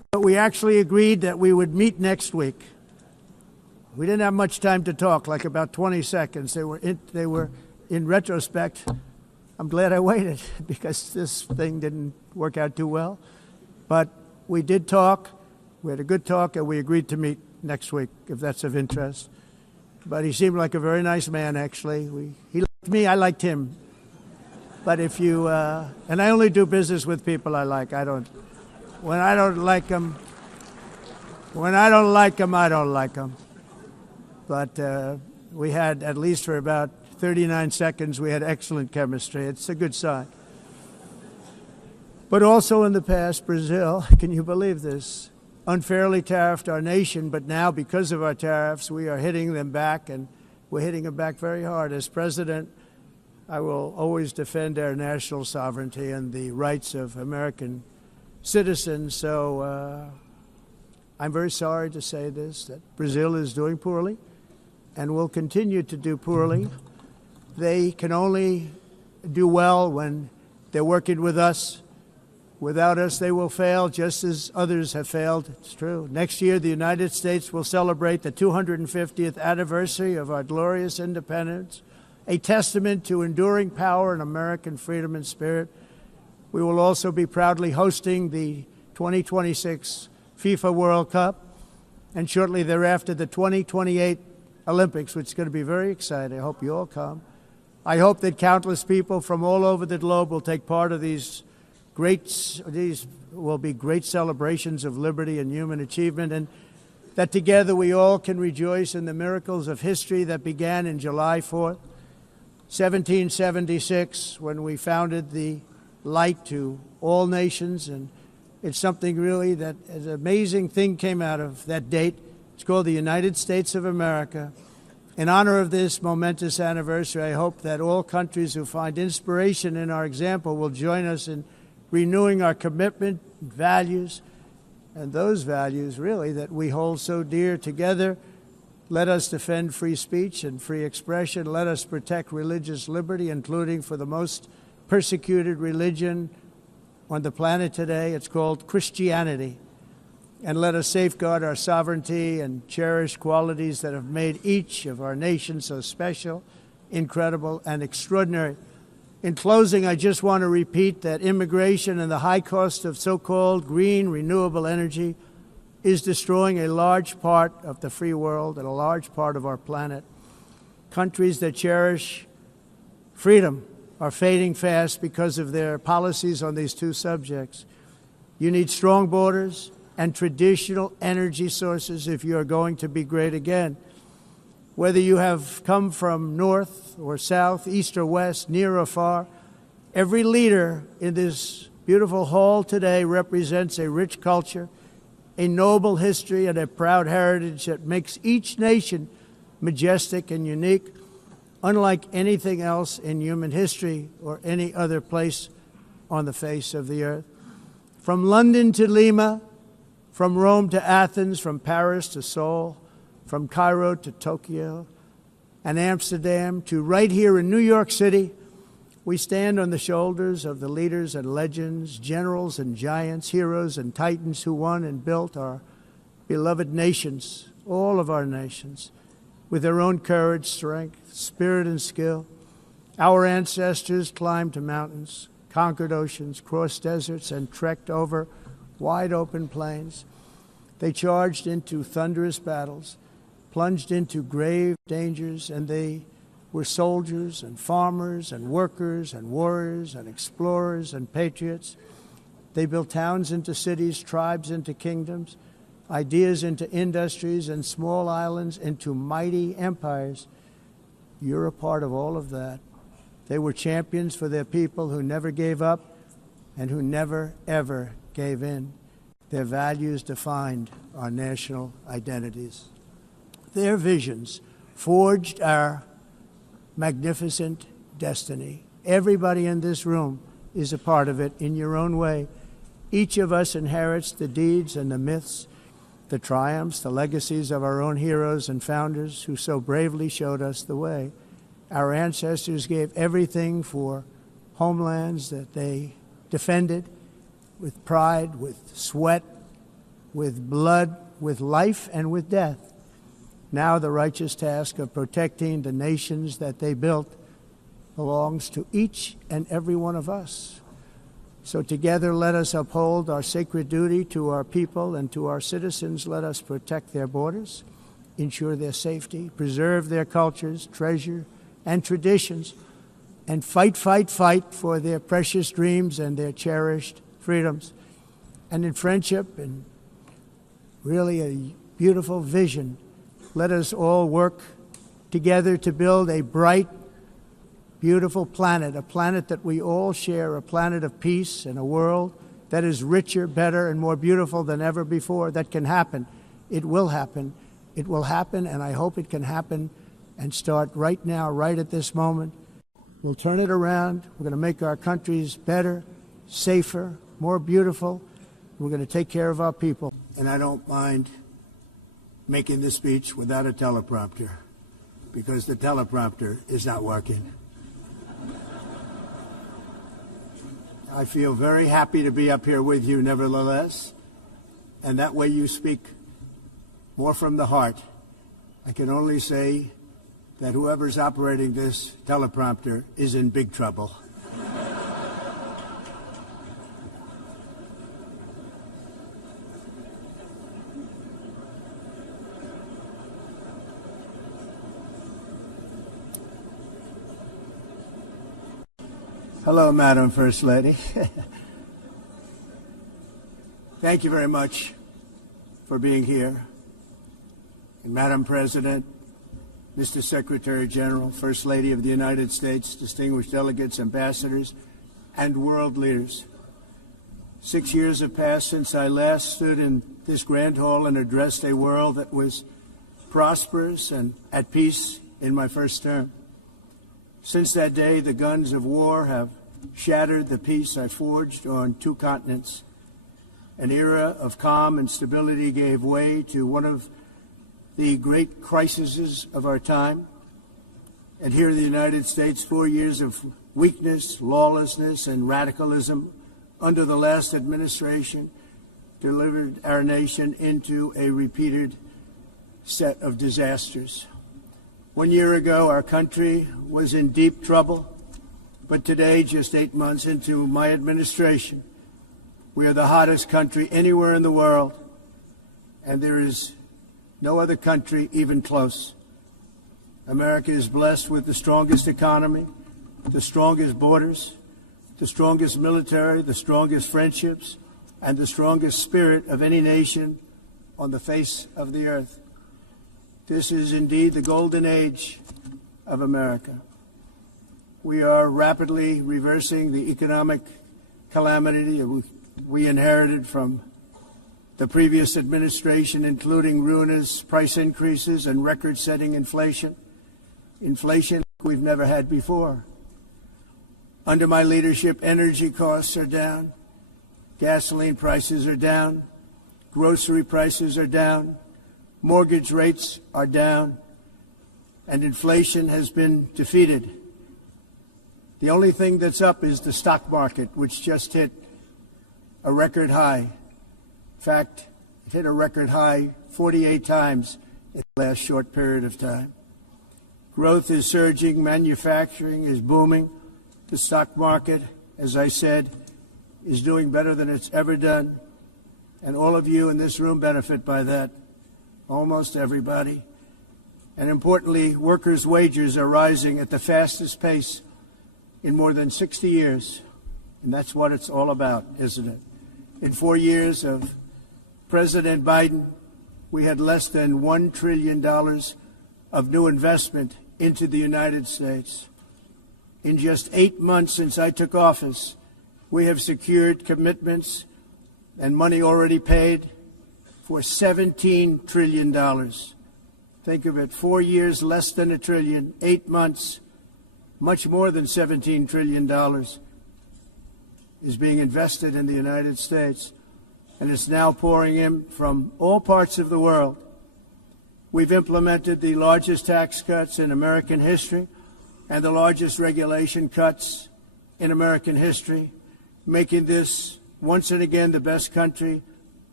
But we actually agreed that we would meet next week. We didn't have much time to talk, like about 20 seconds. They were in retrospect, I'm glad I waited because this thing didn't work out too well. But we did talk. We had a good talk, and we agreed to meet next week, if that's of interest. But he seemed like a very nice man, actually. He liked me, I liked him. But if you, and I only do business with people I like. When I don't like them, I don't like them. But we had, at least for about 39 seconds, we had excellent chemistry. It's a good sign. But also in the past, Brazil, can you believe this, unfairly tariffed our nation, but now because of our tariffs, we are hitting them back, and we're hitting them back very hard. As president, I will always defend our national sovereignty and the rights of American citizens. So I'm very sorry to say this, that Brazil is doing poorly and will continue to do poorly. They can only do well when they're working with us. Without us, they will fail, just as others have failed. It's true. Next year, the United States will celebrate the 250th anniversary of our glorious independence, a testament to enduring power and American freedom and spirit. We will also be proudly hosting the 2026 FIFA World Cup, and shortly thereafter, the 2028 Olympics, which is going to be very exciting. I hope you all come. I hope that countless people from all over the globe will take part of these will be great celebrations of liberty and human achievement, and that together we all can rejoice in the miracles of history that began in July 4th, 1776, when we founded the light to all nations. And it's something really that an amazing thing came out of that date. It's called the United States of America. In honor of this momentous anniversary, I hope that all countries who find inspiration in our example will join us in renewing our commitment, values, and those values, really, that we hold so dear together. Let us defend free speech and free expression. Let us protect religious liberty, including for the most persecuted religion on the planet today. It's called Christianity. And let us safeguard our sovereignty and cherish qualities that have made each of our nations so special, incredible, and extraordinary. In closing, I just want to repeat that immigration and the high cost of so-called green renewable energy is destroying a large part of the free world and a large part of our planet. Countries that cherish freedom are fading fast because of their policies on these two subjects. You need strong borders and traditional energy sources if you are going to be great again. Whether you have come from north or south, east or west, near or far, every leader in this beautiful hall today represents a rich culture, a noble history, and a proud heritage that makes each nation majestic and unique, unlike anything else in human history or any other place on the face of the earth. From London to Lima, from Rome to Athens, from Paris to Seoul, from Cairo to Tokyo and Amsterdam to right here in New York City, we stand on the shoulders of the leaders and legends, generals and giants, heroes and titans who won and built our beloved nations, all of our nations, with their own courage, strength, spirit, and skill. Our ancestors climbed mountains, conquered oceans, crossed deserts, and trekked over wide open plains. They charged into thunderous battles, plunged into grave dangers, and they were soldiers and farmers and workers and warriors and explorers and patriots. They built towns into cities, tribes into kingdoms, ideas into industries, and small islands into mighty empires. You're a part of all of that. They were champions for their people who never gave up and who never, ever gave in. Their values defined our national identities. Their visions forged our magnificent destiny. Everybody in this room is a part of it in your own way. Each of us inherits the deeds and the myths, the triumphs, the legacies of our own heroes and founders who so bravely showed us the way. Our ancestors gave everything for homelands that they defended with pride, with sweat, with blood, with life, and with death. Now the righteous task of protecting the nations that they built belongs to each and every one of us. So together let us uphold our sacred duty to our people and to our citizens. Let us protect their borders, ensure their safety, preserve their cultures, treasure, and traditions, and fight for their precious dreams and their cherished freedoms. And in friendship and really a beautiful vision, let us all work together to build a bright, beautiful planet, a planet that we all share, a planet of peace and a world that is richer, better, and more beautiful than ever before. That can happen. It will happen. It will happen, and I hope it can happen and start right now, right at this moment. We'll turn it around. We're going to make our countries better, safer, more beautiful. We're going to take care of our people. And I don't mind making this speech without a teleprompter, because the teleprompter is not working. I feel very happy to be up here with you, nevertheless, and that way you speak more from the heart. I can only say that whoever's operating this teleprompter is in big trouble. Hello, Madam First Lady. Thank you very much for being here. And Madam President, Mr. Secretary-General, First Lady of the United States, distinguished delegates, ambassadors, and world leaders. 6 years have passed since I last stood in this grand hall and addressed a world that was prosperous and at peace in my first term. Since that day, the guns of war have shattered the peace I forged on 2 continents. An era of calm and stability gave way to one of the great crises of our time. And here in the United States, 4 years of weakness, lawlessness, and radicalism under the last administration delivered our nation into a repeated set of disasters. 1 year ago, our country was in deep trouble, but today, just 8 months into my administration, we are the hottest country anywhere in the world, and there is no other country even close. America is blessed with the strongest economy, the strongest borders, the strongest military, the strongest friendships, and the strongest spirit of any nation on the face of the earth. This is indeed the golden age of America. We are rapidly reversing the economic calamity we inherited from the previous administration, including ruinous price increases and record-setting inflation we've never had before. Under my leadership, energy costs are down, gasoline prices are down, grocery prices are down, mortgage rates are down, and inflation has been defeated. The only thing that's up is the stock market, which just hit a record high. In fact, it hit a record high 48 times in the last short period of time. Growth is surging, manufacturing is booming. The stock market, as I said, is doing better than it's ever done. And all of you in this room benefit by that, almost everybody. And importantly, workers' wages are rising at the fastest pace in more than 60 years. And that's what it's all about, isn't it? In 4 years of President Biden, we had less than $1 trillion of new investment into the United States. In just 8 months since I took office, we have secured commitments and money already paid for $17 trillion. Think of it, 4 years, less than $1 trillion, 8 months, much more than $17 trillion is being invested in the United States, and it's now pouring in from all parts of the world. We've implemented the largest tax cuts in American history and the largest regulation cuts in American history, making this once and again the best country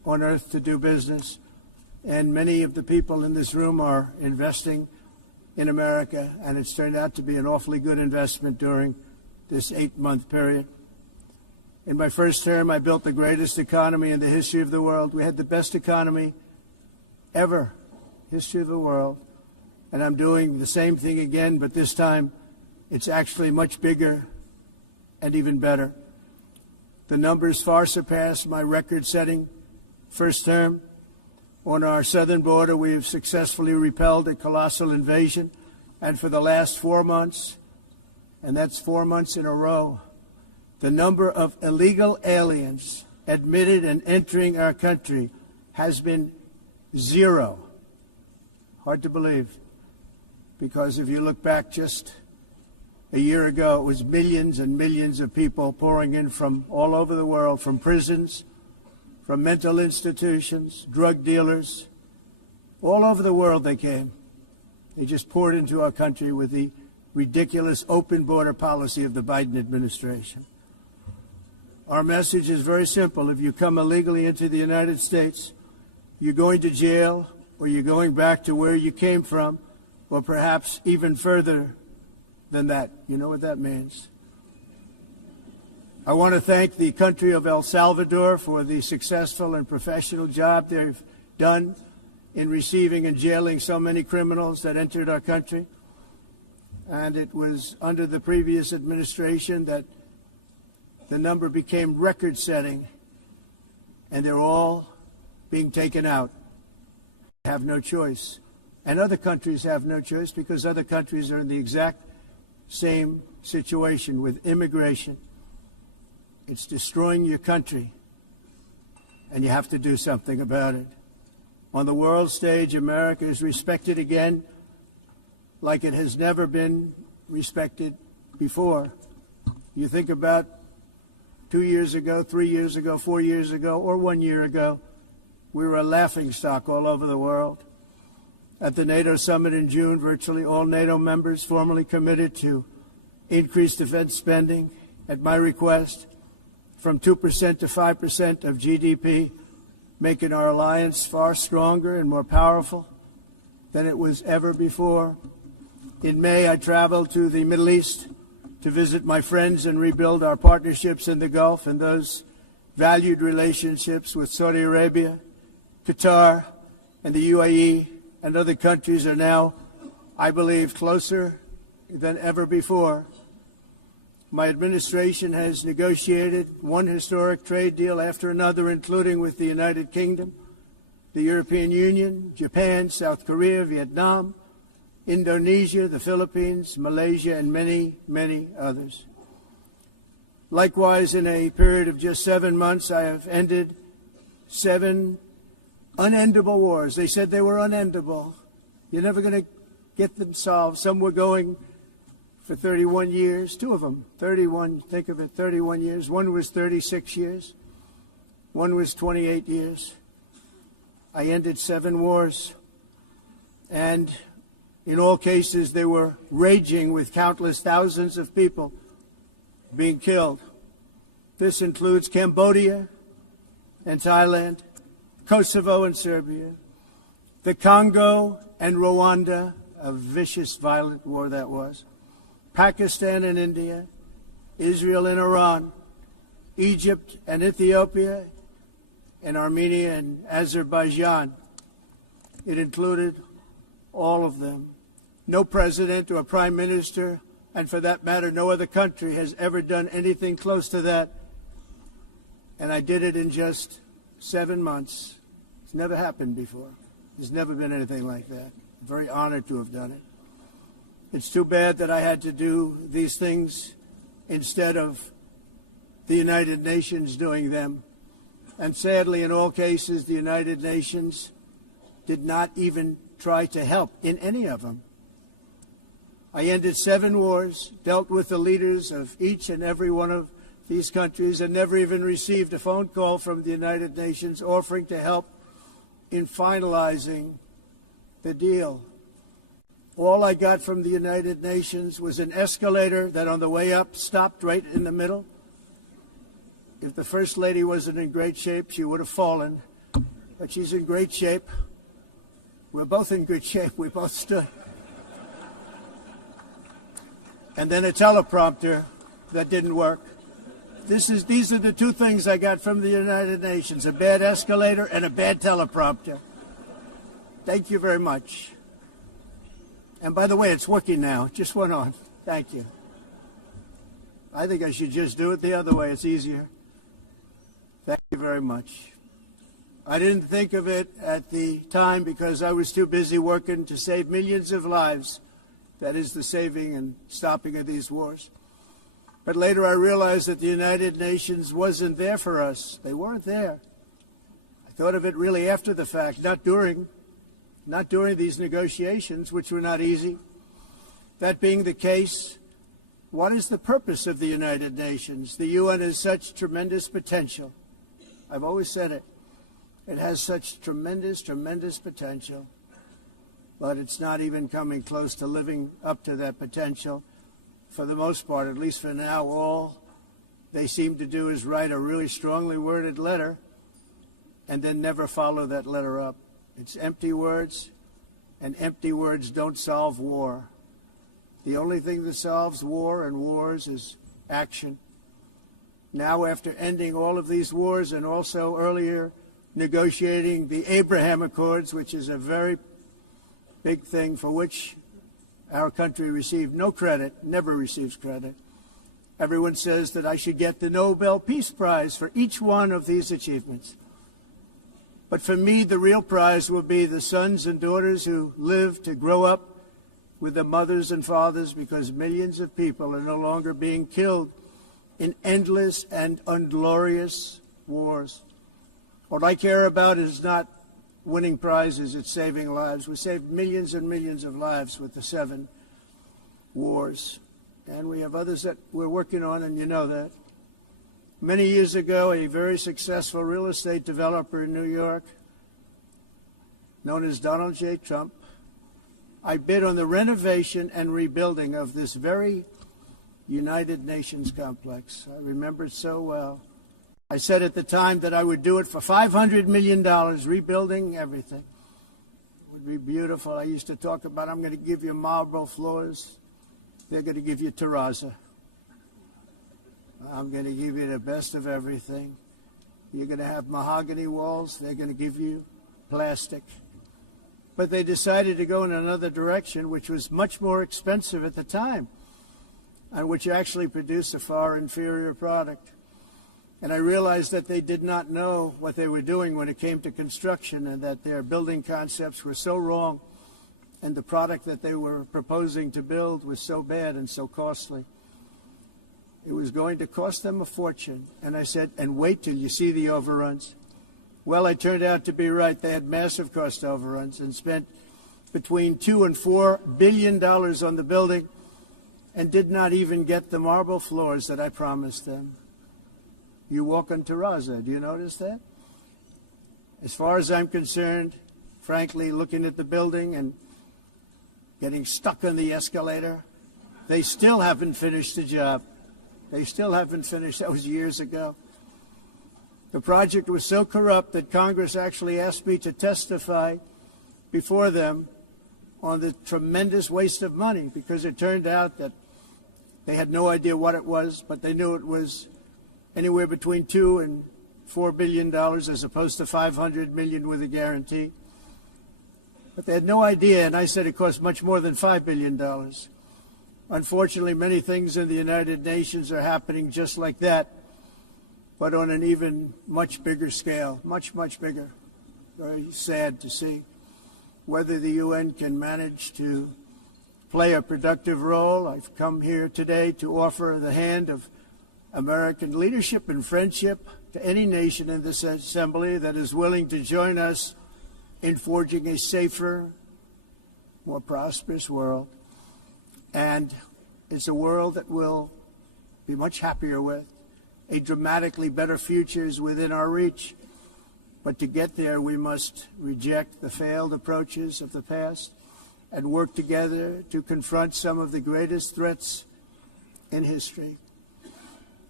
on earth to do business, and many of the people in this room are investing in America, and it's turned out to be an awfully good investment during this 8-month period. In my first term, I built the greatest economy in the history of the world. We had the best economy ever, history of the world. And I'm doing the same thing again, but this time it's actually much bigger and even better. The numbers far surpass my record-setting first term. On our southern border, we have successfully repelled a colossal invasion. And for the last 4 months, and that's 4 months in a row, the number of illegal aliens admitted and entering our country has been 0. Hard to believe, because if you look back just a year ago, it was millions and millions of people pouring in from all over the world, from prisons, from mental institutions, drug dealers. All over the world they came. They just poured into our country with the ridiculous open border policy of the Biden administration. Our message is very simple. If you come illegally into the United States, you're going to jail, or you're going back to where you came from, or perhaps even further than that. You know what that means. I want to thank the country of El Salvador for the successful and professional job they've done in receiving and jailing so many criminals that entered our country. And it was under the previous administration that the number became record-setting, and they're all being taken out. They have no choice. And other countries have no choice, because other countries are in the exact same situation with immigration. It's destroying your country, and you have to do something about it. On the world stage, America is respected again like it has never been respected before. You think about 2 years ago, 3 years ago, 4 years ago, or 1 year ago, we were a laughingstock all over the world. At the NATO summit in June, virtually all NATO members formally committed to increase defense spending at my request from 2% to 5% of GDP, making our alliance far stronger and more powerful than it was ever before. In May, I traveled to the Middle East to visit my friends and rebuild our partnerships in the Gulf and those valued relationships with Saudi Arabia, Qatar, and the UAE, and other countries are now, I believe, closer than ever before. My administration has negotiated one historic trade deal after another, including with the United Kingdom, the European Union, Japan, South Korea, Vietnam, Indonesia, the Philippines, Malaysia, and many, many others. Likewise, in a period of just 7 months, I have ended 7 unendable wars. They said they were unendable. You're never going to get them solved. Some were going for 31 years, 2 of them, 31, think of it, 31 years. One was 36 years. One was 28 years. I ended 7 wars. And in all cases, they were raging with countless thousands of people being killed. This includes Cambodia and Thailand, Kosovo and Serbia, the Congo and Rwanda, a vicious, violent war that was, Pakistan and India, Israel and Iran, Egypt and Ethiopia, and Armenia and Azerbaijan. It included all of them. No president or prime minister, and for that matter, no other country has ever done anything close to that. And I did it in just 7 months. It's never happened before. There's never been anything like that. I'm very honored to have done it. It's too bad that I had to do these things instead of the United Nations doing them. And sadly, in all cases, the United Nations did not even try to help in any of them. I ended 7 wars, dealt with the leaders of each and every one of these countries, and never even received a phone call from the United Nations offering to help in finalizing the deal. All I got from the United Nations was an escalator that on the way up stopped right in the middle. If the First Lady wasn't in great shape, she would have fallen. but she's in great shape. We're both in good shape. We both stood. And then a teleprompter that didn't work. These are the two things I got from the United Nations, a bad escalator and a bad teleprompter. Thank you very much. And by the way, it's working now. It just went on. Thank you. I think I should just do it the other way. It's easier. Thank you very much. I didn't think of it at the time because I was too busy working to save millions of lives. That is the saving and stopping of these wars. But later I realized that the United Nations wasn't there for us. They weren't there. I thought of it really after the fact, not during these negotiations, which were not easy. That being the case, what is the purpose of the United Nations? The UN has such tremendous potential. I've always said it. It has such tremendous, tremendous potential. But it's not even coming close to living up to that potential. For the most part, at least for now, all they seem to do is write a really strongly worded letter and then never follow that letter up. It's empty words, and empty words don't solve war. The only thing that solves war and wars is action. Now, after ending all of these wars and also earlier negotiating the Abraham Accords, which is a very big thing for which our country received no credit, never receives credit. Everyone says that I should get the Nobel Peace Prize for each one of these achievements. But for me, the real prize will be the sons and daughters who live to grow up with their mothers and fathers, because millions of people are no longer being killed in endless and unglorious wars. What I care about is not winning prizes, it's saving lives. We saved millions and millions of lives with the 7 wars. And we have others that we're working on, and you know that. Many years ago, a very successful real estate developer in New York, known as Donald J. Trump, I bid on the renovation and rebuilding of this very United Nations complex. I remember it so well. I said at the time that I would do it for $500 million, rebuilding everything. It would be beautiful. I used to talk about, I'm going to give you marble floors. They're going to give you terrazzo. I'm going to give you the best of everything. You're going to have mahogany walls. They're going to give you plastic. But they decided to go in another direction, which was much more expensive at the time, and which actually produced a far inferior product. And I realized that they did not know what they were doing when it came to construction, and that their building concepts were so wrong, and the product that they were proposing to build was so bad and so costly. It was going to cost them a fortune. And I said, and wait till you see the overruns. Well, I turned out to be right. They had massive cost overruns and spent between $2 and $4 billion on the building and did not even get the marble floors that I promised them. You walk on terrazzo. Do you notice that? As far as I'm concerned, frankly, looking at the building and getting stuck on the escalator, they still haven't finished the job. They still haven't finished. That was years ago. The project was so corrupt that Congress actually asked me to testify before them on the tremendous waste of money, because it turned out that they had no idea what it was, but they knew it was anywhere between $2 and $4 billion as opposed to $500 million with a guarantee. But they had no idea, and I said it cost much more than $5 billion. Unfortunately, many things in the United Nations are happening just like that, but on an even much bigger scale, much, much bigger. Very sad to see. Whether the UN can manage to play a productive role, I've come here today to offer the hand of American leadership and friendship to any nation in this assembly that is willing to join us in forging a safer, more prosperous world. And it's a world that we'll be much happier with. A dramatically better future is within our reach. But to get there, we must reject the failed approaches of the past and work together to confront some of the greatest threats in history.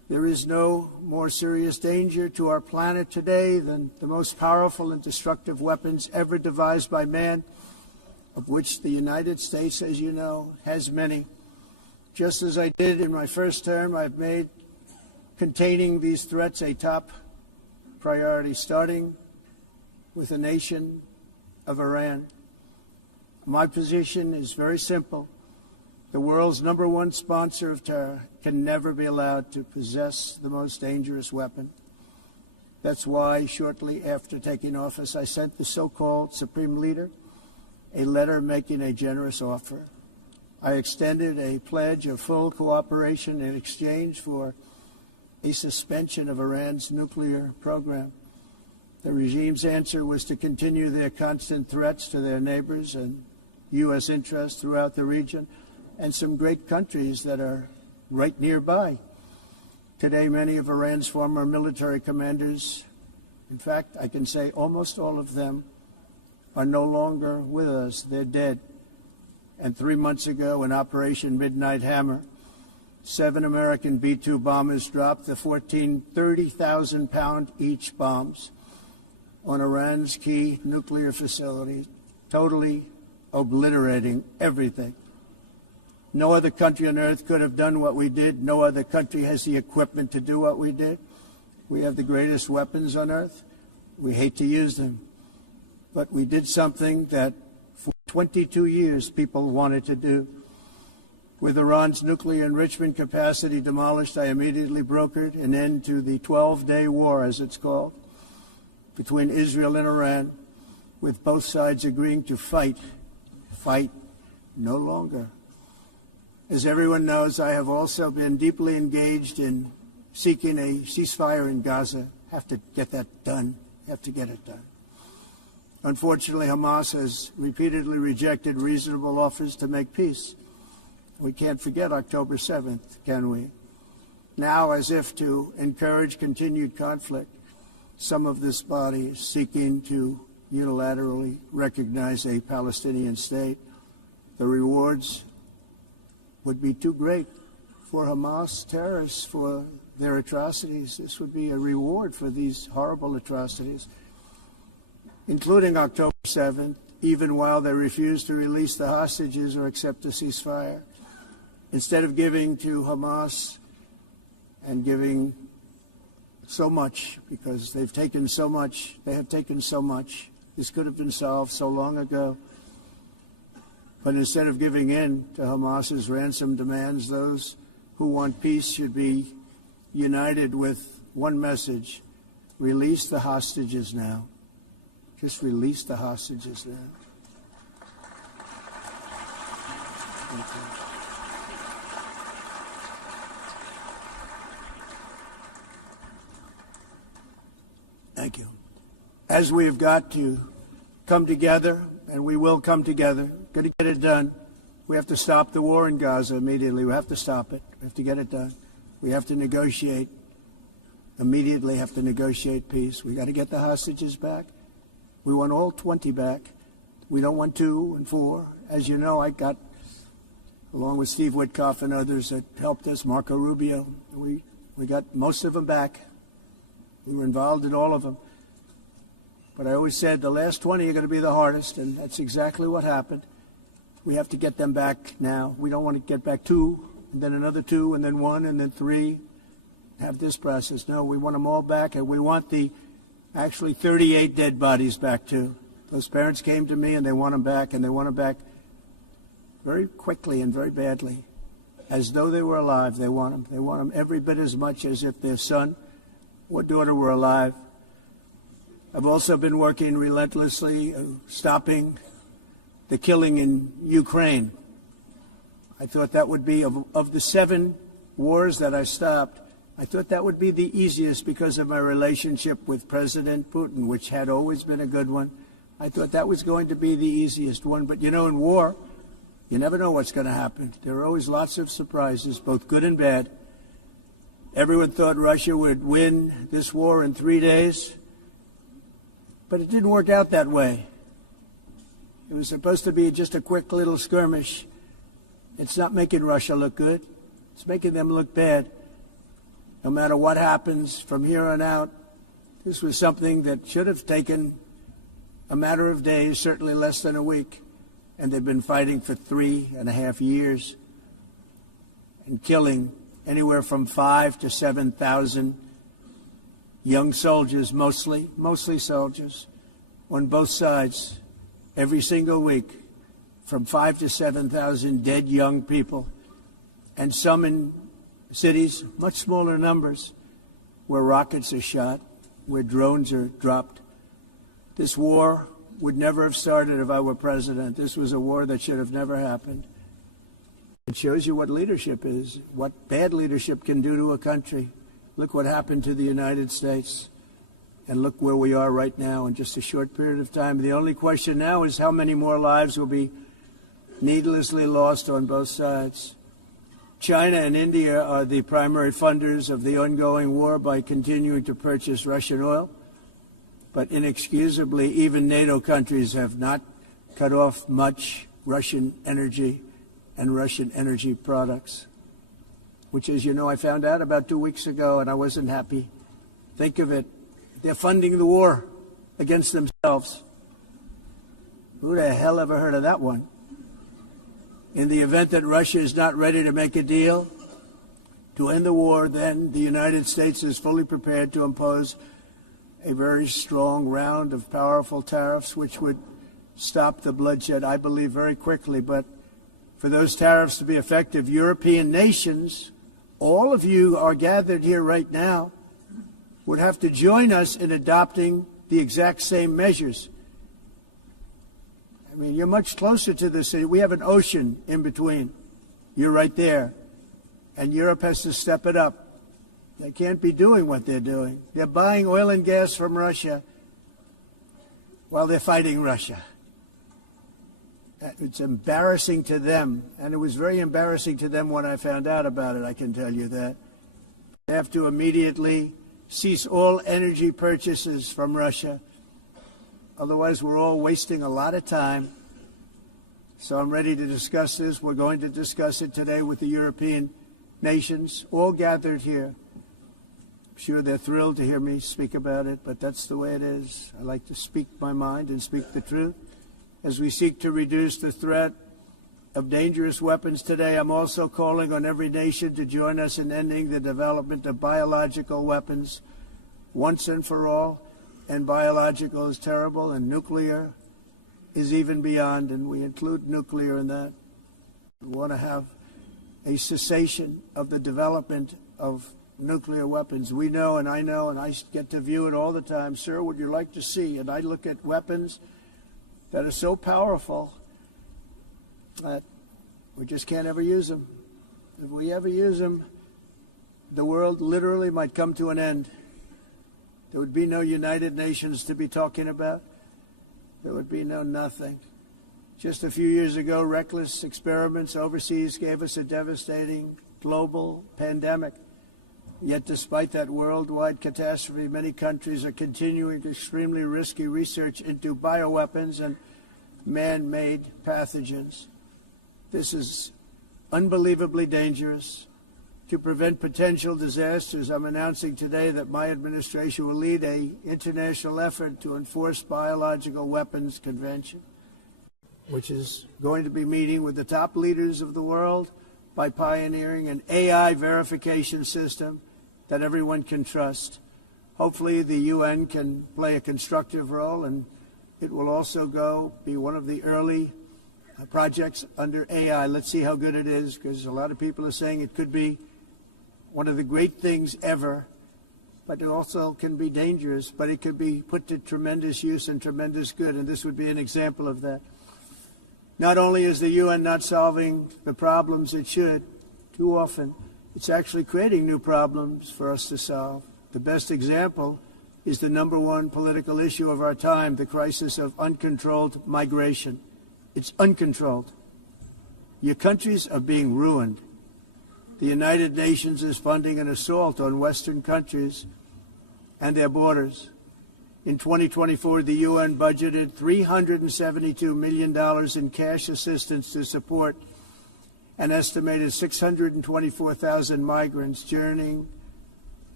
There is no more serious danger to our planet today than the most powerful and destructive weapons ever devised by man, of which the United States, as you know, has many. Just as I did in my first term, I've made containing these threats a top priority, starting with the nation of Iran. My position is very simple. The world's #1 sponsor of terror can never be allowed to possess the most dangerous weapon. That's why, shortly after taking office, I sent the so-called Supreme Leader a letter making a generous offer. I extended a pledge of full cooperation in exchange for a suspension of Iran's nuclear program. The regime's answer was to continue their constant threats to their neighbors and U.S. interests throughout the region and some great countries that are right nearby. Today, many of Iran's former military commanders, in fact, I can say almost all of them, are no longer with us. They're dead. And 3 months ago, in Operation Midnight Hammer, 7 American B-2 bombers dropped the 14 30,000-pound each bombs on Iran's key nuclear facilities, totally obliterating everything. No other country on earth could have done what we did. No other country has the equipment to do what we did. We have the greatest weapons on earth. We hate to use them. But we did something that for 22 years people wanted to do. With Iran's nuclear enrichment capacity demolished, I immediately brokered an end to the 12-day war, as it's called, between Israel and Iran, with both sides agreeing to fight no longer. As everyone knows, I have also been deeply engaged in seeking a ceasefire in Gaza. Have to get that done. Have to get it done. Unfortunately, Hamas has repeatedly rejected reasonable offers to make peace. We can't forget October 7th, can we? Now, as if to encourage continued conflict, some of this body is seeking to unilaterally recognize a Palestinian state. The rewards would be too great for Hamas terrorists for their atrocities. This would be a reward for these horrible atrocities, including October 7th, even while they refuse to release the hostages or accept a ceasefire. Instead of giving to Hamas and giving so much, because they've taken so much, they have taken so much. This could have been solved so long ago. But instead of giving in to Hamas's ransom demands, those who want peace should be united with one message: release the hostages now. Just release the hostages now. Thank you. As we have got to come together, and we will come together, got to get it done. We have to stop the war in Gaza immediately. We have to stop it. We have to get it done. We have to negotiate, immediately have to negotiate peace. We got to get the hostages back. We want all 20 back. We don't want 2 and 4. As you know, I got, along with Steve Witkoff and others that helped us, Marco Rubio, we got most of them back. We were involved in all of them. But I always said the last 20 are going to be the hardest, and that's exactly what happened. We have to get them back now. We don't want to get back 2, and then another 2, and then 1, and then 3, have this process. No, we want them all back, and we want the actually 38 dead bodies back, too. Those parents came to me, and they want them back, and they want them back very quickly and very badly, as though they were alive. They want them. They want them every bit as much as if their son or daughter were alive. I've also been working relentlessly, stopping the killing in Ukraine. I thought that would be, of the 7 wars that I stopped, I thought that would be the easiest because of my relationship with President Putin, which had always been a good one. I thought that was going to be the easiest one. But, you know, in war, you never know what's going to happen. There are always lots of surprises, both good and bad. Everyone thought Russia would win this war in 3 days. But it didn't work out that way. It was supposed to be just a quick little skirmish. It's not making Russia look good. It's making them look bad. no matter what happens from here on out, this was something that should have taken a matter of days, certainly less than a week. And they've been fighting for 3.5 years and killing anywhere from 5,000 to 7,000 young soldiers, mostly soldiers, on both sides every single week, from 5,000 to 7,000 dead young people, and some in cities, much smaller numbers, where rockets are shot, where drones are dropped. This war would never have started if I were president. This was a war that should have never happened. It shows you what leadership is, what bad leadership can do to a country. Look what happened to the United States, and look where we are right now in just a short period of time. The only question now is how many more lives will be needlessly lost on both sides. China and India are the primary funders of the ongoing war by continuing to purchase Russian oil. But inexcusably, even NATO countries have not cut off much Russian energy and Russian energy products, which, as you know, I found out about 2 weeks ago, and I wasn't happy. Think of it. They're funding the war against themselves. Who the hell ever heard of that one? In the event that Russia is not ready to make a deal to end the war, then the United States is fully prepared to impose a very strong round of powerful tariffs, which would stop the bloodshed, I believe, very quickly. But for those tariffs to be effective, European nations, all of you are gathered here right now, would have to join us in adopting the exact same measures. I mean, you're much closer to the city. We have an ocean in between. You're right there. And Europe has to step it up. They can't be doing what they're doing. They're buying oil and gas from Russia while they're fighting Russia. It's embarrassing to them, and it was very embarrassing to them when I found out about it, I can tell you that. They have to immediately cease all energy purchases from Russia. Otherwise, we're all wasting a lot of time. So I'm ready to discuss this. We're going to discuss it today with the European nations, all gathered here. I'm sure they're thrilled to hear me speak about it, but that's the way it is. I like to speak my mind and speak the truth. As we seek to reduce the threat of dangerous weapons today, I'm also calling on every nation to join us in ending the development of biological weapons once and for all. And biological is terrible, and nuclear is even beyond, and we include nuclear in that. We want to have a cessation of the development of nuclear weapons. We know, and I get to view it all the time. Sir, would you like to see? And I look at weapons that are so powerful that we just can't ever use them. If we ever use them, the world literally might come to an end. There would be no United Nations to be talking about. There would be no nothing. Just a few years ago, reckless experiments overseas gave us a devastating global pandemic. Yet despite that worldwide catastrophe, many countries are continuing extremely risky research into bioweapons and man-made pathogens. This is unbelievably dangerous. To prevent potential disasters, I'm announcing today that my administration will lead an international effort to enforce Biological Weapons Convention, which is going to be meeting with the top leaders of the world by pioneering an AI verification system that everyone can trust. Hopefully the UN can play a constructive role, and it will also be one of the early projects under AI. Let's see how good it is, because a lot of people are saying it could be one of the great things ever, but it also can be dangerous, but it could be put to tremendous use and tremendous good, and this would be an example of that. Not only is the UN not solving the problems it should, too often, it's actually creating new problems for us to solve. The best example is the #1 political issue of our time, the crisis of uncontrolled migration. It's uncontrolled. Your countries are being ruined. The United Nations is funding an assault on Western countries and their borders. In 2024, the UN budgeted $372 million in cash assistance to support an estimated 624,000 migrants journeying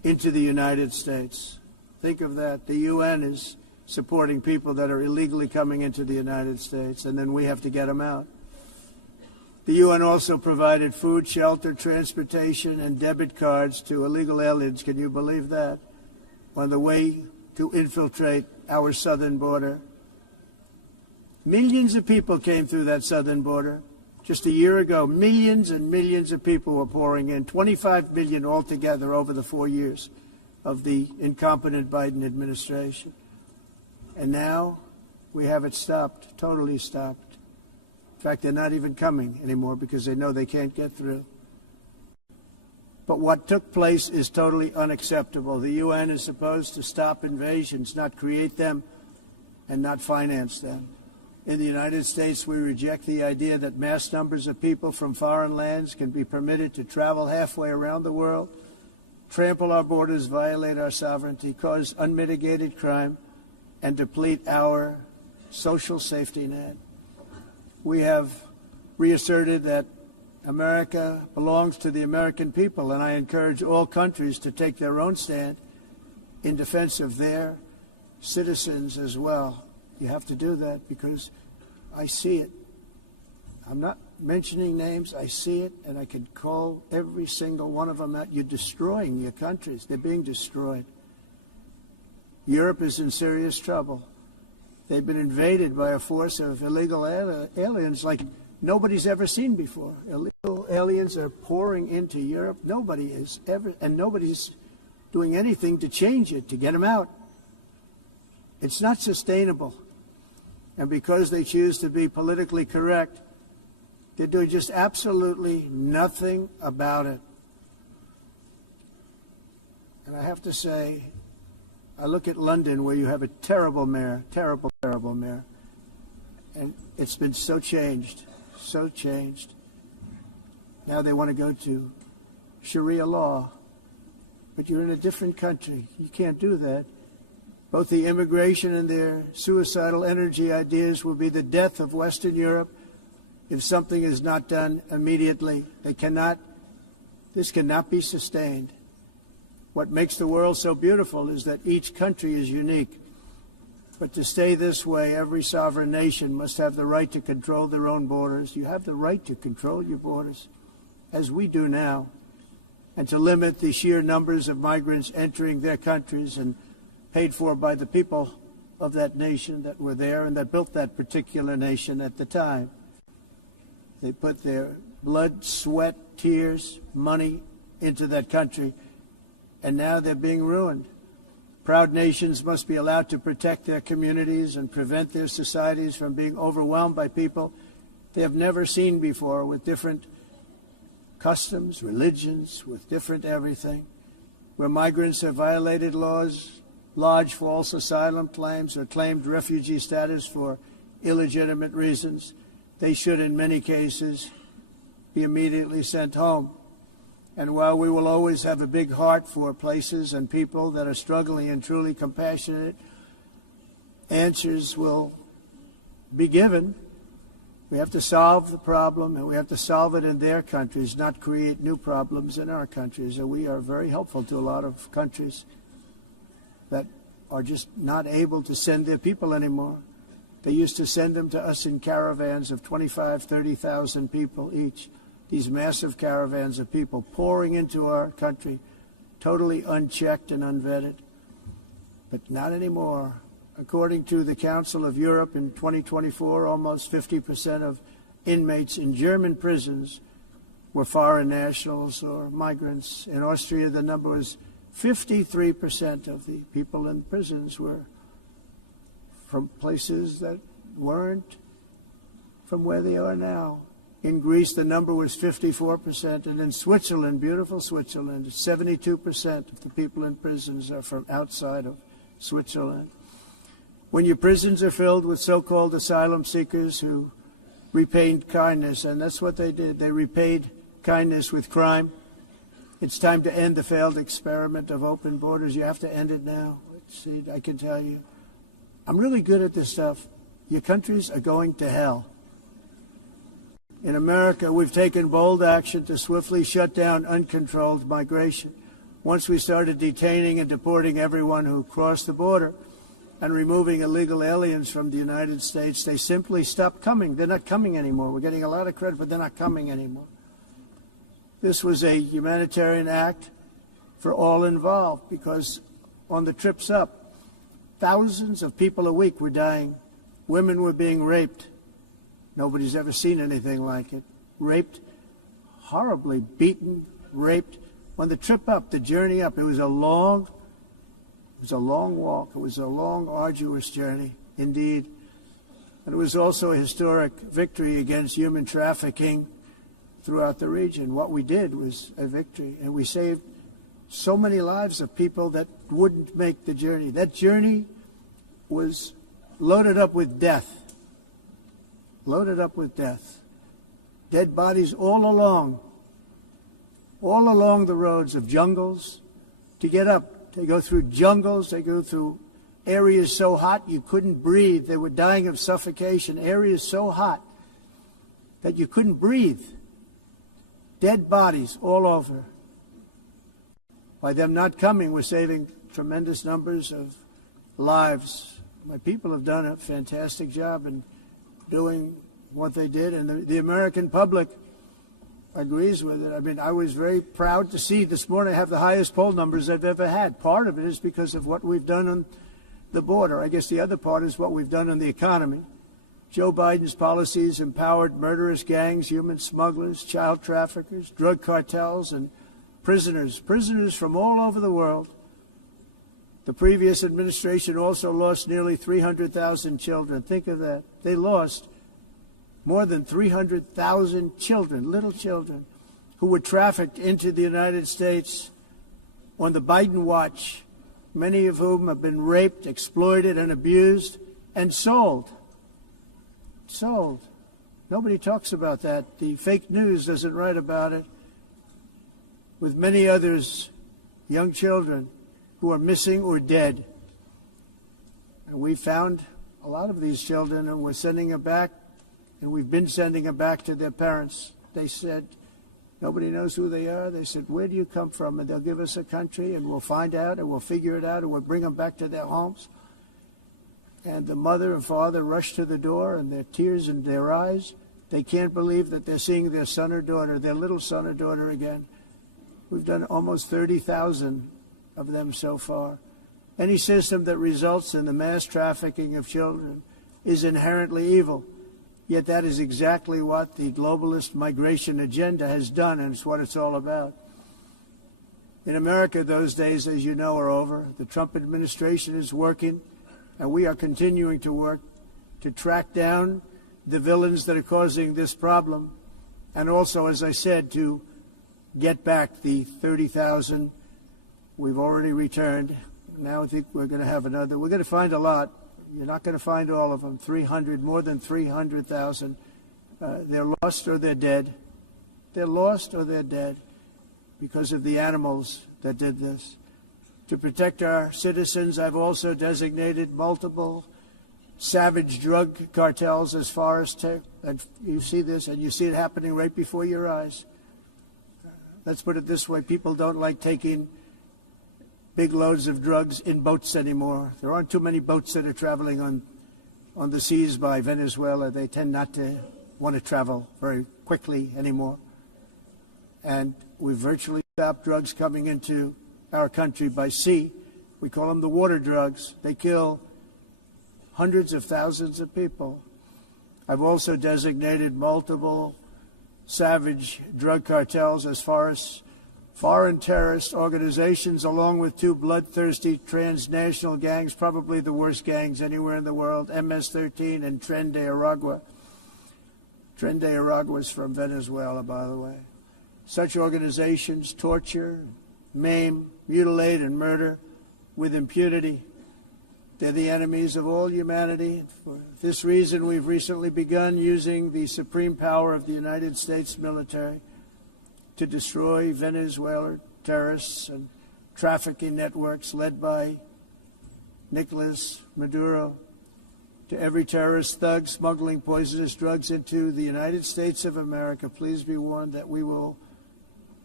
into the United States. Think of that. The UN is supporting people that are illegally coming into the United States, and then we have to get them out. The UN also provided food, shelter, transportation, and debit cards to illegal aliens. Can you believe that? On the way to infiltrate our southern border. Millions of people came through that southern border. Just a year ago, millions and millions of people were pouring in, 25 million altogether over the 4 years of the incompetent Biden administration. And now we have it stopped, totally stopped. In fact, they're not even coming anymore because they know they can't get through. But what took place is totally unacceptable. The UN is supposed to stop invasions, not create them and not finance them. In the United States, we reject the idea that mass numbers of people from foreign lands can be permitted to travel halfway around the world, trample our borders, violate our sovereignty, cause unmitigated crime, and deplete our social safety net. We have reasserted that America belongs to the American people, and I encourage all countries to take their own stand in defense of their citizens as well. You have to do that because I see it. I'm not mentioning names. I see it, and I can call every single one of them out. You're destroying your countries. They're being destroyed. Europe is in serious trouble. They've been invaded by a force of illegal aliens like nobody's ever seen before. Illegal aliens are pouring into Europe. Nobody is ever, and nobody's doing anything to change it, to get them out. It's not sustainable. And because they choose to be politically correct, they're doing just absolutely nothing about it. And I have to say, I look at London where you have a terrible mayor, terrible mayor. And it's been so changed, so changed. Now they want to go to Sharia law. But you're in a different country. You can't do that. Both the immigration and their suicidal energy ideas will be the death of Western Europe if something is not done immediately. This cannot be sustained. What makes the world so beautiful is that each country is unique. But to stay this way, every sovereign nation must have the right to control their own borders. You have the right to control your borders, as we do now, and to limit the sheer numbers of migrants entering their countries and paid for by the people of that nation that were there and that built that particular nation at the time. They put their blood, sweat, tears, money into that country, and now they're being ruined. Proud nations must be allowed to protect their communities and prevent their societies from being overwhelmed by people they have never seen before, with different customs, religions, with different everything. Where migrants have violated laws, lodged false asylum claims, or claimed refugee status for illegitimate reasons, they should, in many cases, be immediately sent home. And while we will always have a big heart for places and people that are struggling and truly compassionate, answers will be given. We have to solve the problem, and we have to solve it in their countries, not create new problems in our countries. And we are very helpful to a lot of countries that are just not able to send their people anymore. They used to send them to us in caravans of 25,000, 30,000 people each. These massive caravans of people pouring into our country, totally unchecked and unvetted. But not anymore. According to the Council of Europe in 2024, almost 50% of inmates in German prisons were foreign nationals or migrants. In Austria, the number was 53% of the people in prisons were from places that weren't from where they are now. In Greece, the number was 54%, and in Switzerland, beautiful Switzerland, 72% of the people in prisons are from outside of Switzerland. When your prisons are filled with so-called asylum seekers who repaid kindness, and that's what they did, they repaid kindness with crime, it's time to end the failed experiment of open borders. You have to end it now. See, I can tell you, I'm really good at this stuff. Your countries are going to hell. In America, we've taken bold action to swiftly shut down uncontrolled migration. once we started detaining and deporting everyone who crossed the border and removing illegal aliens from the United States, they simply stopped coming. They're not coming anymore. We're getting a lot of credit, but they're not coming anymore. This was a humanitarian act for all involved, because on the trips up, thousands of people a week were dying. Women were being raped. Nobody's ever seen anything like it. Raped, horribly beaten, raped. On the trip up, the journey up, it was a long walk. It was a long, arduous journey, indeed. And it was also a historic victory against human trafficking throughout the region. What we did was a victory, and we saved so many lives of people that wouldn't make the journey. That journey was loaded up with death. Loaded up with death. Dead bodies all along the roads of jungles to get up. They go through jungles, they go through areas so hot you couldn't breathe. They were dying of suffocation, areas so hot that you couldn't breathe. Dead bodies all over. By them not coming, we're saving tremendous numbers of lives. My people have done a fantastic job in doing what they did, and the American public agrees with it. I mean, I was very proud to see this morning I have the highest poll numbers I've ever had. Part of it is because of what we've done on the border. I guess the other part is what we've done on the economy. Joe Biden's policies empowered murderous gangs, human smugglers, child traffickers, drug cartels, and prisoners from all over the world. The previous administration also lost nearly 300,000 children. Think of that. They lost more than 300,000 children, little children, who were trafficked into the United States on the Biden watch, many of whom have been raped, exploited, and abused, and sold. Sold. Nobody talks about that. The fake news doesn't write about it. With many others, young children who are missing or dead. And we found a lot of these children, and we're sending them back, and we've been sending them back to their parents. They said, nobody knows who they are. They said, where do you come from? And they'll give us a country, and we'll find out, and we'll figure it out, and we'll bring them back to their homes. And the mother and father rush to the door, and their tears in their eyes. They can't believe that they're seeing their son or daughter, their little son or daughter again. We've done almost 30,000 of them so far. Any system that results in the mass trafficking of children is inherently evil. Yet that is exactly what the globalist migration agenda has done, and it's what it's all about. In America, those days, as you know, are over. The Trump administration is working, and we are continuing to work to track down the villains that are causing this problem, and also, as I said, to get back the 30,000 we've already returned. Now I think we're going to have another. We're going to find a lot. You're not going to find all of them. 300, more than 300,000. They're lost or they're dead. They're lost or they're dead because of the animals that did this. To protect our citizens, I've also designated multiple savage drug cartels as far as and you see this, and you see it happening right before your eyes. Let's put it this way. People don't like taking big loads of drugs in boats anymore. There aren't too many boats that are traveling on the seas by Venezuela. They tend not to want to travel very quickly anymore. And we've virtually stopped drugs coming into our country by sea. We call them the water drugs. They kill hundreds of thousands of people. I've also designated multiple savage drug cartels as far as foreign terrorist organizations, along with two bloodthirsty transnational gangs, probably the worst gangs anywhere in the world, MS-13 and Tren de Aragua. Tren de Aragua is from Venezuela, by the way. Such organizations torture, maim, mutilate, and murder with impunity. They're the enemies of all humanity. For this reason, we've recently begun using the supreme power of the United States military to destroy Venezuelan terrorists and trafficking networks led by Nicolas Maduro. To every terrorist thug smuggling poisonous drugs into the United States of America, please be warned that we will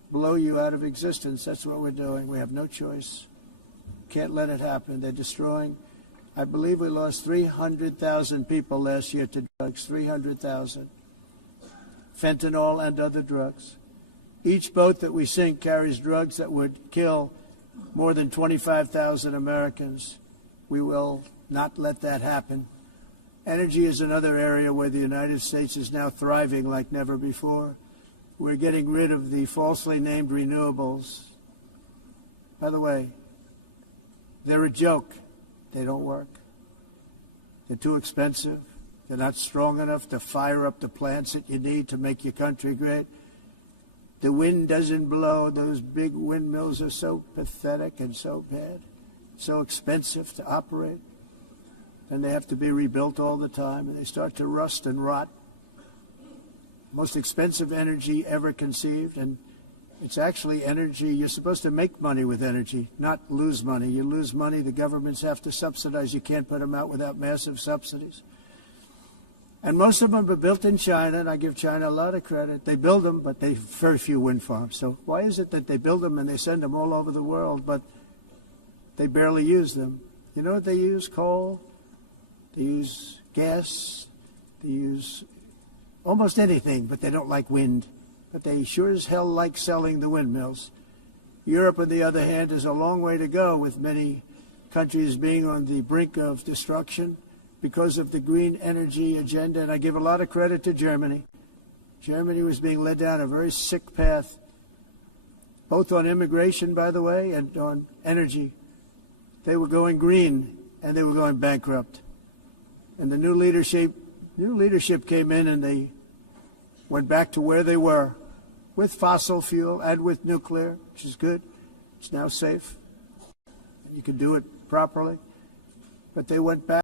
blow you out of existence. That's what we're doing. We have no choice. Can't let it happen. They're destroying. I believe we lost 300,000 people last year to drugs, 300,000. Fentanyl and other drugs. Each boat that we sink carries drugs that would kill more than 25,000 Americans. We will not let that happen. Energy is another area where the United States is now thriving like never before. We're getting rid of the falsely named renewables. By the way, they're a joke. They don't work. They're too expensive. They're not strong enough to fire up the plants that you need to make your country great. The wind doesn't blow. Those big windmills are so pathetic and so bad, so expensive to operate. And they have to be rebuilt all the time, and they start to rust and rot. Most expensive energy ever conceived, and it's actually energy. You're supposed to make money with energy, not lose money. You lose money, the governments have to subsidize. You can't put them out without massive subsidies. And most of them are built in China, and I give China a lot of credit. They build them, but they have very few wind farms. So why is it that they build them and they send them all over the world, but they barely use them? You know what they use? Coal. They use gas. They use almost anything, but they don't like wind. But they sure as hell like selling the windmills. Europe, on the other hand, has a long way to go, with many countries being on the brink of destruction because of the green energy agenda. And I give a lot of credit to Germany. Germany was being led down a very sick path, both on immigration, by the way, and on energy. They were going green, and they were going bankrupt. And the new leadership came in, and they went back to where they were, with fossil fuel and with nuclear, which is good. It's now safe. You can do it properly. But they went back.